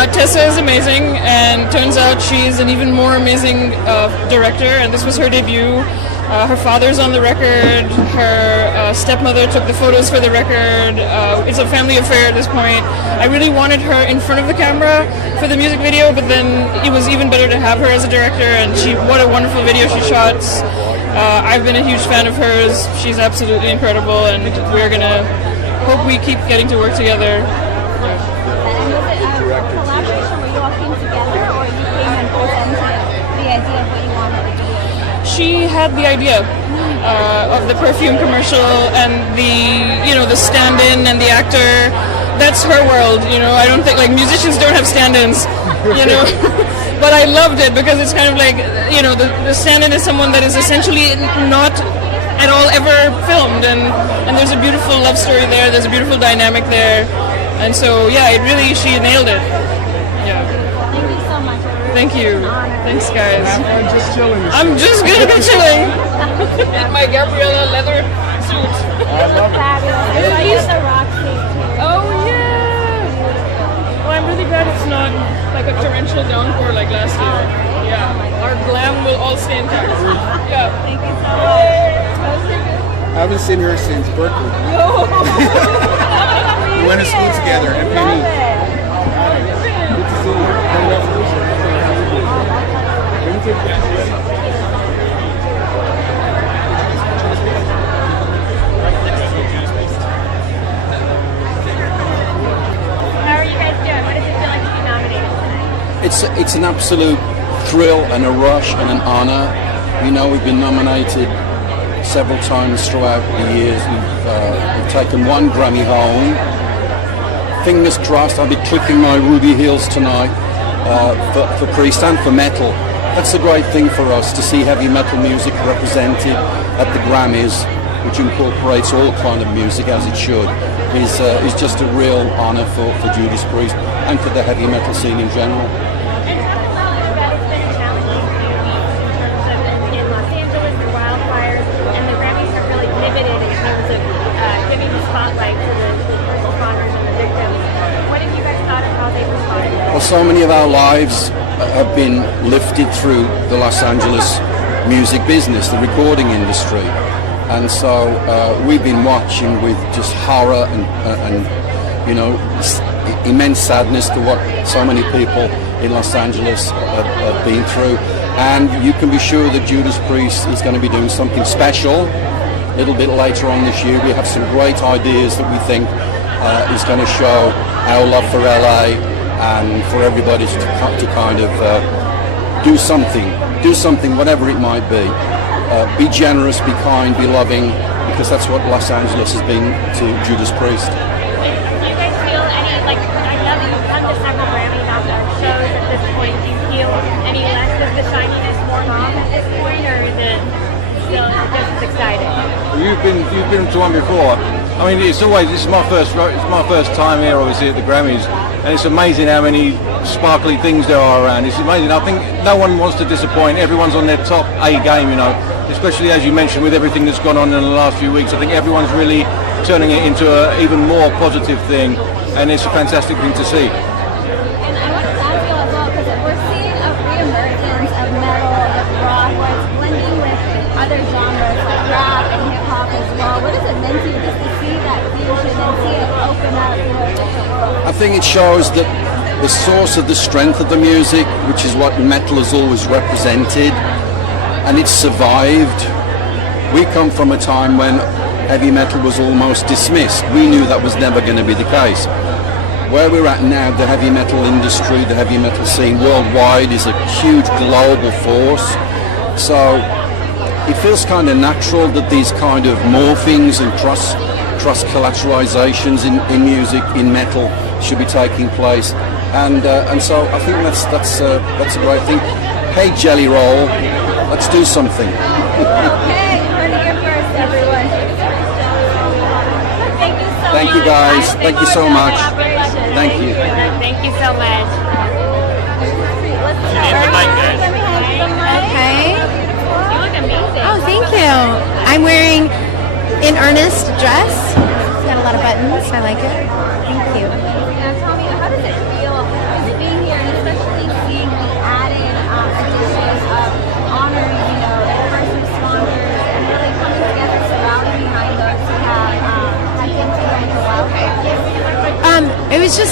Tessa is amazing, and turns out she's an even more amazing director, and this was her debut. Her father's on the record, her stepmother took the photos for the record. It's a family affair at this point. I really wanted her in front of the camera for the music video, but then it was even better to have her as a director, and what a wonderful video she shot. I've been a huge fan of hers. She's absolutely incredible, and we're going to hope we keep getting to work together. And was it a collaboration where you all came together, or you came and presented the idea of what you wanted to do? She had the idea of the perfume commercial and the stand-in and the actor. That's her world, I don't think, musicians don't have stand-ins, But I loved it because it's kind of like, the stand-in is someone that is essentially not at all ever filmed, and there's a beautiful love story there, there's a beautiful dynamic there, and so she nailed it. Yeah. Thank you so much. Thank you. Thanks, guys. I'm just chilling. I'm just gonna be chilling in my Gabriella leather suit. Fabulous. Use the rock stage too. Oh yeah. Well, I'm really glad it's not like a torrential downpour like last year. Yeah. Our glam will all stay intact. Yeah. Thank you so much. I haven't seen her since Berkeley. No. We went to school together at Penny. Good to see you. Congratulations. Let me take pictures. How are you guys doing? What does it feel like to be nominated tonight? It's an absolute thrill and a rush and an honor. We've been nominated several times throughout the years. We've taken one Grammy home. Fingers crossed, I'll be clicking my ruby heels tonight for Priest and for metal. That's the great thing for us, to see heavy metal music represented at the Grammys, which incorporates all kind of music as it should, is just a real honor for Judas Priest and for the heavy metal scene in general. Well, so many of our lives have been lifted through the Los Angeles music business, the recording industry, and so we've been watching with just horror and immense sadness to what so many people in Los Angeles have been through. And you can be sure that Judas Priest is going to be doing something special a little bit later on this year. We have some great ideas that we think is going to show our love for LA and for everybody to kind of do something, whatever it might be. Be generous, be kind, be loving, because that's what Los Angeles has been to Judas Priest. Do you guys feel any, I know that you've come to several Grammy shows at this point, do you feel any less of the shininess worn off at this point, or is it still just as exciting? You've been to one before. I mean, this is my first time here, obviously, at the Grammys, and it's amazing how many sparkly things there are around. It's amazing. I think no one wants to disappoint. Everyone's on their top A game, especially as you mentioned with everything that's gone on in the last few weeks. I think everyone's really turning it into an even more positive thing, and it's a fantastic thing to see. And I wanted to ask you as well, because we're seeing a re-emergence of metal, of rock, where it's blending with other genres like rap and hip-hop as well. What does it mean to you just to see that fusion and see it open up a different world? I think it shows that the source of the strength of the music, which is what metal has always represented, and it's survived. We come from a time when heavy metal was almost dismissed. We knew that was never going to be the case. Where we're at now, the heavy metal industry, the heavy metal scene worldwide is a huge global force. So it feels kind of natural that these kind of morphings and cross-collateralizations in music, in metal, should be taking place. And so I think that's a great thing. Hey, Jelly Roll, let's do something. Okay, heard it here first, everyone. Thank you so much. Thank you, guys. Thank you so much. Thank you. Thank you so much. Okay. You look amazing. Oh, thank you. I'm wearing an Earnest dress. It's got a lot of buttons. I like it. Thank you. Tell me, how does it feel? Is it being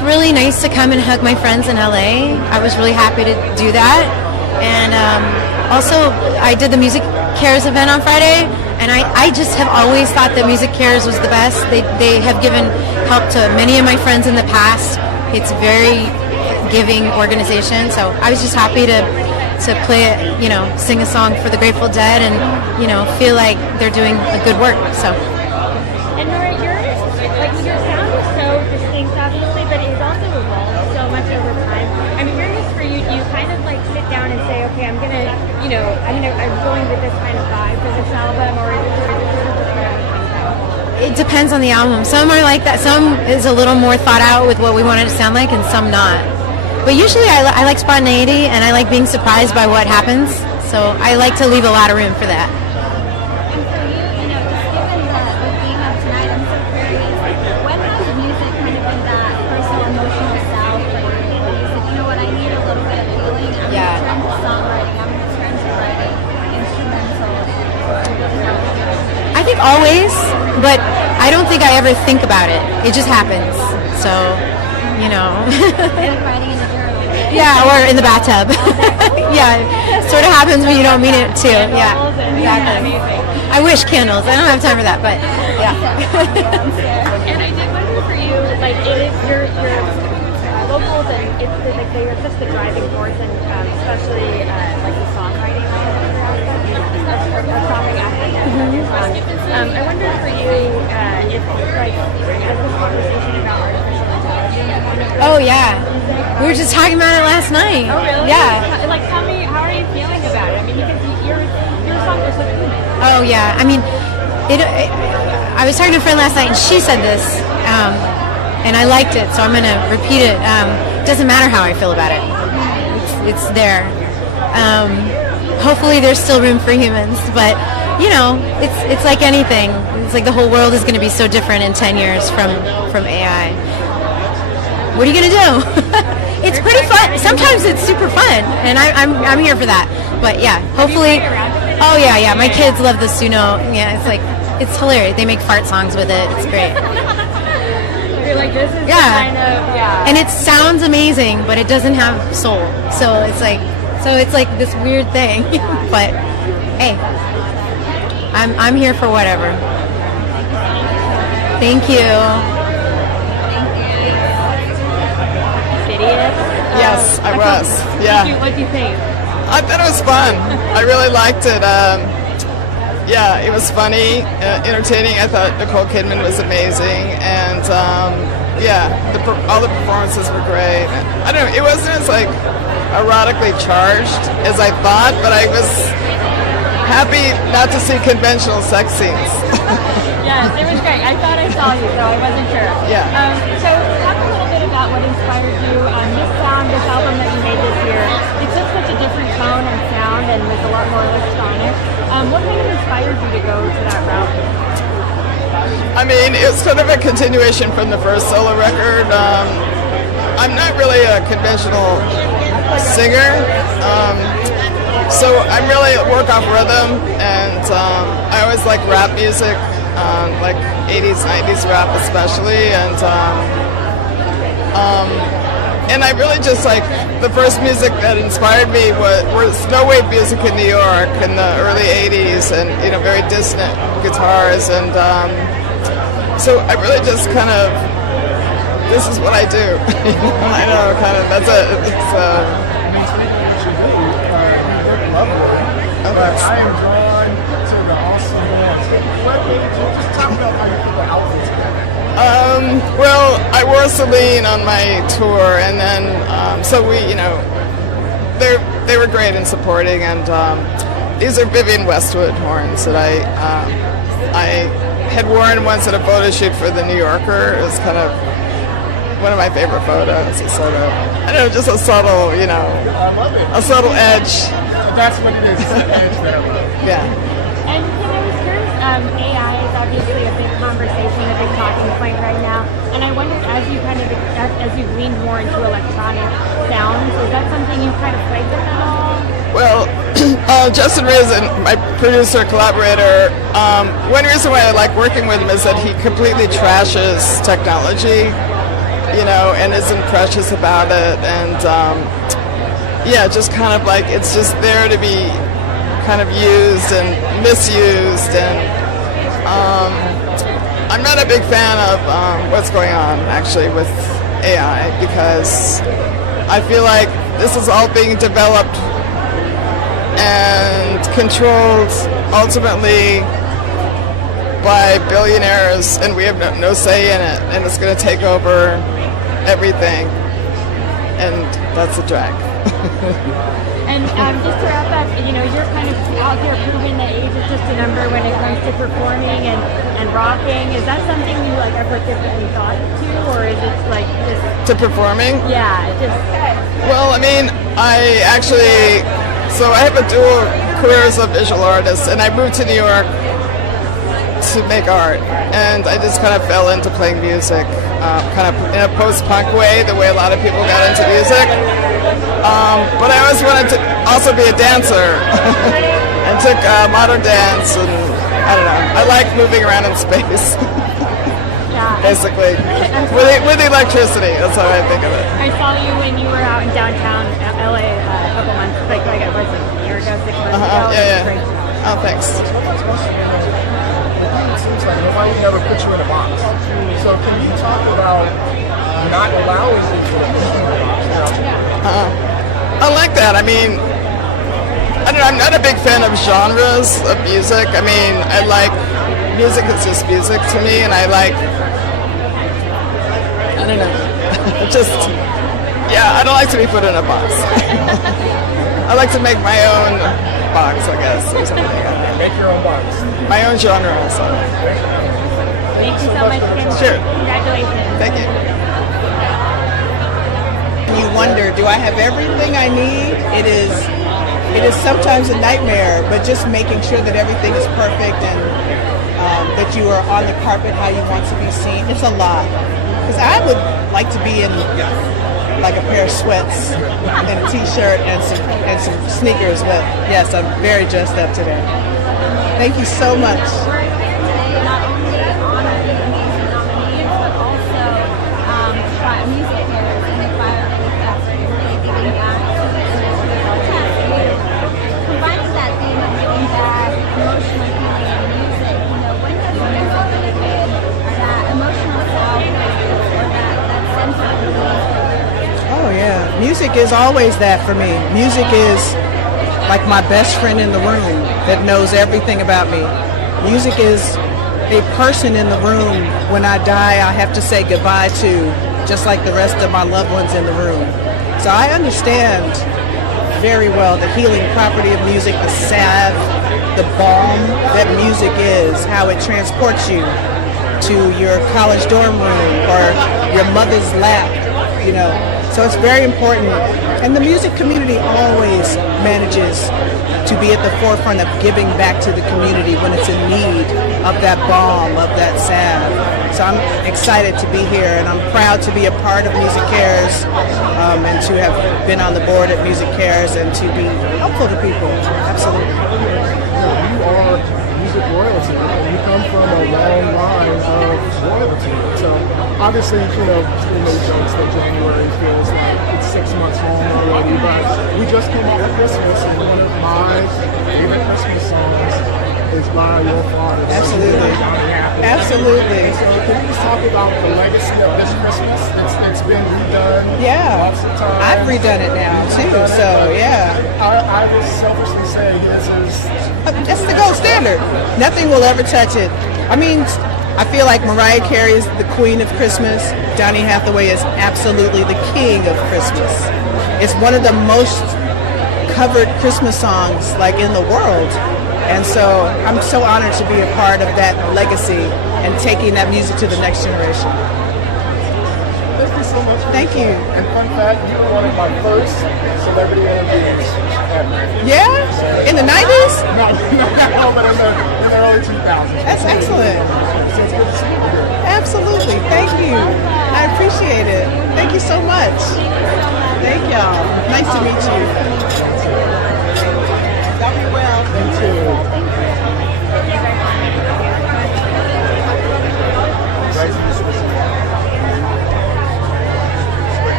was really nice to come and hug my friends in LA. I was really happy to do that. And also, I did the Music Cares event on Friday, and I just have always thought that Music Cares was the best. They have given help to many of my friends in the past. It's a very giving organization, so I was just happy to play it, sing a song for the Grateful Dead, and feel like they're doing a good work. So. And Nora, your sound is so distinct, obviously, but it's also evolved so much over time. I mean, hearing this for you, do you kind of like sit down and say, okay, I'm going with this kind of vibe for this album, or is it sort of just whatever comes out? It depends on the album. Some are like that. Some is a little more thought out with what we want it to sound like, and some not. But usually I like spontaneity, and I like being surprised by what happens. So I like to leave a lot of room for that. And for you, just given the theme of tonight, I'm so curious, when has music kind of been that personal, emotional salve for you? You said, you know what, I need a little bit of feeling. I'm going to turn to songwriting. I'm going to turn to writing instrumental. I think always, but I don't think I ever think about it. It just happens. So, Like writing in the journal. Yeah, or in the bathtub. Yeah, it sort of happens when you don't mean it to. Yeah, exactly. I wish candles. I don't have time for that, but yeah. And I did wonder for you, like, it is your vocals, and it's like they're such the driving force, and especially like the songwriting aspect. I wonder for you if like as this conversation about artificial intelligence. Oh yeah, we were just talking about it last night. Oh really? Yeah. Like, tell me, how are you feeling about it? I mean, because your songs are so human. Oh yeah, I mean, I was talking to a friend last night, and she said this, and I liked it, so I'm going to repeat it. It doesn't matter how I feel about it. It's there. Hopefully there's still room for humans, but, it's like anything. It's like the whole world is going to be so different in 10 years from AI. What are you going to do? It's pretty fun. Sometimes it's super fun, and I'm here for that. But yeah, hopefully. Oh yeah. My kids love the Suno. Yeah, it's hilarious. They make fart songs with it. It's great. You're like, this is kind of And it sounds amazing, but it doesn't have soul. So it's like this weird thing. But hey, I'm here for whatever. Thank you. Yes, I was. Yeah. What do you think? I thought it was fun. I really liked it. Yeah, it was funny, entertaining. I thought Nicole Kidman was amazing, and yeah, all the performances were great. I don't know, it wasn't as erotically charged as I thought, but I was happy not to see conventional sex scenes. Yes, it was great. I thought I saw you, so I wasn't sure. Yeah. So talk a little bit about what inspired you on this album that you made this year. It took such a different tone and sound, and was a lot more electronic. What kind of inspired you to go to that route? I mean, it's sort of a continuation from the first solo record. I'm not really a conventional singer, so I'm really work off rhythm, and I always like rap music, like 80s, 90s rap especially, and I really just the first music that inspired me was snow wave music in New York in the early 80s, and very dissonant guitars, and so I really just kind of, this is what I do. I know, kind of, that's it. But I am drawn to the awesome dance. Just talk about how you put the outfits together. Well, I wore Celine on my tour, and then so we, they were great in supporting, and these are Vivienne Westwood horns that I had worn once at a photo shoot for the New Yorker. It was kind of one of my favorite photos. It's sort of, I don't know, just a subtle, I love it. a subtle edge. That's what it is. It's an edge that I love. Yeah. And I was curious, AI is obviously a big conversation, a big talking point right now. And I wondered, as you've leaned more into electronic sounds, is that something you've kind of played with at all? Well, Justin Risen, my producer, collaborator, one reason why I like working with him is that he completely trashes technology. and isn't precious about it, and just kind of like it's just there to be kind of used and misused, and I'm not a big fan of what's going on actually with AI, because I feel like this is all being developed and controlled ultimately by billionaires, and we have no say in it, and it's going to take over everything, and that's a drag. And just to wrap up, you're kind of out there proving that age is just a number when it comes to performing and rocking. Is that something you ever give any thought to, or is it like just to performing? Yeah, just. Well, I mean, I have a dual career as a visual artist, and I moved to New York to make art, and I just kind of fell into playing music, kind of in a post-punk way, the way a lot of people got into music. But I always wanted to also be a dancer, and took modern dance, and I don't know. I like moving around in space, basically, with electricity. That's how I think of it. I saw you when you were out in downtown LA a couple months, like it was a year ago, 6 months ago. Yeah. Oh, thanks. It seems like nobody never put you in a box. So can you talk about not allowing people to put you in a box? I like that. I mean, I don't know, I'm not a big fan of genres of music. I mean, I like music is just music to me, and I don't know. I don't like to be put in a box. I like to make my own box, I guess, or something. Make your own box. My own genre, so. Thank you so much, Kendrick. Sure. Congratulations. Thank you. You wonder, do I have everything I need? It is sometimes a nightmare, but just making sure that everything is perfect and that you are on the carpet how you want to be seen. It's a lot. Because I would like to be in like a pair of sweats and a t-shirt and some sneakers, but yes, I'm very dressed up today. Thank you so much. Not only honored and amazing nominees, but also music cares and environment that's really giving back to the industry. Combining that theme of giving back, emotional healing and music, when does music really been that emotional salvage or that sense of relief? Oh yeah, music is always that for me. Music is like my best friend in the room that knows everything about me. Music is a person in the room when I die I have to say goodbye to, just like the rest of my loved ones in the room. So I understand very well the healing property of music, the salve, the balm that music is, how it transports you to your college dorm room or your mother's lap, So it's very important. And the music community always manages to be at the forefront of giving back to the community when it's in need of that balm, of that salve. So I'm excited to be here, and I'm proud to be a part of Music Cares, and to have been on the board at Music Cares and to be helpful to people. Absolutely. You are music royalty, and you come from a long line of royalty. So obviously, we made jokes that January feels like it's 6 months home already, but we just came out of Christmas, and one of my favorite Christmas songs is by your father. Absolutely. Absolutely. So can you just talk about the legacy of this Christmas that's been redone? Yeah, I've redone it now too, so yeah. I would selfishly say this is... That's the gold standard. Nothing will ever touch it. I mean, I feel like Mariah Carey is the queen of Christmas. Donny Hathaway is absolutely the king of Christmas. It's one of the most covered Christmas songs like in the world. And so I'm so honored to be a part of that legacy and taking that music to the next generation. Thank you so much. Thank you. And fun fact, you were one of my first celebrity interviews ever. Yeah? In the 90s? No, but in the early 2000s. That's excellent. So it's good to see you here. Absolutely. Thank you. I appreciate it. Thank you so much. Thank y'all. Nice to meet you. Y'all be well. You too.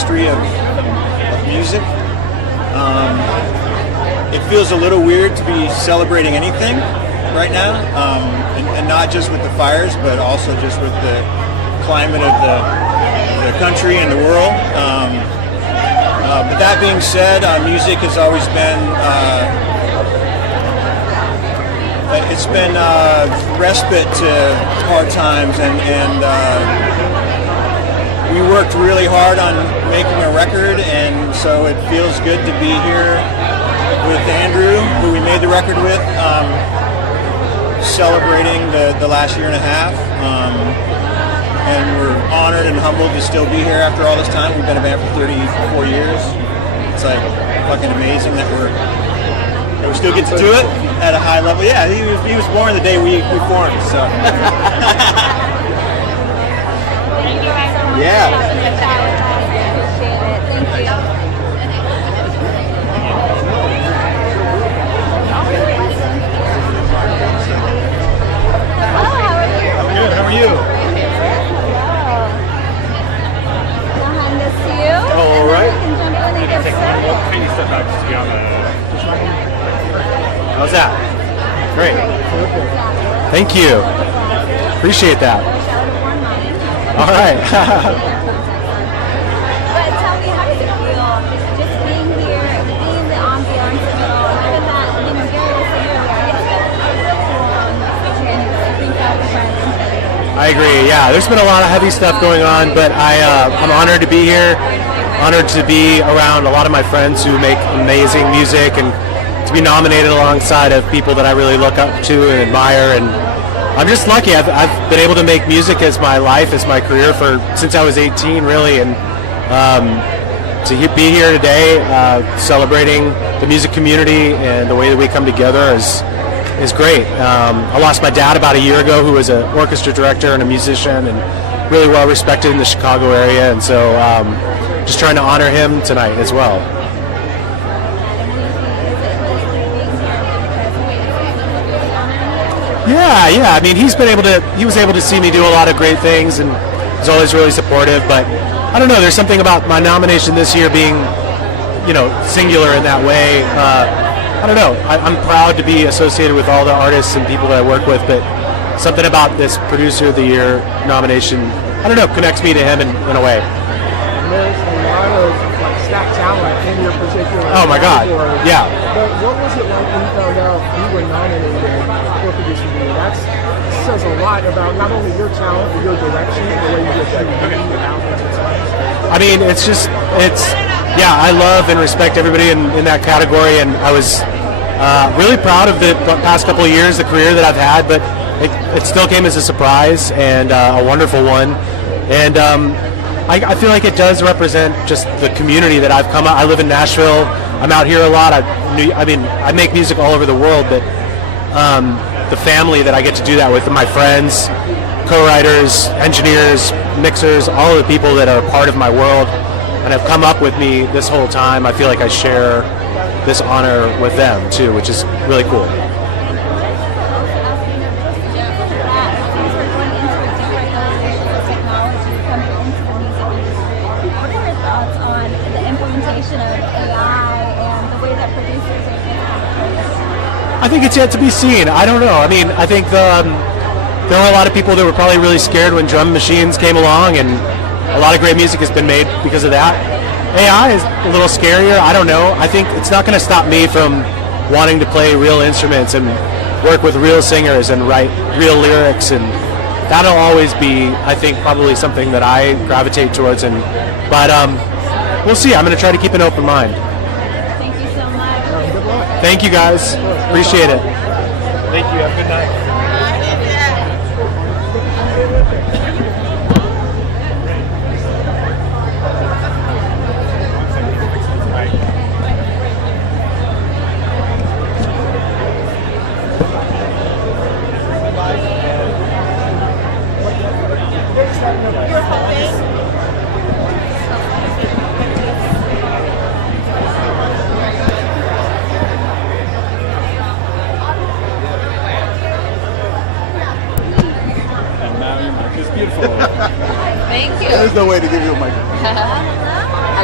history of music. It feels a little weird to be celebrating anything right now, and not just with the fires, but also just with the climate of the country and the world. But that being said, music has always been it's been respite to hard times, and we worked really hard on making a record, and so it feels good to be here with Andrew, who we made the record with, celebrating the last year and a half. And we're honored and humbled to still be here after all this time. We've been a band for 34 years. It's like fucking amazing that we still get to do it at a high level. Yeah, he was born the day we formed, so. Yeah. Thank you. Good, how are you? All right. How's that? Great. Thank you. Appreciate that. All right. But tell me, how does it feel just being here, being the ambiance of it all, having that, Gary was saying earlier, I think that was friends. I agree. Yeah, there's been a lot of heavy stuff going on, but I'm honored to be here. Honored to be around a lot of my friends who make amazing music, and to be nominated alongside of people that I really look up to and admire. And I'm just lucky. I've been able to make music as my life, as my career since I was 18, really. And to be here today, celebrating the music community and the way that we come together is great. I lost my dad about a year ago, who was an orchestra director and a musician and really well respected in the Chicago area. And so just trying to honor him tonight as well. Yeah. I mean, he was able to see me do a lot of great things, and was always really supportive. But I don't know, there's something about my nomination this year being, singular in that way. I don't know. I'm proud to be associated with all the artists and people that I work with, but something about this Producer of the Year nomination, I don't know, connects me to him in a way. There's a lot of stacked talent in your particular category. Yeah. But what was it like when you found out you were nominated for Producer of the Year? That says a lot about not only your talent, but your direction, the way you get to I mean, I love and respect everybody in that category, and I was really proud of the past couple of years, the career that I've had, but it still came as a surprise and a wonderful one. And I feel like it does represent just the community that I've come out. I live in Nashville. I'm out here a lot. I make music all over the world, but the family that I get to do that with, my friends, co-writers, engineers, mixers, all of the people that are a part of my world and have come up with me this whole time, I feel like I share this honor with them too, which is really cool. I think it's yet to be seen. I don't know. I mean, I think there were a lot of people that were probably really scared when drum machines came along, and a lot of great music has been made because of that. AI is a little scarier. I don't know. I think it's not going to stop me from wanting to play real instruments and work with real singers and write real lyrics, and that'll always be, I think, probably something that I gravitate towards. But we'll see. I'm going to try to keep an open mind. Thank you so much. Good luck. Thank you, guys. Appreciate it. Thank you. Have a good night. And now your mic is beautiful. Thank you. There's no way to give you a microphone.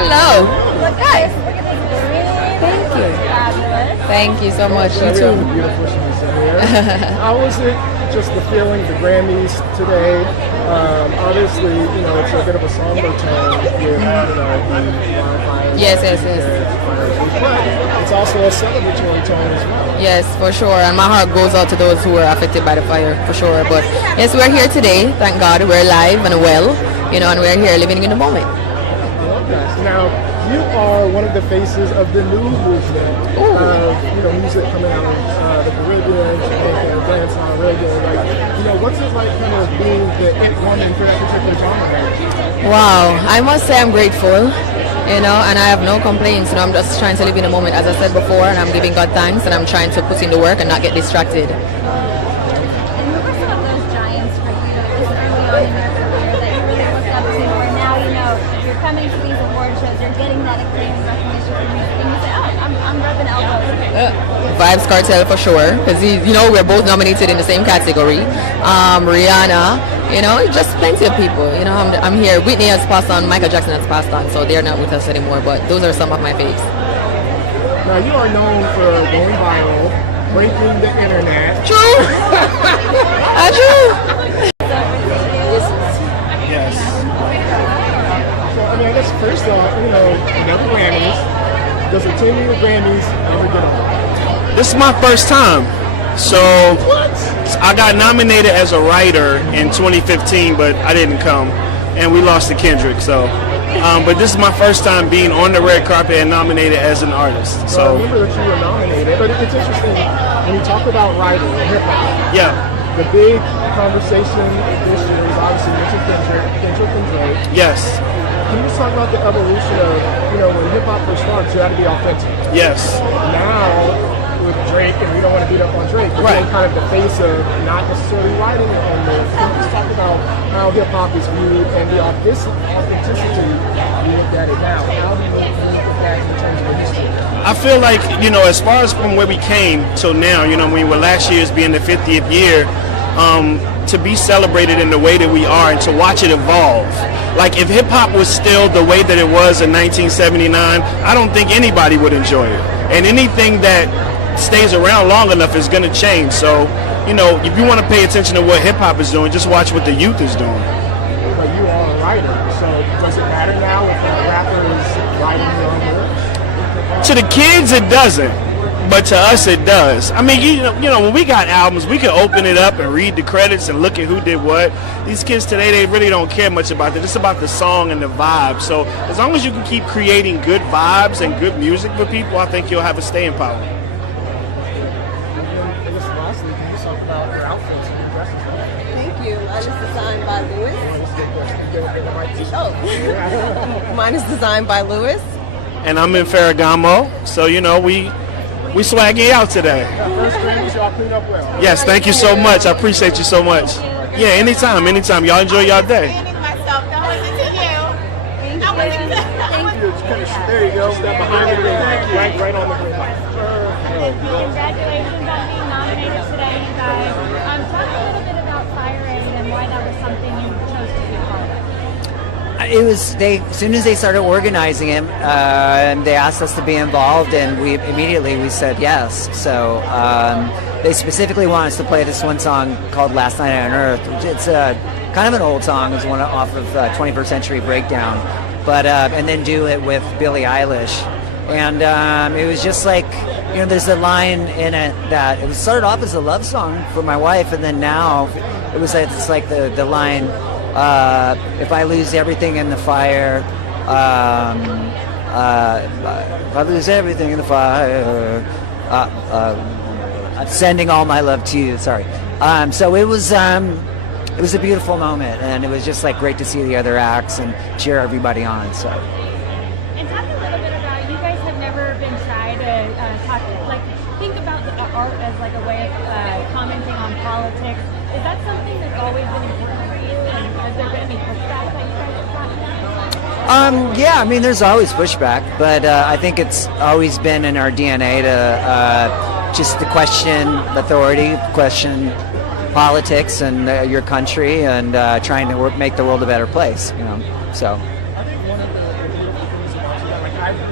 Hello. Hi. Thank you. Fabulous. Thank you so much. You Every too. other beautiful she's in here. How was it? Just the feeling, the Grammys today. Obviously, you know, it's a bit of a somber tone with, you know, the wildfires. Yes. But it's also a celebratory tone as well. Yes, for sure. And my heart goes out to those who were affected by the fire, for sure. But yes, we're here today. Thank God we're alive and well, you know, and we're here living in the moment. Now, you are one of the faces of the new movement of, you know, music coming out of the Caribbean, Jamaica, dancing on reggae. Like, you know, what's it like kind of being the it woman for that particular genre? Wow, I must say I'm grateful, you know, and I have no complaints. You know, I'm just trying to live in the moment, as I said before, and I'm giving God thanks, and I'm trying to put in the work and not get distracted. And who were some of those giants for you this early on in your career that you really looked up to, where now, you know, you're coming to these award shows, you're getting that acclaim and recognition from music, and you say, oh, I'm rubbing elbows. Vibes Cartel for sure, because you know we're both nominated in the same category. Rihanna, you know, just plenty of people. You know, I'm here. Whitney has passed on, Michael Jackson has passed on, so they're not with us anymore. But those are some of my faves. Now, you are known for going viral, breaking the internet. True. True. Yes. So, I mean, I guess first off, you know, no Grammys. Does a 10-year Grammys ever get on? This is my first time. So I got nominated as a writer in 2015, but I didn't come, and we lost to Kendrick. So, but this is my first time being on the red carpet and nominated as an artist. So I remember that you were nominated, but it's interesting when you talk about writing and hip hop. yeah, The big conversation this year is obviously Kendrick and Drake. yes, Can you just talk about the evolution of, you know, when hip hop first started, you had to be authentic. yes. Now, with Drake, and we don't want to beat up on Drake, but Right. being kind of the face of not necessarily writing on this. Can you just talk about how hip hop is viewed and the authenticity we look at it now? How do you look at in terms of the history? I feel like, you know, as far as from where we came till now, you know, I mean, with last year's being the 50th year, to be celebrated in the way that we are and to watch it evolve. Like, if hip hop was still the way that it was in 1979, I don't think anybody would enjoy it. And anything that stays around long enough is going to change. So, you know, if you want to pay attention to what hip hop is doing, just watch what the youth is doing. But you are a writer, so does it matter now if a rapper is writing your own lyrics? To the kids, it doesn't, but to us, it does. I mean, you know, when we got albums, we could open it up and read the credits and look at who did what. These kids today, they really don't care much about that. It's about the song and the vibe. So as long as you can keep creating good vibes and good music for people, I think you'll have a staying power. I guess lastly, can you talk about your outfits and your dresses? Thank you. Mine is designed by Louis. Mine is designed by Louis. And I'm in Ferragamo, so you know we swagging out today. First Grammys, y'all clean up well. Yes, thank you so much. I appreciate you so much. Yeah, anytime. Y'all enjoy y'all day. There you go. Step behind the green light. Right on the green light. Congratulations on being nominated today, you guys. Talk a little bit about Fire Aid and why that was something you chose to be a part of. It was as soon as they started organizing it, and they asked us to be involved, and we said yes. So they specifically want us to play this one song called "Last Night on Earth." It's kind of an old song. It's one off of 21st Century Breakdown, but and then do it with Billie Eilish, and it was just like, you know, there's a line in it that it started off as a love song for my wife, and then now it's like the line. If I lose everything in the fire, if I lose everything in the fire, I'm sending all my love to you. Sorry. So it was a beautiful moment, and it was just like great to see the other acts and cheer everybody on. So. And talk a little bit about, you guys have never been shy to think about the art as like a way of commenting on politics. Is that something that's always been important for you? And has there been any pushback that you guys have gotten? Yeah, I mean, there's always pushback, but I think it's always been in our DNA to just to question authority, question politics and your country, and trying to make the world a better place. You know, so. I think one of the beautiful things about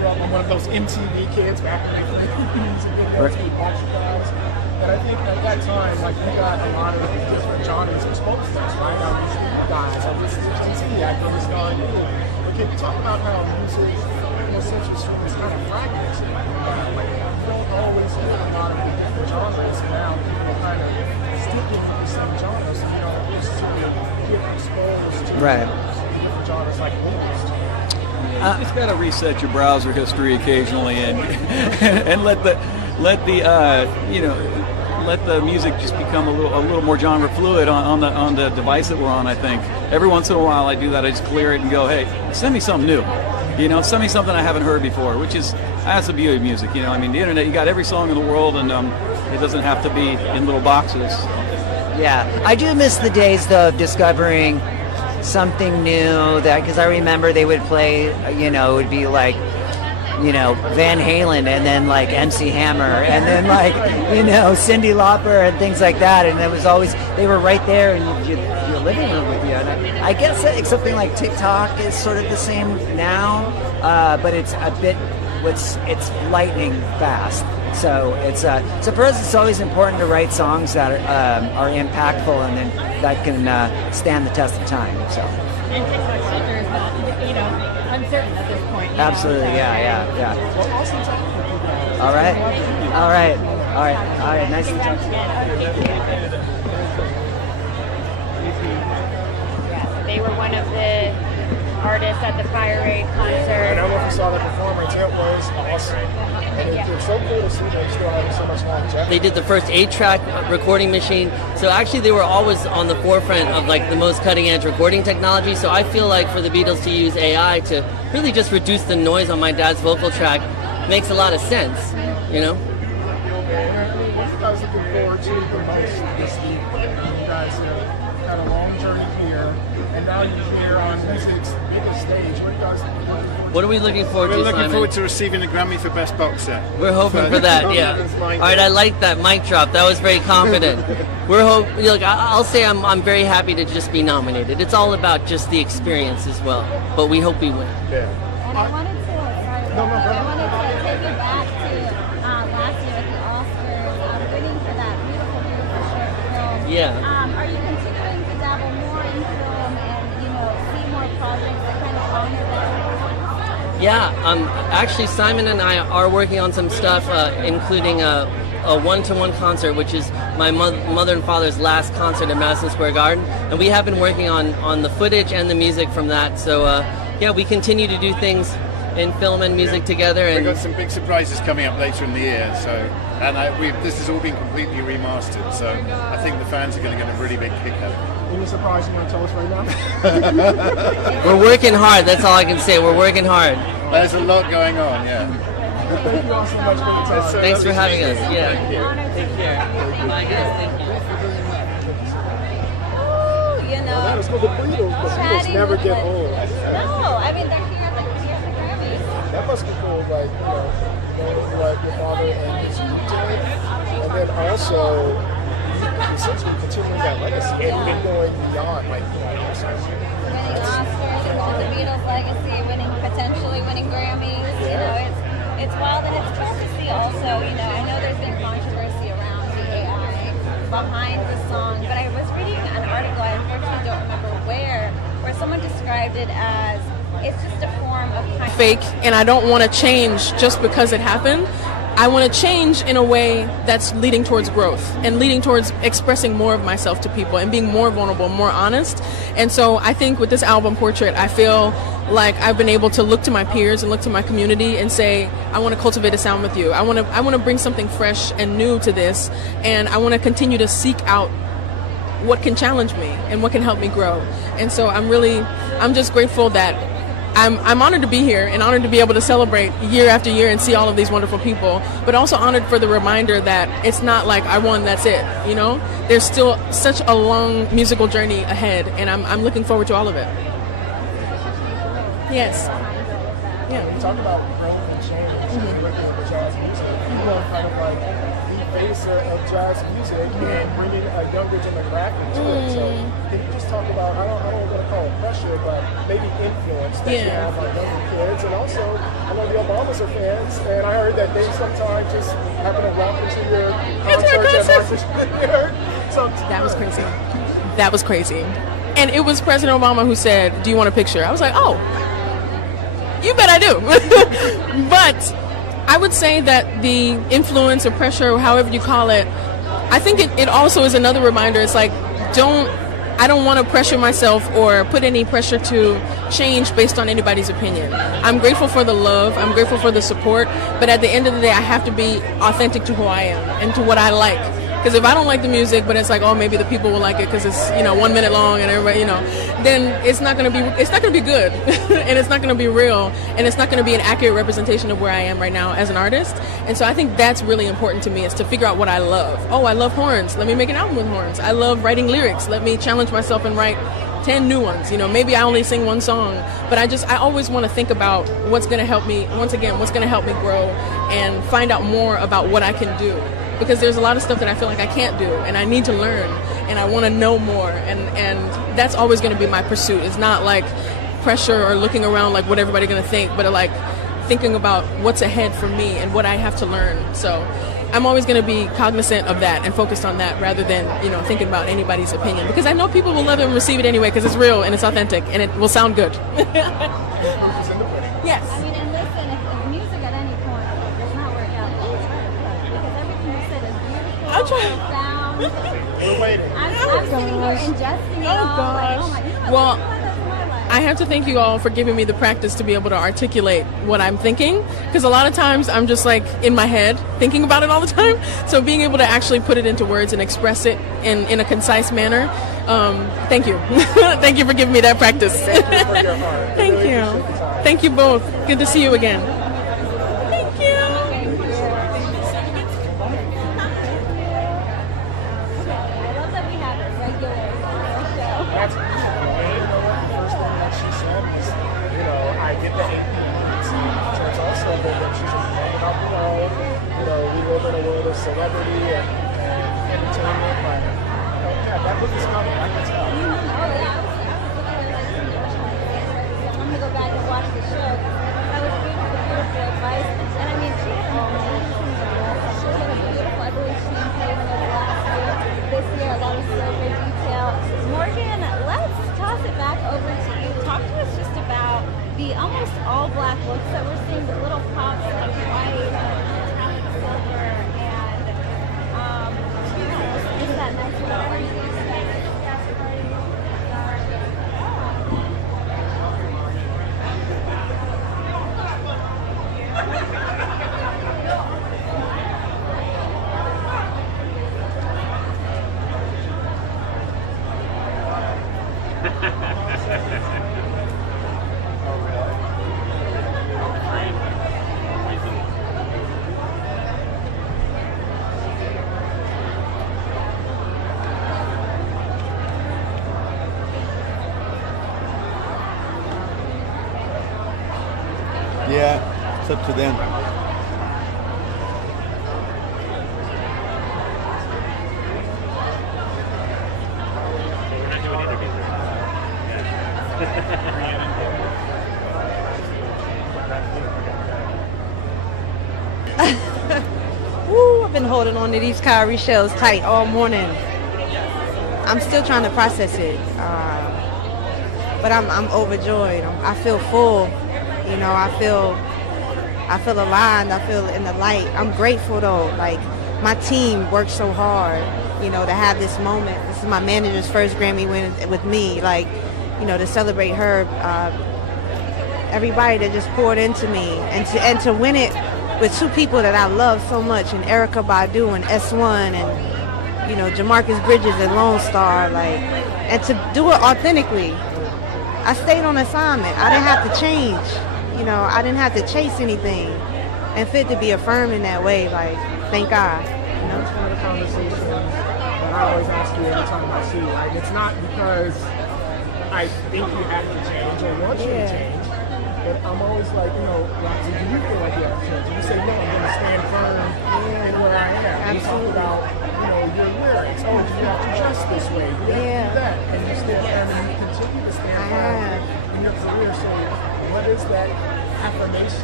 grew up. I'm one of those MTV kids back in the music videos, action guys. And I think at that time, like, we got a lot of different genres exposed to us, right? I was guys, I was TT, I go to Star U. But can you talk about how music, in a sense, was kind of fragmented? Like, you don't always hear a lot of different genres, and now people kind of sticking with the same genres, so you don't necessarily get exposed to different genres like movies. You just gotta reset your browser history occasionally, and let the music just become a little more genre fluid on the device that we're on. I think every once in a while I do that. I just clear it and go, hey, send me something new. Send me something I haven't heard before. That's the beauty of music. I mean, the internet, you got every song in the world, and it doesn't have to be in little boxes. Yeah, I do miss the days though of discovering something new, because I remember they would play, it would be like, Van Halen, and then like MC Hammer, and then like, Cyndi Lauper and things like that, and it was always, they were right there in your living room with you. And I guess something like TikTok is sort of the same now, but it's a bit, it's lightning fast. So so for us, it's always important to write songs that are impactful and then that can stand the test of time. So. And TikTok's future is not, uncertain at this point. Absolutely, yeah. All right. Nice to talk to you. They were one of the artists at the Fire Raid concert. I don't know if you saw the performance. It was awesome. And it's so cool to see them still having so much longevity. They did the first 8-track recording machine. So actually they were always on the forefront of like the most cutting edge recording technology. So I feel like for the Beatles to use AI to really just reduce the noise on my dad's vocal track makes a lot of sense, What are you guys looking forward to the most this week? You guys have had a long journey here, and now you're here on music's biggest stage. What are you guys looking forward to? What are we looking forward to, We're looking Simon? forward to receiving a Grammy for Best Box Set. We're hoping for that, yeah. All right, I like that mic drop. That was very confident. I'll say I'm very happy to just be nominated. It's all about just the experience as well. But we hope we win. Yeah. And I wanted to, take you back to last year at the Oscars, winning for that beautiful short film. Yeah. Are you continuing to dabble more in film and, see more projects that kind of honor that? Yeah, actually Simon and I are working on some stuff, including a one-to-one concert, which is my mother and father's last concert at Madison Square Garden. And we have been working on the footage and the music from that. So, we continue to do things in film and music together. And We've got some big surprises coming up later in the year. This has all been completely remastered. So I think the fans are going to get a really big kick out of it. Any surprise you want to tell us right now? We're working hard. That's all I can say. We're working hard. There's a lot going on, yeah. Thank you all so much for the time. Thanks for having us. Yeah. Thank you. Take care. Bye, guys. Thank you. Let's go to the Beatles, but Beatles never get old. No, I mean, they're here at the Grammys. That must be cool, like, knowing what your father and his group did, and then also essentially continuing that legacy and going beyond, like, Oscars. Winning Oscars, the Beatles legacy, potentially winning Grammys. It's wild, and it's cool to see also, I know there's been controversy around the AI behind the song, but I was reading an article, I unfortunately don't remember where someone described it as it's just a form of fake, and I don't want to change just because it happened. I want to change in a way that's leading towards growth and leading towards expressing more of myself to people and being more vulnerable, more honest. And so I think with this album Portrait, I feel like I've been able to look to my peers and look to my community and say, I want to cultivate a sound with you. I want to bring something fresh and new to this, and I want to continue to seek out what can challenge me and what can help me grow. And so I'm just grateful that I'm honored to be here and honored to be able to celebrate year after year and see all of these wonderful people, but also honored for the reminder that it's not like I won, that's it, There's still such a long musical journey ahead, and I'm looking forward to all of it. Yes. Yeah. We talk about growth and change and working with the jazz music. Kind of like face of jazz music and bringing a younger demographic to it. So can you just talk about, I don't want to call it pressure, but maybe influence that you have on younger kids? And also, I know the Obamas are fans, and I heard that they sometimes just happen to walk into your concerts and so that was crazy. That was crazy. And it was President Obama who said, "Do you want a picture?" I was like, "Oh, you bet I do." But I would say that the influence or pressure, or however you call it, I think it also is another reminder. It's like, I don't want to pressure myself or put any pressure to change based on anybody's opinion. I'm grateful for the love. I'm grateful for the support. But at the end of the day, I have to be authentic to who I am and to what I like. Because if I don't like the music, but it's like, oh, maybe the people will like it because it's 1 minute long and everybody, then it's not gonna be good, and it's not gonna be real, and it's not gonna be an accurate representation of where I am right now as an artist. And so I think that's really important to me, is to figure out what I love. Oh, I love horns. Let me make an album with horns. I love writing lyrics. Let me challenge myself and write 10 new ones. Maybe I only sing one song, but I always want to think about what's gonna help me. Once again, what's gonna help me grow and find out more about what I can do. Because there's a lot of stuff that I feel like I can't do, and I need to learn, and I want to know more, and that's always going to be my pursuit. It's not like pressure or looking around like what everybody's going to think, but like thinking about what's ahead for me and what I have to learn. So I'm always going to be cognizant of that and focused on that rather than thinking about anybody's opinion, because I know people will love it and receive it anyway because it's real and it's authentic and it will sound good. Yes. I mean, and listen, if music at any point does not work out, because everything you said is beautiful. I'll try. Sound. We're waiting. I'm sitting here ingesting it all. Gosh. Like, oh my, Well, I have to thank you all for giving me the practice to be able to articulate what I'm thinking, because a lot of times I'm just like in my head thinking about it all the time. So being able to actually put it into words and express it in a concise manner, thank you. Thank you for giving me that practice. Thank you. Thank you both. Good to see you again. Thank you. I love that we have regulars on our show. That's first thing that she said was, I get the 8 minutes. So it's also that she's just hanging out below. We live in a world of celebrity and entertainment, but that book is coming. I can tell. I'm gonna go back and watch the show. That was beautiful advice. And I mean, she had an amazing dress. She had a beautiful, I believe she played in the last year. This year, a lot of silver detail. Morgan, let's toss it back over to you. Talk to us just about the almost all black looks that we're seeing, the little pops of white, metallic silver, and just that nice whatever you say. Yeah, it's up to them. Woo, I've been holding on to these cowrie shells tight all morning. I'm still trying to process it, but I'm overjoyed. I feel full. I feel aligned. I feel in the light. I'm grateful though. Like, my team worked so hard, to have this moment. This is my manager's first Grammy win with me. Like, to celebrate her. Everybody that just poured into me, and to win it with two people that I love so much, and Erykah Badu and S1 and Jamarcus Bridges and Lone Star, and to do it authentically. I stayed on assignment. I didn't have to change. I didn't have to chase anything. And fit to be affirmed in that way, thank God. That's one of the conversations that I always ask you every time I see you. It's not because I think you have to change or want you to change, but I'm always like, Roxy, do you feel like you have to change? You say, no, I'm going to stand firm in where I am. Absolutely.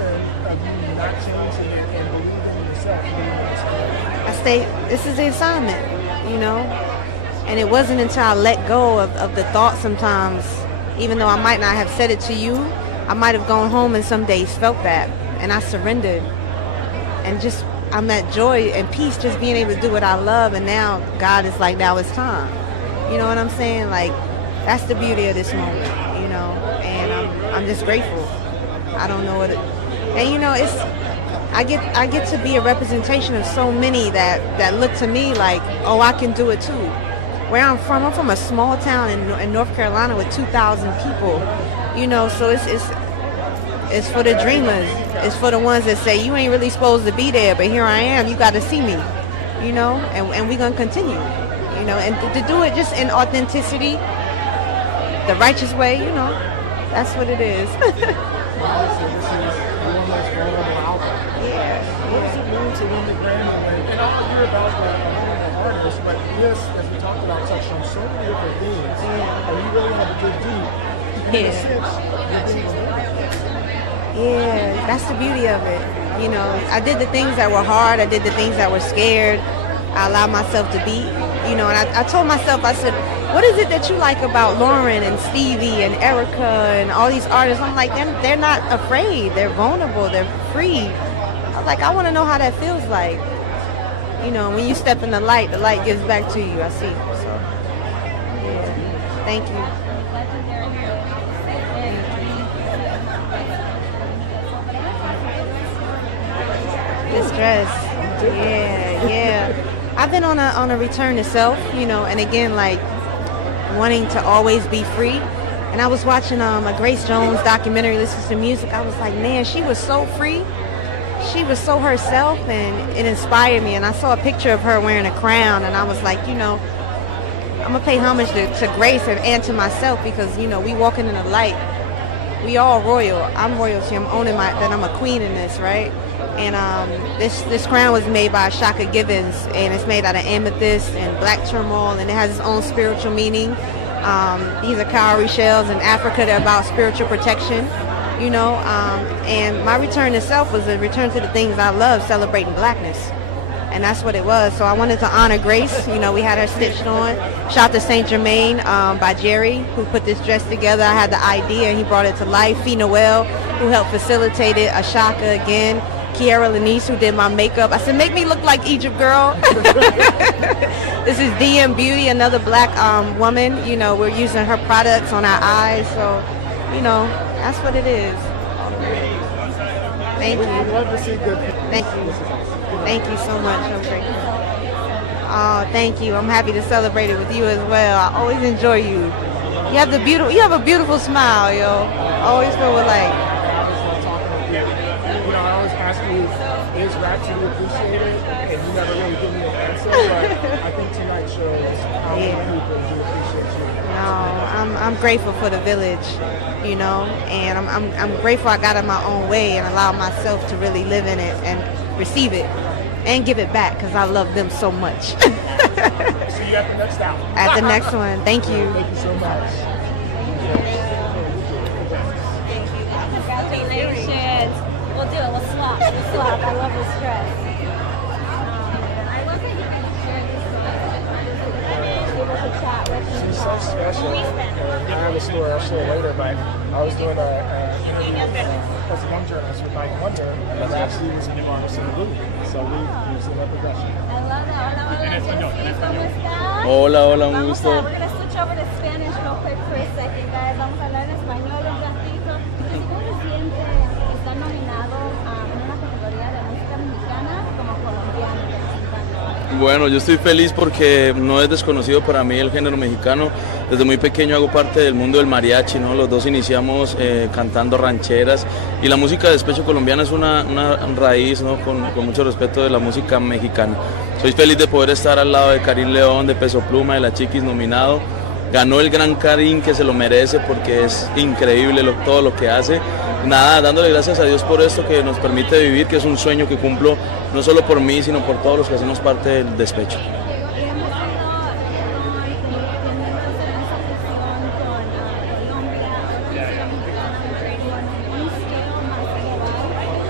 of you not changing and believing in yourself. This is the assignment, you know? And it wasn't until I let go of the thought sometimes, even though I might not have said it to you, I might have gone home and some days felt that, and I surrendered. And just, I'm at joy and peace just being able to do what I love, and now God is like, now it's time. You know what I'm saying? Like, that's the beauty of this moment, you know? And I'm just grateful. I don't know what it, and you know, it's, I get to be a representation of so many that look to me like, oh, I can do it too. Where I'm from a small town in North Carolina with 2,000 people, you know, so it's for the dreamers. It's for the ones that say, you ain't really supposed to be there, but here I am, you got to see me, you know, and we're going to continue, you know, and to do it just in authenticity, the righteous way, you know, that's what it is. What does it mean to win the Grammy? And I'll hear about the artists, but this, as we talked about, touched on so many different things. And you really have to dig deep. In a sense, you're being remembered. Yeah, that's the beauty of it. You know, I did the things that were hard. I did the things that were scared. I allowed myself to be, you know, and I told myself, I said, what is it that you like about Lauren and Stevie and Erica and all these artists? I'm like, they're not afraid. They're vulnerable. They're free. I was like, I want to know how that feels like. You know, when you step in the light gives back to you. I see. So, yeah. Thank you. This dress. Yeah. I've been on a return to self, you know, and again, like, wanting to always be free. And I was watching a Grace Jones documentary, listening to music. I was like, man, she was so free. She was so herself, and it inspired me. And I saw a picture of her wearing a crown, and I was like, you know, I'm going to pay homage to Grace and to myself, because, you know, we walking in the light. We all royal. I'm royalty. I'm owning that I'm a queen in this, right? And this crown was made by Shaka Gibbons, and it's made out of amethyst and black turmoil, and it has its own spiritual meaning. These are cowrie shells in Africa. They're about spiritual protection, you know. And my return to self was a return to the things I love, celebrating blackness. And that's what it was. So I wanted to honor Grace. You know, we had her stitched on. Shout to Saint Germain by Jerry, who put this dress together. I had the idea, and he brought it to life. Fee Noel, who helped facilitate it. Ashaka again. Kiara Lanice, who did my makeup. I said, make me look like Egypt girl. This is DM Beauty, another black woman. You know, we're using her products on our eyes. So, you know, that's what it is. Thank you. We'd love to see good. Thank you. Thank you so much. I'm grateful. Oh, thank you. I'm happy to celebrate it with you as well. I always enjoy you. You have a beautiful smile, yo. I always feel like. You know, I always ask you, is Rhapsody appreciated? And you never really give me an answer, but I think tonight shows how many people do appreciate you. No, I'm grateful for the village, you know, and I'm grateful I got in my own way and allowed myself to really live in it and receive it and give it back, because I love them so much. See you at the next album. At the next one. Thank you. Thank you so much. Congratulations. We'll do it. We'll swap. I love this dress. I love that you can share this able to chat with you. She's so special. I have a story I'll share later, but I was doing an interview as a young journalist with Mike Wonder, and Rhapsody was in the Barnes and Blue. So we used the progression. I love that. Hola, Hola, un gusto. We're going to switch over to Spanish real quick for a second, guys. Vamos a hablar en español un ratito. ¿Cómo se siente estar nominado a una categoría de música mexicana como colombiano? Bueno, yo estoy feliz porque no es desconocido para mí el género mexicano. Desde muy pequeño hago parte del mundo del mariachi, ¿no? Los dos iniciamos cantando rancheras, y la música de despecho colombiana es una raíz, ¿no? Con mucho respeto de la música mexicana. Soy feliz de poder estar al lado de Karim León, de Peso Pluma, de La Chiquis nominado. Ganó el gran Karim, que se lo merece porque es increíble todo lo que hace. Nada, dándole gracias a Dios por esto que nos permite vivir, que es un sueño que cumplo no solo por mí, sino por todos los que hacemos parte del despecho.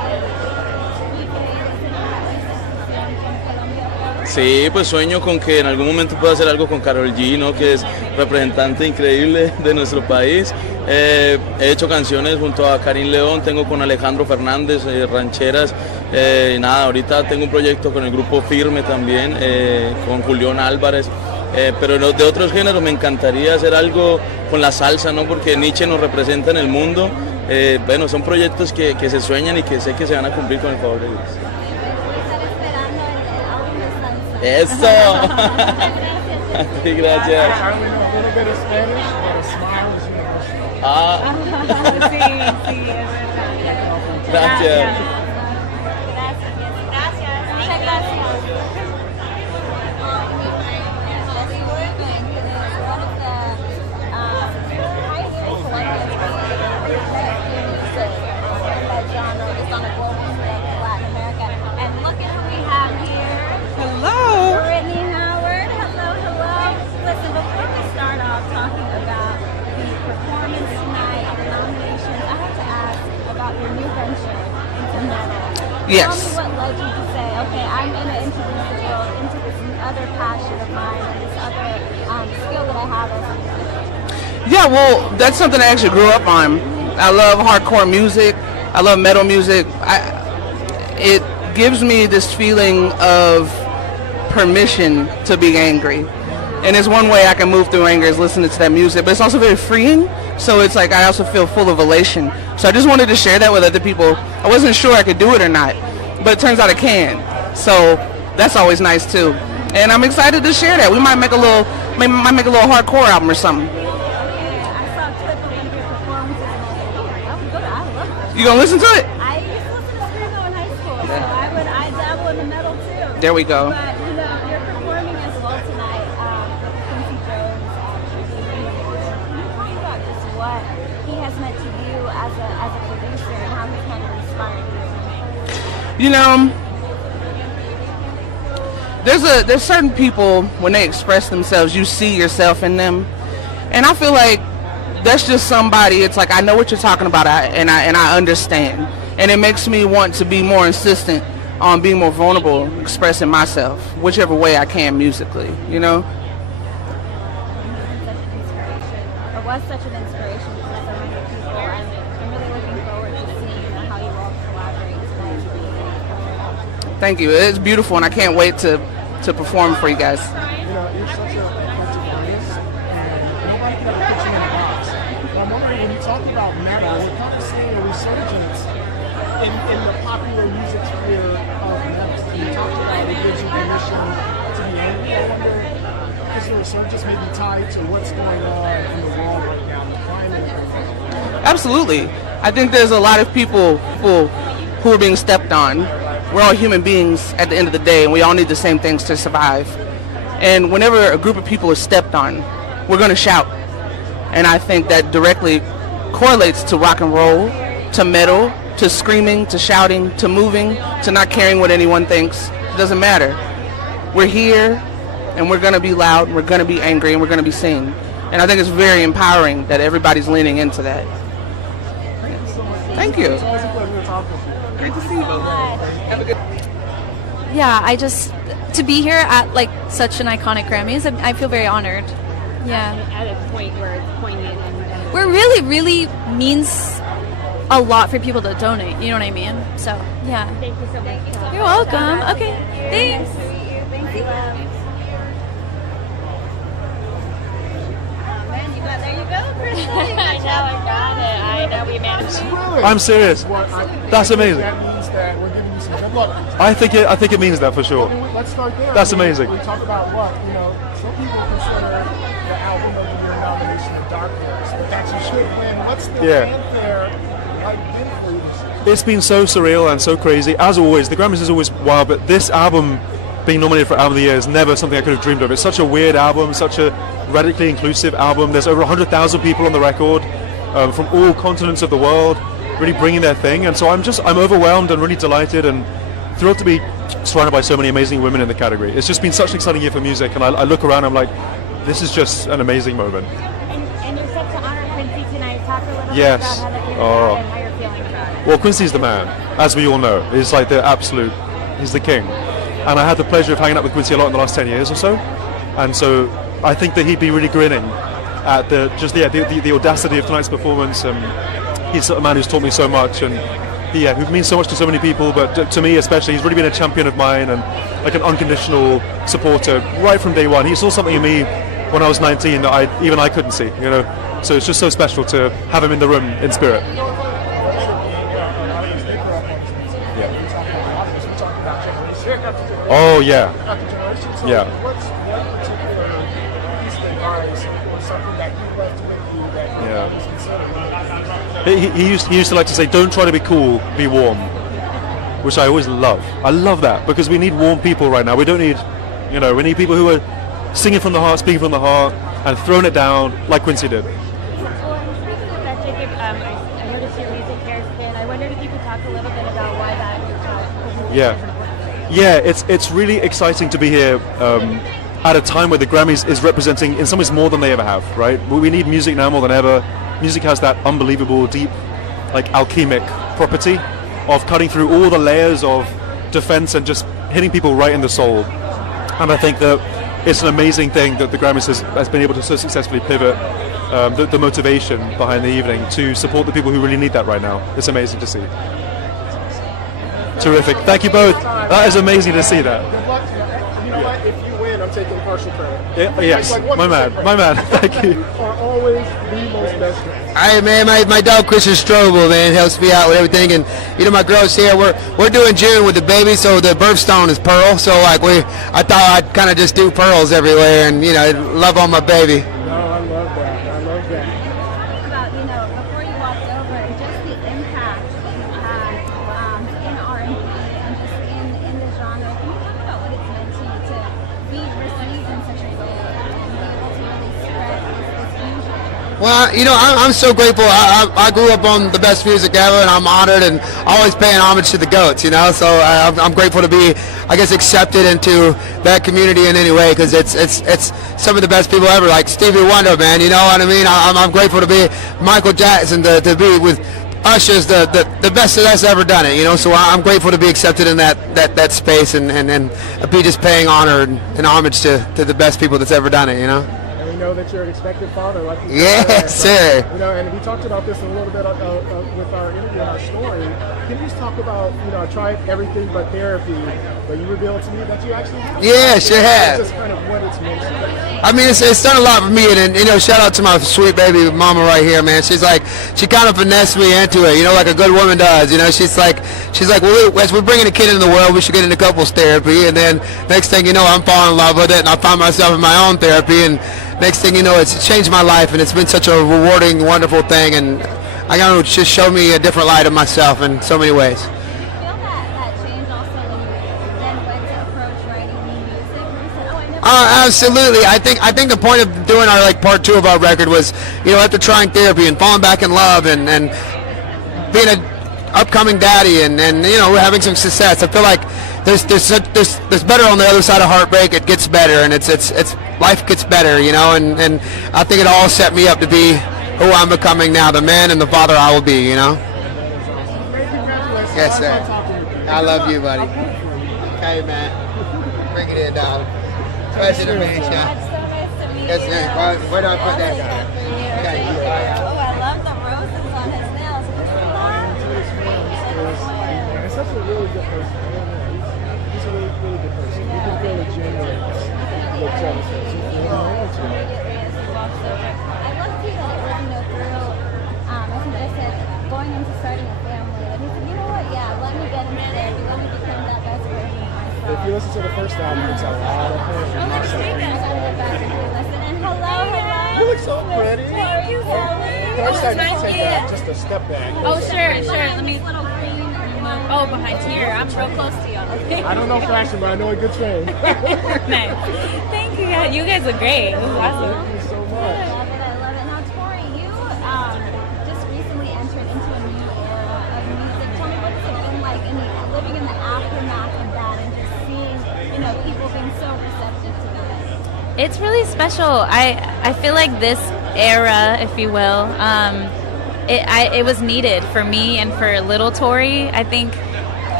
Sí, pues sueño con que en algún momento pueda hacer algo con Karol G, ¿no? Que es representante increíble de nuestro país. He hecho canciones junto a Karim León, tengo con Alejandro Fernández, rancheras. Y nada, ahorita tengo un proyecto con el grupo Firme también, con Julián Álvarez. Pero de otros géneros me encantaría hacer algo con la salsa, ¿no? Porque Nietzsche nos representa en el mundo. Bueno, son proyectos que se sueñan y que sé que se van a cumplir con el favor de Dios. Eso. Sí, gracias. Ah. Sí, sí, es verdad. Gracias. Muchas gracias. Hello. Brittany Howard. Hello, hello. Listen, before we start off talking about the performance tonight and the nominations, I have to ask about your new venture into metal. Yes. Tell me what led you to say, okay, I'm going to introduce the world into this other passion of mine and this other skill that I have as a musician. Yeah, well, that's something I actually grew up on. I love hardcore music. I love metal music. It gives me this feeling of permission to be angry. And it's one way I can move through anger is listening to that music, but it's also very freeing. So it's like I also feel full of elation. So I just wanted to share that with other people. I wasn't sure I could do it or not, but it turns out I can. So that's always nice too. And I'm excited to share that. We might make a little hardcore album or something. You gonna listen to it? I used to listen to Screamo in high school, so I dabble in the metal too. There we go. But you know, you're performing as well tonight with Quincy Jones. Can you tell me about just what he has meant to you as a producer and how he's kind of inspired you? You know, there's certain people when they express themselves, you see yourself in them, and I feel like that's just somebody. It's like I know what you're talking about, and I understand, and it makes me want to be more insistent on being more vulnerable, expressing myself, whichever way I can musically. You know. Or was such an inspiration for so many people. I'm really looking forward to seeing how you all collaborate tonight. Thank you. It's beautiful, and I can't wait to perform for you guys. You know, you're such a artist, and nobody can ever put you in a box. But I'm wondering, when you talk about metal, we're kind of seeing a resurgence in the popular music sphere of metal. You talked about it gives you permission to be angry. I wonder, is the resurgence maybe tied to what's going on in the world right now, the climate? Absolutely. I think there's a lot of people who are being stepped on. We're all human beings at the end of the day, and we all need the same things to survive. And whenever a group of people is stepped on, we're going to shout. And I think that directly correlates to rock and roll, to metal, to screaming, to shouting, to moving, to not caring what anyone thinks. It doesn't matter. We're here, and we're going to be loud, we're going to be angry, and we're going to be seen. And I think it's very empowering that everybody's leaning into that. Thank you. Great to see you both. Have a good. Yeah, to be here at like such an iconic Grammys, I feel very honored. Yeah. At a point where it's poignant and Where it really, really means a lot for people to donate. You know what I mean? So, yeah. Thank you so much. You're welcome. Okay. Thanks. Thank you. Man, you got there. You go, Crystal. I got it. I know we managed. I'm serious. That's amazing. That means that we're giving you some good luck. I think it means that for sure. Let's start there. That's amazing. We talk about luck. You know, some people consider the album of the year nomination a dark horse, but that you should win. What's the fanfare like been for you this year? It's been so surreal and so crazy. As always, the Grammys is always wild, but this album being nominated for Album of the Year is never something I could have dreamed of. It's such a weird album, such a radically inclusive album. There's over 100,000 people on the record from all continents of the world, really bringing their thing. And so I'm overwhelmed and really delighted and thrilled to be surrounded by so many amazing women in the category. It's just been such an exciting year for music, and I look around, I'm like, this is just an amazing moment. And you're set to honor Quincy tonight. Talk a little bit Yes. about how that came about and how you're feeling about it. Well, Quincy's the man, as we all know. He's like the absolute, he's the king. and I had the pleasure of hanging out with Quincy a lot in the last 10 years or so, and so I think that he'd be really grinning at the audacity of tonight's performance. He's a man who's taught me so much, and who means so much to so many people, but to me especially, he's really been a champion of mine and like an unconditional supporter right from day one. He saw something in me when I was 19 that I couldn't see, you know. So it's just so special to have him in the room in spirit. Oh yeah. Yeah. He used to like to say, "Don't try to be cool, be warm," which I always love. I love that because we need warm people right now. We don't need, we need people who are singing from the heart, speaking from the heart, and throwing it down like Quincy did. Yeah, it's really exciting to be here at a time where the Grammys is representing in some ways more than they ever have, right? We need music now more than ever. Music has that unbelievable, deep, like alchemic property of cutting through all the layers of defense and just hitting people right in the soul. And I think that it's an amazing thing that the Grammys has been able to so successfully pivot the motivation behind the evening to support the people who really need that right now. It's amazing to see. Terrific. Thank you both. That is amazing to see that. Good luck. You know what? If you win, I'm taking partial credit. Yes, my man. Thank you. Are always the most best friends. All right, man. My dog Christian Strobel, man, helps me out with everything, and my girls here. We're doing June with the baby, so the birthstone is Pearl. So like I thought I'd kind of just do pearls everywhere, and love on my baby. No, I love that. I love that. About before you walked over, just the impact that you had in R&B and just in the genre. Can you talk about what it's meant to you to be received in such a way and be able to really spread this fusion? Well, I'm so grateful. I grew up on the best music ever, and I'm honored and always paying homage to the GOATs, So I'm grateful to be, I guess, accepted into that community in any way, because it's some of the best people ever, like Stevie Wonder, man. You know what I mean? I'm grateful to be Michael Jackson, to be with Usher's the best that's ever done it, So I'm grateful to be accepted in that space and be just paying honor and homage to the best people that's ever done it, And we know that you're an expected father, like you Yes, sir. And we talked about this a little bit with our interview and our story. Can you just talk about, I tried everything but therapy, but you revealed to me that you actually have. Yeah, sure have. Just kind of what it's meant to you. I mean, it's done a lot for me, and shout out to my sweet baby mama right here, man. She kind of finessed me into it, like a good woman does. She's like, well, as we're bringing a kid into the world, we should get into couples therapy, and then next thing you know, I'm falling in love with it, and I find myself in my own therapy, and next thing you know, it's changed my life, and it's been such a rewarding, wonderful thing, and I gotta just show me a different light of myself in so many ways. Absolutely. I think the point of doing our part 2 of our record was, after trying therapy and falling back in love and being an upcoming daddy and we're having some success. I feel like there's better on the other side of heartbreak. It gets better, and it's life gets better, and I think it all set me up to be who I'm becoming now, the man and the father I will be, Yes, sir. I love you, buddy. Okay, man. Bring it in, dog. Pleasure to meet you. Yes, sir. Where do I put that? Okay. Oh, I love the roses on his nails. He's such a really good person. He's a really, really good person. You can feel the genuine with Travis. I'd love to through, as he just said, going into starting a family. And he said, you know what, let me get into therapy. Let me become that best version of myself. If you listen to the first album, it's a lot of fun. And hello. You look so pretty. Thank you, Zoe. First time you take just a step back. Oh, sure. Let me. Oh, behind here. I'm real close to y'all. I don't know fashion, but I know a good train. Nice. Thank you. You guys look great. It was awesome. Thank you so much. I love it. Now, Tori, you just recently entered into a new era of music. Tell me what's it been like living in the aftermath of that and just seeing, people being so receptive to that. It's really special. I feel like this era, if you will, it was needed for me and for little Tori. I think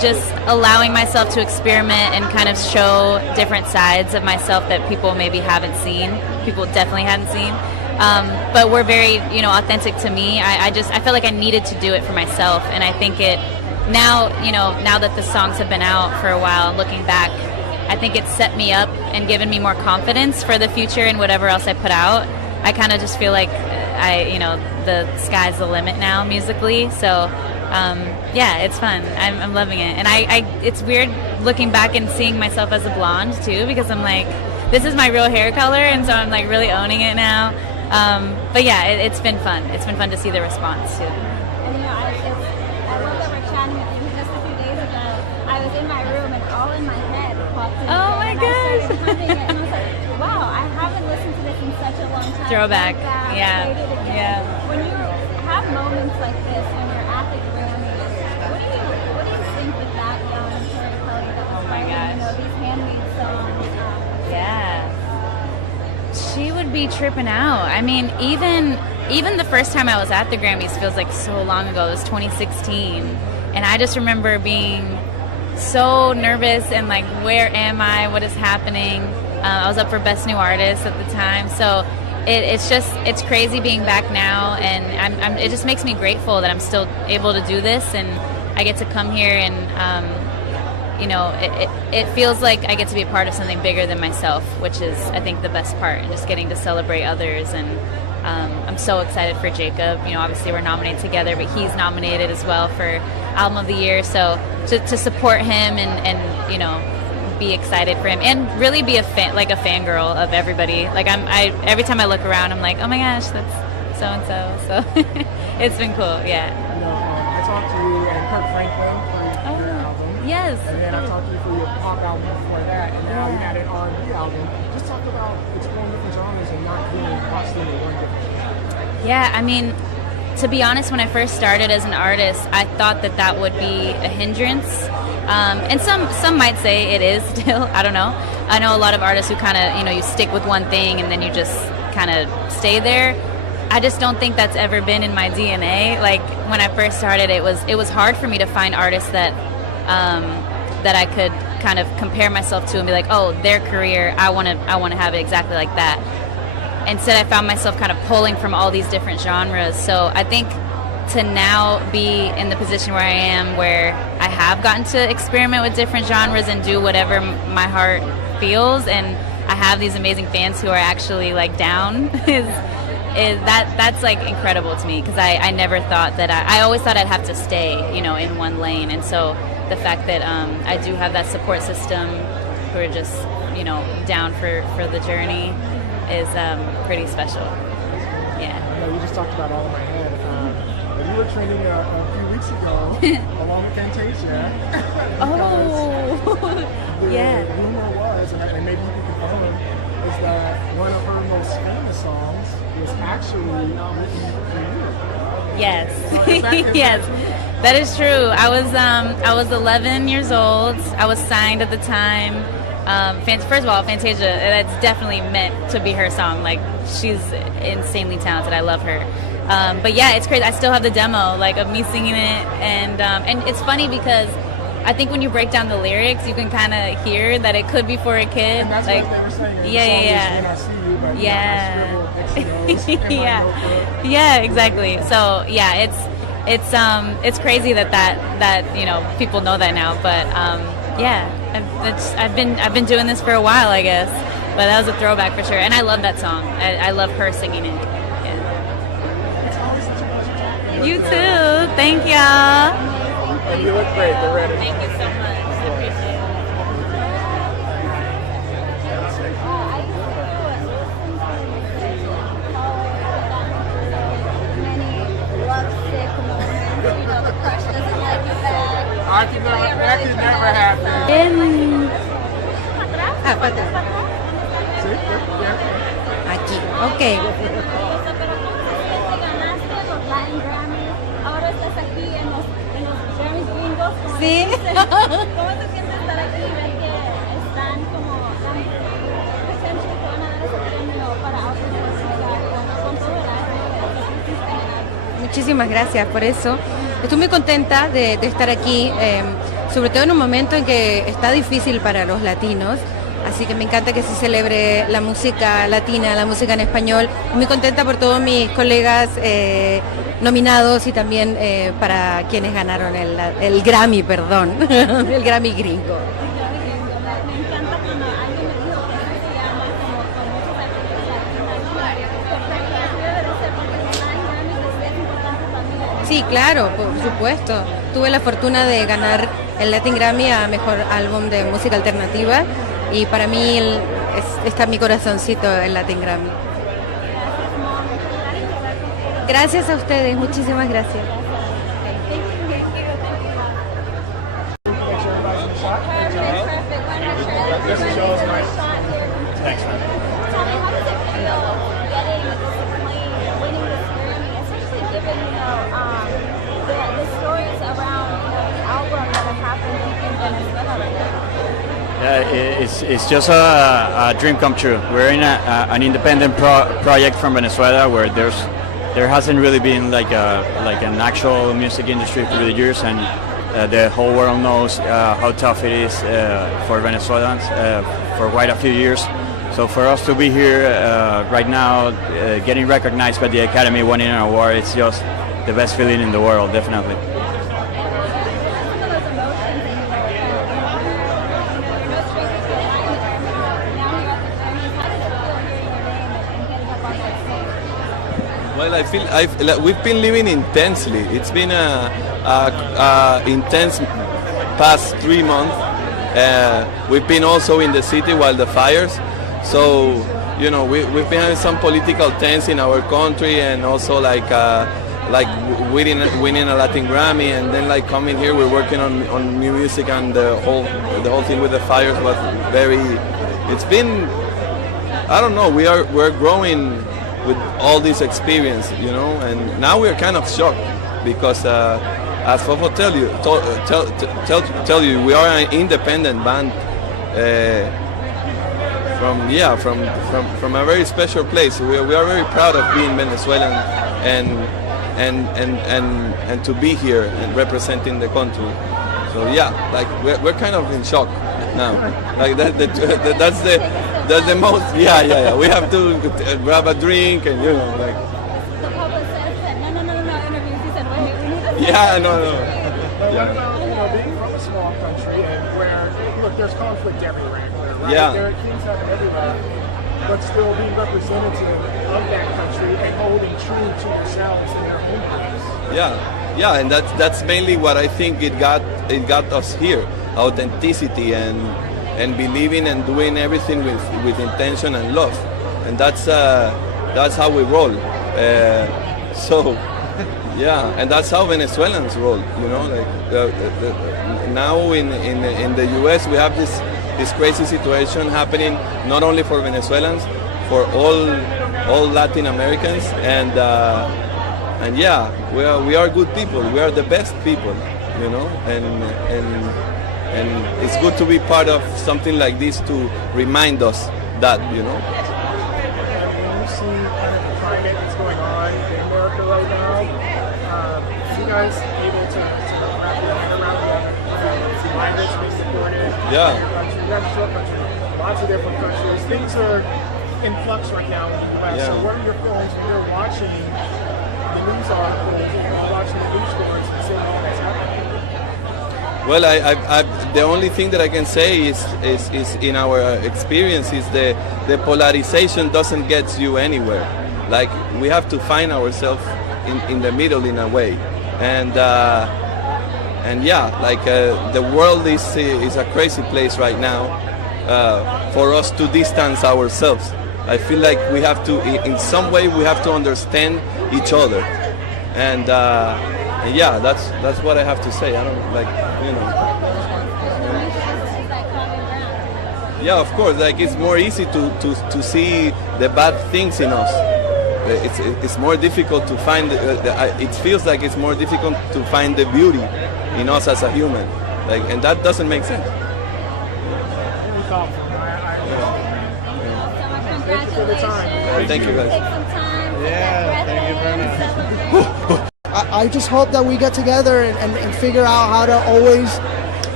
just allowing myself to experiment and kind of show different sides of myself that people maybe haven't seen, people definitely hadn't seen. But we're very, authentic to me. I felt like I needed to do it for myself, and I think it now, now that the songs have been out for a while, looking back, I think it's set me up and given me more confidence for the future and whatever else I put out. I kind of just feel like the sky's the limit now musically. So yeah, it's fun. I'm loving it, and it's weird looking back and seeing myself as a blonde too, because I'm like, this is my real hair color, and so I'm like really owning it now. But yeah, it's been fun. It's been fun to see the response too. And I love that we're chatting with you. Just a few days ago, I was in my room and all in my head popped in. Oh my gosh! I started humming it, and I was like, wow, I haven't listened to this in such a long time. Throwback. Like Yeah. Yeah. When you have moments like this, when you're at the Grammys, what do you think with that young storytelling that was writing, these handmade songs? Yeah. She would be tripping out. I mean, even the first time I was at the Grammys feels like so long ago. It was 2016. And I just remember being so nervous and like, where am I? What is happening? I was up for Best New Artist at the time. So it's crazy being back now. And it just makes me grateful that I'm still able to do this. And I get to come here and, it feels like I get to be a part of something bigger than myself, which is, I think, the best part, and just getting to celebrate others. And I'm so excited for Jacob. Obviously we're nominated together, but he's nominated as well for Album of the Year. So to support him and be excited for him, and really be a fangirl of everybody. Like every time I look around, I'm like, oh my gosh, that's so and so. So it's been cool. Yeah. I talked to you and Kirk Franklin for your album. Yes. And then I talked to you for your pop album before that, and now you had an R&B album. Just talk about exploring different genres and not being caught in one different. Yeah, I mean, to be honest, when I first started as an artist, I thought that would be a hindrance. And some might say it is still. I don't know. I know a lot of artists who kind of, you stick with one thing and then you just kind of stay there. I just don't think that's ever been in my DNA. Like when I first started, it was hard for me to find artists that I could kind of compare myself to and be like, oh, their career, I want to have it exactly like that. Instead, I found myself kind of pulling from all these different genres. So I think to now be in the position where I am, where I have gotten to experiment with different genres and do whatever my heart feels, and I have these amazing fans who are actually like down, that's like incredible to me, because I never thought that I always thought I'd have to stay, in one lane. And so the fact that I do have that support system who are just, down for the journey is pretty special. Yeah. You just talked about All in My Head. You were trending a few weeks ago along with Fantasia. Yeah. The rumor was, and maybe you can confirm, is that one of her most famous songs was actually written for you. Yes. Yes. That is true. I was 11 years old. I was signed at the time. First of all, Fantasia, that's definitely meant to be her song. Like, she's insanely talented. I love her. But yeah, it's crazy. I still have the demo, like, of me singing it, and it's funny because I think when you break down the lyrics, you can kind of hear that it could be for a kid. And that's like, what they were saying. Yeah, exactly. So yeah, it's crazy that people know that now. But yeah, I've been doing this for a while, I guess. But that was a throwback for sure, and I love that song. I love her singing it. Yeah. You too. Thank y'all. You look great. They're ready. Thank you so much. I appreciate it. The crush doesn't like you back. That could never happen. Aquí. Okay. Latin Grammys. Ahora estás aquí en los Grammys gringos. Sí. ¿Cómo te sientes estar aquí y ver que están como tan potential que van a dar ese premio para autoridad con todo el arte? Muchísimas gracias por eso. Estoy muy contenta de estar aquí. sobre todo en un momento en que está difícil para los latinos. Así que me encanta que se celebre la música latina, la música en español. Muy contenta por todos mis colegas nominados y también para quienes ganaron el Grammy, perdón, el Grammy gringo. Sí, claro, por supuesto. Tuve la fortuna de ganar el Latin Grammy a Mejor Álbum de Música Alternativa y para mí está en mi corazoncito el Latin Grammy. Gracias a ustedes, muchísimas gracias. It's just a dream come true. We're in an independent project from Venezuela where there hasn't really been like an actual music industry through the years, and the whole world knows how tough it is for Venezuelans for quite a few years. So for us to be here right now, getting recognized by the Academy, winning an award, it's just the best feeling in the world, definitely. Well, I feel we've been living intensely. It's been a intense past 3 months. We've been also in the city while the fires. So, you know, we've been having some political tense in our country, and also like winning a Latin Grammy, and then like coming here, we're working on new music, and the whole thing with the fires was very. It's been, I don't know. We're growing with all this experience, you know, and now we're kind of shocked because, as Fofo tell you, we are an independent band from a very special place. We are very proud of being Venezuelan and to be here and representing the country. So yeah, like we're kind of in shock now. Like that's the most. Yeah. We have to grab a drink and you know like. The publicist said no interviews. He said we need. Yeah, no. But what about being from a small country and where look, there's conflict everywhere, right? Yeah. There are kings happen everywhere, but still being representative of that country and holding true to yourselves in their own place. Yeah, and that's mainly what I think it got us here: authenticity and believing and doing everything with intention and love, and that's how we roll. So yeah, and that's how Venezuelans roll. You know, like now in the U.S. we have this crazy situation happening not only for Venezuelans, for all Latin Americans, and yeah, we are good people. We are the best people, you know, and it's good to be part of something like this to remind us that, you know. When you see kind of the climate that's going on in America right now, you guys able to wrap your head around the virus we supported? Yeah. You guys are country, lots of different countries. Things are in flux right now in the U.S. Yeah. So what are your feelings when you're watching the news articles, watching the news stories and seeing all that's happening? Well, the only thing that I can say is in our experience is the polarization doesn't get you anywhere. Like we have to find ourselves in the middle in a way, and yeah, like the world is a crazy place right now for us to distance ourselves. I feel like we have to, in some way, we have to understand each other, and yeah, that's what I have to say. I don't like, you know. Yeah, of course. Like it's more easy to see the bad things in us. It's more difficult to find. It feels like it's more difficult to find the beauty in us as a human. Like, and that doesn't make sense. Very thoughtful. Thank you for the time. Thank you, guys. Yeah, thank you very much. I just hope that we get together and figure out how to always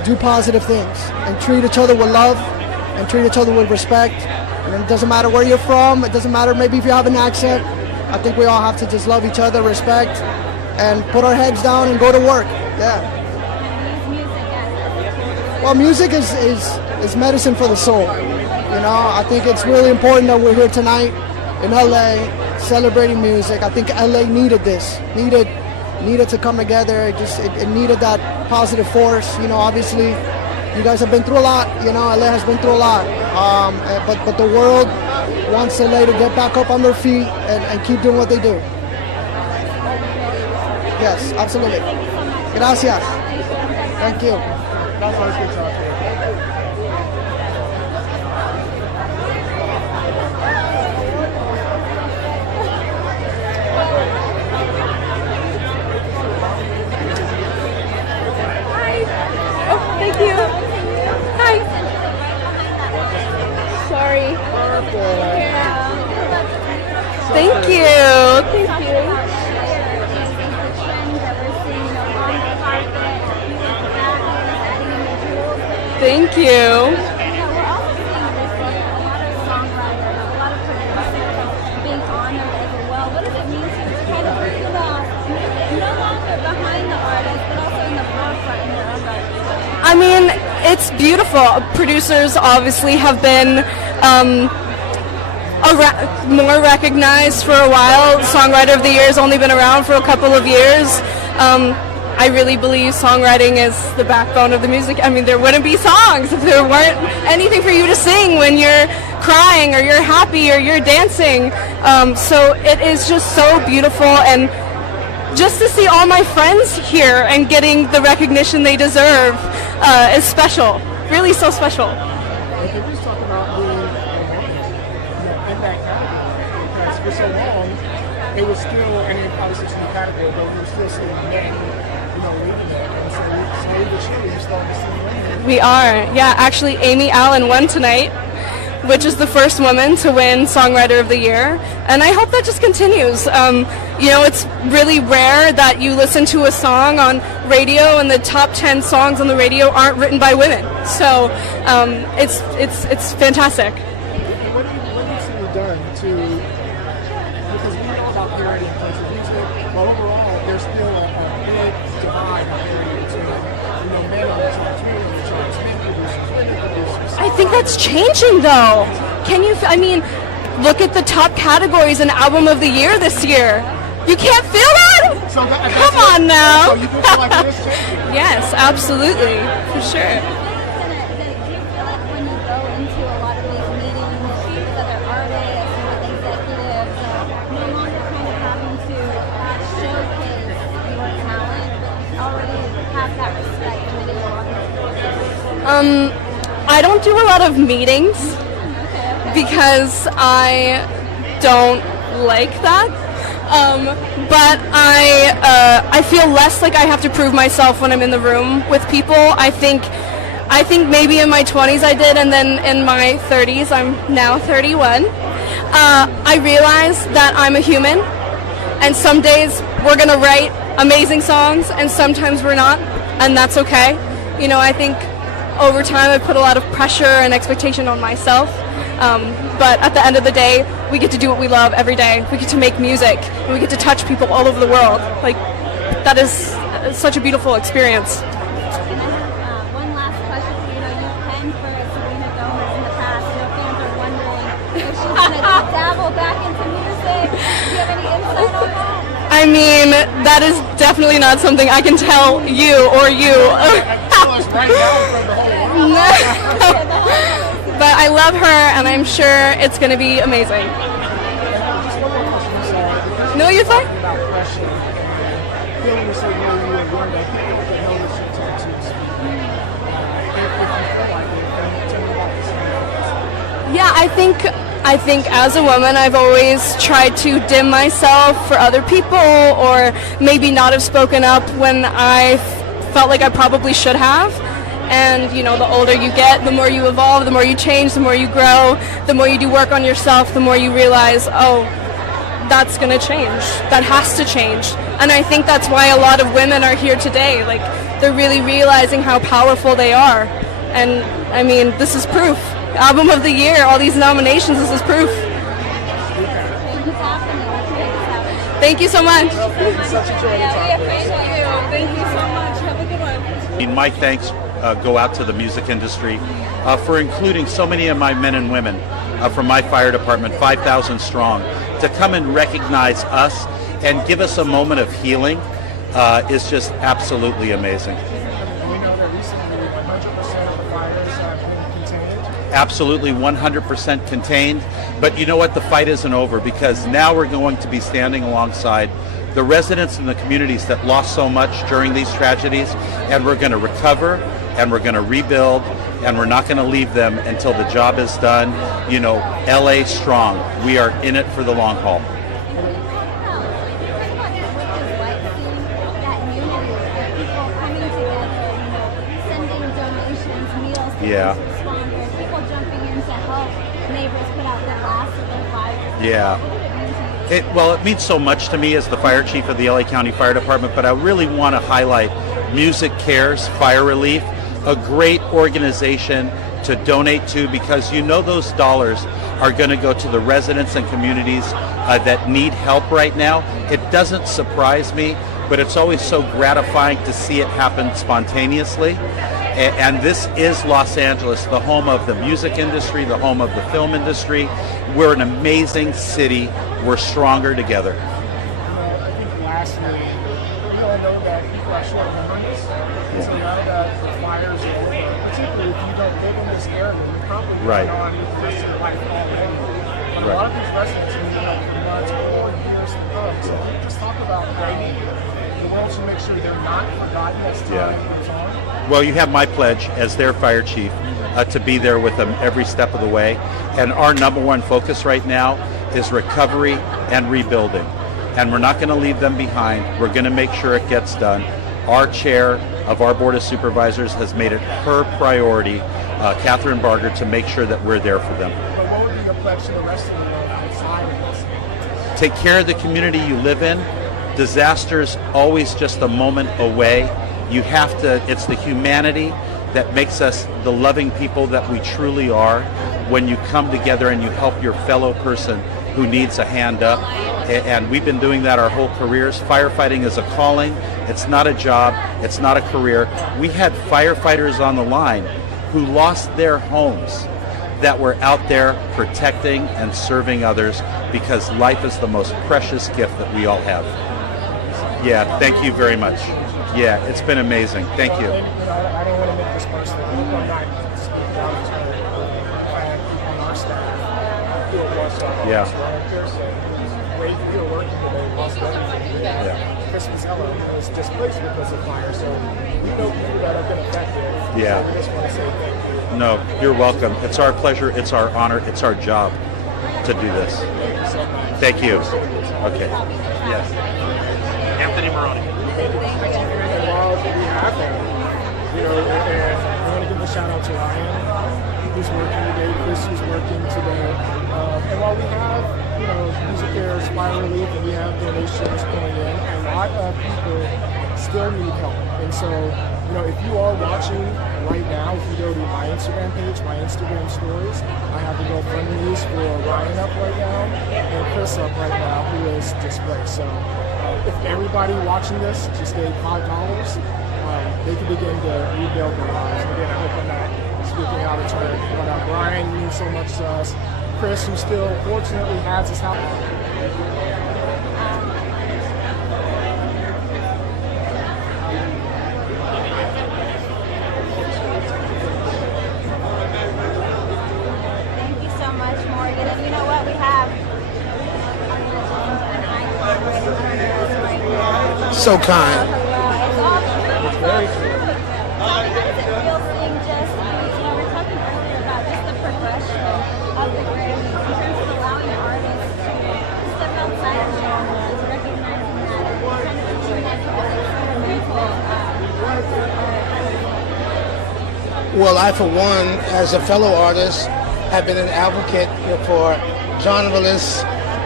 do positive things and treat each other with love and treat each other with respect. And it doesn't matter where you're from. It doesn't matter maybe if you have an accent. I think we all have to just love each other, respect, and put our heads down and go to work. Yeah. Well, music is medicine for the soul. You know, I think it's really important that we're here tonight in LA celebrating music. I think LA needed this, needed to come together. It needed that positive force. You know, obviously, you guys have been through a lot. You know, LA has been through a lot. But the world wants LA to get back up on their feet and keep doing what they do. Yes, absolutely. Gracias. Thank you. Thank you. Hi. Sorry. Thank you. Thank you. Thank you. Being honored as well. What does it mean to kind of think about no longer behind the artist, but also in the forefront in their own right? I mean, it's beautiful. Producers obviously have been more recognized for a while. Songwriter of the Year has only been around for a couple of years. I really believe songwriting is the backbone of the music. I mean, there wouldn't be songs if there weren't anything for you to sing when you're crying or you're happy or you're dancing. So it is just so beautiful, and just to see all my friends here and getting the recognition they deserve is special. Really so special. Okay, let's talk about being in that category, because for so long it was still an politics in the category, but we were still seeing men, leading it. And so slowly but surely you're starting to see women. We are. Yeah, actually Amy Allen won tonight, which is the first woman to win Songwriter of the Year. And I hope that just continues. It's really rare that you listen to a song on radio and the top 10 songs on the radio aren't written by women. So it's fantastic. What do you see you've done to, because we know about parity in country music, but overall there's still a big divide out there between men on the charts, women on the charts, men producers, women producers. I think that's changing though. Look at the top categories in Album of the Year this year. You can't feel that? Come on now. So you do feel like it is changing? Yes, absolutely, for sure. Do you feel like when you go into a lot of these meetings with other artists and with executives, no longer kind of having to showcase your talent, already have that respect within your audience? I don't do a lot of meetings because I don't like that. But I feel less like I have to prove myself when I'm in the room with people. I think maybe in my 20s I did, and then in my 30s, I'm now 31, I realized that I'm a human, and some days we're gonna write amazing songs and sometimes we're not, and that's okay. I think over time I put a lot of pressure and expectation on myself. But at the end of the day, we get to do what we love every day. We get to make music. And we get to touch people all over the world. Like, that is such a beautiful experience. And I have one last question for you. You've penned for Sabrina Carpenter in the past. Fans are wondering if she's going to dabble back into music. Do you have any insight on that? I mean, that is definitely not something I can tell you or you. But I love her, and I'm sure it's going to be amazing. No, you're fine. Yeah, I think as a woman, I've always tried to dim myself for other people, or maybe not have spoken up when I felt like I probably should have. And the older you get, the more you evolve, the more you change, the more you grow, the more you do work on yourself, the more you realize, that's going to change. That has to change. And I think that's why a lot of women are here today. Like, they're really realizing how powerful they are. And I mean, this is proof. Album of the Year, all these nominations, this is proof. Thank you so much. Thank you so much. Thank you so much. Have a good one. My thanks go out to the music industry for including so many of my men and women from my fire department, 5,000 strong, to come and recognize us and give us a moment of healing is just absolutely amazing. We know that recently 100% of the fires have been contained. Absolutely 100% contained. But you know what? The fight isn't over, because now we're going to be standing alongside the residents in the communities that lost so much during these tragedies, and we're going to recover, and we're going to rebuild, and we're not going to leave them until the job is done. You know, LA strong. We are in it for the long haul. Yeah. People jumping in to help neighbors put out their last of their fires. Yeah. Well, it means so much to me as the fire chief of the LA County Fire Department, but I really want to highlight Music Cares Fire Relief, a great organization to donate to, because you know those dollars are going to go to the residents and communities that need help right now. It doesn't surprise me, but it's always so gratifying to see it happen spontaneously. And this is Los Angeles, the home of the music industry, the home of the film industry. We're an amazing city. We're stronger together. I think lastly, we all know that people are short memories. So now that the fires are over, particularly if you don't live in this area, you're probably Right. on the rest of your life already. But a Right. lot of these residents need help for months or years to come. So can you just talk about Grammy? We want to make sure they're not forgotten as time goes on. Well, you have my pledge as their fire chief to be there with them every step of the way. And our number one focus right now is recovery and rebuilding. And we're not going to leave them behind. We're going to make sure it gets done. Our chair of our Board of Supervisors has made it her priority, Catherine Barger, to make sure that we're there for them. But what would be your pledge to the rest of the world outside of this? Take care of the community you live in. Disaster's always just a moment away. You have to, it's the humanity that makes us the loving people that we truly are when you come together and you help your fellow person who needs a hand up. And we've been doing that our whole careers. Firefighting is a calling. It's not a job. It's not a career. We had firefighters on the line who lost their homes that were out there protecting and serving others, because life is the most precious gift that we all have. Yeah, thank you very much. Yeah, it's been amazing. Thank you. I don't want to make this personal. I'm not speaking out of turn. On our staff, do it once. Yeah. There's a great deal working today. Lost everything. Yeah. Christmas element was displaced because of fire. So we know people that have been affected. Yeah. So we just want to say thank you. No, you're welcome. It's our pleasure. It's our honor. It's our job to do this. Thank you. Okay. Yes. Anthony Maroney. And while we have them, you know, and I want to give a shout out to Ryan, who's working today, Chris, who's working today. And while we have, you know, Music Cares, Fire Relief, and we have donations coming in, a lot of people still need help. And so, you know, if you are watching right now, if you go to my Instagram page, my Instagram stories, I have the GoFundMe's for Ryan up right now and Chris up right now, who is displaced. So if everybody watching this just gave $5, they can begin to rebuild their lives. And again, I hope I'm not speaking out of turn. But Brian means so much to us. Chris, who still fortunately has his house. Thank you so much, Morgan. And you know what? We have So kind. It's all true. It's very true. How does it feel seeing just, you know, we were talking earlier about just the progression of the Grammys in terms of allowing artists to step outside of genres, recognizing that, and kind of teaching that to Well, I, for one, as a fellow artist, have been an advocate for genreless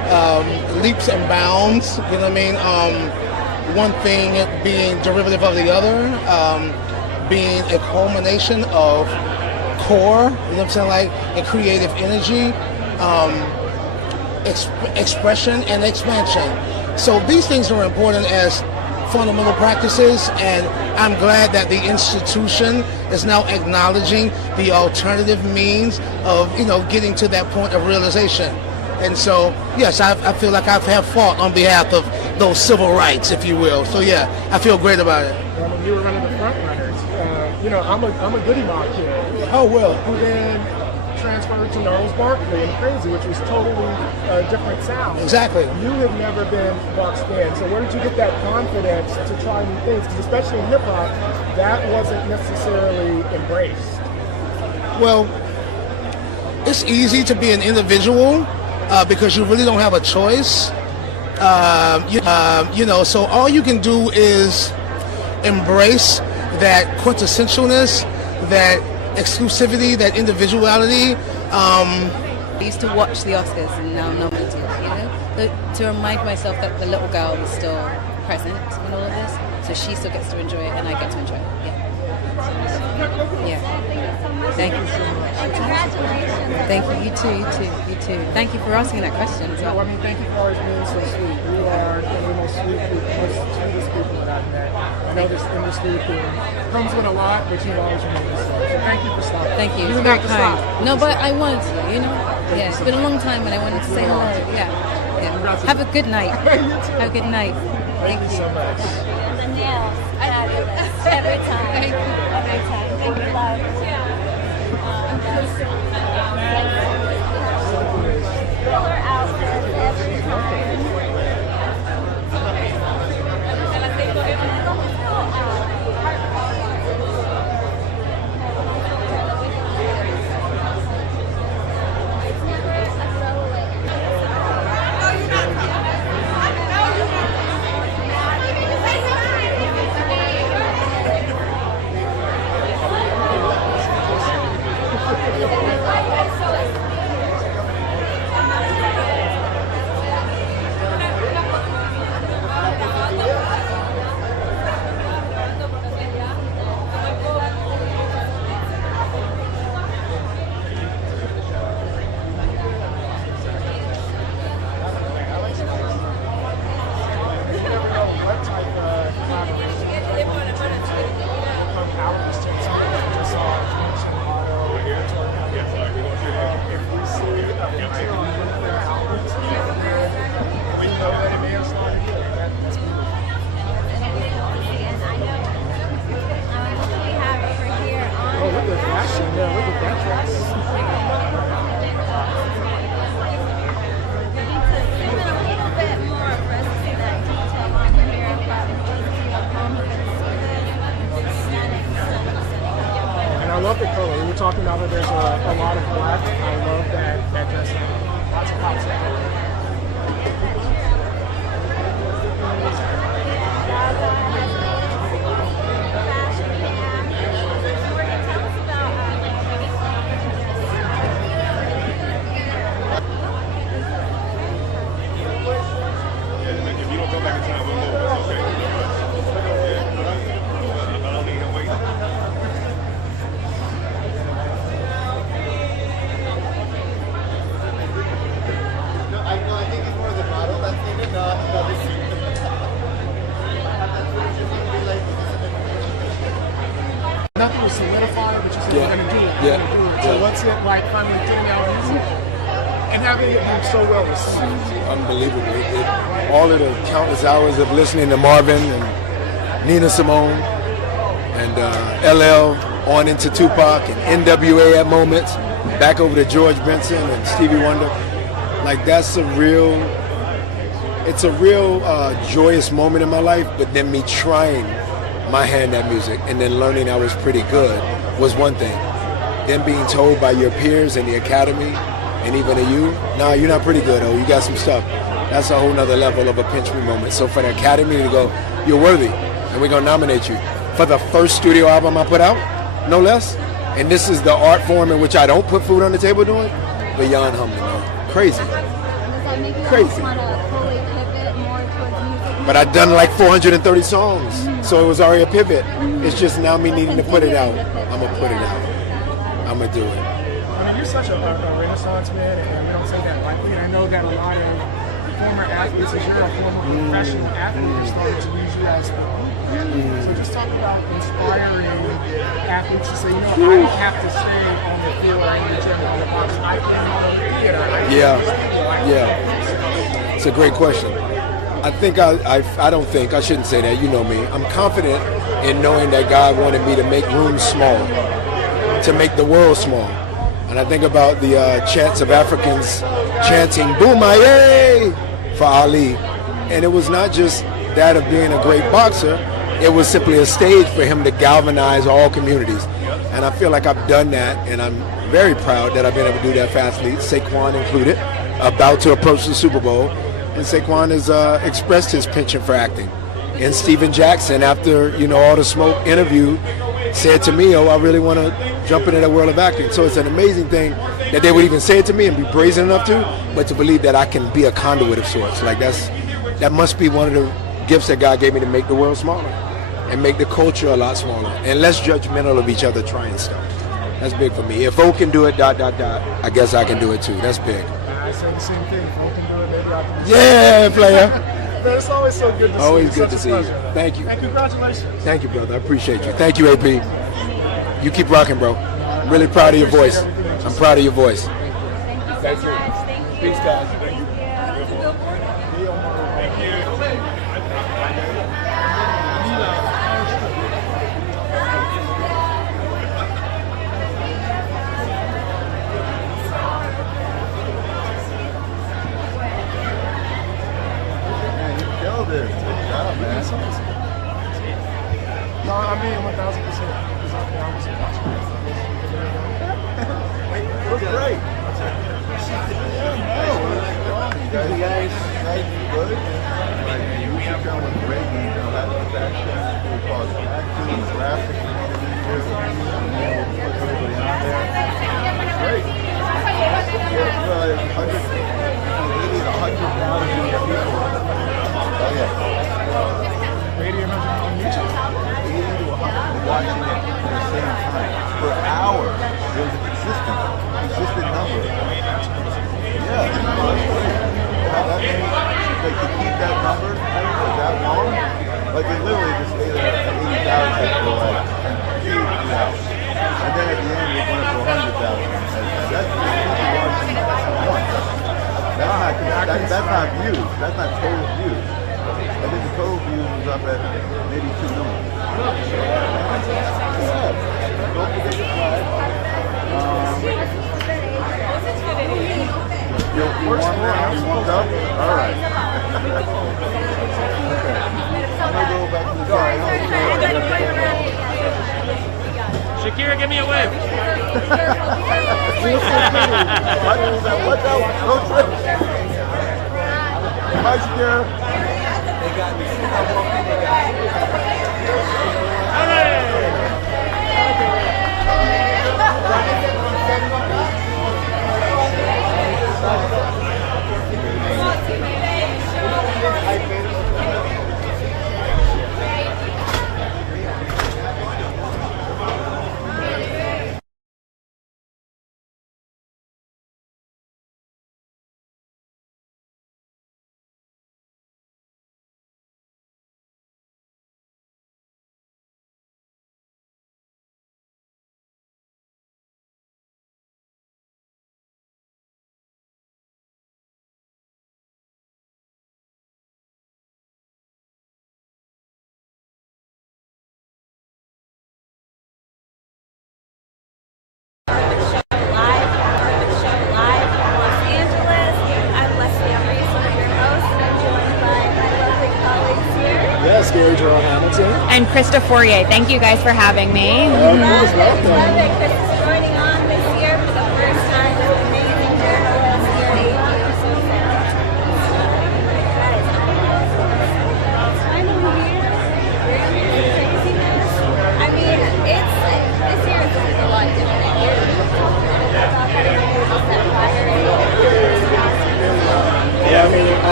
leaps and bounds. You know what I mean? One thing being derivative of the other, being a culmination of core. You know what I'm saying? Like a creative energy, expression, and expansion. So these things are important as fundamental practices, and I'm glad that the institution is now acknowledging the alternative means of, getting to that point of realization. And so, yes, I feel like I have fought on behalf of those civil rights, if you will. So yeah, I feel great about it. When you were one of the front runners, I'm a Goody Mob kid. Oh, well. Who then transferred to Gnarls Barkley and Crazy, which was totally different sound. Exactly. You have never been boxed in. So where did you get that confidence to try new things? Because especially in hip hop, that wasn't necessarily embraced. Well, it's easy to be an individual because you really don't have a choice. So all you can do is embrace that quintessentialness, that exclusivity, that individuality. I used to watch the Oscars and now nominated, to remind myself that the little girl is still present in all of this, so she still gets to enjoy it and I get to enjoy it. Yeah. Thank you so much. Congratulations. Thank you. You too. Thank you for asking that question as well. No, I mean, thank you for always being so sweet. You are one of the most sweetest people that I've met. I know this industry comes with a lot, but you always remain so. Thank you for stopping. Thank you. You It's didn't very have to kind. stop. No, but I wanted to, Yeah, it's been a long time and I wanted to say hello. Yeah. Have a good night. Have a good night. Thank you so much. And the nails, fabulous. Every time. Every time. Thank you, love. Killer outfit every time. I love the color. We were talking about that there's a lot of black. I love that dress. Lots of pops. If you don't come back in time, we'll move. It's okay. I don't need no wait. Nothing was solidified, but you said Yeah. we're gonna do it. Yeah. We're gonna do it. So Yeah. what's it like finally getting out music and having it be so well received? Unbelievable. All of the countless hours of listening to Marvin and Nina Simone and LL on into Tupac and NWA at moments, back over to George Benson and Stevie Wonder. Like it's a real joyous moment in my life, but then me trying my hand at music and then learning I was pretty good was one thing. Then being told by your peers in the academy and even to you, nah, you're not pretty good, oh, you got some stuff. That's a whole nother level of a pinch me moment. So for the academy to go, you're worthy, and we're gonna nominate you for the first studio album I put out, no less. And this is the art form in which I don't put food on the table doing, beyond humbling, man. Crazy. Does that make you crazy. Want to fully pivot more towards music? But I've done like 430 songs, so it was already a pivot. It's just now me needing to put it out. I'm gonna put it out. I'm gonna do it. I mean, you're such a renaissance man, and we don't say that lightly. And I know that a lot of former athletes, as you're a former professional athlete, are starting to use you as the So just talk about inspiring athletes to say, you know, I don't have to stay on the field or in the gym on the box. I can go to the theater. Yeah. It's a great question. I think I don't think, I shouldn't say that, you know me. I'm confident in knowing that God wanted me to make rooms small, to make the world small. And I think about the chants of Africans chanting "Boomaye" for Ali. And it was not just that of being a great boxer, it was simply a stage for him to galvanize all communities. And I feel like I've done that, and I'm very proud that I've been able to do that for athletes, Saquon included, about to approach the Super Bowl. And Saquon has expressed his penchant for acting. And Steven Jackson, after all the smoke interview, said to me, I really want to jump into the world of acting. So it's an amazing thing that they would even say it to me and be brazen enough to, but to believe that I can be a conduit of sorts. Like that must be one of the gifts that God gave me to make the world smaller and make the culture a lot smaller and less judgmental of each other trying stuff. That's big for me. If Folk can do it, I guess I can do it too. That's big. I say the same thing. Folk can do it, maybe I can do it. Yeah, player. But it's always so good to see you. Always good to Such a see you. pleasure. Thank you. And congratulations. Thank you, brother. I appreciate you. Thank you, AP. You keep rocking, bro. Really proud of your voice. I'm proud of your voice. Thank you so much. Thank you. Peace, guys. Thank you. No, I mean 1,000%. Looks great. You guys good? Like, you should come with great detail. That's action. We call it acting, graphics, and we'll put everybody on there. It's great. It's 180 to 100,000 people. Oh, yeah. 80 and 100 on YouTube. 80 to 100 watching it at the same time. Per hour, there's a consistent number. Yeah. That many, like, to keep that number for that long, like, they literally just stay there at 80,000 for like, and then at the end, it went up to 100,000. That's just people watching once. That's not views. That's not total views. I think the total views was up at maybe 2 million. Yeah. Don't forget your flag. You warmed up? All right. I'm going to go back to the side. Shakira, give me a wave. Watch out. Don't trip. Bye, Shakira. They got me. Gary Gerald Hamilton. And Krista Fourier. Thank you guys for having me. Chris is joining on this year for the first time with amazing journalists here. I'm so sad. I'm here. I mean, this year is a lot different. Yeah, I mean,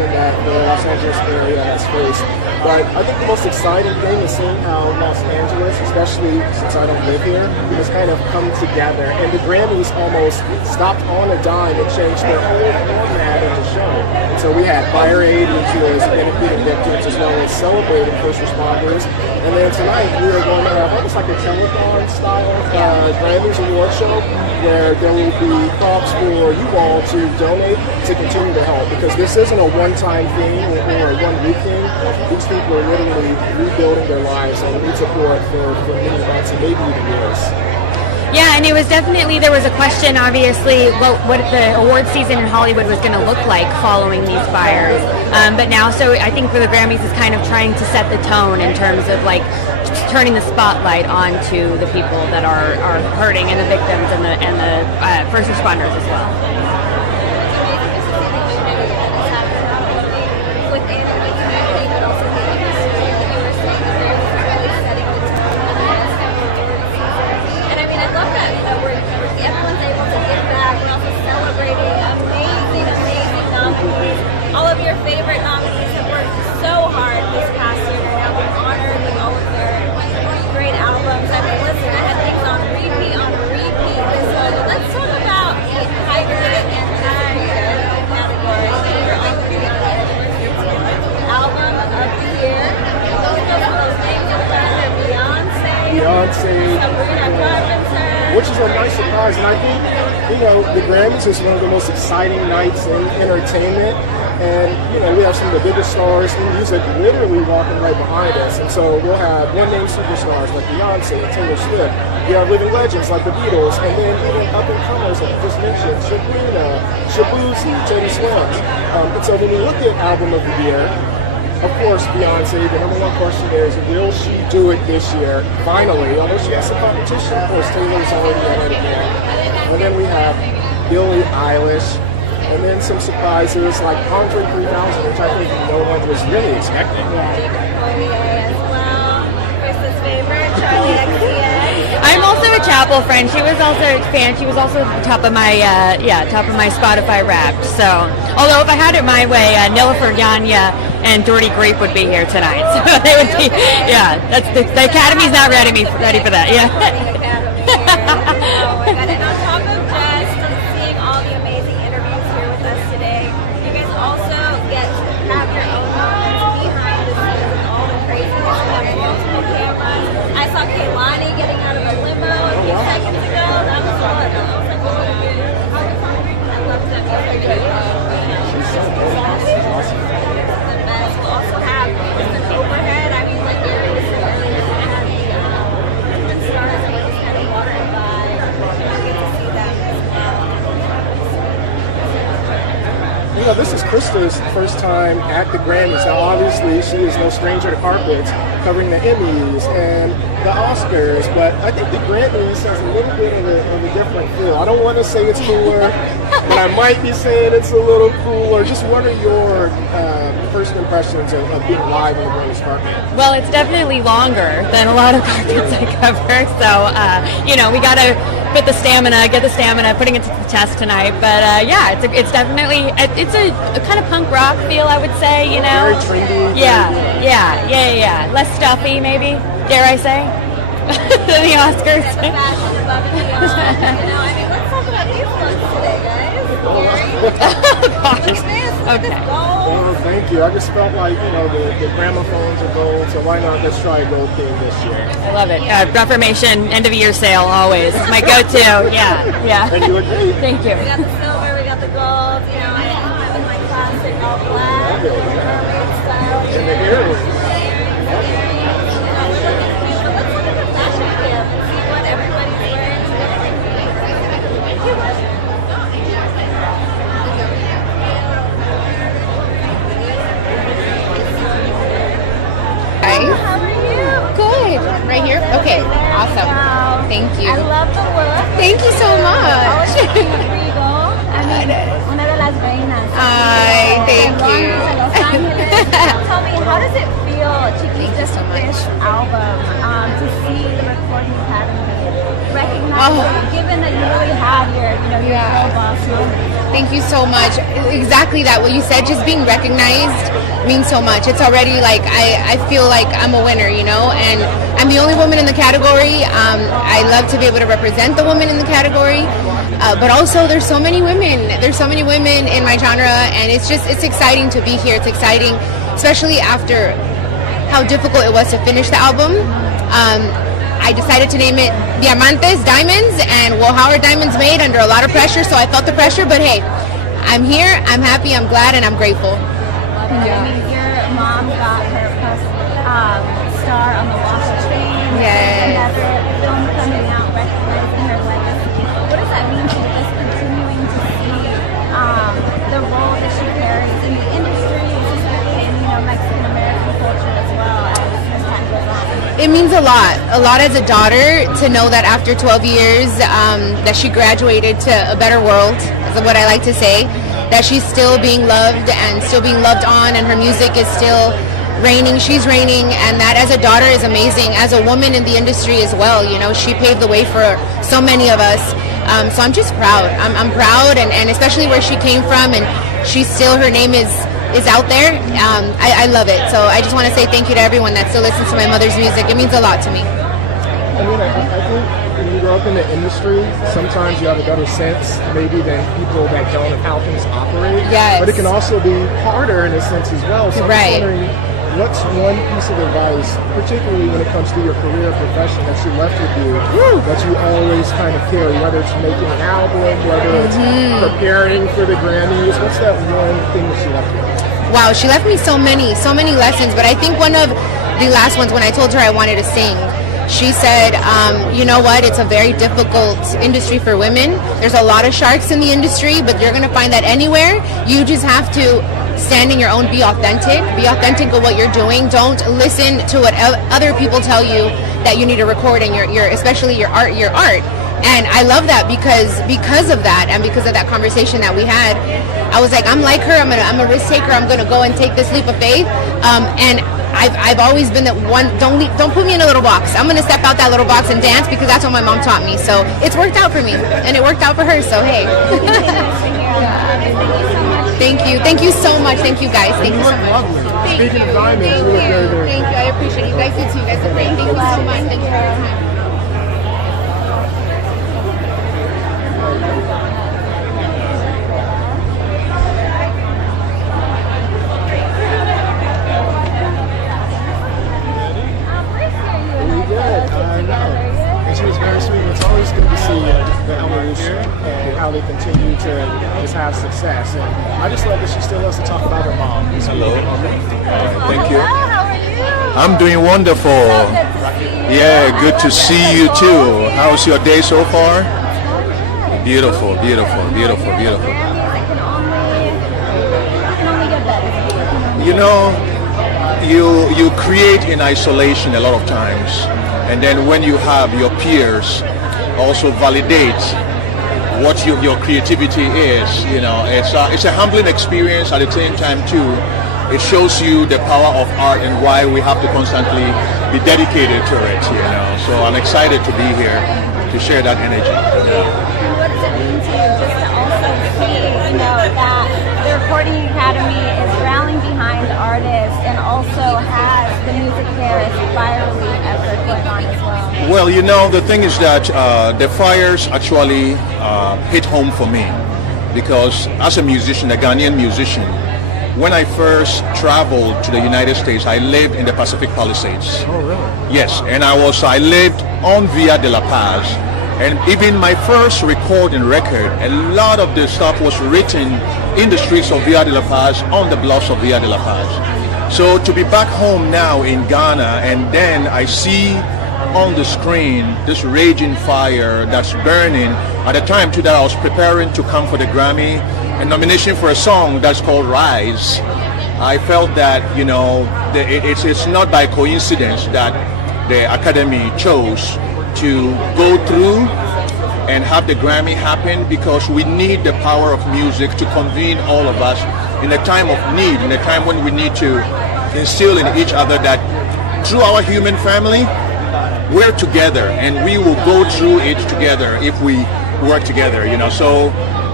competition that the Los Angeles area has faced. But I think the most exciting thing is seeing how Los Angeles, especially since I don't live here, has kind of come together. And the Grammys almost stopped on a dime and changed their whole format of the show. And so we had Fire Aid, which was benefiting victims as well as celebrating first responders. And then tonight we are going to have almost like a telethon style Grammys award show where there will be props for you all to donate to continue to help, because this isn't a one-time thing or a one-week thing. These people are literally rebuilding their lives and need support for many months and maybe even years. Yeah, and it was definitely, there was a question, obviously, what the award season in Hollywood was going to look like following these fires. But now, so I think for the Grammys is kind of trying to set the tone in terms of like turning the spotlight onto the people that are hurting and the victims and the first responders as well. All of your favorite nominees have worked so hard this past year and now been honored with all of their great albums. I mean, listen, I had things on repeat. So let's talk about the hybrid and category. Album of the year. Those names are Beyoncé, Sabrina Carpenter. Which is a nice surprise, and I think, the Grammys is one of the most exciting nights in entertainment, and, we have some of the biggest stars in music literally walking right behind us, and so we'll have one-name superstars like Beyonce and Taylor Swift, we have living legends like the Beatles, and then even up-and-comers like you just mentioned, Sabrina, Shabuzi, Teddy Swims. And so when we look at Album of the Year, of course, Beyonce, the number one question is, will she do it this year? Finally, although she has some competition, of course, Taylor's already in it again. And then we have Billie Eilish, and then some surprises like Andre 3000, which I think no one was really expecting. As well. Chris's favorite, Charli XCX. I'm also a Chappell friend. She was also a fan. She was also top of my Spotify Wrapped. So, although if I had it my way, Nilüfer Yanya and Doherty Grape would be here tonight. So they would be, that's the Academy's not ready for that. Yeah. And on top of just seeing all the amazing interviews here with us today, you guys also get to have your own moments behind the scenes with all the craziness. You have multiple cameras. I saw Kehlani getting out of a limo a few seconds ago. That was fun. I loved that music. She's awesome. We'll also have an overhead. I mean, like there is the stars just kind of walking by. You get to see them as well. This is Krista's first time at the Grammys. Now, obviously, she is no stranger to carpets, covering the Emmys and the Oscars, but I think the Grammys has a little bit of a different feel. I don't want to say it's cooler, but I might be saying it's a little cooler. Just what are your first impressions of being live on the Grammys carpet? Well, it's definitely longer than a lot of carpets I cover. So, we got to get the stamina, putting it to the test tonight. But it's definitely, it's a kind of punk rock feel, I would say, Very trendy. Yeah. Less stuffy, maybe, dare I say, than the Oscars. Let's talk about these looks today, guys. Okay. Well, thank you. I just felt like, the gramophones are gold, so why not let's try Gold King this year? I love it. Reformation, end of year sale, always. It's my go-to. Yeah. And you look great. Thank you. We got the silver, we got the gold, I have my classic all black, mermaid style. And the earrings. Let's look at the fashion camp and see what everybody's wearing today. Hi. How are you? Good. Right here? Okay. Awesome. Wow. Thank you. I love the look. Thank you so much. Regal. Una de las reinas. Hi. Thank you. Los Angeles. Tell me, how does it feel to keep this album, to see the Recording Academy recognize it, given that you really have your girl boss? Thank you so much. Exactly that, what you said, just being recognized means so much. It's already like, I feel like I'm a winner, you know, and I'm the only woman in the category. I love to be able to represent the woman in the category, but also there's so many women. There's so many women in my genre, and it's exciting to be here. It's exciting, especially after how difficult it was to finish the album. I decided to name it Diamantes, Diamonds, and well, how are diamonds made? Under a lot of pressure, so I felt the pressure, but hey, I'm here, I'm happy, I'm glad, and I'm grateful. Yeah. I mean, your mom got her first star on the Walk of Fame. Yes. And that's a film coming out recognizing her legacy. What does that mean to you, just continuing to see the role that she carries in the industry, especially in, Mexican-American culture as well as time goes on? It means a lot as a daughter to know that after 12 years that she graduated to a better world, is what I like to say, that she's still being loved and still being loved on, and her music is still reigning, she's reigning, and that as a daughter is amazing. As a woman in the industry as well, she paved the way for so many of us. So I'm just proud. I'm proud, and especially where she came from, and she's still, her name is out there. I love it. So I just want to say thank you to everyone that still listens to my mother's music. It means a lot to me. I mean, I think when you grow up in the industry, sometimes you have a better sense maybe than people that don't of how things operate. Yes. But it can also be harder in a sense as well. So I'm just wondering, what's one piece of advice, particularly when it comes to your career or profession, that she left with you, that you always kind of carry, whether it's making an album, whether it's preparing for the Grammys? What's that one thing that she left with you? Wow, she left me so many lessons, but I think one of the last ones, when I told her I wanted to sing, she said, you know what, it's a very difficult industry for women. There's a lot of sharks in the industry, but you're going to find that anywhere. You just have to stand in your own, be authentic of what you're doing. Don't listen to what other people tell you that you need to record in your especially your art. And I love that because of that, and because of that conversation that we had, I was like, I'm like her. I'm a risk taker. I'm gonna go and take this leap of faith. And I've always been that one. Don't put me in a little box. I'm gonna step out that little box and dance, because that's what my mom taught me. So it's worked out for me, and it worked out for her. So hey. Thank you so much. Thank you guys. Thank you so much. Thank you. Thank you. I appreciate you guys. You too. You guys are great. Thank you so much. Thank you for your time. And she was very sweet. It's always good to see the evolution and how they continue to just have success. And I just love that she still loves to talk about her mom. Hello. Thank you. How are you? I'm doing wonderful. Yeah, good to see you too. How's your day so far? Beautiful, beautiful, beautiful, beautiful. You know, you create in isolation a lot of times, and then when you have your peers also validate what your creativity is, it's a humbling experience. At the same time too, it shows you the power of art and why we have to constantly be dedicated to it. So I'm excited to be here to share that energy. And what does it mean to you just to also see, that the Recording Academy is rallying behind artists and also has the music fair as virally as they're going on as well? Well, the thing is that the fires actually hit home for me, because as a musician, a Ghanaian musician, when I first traveled to the United States, I lived in the Pacific Palisades. Oh, really? Yes, and I lived on Via de la Paz. And even my first recording record, a lot of the stuff was written in the streets of Via de la Paz, on the bluffs of Via de la Paz. So to be back home now in Ghana, and then I see on the screen this raging fire that's burning. At the time too that I was preparing to come for the Grammy, a nomination for a song that's called Rise. I felt that, it's not by coincidence that the Academy chose to go through and have the Grammy happen, because we need the power of music to convene all of us in a time of need, in a time when we need to instill in each other that through our human family, we're together and we will go through it together if we work together, So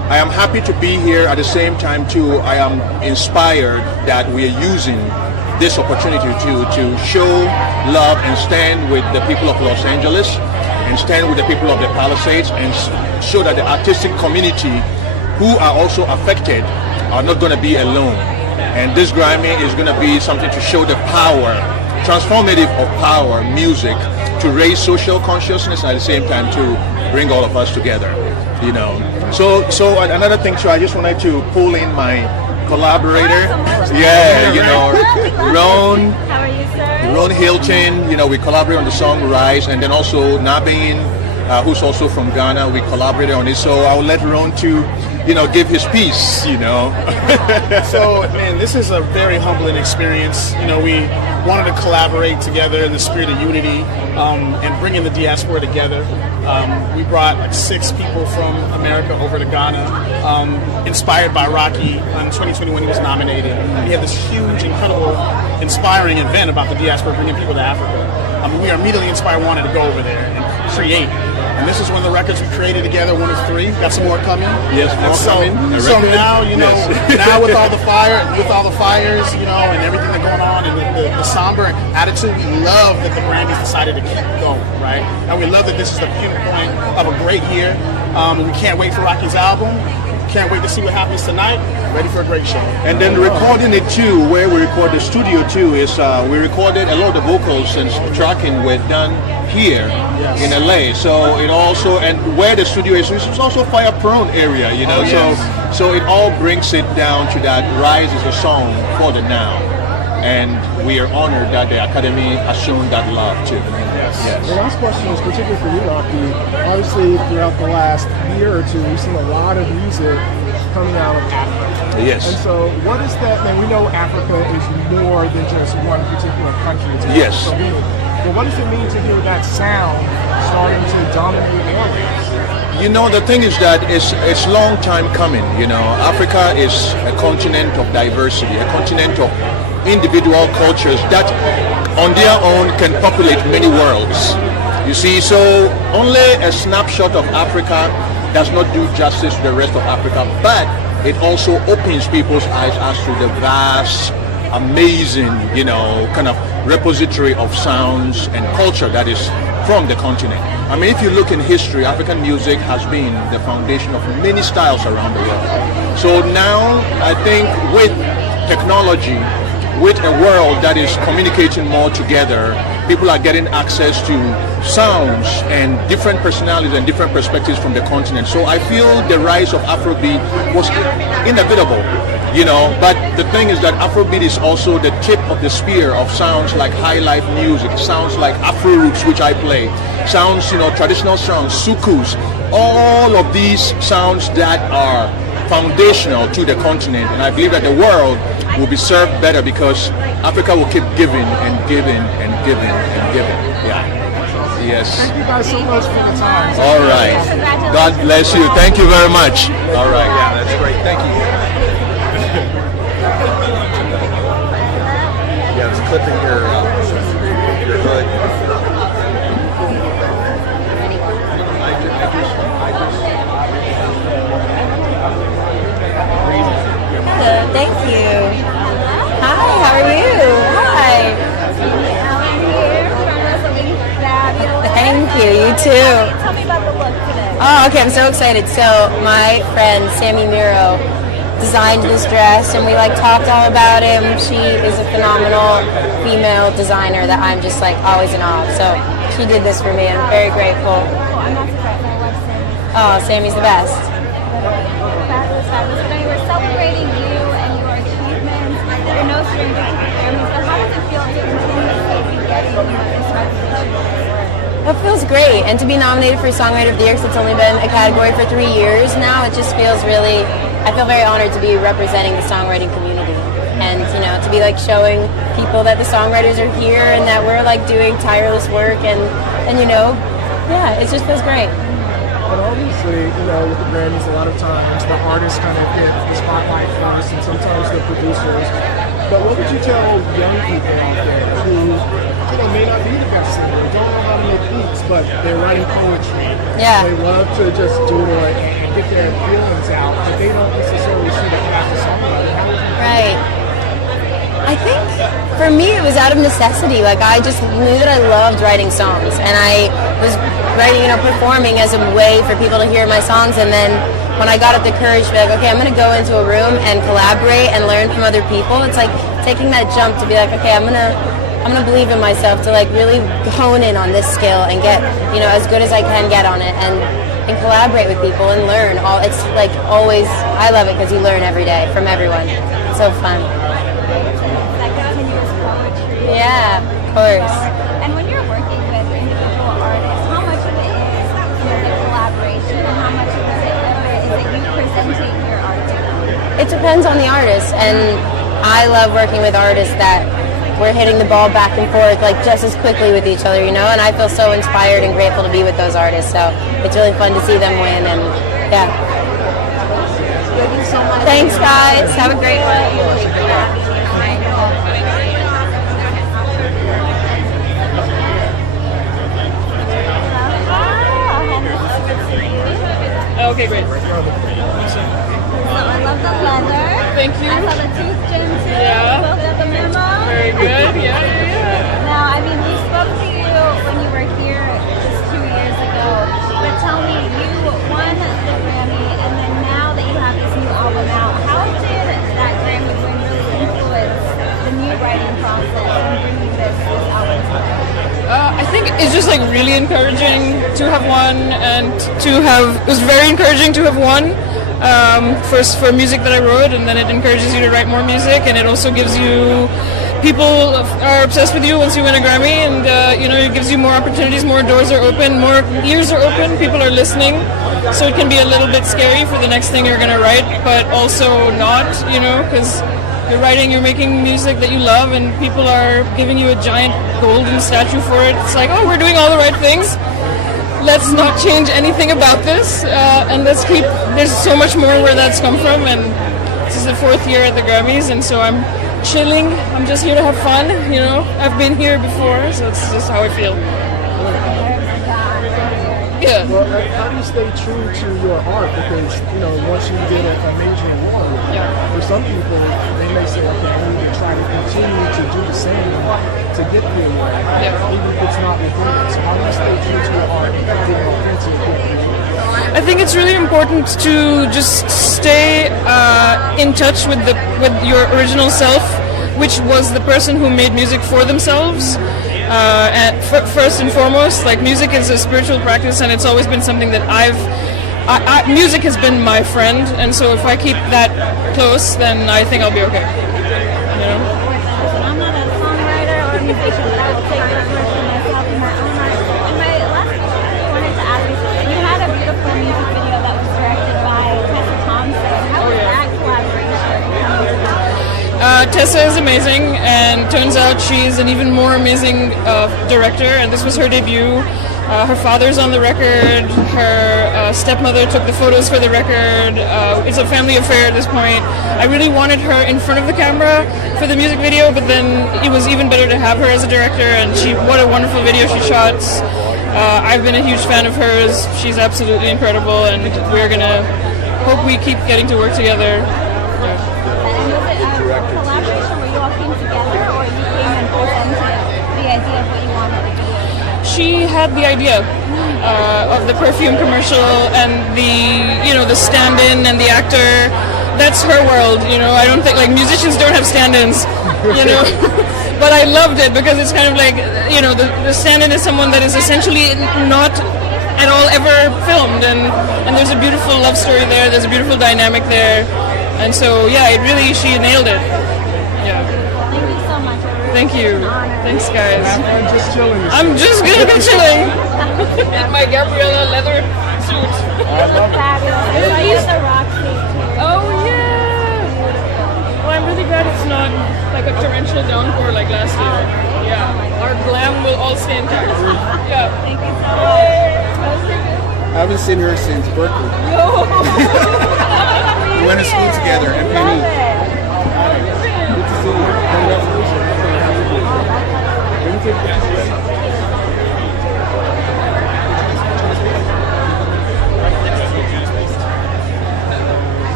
I am happy to be here. At the same time, too, I am inspired that we are using this opportunity to show love and stand with the people of Los Angeles and stand with the people of the Palisades and show that the artistic community who are also affected are not going to be alone. And this Grammy is going to be something to show the power, transformative of power, music, to raise social consciousness and at the same time to bring all of us together, you know. So another thing too, I just wanted to pull in my collaborator. Yeah, you know, Roan. How are you, sir? Roan Hilton, you know, we collaborate on the song Rise, and then also Nabin, who's also from Ghana, we collaborated on it. So I will let Roan to, you know, give his piece, you know. So, man, this is a very humbling experience. You know, we wanted to collaborate together in the spirit of unity and bringing the diaspora together. We brought like 6 people from America over to Ghana, inspired by Rocky. In 2020 when he was nominated, he had this huge, incredible, inspiring event about the diaspora bringing people to Africa. We are immediately inspired, wanted to go over there and create. And this is one of the records we created together, one of 3. Got some more coming. Yes, more coming. So now, you know, now with all the fires, you know, and everything that's going on, and the somber attitude, we love that the Grammys decided to keep going, right? And we love that this is the pinpoint of a great year. We can't wait for Rocky's album. Can't wait to see what happens tonight. Ready for a great show. And then recording it too, where we record the studio too, is we recorded a lot of the vocals and tracking were done here in LA. So it also, and where the studio is, it's also fire prone area, you know. So it all brings it down to that Rise is a song for the now. And we are honored that the Academy has shown that love too. Yes. The last question is particularly for you, Rocky. Obviously, throughout the last year or two, we've seen a lot of music coming out of Africa. Yes. And so, what is that? And we know Africa is more than just one particular country. It's Yes. But what does it mean to hear that sound starting to dominate airwaves? You know, the thing is that it's long time coming. You know, Africa is a continent of diversity, a continent of individual cultures that on their own can populate many worlds. You see, so only a snapshot of Africa does not do justice to the rest of Africa, but it also opens people's eyes as to the vast, amazing, you know, kind of repository of sounds and culture that is from the continent. I mean, if you look in history, African music has been the foundation of many styles around the world. So now, I think with technology, with a world that is communicating more together, people are getting access to sounds and different personalities and different perspectives from the continent. So I feel the rise of Afrobeat was inevitable, you know, but the thing is that Afrobeat is also the tip of the spear of sounds like high life music, sounds like Afro roots, which I play, sounds, you know, traditional sounds, sukus, all of these sounds that are foundational to the continent. And I believe that the world will be served better because Africa will keep giving and giving and giving and giving. Yeah. Yes. Thank you guys so much for the time. All right. God bless you. Thank you very much. All right. Yeah, that's great. Thank you. Yeah, it's clipping your hood. Thank you. Hi, how are you? Hi. Thank you, you too. Tell me about the look today. Oh, okay, I'm so excited. So my friend Sammy Miro designed this dress and we talked all about him. She is a phenomenal female designer that I'm just always in awe of. So she did this for me. I'm very grateful. Oh, I'm not surprised. I love Sammy. Oh, Sammy's the best. Fabulous, fabulous. Today we're celebrating you and your achievements. You're no stranger to the Grammys, but how does it feel to continuously be getting this recognition? It feels great, and to be nominated for Songwriter of the Year, since it's only been a category for 3 years now, it just feels really, I feel very honored to be representing the songwriting community, and to be showing people that the songwriters are here and that we're doing tireless work, and yeah, it just feels great. But obviously, with the Grammys, a lot of times the artists kind of get the spotlight first, and sometimes the producers. But what would you tell young people out there who, may not be the best singer, don't know how to make beats, but they're writing poetry? Yeah. They love to just doodle it and get their feelings out, but they don't necessarily see the craft of songwriting. Right. I think for me it was out of necessity. Like I just knew that I loved writing songs, and I was writing, performing as a way for people to hear my songs. And then when I got up the courage to be like, okay, I'm going to go into a room and collaborate and learn from other people. It's like taking that jump to be like, okay, I'm gonna believe in myself to like really hone in on this skill and get as good as I can get on it and collaborate with people and learn. It's like always, I love it because you learn every day from everyone. It's so fun. Yeah, of course. And when you're working with individual artists, how much of it is the collaboration and how much of it is it you presenting your art to them? It depends on the artist, and I love working with artists that we're hitting the ball back and forth like just as quickly with each other, and I feel so inspired and grateful to be with those artists. So it's really fun to see them win, and yeah. Thank you so much. Thanks, guys. Have a great one. Okay, great. So I love the leather. Thank you. I saw the tooth gem too. Yeah. Spoke at the memo. Very good. Yeah. Now, I mean, we spoke to you when you were here just 2 years ago. But tell me, you won the Grammy, and then now that you have this new album out, how did that Grammy win really influence the new writing process and bringing this album together? I think it's just like really encouraging to have won, and it was very encouraging to have won first for music that I wrote, and then it encourages you to write more music, and it also gives you, people are obsessed with you once you win a Grammy, and it gives you more opportunities, more doors are open, more ears are open, people are listening, so it can be a little bit scary for the next thing you're going to write, but also not, because you're writing, you're making music that you love, and people are giving you a giant golden statue for it. It's like, oh, we're doing all the right things. Let's not change anything about this, and there's so much more where that's come from, and this is the 4th year at the Grammys, and so I'm chilling. I'm just here to have fun, I've been here before, so it's just how I feel. Yeah. Well, how do you stay true to your art? Because, once you get a major award, for some people, they may say, okay, I need to try to continue to do the same to get the award, even if it's not within it. So how do you stay true to your art and being authentic? I think it's really important to just stay in touch with your original self, which was the person who made music for themselves. And first and foremost, like, music is a spiritual practice, and it's always been something that music has been my friend, and so if I keep that close, then I think I'll be okay. I'm not a songwriter or a musician, but I will take this work for myself in my own art. And my last question I wanted to ask is, you had a beautiful music video that was directed by Tessa Thompson. How did that collaboration come together? Tessa is amazing, and turns out she's an even more amazing director, and this was her debut. Her father's on the record, her stepmother took the photos for the record. It's a family affair at this point. I really wanted her in front of the camera for the music video, but then it was even better to have her as a director, and what a wonderful video she shot. I've been a huge fan of hers. She's absolutely incredible, and we're going to hope we keep getting to work together. And was it a collaboration where you all came together, or you came and presented the idea of what you wanted to do? She had the idea of the perfume commercial and the stand-in and the actor. That's her world, I don't think, like, musicians don't have stand-ins, But I loved it because it's kind of like, the stand-in is someone that is essentially not at all ever filmed, and there's a beautiful love story there, there's a beautiful dynamic there, and so, yeah, she nailed it. Yeah. Thank you so much. Thank you. Thanks, guys. I'm just chilling. I'm just gonna be chilling in my Gabriella leather suit. I love it. Fabulous. I use the rock tape too. Oh yeah. Well, I'm really glad it's not like a torrential downpour like last year. Yeah. Our glam will all stay intact. Yeah. Thank you so much. I haven't seen her since Berkeley. We went to school together at Penny. Good to see you. Congratulations.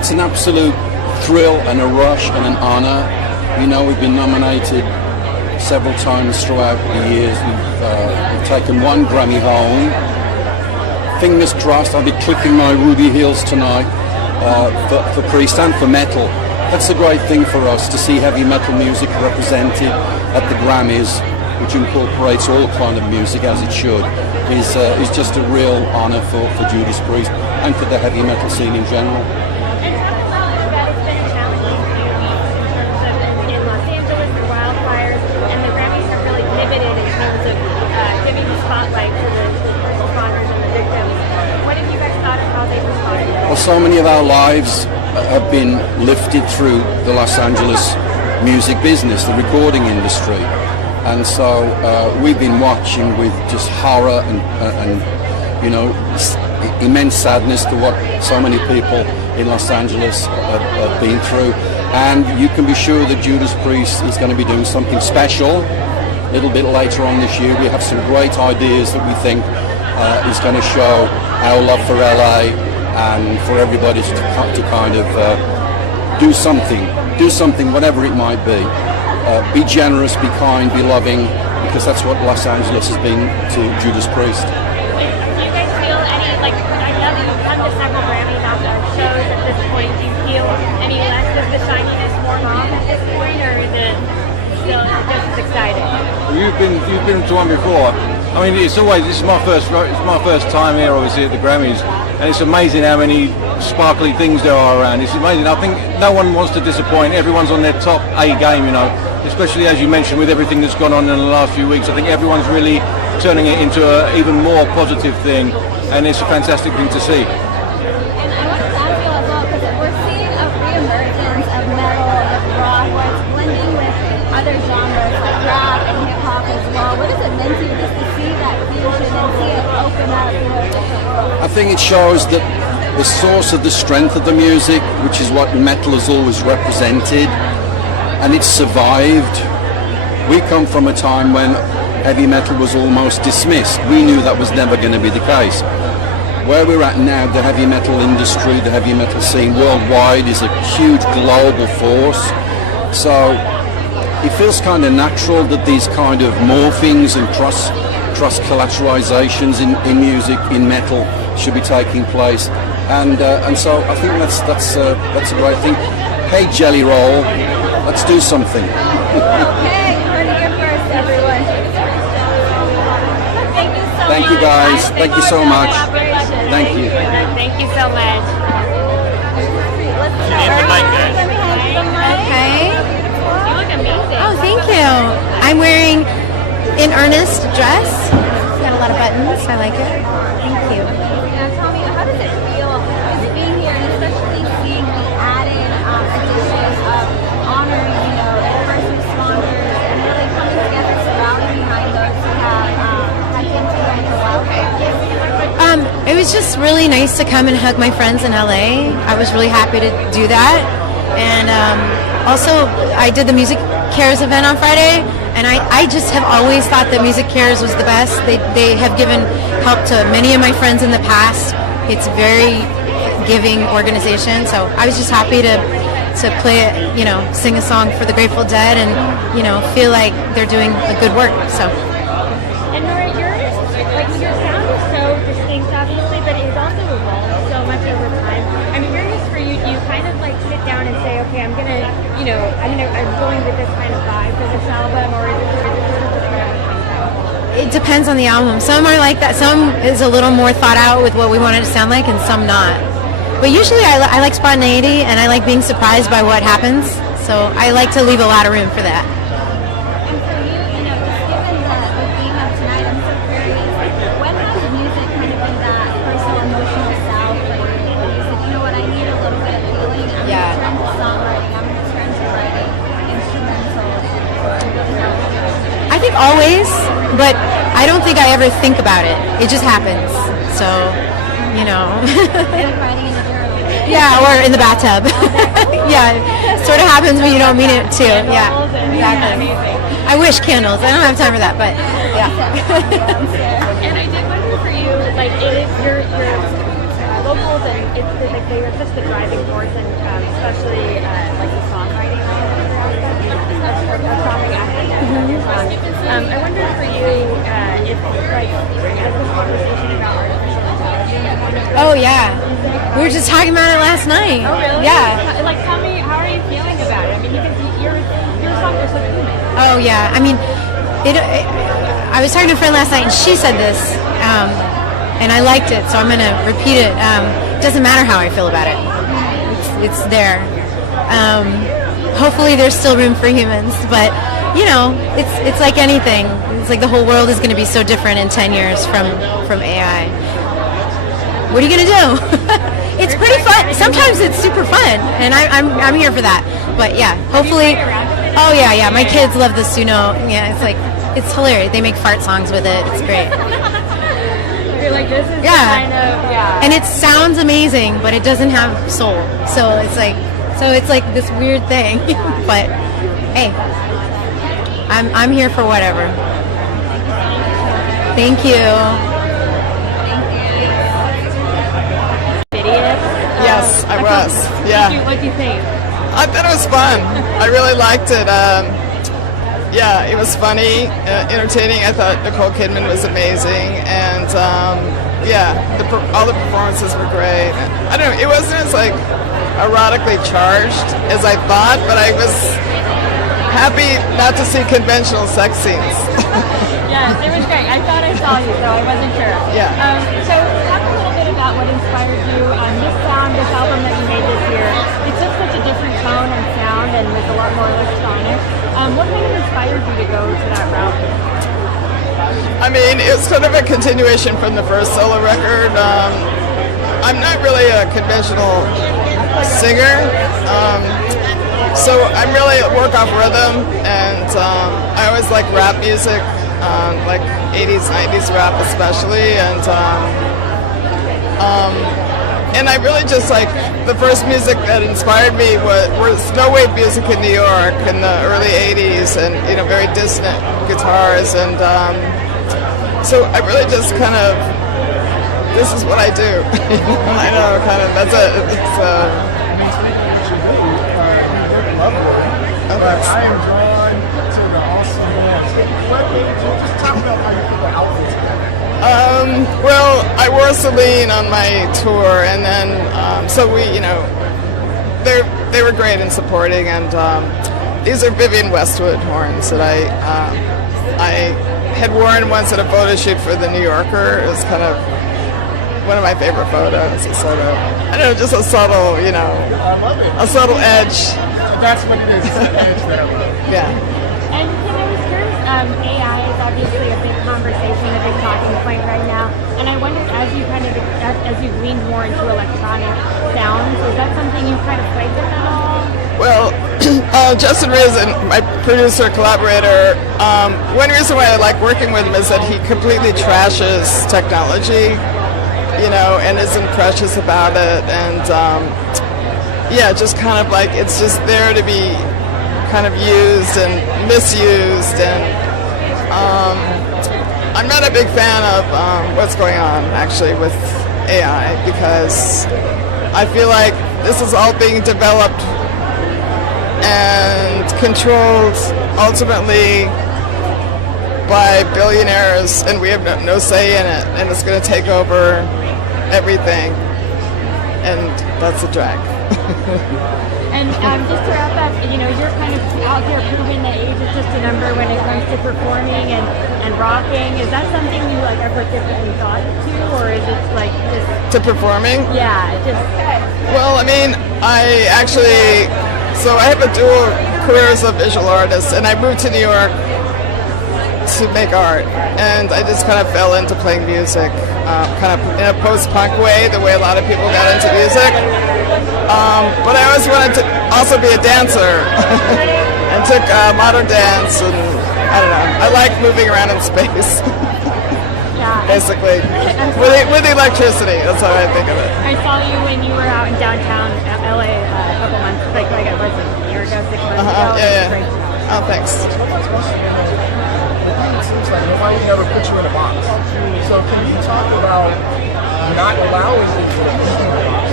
it's an absolute thrill and a rush and an honor. You know, we've been nominated several times throughout the years. We've taken 1 Grammy home. Fingers crossed, I'll be clicking my ruby heels tonight for Priest and for metal. That's a great thing for us to see heavy metal music represented at the Grammys, which incorporates all kind of music as it should. Is just a real honor for Judas Priest and for the heavy metal scene in general. And talk about that it's been a challenging few weeks in terms of in Los Angeles, the wildfires, and the Grammys have really pivoted in terms of giving the spotlight to the first responders and the victims. What have you guys thought of how they've responded? Well, so many of our lives have been lifted through the Los Angeles music business, the recording industry. And so we've been watching with just horror and you know, immense sadness to what so many people in Los Angeles have been through. And you can be sure that Judas Priest is going to be doing something special a little bit later on this year. We have some great ideas that we think is going to show our love for LA and for everybody to kind of do something, whatever it might be. Be generous, be kind, be loving, because that's what Los Angeles has been to Judas Priest. Do you guys feel any, like, I know that you've come to several Grammy shows at this point, do you feel any less of the shininess worn off at this point, or is it still just as exciting? You've been to one before. I mean, this is my first time here, obviously, at the Grammys, and it's amazing how many sparkly things there are around. It's amazing. I think no one wants to disappoint. Everyone's on their top A game, you know, especially as you mentioned with everything that's gone on in the last few weeks. I think everyone's really turning it into an even more positive thing, and it's a fantastic thing to see. And I wanted to ask you as well, because we're seeing a re-emergence of metal with rock, where it's blending with other genres like rap and hip-hop as well. What has it meant to you just to see that fusion and see it open up, you know, different worlds? I think it shows that the source of the strength of the music, which is what metal has always represented, and it's survived. We come from a time when heavy metal was almost dismissed. We knew that was never going to be the case. Where we're at now, the heavy metal industry, the heavy metal scene worldwide is a huge global force. So it feels kind of natural that these kind of morphings and cross collateralizations in music, in metal, should be taking place. And so I think that's a great thing. Hey, Jelly Roll, let's do something. Okay, you heard it here first, everyone. Thank you so much. Thank you, guys. Thank you so much. Thank you. Thank you so much. Okay. You look amazing. Oh, thank you. I'm wearing an earnest dress. It's got a lot of buttons. I like it. Thank you. Now, tell me, how does it feel being here, and especially seeing the added addition of honoring, you know, first responders and really coming together, surrounding behind those who have been through the wildfires? It was just really nice to come and hug my friends in LA. I was really happy to do that. And also, I did the Music Cares event on Friday, and I just have always thought that Music Cares was the best. They have given help to many of my friends in the past. It's a very giving organization, so I was just happy to play it, you know, sing a song for the Grateful Dead, and, you know, feel like they're doing a good work. So. And Nora, your sound is so distinct, obviously, but it's also evolved so much over time. I'm curious for you, do you kind of like sit down and say, okay, I'm going with this kind of vibe for this album, or is it sort of just whatever comes out? It depends on the album. Some are like that. Some is a little more thought out with what we want it to sound like, and some not. But usually I like spontaneity, and I like being surprised by what happens. So I like to leave a lot of room for that. And for you, you know, just given the theme of tonight, I'm so curious, when has music kind of been that personal, emotional salve for you? You said, you know what, I need a little bit of healing. I'm going to turn to songwriting. I'm going to turn to writing instrumental. I think always, but I don't think I ever think about it. It just happens. So, you know. Writing in the journal. Yeah, or in the bathtub. Yeah, it sort of happens when you don't mean it to. Yeah, exactly. I wish candles. I don't have time for that, but yeah. And I did wonder for you, like, it is your vocals and it's like they are such the driving force, and especially like the songwriting songwriting aspect. I wonder for you if like has this conversation about artificial intelligence. Oh yeah, we were just talking about it last night. Oh really? Yeah. Like tell me, how are you feeling about it? I mean, your songs are so human. Oh yeah. I mean, I was talking to a friend last night, and she said this, and I liked it, so I'm gonna repeat it. It doesn't matter how I feel about it. It's there. Hopefully, there's still room for humans, but you know, it's like anything. It's like the whole world is going to be so different in 10 years from AI. What are you going to do? It's pretty fun. Sometimes it's super fun, and I'm here for that. But yeah, hopefully. Oh yeah. My kids love the Suno. Yeah, it's hilarious. They make fart songs with it. It's great. You're like, this is kind of And it sounds amazing, but it doesn't have soul. So it's like this weird thing. But hey, I'm here for whatever. Thank you. Yes, I was. Yeah. What do you think? I thought it was fun. I really liked it. Yeah, it was funny, entertaining. I thought Nicole Kidman was amazing, and yeah, all the performances were great. I don't know, it wasn't as like erotically charged as I thought, but I was happy not to see conventional sex scenes. Yes, it was great. I thought I saw you, so I wasn't sure. Yeah. So talk a little bit about what inspired you on this sound, this album that you made this year. It took such a different tone and sound, and was a lot more electronic. What kind of inspired you to go to that route? I mean, it's sort of a continuation from the first solo record. I'm not really a conventional singer, so I'm really work off rhythm, and I always like rap music, like 80s, 90s rap especially, and I really just like the first music that inspired me was snow wave music in New York in the early 80s, and you know, very dissonant guitars, and so I really just kind of, this is what I do. I know, kind of, that's it. It's, but I am drawn to the awesome bands. Talk about how you put the outfits together. Well, I wore Celine on my tour, and then so we, you know, they were great in supporting, and these are Vivienne Westwood horns that I had worn once at a photo shoot for the New Yorker. It was kind of one of my favorite photos. It's sort of, I don't know, just a subtle, you know, a subtle edge. That's what it is. It's an edge there. Yeah. And I was curious, AI is obviously a big conversation, a big talking point right now. And I wondered, as you've leaned more into electronic sounds, is that something you've kind of played with at all? Well, Justin Reason, my producer, collaborator, one reason why I like working with him is that he completely trashes technology, you know, and isn't precious about it, and yeah, just kind of like, it's just there to be kind of used and misused, and I'm not a big fan of what's going on actually with AI, because I feel like this is all being developed and controlled ultimately by billionaires, and we have no say in it, and it's going to take over everything, and that's a drag. And just to wrap up, you know, you're kind of out there proving that age is just a number when it comes to performing and rocking. Is that something you like ever typically thought to, or is it like just to performing? Yeah, just. Well, I mean, so I have a dual career as a visual artist, and I moved to New York to make art, and I just kind of fell into playing music, kind of in a post-punk way, the way a lot of people got into music. But I always wanted to also be a dancer, and took modern dance, and I don't know, I like moving around in space. Basically, with electricity, that's how I think of it. I saw you when you were out in downtown LA a couple months, like it was a year ago, 6 months ago. Yeah. Oh, thanks. It seems like nobody ever put you in a box. So can you talk about not allowing people to put you in a box?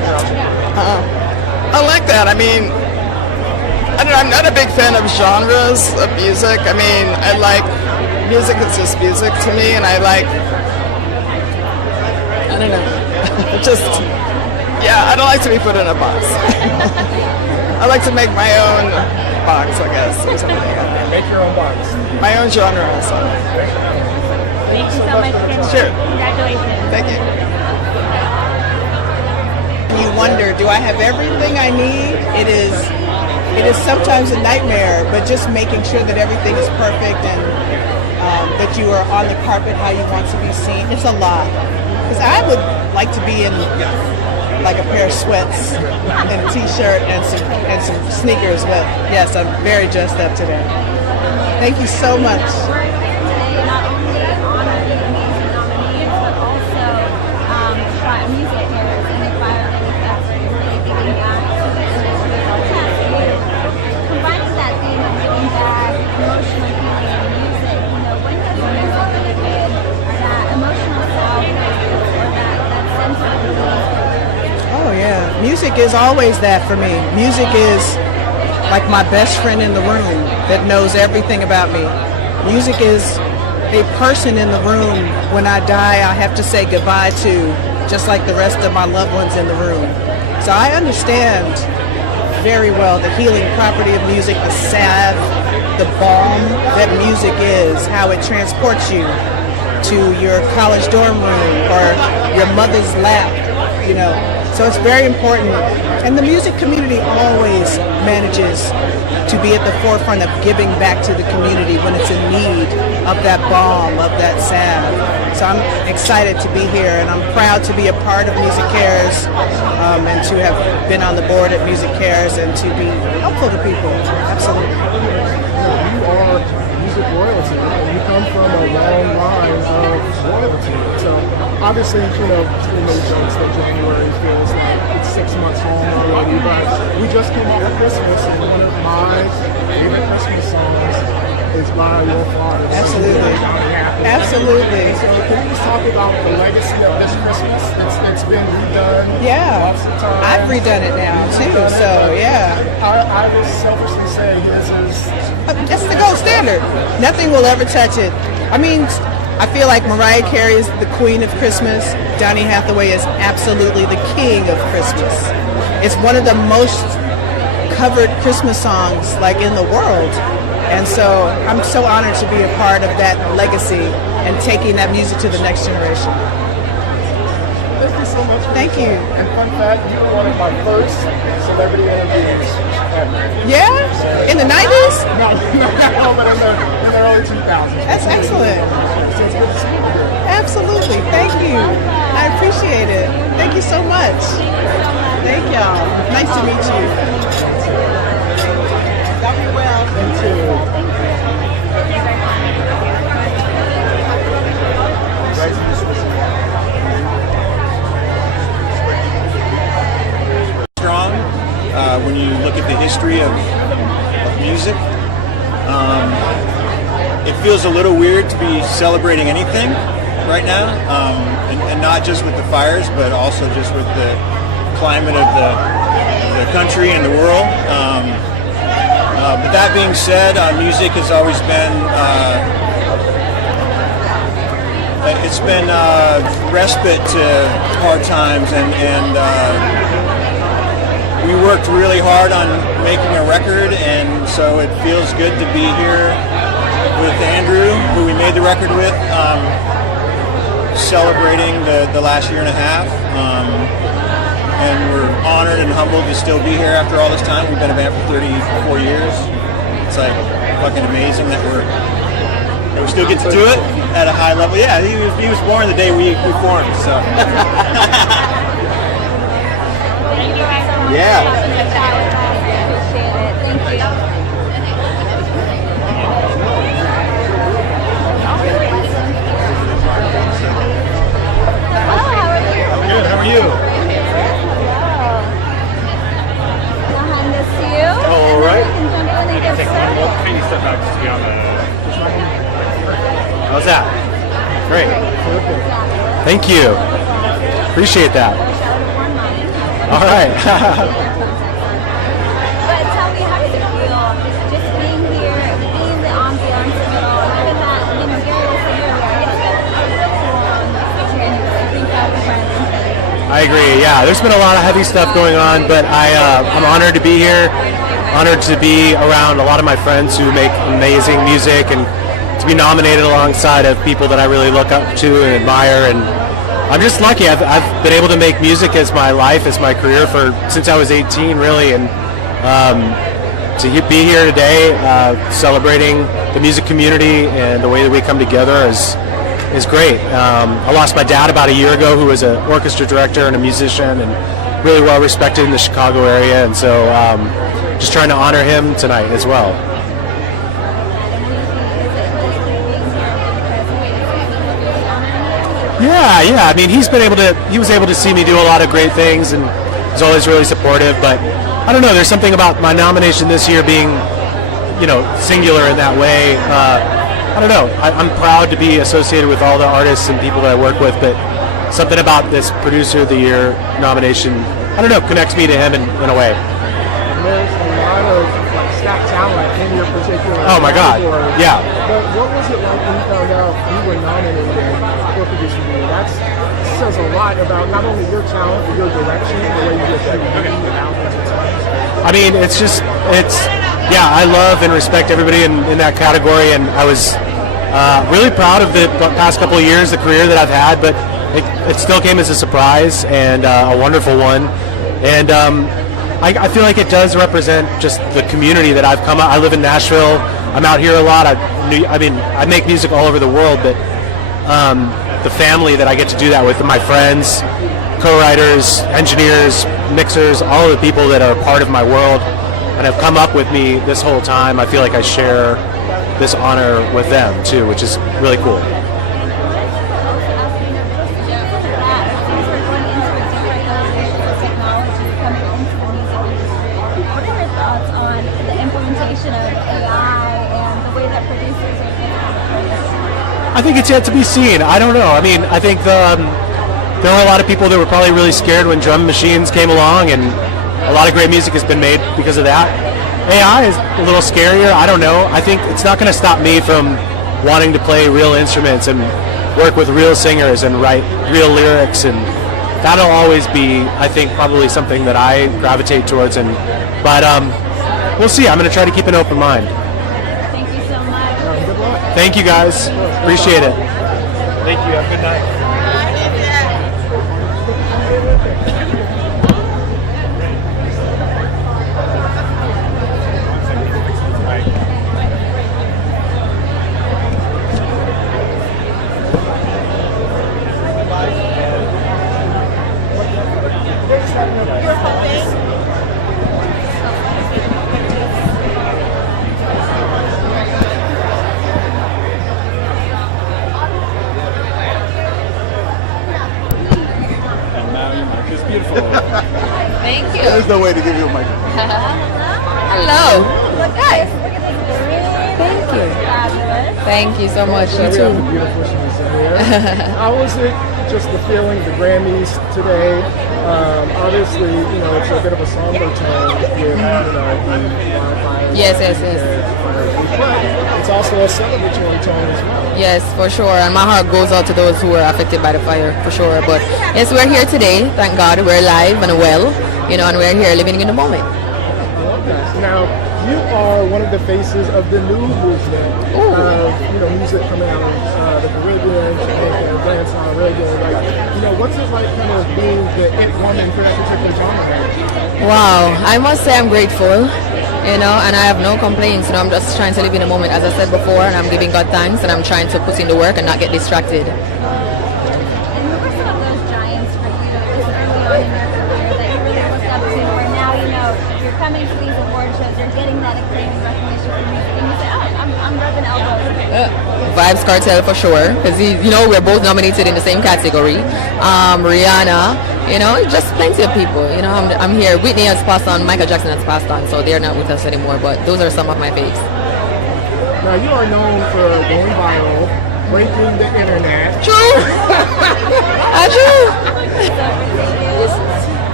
I like that. I mean, I don't know, I'm not a big fan of genres of music. I mean, I like music is just music to me, and I like, I don't know, just, yeah, I don't like to be put in a box. I like to make my own box, I guess, or something. Make your own box. My own genre, so. Thank you so much, Kendrick. Sure. Congratulations. Thank you. You wonder, do I have everything I need? It is sometimes a nightmare, but just making sure that everything is perfect and that you are on the carpet how you want to be seen. It's a lot. Because I would like to be in like a pair of sweats and a t-shirt and some sneakers, but yes, I'm very dressed up today. Thank you so much. Not only honor the amazing nominees, but also music cares and environment that's really giving back to the industry. Combining that theme of giving back, emotional healing and music, when does music really give that emotional salvage or that sense of relief? Oh yeah, music is always that for me. Music is like my best friend in the room that knows everything about me. Music is a person in the room when I die I have to say goodbye to, just like the rest of my loved ones in the room. So I understand very well the healing property of music, the salve, the balm that music is, how it transports you to your college dorm room or your mother's lap, So it's very important. And the music community always manages to be at the forefront of giving back to the community when it's in need of that balm, of that salve. So I'm excited to be here, and I'm proud to be a part of Music Cares and to have been on the board at Music Cares and to be helpful to people. Absolutely. You are music royalty. You come from a long line of royalty. So obviously, we made jokes that January feels like it's 6 months long already, but we just came out with Christmas, and one of my favorite Christmas songs is by Your Father. Absolutely. Absolutely. So can you just talk about the legacy of this Christmas that's been redone? Yeah, I've redone it now too, so yeah. I will selfishly say his is... That's the gold standard. Nothing will ever touch it. I mean, I feel like Mariah Carey is the queen of Christmas. Donny Hathaway is absolutely the king of Christmas. It's one of the most covered Christmas songs like in the world. And so I'm so honored to be a part of that legacy and taking that music to the next generation. Thank you so much. Thank you. And fun fact, you were one of my first celebrity interviews ever. Yeah? In the 90s? No, but in the early 2000s. That's excellent. So it's good to see you here. Absolutely. Thank you. I appreciate it. Thank you so much. Thank y'all. Nice to meet you. Y'all be well. Thank you. Strong when you look at the history of music. It feels a little weird to be celebrating anything right now, and not just with the fires, but also just with the climate of the country and the world. But that being said, music has always been it's been respite to hard times, and we worked really hard on making a record, and so it feels good to be here with Andrew, who we made the record with, celebrating the last year and a half. And we're honored and humbled to still be here after all this time. We've been a band for 34 years. It's like fucking amazing that we still get to do it at a high level. Yeah, he was born the day we formed, so. Yeah. Thank you. Good, how are you? Behind this you. Oh, all right. How's that? Great. Thank you. Appreciate that. All right. But tell me, how does it feel just being here, being the ambiance of it all, having that, you know, Gary was saying earlier, it's been a really long journey, I think that was right. I agree. Yeah, there's been a lot of heavy stuff going on, but I'm honored to be here, honored to be around a lot of my friends who make amazing music, and to be nominated alongside of people that I really look up to and admire. And I'm just lucky. I've been able to make music as my life, as my career since I was 18, really, and to be here today, celebrating the music community and the way that we come together is great. I lost my dad about a year ago, who was an orchestra director and a musician and really well respected in the Chicago area, and so just trying to honor him tonight as well. Yeah. I mean, he was able to see me do a lot of great things, and he's always really supportive. But I don't know, there's something about my nomination this year being, singular in that way. I don't know. I'm proud to be associated with all the artists and people that I work with, but something about this Producer of the Year nomination, I don't know, connects me to him in a way. There's a lot of stacked talent in your particular Oh my God, category. yeah. But what was it like when you found out you were nominated for Producer of the Year? That says a lot about not only your talent, but your direction, the way you get to the albums and stuff. I mean, I love and respect everybody in that category, and I was really proud of the past couple of years, the career that I've had, but it still came as a surprise and a wonderful one. And I feel like it does represent just the community that I've come out. I live in Nashville. I'm out here a lot. I make music all over the world, but the family that I get to do that with, my friends, co-writers, engineers, mixers, all of the people that are part of my world and have come up with me this whole time, I feel like I share this honor with them too, which is really cool. I think it's yet to be seen. I don't know. I mean, I think there were a lot of people that were probably really scared when drum machines came along, and a lot of great music has been made because of that. AI is a little scarier. I don't know. I think it's not going to stop me from wanting to play real instruments and work with real singers and write real lyrics, and that'll always be, I think, probably something that I gravitate towards. But we'll see. I'm going to try to keep an open mind. Thank you so much. Good luck. Thank you, guys. Appreciate it. Thank you. Have a good night. Thank you. There's no way to give you a microphone. Hello. Look, guys, look at this. Thank you. Fabulous. Thank you so much. You We too. have the beautiful Shanice. How was it, just the feeling, the Grammys today? Obviously, it's a bit of a somber tone with, the wildfires. Yes. But it's also a celebratory tone as well. Yes, for sure. And my heart goes out to those who were affected by the fire, for sure. But yes, we're here today. Thank God we're alive and well, and we're here living in the moment. I love that. Now, you are one of the faces of the new movement of music coming out of the Caribbean, Jamaica, dancehall, reggae. What's it like kind of being the it woman for that particular genre? Wow, I must say I'm grateful, and I have no complaints. I'm just trying to live in the moment, as I said before, and I'm giving God thanks, and I'm trying to put in the work and not get distracted. And who were some of those giants for you this early on in your career that you really looked up to, where now you're coming to these award shows, you're getting that acclaim and recognition from music, and you say, I'm rubbing elbows. Vibes Cartel for sure, because we're both nominated in the same category. Rihanna, just plenty of people. I'm here. Whitney has passed on, Michael Jackson has passed on, so they're not with us anymore. But those are some of my faves. Now you are known for going viral, breaking the internet. True. True.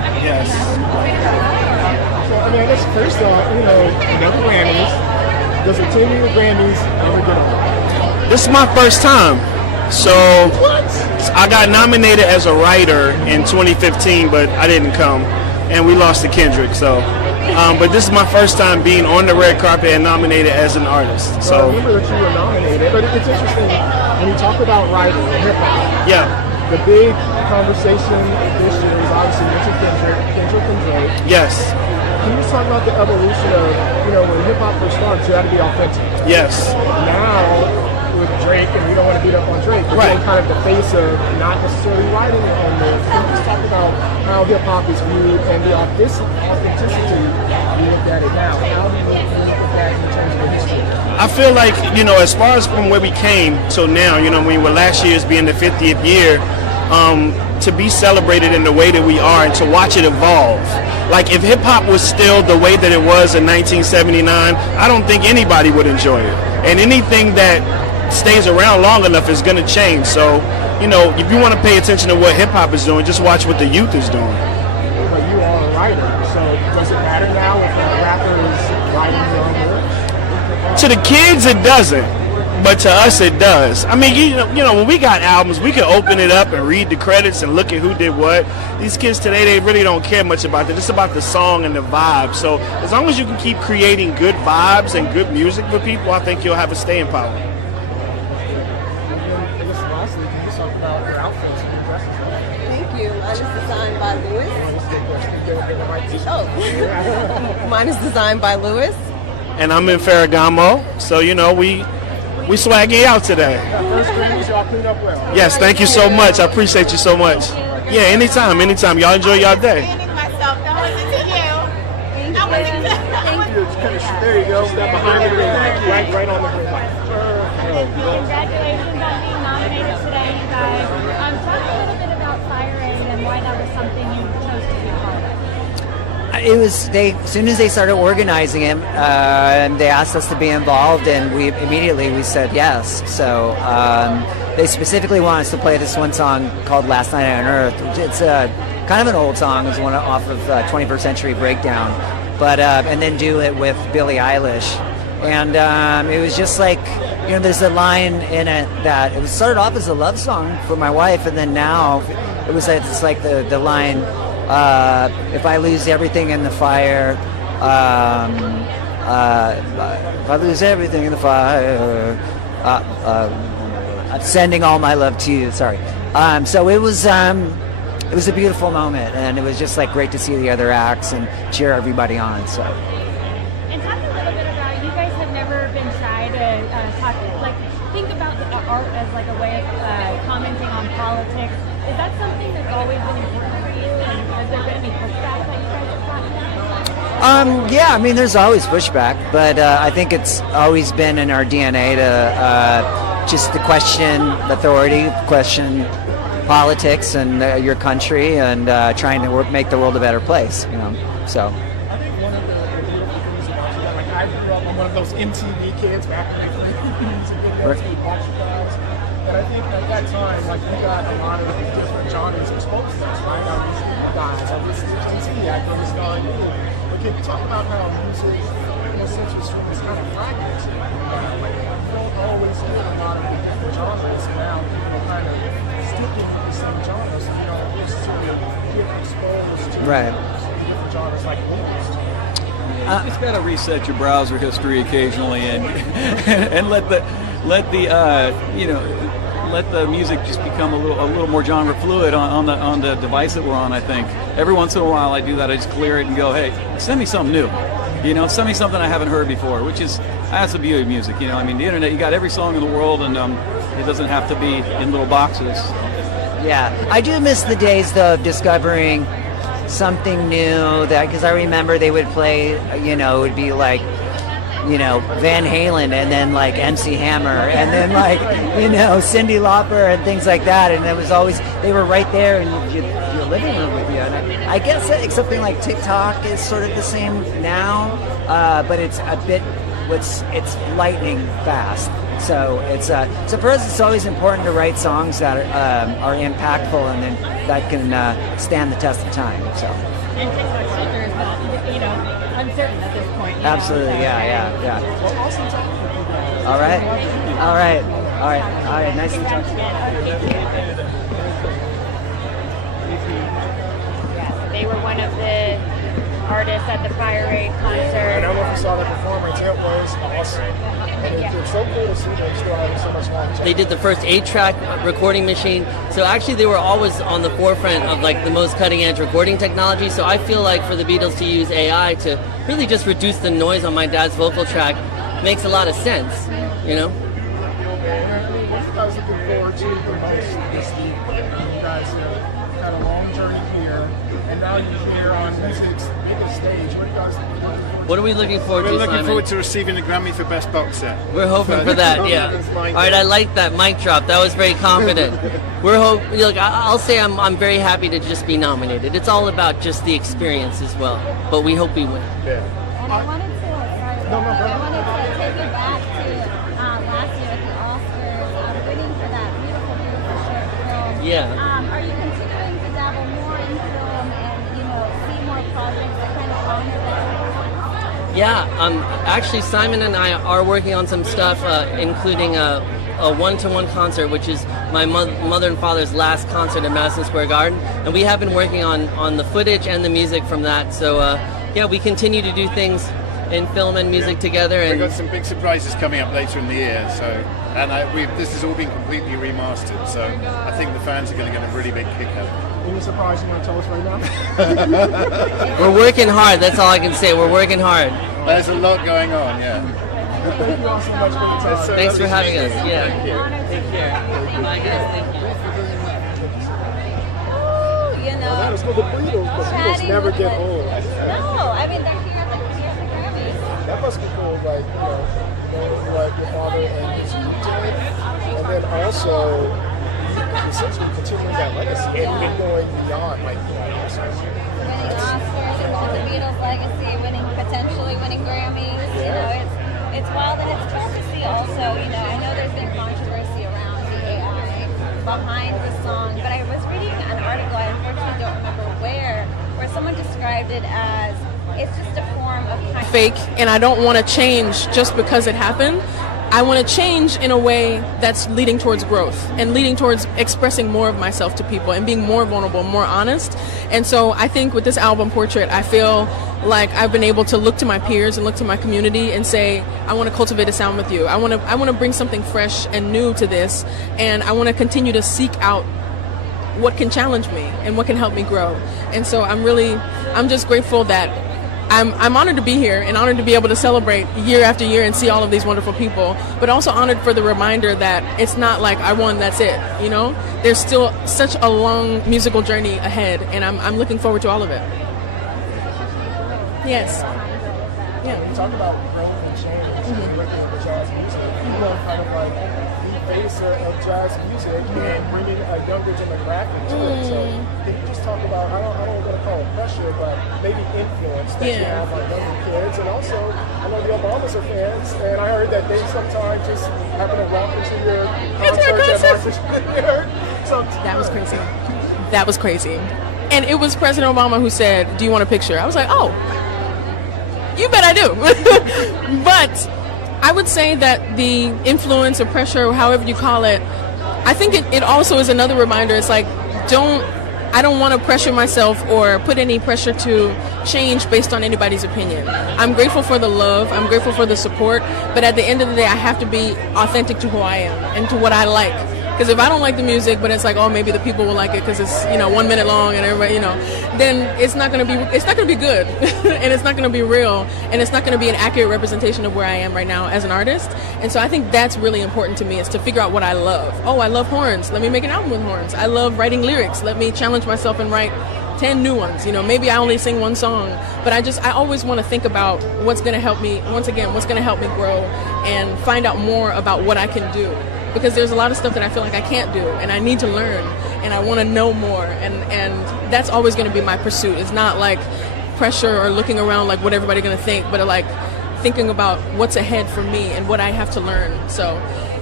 Yes. So, I mean, I guess first off, no Grammys. Does a 10-year Grammys ever get on? This is my first time. So I got nominated as a writer in 2015, but I didn't come, and we lost to Kendrick. So, but this is my first time being on the red carpet and nominated as an artist. So I remember that you were nominated, but it's interesting when you talk about writing and hip hop. Yeah. The big conversation this year is obviously mentioned Kendrick and Drake. Yes. Can you just talk about the evolution of, when hip hop first started, you had to be authentic. Yes. Now, with Drake, and we don't want to beat up on Drake, but right. being kind of the face of not necessarily writing on this. Can you just talk about how hip hop is viewed and the authenticity you look at it now? How do you look at that in terms of the history? I feel like, as far as from where we came till now, last year's being the 50th year, to be celebrated in the way that we are and to watch it evolve. Like, if hip-hop was still the way that it was in 1979, I don't think anybody would enjoy it. And anything that stays around long enough is going to change. So, if you want to pay attention to what hip-hop is doing, just watch what the youth is doing. But you are a writer, so does it matter now if a rapper is writing your own lyrics? To the kids, it doesn't. But to us, it does. I mean, when we got albums, we could open it up and read the credits and look at who did what. These kids today, they really don't care much about that. It's about the song and the vibe. So as long as you can keep creating good vibes and good music for people, I think you'll have a staying power. I guess lastly, can you talk about your outfits and your dresses? Thank you. Mine is designed by Louis. Mine is designed by Louis. And I'm in Ferragamo, so we swagging out today. First Grammys, y'all clean up well. Yes, thank you so much. I appreciate you so much. Yeah, anytime. Y'all enjoy y'all day. There you go. Step behind the ring. Right on the ring. Congratulations on being nominated today, you guys. Talk a little bit about Siren and why that was something you chose to be a part of. It was as soon as they started organizing it, and they asked us to be involved, and we immediately said yes. So they specifically want us to play this one song called "Last Night on Earth." It's kind of an old song. It's one off of 21st Century Breakdown, but and then do it with Billie Eilish, and it was just like there's a line in it that it was started off as a love song for my wife, and then now it's like the line. If I lose everything in the fire, if I lose everything in the fire, I'm sending all my love to you. Sorry. So it was a beautiful moment, and it was just like great to see the other acts and cheer everybody on. So. And talk a little bit about, you guys have never been shy to think about the art as like a way of commenting on politics. Is that something that's always been important for you? And has there been any pushback that you guys have gotten? Yeah, I mean, there's always pushback, but I think it's always been in our DNA to just to question authority, question politics and your country, and trying to make the world a better place. So. I think one of the beautiful things about you, like I grew up, I'm one of those MTV kids back in the 80s, and watch crowds. And I think at that time, like, we got a lot of different genres exposed to us, right? I was guys, I listened to GT, I know this guy, but can you talk about how music, Central Stream is kind of fragmented? Like, you don't always hear a lot of the different genres, and now people kind of sticking to the same genres, so you don't necessarily get exposed to different genres like movies. You just gotta reset your browser history occasionally and let the music just become a little more genre fluid on the device that we're on. I think every once in a while I do that. I just clear it and go, hey, send me something new. Send me something I haven't heard before. That's the beauty of music. I mean, the internet, you got every song in the world, and it doesn't have to be in little boxes. Yeah, I do miss the days though of discovering something new, because I remember they would play, it would be like, Van Halen, and then like MC Hammer, and then like, Cyndi Lauper and things like that, and it was always, they were right there in your living room with you. And I guess that something like TikTok is sort of the same now, but it's a bit, it's lightning fast. So so for us, it's always important to write songs that are impactful and then that can stand the test of time. So. and TikTok filters, but uncertain at this point. Absolutely, yeah. Well, awesome talking with you guys. All right. Nice to talk to you. They were one of the artists at the Fire Raid concert. I don't know if you saw that performance. It was awesome. And it's so cool to see them still having so much longevity. They did the first 8-track recording machine. So actually they were always on the forefront of like the most cutting edge recording technology. So I feel like for the Beatles to use AI to really just reduce the noise on my dad's vocal track makes a lot of sense, you know? What are you guys looking forward to the most this week? You guys had a long journey here, and now you're here on music's biggest stage. What are you guys looking forward to? What are we looking forward to, We're looking Simon? forward to receiving the Grammy for Best Box Set. We're hoping for that, yeah. All right, I like that mic drop. That was very confident. Look, I'll say I'm very happy to just be nominated. It's all about just the experience as well. But we hope we win. Yeah. And I wanted to, I wanted to take you back to last year at the Oscars, waiting for that beautiful, beautiful short film. Yeah. Are you continuing to dabble more in film and, see more projects that kind of honor that? Yeah, actually Simon and I are working on some stuff, including a one-to-one concert, which is my mother and father's last concert at Madison Square Garden. And we have been working on the footage and the music from that. So, yeah, we continue to do things in film and music together. And We've got some big surprises coming up later in the year. So, and this has all been completely remastered. So I think the fans are going to get a really big kick out of it. Any surprise you want to tell us right now? we're working hard. That's all I can say. We're working hard. There's a lot going on, yeah. Thank you all so much for the time. Thanks for having us. Yeah. Thank you. Take care. Bye, guys. Thank you. That was for the Beatles, but Beatles never get old. No, I mean, they're here at the Grammys. That must be cool, like, knowing what your father and his group did, and then also essentially continuing that legacy and going beyond, like, Oscars. Winning Oscars, and the Beatles' legacy, potentially winning Grammys. Yeah. It's wild, and it's tough to see also, I know there's been controversy around the AI behind the song, but I was reading an article, I unfortunately don't remember where someone described it as it's just a form of kind fake, and I don't want to change just because it happened. I want to change in a way that's leading towards growth and leading towards expressing more of myself to people and being more vulnerable, more honest. And so I think with this album, Portrait, I feel like I've been able to look to my peers and look to my community and say, I want to cultivate a sound with you. I want to bring something fresh and new to this, and I want to continue to seek out what can challenge me and what can help me grow. And so I'm just grateful that I'm honored to be here and honored to be able to celebrate year after year and see all of these wonderful people, but also honored for the reminder that it's not like I won, that's it, There's still such a long musical journey ahead, and I'm looking forward to all of it. Yes. Yeah. We talk about growth and change and working with jazz music. You are kind of like the face of jazz music and bringing a younger demographic to it. So can you just talk about, I don't want to call it pressure, but maybe influence that you have on younger kids? And also, I know the Obamas are fans, and I heard that they sometimes just happen to walk into your concerts at Artistry. So that was crazy. That was crazy. And it was President Obama who said, do you want a picture? I was like, oh, you bet I do. But I would say that the influence or pressure, or however you call it, I think it also is another reminder. It's like, I don't want to pressure myself or put any pressure to change based on anybody's opinion. I'm grateful for the love, I'm grateful for the support, but at the end of the day, I have to be authentic to who I am and to what I like. Because if I don't like the music, but it's like, oh, maybe the people will like it because it's 1 minute long and everybody, then it's not gonna be good, and it's not gonna be real, and it's not gonna be an accurate representation of where I am right now as an artist. And so I think that's really important to me, is to figure out what I love. Oh, I love horns. Let me make an album with horns. I love writing lyrics. Let me challenge myself and write 10 new ones. Maybe I only sing one song, but I always want to think about what's gonna help me. Once again, what's gonna help me grow and find out more about what I can do. Because there's a lot of stuff that I feel like I can't do, and I need to learn, and I want to know more, and that's always going to be my pursuit. It's not like pressure or looking around like what everybody's going to think, but like thinking about what's ahead for me and what I have to learn. So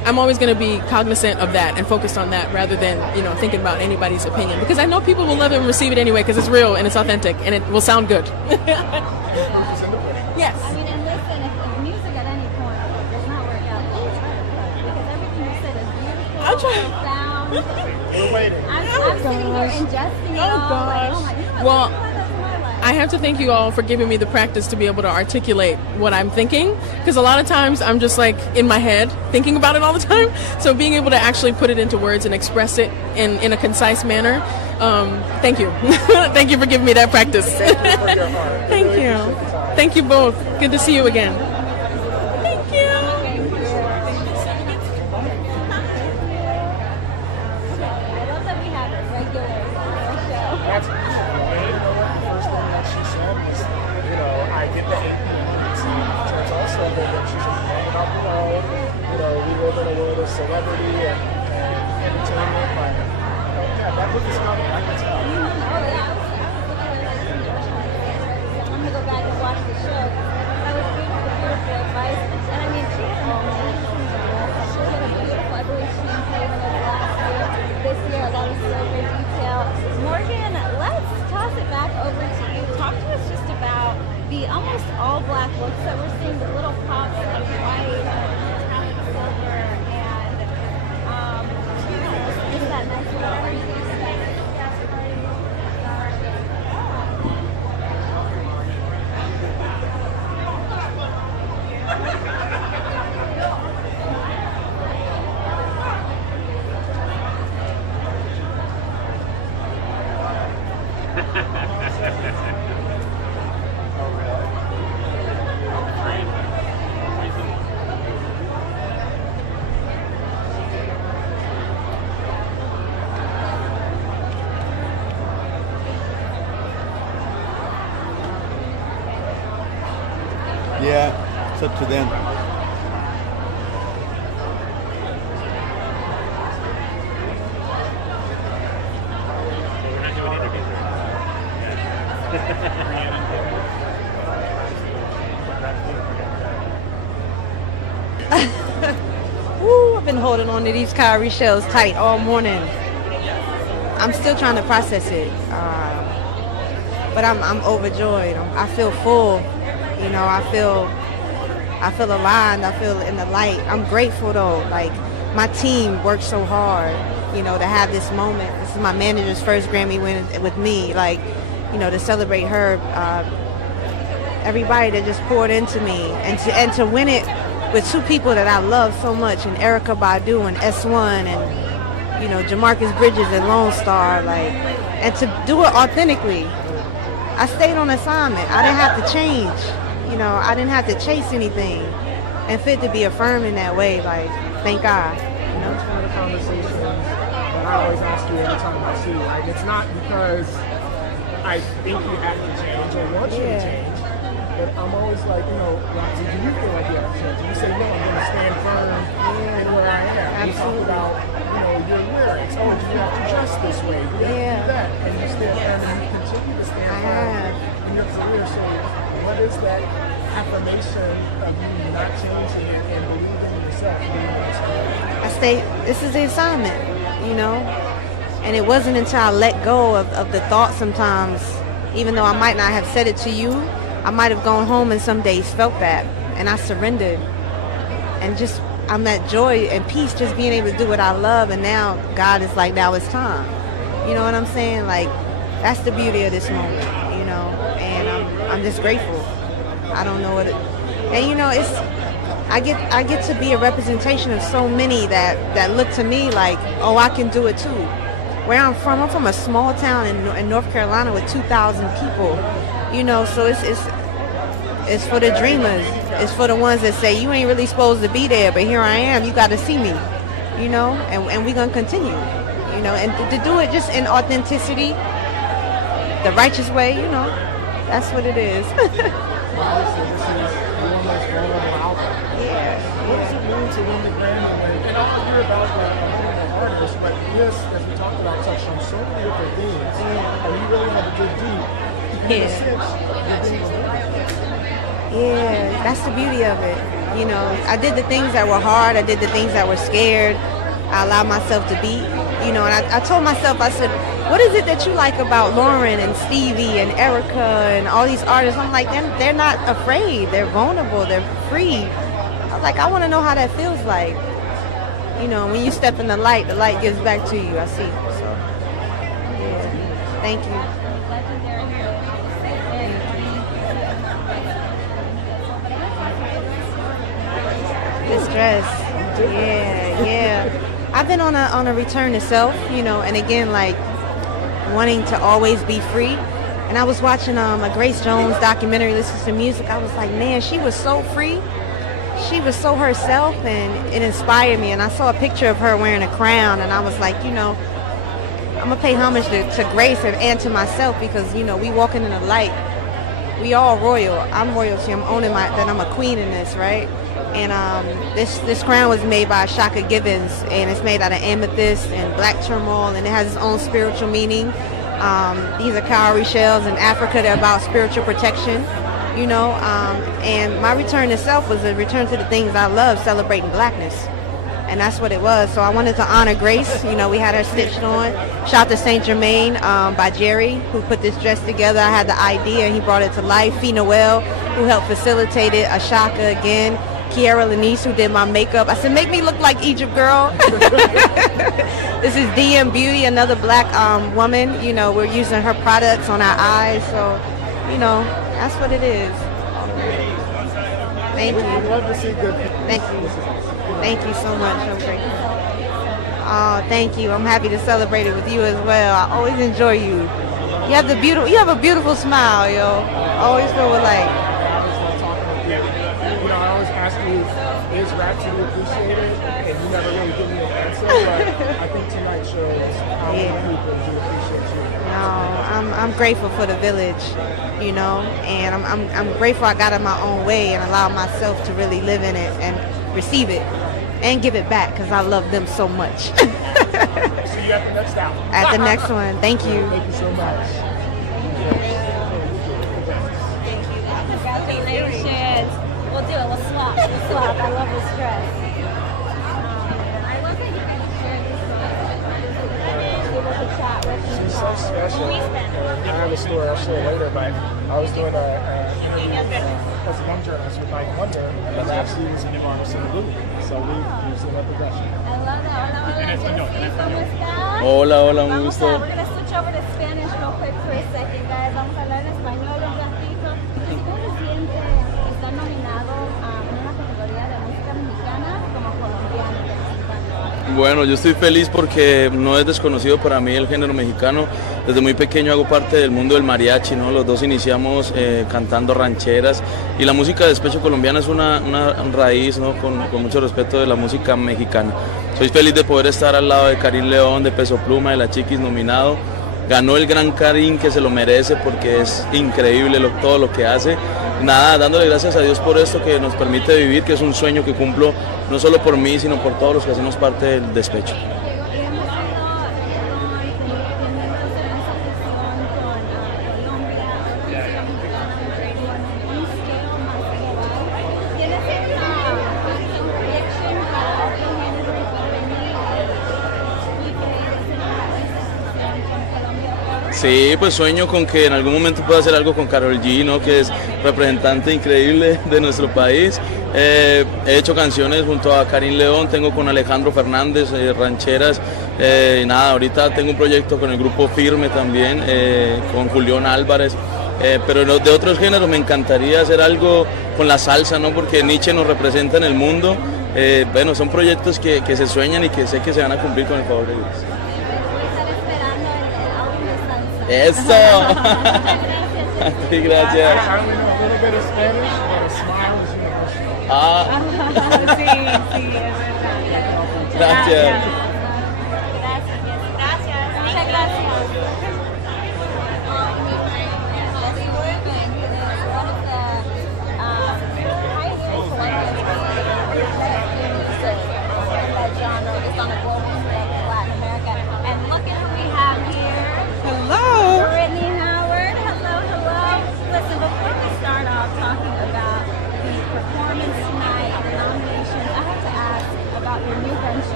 I'm always going to be cognizant of that and focused on that rather than, thinking about anybody's opinion. Because I know people will love it and receive it anyway because it's real and it's authentic and it will sound good. Yes. I mean, and listen, if music at any point does not work out, please try to cook because everything you said is beautiful. I'm trying. Sound. We're waiting. I'm sitting here ingesting it all. Like, oh my God. Well, I have to thank you all for giving me the practice to be able to articulate what I'm thinking, because a lot of times I'm just like in my head thinking about it all the time. So being able to actually put it into words and express it in a concise manner, thank you. Thank you for giving me that practice. Thank you. Thank you both. Good to see you again. Thank you. I love that we have regulars on our show. I get the 8 minutes. It's also that she's just hanging out the road. We live in a world of celebrity and entertainment. Like, that book is coming. I can tell. Oh, yeah. I'm going to go back and watch the show. I was reading the beautiful advice. And I mean, she had a beautiful, I believe she played in the last year. This year, a lot of silver detail. Morgan, let's toss it back over to you. Talk to us just about the almost all black looks that we're seeing, the little pops of white, metallic silver, and just that nice little Yeah, it's up to them. Woo, I've been holding on to these cowrie shells tight all morning. I'm still trying to process it, but I'm overjoyed. I feel full. I feel aligned. I feel in the light. I'm grateful though. Like, my team worked so hard, to have this moment. This is my manager's first Grammy win with me. Like, to celebrate her. Everybody that just poured into me, and to win it with two people that I love so much, and Erykah Badu and S1 and Jamarcus Bridges and Lone Star, like, and to do it authentically. I stayed on assignment. I didn't have to change. I didn't have to chase anything. And for it to be affirmed in that way, like, thank God. That's one of the conversations that I always ask you every time I see you. Like, it's not because I think you have to change or want you to change, but I'm always like, Roxy, do you feel like you have to change? And you say, no, I'm going to stand firm in where I am. You talk about, your lyrics. Oh, you have to dress this way. You have to do that. And you stand firm and you continue to stand firm in your career. So what is that affirmation of you not changing it and believing in yourself? This is the assignment, and it wasn't until I let go of the thought sometimes, even though I might not have said it to you, I might have gone home and some days felt that, and I surrendered, and just, I'm at joy and peace just being able to do what I love, and now God is like, now it's time. You know what I'm saying? Like, that's the beauty of this moment, and I'm just grateful. I don't know what it, and it's, I get to be a representation of so many that look to me like, oh, I can do it too. Where I'm from a small town in North Carolina with 2,000 people, so it's for the dreamers. It's for the ones that say, you ain't really supposed to be there, but here I am, you got to see me, and we're going to continue, and to do it just in authenticity, the righteous way, that's what it is. What does it mean to win the Grammy? And I'll hear about the artist, but this, as we talked about, touched on so many different things. And you really had to dig deep. Yeah, that's the beauty of it. You know, I did the things that were hard. I did the things that were scared. I allowed myself to be, you know, and I told myself, I said, what is it that you like about Lauren and Stevie and Erica and all these artists? I'm like, they're not afraid. They're vulnerable. They're free. I was like, I want to know how that feels like. You know, when you step in the light gives back to you. I see. So, yeah. Thank you. This dress. Yeah. I've been on a return to self, you know, and again, like wanting to always be free. And I was watching a Grace Jones documentary, listening to music. I was like, man, she was so free. She was so herself, and it inspired me. And I saw a picture of her wearing a crown, and I was like, you know, I'm gonna pay homage to Grace and to myself, because, you know, we walking in the light. We all royal. I'm royalty. I'm owning that I'm a queen in this, right? And this crown was made by Shaka Gibbons, and it's made out of amethyst and black turmoil, and it has its own spiritual meaning. These are cowrie shells in Africa. They're about spiritual protection, you know. And my return to self was a return to the things I love, celebrating blackness. And that's what it was. So I wanted to honor Grace. You know, we had her stitched on. Shout out to Saint Germain by Jerry, who put this dress together. I had the idea, and he brought it to life. Fee Noel, who helped facilitate it. Ashaka again. Kiara Lanice, who did my makeup. I said, make me look like Egypt, girl. This is DM Beauty, another black woman. You know, we're using her products on our eyes. So, you know, that's what it is. Thank you. We'd love to see good. Thank you. Thank you so much. I'm grateful. Oh, thank you. I'm happy to celebrate it with you as well. I always enjoy you. You have a beautiful smile, yo. Always feel like. I always ask you, is rap to be appreciated? And you never really give me an answer, but I think tonight shows how many people do appreciate you. No, I'm grateful for the village, you know, and I'm grateful I got in my own way and allowed myself to really live in it and receive it and give it back, because I love them so much. See you at the next album. At the next one. Thank you. Thank you so much. Congratulations. We'll do it. We'll swap. I love this dress. I love that you can share this with the chat with you. She's so special. I have a story I'll share later, but I was doing an interview as a young journalist with Mike Wonder, and the last year was in Barcelona. So we used it at the Russian. I love that. Hola, un gusto. We're going to switch over to Spanish real quick for a second, guys. Vamos a hablar en español un ratito. ¿Cómo se siente estar nominado en una categoría de música mexicana como colombiano? Bueno, yo estoy feliz porque no es desconocido para mí el género mexicano. Desde muy pequeño hago parte del mundo del mariachi, ¿no? Los dos iniciamos cantando rancheras, y la música de despecho colombiana es una raíz, ¿no? Con mucho respeto de la música mexicana. Soy feliz de poder estar al lado de Karim León, de Peso Pluma, de la Chiquis nominado. Ganó el gran Karim, que se lo merece porque es increíble todo lo que hace. Nada, dándole gracias a Dios por esto que nos permite vivir, que es un sueño que cumplo no solo por mí, sino por todos los que hacemos parte del despecho. Sí, pues sueño con que en algún momento pueda hacer algo con Karol G, ¿no? Que es representante increíble de nuestro país. He hecho canciones junto a Karim León, tengo con Alejandro Fernández, rancheras. Y nada, ahorita tengo un proyecto con el grupo Firme también, con Julián Álvarez. Pero de otros géneros me encantaría hacer algo con la salsa, ¿no? Porque Nietzsche nos representa en el mundo. Bueno, son proyectos que se sueñan y que sé que se van a cumplir con el favor de Dios. Eso. Sí, gracias. Ah. Sí, sí, es verdad. Gracias. Muchas gracias. Listen, before we start off talking about the performance tonight,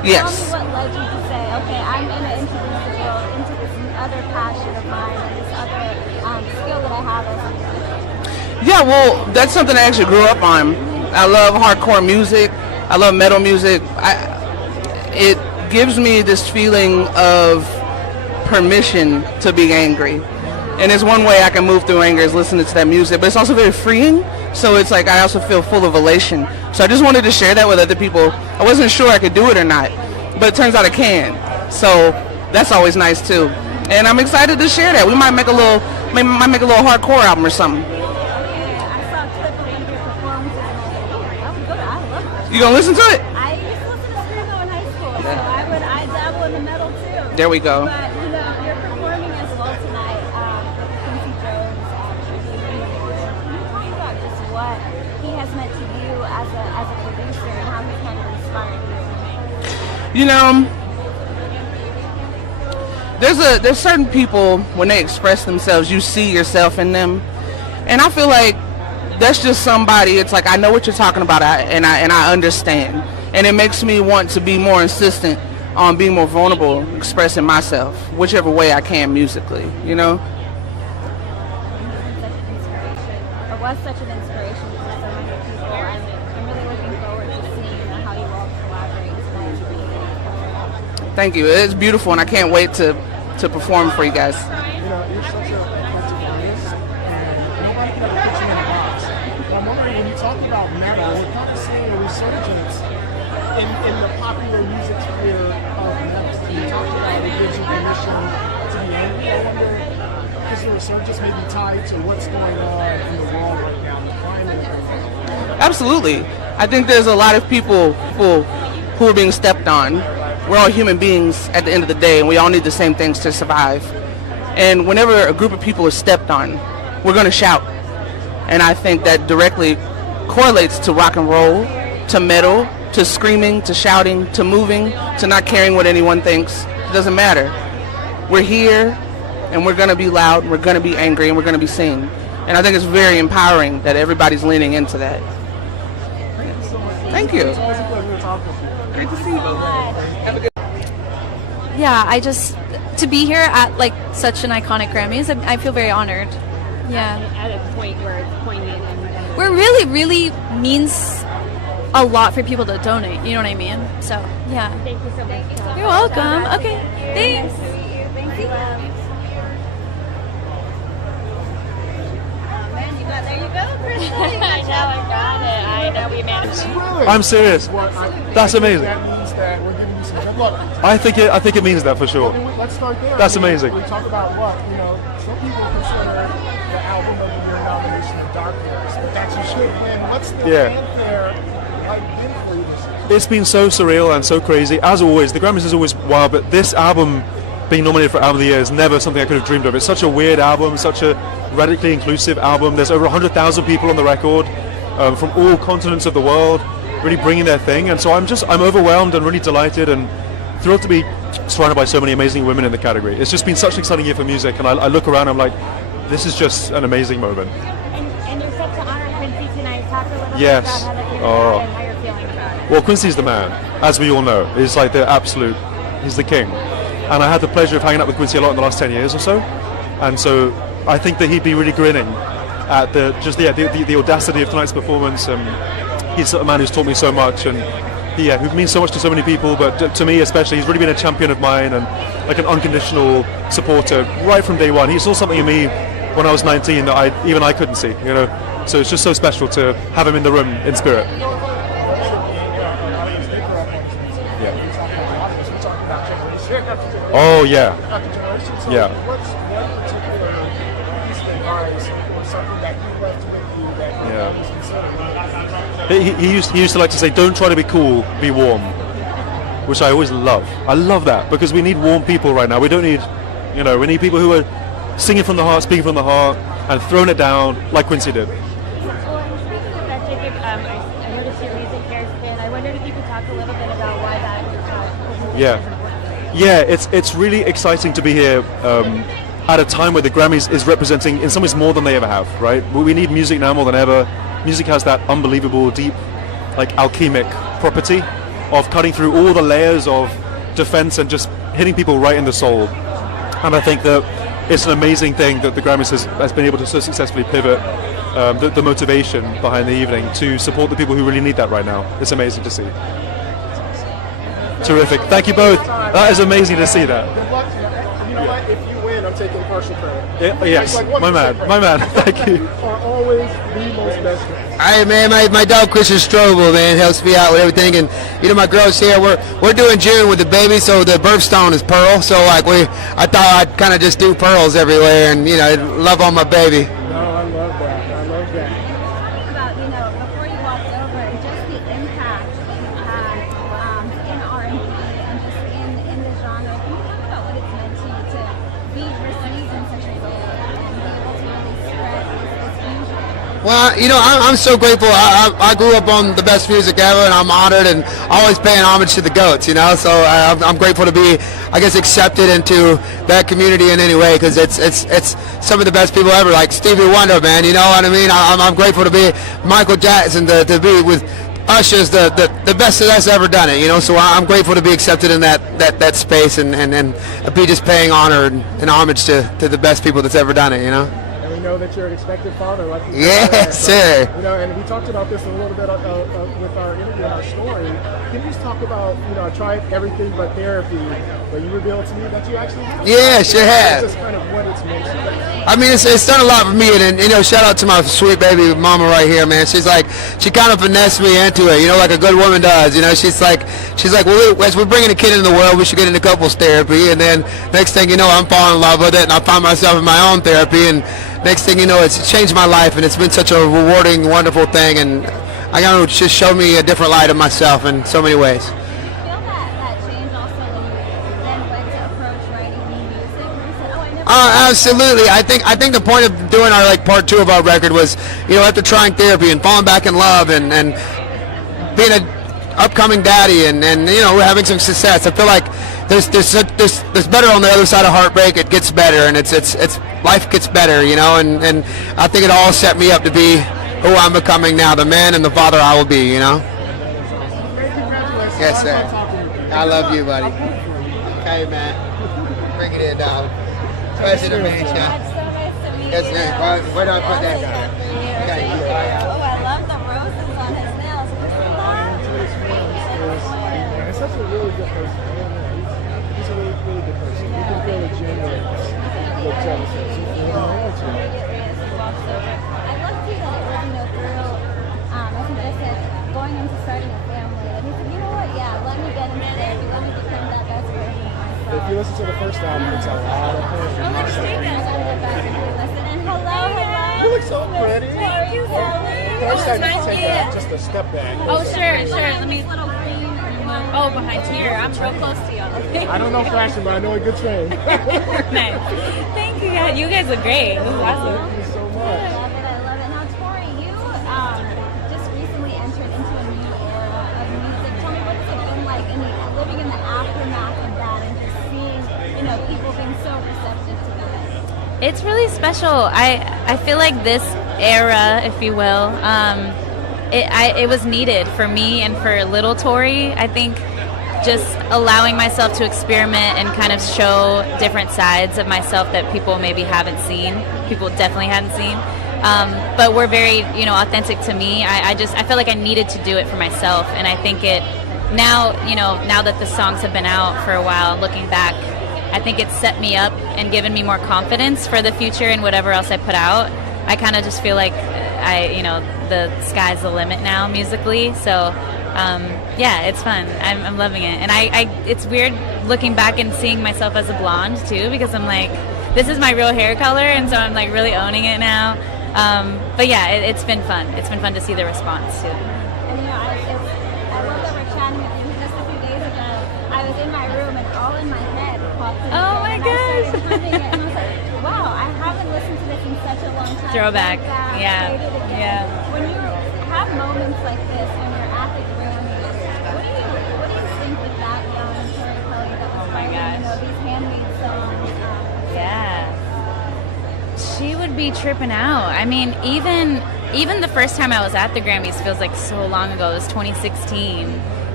Yes. Tell me what led you to say, okay, I'm going to introduce the world into this other passion of mine and this other skill that I have as a musician. Yeah, well, that's something I actually grew up on. I love hardcore music. I love metal music. It gives me this feeling of permission to be angry. And it's one way I can move through anger is listening to that music, but it's also very freeing. So it's like I also feel full of elation. So I just wanted to share that with other people. I wasn't sure I could do it or not, but it turns out I can. So that's always nice too. And I'm excited to share that. We might make a little hardcore album or something. You gonna listen to it? I used to listen to Screamo in high school, so I dabble in the metal too. There we go. But you know, you're performing as well tonight with Quincy Jones. Can you talk about just what he has meant to you as a producer and how he's kind of inspired you? You know, there's certain people when they express themselves, you see yourself in them, and I feel like that's just somebody. It's like I know what you're talking about, and I understand, and it makes me want to be more insistent on being more vulnerable, expressing myself, whichever way I can musically. You know. Or was such an inspiration for so many people, and I'm really looking forward to seeing how you all collaborate tonight. Thank you. It's beautiful, and I can't wait to perform for you guys. You know, you're such a eclectic artist, and nobody can ever put you in a box. But I'm wondering, when you talk about metal, we're kind of seeing a resurgence in the popular music sphere of metal. You talked about it gives you permission to be angry. I wonder, is the resurgence maybe tied to what's going on in the world right now, the climate? Absolutely. I think there's a lot of people who are being stepped on. We're all human beings at the end of the day, and we all need the same things to survive. And whenever a group of people is stepped on, we're going to shout. And I think that directly correlates to rock and roll, to metal, to screaming, to shouting, to moving, to not caring what anyone thinks. It doesn't matter. We're here, and we're going to be loud, we're going to be angry, and we're going to be seen. And I think it's very empowering that everybody's leaning into that. Thank you. It's always a pleasure to talk with you. Great to see you. Have a good. Yeah, to be here at like such an iconic Grammys, I feel very honored. Yeah. At a point where it's poignant and Where it really, really means a lot for people to donate, you know what I mean? So, yeah. Thank you so much. You're welcome. Okay, thanks. Thank you. Man, there you go, Chris. I got it. I know we managed. Really? I'm serious. That's amazing. That means that we're giving you some good luck. I think it means that for sure. Let's start there. That's amazing. We talk about what, some people consider the album of the year nomination of Dark Horse, but that's your shit. And what's the fanfare like been for you this year? It's been so surreal and so crazy. As always, the Grammys is always wild, but this album being nominated for Album of the Year is never something I could have dreamed of. It's such a weird album, such a radically inclusive album. There's over 100,000 people on the record from all continents of the world, really bringing their thing. And so I'm overwhelmed and really delighted and thrilled to be surrounded by so many amazing women in the category. It's just been such an exciting year for music, and I look around, I'm like, this is just an amazing moment. And you're set to honor Quincy tonight. Talk a little Yes. bit about how that came about and how you're feeling about it. Well, Quincy's the man, as we all know. He's like he's the king. And I had the pleasure of hanging out with Quincy a lot in the last 10 years or so. And so I think that he'd be really grinning at the audacity of tonight's performance. He's a man who's taught me so much, and who means so much to so many people, but to me especially, he's really been a champion of mine and like an unconditional supporter right from day one. He saw something in me when I was 19 that I couldn't see, So it's just so special to have him in the room in spirit. Oh yeah. Yeah. He used to like to say, "Don't try to be cool, be warm," which I always love. I love that because we need warm people right now. We don't need, we need people who are singing from the heart, speaking from the heart, and throwing it down like Quincy did. Well, and speaking of that, Jacob, I noticed your music hairspin. I wondered if you could talk a little bit about why that is Yeah, it's really exciting to be here at a time where the Grammys is representing, in some ways, more than they ever have, right? We need music now more than ever. Music has that unbelievable, deep, like alchemic property, of cutting through all the layers of defense and just hitting people right in the soul. And I think that it's an amazing thing that the Grammys has been able to so successfully pivot the motivation behind the evening to support the people who really need that right now. It's amazing to see. Terrific. Thank you both. That is amazing to see that. Good luck. You know what? If you win, I'm taking partial credit. Yes, Like my man. Thank you. You are always the most best friends. Hey man, my dog Christian Strobel, man, helps me out with everything, and you know my girl's here. We're doing June with the baby, so the birthstone is Pearl. So like I thought I'd kind of just do pearls everywhere, and you know, love on my baby. No, I love that. I love that. Talk about, before you walked over, just the impact in R&B and just in the genre. Can you talk about what it's meant to you to be received in such a way and be able to really spread this fusion? Well, you know, I'm so grateful. I grew up on the best music ever, and I'm honored and always paying homage to the GOATs, you know. So I'm grateful to be, I guess, accepted into that community in any way, because it's some of the best people ever, like Stevie Wonder, man. You know what I mean? I'm grateful to be Michael Jackson, to be with Usher's the best that's ever done it, you know. So I'm grateful to be accepted in that space and be just paying honor and homage to the best people that's ever done it, you know. And we know that you're an expected father, like you Yes, said. sir. You know, and we talked about this a little bit with our interview and our story. Can you just talk about, I tried everything but therapy, but you revealed to me that you actually have. Yes, you have. Just kind of what it's meant to you. I mean, it's done a lot for me, and you know, shout out to my sweet baby mama right here, man. She kind of finessed me into it, you know, like a good woman does. You know, she's like, well, as we're bringing a kid into the world, we should get into couples therapy, and then next thing you know, I'm falling in love with it, and I find myself in my own therapy, and next thing you know, it's changed my life, and it's been such a rewarding, wonderful thing, and I got to just show me a different light of myself in so many ways. Absolutely. I think the point of doing our part 2 of our record was, after trying therapy and falling back in love and being an upcoming daddy and we're having some success. I feel like there's better on the other side of heartbreak. It gets better, and it's life gets better, and I think it all set me up to be who I'm becoming now, the man and the father I will be, Yes, sir. I love you, buddy. Okay, man. Bring it in, dog. President Mansion. Yes, sir. Where do I put that? Okay. Oh, I love the roses on his nails. He's such a really good person. He's a really, really good person. You can feel the genuine with Genesis. I love to see that it was through, I think I said, going into starting a family. And he said, you know what, let me get into therapy. Let me become that best version of myself. If you listen to the first album, it's a lot of things. And hello. You look so pretty. Thank you, Kelly. First time you take just a step back. Oh, sure. Let me. Oh, behind here. I'm real close to you. I don't know fashion, but I know a good train. Nice. Thank you. Yeah, you guys look great. This is awesome. Thank you so much. I love it. Now, Tori, you just recently entered into a new era of music. Tell me, what has it been like living in the aftermath of that and just seeing, people being so receptive to that? It's really special. I feel like this era, if you will, it was needed for me and for little Tori. I think just allowing myself to experiment and kind of show different sides of myself that people maybe haven't seen. People definitely hadn't seen. But we're very, authentic to me. I felt like I needed to do it for myself, and I think it now, now that the songs have been out for a while, looking back, I think it's set me up and given me more confidence for the future and whatever else I put out. I kind of just feel like the sky's the limit now musically. So it's fun. I'm loving it, and it's weird looking back and seeing myself as a blonde too, because I'm like, this is my real hair color, and so I'm like really owning it now. But yeah, it's been fun. It's been fun to see the response too. And I love that we're chatting with you. Just a few days ago, I was in my room and all in my head popped in. Oh my gosh! I started humming it, and I was like, wow, I haven't listened to this in such a long time. Throwback. Yeah. When you have moments like this, when you're at the Grammys, what do you think with that young Tori Kelly that was writing, these handmade songs? She would be tripping out. I mean, even the first time I was at the Grammys feels like so long ago. It was 2016,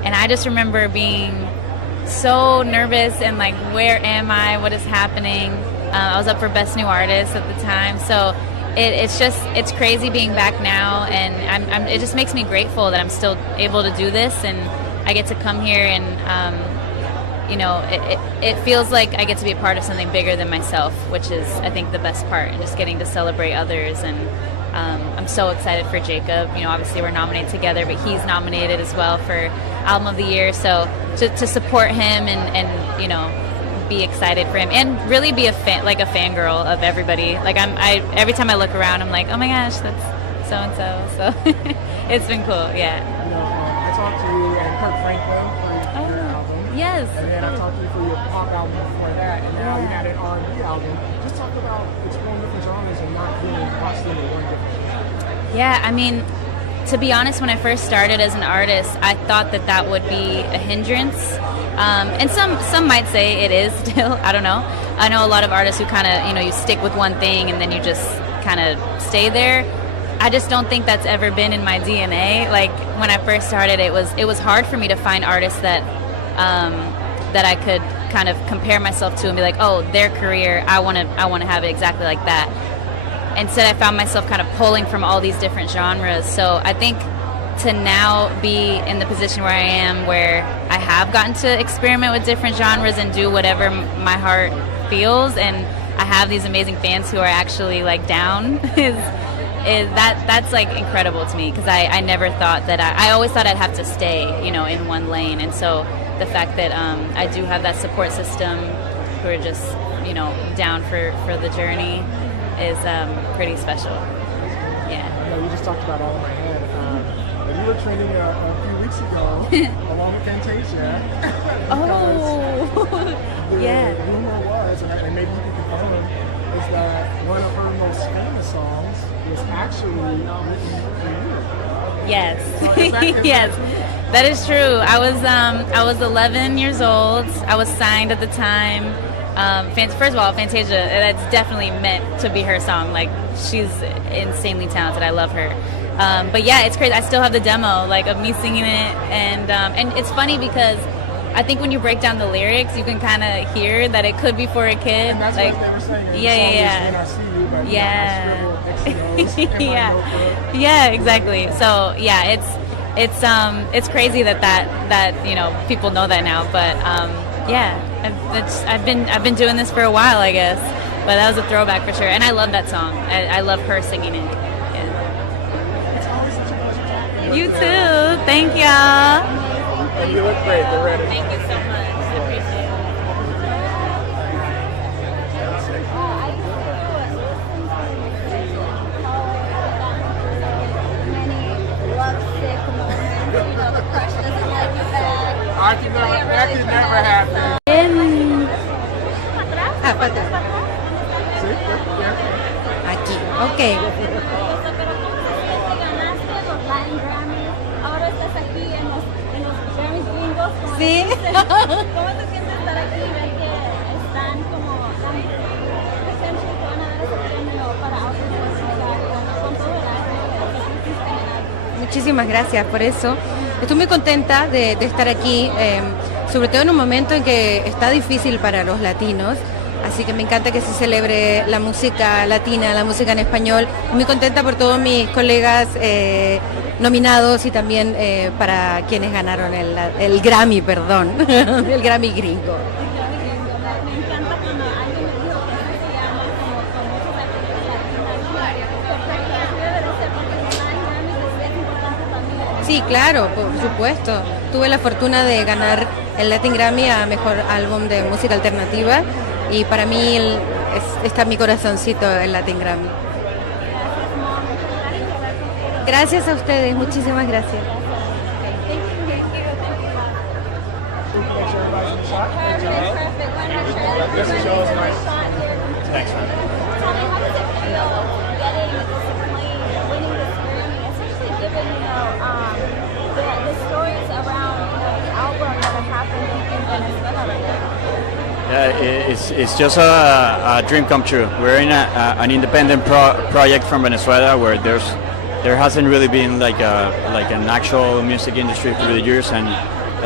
And I just remember being so nervous and like, where am I? What is happening? I was up for Best New Artist at the time. So it's crazy being back now, and it just makes me grateful that I'm still able to do this, and I get to come here and it feels like I get to be a part of something bigger than myself, which is, I think, the best part, and just getting to celebrate others. And I'm so excited for Jacob. Obviously we're nominated together, but he's nominated as well for Album of the Year. So to support him and be excited for him, and really be a fangirl of everybody. Like every time I look around, I'm like, oh my gosh, that's so and so. So it's been cool. Yeah. I talked to you and Kirk Franklin for your album. Yes. And then I talked to you for your pop album before that, and now you had an R&B album. Just talk about exploring different genres and not being boxed into one different. Yeah, I mean, to be honest, when I first started as an artist, I thought that would be a hindrance. And some might say it is still. I don't know. I know a lot of artists who kind of, you stick with one thing and then you just kind of stay there. I just don't think that's ever been in my DNA. Like when I first started, it was hard for me to find artists that I could kind of compare myself to and be like, oh, their career, I want to have it exactly like that. Instead, I found myself kind of pulling from all these different genres. So I think to now be in the position where I am, where I have gotten to experiment with different genres and do whatever my heart feels, and I have these amazing fans who are actually like down, that's like incredible to me, because I never thought that I always thought I'd have to stay, in one lane. And so the fact that I do have that support system who are just, down for the journey is pretty special. Yeah. You just talked about All in My Head. And you were trending a few weeks ago along with Fantasia. Oh, yeah. The rumor was, and maybe you can confirm, is that one of her most famous songs was actually written for you. Yes. Yes. That is true. I was 11 years old. I was signed at the time. First of all, Fantasia, that's definitely meant to be her song. Like, she's insanely talented. I love her. But yeah, it's crazy. I still have the demo, like, of me singing it, and it's funny because I think when you break down the lyrics, you can kind of hear that it could be for a kid. And that's like, what they were saying. Yeah, exactly. So yeah, it's crazy that people know that now. But yeah, I've been doing this for a while, I guess. But that was a throwback for sure, and I love that song. I love her singing it. Yeah. You too. Thank y'all. And you look great. They're ready. Thank you so much. I appreciate it. That could never happen. Aquí, ok. Ahora estás aquí en los Grammys gringos. Sí. ¿Cómo te sientes estar aquí y ver que están como dando potential que van a dar ese premio para Artistry con todo el arte? Muchísimas gracias por eso. Estoy muy contenta de estar aquí, sobre todo en un momento en que está difícil para los latinos. Así que me encanta que se celebre la música latina, la música en español. Muy contenta por todos mis colegas nominados y también para quienes ganaron el Grammy, perdón, el Grammy gringo. Me encanta cuando alguien me dijo que así se llama como muchos artistas latinos. Sí, claro, por supuesto. Tuve la fortuna de ganar el Latin Grammy a Mejor Álbum de Música Alternativa y para mí está en mi corazoncito el Latin Grammy. Gracias a ustedes, muchísimas gracias. Thanks, man. Yeah, it's just a dream come true. We're in an independent project from Venezuela where there hasn't really been like an actual music industry through the years, and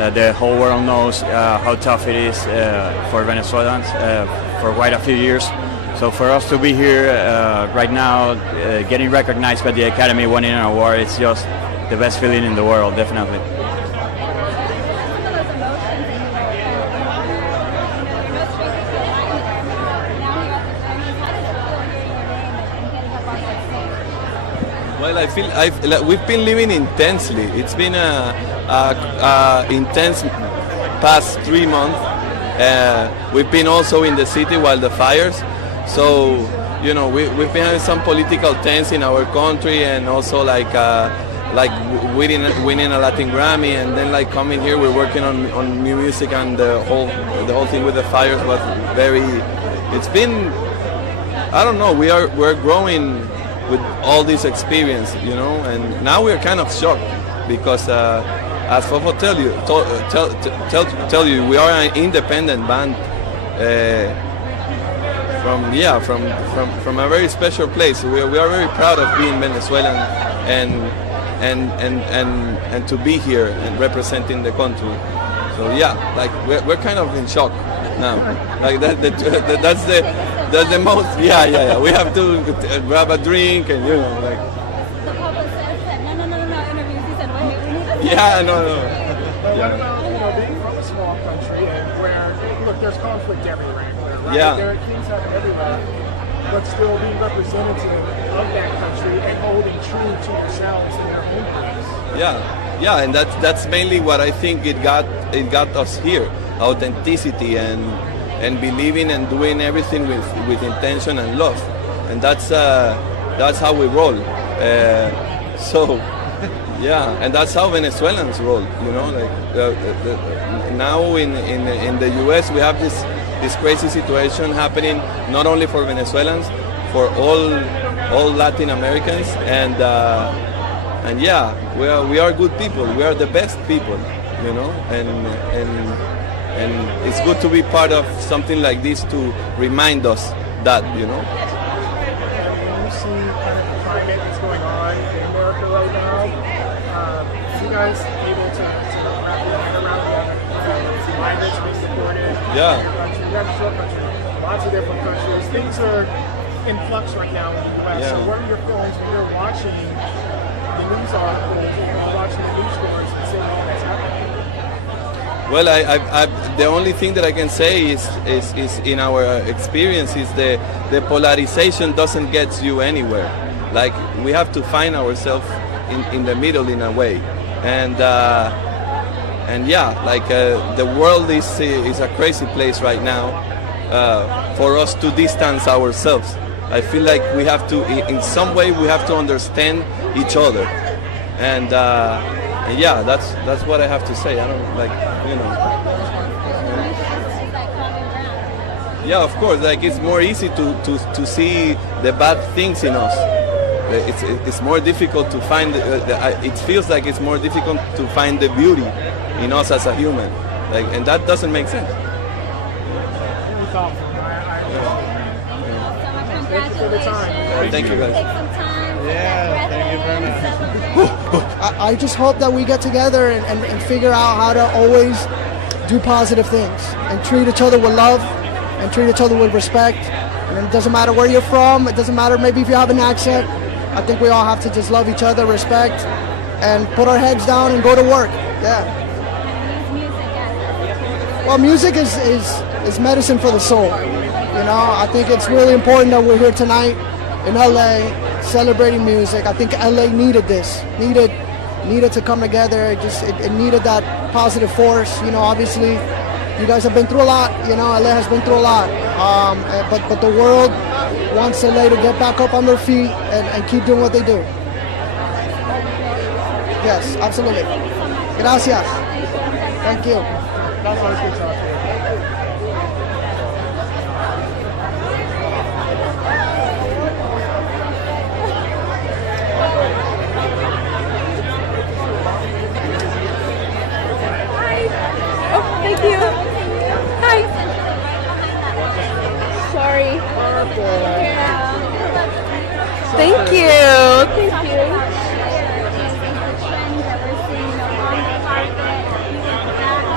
the whole world knows how tough it is for Venezuelans for quite a few years. So for us to be here right now, getting recognized by the Academy, winning an award, it's just the best feeling in the world, definitely. Well, I feel we've been living intensely. It's been a intense past 3 months. We've been also in the city while the fires. So, you know, we've been having some political tense in our country, and also like winning a Latin Grammy, and then like coming here, we're working on new music, and the whole thing with the fires was very. It's been, I don't know. We're growing with all this experience, you know, and now we're kind of shocked because, as Fofo tell you, we are an independent band from a very special place. We are very proud of being Venezuelan and to be here and representing the country. So yeah, like we're kind of in shock now. Like that's the most. Yeah. We have to grab a drink, and you know, like. The publicist said, no, interviews. He said, wait, we need to. Yeah, no. But what about, you know, being from a small country and where, look, there's conflict everywhere, right? Yeah. There are things happening everywhere, but still being representative of that country and holding true to yourselves and your own place. Yeah, and that's mainly what I think it got us here: authenticity and believing and doing everything with intention and love, and that's how we roll. So. Yeah, and that's how Venezuelans roll, you know. Like now in the U.S. we have this crazy situation happening not only for Venezuelans, for all Latin Americans, and yeah, we are good people. We are the best people, you know, and it's good to be part of something like this to remind us that, you know. When you see kind of the climate that's going on in America right now, you guys able to wrap your head around that? Migrants being deported. Yeah. Country, you have a short country, lots of different countries. Things are in flux right now in the U.S. Yeah. So what are your feelings when you're watching the news articles, you're watching the news stories and seeing all that's happening? Well, the only thing that I can say is in our experience is the polarization doesn't get you anywhere. Like we have to find ourselves in the middle in a way, and yeah, like the world is a crazy place right now. For us to distance ourselves, I feel like we have to, in some way, we have to understand each other, and yeah, that's what I have to say. I don't like, you know. Yeah, of course. Like it's more easy to see the bad things in us. It's more difficult to find. It feels like it's more difficult to find the beauty in us as a human. Like, and that doesn't make sense. Really thoughtful. Thank you for the time. Thank you, guys. Yeah, thank you very much. I just hope that we get together and figure out how to always do positive things and treat each other with love and treat each other with respect. And it doesn't matter where you're from. It doesn't matter maybe if you have an accent. I think we all have to just love each other, respect, and put our heads down and go to work. Yeah. Well, music is medicine for the soul. You know, I think it's really important that we're here tonight in LA celebrating music. I think LA needed this, needed to come together. It needed that positive force. You know, obviously, you guys have been through a lot. You know, LA has been through a lot. But the world wants LA to get back up on their feet and keep doing what they do. Yes, absolutely. Gracias. Thank you. That's always good talking. Thank you. Hi. Sorry. Thank you. Thank you.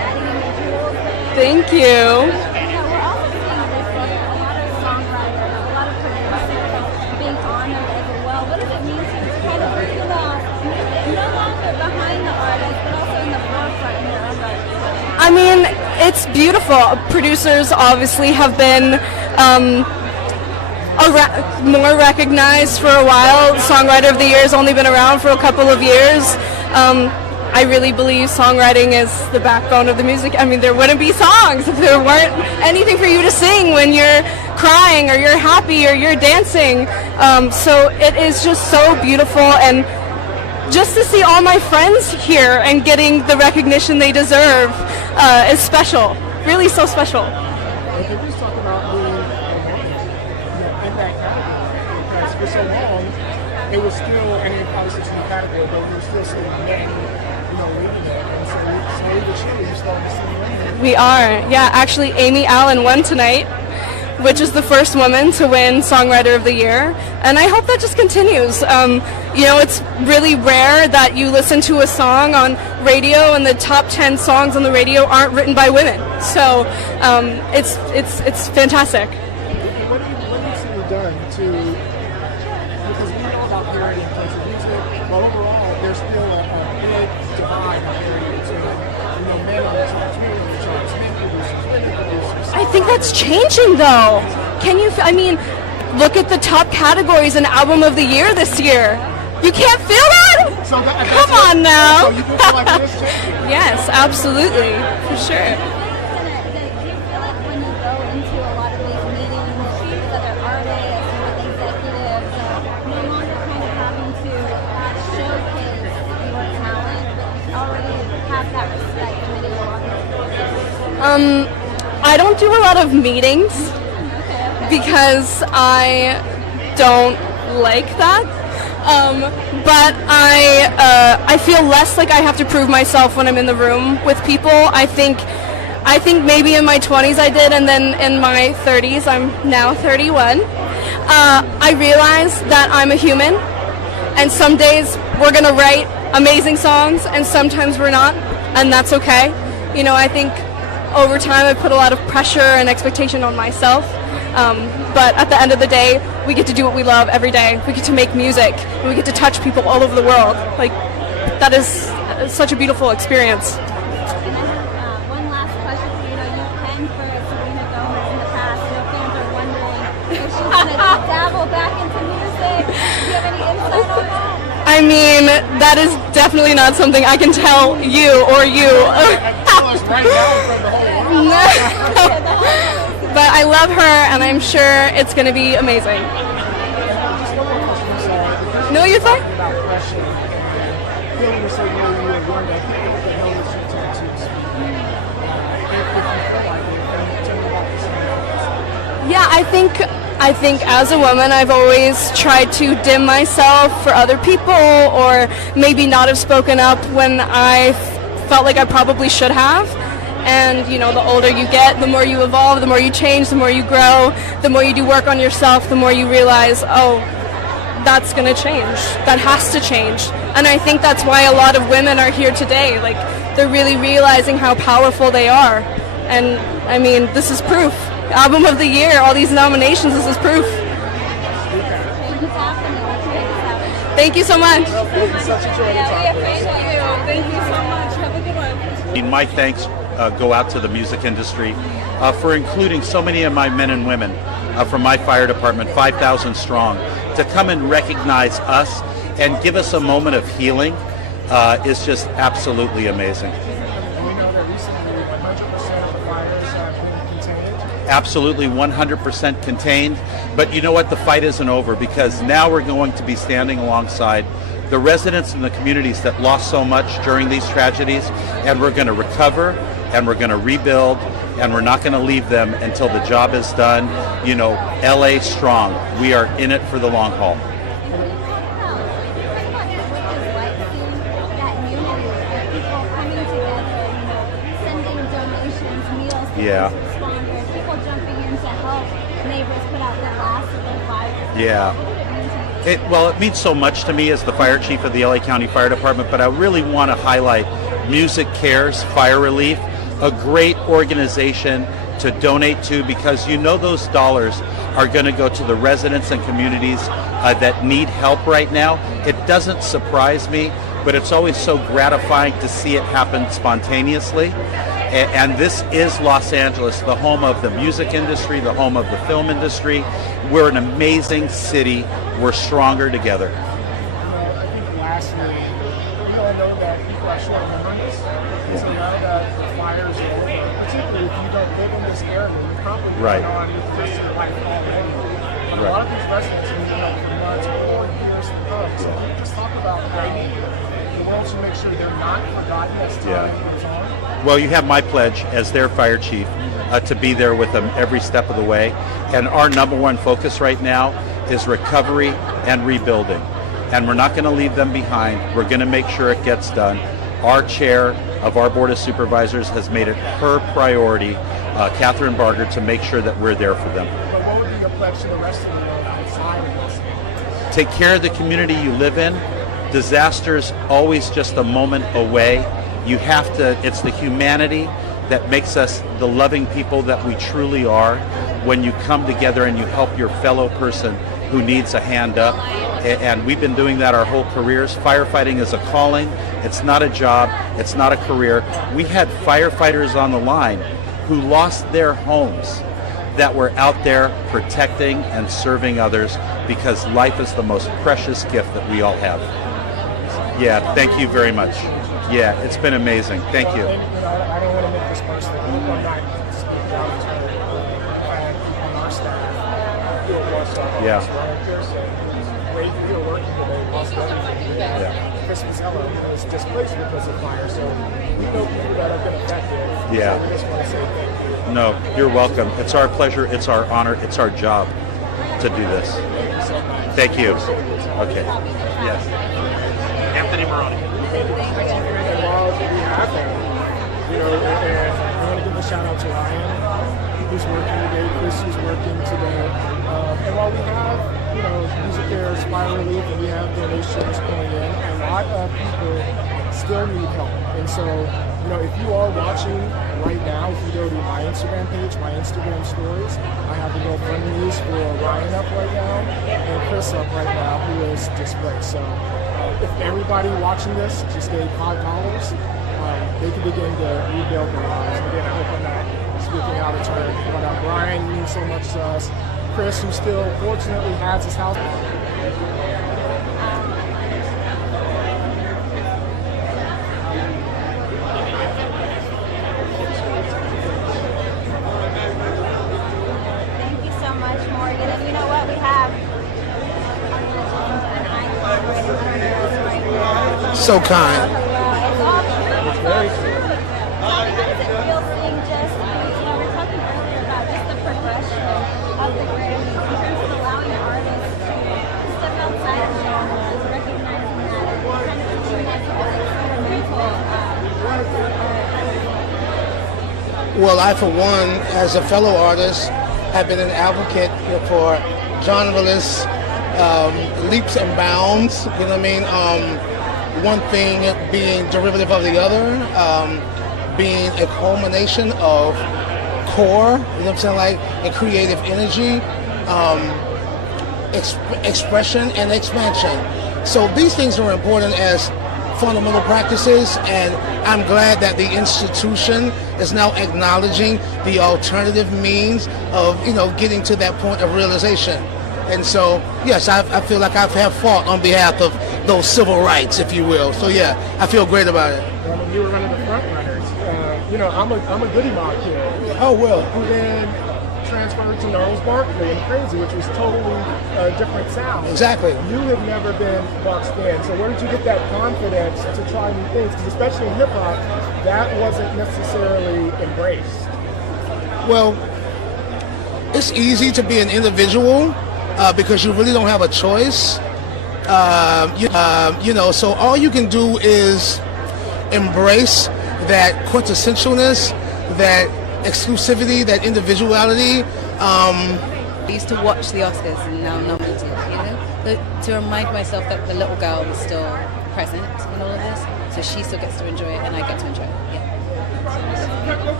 Thank you. Being honored as well. What does it mean to kind of bring them out no longer behind the artist, but also in the forefront in their own right? I mean, it's beautiful. Producers obviously have been more recognized for a while. Songwriter of the Year has only been around for a couple of years. I really believe songwriting is the backbone of the music. I mean, there wouldn't be songs if there weren't anything for you to sing when you're crying or you're happy or you're dancing. So it is just so beautiful, and just to see all my friends here and getting the recognition they deserve is special. Really so special. Okay, let's talk about being in that category, because for so long it was still, and it probably sits in the category, but we were still seeing men, leading it, and so slowly but surely you're starting to see women. We are, yeah. Actually, Amy Allen won tonight, which is the first woman to win Songwriter of the Year, and I hope that just continues. It's really rare that you listen to a song on radio and the top 10 songs on the radio aren't written by women. So it's fantastic. What do you see you've done to, because we know about parity in country music, but overall there's still a big divide in parity between men on the charts, women on the charts, men producers, women producers. I think that's changing, though. Look at the top categories in Album of the Year this year. You can't feel that? Come on now. So you feel like it is changing? Yes, absolutely, for sure. Do you feel like when you go into a lot of these meetings with other artists, with executives, no longer kind of having to showcase your talent, but already have that respect in many ways? I don't do a lot of meetings because I don't like that. But I feel less like I have to prove myself when I'm in the room with people. I think maybe in my 20s I did, and then in my 30s, I'm now 31, I realized that I'm a human, and some days we're going to write amazing songs, and sometimes we're not, and that's okay. I think over time I put a lot of pressure and expectation on myself. But at the end of the day, we get to do what we love every day. We get to make music, and we get to touch people all over the world. That is such a beautiful experience. And I have one last question for you. You've penned for Sabrina Gomez in the past. Fans are wondering if she's going to dabble back into music. Do you have any insight on that? That is definitely not something I can tell you or you. But I love her, and I'm sure it's going to be amazing. No, you're fine. Yeah, I think as a woman, I've always tried to dim myself for other people, or maybe not have spoken up when I felt like I probably should have. And the older you get, the more you evolve, the more you change, the more you grow, the more you do work on yourself, the more you realize, oh, that's going to change. That has to change. And I think that's why a lot of women are here today. They're really realizing how powerful they are. And this is proof. Album of the Year, all these nominations, this is proof. Thank you so much. Thank you so much. Have a good one. My thanks go out to the music industry for including so many of my men and women from my fire department, 5,000 strong, to come and recognize us and give us a moment of healing is just absolutely amazing. Absolutely 100% contained. But you know what? The fight isn't over, because now we're going to be standing alongside the residents in the communities that lost so much during these tragedies, and we're going to recover, and we're going to rebuild, and we're not going to leave them until the job is done. LA strong. We are in it for the long haul. Yeah. People jumping in to help neighbors put out their last of their fires. Yeah. It means so much to me as the fire chief of the LA County Fire Department, but I really want to highlight Music Cares Fire Relief. a great organization to donate to, because you know those dollars are going to go to the residents and communities that need help right now. It doesn't surprise me, but it's always so gratifying to see it happen spontaneously. And this is Los Angeles, the home of the music industry, the home of the film industry. We're an amazing city. We're stronger together. I think lastly, we all know that people are short memories. So now that the fires are over, particularly if you don't live in this area, you probably Right. on your life already. But Right. a lot of these residents need help for months or years to come. So can you just talk about how you want to make sure they're not forgotten as time goes on? Well, you have my pledge as their fire chief to be there with them every step of the way. And our number one focus right now is recovery and rebuilding. And we're not going to leave them behind. We're going to make sure it gets done. Our chair of our Board of Supervisors has made it her priority, Catherine Barger, to make sure that we're there for them. But what would be your pledge to the rest of the world outside of this? Take care of the community you live in. Disaster's always just a moment away. You have to, it's the humanity that makes us the loving people that we truly are when you come together and you help your fellow person who needs a hand up. And we've been doing that our whole careers. Firefighting is a calling. It's not a job. It's not a career. We had firefighters on the line who lost their homes that were out there protecting and serving others, because life is the most precious gift that we all have. Yeah, thank you very much. Yeah, it's been amazing. Thank you. I don't want to make this personal. I'm not speaking down to on our staff. Yeah. Great people working today. Lost everything. Yeah. Christmas is displaced because of fire. So we know people that have been affected. Yeah. So we just want to say thank you. No, you're welcome. It's our pleasure. It's our honor. It's our job to do this. Thank you. Okay. Yes. Anthony Moroni. And while we have him, you know, and I want to give a shout out to Ryan, who's working today, Chris, who's working today. And while we have, you know, music cares, fire relief, and we have donations coming in, a lot of people still need help. And so, you know, if you are watching right now, if you go to my Instagram page, my Instagram stories, I have the GoFundMe's for Ryan up right now and Chris up right now, who is displaced. So if everybody watching this just gave $5, they can begin to rebuild their lives. Again, I hope I'm not speaking out of turn. But Brian means so much to us. Chris, who still fortunately has his house. Thank you so much, Morgan. And you know what? We have So kind. It's all true. It's all true. How does it feel seeing just, you know, we were talking earlier about just the progression of the Grammys in terms of allowing artists to step outside of genres, recognizing that, and kind of teaching that to other people. Well, I, for one, as a fellow artist, have been an advocate for genreless leaps and bounds. You know what I mean? One thing being derivative of the other, being a culmination of core, you know what I'm saying, like a creative energy, expression and expansion. So these things are important as fundamental practices, and I'm glad that the institution is now acknowledging the alternative means of, you know, getting to that point of realization. And so, yes, I feel like I have fought on behalf of those civil rights, if you will. So yeah, I feel great about it. You were one of the front runners. You know, I'm a Goody Mob kid. Oh, well. Who then transferred to Gnarls Barkley and Crazy, which was totally different sound. Exactly. You have never been boxed in. So where did you get that confidence to try new things? Because especially in hip hop, that wasn't necessarily embraced. Well, it's easy to be an individual because you really don't have a choice. You know, so all you can do is embrace that quintessentialness, that exclusivity, that individuality. I used to watch the Oscars and now nobody did, you know? But to remind myself that the little girl was still present in all of this, so she still gets to enjoy it and I get to enjoy it, yeah.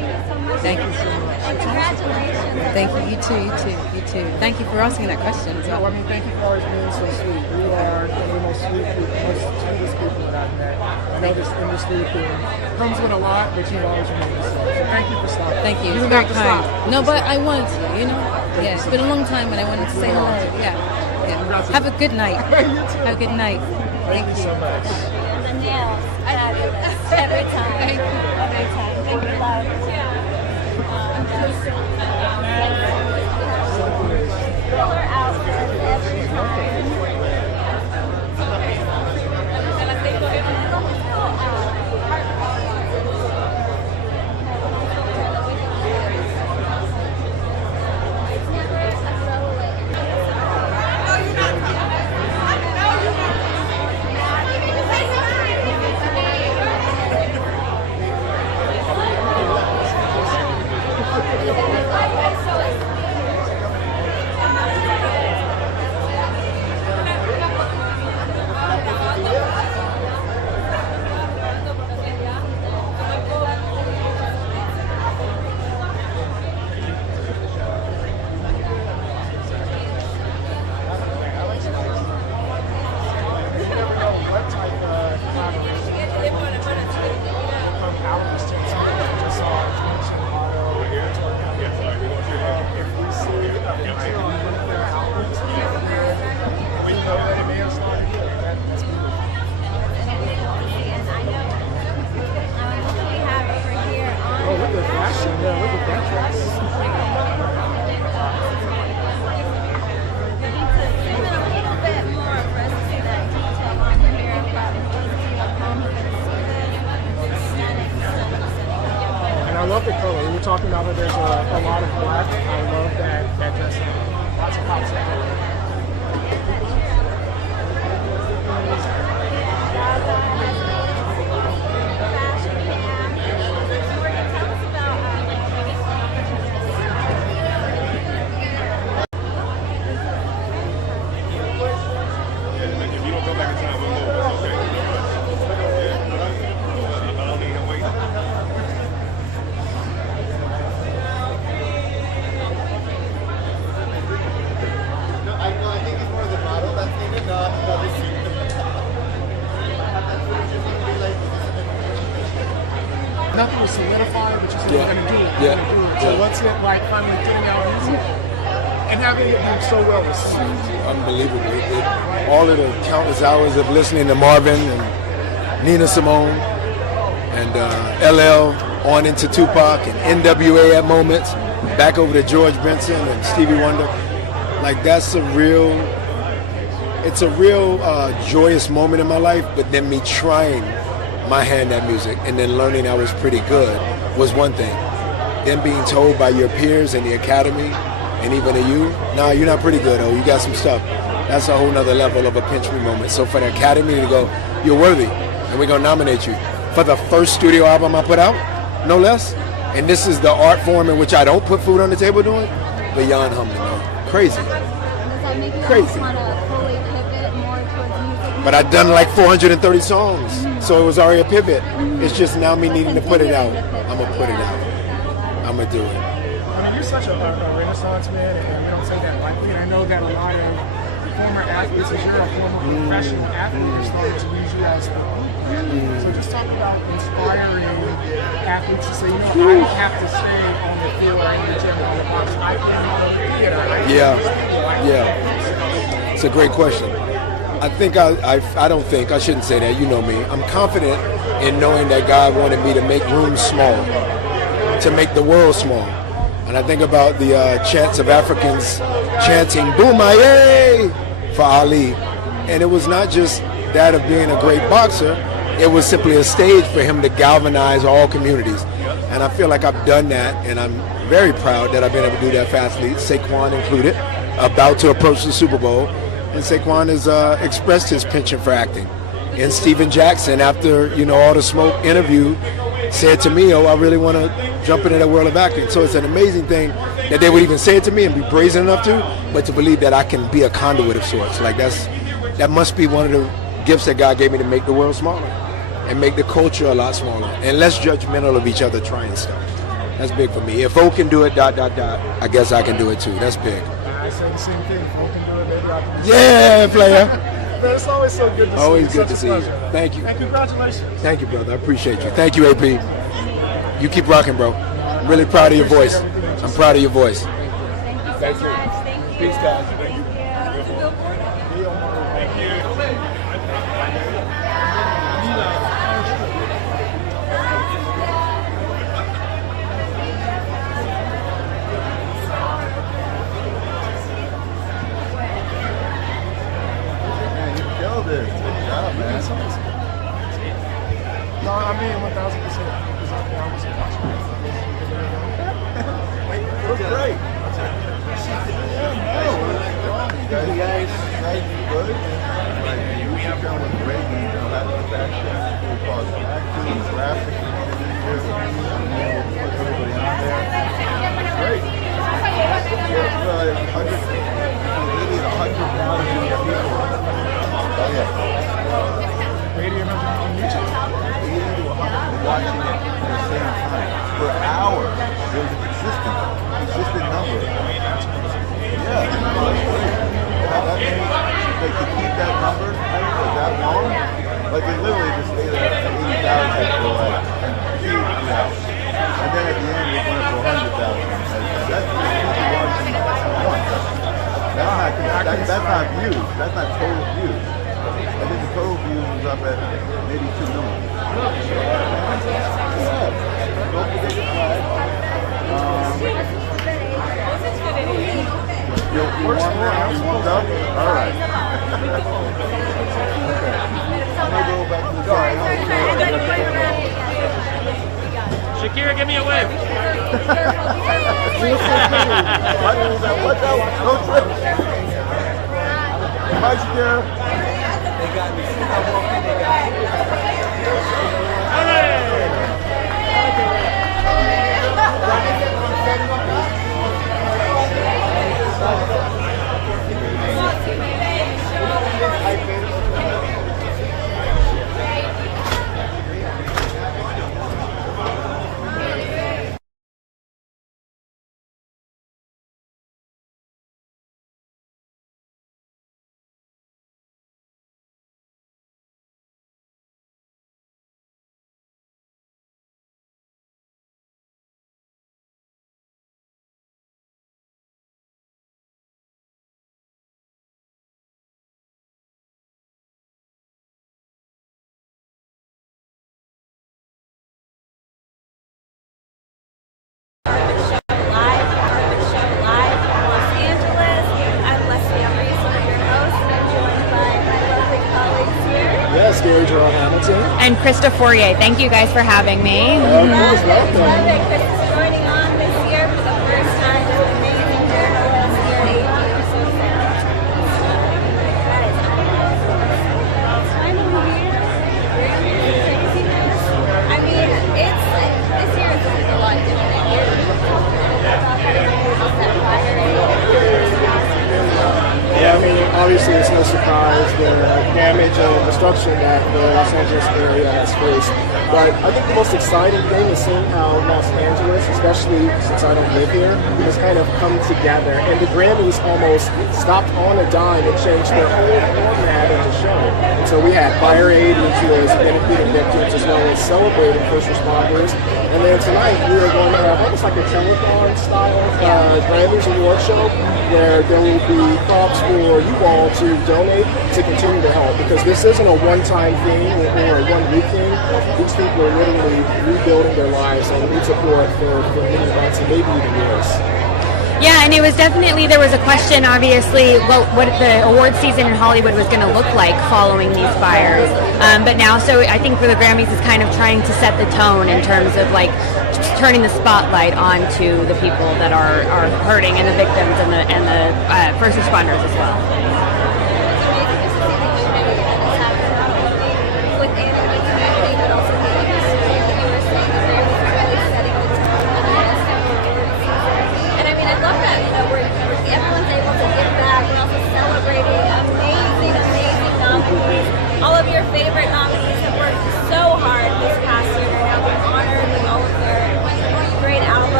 Thank you so much. And congratulations. Thank you. You too. You too. You too. Thank you for asking that question. No, I mean, thank you for always being so sweet. You are one of the most sweet people, most sweetest people that I've met. I know this industry thing comes with a lot, but you've always remained yourself. So thank you for stopping. Thank you. You It's didn't very have to kind. stop. No, but I wanted to, you know? Yeah, it's been a long time and I wanted to say hello. Yeah. Have a good night. Have a good night. Thank you so much. And the nails, fabulous. Every time. Every time. Thank you, love. Killer outfit every time. I love the color. We were talking about it. There's a lot of black. I love that dress. Lots of pops. Nothing was solidified, but you said you're going to do it. You're going to do it. So what's it like finally getting out music and having it do so well received? Unbelievable. All of the countless hours of listening to Marvin and Nina Simone and LL on into Tupac and NWA at moments, back over to George Benson and Stevie Wonder. Like it's a real joyous moment in my life, but then me trying my hand at music and then learning I was pretty good was one thing. Then being told by your peers in the academy and even to you, nah, you're not pretty good, oh, you got some stuff. That's a whole nother level of a pinch me moment. So for the academy to go, you're worthy, and we're gonna nominate you for the first studio album I put out, no less. And this is the art form in which I don't put food on the table doing, beyond humbling, man. Crazy. Does that make you Crazy. want to fully pivot more towards music? But I've done like 430 songs, so it was already a pivot. It's just now me needing to put it out. I'm gonna put it out. I'm gonna do it. I mean, you're such a renaissance man, and we don't say that lightly. And I know that a lot of former athletes, as you're a former professional athlete, are starting to use you as the leader. So just talk about inspiring athletes to say, you know, I don't have to stay on the field or in the gym or the box. I can on the theater. Yeah. It's a great question. I shouldn't say that, you know me. I'm confident in knowing that God wanted me to make room small, to make the world small. And I think about the chants of Africans chanting Boomaye for Ali. And it was not just that of being a great boxer, it was simply a stage for him to galvanize all communities. And I feel like I've done that, and I'm very proud that I've been able to do that for athletes, Saquon included, about to approach the Super Bowl. And Saquon has expressed his penchant for acting. And Steven Jackson, after all the smoke interview, said to me, "Oh, I really want to jump into the world of acting." So it's an amazing thing that they would even say it to me and be brazen enough to, but to believe that I can be a conduit of sorts. Like that must be one of the gifts that God gave me, to make the world smaller and make the culture a lot smaller and less judgmental of each other trying stuff. That's big for me. If Vogue can do it, ... I guess I can do it too. That's big. I say the same thing. If Vogue can do it, maybe I can do it. Yeah, player. Man, it's always so good to see you. Always good to Such a see you. pleasure. Thank you. And congratulations. Thank you, brother. I appreciate you. Thank you, AP. You keep rocking, bro. I'm really proud of your voice. I'm proud of your voice. Thank you. Peace, guys. Thank you. Killed it. Good job, man. No, I mean 1,000%. Looks great. You guys good? Like, you should come with great detail. That's the best shit. It cause acting, graphic, put everybody on there. It's great. There's 100,000 people. Oh, yeah. 80 or 100 on YouTube. 80 to 100 watching it at the same time. For hours. There's a consistent number. Yeah. That means, like, to keep that number for that long, like, they literally just stay there at 80,000 for, like, and then at the end, it went up to 100,000. That's just people watching once. That's not views. That's not total views. I think the total views was up at maybe 2 million. Don't forget your flag. You warmed up? All right. Okay. I'm going to go back to the car. Shakira, give me a wave. Watch out. Don't trip. Bye, Shakira. They got me. And Krista Fourier. Thank you guys for having me. Joining on this year for the first time. It's amazing. I mean, this year is a lot Yeah, I mean, obviously it's no surprise the damage and destruction that the Los Angeles area has faced. But I think the most exciting thing is seeing how Los Angeles, especially since I don't live here, has kind of come together. And the Grammys almost stopped on a dime and changed their whole format of the show. And so we had Fire Aid, which was benefiting victims as well as celebrating first responders. And then tonight we are going to have almost like a telethon style Grammys award show where there will be props for you all to donate to continue to help, because this isn't a one-time thing or a one-week thing. These people are literally rebuilding their lives and need support for many months and maybe even years. Yeah, and it was definitely, there was a question, obviously, what the award season in Hollywood was going to look like following these fires. But now, so I think for the Grammys is kind of trying to set the tone in terms of like turning the spotlight onto the people that are hurting and the victims and the first responders as well. All of your favorite nominees have worked so hard this past year. Now we're honored with all of their great albums.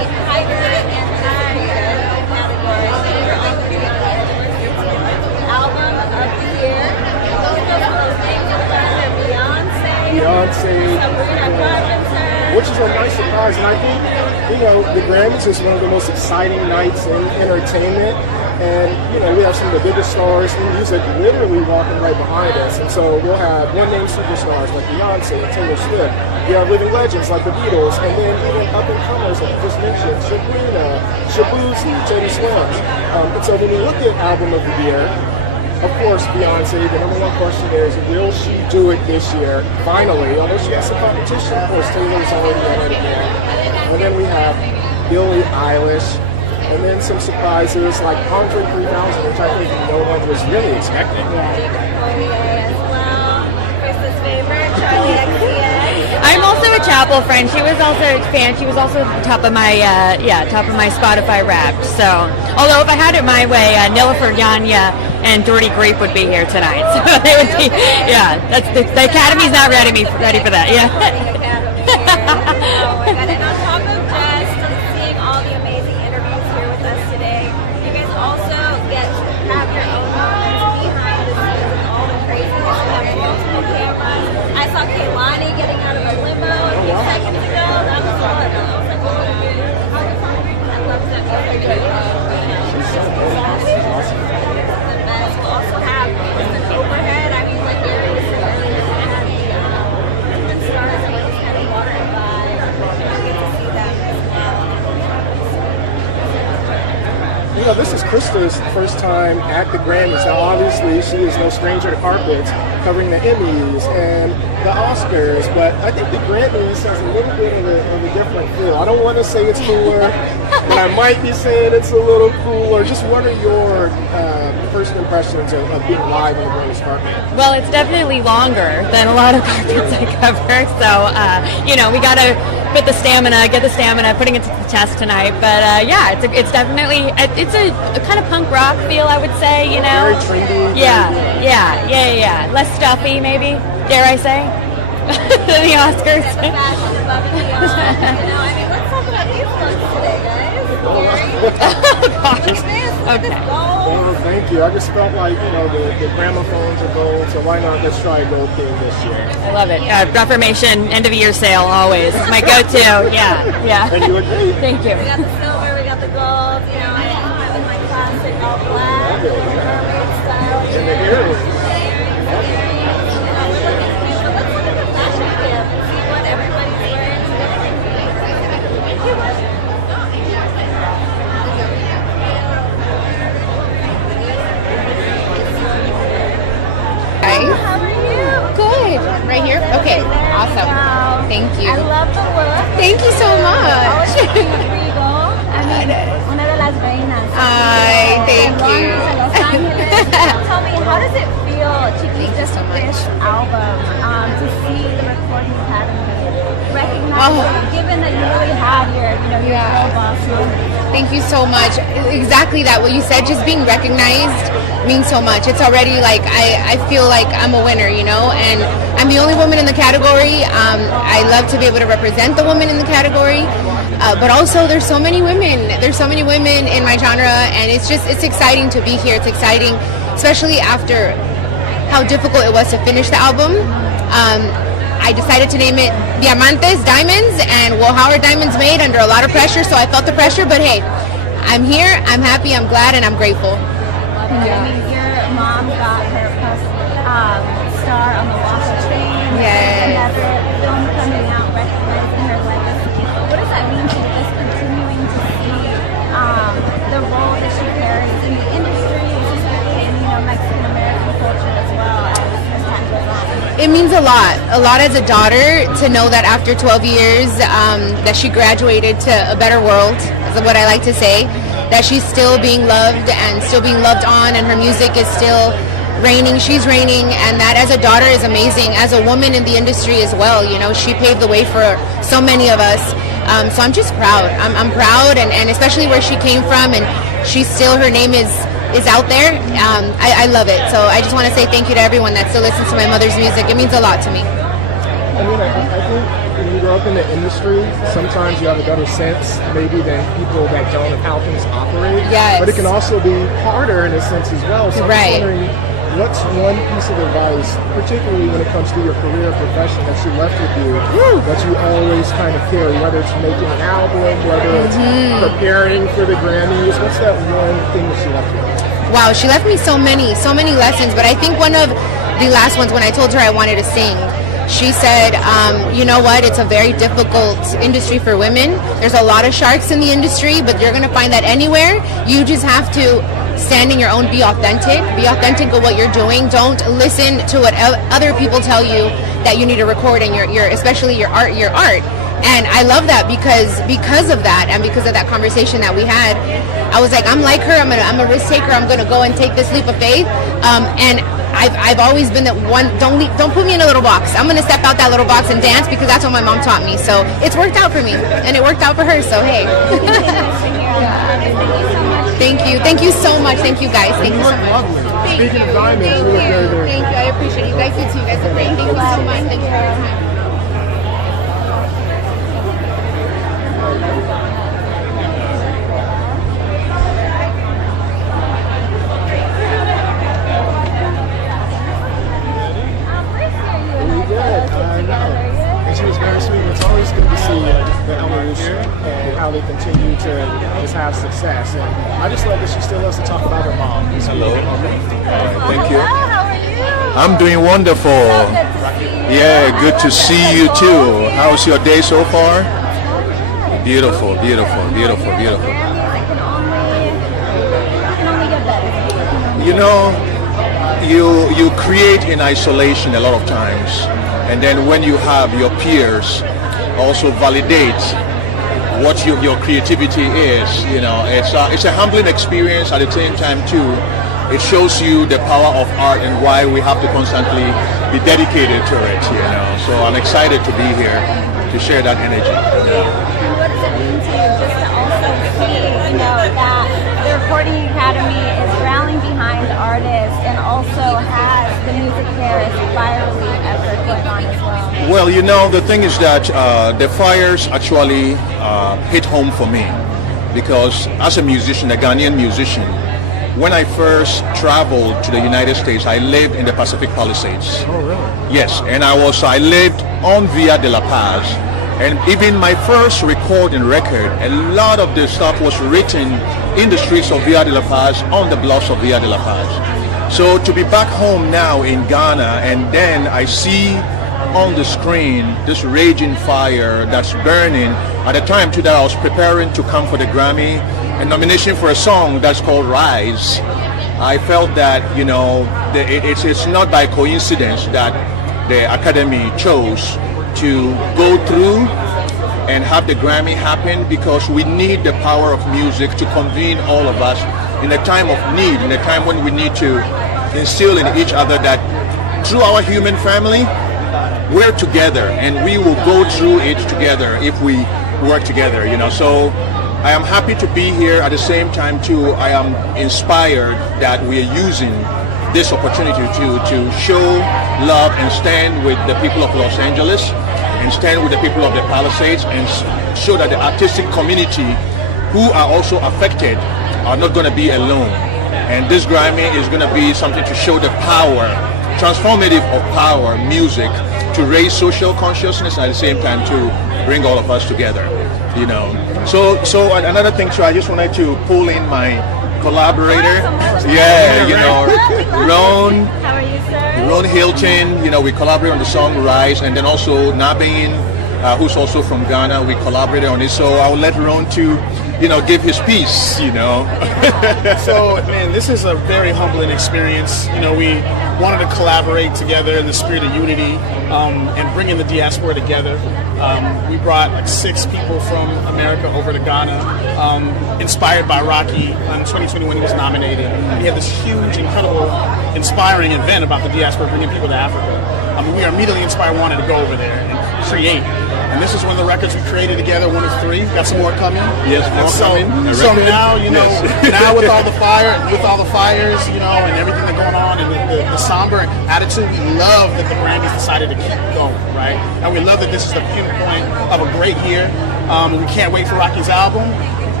Beyoncé, which is a nice surprise. And I think, the Grammys is one of the most exciting nights in entertainment. And, we have some of the biggest stars in music literally walking right behind us. And so we'll have one-name superstars like Beyonce, Taylor Swift. We have living legends like the Beatles. And then even up-and-comers like you just mentioned, Sabrina, Shabuzi, Teddy Swims. And so when we look at Album of the Year, of course, Beyonce, the number one question there is, will she do it this year? Finally, although she has some competition, of course, Taylor's already in it again. And then we have Billie Eilish. And then some surprises like Andre 3000, which I think no one was really expecting. Chris's favorite, Charli XCX. I'm also a Chappell friend. She was also a fan. She was also top of my Spotify Wrapped. So, although if I had it my way, Nilüfer Yanya and Jordy Grape would be here tonight. So they would be, that's the Academy's not ready for that. Yeah. And on top of just seeing all the amazing interviews here with us today, you guys also get to have your own moments behind the scenes with all the craziness. You have multiple cameras. I saw Kehlani getting out of a limo a few seconds ago. That was fun. I was like, oh my goodness. I love that music video. The best. We'll also have an overhead. I mean, like there is the stars that just kind of walking by. This is Krista's first time at the Grammys. Now, obviously, she is no stranger to carpets, covering the Emmys and the Oscars, but I think the Grammys has a little bit of a different feel. I don't want to say it's cooler, but I might be saying it's a little cooler. Just what are your first impressions of being live on the Grammys carpet? Well, it's definitely longer than a lot of carpets I cover. So, we got to get the stamina, putting it to the test tonight. But it's definitely, it's a kind of punk rock feel, I would say, Very trendy. Yeah. Less stuffy, maybe, dare I say, than the Oscars. I mean, let's talk about these looks today, guys. Okay. Well, thank you. I just felt like, the gramophones are gold, so why not let's try a gold theme this year? I love it. Reformation, end of year sale, always. My go-to. Yeah. And you look great. Thank you. We got the silver, we got the gold, I have my classic all black, mermaid style. And the earrings. Let's look at the fashion gift and see what everybody's wearing today. How are you? Good. Right here? Okay. Awesome. Wow. Thank you. I love the look. Thank you so much. Regal. I mean, una de las reinas. Ay, thank you. Los Angeles. Tell me, how does it feel to keep this album, to see the Recording Academy recognize given that you really have your girl boss moment? Thank you so much. Exactly that. What you said, just being recognized means so much. It's already like I feel like I'm a winner, and I'm the only woman in the category. I love to be able to represent the woman in the category, but also there's so many women. There's so many women in my genre, and it's exciting to be here. It's exciting, especially after how difficult it was to finish the album. I decided to name it Diamantes, Diamonds, and how are diamonds made? Under a lot of pressure, so I felt the pressure, but hey, I'm here, I'm happy, I'm glad, and I'm grateful. Yeah. I mean, your mom got her first star on the Walk of Fame. Yes. Another film coming out recognizing her legacy. What does that mean to you, just continuing to see the role that she carries in the industry, specifically in Mexican-American culture as well as time goes on? It means a lot as a daughter to know that after 12 years that she graduated to a better world, is what I like to say, that she's still being loved and still being loved on, and her music is still reigning, she's reigning, and that as a daughter is amazing. As a woman in the industry as well, she paved the way for so many of us. So I'm just proud. I'm proud, and especially where she came from, and she's still, her name is out there. I love it. So I just want to say thank you to everyone that still listens to my mother's music. It means a lot to me. I mean, I think when you grow up in the industry, sometimes you have a better sense maybe than people that don't of how things operate. Yes. But it can also be harder in a sense as well. So I'm just wondering, what's one piece of advice, particularly when it comes to your career or profession, that she left with you, that you always kind of carry, whether it's making an album, whether it's preparing for the Grammys? What's that one thing that she left with you? Wow, she left me so many lessons, but I think one of the last ones, when I told her I wanted to sing, she said, you know what, it's a very difficult industry for women. There's a lot of sharks in the industry, but you're going to find that anywhere. You just have to stand in your own, be authentic with what you're doing. Don't listen to what other people tell you that you need to record in your especially your art. And I love that because of that, and because of that conversation that we had, I was like, I'm like her. I'm a risk taker. I'm gonna go and take this leap of faith. And I've always been that one. Don't put me in a little box. I'm gonna step out that little box and dance, because that's what my mom taught me. So it's worked out for me, and it worked out for her. So hey. Thank you so much. Thank you guys. Thank you so much. Speaking of diamonds, you look very, very Thank you. I appreciate you guys. You too. You guys are great. Thank you so much. Thank you for your time. And she was very sweet. It's always good to see the evolution and how they continue to just have success. And I just love that she still loves to talk about her mom. Hello. Thank you. How are you? I'm doing wonderful. Yeah, good to see you too. How's your day so far? Beautiful, beautiful, beautiful, beautiful. You know, you create in isolation a lot of times, and then when you have your peers also validate what your creativity is, you know, it's a humbling experience. At the same time too, it shows you the power of art and why we have to constantly be dedicated to it, you know. So I'm excited to be here to share that energy. What does it mean to you just to also see, you know, that the Recording Academy is rallying behind artists and also has the Music Paris fire relief effort going on as well? Well, you know, the thing is that the fires actually hit home for me, because as a musician, a Ghanaian musician, when I first traveled to the United States, I lived in the Pacific Palisades. Oh, really? Yes, and I lived on Via de la Paz, and even my first recording record, a lot of the stuff was written in the streets of Via de la Paz, on the bluffs of Via de la Paz. So to be back home now in Ghana, and then I see on the screen this raging fire that's burning. At the time too that I was preparing to come for the Grammy, a nomination for a song that's called Rise, I felt that, you know, it's not by coincidence that the Academy chose to go through and have the Grammy happen, because we need the power of music to convene all of us in a time of need, in a time when we need to instill in each other that through our human family, we're together and we will go through it together if we work together, you know. So I am happy to be here. At the same time too, I am inspired that we are using this opportunity to show love and stand with the people of Los Angeles and stand with the people of the Palisades, and show that the artistic community who are also affected are not going to be alone. And this Grammy is going to be something to show the power, transformative of power, music, to raise social consciousness, and at the same time to bring all of us together, you know. So another thing too, I just wanted to pull in my collaborator. Yeah, you know, Roan. How are you, sir? Roan Hilton, you know, we collaborate on the song Rise, and then also Nabin, who's also from Ghana, we collaborated on it. So I'll let Roan to, you know, give his piece, you know. So, man, this is a very humbling experience. You know, we wanted to collaborate together in the spirit of unity and bringing the diaspora together. We brought like 6 people from America over to Ghana, inspired by Rocky in 2020 when he was nominated. We had this huge, incredible, inspiring event about the diaspora bringing people to Africa. We are immediately inspired, wanted to go over there and create. And this is one of the records we created together, one of 3. Got some more coming. Yes, more coming. So now, you know, now with all the fires, you know, and everything that's going on, and the somber attitude, we love that the Grammys decided to keep going, right? And we love that this is the pinpoint of a great year. We can't wait for Rocky's album.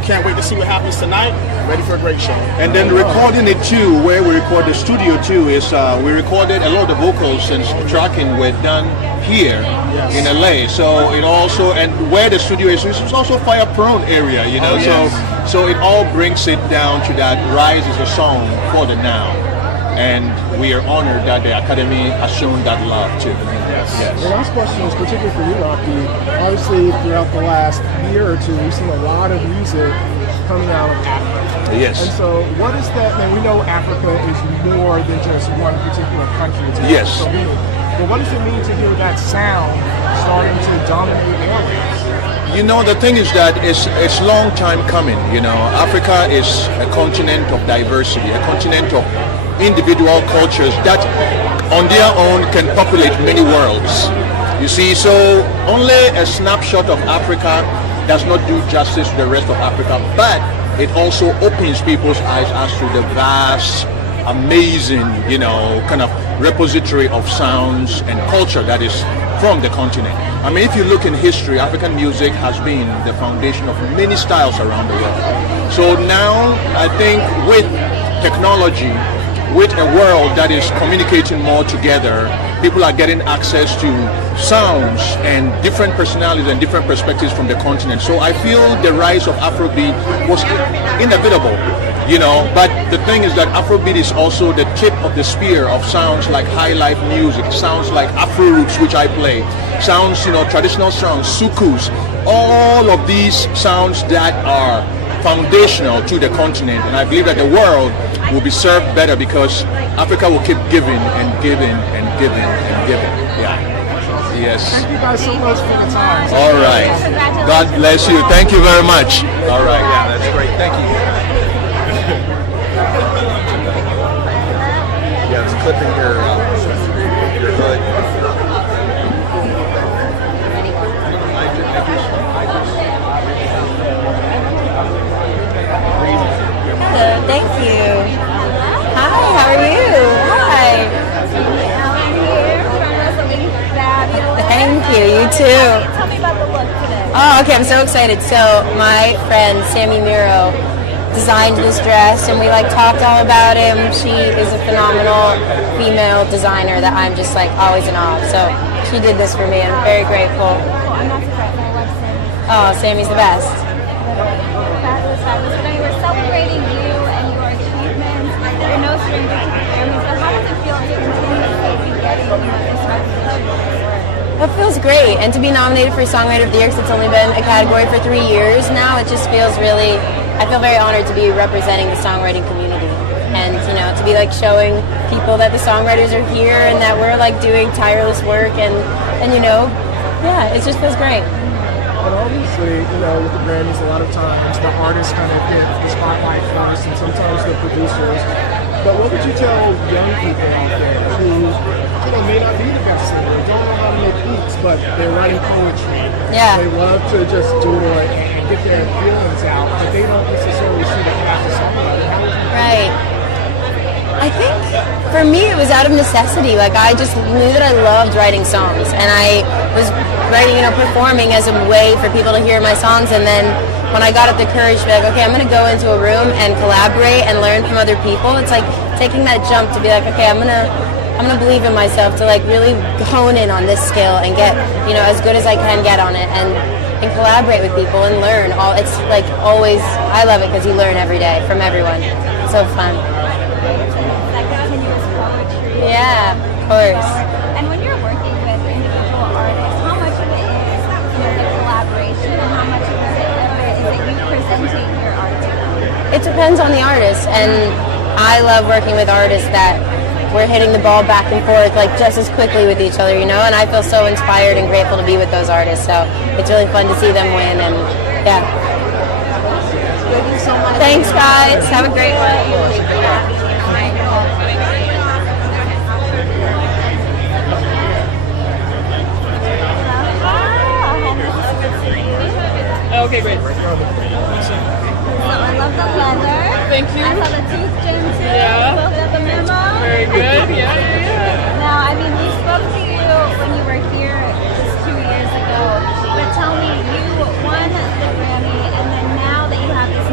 can't wait to see what happens tonight. Ready for a great show. And then recording it too, where we record the studio too, is we recorded a lot of the vocals and tracking were done here in LA. So it also, and where the studio is, it's also fire prone area, you know. So it all brings it down to that Rise is a song for the now. And we are honored that the Academy has shown that love too. Yes. The last question is particularly for you, Rocky. Obviously, throughout the last year or two, we've seen a lot of music coming out of Africa. Yes. And so, what is that? And we know Africa is more than just one particular country. Yes. But what does it mean to hear that sound starting to dominate airwaves? You know, the thing is that it's long time coming. You know, Africa is a continent of diversity, a continent of individual cultures that on their own can populate many worlds. You see, so only a snapshot of Africa does not do justice to the rest of Africa, but it also opens people's eyes as to the vast, amazing, you know, kind of repository of sounds and culture that is from the continent. I mean, if you look in history, African music has been the foundation of many styles around the world. So now, I think with technology, with a world that is communicating more together, people are getting access to sounds and different personalities and different perspectives from the continent. So I feel the rise of Afrobeat was inevitable, you know, but the thing is that Afrobeat is also the tip of the spear of sounds like high life music, sounds like Afro roots, which I play, sounds, you know, traditional sounds, sukus, all of these sounds that are foundational to the continent, and I believe that the world will be served better because Africa will keep giving and giving and giving and giving. Yeah. Yes. Thank you guys so much for the time. All right. God bless you. Thank you very much. All right. Yeah, that's great. Thank you. Yeah, it's clipping your hood. Thank you. Hi, how are you? Hi. Thank you, you too. Tell me about the look today. Oh, okay, I'm so excited. So my friend Sammy Miro designed this dress and we talked all about him. She is a phenomenal female designer that I'm just always in awe of. So she did this for me. I'm very grateful. I'm not surprised. I love Sammy. Oh, Sammy's the best. Fabulous, fabulous. Today we're celebrating you and your achievements. You're no stranger to the Grammys, so how does it feel to continuously be getting this recognition? It feels great, and to be nominated for Songwriter of the Year, because it's only been a category for 3 years now, it just feels really, I feel very honored to be representing the songwriting community, and to be showing people that the songwriters are here and that we're doing tireless work, and yeah, it just feels great. But obviously, with the Grammys, a lot of times the artists kind of get the spotlight first, and sometimes the producers. But what would you tell young people out there who, may not be the best singer, don't know how to make beats, but they're writing poetry? Yeah. They love to just doodle it and get their feelings out, but they don't necessarily see the path of songwriting. Right. I think for me it was out of necessity. I just knew that I loved writing songs, and I was writing, performing as a way for people to hear my songs. And then when I got up the courage to be okay, I'm going to go into a room and collaborate and learn from other people. It's taking that jump to be okay, I'm gonna believe in myself to really hone in on this skill and get as good as I can get on it and collaborate with people and learn. It's always, I love it because you learn every day from everyone. It's so fun. That continuous poetry. Yeah, of course. And when you're working with individual artists, how much of it is the collaboration and how much of it is it you presenting your art to them? It depends on the artist, and I love working with artists that we're hitting the ball back and forth just as quickly with each other, and I feel so inspired and grateful to be with those artists, so it's really fun to see them win, and yeah. Thanks guys, have a great one. Okay, great. So I love the leather. Thank you. I saw the tooth gem too. Yeah. Looked at the memo. Very good. Yeah. Now, we spoke to you when you were here just 2 years ago. But tell me, you won the Grammy, and then now that you have this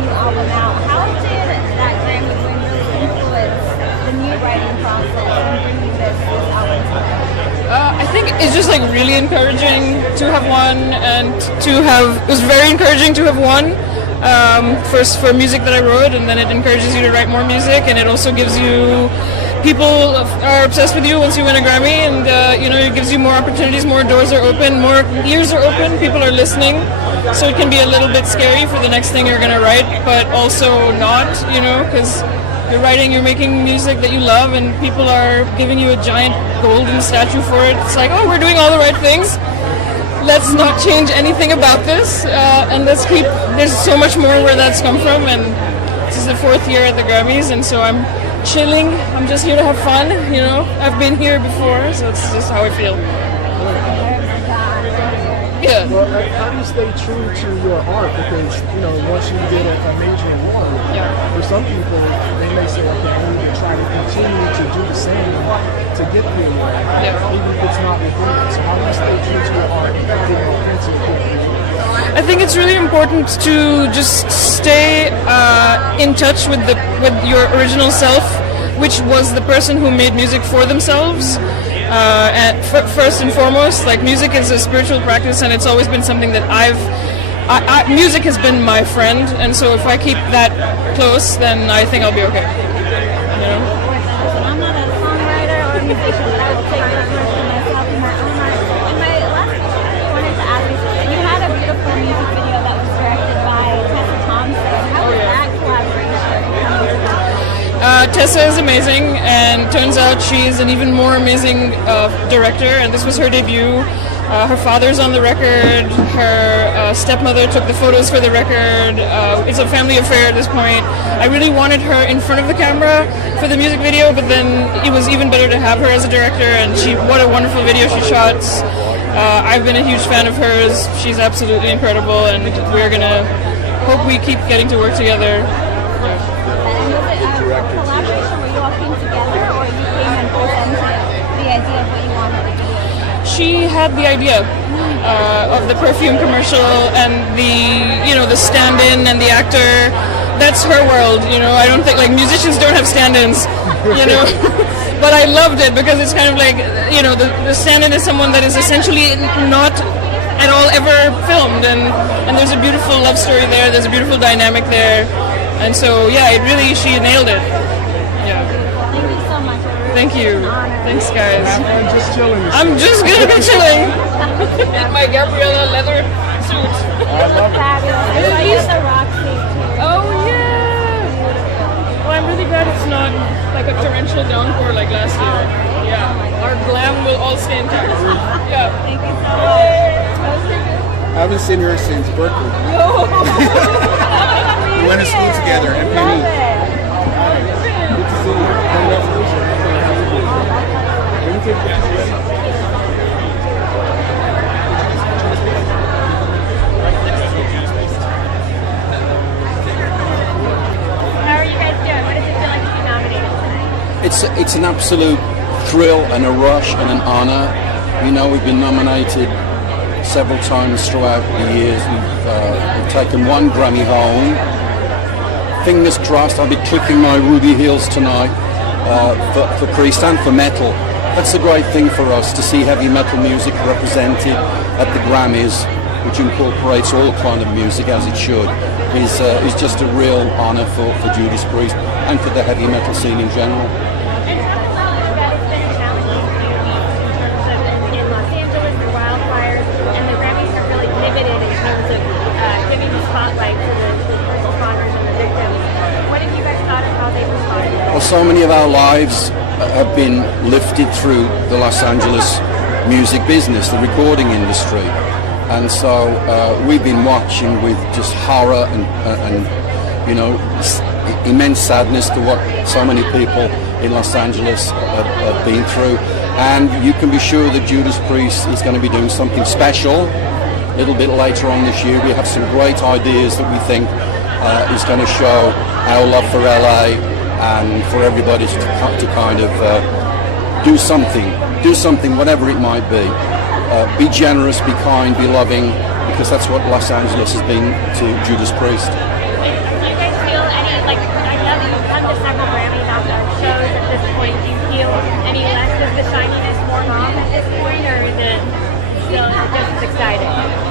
think it's just like really encouraging to have won, and it was very encouraging to have won. First for music that I wrote, and then it encourages you to write more music, and it also gives you, people are obsessed with you once you win a Grammy, and it gives you more opportunities, more doors are open, more ears are open, people are listening, so it can be a little bit scary for the next thing you're going to write, but also not, because you're making music that you love, and people are giving you a giant golden statue for it. It's like, oh, we're doing all the right things. Let's not change anything about this, and there's so much more where that's come from, and this is the 4th year at the Grammys, and so I'm chilling. I'm just here to have fun, I've been here before, so it's just how I feel. Yeah. Well, how do you stay true to your art? Because, once you get a major award, for some people, they may say, okay, I need to try to continue to do the same to get the award, even if it's not recorded. So how do you stay true to your art and get authentic? I think it's really important to just stay in touch with your original self, which was the person who made music for themselves. And first and foremost, like, music is a spiritual practice, and it's always been something that music has been my friend, and so if I keep that close, then I think I'll be okay. I'm not a songwriter or a musician, but I will take this question myself in my own life. And my last question I wanted to ask is, you had a beautiful music video that was directed by Tessa Thompson. How was that collaboration? Tessa is amazing, and turns out she's an even more amazing director, and this was her debut. Her father's on the record, her stepmother took the photos for the record. It's a family affair at this point. I really wanted her in front of the camera for the music video, but then it was even better to have her as a director, and what a wonderful video she shot. I've been a huge fan of hers. She's absolutely incredible, and we're going to hope we keep getting to work together. Collaboration where you all came together, or you came and presented the idea of what you wanted to do? She had the idea of the perfume commercial and the stand-in and the actor. That's her world, I don't think, like, musicians don't have stand-ins, But I loved it because it's kind of like, the stand-in is someone that is essentially not at all ever filmed, and there's a beautiful love story there, there's a beautiful dynamic there. And so, she nailed it. Yeah. Thank you so much. Thank you. Thanks, guys. I'm just chilling. I'm just gonna be chilling in my Gabriella leather suit. I love it. Use the rock sleeve. Oh yeah. Well, I'm really glad it's not like a torrential downpour like last year. Yeah. Our glam will all stay intact. Yeah. Thank you so much. I haven't seen her since Berkeley. We went to school together at Penny. Good to see you. Congratulations. Can you take pictures? How are you guys doing? What does it feel like to be nominated tonight? It's an absolute thrill and a rush and an honor. We've been nominated several times throughout the years. We've taken one Grammy home. Fingers crossed, I'll be clicking my ruby heels tonight for Priest and for metal. That's the great thing for us, to see heavy metal music represented at the Grammys, which incorporates all kind of music as it should, is just a real honor for Judas Priest and for the heavy metal scene in general. Well, so many of our lives have been lifted through the Los Angeles music business, the recording industry, and so we've been watching with just horror and immense sadness to what so many people in Los Angeles have been through. And you can be sure that Judas Priest is going to be doing something special a little bit later on this year. We have some great ideas that we think is going to show our love for LA and for everybody to kind of do something, whatever it might be. Be generous, be kind, be loving, because that's what Los Angeles has been to Judas Priest. Do you guys feel any, I know that you've come to several Grammy shows at this point, do you feel any less of the shininess worn off at this point, or is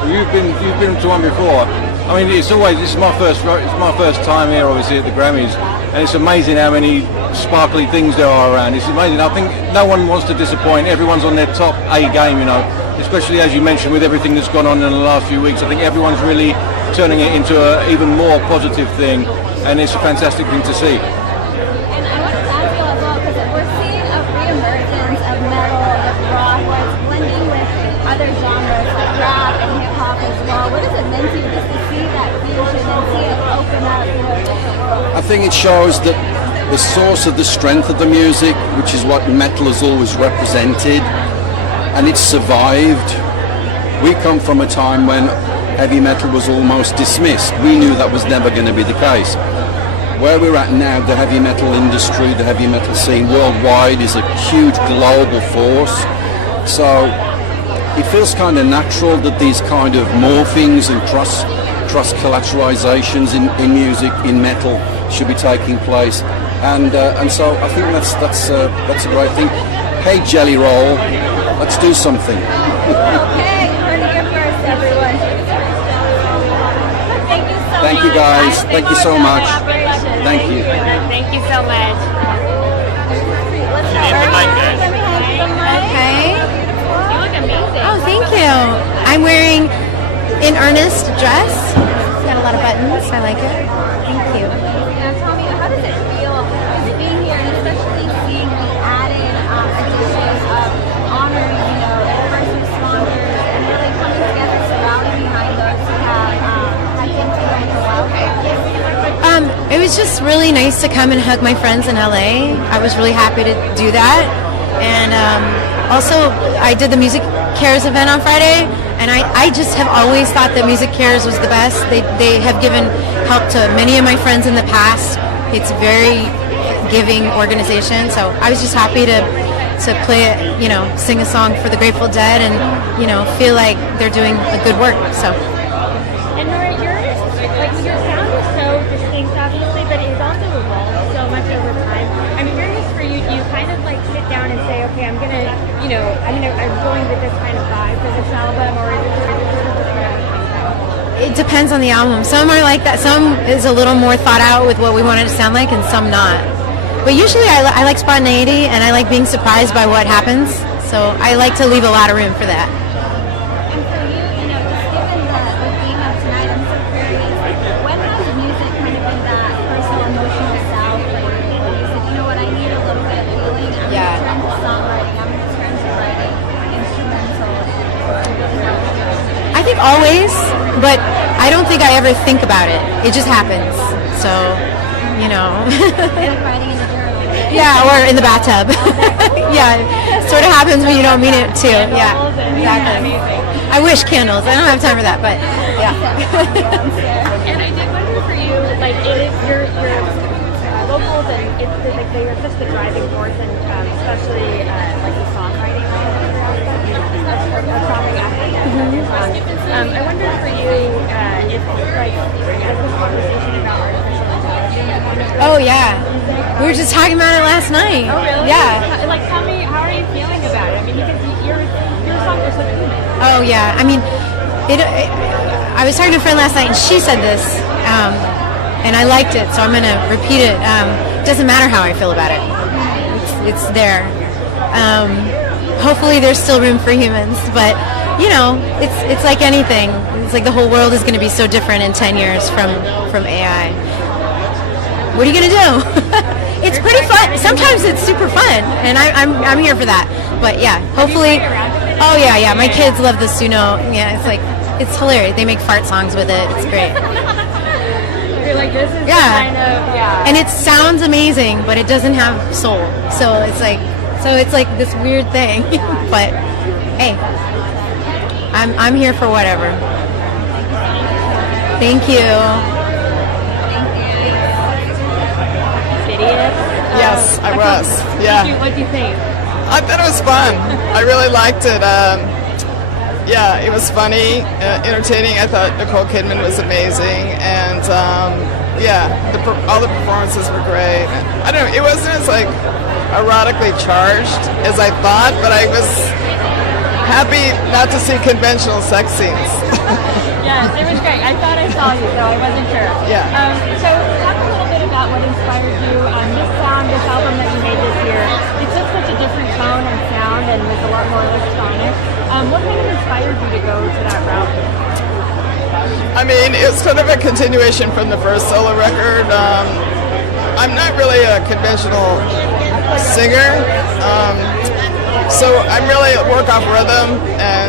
You've been to one before. I mean, it's my first time here, obviously at the Grammys, and it's amazing how many sparkly things there are around. It's amazing. I think no one wants to disappoint. Everyone's on their top A game, you know. Especially as you mentioned, with everything that's gone on in the last few weeks, I think everyone's really turning it into an even more positive thing, and it's a fantastic thing to see. And I want to ask you as well, because we're seeing a re-emergence of metal, of rock, where it's blending with other genres like rap and hip hop as well. What does it mean to you just to see that fusion and see it open up, you know, a different world? I think it shows that the source of the strength of the music, which is what metal has always represented, and it's survived. We come from a time when heavy metal was almost dismissed. We knew that was never going to be the case. Where we're at now, the heavy metal industry, the heavy metal scene worldwide is a huge global force. So it feels kind of natural that these kind of morphings and cross-collateralizations in music, in metal, should be taking place. And so I think that's a great thing. Hey, Jelly Roll, let's do something. Okay, heard it here first, everyone. Thank you so much. Thank you, guys. Thank you so much. Thank you. Thank you so much. Let's go. Let me have some mic. Okay. You look amazing. Oh, thank you. I'm wearing an earnest dress. It's got a lot of buttons. I like it. Thank you. Now tell me, how does it feel being here, and especially seeing the added addition of honoring, you know, first responders and really coming together, surrounding behind those who have been through the wildfire? It was just really nice to come and hug my friends in LA. I was really happy to do that. And also, I did the Music Cares event on Friday, and I just have always thought that Music Cares was the best. They have given help to many of my friends in the past. It's a very giving organization, so I was just happy to play it, you know, sing a song for the Grateful Dead, and, you know, feel like they're doing a good work. So. And Nora, your sound is so distinct, obviously, but it's also evolved so much over time. I mean, curious for you, do you kind of like sit down and say, okay, I'm going with this kind of vibe for this album, or is it sort of It depends on the album. Some are like that. Some is a little more thought out with what we want it to sound like, and some not. But usually I like spontaneity, and I like being surprised by what happens. So I like to leave a lot of room for that. And for you, you know, just given the theme of tonight, I'm so curious, when has music kind of been that personal, emotional salve for you? You said, you know what, I need a little bit of healing. I'm going to turn to songwriting. I'm going to turn to writing instrumental. I think always, but I don't think I ever think about it. It just happens. So, you know. Writing in the journal. Yeah, or in the bathtub. Yeah, it sort of happens when you don't mean it too. Yeah, exactly. I wish candles. I don't have time for that, but yeah. And I did wonder for you, like, it is your vocals, and it's like they are such the driving force, and especially like the songwriting of dropping after that. I wonder for you if like as this conversation about artificial intelligence. Oh yeah, we were just talking about it last night. Oh really? Yeah. Like, tell me, how are you feeling about it? I mean, because your songs are so human. Oh yeah, I mean, I was talking to a friend last night, and she said this, and I liked it, so I'm going to repeat it. It doesn't matter how I feel about it. It's there. Hopefully there's still room for humans, but, you know, it's like anything. It's like the whole world is going to be so different in 10 years from AI. What are you going to do? It's pretty fun. Sometimes it's super fun, and I'm here for that. But yeah, hopefully. Oh yeah. My kids love the Suno. Yeah, it's hilarious. They make fart songs with it. It's great. You're like, this is kind of And it sounds amazing, but it doesn't have soul. So it's like this weird thing. But hey, I'm here for whatever. Thank you. Yes, I was. Yeah. What do you think? I thought it was fun. I really liked it. Yeah, it was funny, entertaining. I thought Nicole Kidman was amazing, and yeah, all the performances were great. I don't know, it wasn't as like erotically charged as I thought, but I was happy not to see conventional sex scenes. Yes, it was great. I thought I saw you, so I wasn't sure. Yeah. So talk a little bit about what inspired you on this song, this album that you made this year. It took such a different tone and sound and was a lot more electronic. What kind of inspired you to go to that route? I mean, it's sort of a continuation from the first solo record. I'm not really a conventional singer, so I'm really work off rhythm and